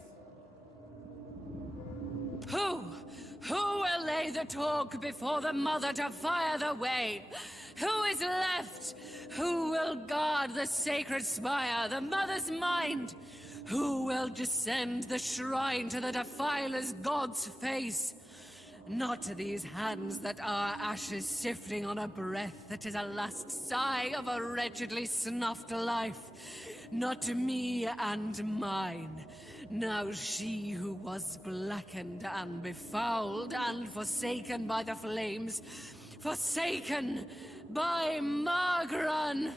Who will lay the talk before the Mother to fire the way? Who is left? Who will guard the sacred spire, the Mother's mind? Who will descend the shrine to the Defiler's God's face? Not to these hands that are ashes sifting on a breath that is a last sigh of a wretchedly snuffed life. Not to me and mine. Now she who was blackened and befouled and forsaken by the flames, forsaken by Margaret.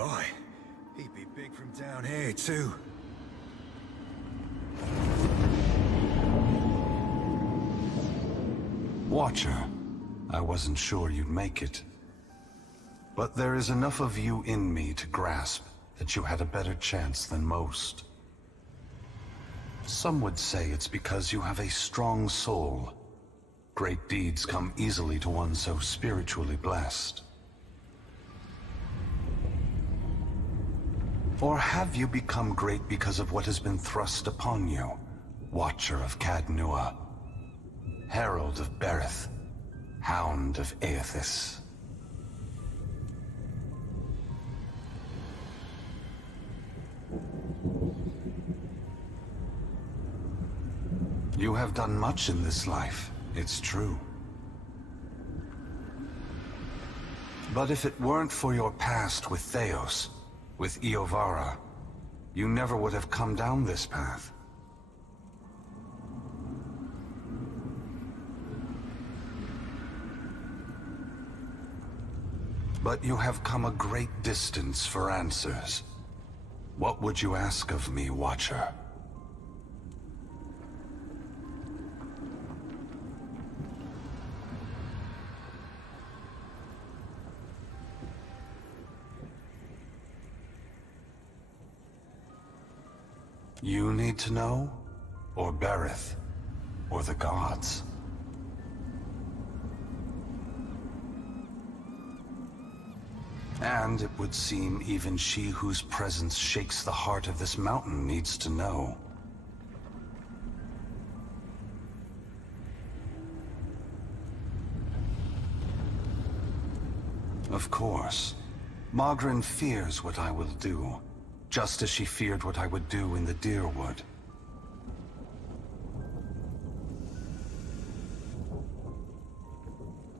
Aye, he'd be big from down here, too. Watcher, I wasn't sure you'd make it. But there is enough of you in me to grasp that you had a better chance than most. Some would say it's because you have a strong soul. Great deeds come easily to one so spiritually blessed. Or have you become great because of what has been thrust upon you? Watcher of Cadnua, Herald of Berith, Hound of Aethys. You have done much in this life, it's true. But if it weren't for your past with Theos, with Iovara, you never would have come down this path. But you have come a great distance for answers. What would you ask of me, Watcher? You need to know? Or Berith? Or the gods? And it would seem even she whose presence shakes the heart of this mountain needs to know. Of course. Magrin fears what I will do, just as she feared what I would do in the Deerwood.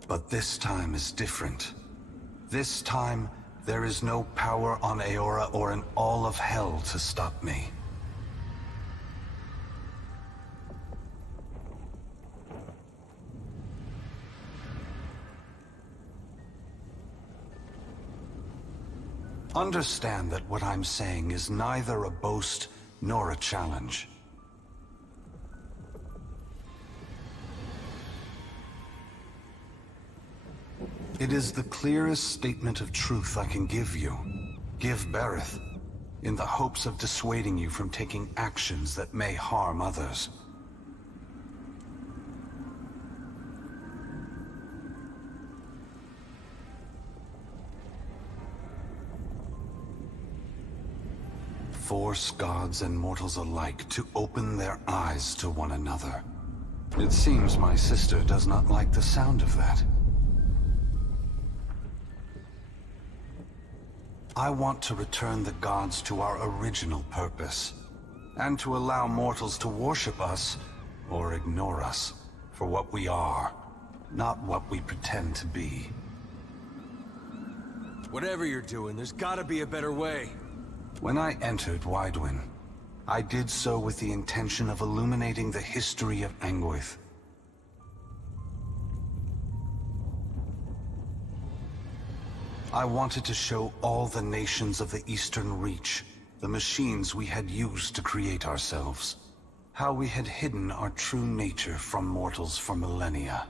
But this time is different. This time, there is no power on Aora or in all of hell to stop me. Understand that what I'm saying is neither a boast nor a challenge. It is the clearest statement of truth I can give you. Give Berith, in the hopes of dissuading you from taking actions that may harm others. Force gods and mortals alike to open their eyes to one another. It seems my sister does not like the sound of that. I want to return the gods to our original purpose, and to allow mortals to worship us, or ignore us, for what we are, not what we pretend to be. Whatever you're doing, there's gotta be a better way. When I entered Widewin, I did so with the intention of illuminating the history of Anguith. I wanted to show all the nations of the Eastern Reach the machines we had used to create ourselves, how we had hidden our true nature from mortals for millennia.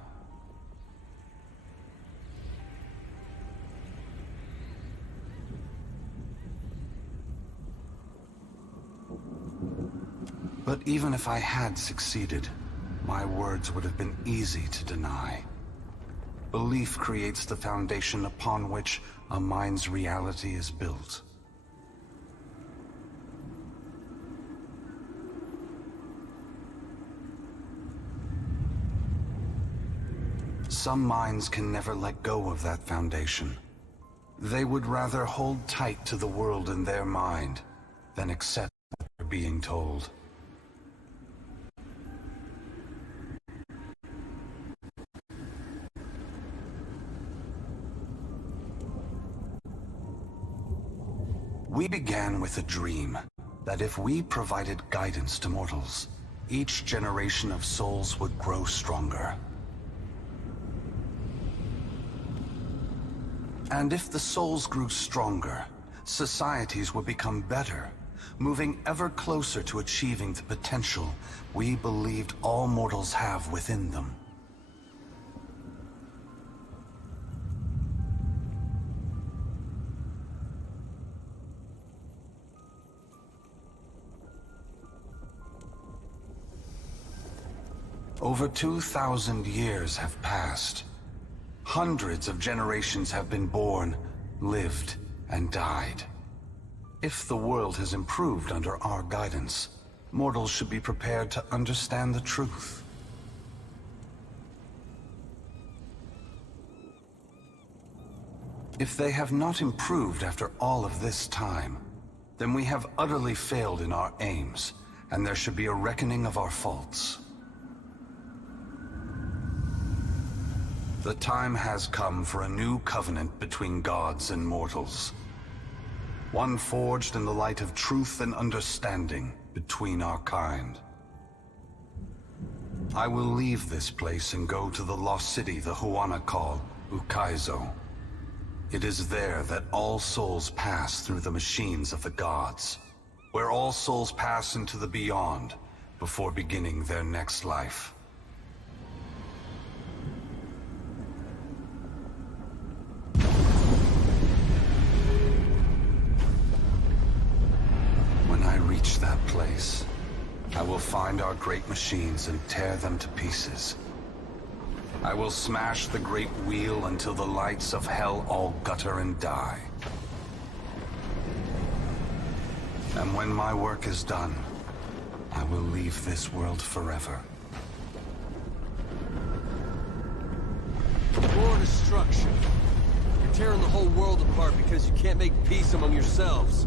But even if I had succeeded, my words would have been easy to deny. Belief creates the foundation upon which a mind's reality is built. Some minds can never let go of that foundation. They would rather hold tight to the world in their mind than accept what they're being told. We began with a dream that if we provided guidance to mortals, each generation of souls would grow stronger. And if the souls grew stronger, societies would become better, moving ever closer to achieving the potential we believed all mortals have within them. Over 2,000 years have passed. Hundreds of generations have been born, lived, and died. If the world has improved under our guidance, mortals should be prepared to understand the truth. If they have not improved after all of this time, then we have utterly failed in our aims, and there should be a reckoning of our faults. The time has come for a new covenant between gods and mortals. One forged in the light of truth and understanding between our kind. I will leave this place and go to the lost city the Huana call Ukaizo. It is there that all souls pass through the machines of the gods, where all souls pass into the beyond before beginning their next life. When I reach that place, I will find our great machines and tear them to pieces. I will smash the great wheel until the lights of hell all gutter and die. And when my work is done, I will leave this world forever. More destruction. You're tearing the whole world apart because you can't make peace among yourselves.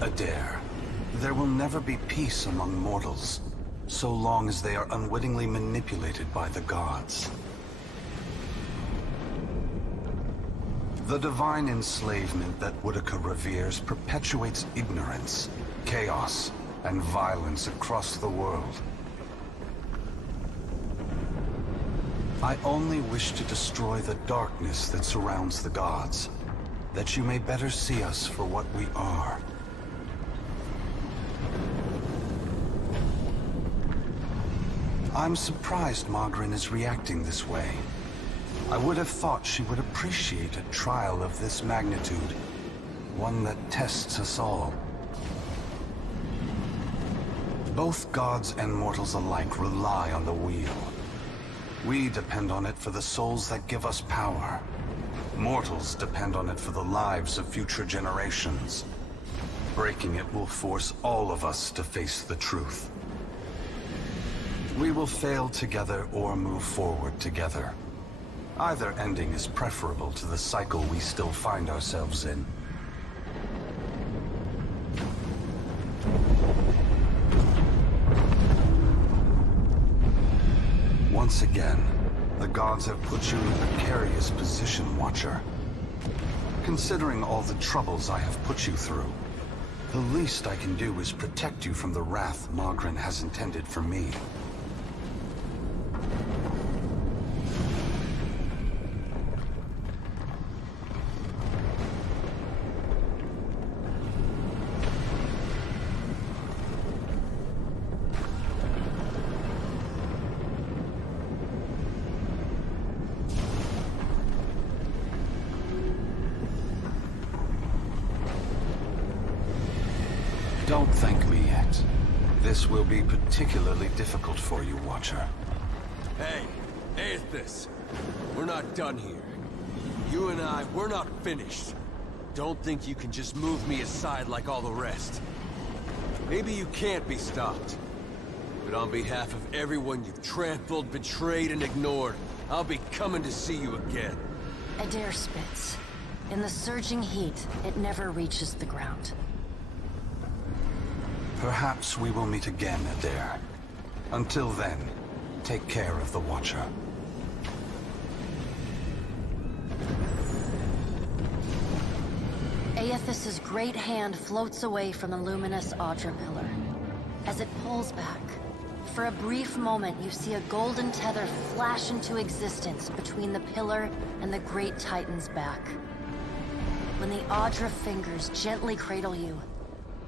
Adair, there will never be peace among mortals, so long as they are unwittingly manipulated by the gods. The divine enslavement that Whitaker reveres perpetuates ignorance, chaos, and violence across the world. I only wish to destroy the darkness that surrounds the gods, that you may better see us for what we are. I'm surprised Magrin is reacting this way. I would have thought she would appreciate a trial of this magnitude, one that tests us all. Both gods and mortals alike rely on the wheel. We depend on it for the souls that give us power. Mortals depend on it for the lives of future generations. Breaking it will force all of us to face the truth. We will fail together or move forward together. Either ending is preferable to the cycle we still find ourselves in. Once again, the gods have put you in a precarious position, Watcher. Considering all the troubles I have put you through, the least I can do is protect you from the wrath Magrin has intended for me. Don't thank me yet. This will be particularly difficult for you, Watcher. Hey, Aethys. We're not done here. You and I, we're not finished. Don't think you can just move me aside like all the rest. Maybe you can't be stopped. But on behalf of everyone you've trampled, betrayed, and ignored, I'll be coming to see you again. Adair spits. In the surging heat, it never reaches the ground. Perhaps we will meet again, Adair. Until then, take care of the Watcher. Aethys's great hand floats away from the luminous Audra pillar. As it pulls back, for a brief moment you see a golden tether flash into existence between the pillar and the great Titan's back. When the Audra fingers gently cradle you,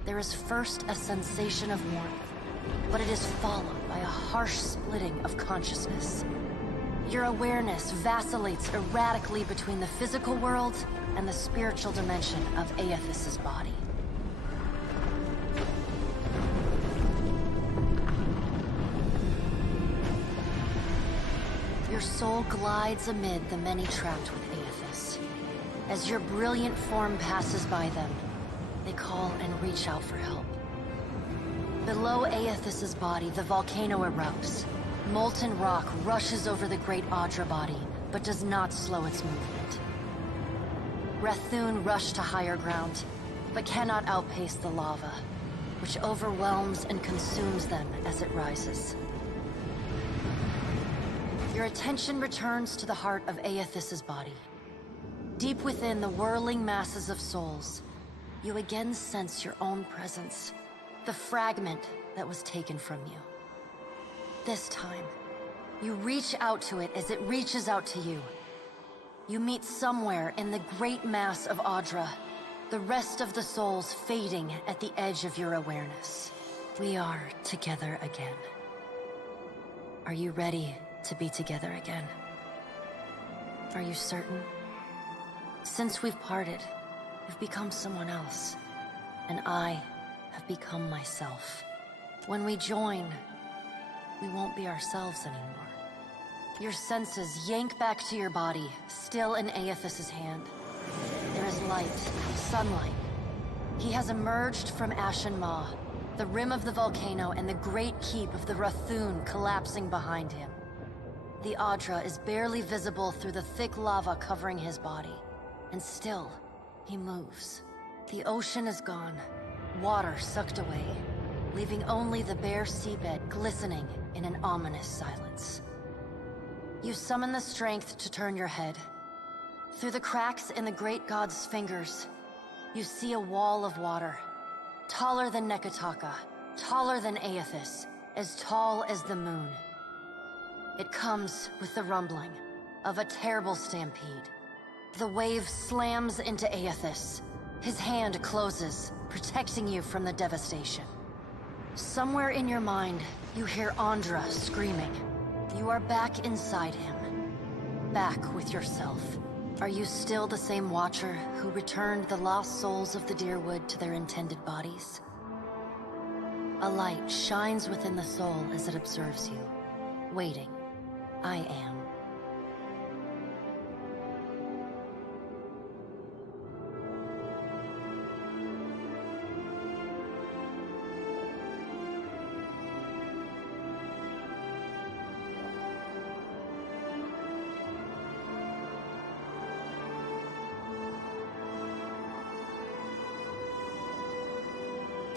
there is first a sensation of warmth, but it is followed by a harsh splitting of consciousness. Your awareness vacillates erratically between the physical world and the spiritual dimension of Aethys's body. Your soul glides amid the many trapped with Aethys. As your brilliant form passes by them, they call and reach out for help. Below Aethys's body, the volcano erupts. Molten rock rushes over the great Audra body, but does not slow its movement. Rathun rush to higher ground, but cannot outpace the lava, which overwhelms and consumes them as it rises. Your attention returns to the heart of Aethys's body. Deep within the whirling masses of souls, you again sense your own presence, the fragment that was taken from you. This time, you reach out to it as it reaches out to you. You meet somewhere in the great mass of Audra, the rest of the souls fading at the edge of your awareness. We are together again. Are you ready to be together again? Are you certain? Since we've parted, you've become someone else, and I have become myself. When we join, we won't be ourselves anymore. Your senses yank back to your body, still in Aethys's hand. There is light, sunlight. He has emerged from Ashen Maw, the rim of the volcano and the great keep of the Rathun collapsing behind him. The Adra is barely visible through the thick lava covering his body, and still, he moves. The ocean is gone, water sucked away, leaving only the bare seabed glistening in an ominous silence. You summon the strength to turn your head. Through the cracks in the great god's fingers, you see a wall of water, taller than Nekataka, taller than Aethys, as tall as the moon. It comes with the rumbling of a terrible stampede. The wave slams into Aethys. His hand closes, protecting you from the devastation. Somewhere in your mind, you hear Andra screaming. You are back inside him. Back with yourself. Are you still the same Watcher who returned the lost souls of the Deerwood to their intended bodies? A light shines within the soul as it observes you. Waiting. I am.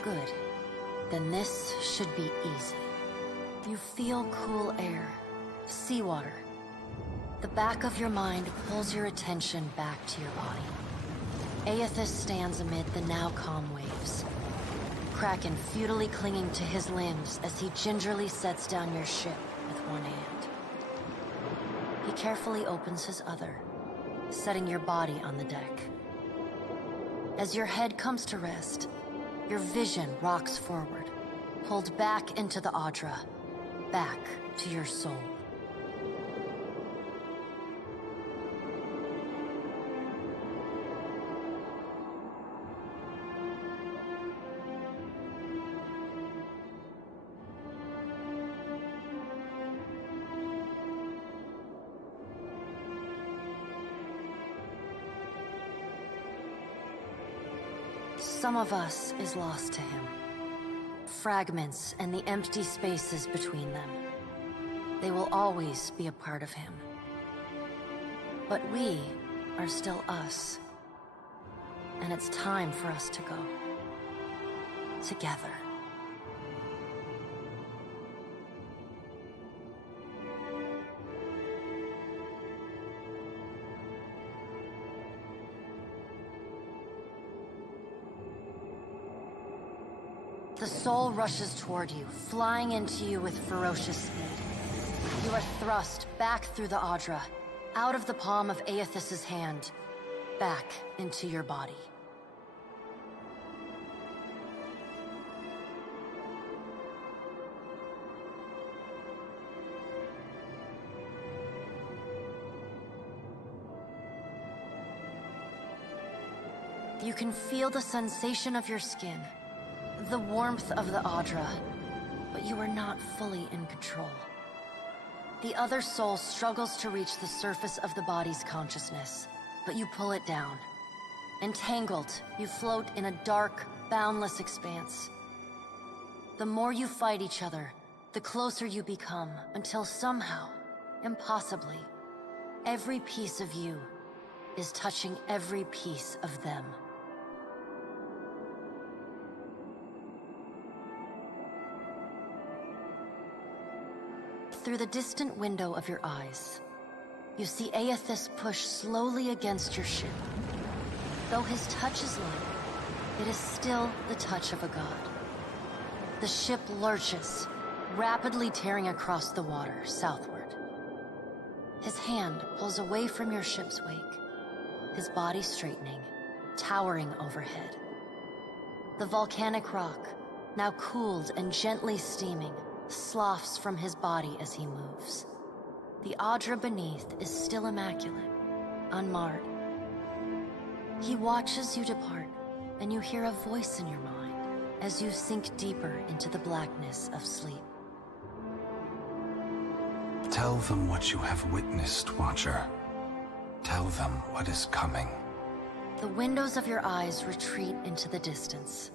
Good. Then this should be easy. You feel cool air, seawater. The back of your mind pulls your attention back to your body. Aethys stands amid the now calm waves. Kraken futilely clinging to his limbs as he gingerly sets down your ship with one hand. He carefully opens his other, setting your body on the deck. As your head comes to rest, your vision rocks forward, pulled back into the Adra, back to your soul. Some of us is lost to him. Fragments and the empty spaces between them. They will always be a part of him. But we are still us. And it's time for us to go. Together. The soul rushes toward you, flying into you with ferocious speed. You are thrust back through the Adra, out of the palm of Aethys's hand, back into your body. You can feel the sensation of your skin. The warmth of the Adra, but you are not fully in control. The other soul struggles to reach the surface of the body's consciousness, but you pull it down. Entangled, you float in a dark, boundless expanse. The more you fight each other, the closer you become, until somehow, impossibly, every piece of you is touching every piece of them. Through the distant window of your eyes, you see Aethys push slowly against your ship. Though his touch is light, it is still the touch of a god. The ship lurches, rapidly tearing across the water southward. His hand pulls away from your ship's wake, his body straightening, towering overhead. The volcanic rock, now cooled and gently steaming, sloughs from his body as he moves. The Adra beneath is still immaculate, unmarred. He watches you depart, and you hear a voice in your mind as you sink deeper into the blackness of sleep. Tell them what you have witnessed, Watcher. Tell them what is coming. The windows of your eyes retreat into the distance.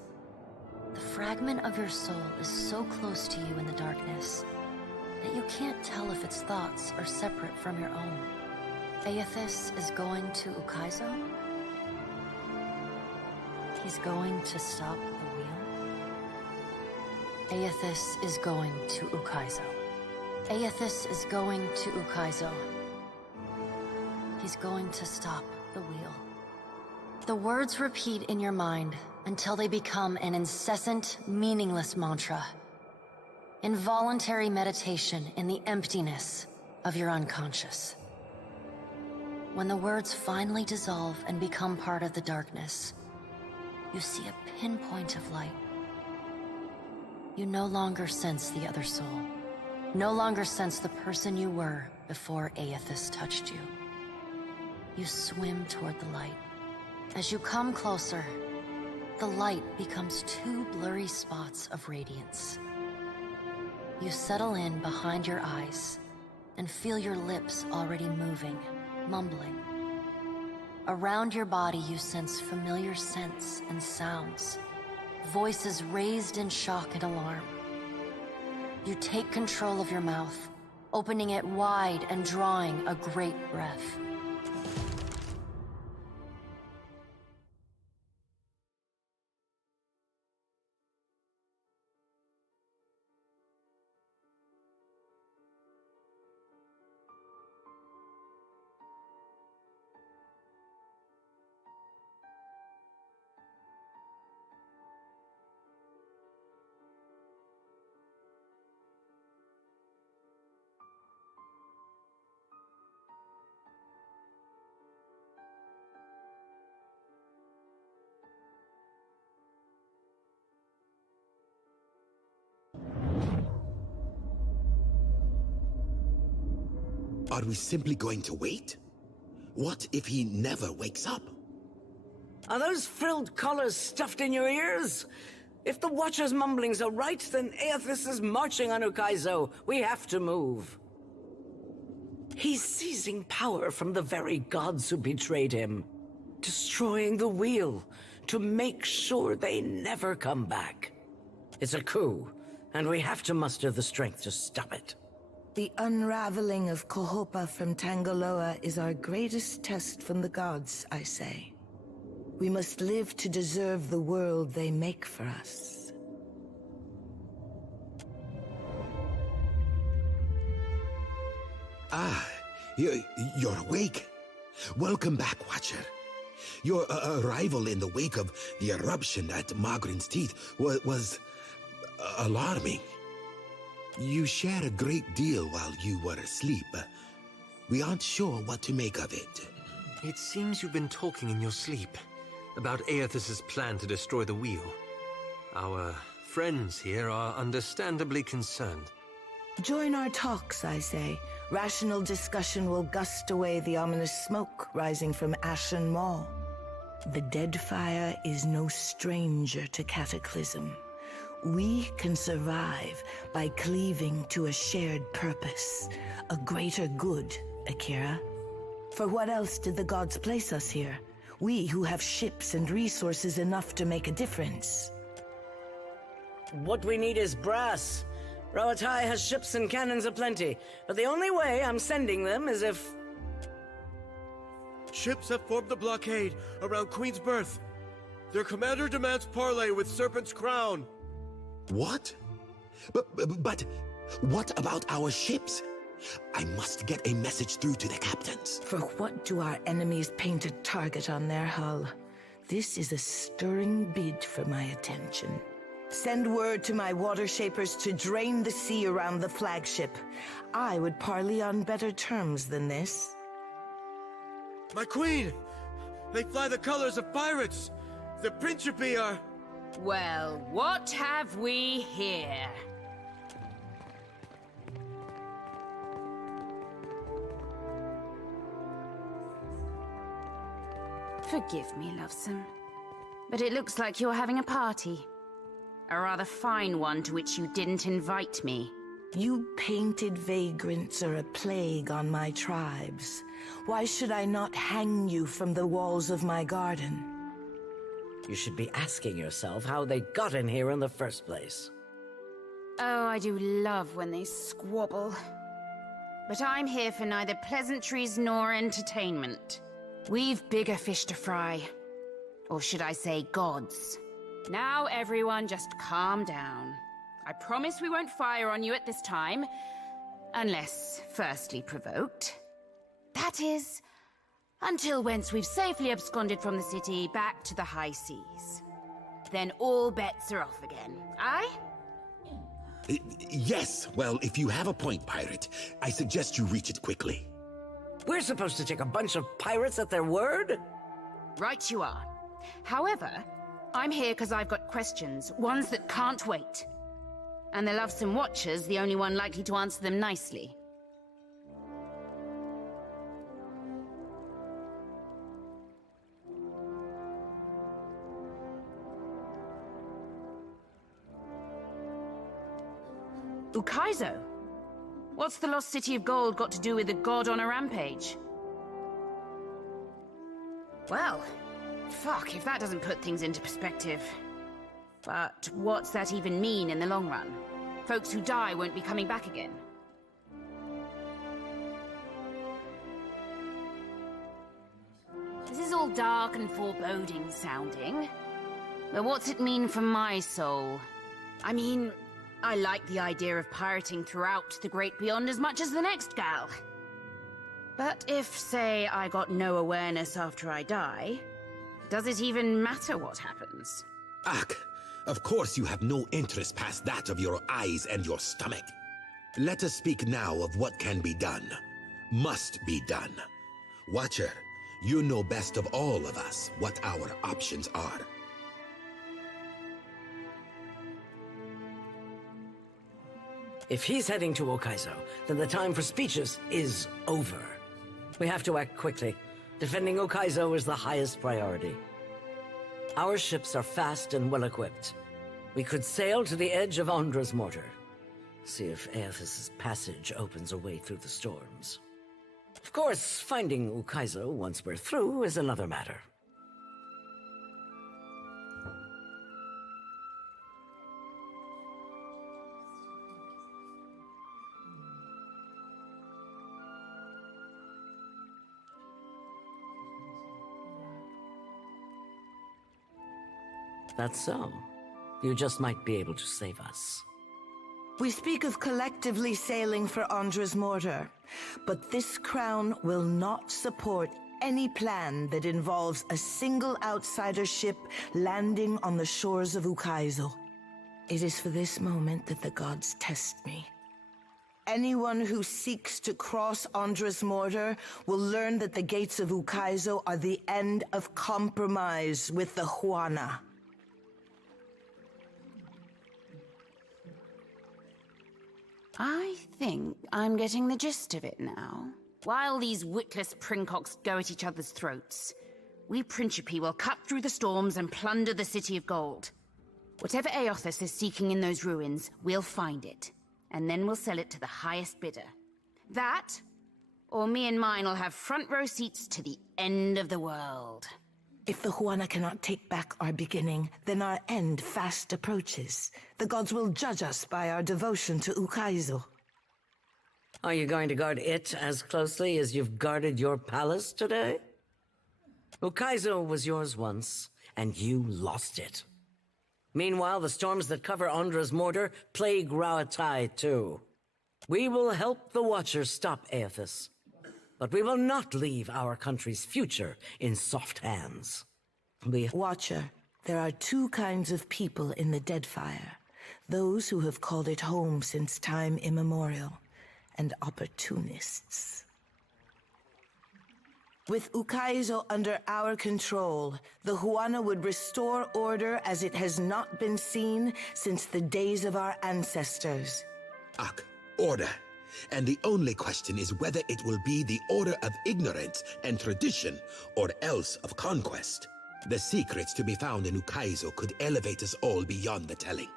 The fragment of your soul is so close to you in the darkness that you can't tell if its thoughts are separate from your own. Aethys is going to Ukaizo? He's going to stop the wheel? Aethys is going to Ukaizo. Aethys is going to Ukaizo. He's going to stop the wheel. The words repeat in your mind until they become an incessant, meaningless mantra. Involuntary meditation in the emptiness of your unconscious. When the words finally dissolve and become part of the darkness, you see a pinpoint of light. You no longer sense the other soul. No longer sense the person you were before Aethys touched you. You swim toward the light. As you come closer, the light becomes two blurry spots of radiance. You settle in behind your eyes and feel your lips already moving, mumbling. Around your body you sense familiar scents and sounds, voices raised in shock and alarm. You take control of your mouth, opening it wide and drawing a great breath. Are we simply going to wait? What if he never wakes up? Are those frilled collars stuffed in your ears? If the Watcher's mumblings are right, then Aethys is marching on Ukaizo. We have to move. He's seizing power from the very gods who betrayed him, destroying the wheel to make sure they never come back. It's a coup, and we have to muster the strength to stop it. The unraveling of Kohopa from Tangaloa is our greatest test from the gods, I say. We must live to deserve the world they make for us. Ah, you're awake. Welcome back, Watcher. Your arrival in the wake of the eruption at Magrin's Teeth was alarming. You shared a great deal while you were asleep. We aren't sure what to make of it. It seems you've been talking in your sleep about Aethys' plan to destroy the wheel. Our friends here are understandably concerned. Join our talks, I say. Rational discussion will gust away the ominous smoke rising from Ashen Maw. The Deadfire is no stranger to cataclysm. We can survive by cleaving to a shared purpose, a greater good, Akira. For what else did the gods place us here? We who have ships and resources enough to make a difference. What we need is brass. Roatai has ships and cannons aplenty, but the only way I'm sending them is if... Ships have formed the blockade around Queen's Berth. Their commander demands parley with Serpent's Crown. What? But what about our ships? I must get a message through to the captains. For what do our enemies paint a target on their hull? This is a stirring bid for my attention. Send word to my water shapers to drain the sea around the flagship. I would parley on better terms than this. My queen! They fly the colors of pirates! The Principi are... Well, what have we here? Forgive me, Lovesome, but it looks like you're having a party. A rather fine one to which you didn't invite me. You painted vagrants are a plague on my tribes. Why should I not hang you from the walls of my garden? You should be asking yourself how they got in here in the first place. Oh, I do love when they squabble. But I'm here for neither pleasantries nor entertainment. We've bigger fish to fry. Or should I say gods. Now everyone just calm down. I promise we won't fire on you at this time. Unless firstly provoked. That is, until once we've safely absconded from the city back to the high seas. Then all bets are off again, aye? Yes, well, if you have a point, pirate, I suggest you reach it quickly. We're supposed to take a bunch of pirates at their word? Right you are. However, I'm here because I've got questions, ones that can't wait. And the Lovesome Watcher's the only one likely to answer them nicely. Ukaizo? What's the lost city of gold got to do with a god on a rampage? Well, fuck if that doesn't put things into perspective. But what's that even mean in the long run? Folks who die won't be coming back again. This is all dark and foreboding sounding. But what's it mean for my soul? I mean, I like the idea of pirating throughout the Great Beyond as much as the next gal. But if, say, I got no awareness after I die, does it even matter what happens? Ak, of course you have no interest past that of your eyes and your stomach. Let us speak now of what can be done. Must be done. Watcher, you know best of all of us what our options are. If he's heading to Ukaizo, then the time for speeches is over. We have to act quickly. Defending Ukaizo is the highest priority. Our ships are fast and well-equipped. We could sail to the edge of Andra's mortar. See if Aethys' passage opens a way through the storms. Of course, finding Ukaizo once we're through is another matter. That's so. You just might be able to save us. We speak of collectively sailing for Andra's mortar, but this crown will not support any plan that involves a single outsider ship landing on the shores of Ukaizo. It is for this moment that the gods test me. Anyone who seeks to cross Andra's mortar will learn that the gates of Ukaizo are the end of compromise with the Huana. I think I'm getting the gist of it now. While these witless princocks go at each other's throats, we Principi will cut through the storms and plunder the City of Gold. Whatever Aethys is seeking in those ruins, we'll find it. And then we'll sell it to the highest bidder. That, or me and mine will have front row seats to the end of the world. If the Huana cannot take back our beginning, then our end fast approaches. The gods will judge us by our devotion to Ukaizo. Are you going to guard it as closely as you've guarded your palace today? Ukaizo was yours once, and you lost it. Meanwhile, the storms that cover Andra's mortar plague Rauatai too. We will help the Watchers stop Aethys. But we will not leave our country's future in soft hands. Watcher, there are two kinds of people in the Deadfire. Those who have called it home since time immemorial, and opportunists. With Ukaizo under our control, the Huana would restore order as it has not been seen since the days of our ancestors. Ak, order. And the only question is whether it will be the order of ignorance and tradition, or else of conquest. The secrets to be found in Ukaizo could elevate us all beyond the telling.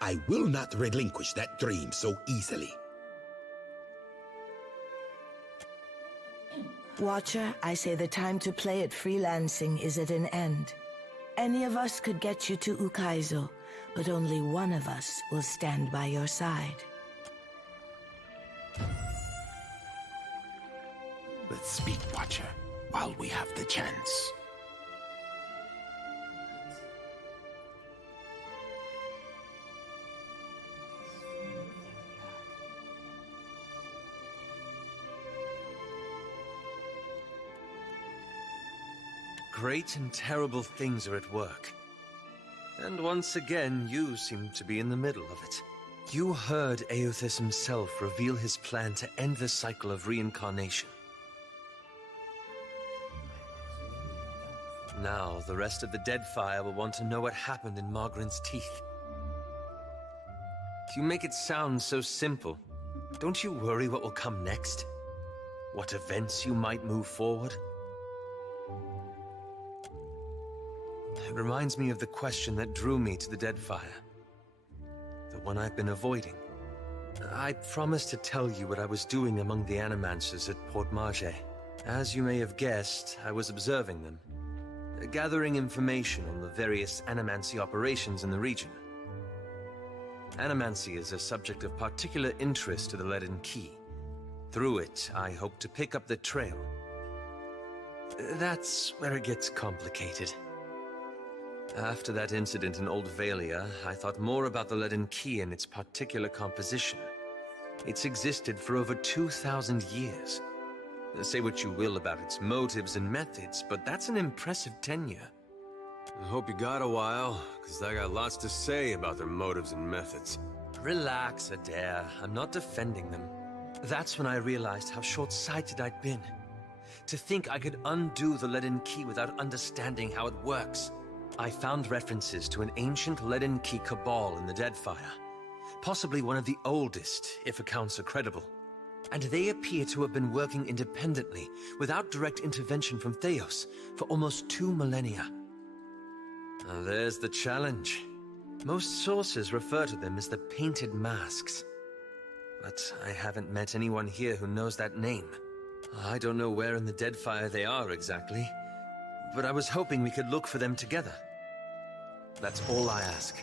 I will not relinquish that dream so easily. Watcher, I say the time to play at freelancing is at an end. Any of us could get you to Ukaizo, but only one of us will stand by your side. Let's speak, Watcher, while we have the chance. Great and terrible things are at work. And once again, you seem to be in the middle of it. You heard Aothis himself reveal his plan to end the cycle of reincarnation. Now, the rest of the Deadfire will want to know what happened in Margaren's teeth. You make it sound so simple. Don't you worry what will come next? What events you might move forward? It reminds me of the question that drew me to the Deadfire. The one I've been avoiding. I promised to tell you what I was doing among the Animancers at Port Marge. As you may have guessed, I was observing them, gathering information on the various Animancy operations in the region. Animancy is a subject of particular interest to the Leaden Key. Through it, I hope to pick up the trail. That's where it gets complicated. After that incident in Old Valia, I thought more about the Leaden Key and its particular composition. It's existed for over 2,000 years. Say what you will about its motives and methods, but that's an impressive tenure. I hope you got a while, because I got lots to say about their motives and methods. Relax, Adair. I'm not defending them. That's when I realized how short-sighted I'd been. To think I could undo the Leaden Key without understanding how it works. I found references to an ancient Leaden Key cabal in the Deadfire. Possibly one of the oldest, if accounts are credible. And they appear to have been working independently, without direct intervention from Theos, for almost 2 millennia. Now there's the challenge. Most sources refer to them as the Painted Masks. But I haven't met anyone here who knows that name. I don't know where in the Deadfire they are exactly, but I was hoping we could look for them together. That's all I ask.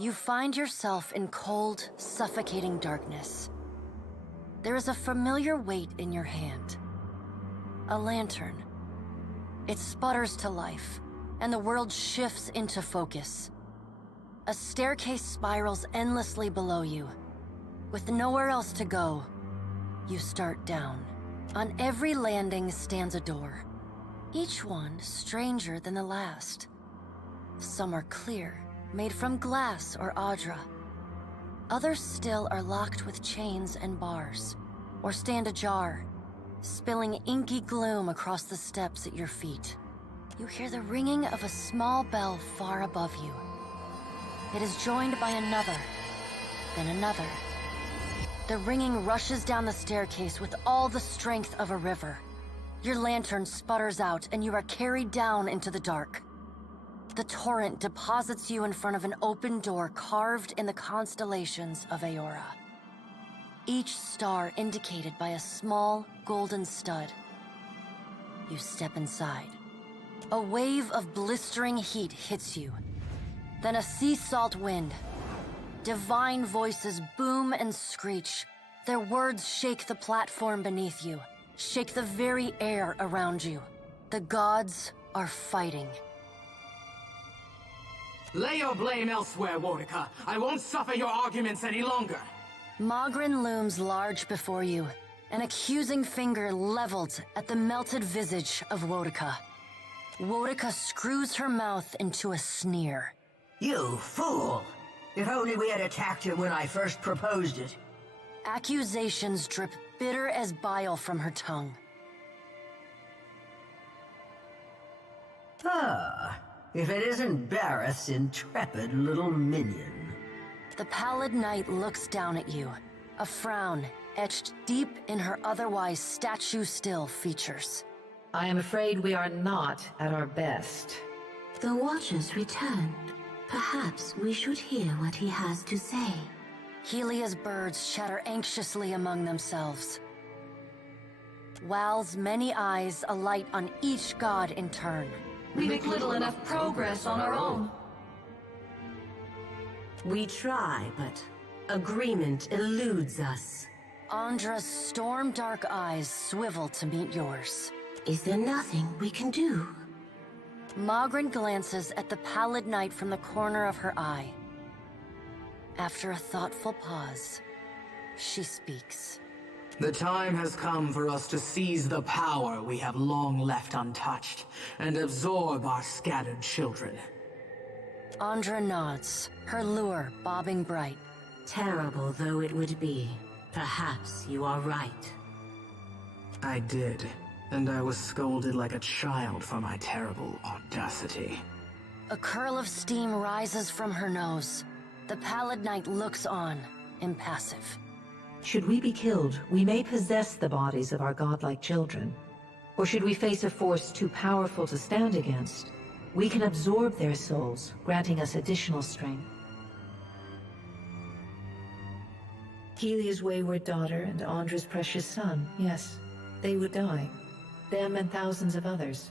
You find yourself in cold, suffocating darkness. There is a familiar weight in your hand. A lantern. It sputters to life, and the world shifts into focus. A staircase spirals endlessly below you. With nowhere else to go, you start down. On every landing stands a door, each one stranger than the last. Some are clear, made from glass or Audra. Others still are locked with chains and bars, or stand ajar, spilling inky gloom across the steps at your feet. You hear the ringing of a small bell far above you. It is joined by another, then another. The ringing rushes down the staircase with all the strength of a river. Your lantern sputters out and you are carried down into the dark. The torrent deposits you in front of an open door carved in the constellations of Aora. Each star indicated by a small golden stud. You step inside. A wave of blistering heat hits you. Then a sea salt wind. Divine voices boom and screech. Their words shake the platform beneath you, shake the very air around you. The gods are fighting. Lay your blame elsewhere, Wodika. I won't suffer your arguments any longer. Magrin looms large before you, an accusing finger leveled at the melted visage of Wodika. Wodika screws her mouth into a sneer. You fool! If only we had attacked him when I first proposed it. Accusations drip bitter as bile from her tongue. Ah, if it isn't Bareth's intrepid little minion. The pallid knight looks down at you, a frown etched deep in her otherwise statue-still features. I am afraid we are not at our best. The Watchers returned. Perhaps we should hear what he has to say. Helia's birds chatter anxiously among themselves. Wal's many eyes alight on each god in turn. We make little enough progress on our own. We try, but agreement eludes us. Andra's storm-dark eyes swivel to meet yours. Is there nothing we can do? Magrin glances at the pallid knight from the corner of her eye. After a thoughtful pause, she speaks. The time has come for us to seize the power we have long left untouched, and absorb our scattered children. Andra nods, her lure bobbing bright. Terrible though it would be, perhaps you are right. I did, and I was scolded like a child for my terrible audacity. A curl of steam rises from her nose. The pallid knight looks on, impassive. Should we be killed, we may possess the bodies of our godlike children. Or should we face a force too powerful to stand against, we can absorb their souls, granting us additional strength. Helia's wayward daughter and Andra's precious son, yes, they would die. Them and thousands of others.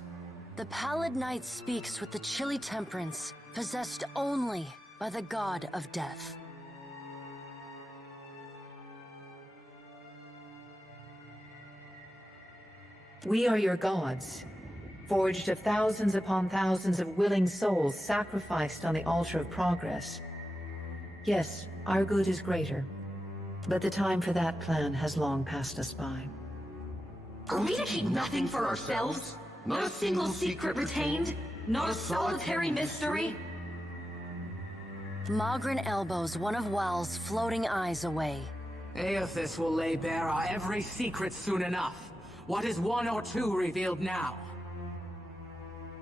The pallid knight speaks with the chilly temperance, possessed only by the god of death. We are your gods, forged of thousands upon thousands of willing souls sacrificed on the altar of progress. Yes, our good is greater, but the time for that plan has long passed us by. Are we to keep nothing for ourselves? Not a single secret retained? Not a solitary mystery? Magrin elbows one of Wal's floating eyes away. Aethys will lay bare our every secret soon enough. What is one or two revealed now?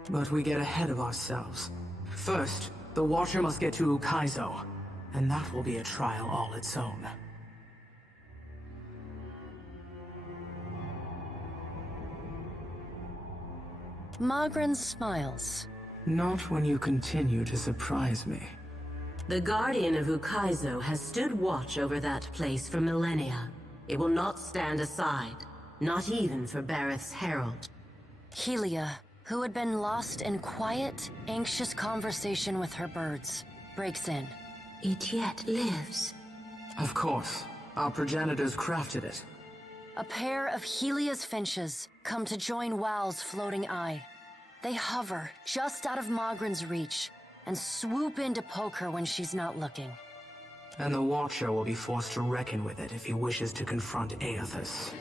But we get ahead of ourselves. First, the Watcher must get to Ukaizo, and that will be a trial all its own. Magrin smiles. Not when you continue to surprise me. The Guardian of Ukaizo has stood watch over that place for millennia. It will not stand aside, not even for Bareth's herald. Helia, who had been lost in quiet, anxious conversation with her birds, breaks in. It yet lives. Of course. Our progenitors crafted it. A pair of Helia's finches come to join WoW's floating eye. They hover just out of Mogren's reach and swoop in to poke her when she's not looking. And the Watcher will be forced to reckon with it if he wishes to confront Aethys.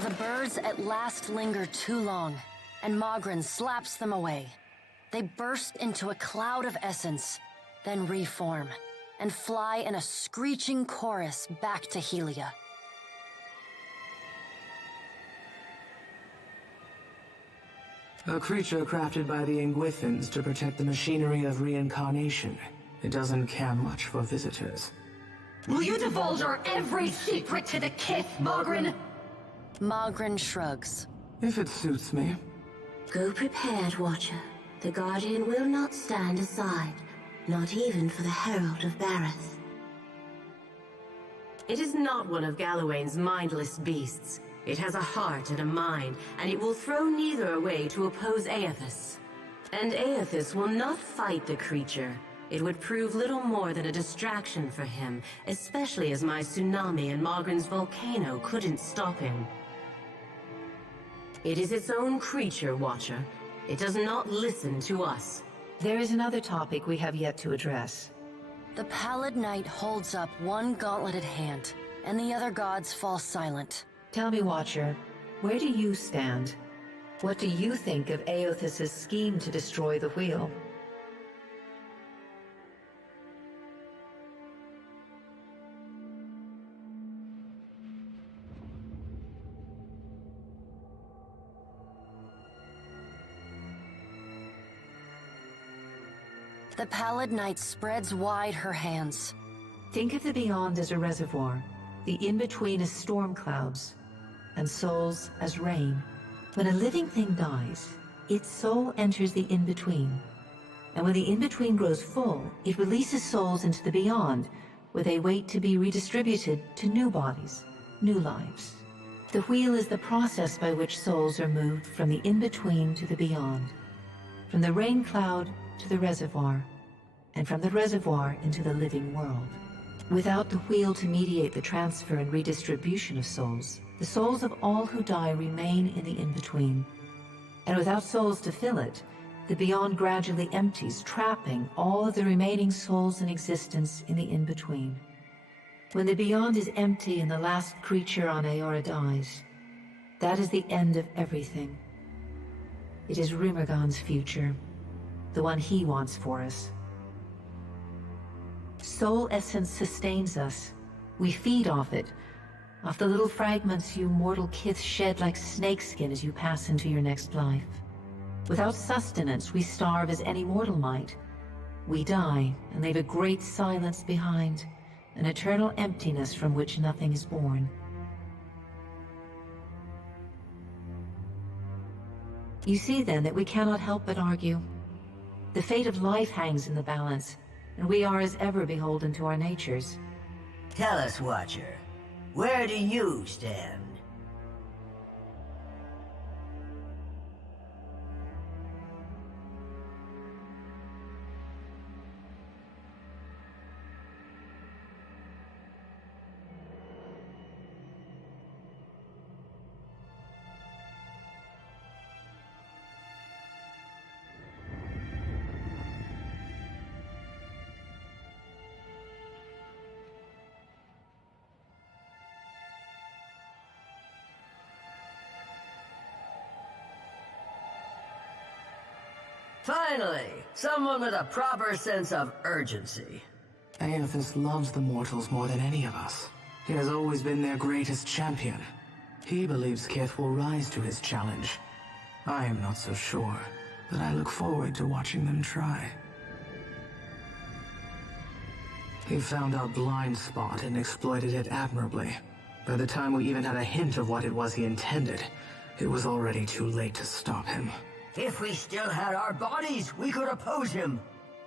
The birds at last linger too long, and Mogren slaps them away. They burst into a cloud of essence, then reform, and fly in a screeching chorus back to Helia. A creature crafted by the Ingwithans to protect the machinery of reincarnation. It doesn't care much for visitors. Will you divulge our every secret to the Kith, Mogren? Mogren shrugs. If it suits me. Go prepared, Watcher. The Guardian will not stand aside, not even for the Herald of Bareth. It is not one of Galawain's mindless beasts. It has a heart and a mind, and it will throw neither away to oppose Aethys. And Aethys will not fight the creature. It would prove little more than a distraction for him, especially as my tsunami and Mogren's volcano couldn't stop him. It is its own creature, Watcher. It does not listen to us. There is another topic we have yet to address. The Pallid Knight holds up one gauntleted hand, and the other gods fall silent. Tell me, Watcher, where do you stand? What do you think of Aethys' scheme to destroy the wheel? The Pallid Knight spreads wide her hands. Think of the beyond as a reservoir, the in-between as storm clouds, and souls as rain. When a living thing dies, its soul enters the in-between. And when the in-between grows full, it releases souls into the beyond, where they wait to be redistributed to new bodies, new lives. The wheel is the process by which souls are moved from the in-between to the beyond, from the rain cloud to the reservoir, and from the reservoir into the living world. Without the wheel to mediate the transfer and redistribution of souls, the souls of all who die remain in the in-between. And without souls to fill it, the beyond gradually empties, trapping all of the remaining souls in existence in the in-between. When the beyond is empty and the last creature on Aora dies, that is the end of everything. It is Rimergon's future, the one he wants for us. Soul essence sustains us. We feed off it, off the little fragments you mortal kith shed like snakeskin as you pass into your next life. Without sustenance, we starve as any mortal might. We die and leave a great silence behind, an eternal emptiness from which nothing is born. You see then that we cannot help but argue. The fate of life hangs in the balance, and we are as ever beholden to our natures. Tell us, Watcher, where do you stand? Finally, someone with a proper sense of urgency. Aethys loves the mortals more than any of us. He has always been their greatest champion. He believes Kith will rise to his challenge. I am not so sure, but I look forward to watching them try. He found our blind spot and exploited it admirably. By the time we even had a hint of what it was he intended, it was already too late to stop him. If we still had our bodies, we could oppose him.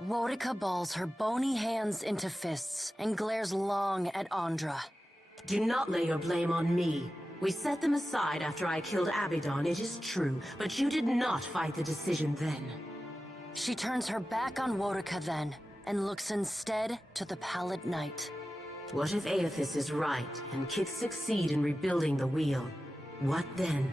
Wodica balls her bony hands into fists and glares long at Andra. Do not lay your blame on me. We set them aside after I killed Abaddon, it is true, but you did not fight the decision then. She turns her back on Wodica then, and looks instead to the pallid night. What if Aethys is right, and Kith succeed in rebuilding the wheel? What then?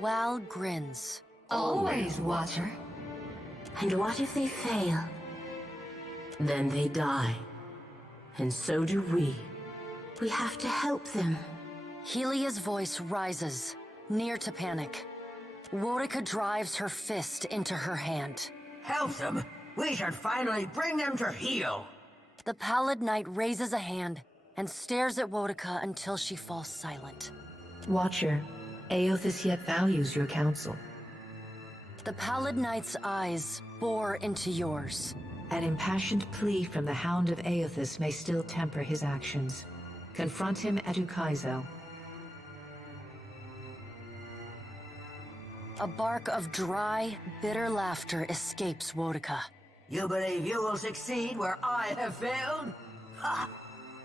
Wal grins. Always, Watcher. And what if they fail? Then they die. And so do we. We have to help them. Helia's voice rises, near to panic. Wodica drives her fist into her hand. Help them! We should finally bring them to heel! The pallid knight raises a hand and stares at Wodica until she falls silent. Watcher, Aethys yet values your counsel. The pallid knight's eyes bore into yours. An impassioned plea from the Hound of Aethys may still temper his actions. Confront him at Ukaizo. A bark of dry, bitter laughter escapes Wodica. You believe you will succeed where I have failed? Ha!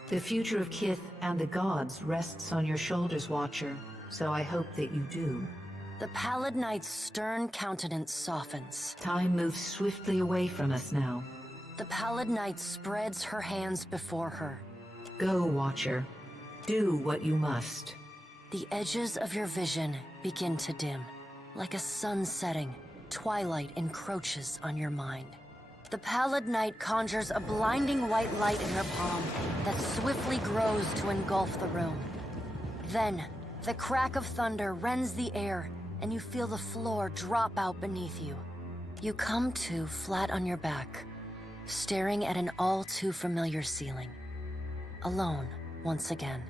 The future of Kith and the gods rests on your shoulders, Watcher, so I hope that you do. The pallid knight's stern countenance softens. Time moves swiftly away from us now. The pallid knight spreads her hands before her. Go, Watcher. Do what you must. The edges of your vision begin to dim. Like a sun setting, twilight encroaches on your mind. The pallid knight conjures a blinding white light in her palm that swiftly grows to engulf the room. Then, the crack of thunder rends the air, and you feel the floor drop out beneath you. You come to flat on your back, staring at an all too familiar ceiling. Alone, once again.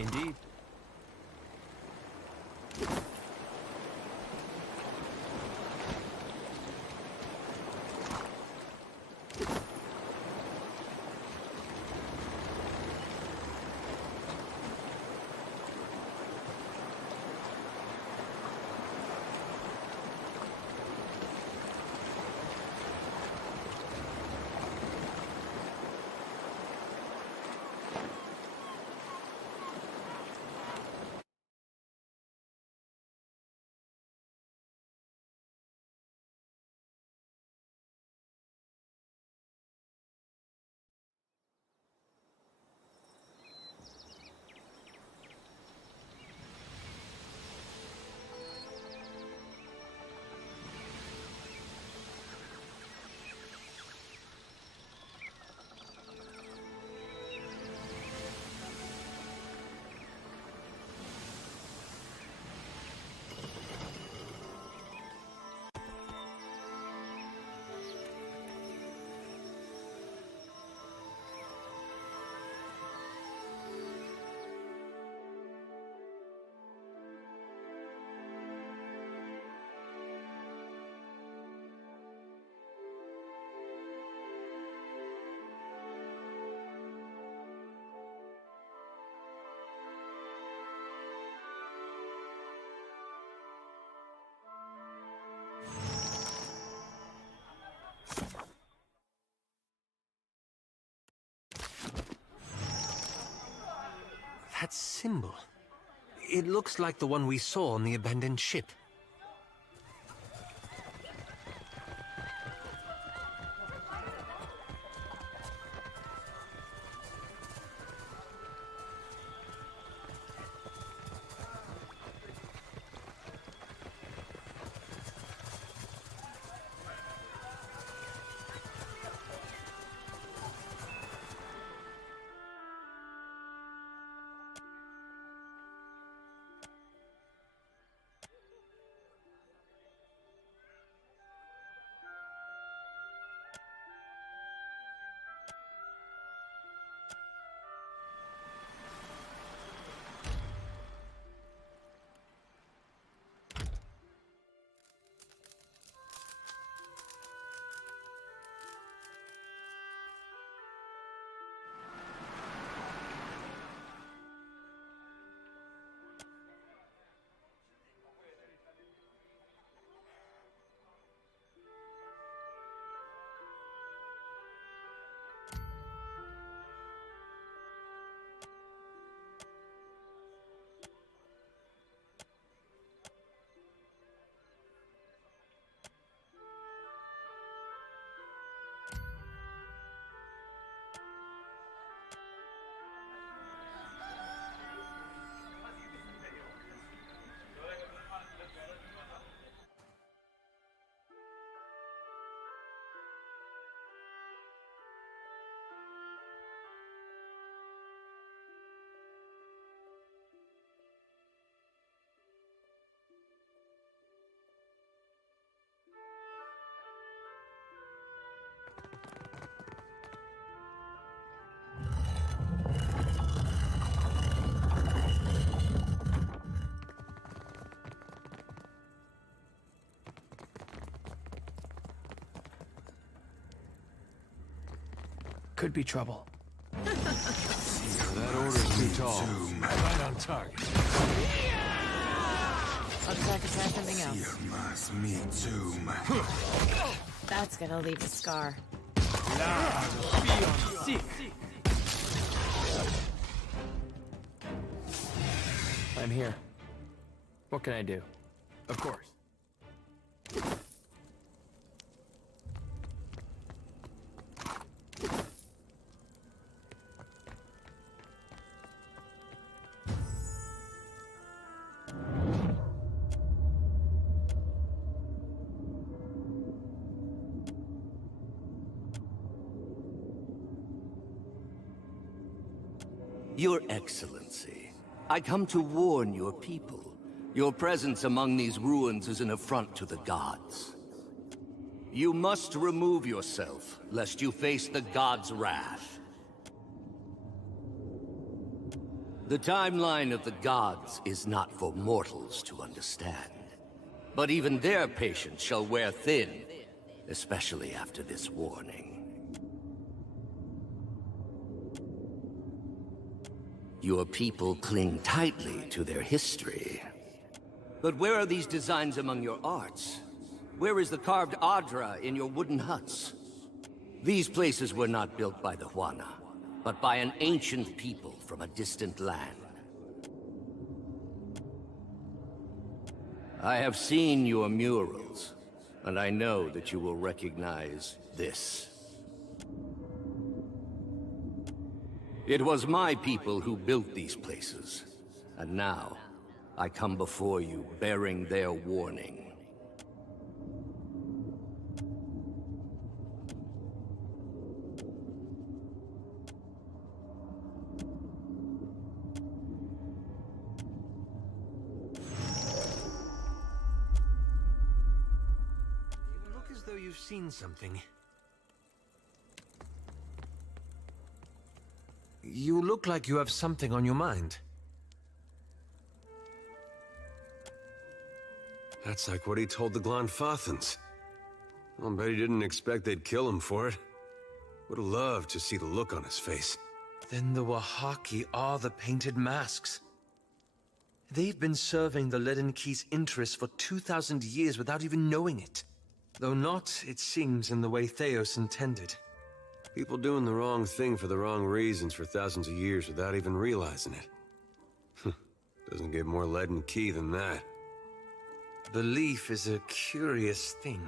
Indeed. symbol. It looks like the one we saw on the abandoned ship. Could be trouble. That order's too tall. Right on target. I'll just have to try something else. That's gonna leave a scar. I'm here. What can I do? Of course. Your Excellency, I come to warn your people. Your presence among these ruins is an affront to the gods. You must remove yourself, lest you face the gods' wrath. The timeline of the gods is not for mortals to understand. But even their patience shall wear thin, especially after this warning. Your people cling tightly to their history. But where are these designs among your arts? Where is the carved Adra in your wooden huts? These places were not built by the Huana, but by an ancient people from a distant land. I have seen your murals, and I know that you will recognize this. It was my people who built these places, and now I come before you bearing their warning. You look as though you've seen something. You look like you have something on your mind. That's like what he told the Glanfathans. I'll bet he didn't expect they'd kill him for it. Would have loved to see the look on his face. Then the Wahaki are the painted masks. They've been serving the Leaden Key's interests for 2,000 years without even knowing it. Though not, it seems, in the way Theos intended. People doing the wrong thing for the wrong reasons for thousands of years without even realizing it. Doesn't get more lead and key than that. Belief is a curious thing.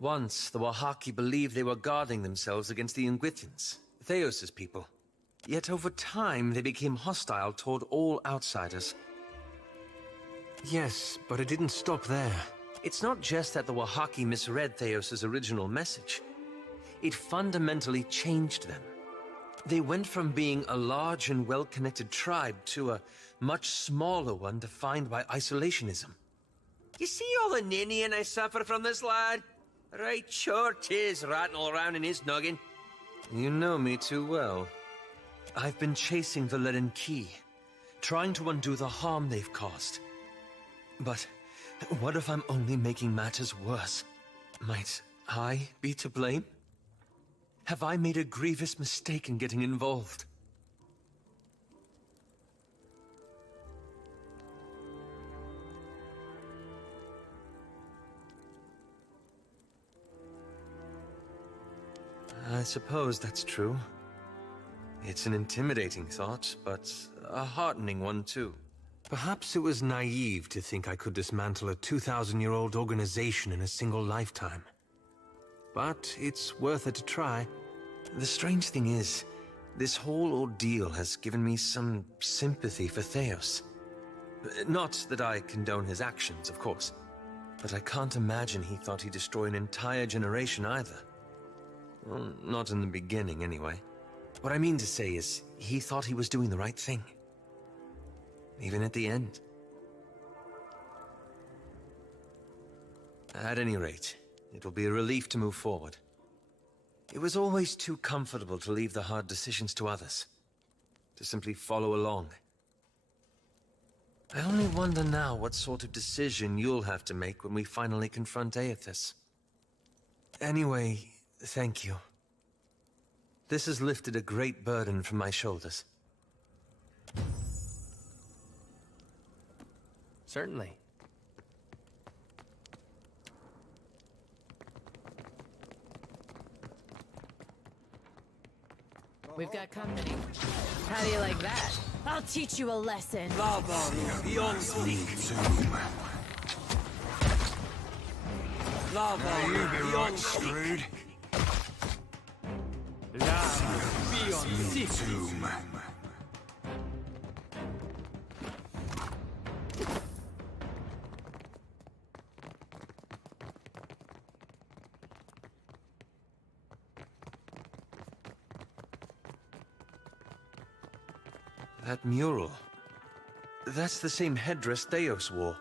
Once, the Wahaki believed they were guarding themselves against the Ingwithians, Theos' people. Yet over time, they became hostile toward all outsiders. Yes, but it didn't stop there. It's not just that the Wahaki misread Theos' original message. It fundamentally changed them. They went from being a large and well-connected tribe to a much smaller one defined by isolationism. You see all the ninnying I suffer from this lad? Right sure 'tis rattling around in his noggin. You know me too well. I've been chasing the lead and key, trying to undo the harm they've caused. But what if I'm only making matters worse? Might I be to blame? Have I made a grievous mistake in getting involved? I suppose that's true. It's an intimidating thought, but a heartening one too. Perhaps it was naive to think I could dismantle a 2,000-year-old organization in a single lifetime. But it's worth it to try. The strange thing is, this whole ordeal has given me some sympathy for Theos. Not that I condone his actions, of course, but I can't imagine he thought he'd destroy an entire generation either. Well, not in the beginning, anyway. What I mean to say is, he thought he was doing the right thing. Even at the end. At any rate, it will be a relief to move forward. It was always too comfortable to leave the hard decisions to others. To simply follow along. I only wonder now what sort of decision you'll have to make when we finally confront Aethys. Anyway, thank you. This has lifted a great burden from my shoulders. Certainly. We've got company. How do you like that? I'll teach you a lesson. Lava beyond sleep. Lava beyond screwed. Lava beyond sleep. That mural. That's the same headdress Theos wore.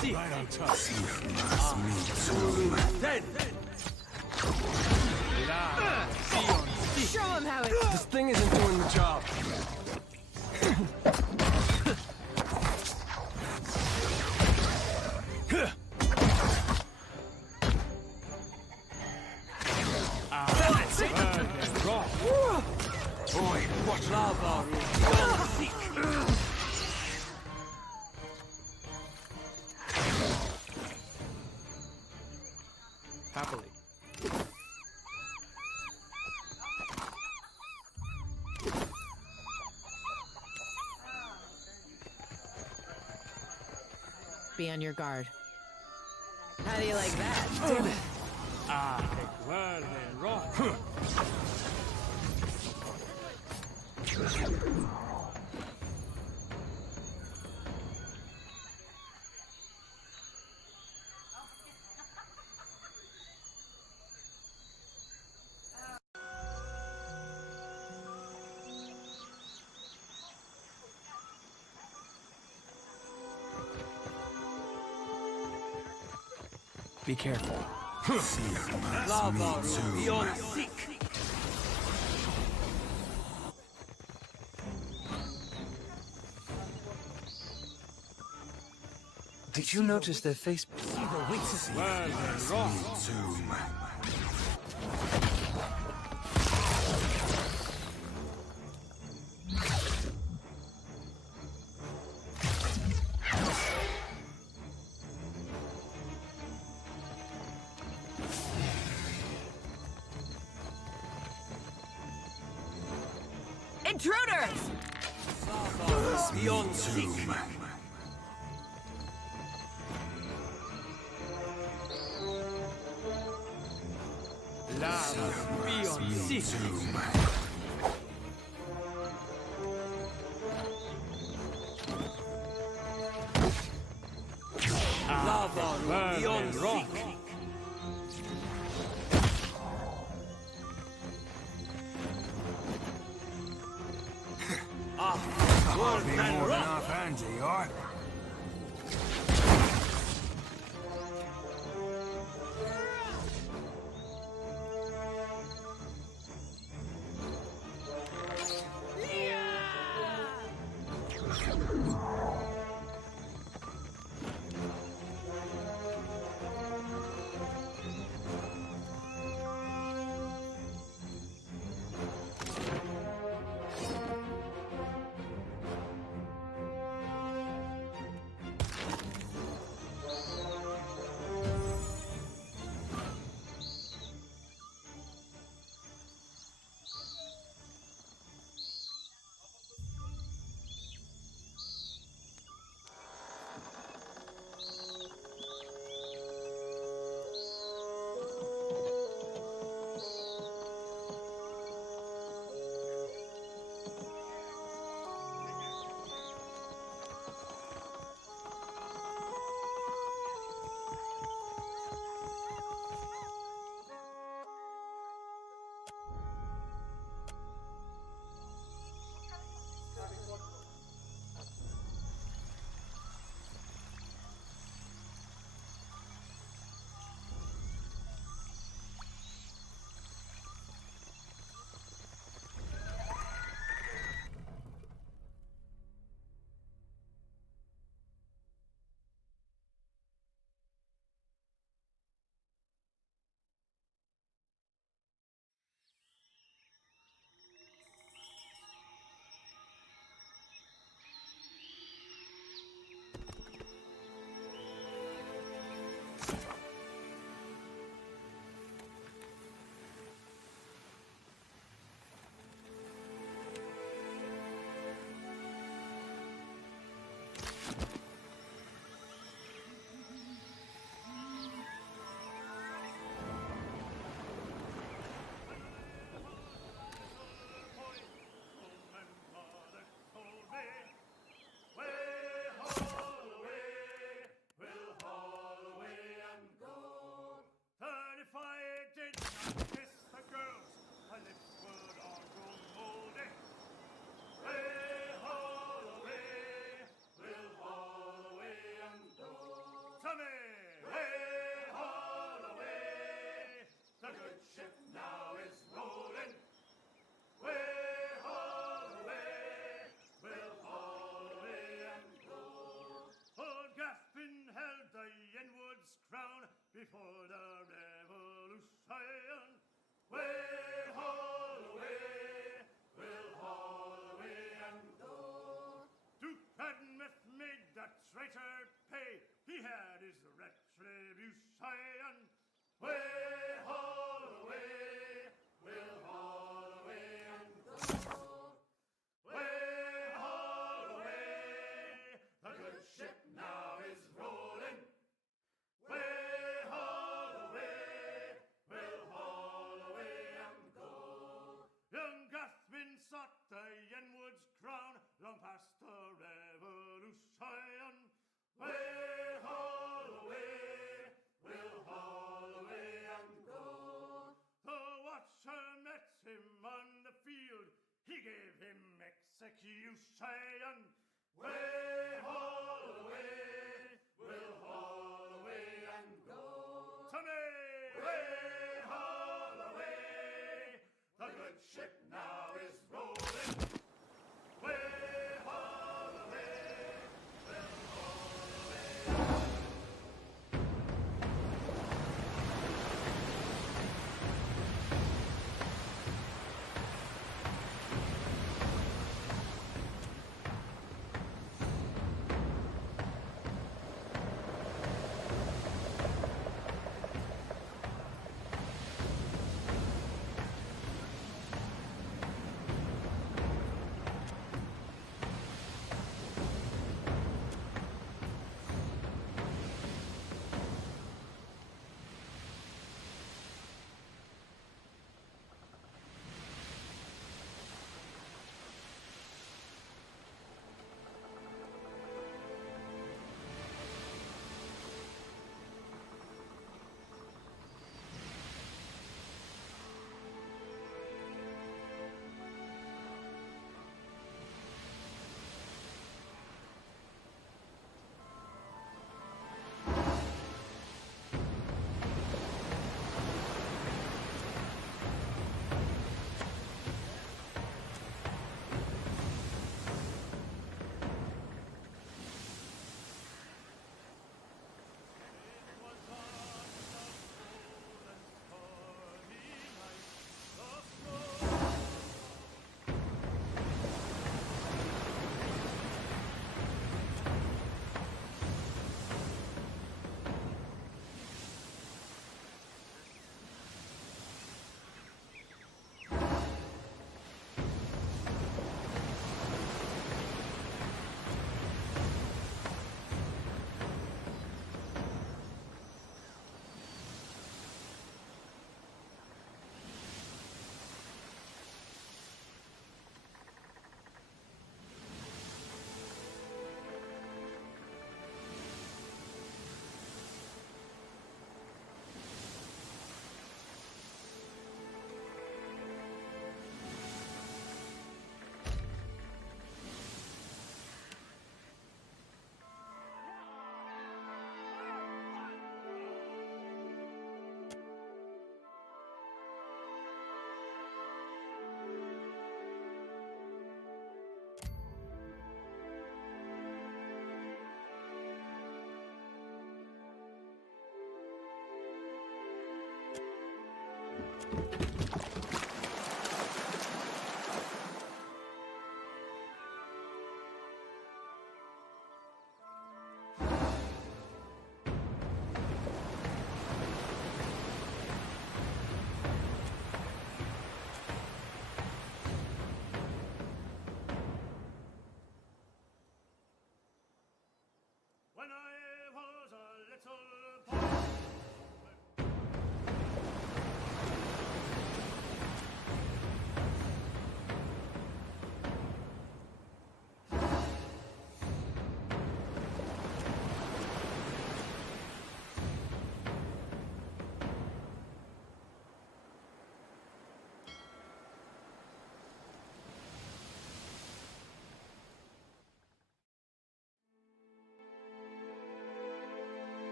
Right on top. Then! Show him how it This thing isn't doing the job. That's it! Boy, watch lava. Happily. Be on your guard. How do you like that? Well, then, rock. Be careful. Did you notice their face? Intruders! Beyond seek. Beyond seek. Lava beyond rock. I'll be more than half hands, alright? Before the revolution, way haul away, we'll haul away and go. Duke Cadmus made that traitor pay, he had his retribution. Way haul away, we'll haul away and go. Way haul away, the good ship now is rolling. Way sought the Yenwood's crown, long past the revolution. Way haul away, we'll haul away and go. The watcher met him on the field, he gave him execution. Way haul away, we'll haul away and go. To me!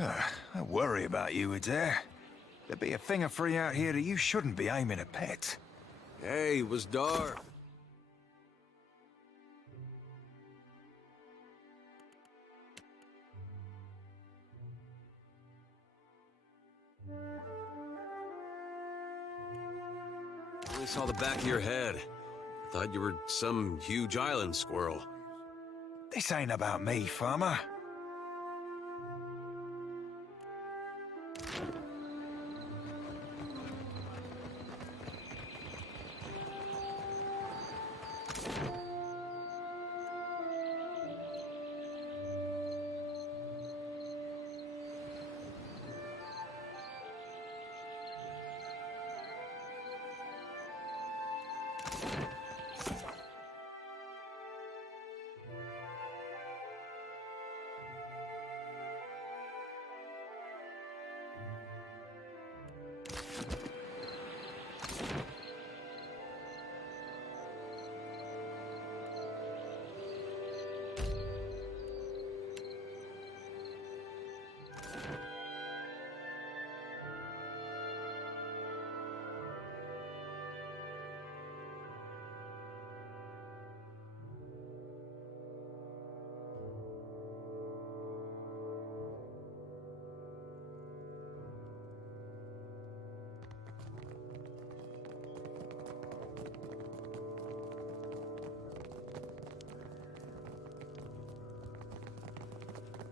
I worry about you, Adair. There'd be a thing of free out here that you shouldn't be aiming at pets. Hey, it was dark. I saw the back of your head. I thought you were some huge island squirrel. This ain't about me, farmer.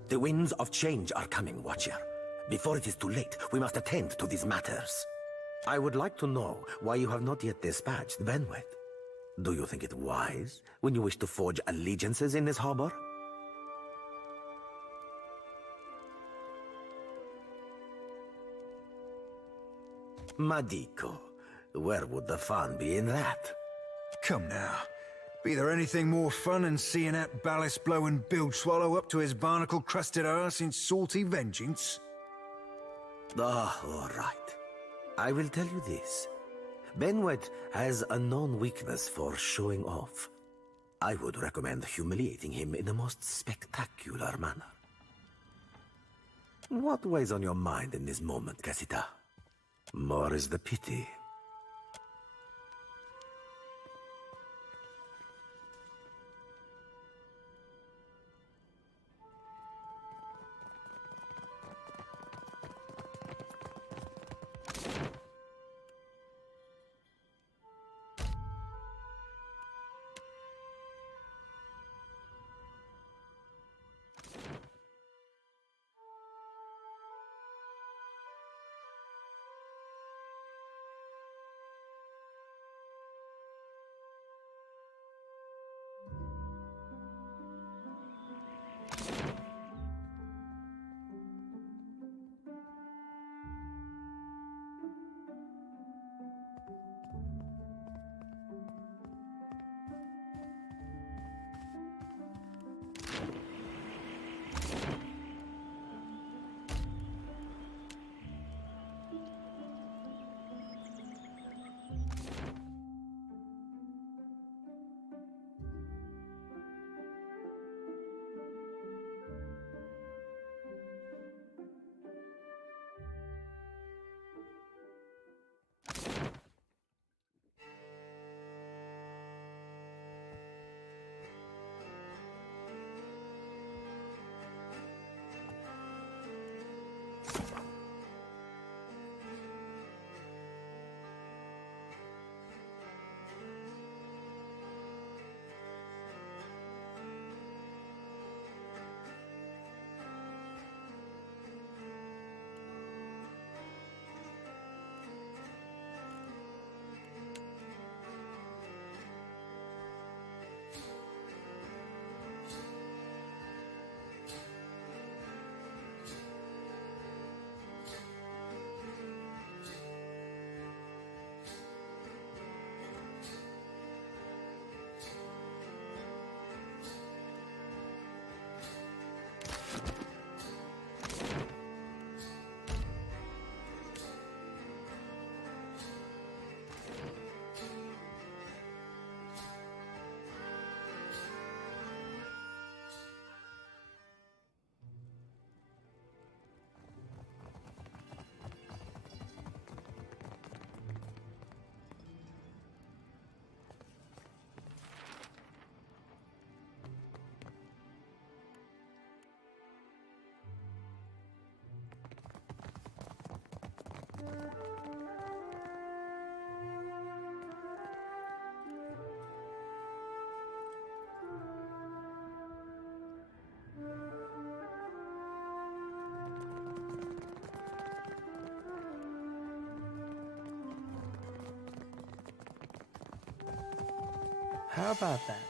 The winds of change are coming, Watcher. Before it is too late, we must attend to these matters. I would like to know why you have not yet dispatched Benwet. Do you think it wise when you wish to forge allegiances in this harbor? Madiko, where would the fun be in that? Come now. Be there anything more fun than seeing that ballast-blowing bilge swallow up to his barnacle-crusted arse in salty vengeance? Ah, all right. I will tell you this. Benwet has a known weakness for showing off. I would recommend humiliating him in the most spectacular manner. What weighs on your mind in this moment, Casita? More is the pity. How about that?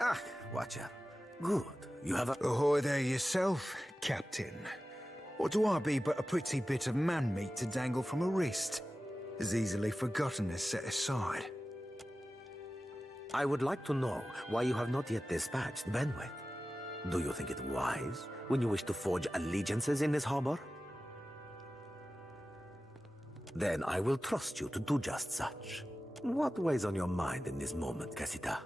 Ah, Watcher. Good. You have a... Ahoy there yourself, Captain. Or do I be but a pretty bit of man-meat to dangle from a wrist? As easily forgotten as set aside. I would like to know why you have not yet dispatched Benwith. Do you think it wise when you wish to forge allegiances in this harbor? Then I will trust you to do just such. What weighs on your mind in this moment, Casita?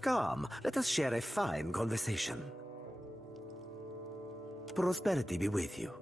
Come, let us share a fine conversation. Prosperity be with you.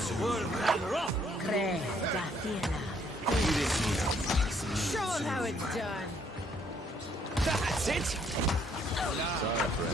Show them how it's done. That's it! Sorry, friend.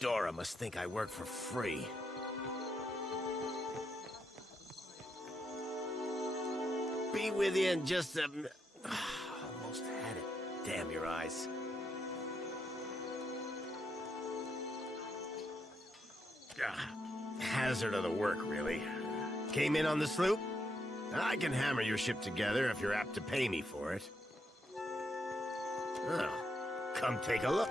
Dora must think I work for free. Be with you in just a... Almost had it. Damn your eyes. Hazard of the work, really. Came in on the sloop? I can hammer your ship together if you're apt to pay me for it. Oh, come take a look.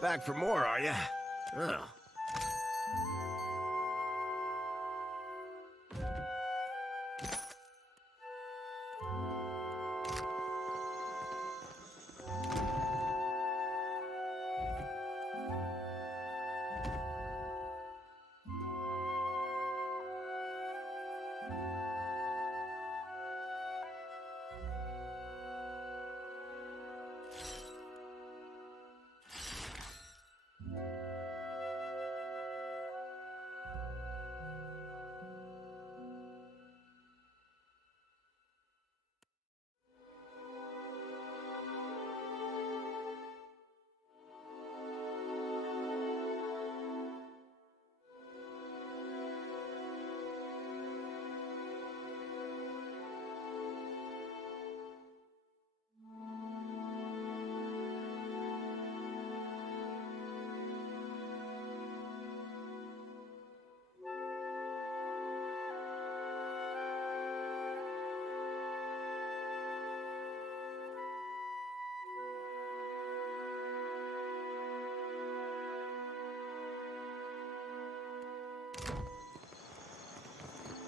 Back for more, are you? Ugh.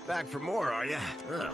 Back for more, are you? Ugh.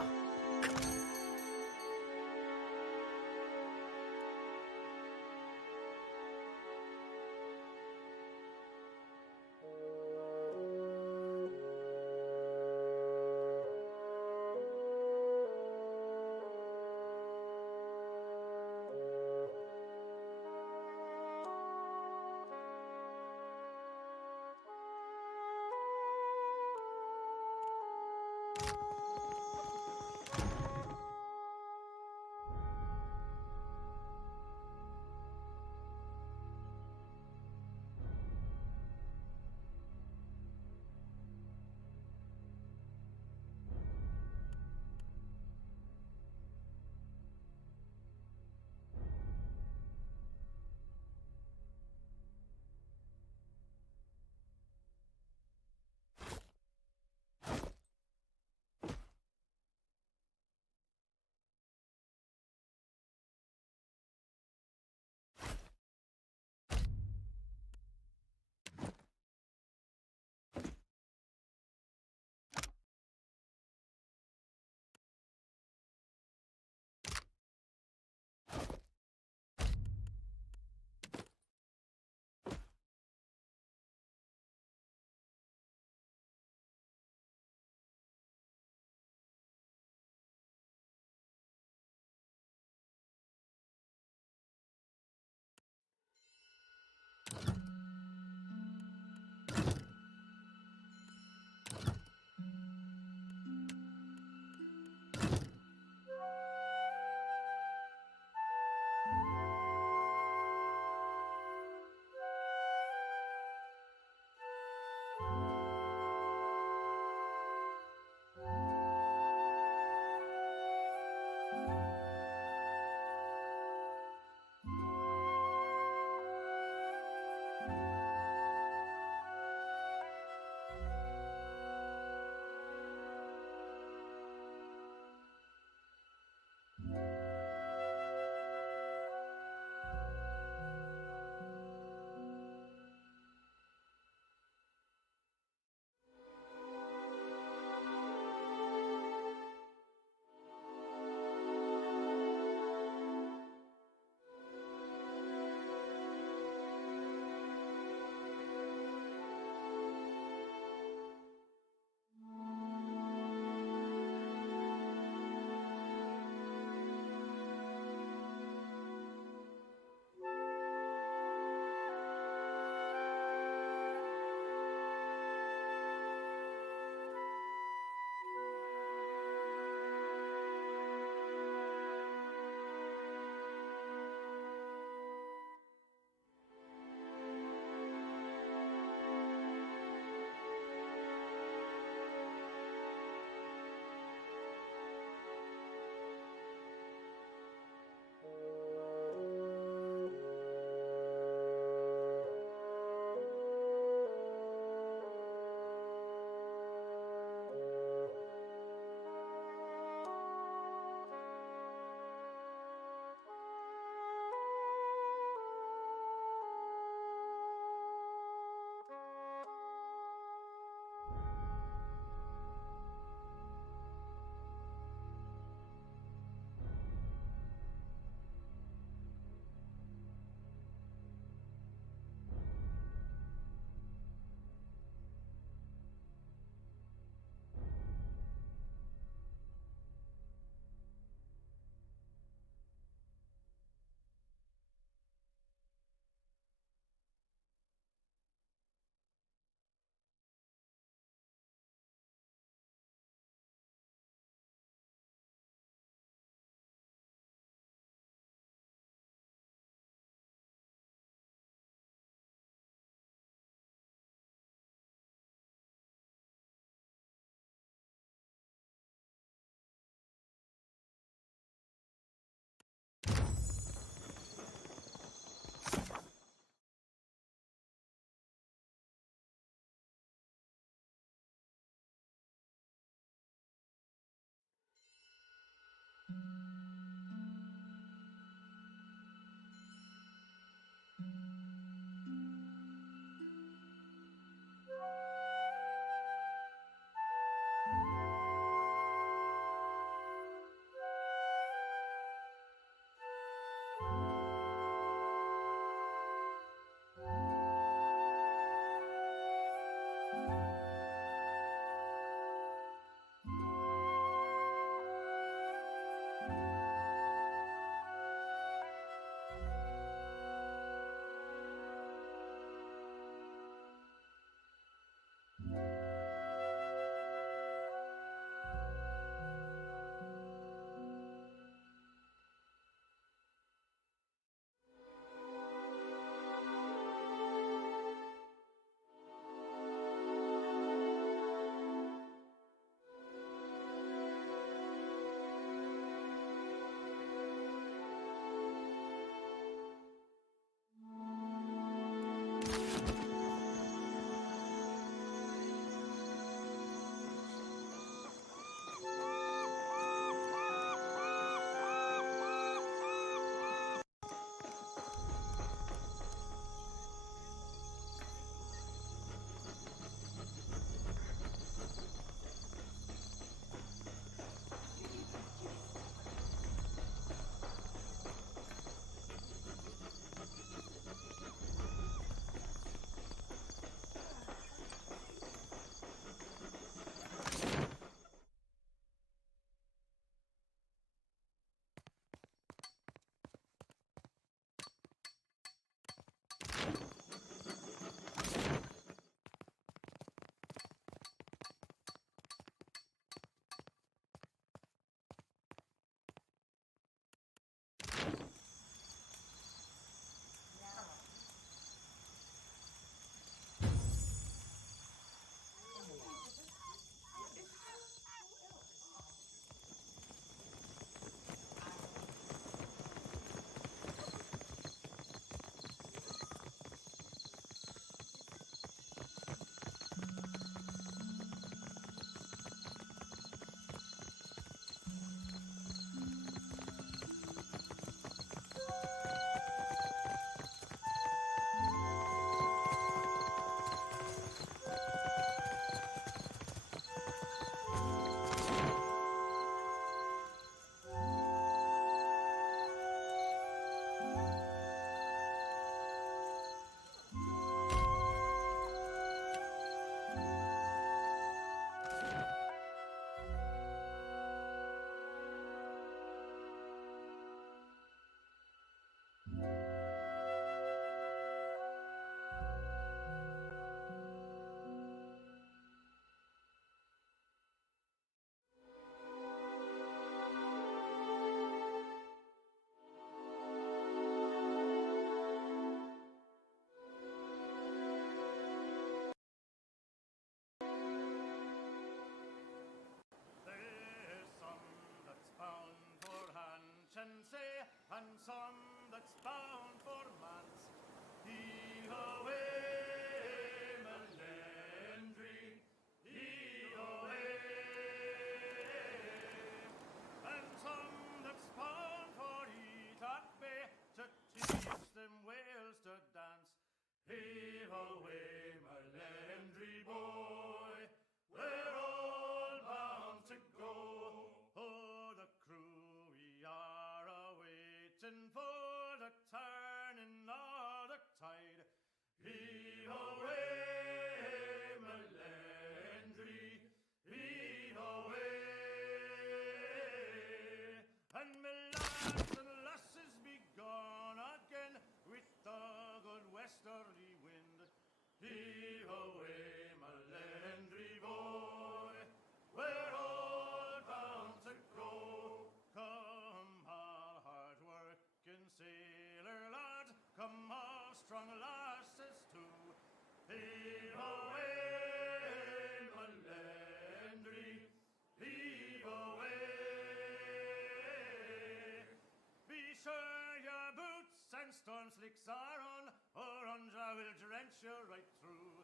you right through.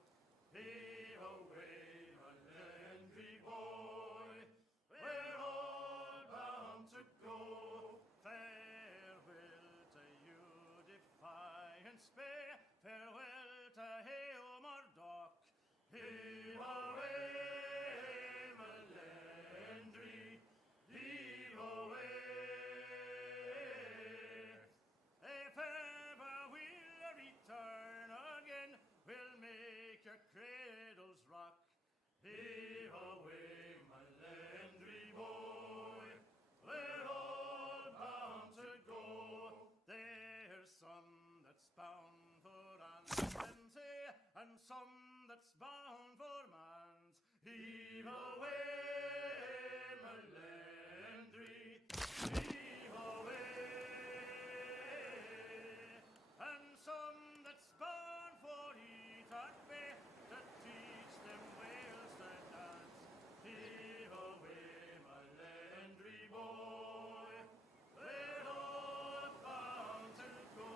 Heave away, my Landry boy, we're all bound to go. Farewell to you, Defiance Bay, farewell to Hail Murdoch. Heave away, my Landry, heave away. If ever we'll return again, we'll make your cradles rock. Heave away, my Landry boy, we're all bound to go. There's some that's bound for Anstey, and some that's bound for Mans. Heave away, my Landry, heave away. And some that's bound for Ethan Bay, to teach them Wales to dance. Heave away, my Landry boy, we're all bound to go.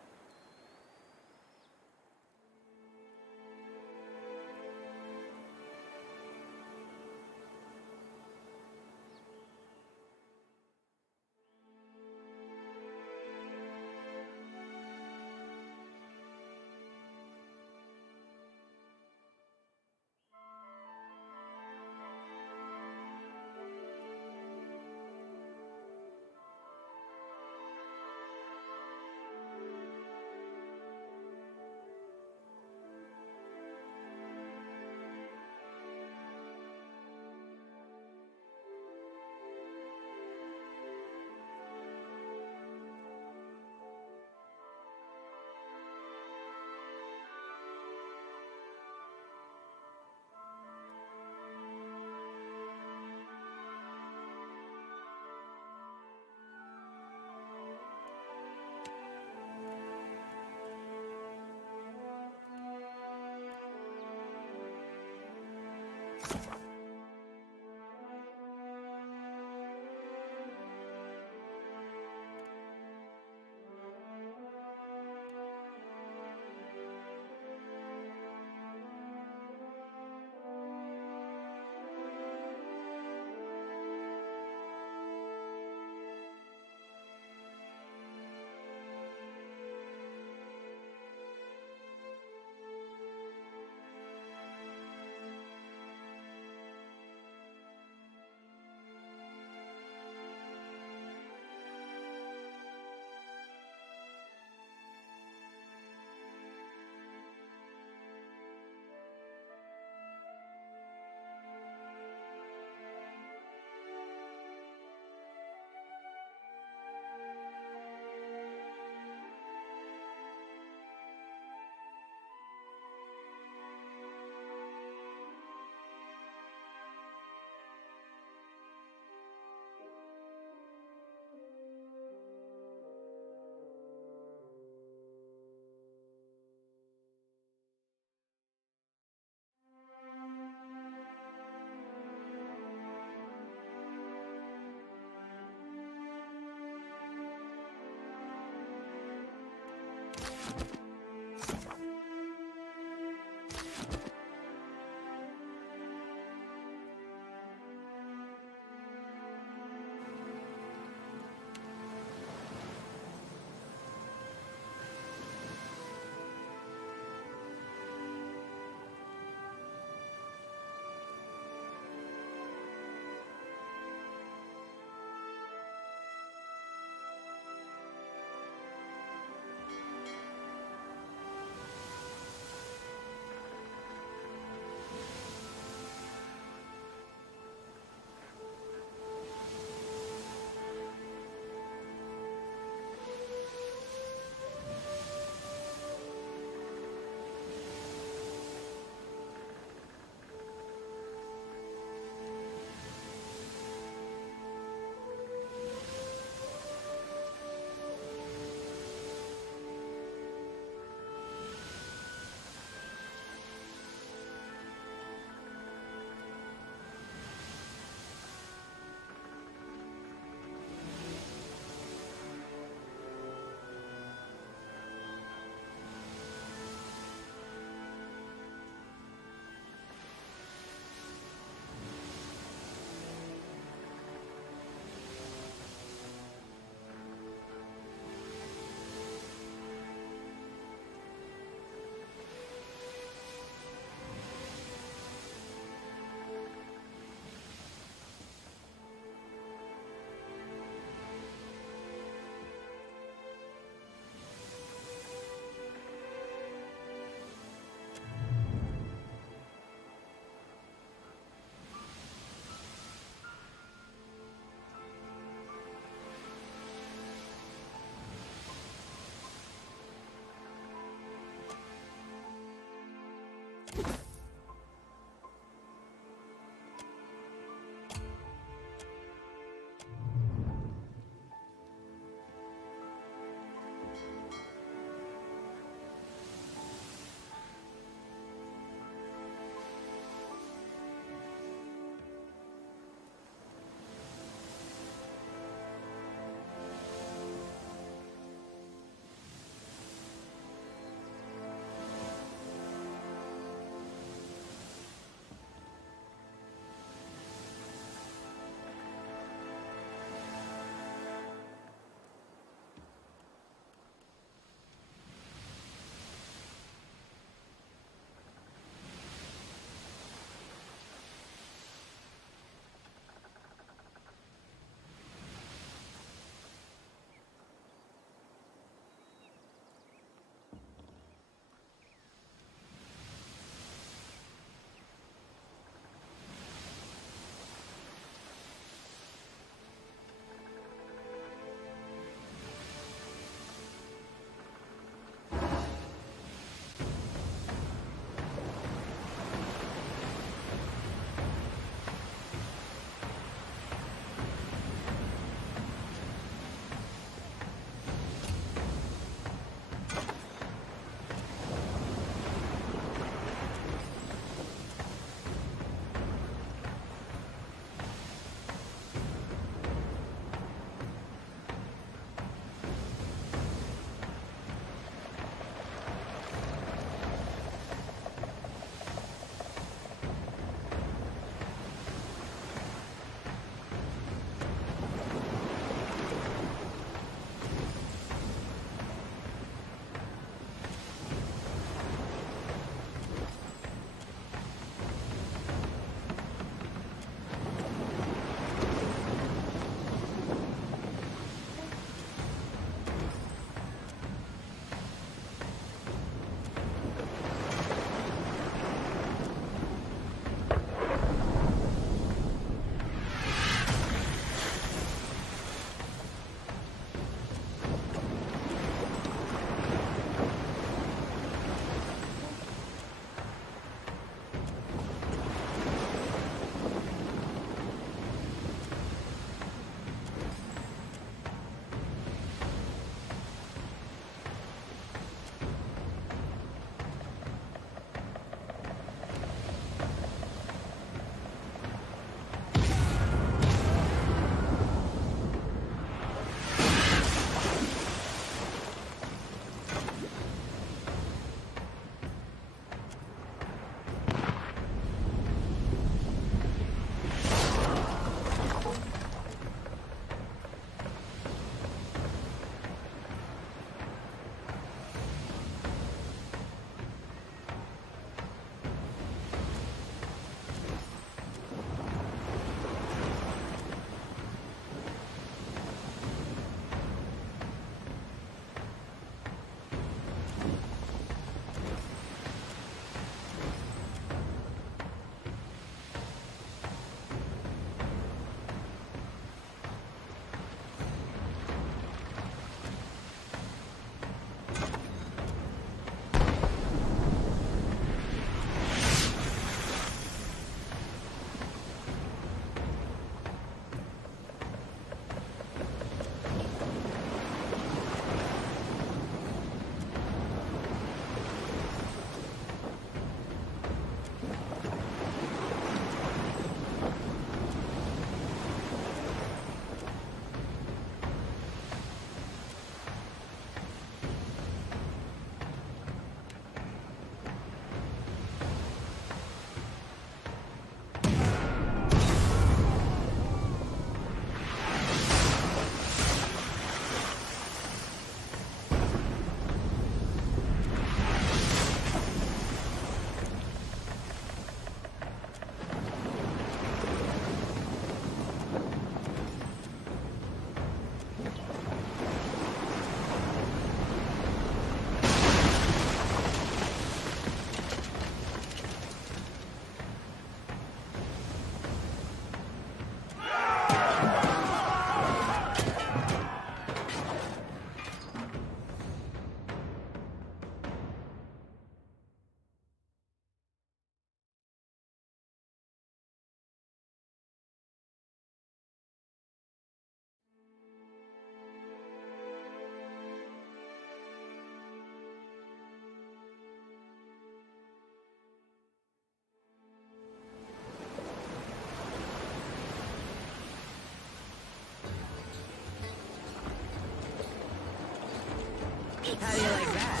How do you like that?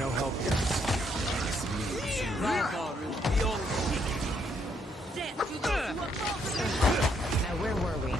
No help here. Now, where were we?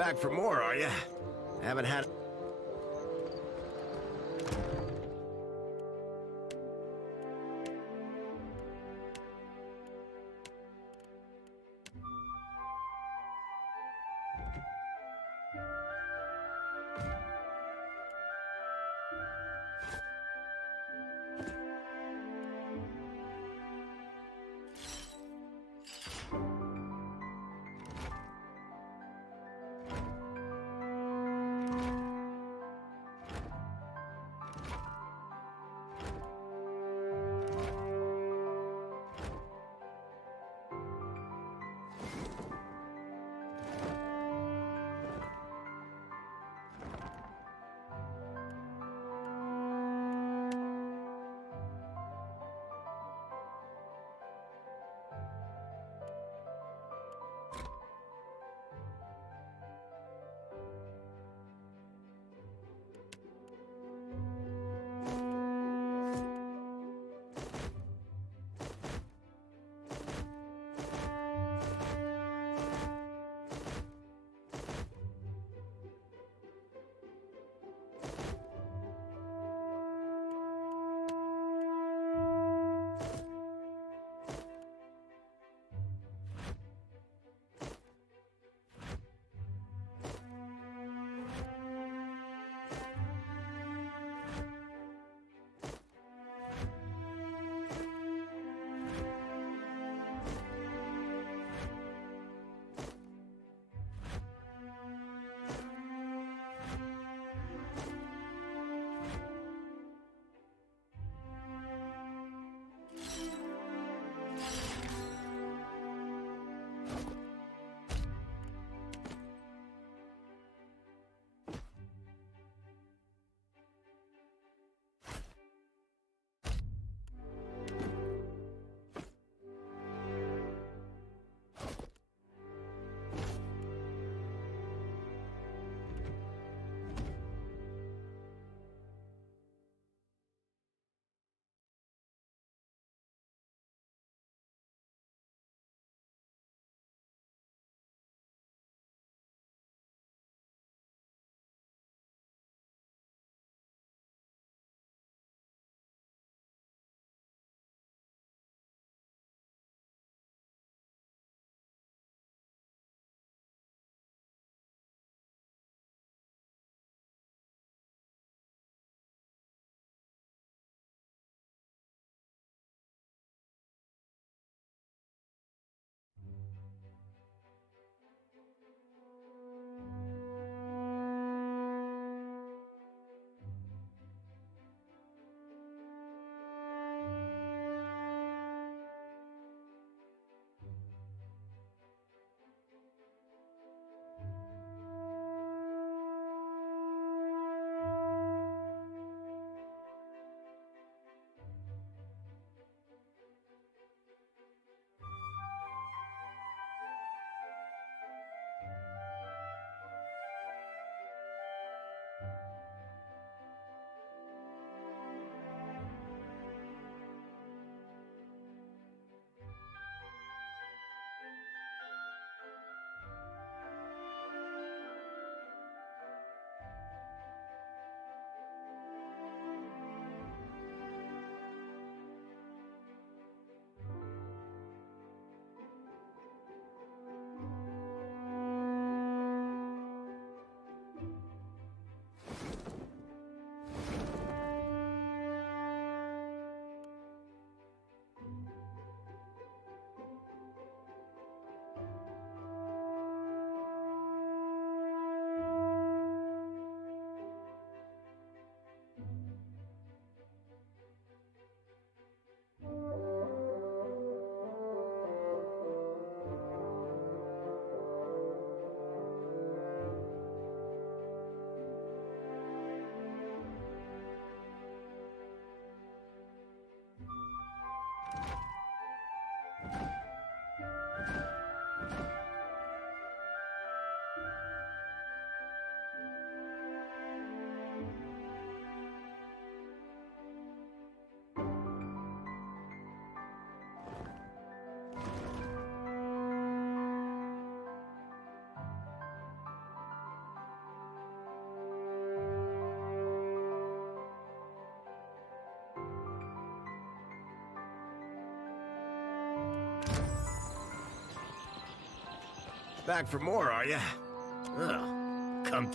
Back for more, are you? Haven't had... Back for more, are ya? Ugh. Come...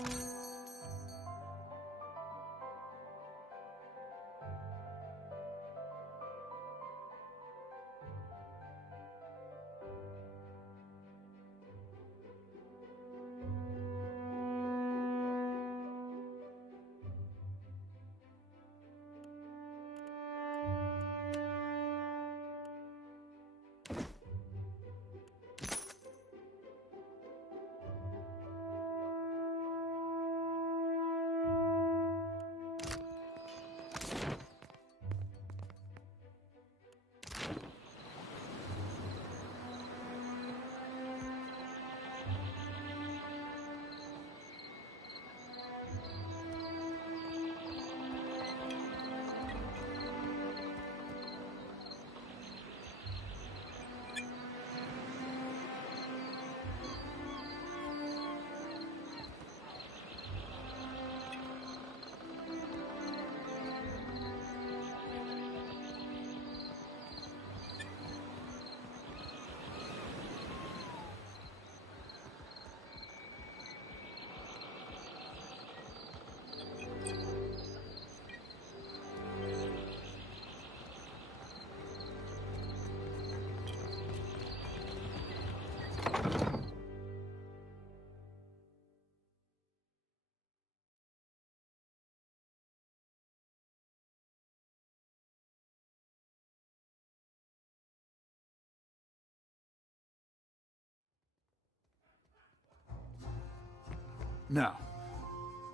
Now,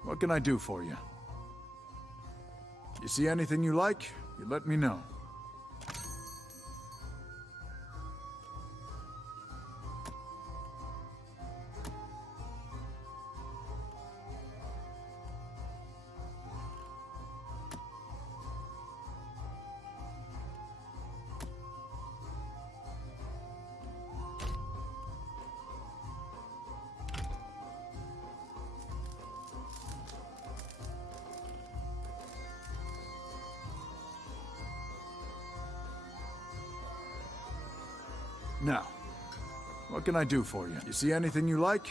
what can I do for you? You see anything you like, you let me know. Now, what can I do for you? You see anything you like?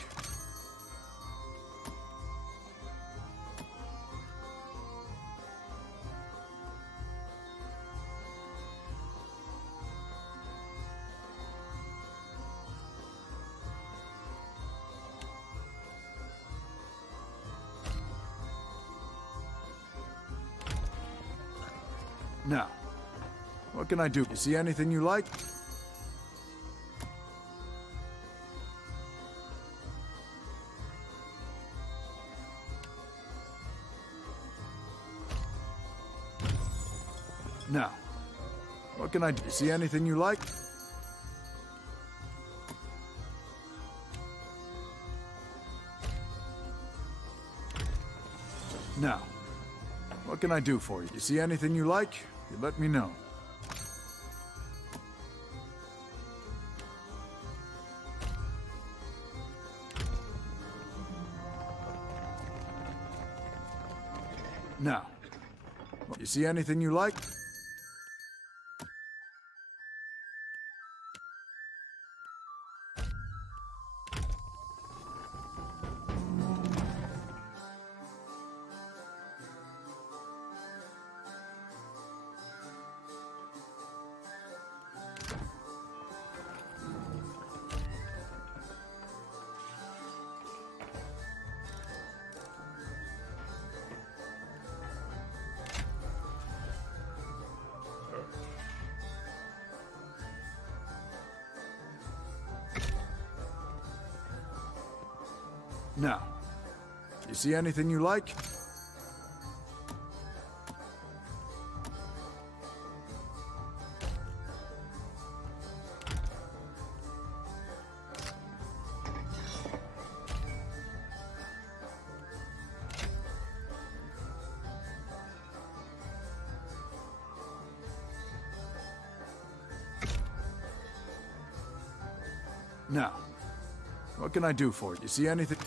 Now, what can I do? You see anything you like? Now, what can I do? You see anything you like? Now, what can I do for you? You see anything you like? You let me know. Now, you see anything you like? Now, you see anything you like? Now, what can I do for you? You see anything?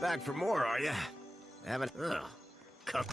Back for more, are you? Haven't... Ugh. Come...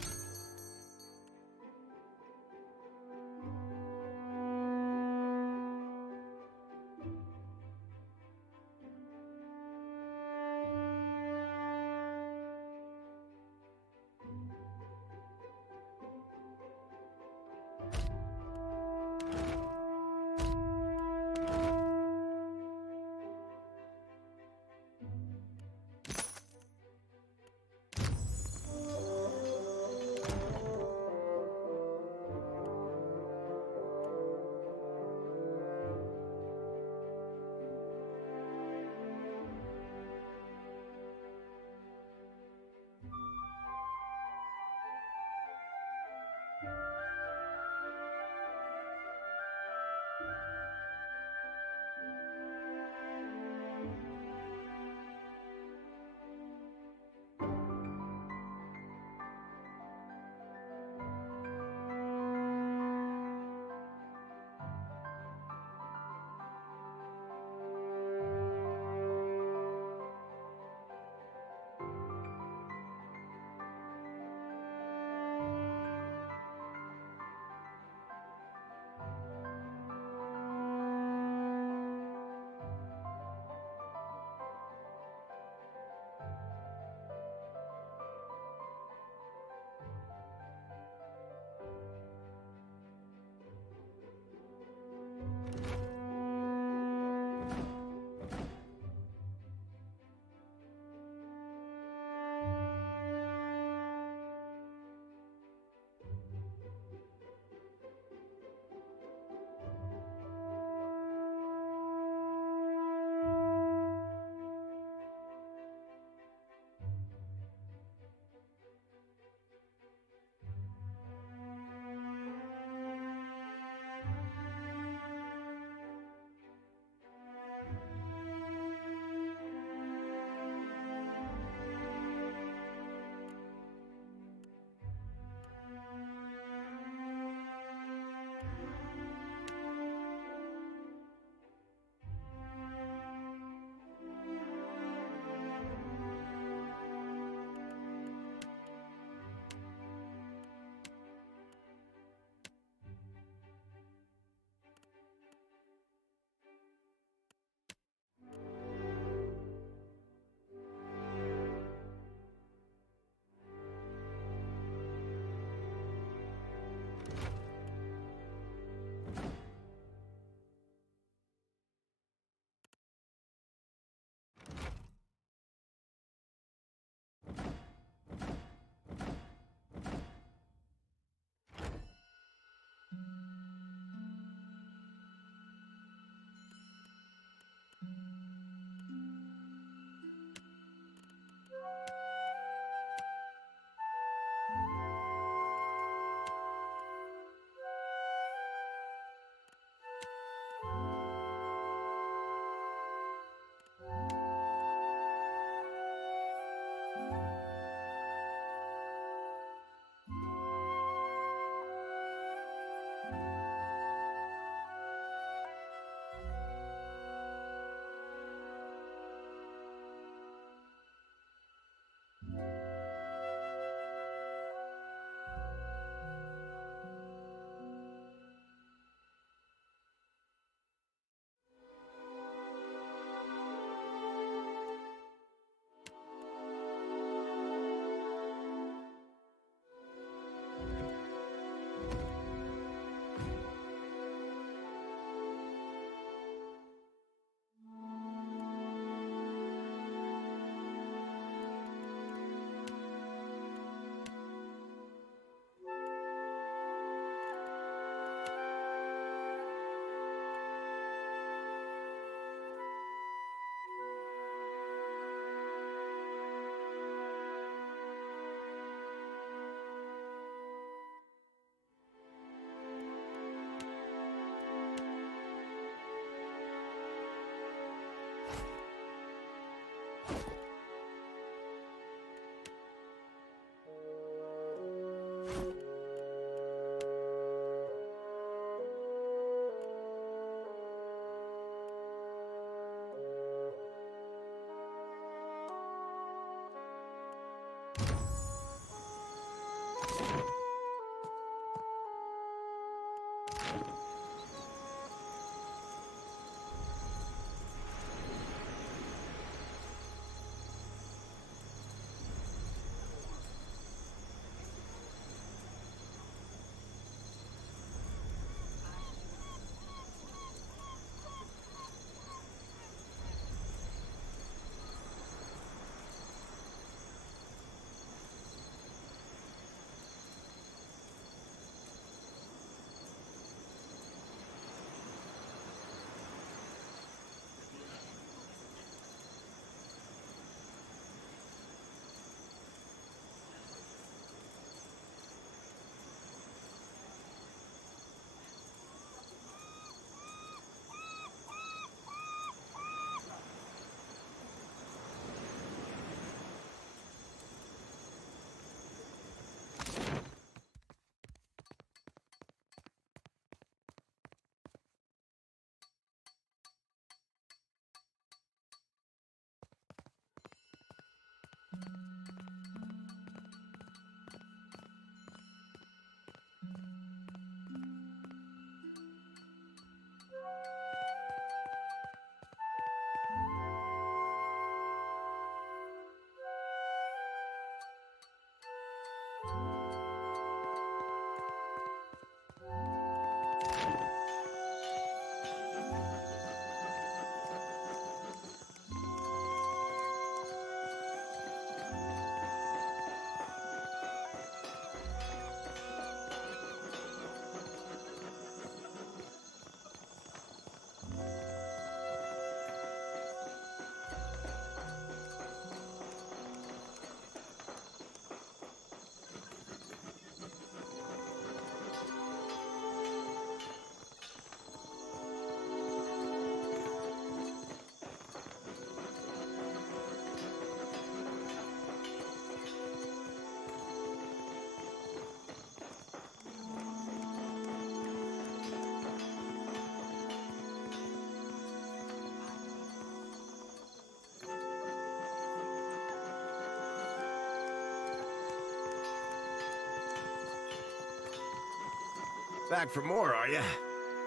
Back for more, are you?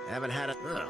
Haven't had a... Ugh.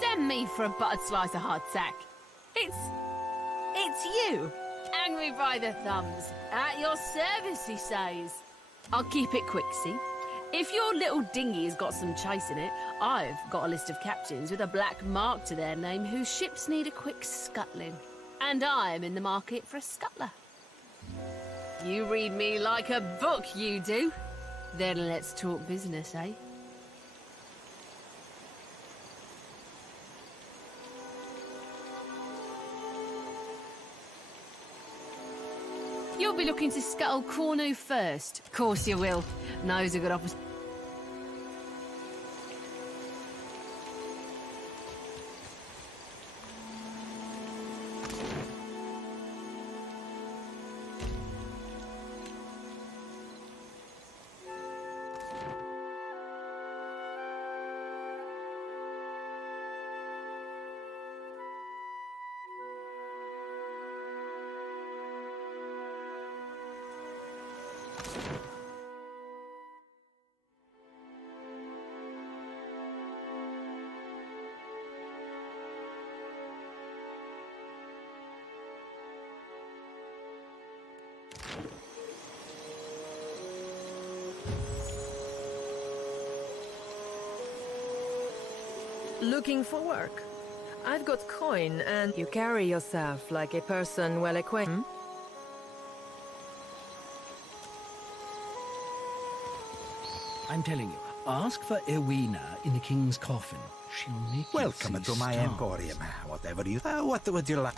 Damn me for a buttered slice of hardtack. It's you. Angry by the thumbs. At your service, he says. I'll keep it quick, see? If your little dinghy has got some chase in it, I've got a list of captains with a black mark to their name whose ships need a quick scuttling. And I'm in the market for a scuttler. You read me like a book, you do. Then let's talk business, eh? You'll be looking to scuttle Cornu first. Of course you will. Knows a good opportunity. Looking for work? I've got coin and you carry yourself like a person well acquainted. I'm telling you, ask for Erwina in the King's Coffin. She'll make you Welcome see to my stars. emporium. Whatever you... what would you like?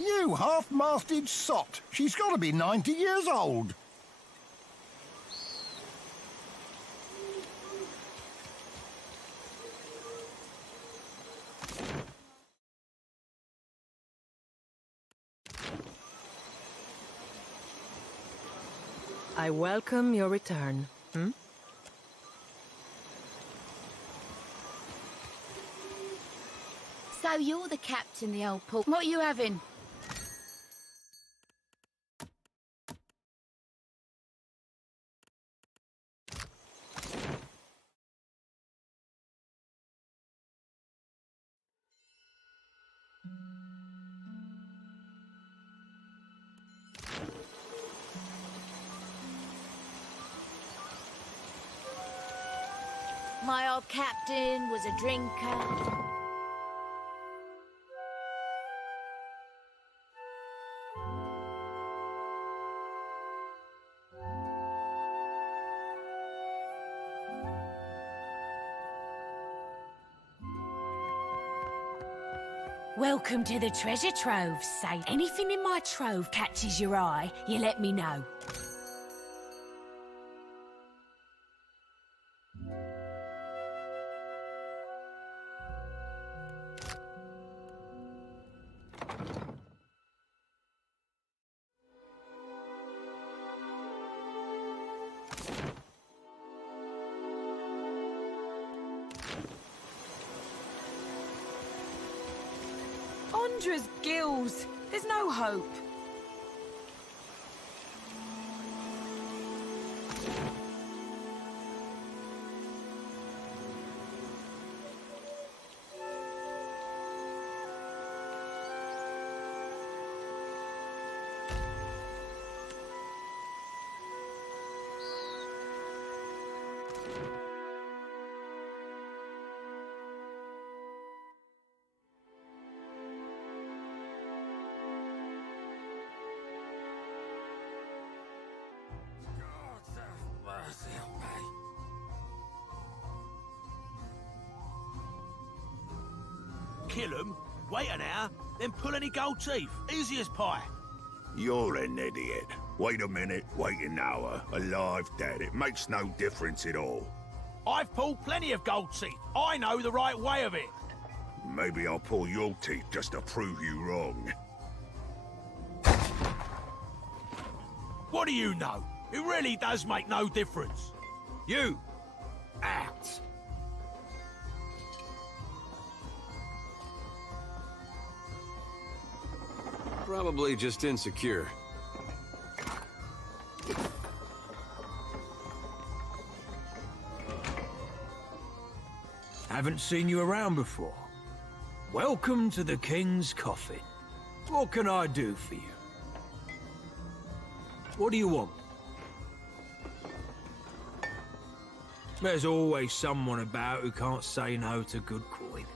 You half-masted sot! She's got to be 90 years old! I welcome your return. So you're the captain, the old Paul. What are you having? My old captain was a drinker. Welcome to the treasure trove, say. Anything in my trove catches your eye, you let me know. Andra's gills. There's no hope. Kill him, wait an hour, then pull any gold teeth. Easy as pie. You're an idiot. Wait a minute, wait an hour. Alive, dead, it makes no difference at all. I've pulled plenty of gold teeth. I know the right way of it. Maybe I'll pull your teeth just to prove you wrong. What do you know? It really does make no difference. You, out. Probably just insecure. Haven't seen you around before. Welcome to the King's Coffin. What can I do for you? What do you want? There's always someone about who can't say no to good coin.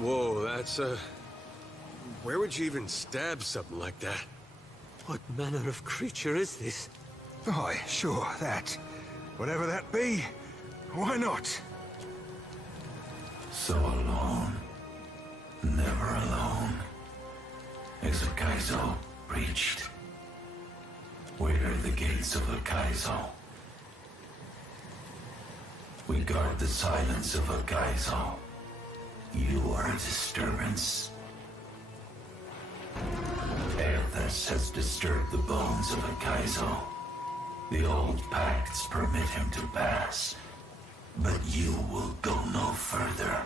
Whoa, that's, where would you even stab something like that? What manner of creature is this? Aye, sure, that. Whatever that be, why not? So alone. Never alone. Kaizo reached. Where are the gates of Kaizo? We guard the silence of Kaizo. You are a disturbance. Aethus has disturbed the bones of Kaizo. The old pacts permit him to pass. But you will go no further.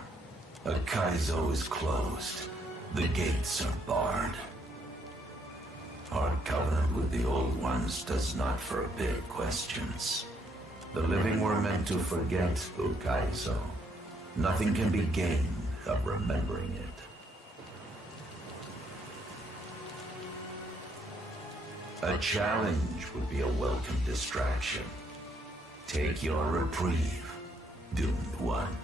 Kaizo is closed. The gates are barred. Our covenant with the Old Ones does not forbid questions. The living were meant to forget Kaizo. Nothing can be gained of remembering it. A challenge would be a welcome distraction. Take your reprieve, Doomed One.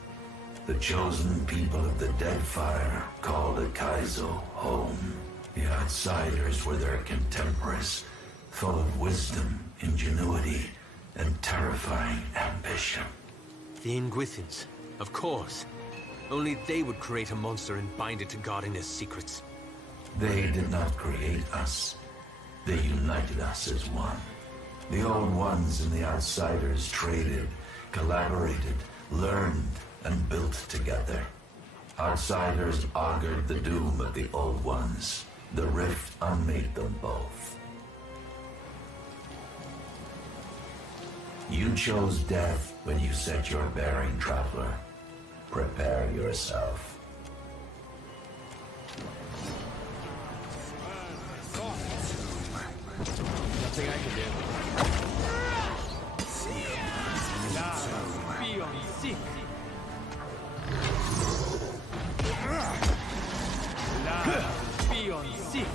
The chosen people of the Deadfire called Kaizo home. The outsiders were their contemporaries, full of wisdom, ingenuity, and terrifying ambition. The Inguithans, of course. Only they would create a monster and bind it to guarding their secrets. They did not create us. They united us as one. The Old Ones and the Outsiders traded, collaborated, learned, and built together. Outsiders augured the doom of the Old Ones. The rift unmade them both. You chose death when you set your bearing, traveler. Prepare yourself. Nothing I can do. Be on sick. Be on sick.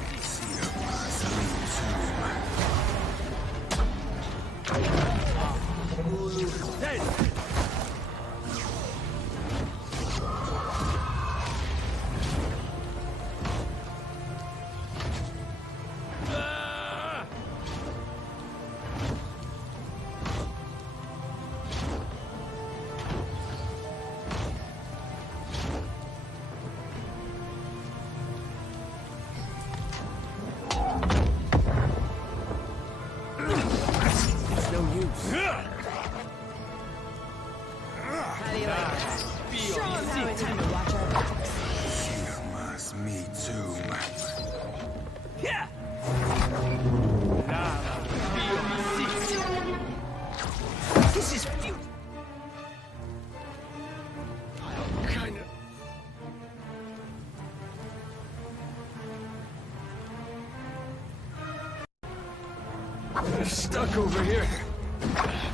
They're stuck over here.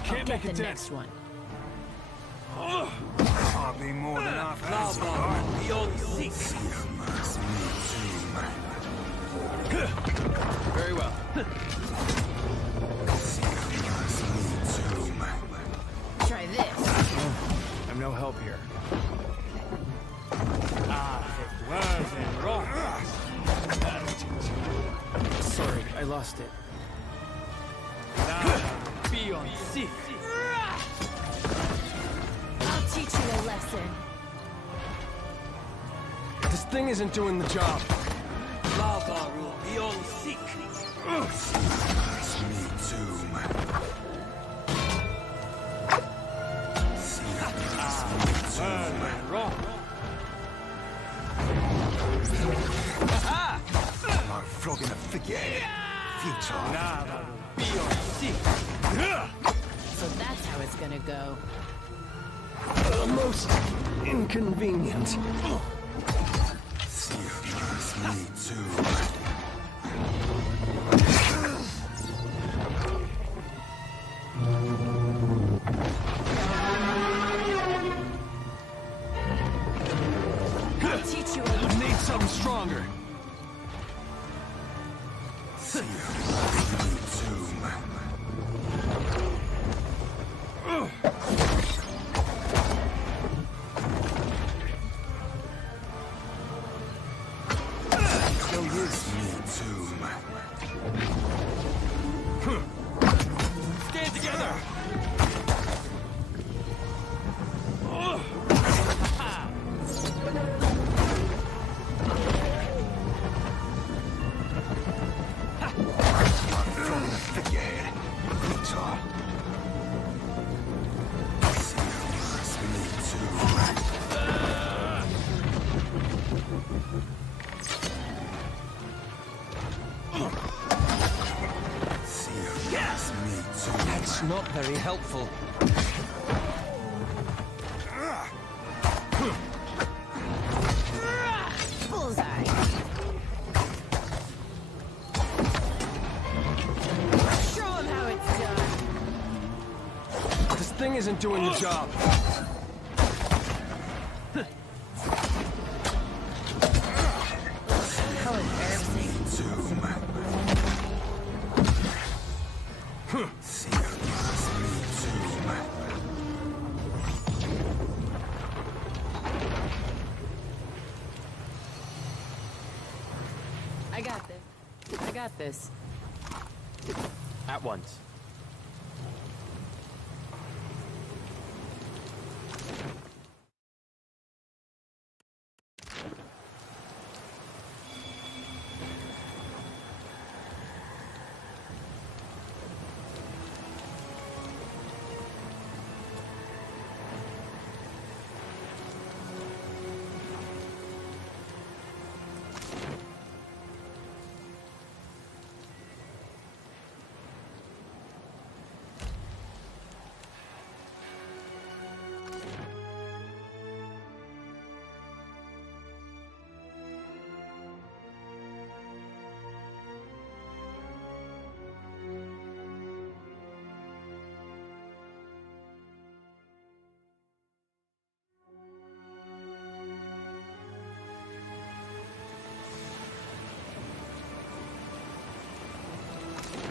Can't make it the next one. I'll be more than half an hour. Beyond sick. Very well. Try this. I'm no help here. It wasn't wrong. Sorry, I lost it. Be on sick. I'll teach you a lesson. This thing isn't doing the job. Lava rule beyond sick. Me too. Wrong. Like flogging a figurehead. Futile. Lava be on sick. So that's how it's gonna go. Most inconvenient. Me too. I'll teach you a Need something stronger. Stand together! That's not very helpful. Bullseye. Show him how it's done. This thing isn't doing the job. How embarrassing. I got this. I got this. At once.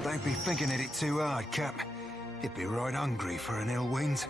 Don't be thinking at it too hard, Cap. You'd be right hungry for an ill wind.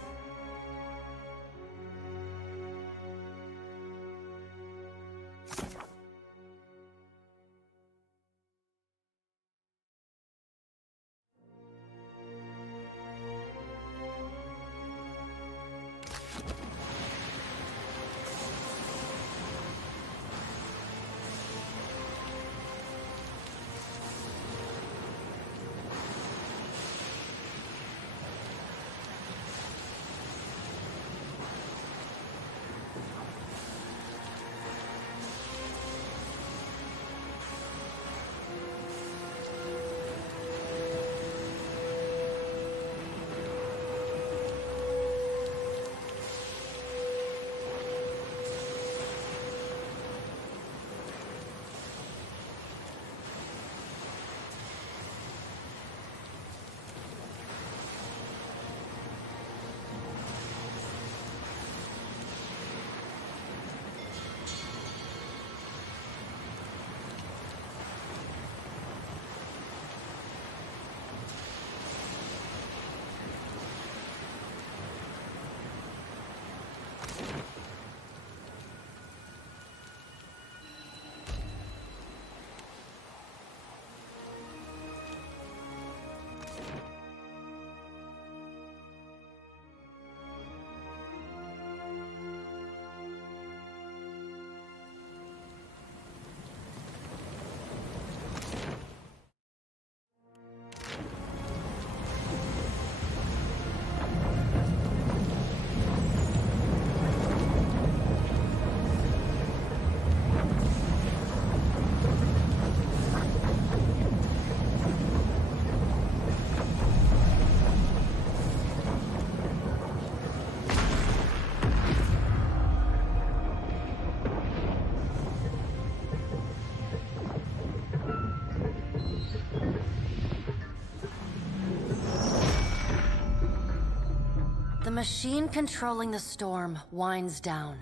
The machine controlling the storm winds down.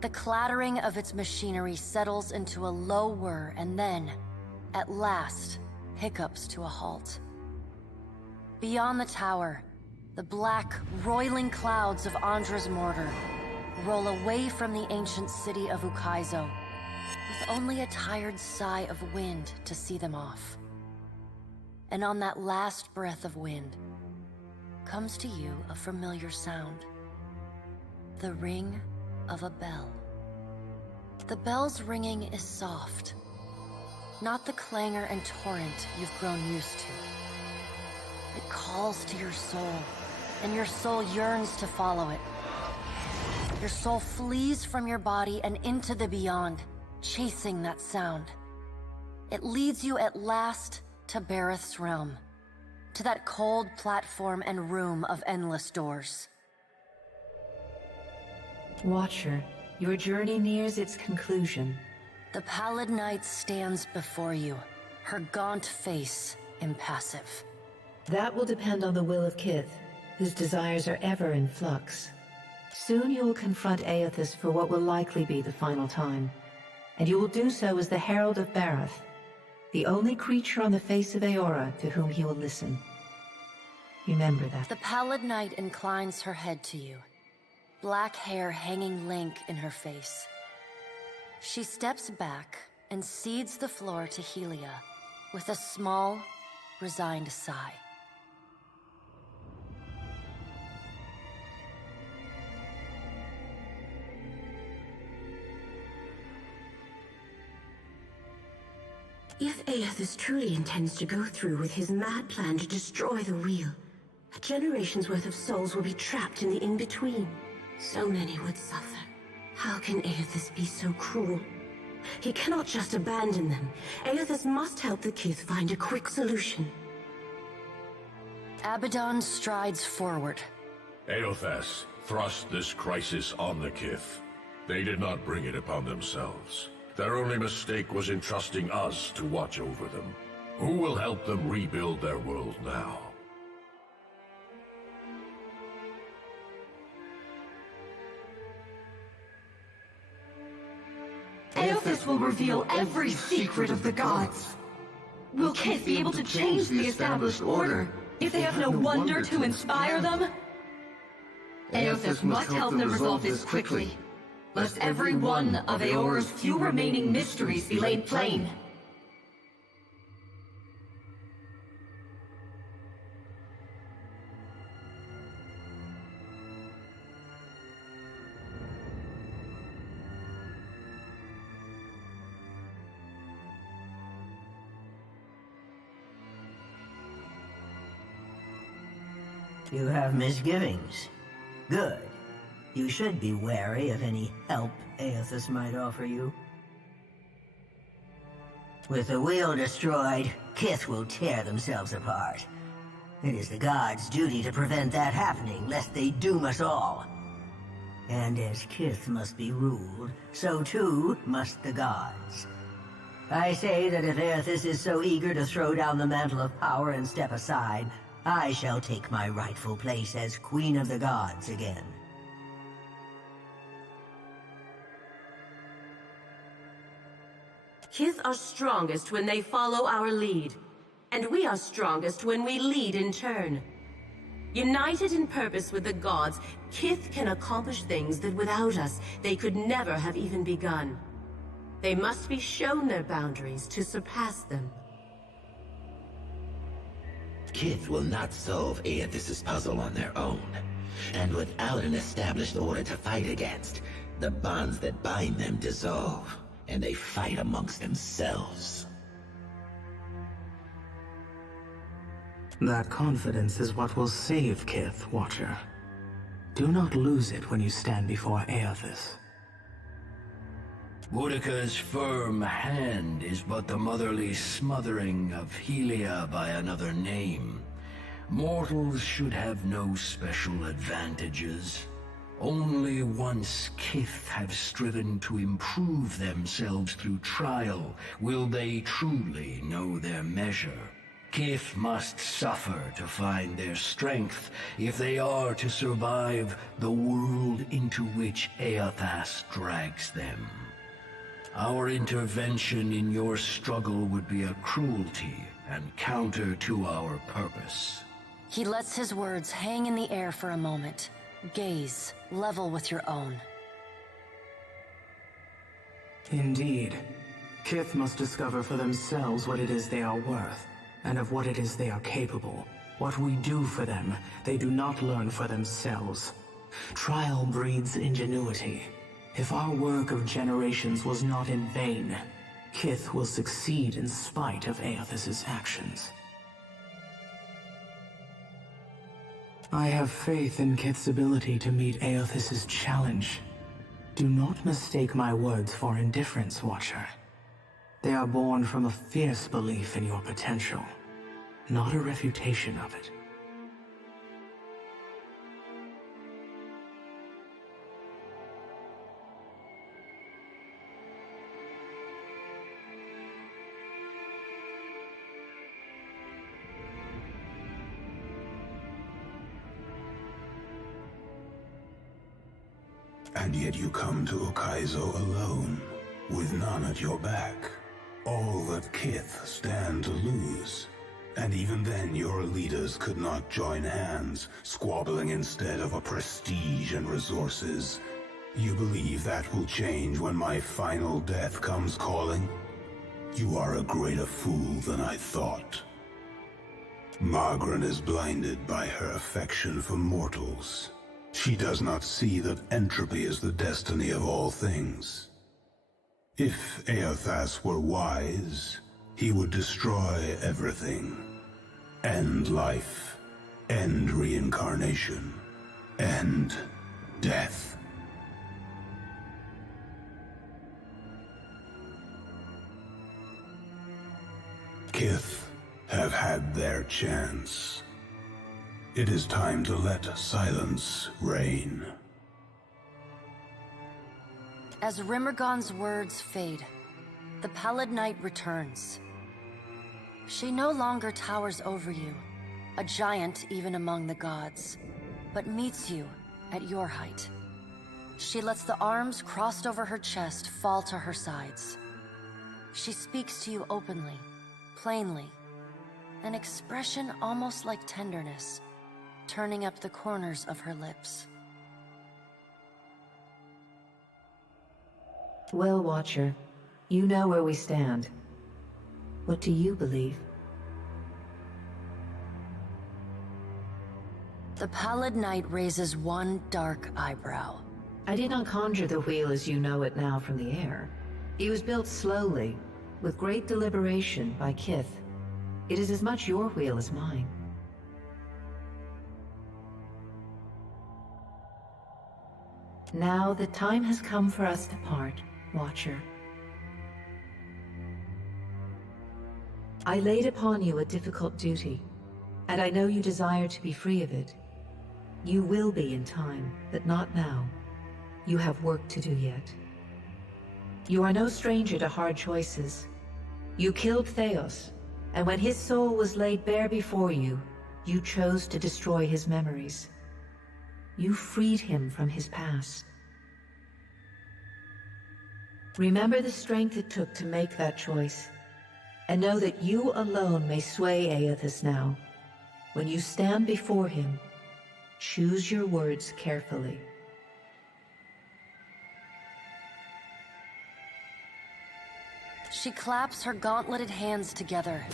The clattering of its machinery settles into a low whir and then, at last, hiccups to a halt. Beyond the tower, the black, roiling clouds of Andra's mortar roll away from the ancient city of Ukaizo, with only a tired sigh of wind to see them off. And on that last breath of wind, comes to you a familiar sound. The ring of a bell. The bell's ringing is soft, not the clangor and torrent you've grown used to. It calls to your soul, and your soul yearns to follow it. Your soul flees from your body and into the beyond, chasing that sound. It leads you at last to Bareth's realm, to that cold platform and room of endless doors. Watcher, your journey nears its conclusion. The pallid night stands before you, her gaunt face impassive. That will depend on the will of Kith, whose desires are ever in flux. Soon you will confront Aethys for what will likely be the final time, and you will do so as the Herald of Bareth, the only creature on the face of Eora to whom he will listen. Remember that. The pallid night inclines her head to you, black hair hanging lank in her face. She steps back and cedes the floor to Helia with a small, resigned sigh. If Aethys truly intends to go through with his mad plan to destroy the Wheel, a generation's worth of souls will be trapped in the in-between. So many would suffer. How can Aethys be so cruel? He cannot just abandon them. Aethys must help the Kith find a quick solution. Abaddon strides forward. Aethys thrust this crisis on the Kith. They did not bring it upon themselves. Their only mistake was entrusting us to watch over them. Who will help them rebuild their world now? Aethys will reveal every secret of the gods. Will Kith be able to change the established order if they have no wonder to inspire them? Aethys must help them resolve this quickly, lest every one of Eora's few remaining mysteries be laid plain. You have misgivings. Good. You should be wary of any help Aethys might offer you. With the wheel destroyed, Kith will tear themselves apart. It is the gods' duty to prevent that happening, lest they doom us all. And as Kith must be ruled, so too must the gods. I say that if Aethys is so eager to throw down the mantle of power and step aside, I shall take my rightful place as Queen of the Gods again. Kith are strongest when they follow our lead, and we are strongest when we lead in turn. United in purpose with the gods, Kith can accomplish things that without us, they could never have even begun. They must be shown their boundaries to surpass them. Kith will not solve Aethys' puzzle on their own. And without an established order to fight against, the bonds that bind them dissolve, and they fight amongst themselves. That confidence is what will save Kith, Watcher. Do not lose it when you stand before Aethys. Boudica's firm hand is but the motherly smothering of Helia by another name. Mortals should have no special advantages. Only once Kith have striven to improve themselves through trial will they truly know their measure. Kith must suffer to find their strength if they are to survive the world into which Aethys drags them. Our intervention in your struggle would be a cruelty and counter to our purpose. He lets his words hang in the air for a moment. Gaze level with your own. Indeed. Kith must discover for themselves what it is they are worth, and of what it is they are capable. What we do for them, they do not learn for themselves. Trial breeds ingenuity. If our work of generations was not in vain, Kith will succeed in spite of Aethys's actions. I have faith in Kith's ability to meet Aethys's challenge. Do not mistake my words for indifference, Watcher. They are born from a fierce belief in your potential, not a refutation of it. And yet you come to Okaizo alone, with none at your back. All that Kith stand to lose. And even then your leaders could not join hands, squabbling instead over prestige and resources. You believe that will change when my final death comes calling? You are a greater fool than I thought. Margaret is blinded by her affection for mortals. She does not see that entropy is the destiny of all things. If Aethys were wise, he would destroy everything. End life, end reincarnation, end death. Kith have had their chance. It is time to let silence reign. As Rimergon's words fade, the Pallid Knight returns. She no longer towers over you, a giant even among the gods, but meets you at your height. She lets the arms crossed over her chest fall to her sides. She speaks to you openly, plainly, an expression almost like tenderness, turning up the corners of her lips. Well, Watcher, you know where we stand. What do you believe? The Pallid Knight raises one dark eyebrow. I did not conjure the wheel as you know it now from the air. It was built slowly, with great deliberation by Kith. It is as much your wheel as mine. Now the time has come for us to part, Watcher. I laid upon you a difficult duty, and I know you desire to be free of it. You will be in time, but not now. You have work to do yet. You are no stranger to hard choices. You killed Theos, and when his soul was laid bare before you, you chose to destroy his memories. You freed him from his past. Remember the strength it took to make that choice, and know that you alone may sway Aethys now. When you stand before him, choose your words carefully. She claps her gauntleted hands together,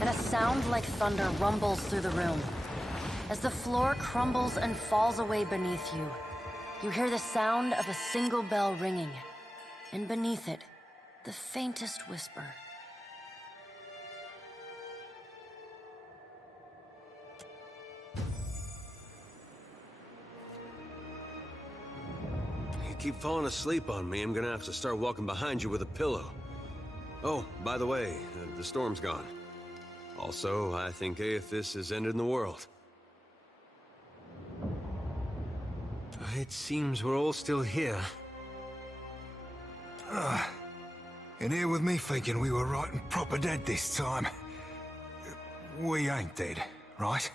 and a sound like thunder rumbles through the room. As the floor crumbles and falls away beneath you, you hear the sound of a single bell ringing, and beneath it, the faintest whisper. You keep falling asleep on me, I'm gonna have to start walking behind you with a pillow. Oh, by the way, the storm's gone. Also, I think Aethys has ended the world. It seems we're all still here. In here with me thinking we were right and proper dead this time. We ain't dead, right?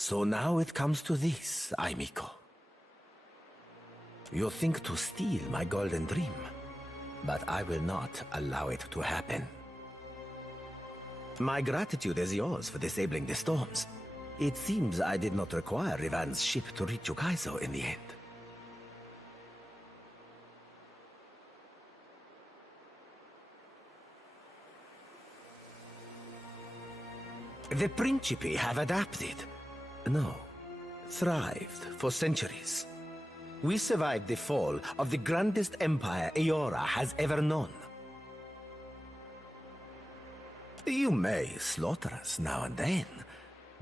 So now it comes to this, amico. You think to steal my golden dream, but I will not allow it to happen. My gratitude is yours for disabling the storms. It seems I did not require Rivan's ship to reach Ukaizo in the end. The Principi have adapted. No, thrived for centuries. We survived the fall of the grandest empire Eora has ever known. You may slaughter us now and then,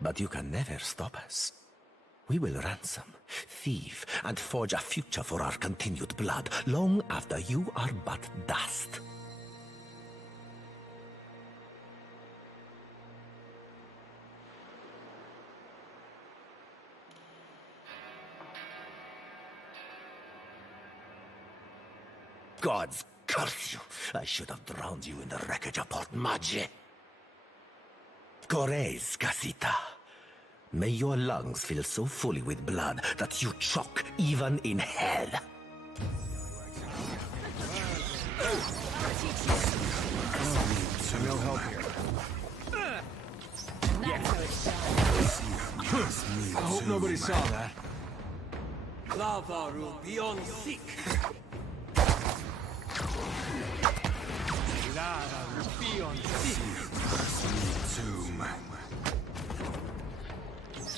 but you can never stop us. We will ransom, thieve, and forge a future for our continued blood, long after you are but dust. Gods curse you! I should have drowned you in the wreckage of Port Maggi. Corres, Casita. May your lungs fill so fully with blood that you choke even in hell. No help here. I hope nobody saw that. Lava will be on sick.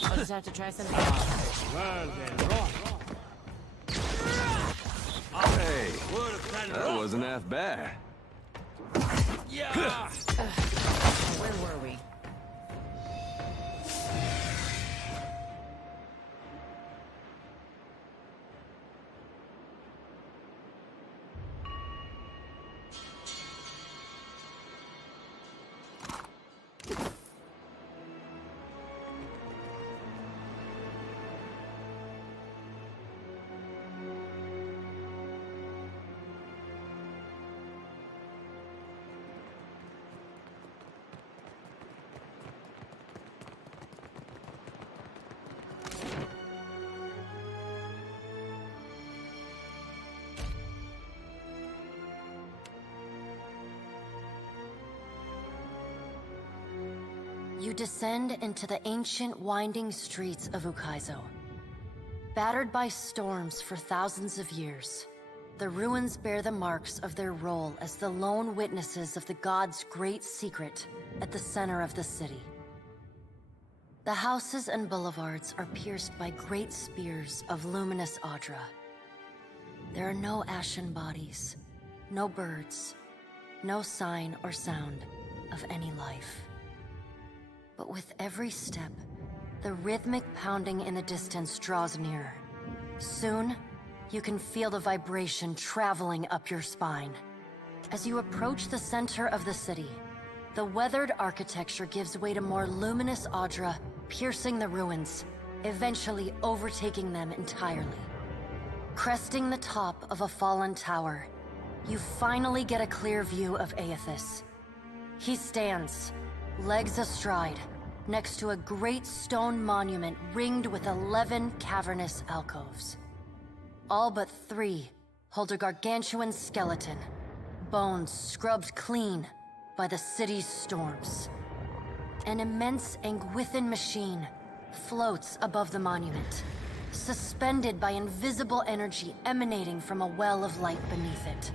I'll just have to try something. Hey, that wasn't half bad. Yeah. Where were we? You descend into the ancient winding streets of Ukaizo. Battered by storms for thousands of years, the ruins bear the marks of their role as the lone witnesses of the god's great secret at the center of the city. The houses and boulevards are pierced by great spears of luminous Audra. There are no ashen bodies, no birds, no sign or sound of any life. But with every step, the rhythmic pounding in the distance draws nearer. Soon, you can feel the vibration traveling up your spine. As you approach the center of the city, the weathered architecture gives way to more luminous Audra, piercing the ruins, eventually overtaking them entirely. Cresting the top of a fallen tower, you finally get a clear view of Aethys. He stands, legs astride, next to a great stone monument ringed with 11 cavernous alcoves. All but 3 hold a gargantuan skeleton, bones scrubbed clean by the city's storms. An immense Anguithan machine floats above the monument, suspended by invisible energy emanating from a well of light beneath it.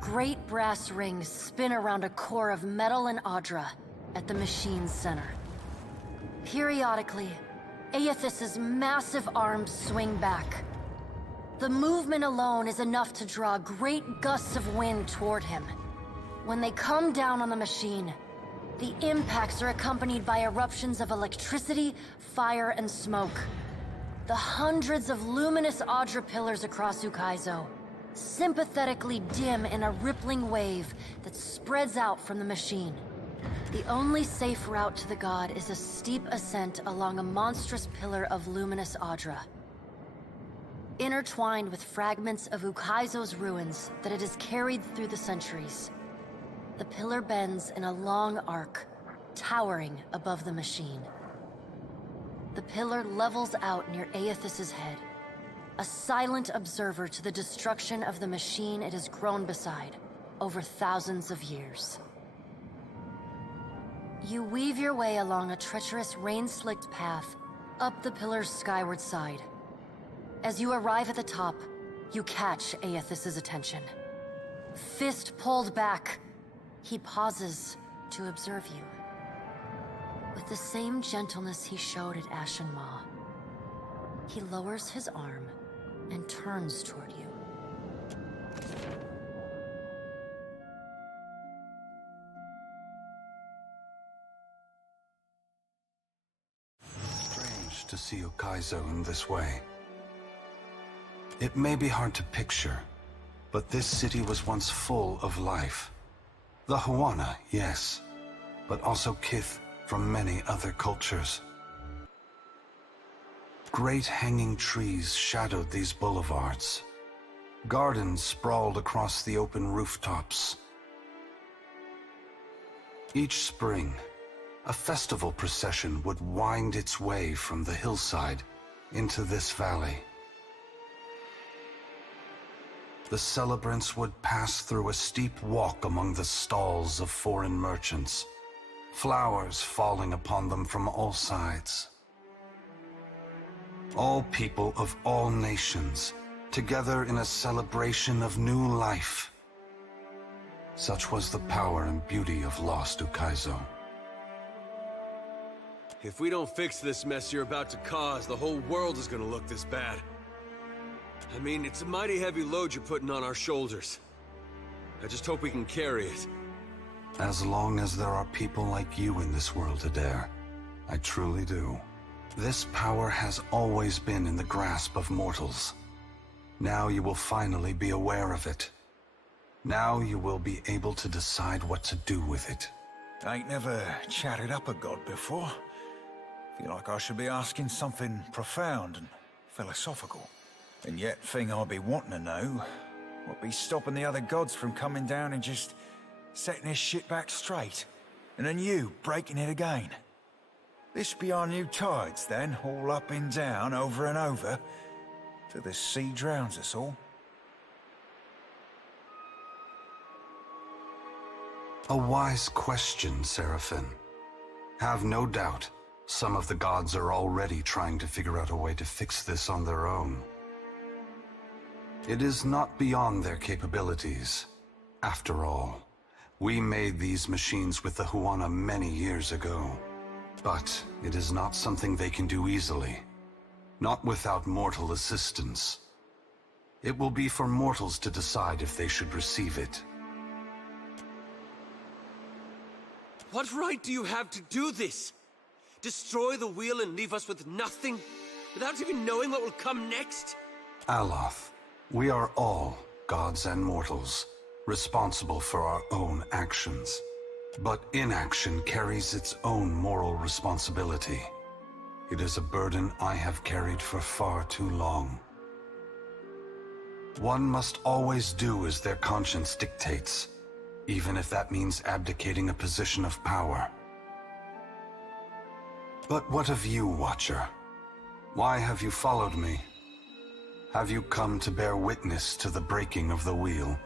Great brass rings spin around a core of metal and Audra at the machine's center. Periodically, Aethys's massive arms swing back. The movement alone is enough to draw great gusts of wind toward him. When they come down on the machine, the impacts are accompanied by eruptions of electricity, fire, and smoke. The hundreds of luminous Audra pillars across Ukaizo sympathetically dim in a rippling wave that spreads out from the machine. The only safe route to the god is a steep ascent along a monstrous pillar of luminous Audra. Intertwined with fragments of Ukaizo's ruins that it has carried through the centuries, the pillar bends in a long arc, towering above the machine. The pillar levels out near Aethys's head, a silent observer to the destruction of the machine it has grown beside over thousands of years. You weave your way along a treacherous, rain-slicked path up the pillar's skyward side. As you arrive at the top, you catch Aethys's attention. Fist pulled back, he pauses to observe you. With the same gentleness he showed at Ashen Maw, he lowers his arm and turns toward you. Strange to see Ukaizo in this way. It may be hard to picture, but this city was once full of life. The Huana, yes, but also Kith from many other cultures. Great hanging trees shadowed these boulevards. Gardens sprawled across the open rooftops. Each spring, a festival procession would wind its way from the hillside into this valley. The celebrants would pass through a steep walk among the stalls of foreign merchants, flowers falling upon them from all sides. All people of all nations, together in a celebration of new life. Such was the power and beauty of lost Ukaizo. If we don't fix this mess you're about to cause, the whole world is gonna look this bad. I mean, it's a mighty heavy load you're putting on our shoulders. I just hope we can carry it. As long as there are people like you in this world, Adair, I truly do. This power has always been in the grasp of mortals. Now you will finally be aware of it. Now you will be able to decide what to do with it. I ain't never chatted up a god before. Feel like I should be asking something profound and philosophical. And yet, thing I'd be wanting to know, what be stopping the other gods from coming down and just setting this shit back straight? And then you breaking it again. This be our new tides then, all up and down, over and over, till the sea drowns us all. A wise question, Seraphim. Have no doubt, some of the gods are already trying to figure out a way to fix this on their own. It is not beyond their capabilities. After all, we made these machines with the Huana many years ago. But it is not something they can do easily. Not without mortal assistance. It will be for mortals to decide if they should receive it. What right do you have to do this? Destroy the wheel and leave us with nothing? Without even knowing what will come next? Aloth, we are all, gods and mortals, responsible for our own actions. But inaction carries its own moral responsibility. It is a burden I have carried for far too long. One must always do as their conscience dictates, even if that means abdicating a position of power. But what of you, Watcher? Why have you followed me? Have you come to bear witness to the breaking of the wheel?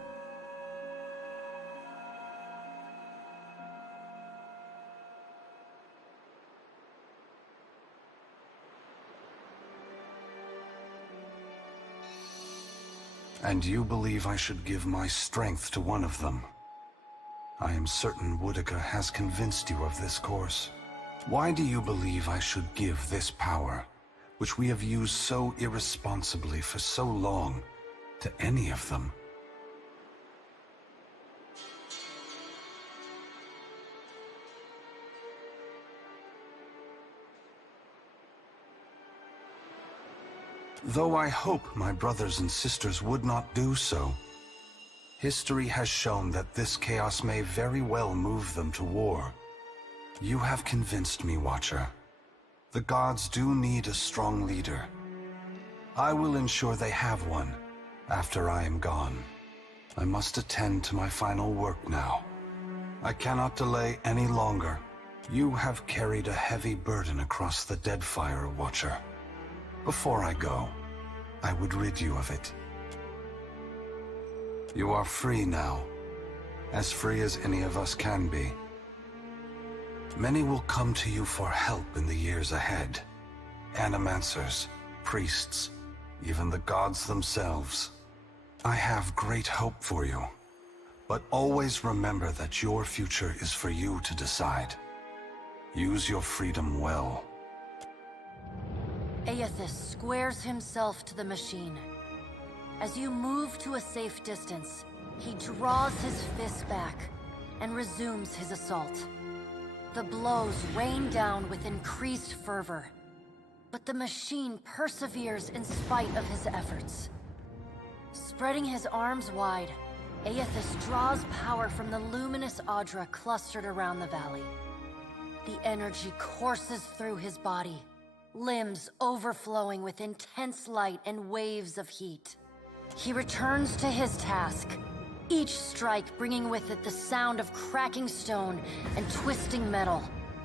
And you believe I should give my strength to one of them? I am certain Woodica has convinced you of this course. Why do you believe I should give this power, which we have used so irresponsibly for so long, to any of them? Though I hope my brothers and sisters would not do so, history has shown that this chaos may very well move them to war. You have convinced me, Watcher. The gods do need a strong leader. I will ensure they have one after I am gone. I must attend to my final work now. I cannot delay any longer. You have carried a heavy burden across the Deadfire, Watcher. Before I go, I would rid you of it. You are free now, as free as any of us can be. Many will come to you for help in the years ahead. Animancers, priests, even the gods themselves. I have great hope for you, but always remember that your future is for you to decide. Use your freedom well. Aethys squares himself to the machine. As you move to a safe distance, he draws his fist back and resumes his assault. The blows rain down with increased fervor, but the machine perseveres in spite of his efforts. Spreading his arms wide, Aethys draws power from the luminous Audra clustered around the valley. The energy courses through his body, limbs overflowing with intense light and waves of heat. He returns to his task, each strike bringing with it the sound of cracking stone and twisting metal,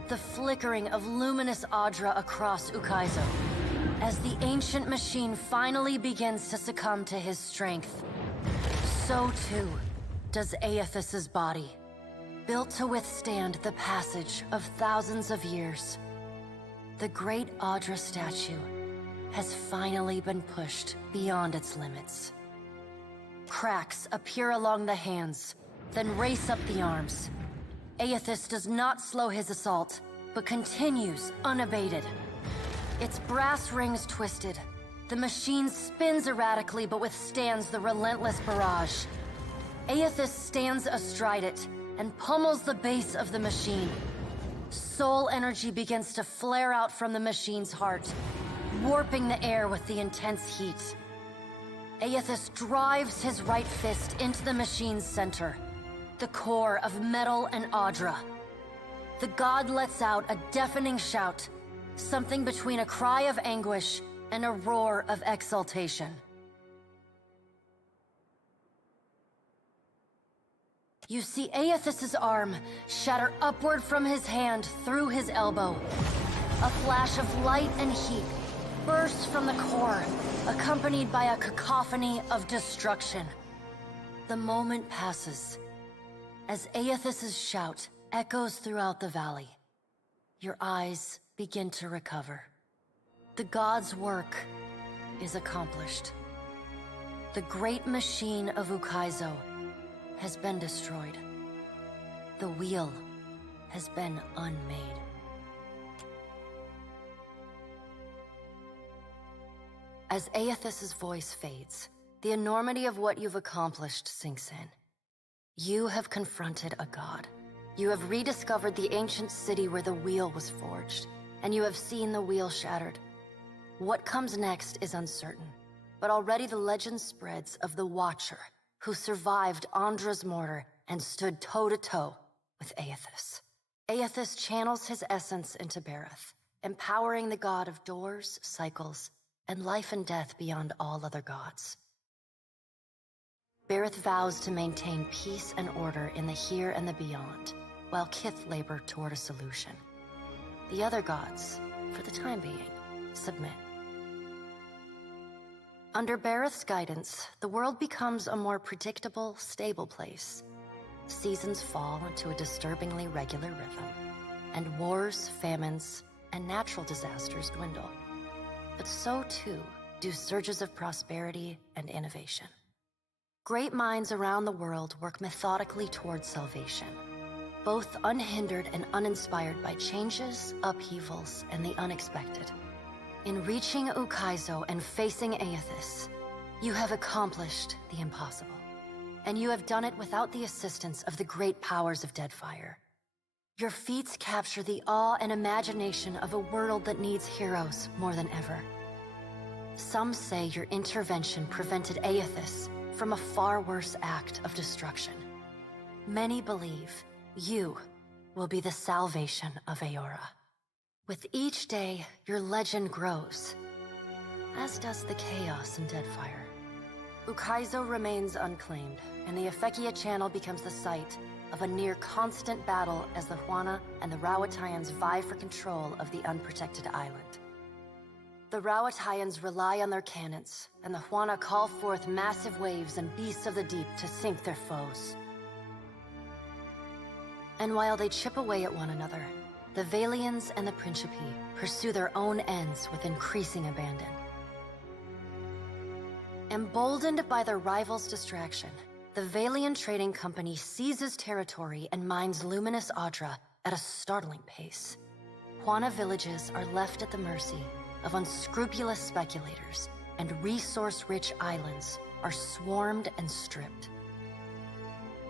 the flickering of luminous Audra across Ukaizo. As the ancient machine finally begins to succumb to his strength, so too does Aethys' body, built to withstand the passage of thousands of years. The great Audra statue has finally been pushed beyond its limits. Cracks appear along the hands, then race up the arms. Aethys does not slow his assault, but continues unabated. Its brass rings twisted, the machine spins erratically but withstands the relentless barrage. Aethys stands astride it and pummels the base of the machine. Soul energy begins to flare out from the machine's heart, warping the air with the intense heat. Aethys drives his right fist into the machine's center, the core of metal and Audra. The god lets out a deafening shout, something between a cry of anguish and a roar of exultation. You see Aethys' arm shatter upward from his hand through his elbow. A flash of light and heat bursts from the core, accompanied by a cacophony of destruction. The moment passes as Aethys' shout echoes throughout the valley. Your eyes begin to recover. The god's work is accomplished. The great machine of Ukaizo has been destroyed. The wheel has been unmade. As Aethys' voice fades, the enormity of what you've accomplished sinks in. You have confronted a god. You have rediscovered the ancient city where the wheel was forged, and you have seen the wheel shattered. What comes next is uncertain, but already the legend spreads of the Watcher, who survived Andra's mortar and stood toe-to-toe with Aethys. Aethys channels his essence into Bareth, empowering the god of doors, cycles, and life and death beyond all other gods. Bareth vows to maintain peace and order in the here and the beyond, while Kith labor toward a solution. The other gods, for the time being, submit. Under Bareth's guidance, the world becomes a more predictable, stable place. Seasons fall into a disturbingly regular rhythm, and wars, famines, and natural disasters dwindle. But so too do surges of prosperity and innovation. Great minds around the world work methodically towards salvation, both unhindered and uninspired by changes, upheavals, and the unexpected. In reaching Ukaizo and facing Aethys, you have accomplished the impossible. And you have done it without the assistance of the great powers of Deadfire. Your feats capture the awe and imagination of a world that needs heroes more than ever. Some say your intervention prevented Aethys from a far worse act of destruction. Many believe you will be the salvation of Eora. With each day, your legend grows, as does the chaos in Deadfire. Ukaizo remains unclaimed, and the EVGA channel becomes the site of a near-constant battle as the Huana and the Rawatayans vie for control of the unprotected island. The Rawatayans rely on their cannons, and the Huana call forth massive waves and beasts of the deep to sink their foes. And while they chip away at one another, the Valians and the Principi pursue their own ends with increasing abandon. Emboldened by their rivals' distraction, the Valian Trading Company seizes territory and mines luminous Audra at a startling pace. Huana villages are left at the mercy of unscrupulous speculators, and resource-rich islands are swarmed and stripped.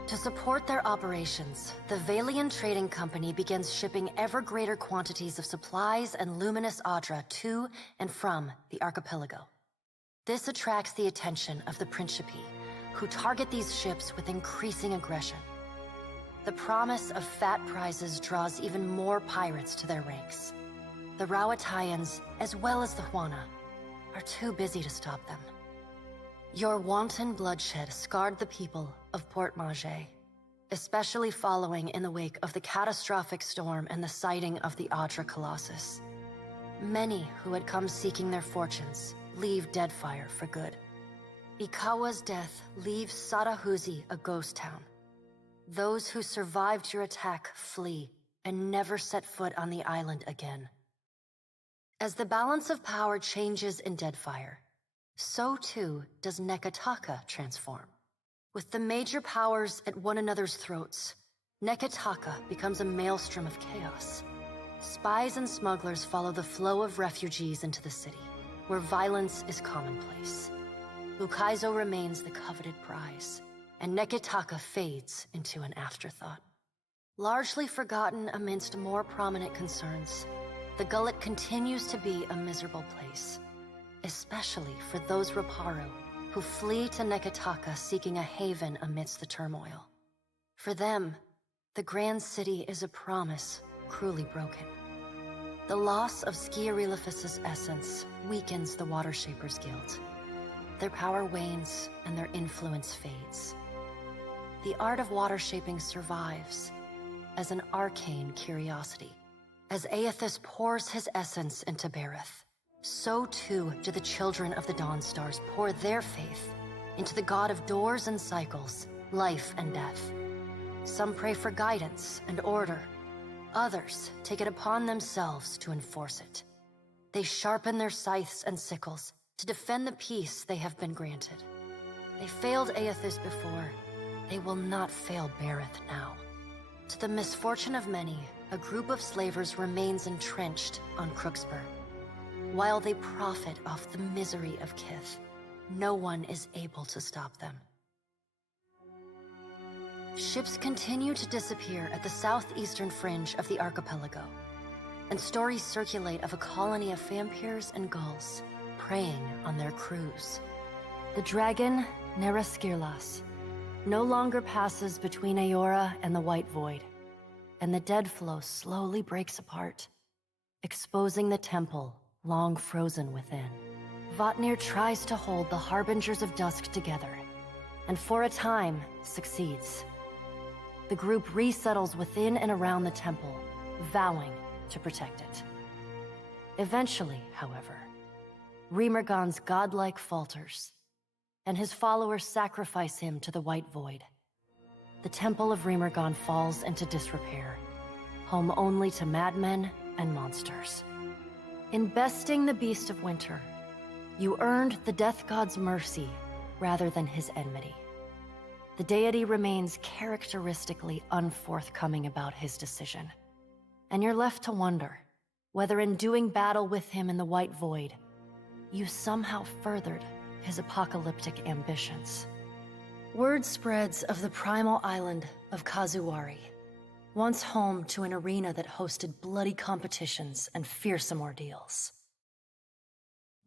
To support their operations, the Valian Trading Company begins shipping ever greater quantities of supplies and luminous Audra to and from the archipelago. This attracts the attention of the Principi, who target these ships with increasing aggression. The promise of fat prizes draws even more pirates to their ranks. The Rawatayans, as well as the Huana, are too busy to stop them. Your wanton bloodshed scarred the people of Port Maje, especially following in the wake of the catastrophic storm and the sighting of the Audra Colossus. Many who had come seeking their fortunes leave Deadfire for good. Ikawa's death leaves Sadahuzi a ghost town. Those who survived your attack flee and never set foot on the island again. As the balance of power changes in Deadfire, so too does Nekataka transform. With the major powers at one another's throats, Nekataka becomes a maelstrom of chaos. Spies and smugglers follow the flow of refugees into the city, where violence is commonplace. Ukaizo remains the coveted prize, and Nekataka fades into an afterthought. Largely forgotten amidst more prominent concerns, the Gullet continues to be a miserable place, especially for those Raparu who flee to Nekataka seeking a haven amidst the turmoil. For them, the Grand City is a promise cruelly broken. The loss of Skiarilifus's essence weakens the Water Shapers Guild. Their power wanes and their influence fades. The art of water shaping survives as an arcane curiosity. As Aethys pours his essence into Bareth, so too do the children of the Dawnstars pour their faith into the god of doors and cycles, life and death. Some pray for guidance and order. Others take it upon themselves to enforce it. They sharpen their scythes and sickles to defend the peace they have been granted. They failed Aethys before. They will not fail Bareth now. To the misfortune of many, a group of slavers remains entrenched on Crooksburg. While they profit off the misery of Kith, no one is able to stop them. Ships continue to disappear at the southeastern fringe of the archipelago, and stories circulate of a colony of vampires and gulls preying on their crews. The dragon, Neraskirlas, no longer passes between Aora and the White Void, and the dead flow slowly breaks apart, exposing the temple long frozen within. Vatnir tries to hold the Harbingers of Dusk together, and for a time succeeds. The group resettles within and around the temple, vowing to protect it. Eventually, however, Remergon's godlike falters, and his followers sacrifice him to the White Void. The Temple of Remergon falls into disrepair, home only to madmen and monsters. In besting the Beast of Winter, you earned the Death God's mercy rather than his enmity. The deity remains characteristically unforthcoming about his decision, and you're left to wonder whether in doing battle with him in the White Void, you somehow furthered his apocalyptic ambitions. Word spreads of the primal island of Kazuwari, once home to an arena that hosted bloody competitions and fearsome ordeals.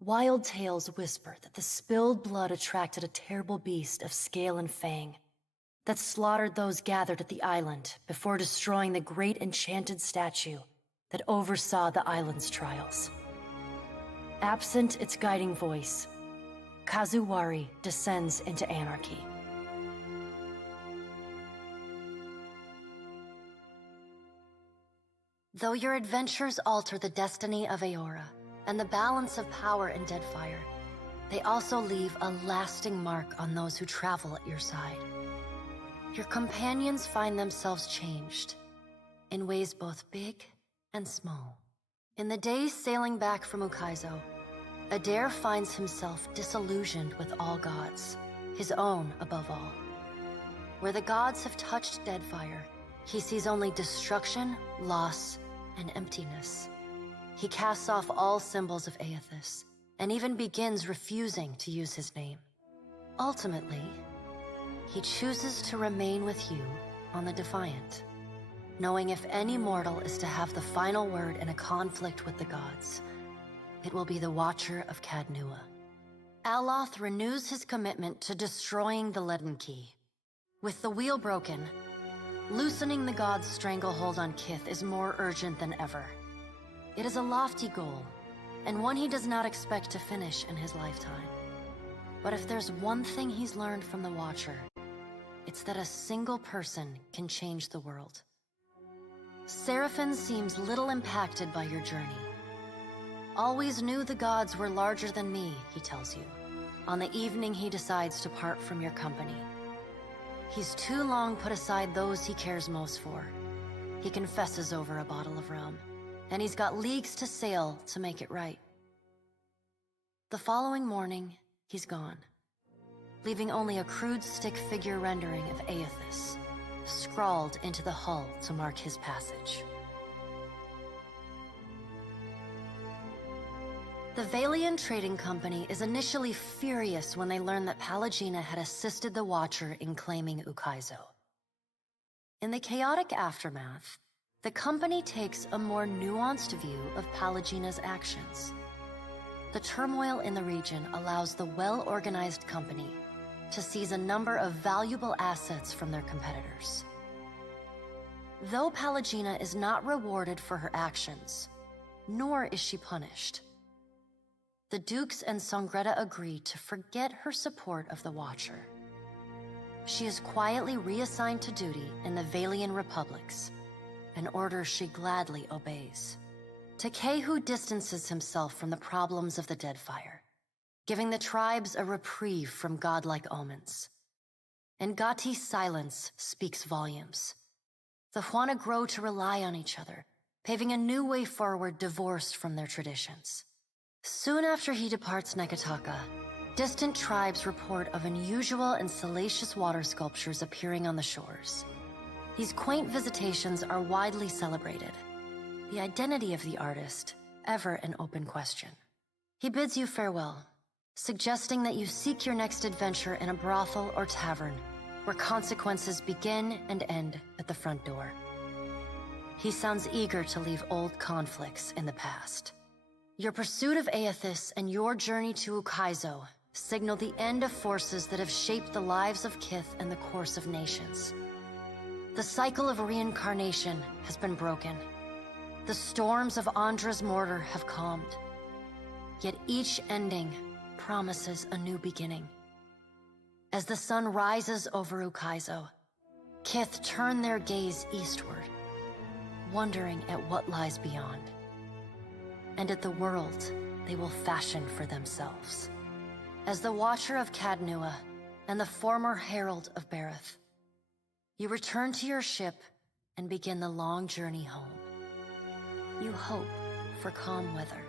Wild tales whisper that the spilled blood attracted a terrible beast of scale and fang that slaughtered those gathered at the island before destroying the great enchanted statue that oversaw the island's trials. Absent its guiding voice, Kazuwari descends into anarchy. Though your adventures alter the destiny of Aora and the balance of power in Deadfire, they also leave a lasting mark on those who travel at your side. Your companions find themselves changed in ways both big and small. In the days sailing back from Ukaizo, Adair finds himself disillusioned with all gods, his own above all. Where the gods have touched Deadfire, he sees only destruction, loss, and emptiness. He casts off all symbols of Aethys, and even begins refusing to use his name. Ultimately, he chooses to remain with you on the Defiant, knowing if any mortal is to have the final word in a conflict with the gods, it will be the Watcher of Cadnua. Aloth renews his commitment to destroying the Leaden Key. With the wheel broken, loosening the gods' stranglehold on Kith is more urgent than ever. It is a lofty goal, and one he does not expect to finish in his lifetime. But if there's one thing he's learned from the Watcher, it's that a single person can change the world. Seraphon seems little impacted by your journey. Always knew the gods were larger than me, he tells you, on the evening he decides to part from your company. He's too long put aside those he cares most for. He confesses over a bottle of rum, and he's got leagues to sail to make it right. The following morning, he's gone, leaving only a crude stick figure rendering of Aethys, scrawled into the hull to mark his passage. The Valian Trading Company is initially furious when they learn that Pallegina had assisted the Watcher in claiming Ukaizo. In the chaotic aftermath, the company takes a more nuanced view of Pallegina's actions. The turmoil in the region allows the well-organized company to seize a number of valuable assets from their competitors. Though Pallegina is not rewarded for her actions, nor is she punished, the Dukes and Songreta agree to forget her support of the Watcher. She is quietly reassigned to duty in the Valian Republics, an order she gladly obeys. Takehu distances himself from the problems of the Deadfire, giving the tribes a reprieve from godlike omens. And Gati's silence speaks volumes. The Huana grow to rely on each other, paving a new way forward divorced from their traditions. Soon after he departs Nekataka, distant tribes report of unusual and salacious water sculptures appearing on the shores. These quaint visitations are widely celebrated, the identity of the artist ever an open question. He bids you farewell, suggesting that you seek your next adventure in a brothel or tavern, where consequences begin and end at the front door. He sounds eager to leave old conflicts in the past. Your pursuit of Aethys and your journey to Ukaizo signal the end of forces that have shaped the lives of Kith and the course of nations. The cycle of reincarnation has been broken. The storms of Andra's mortar have calmed. Yet each ending promises a new beginning. As the sun rises over Ukaizo, Kith turn their gaze eastward, wondering at what lies beyond, and at the world they will fashion for themselves. As the Watcher of Cadnua and the former Herald of Bareth, you return to your ship and begin the long journey home. You hope for calm weather.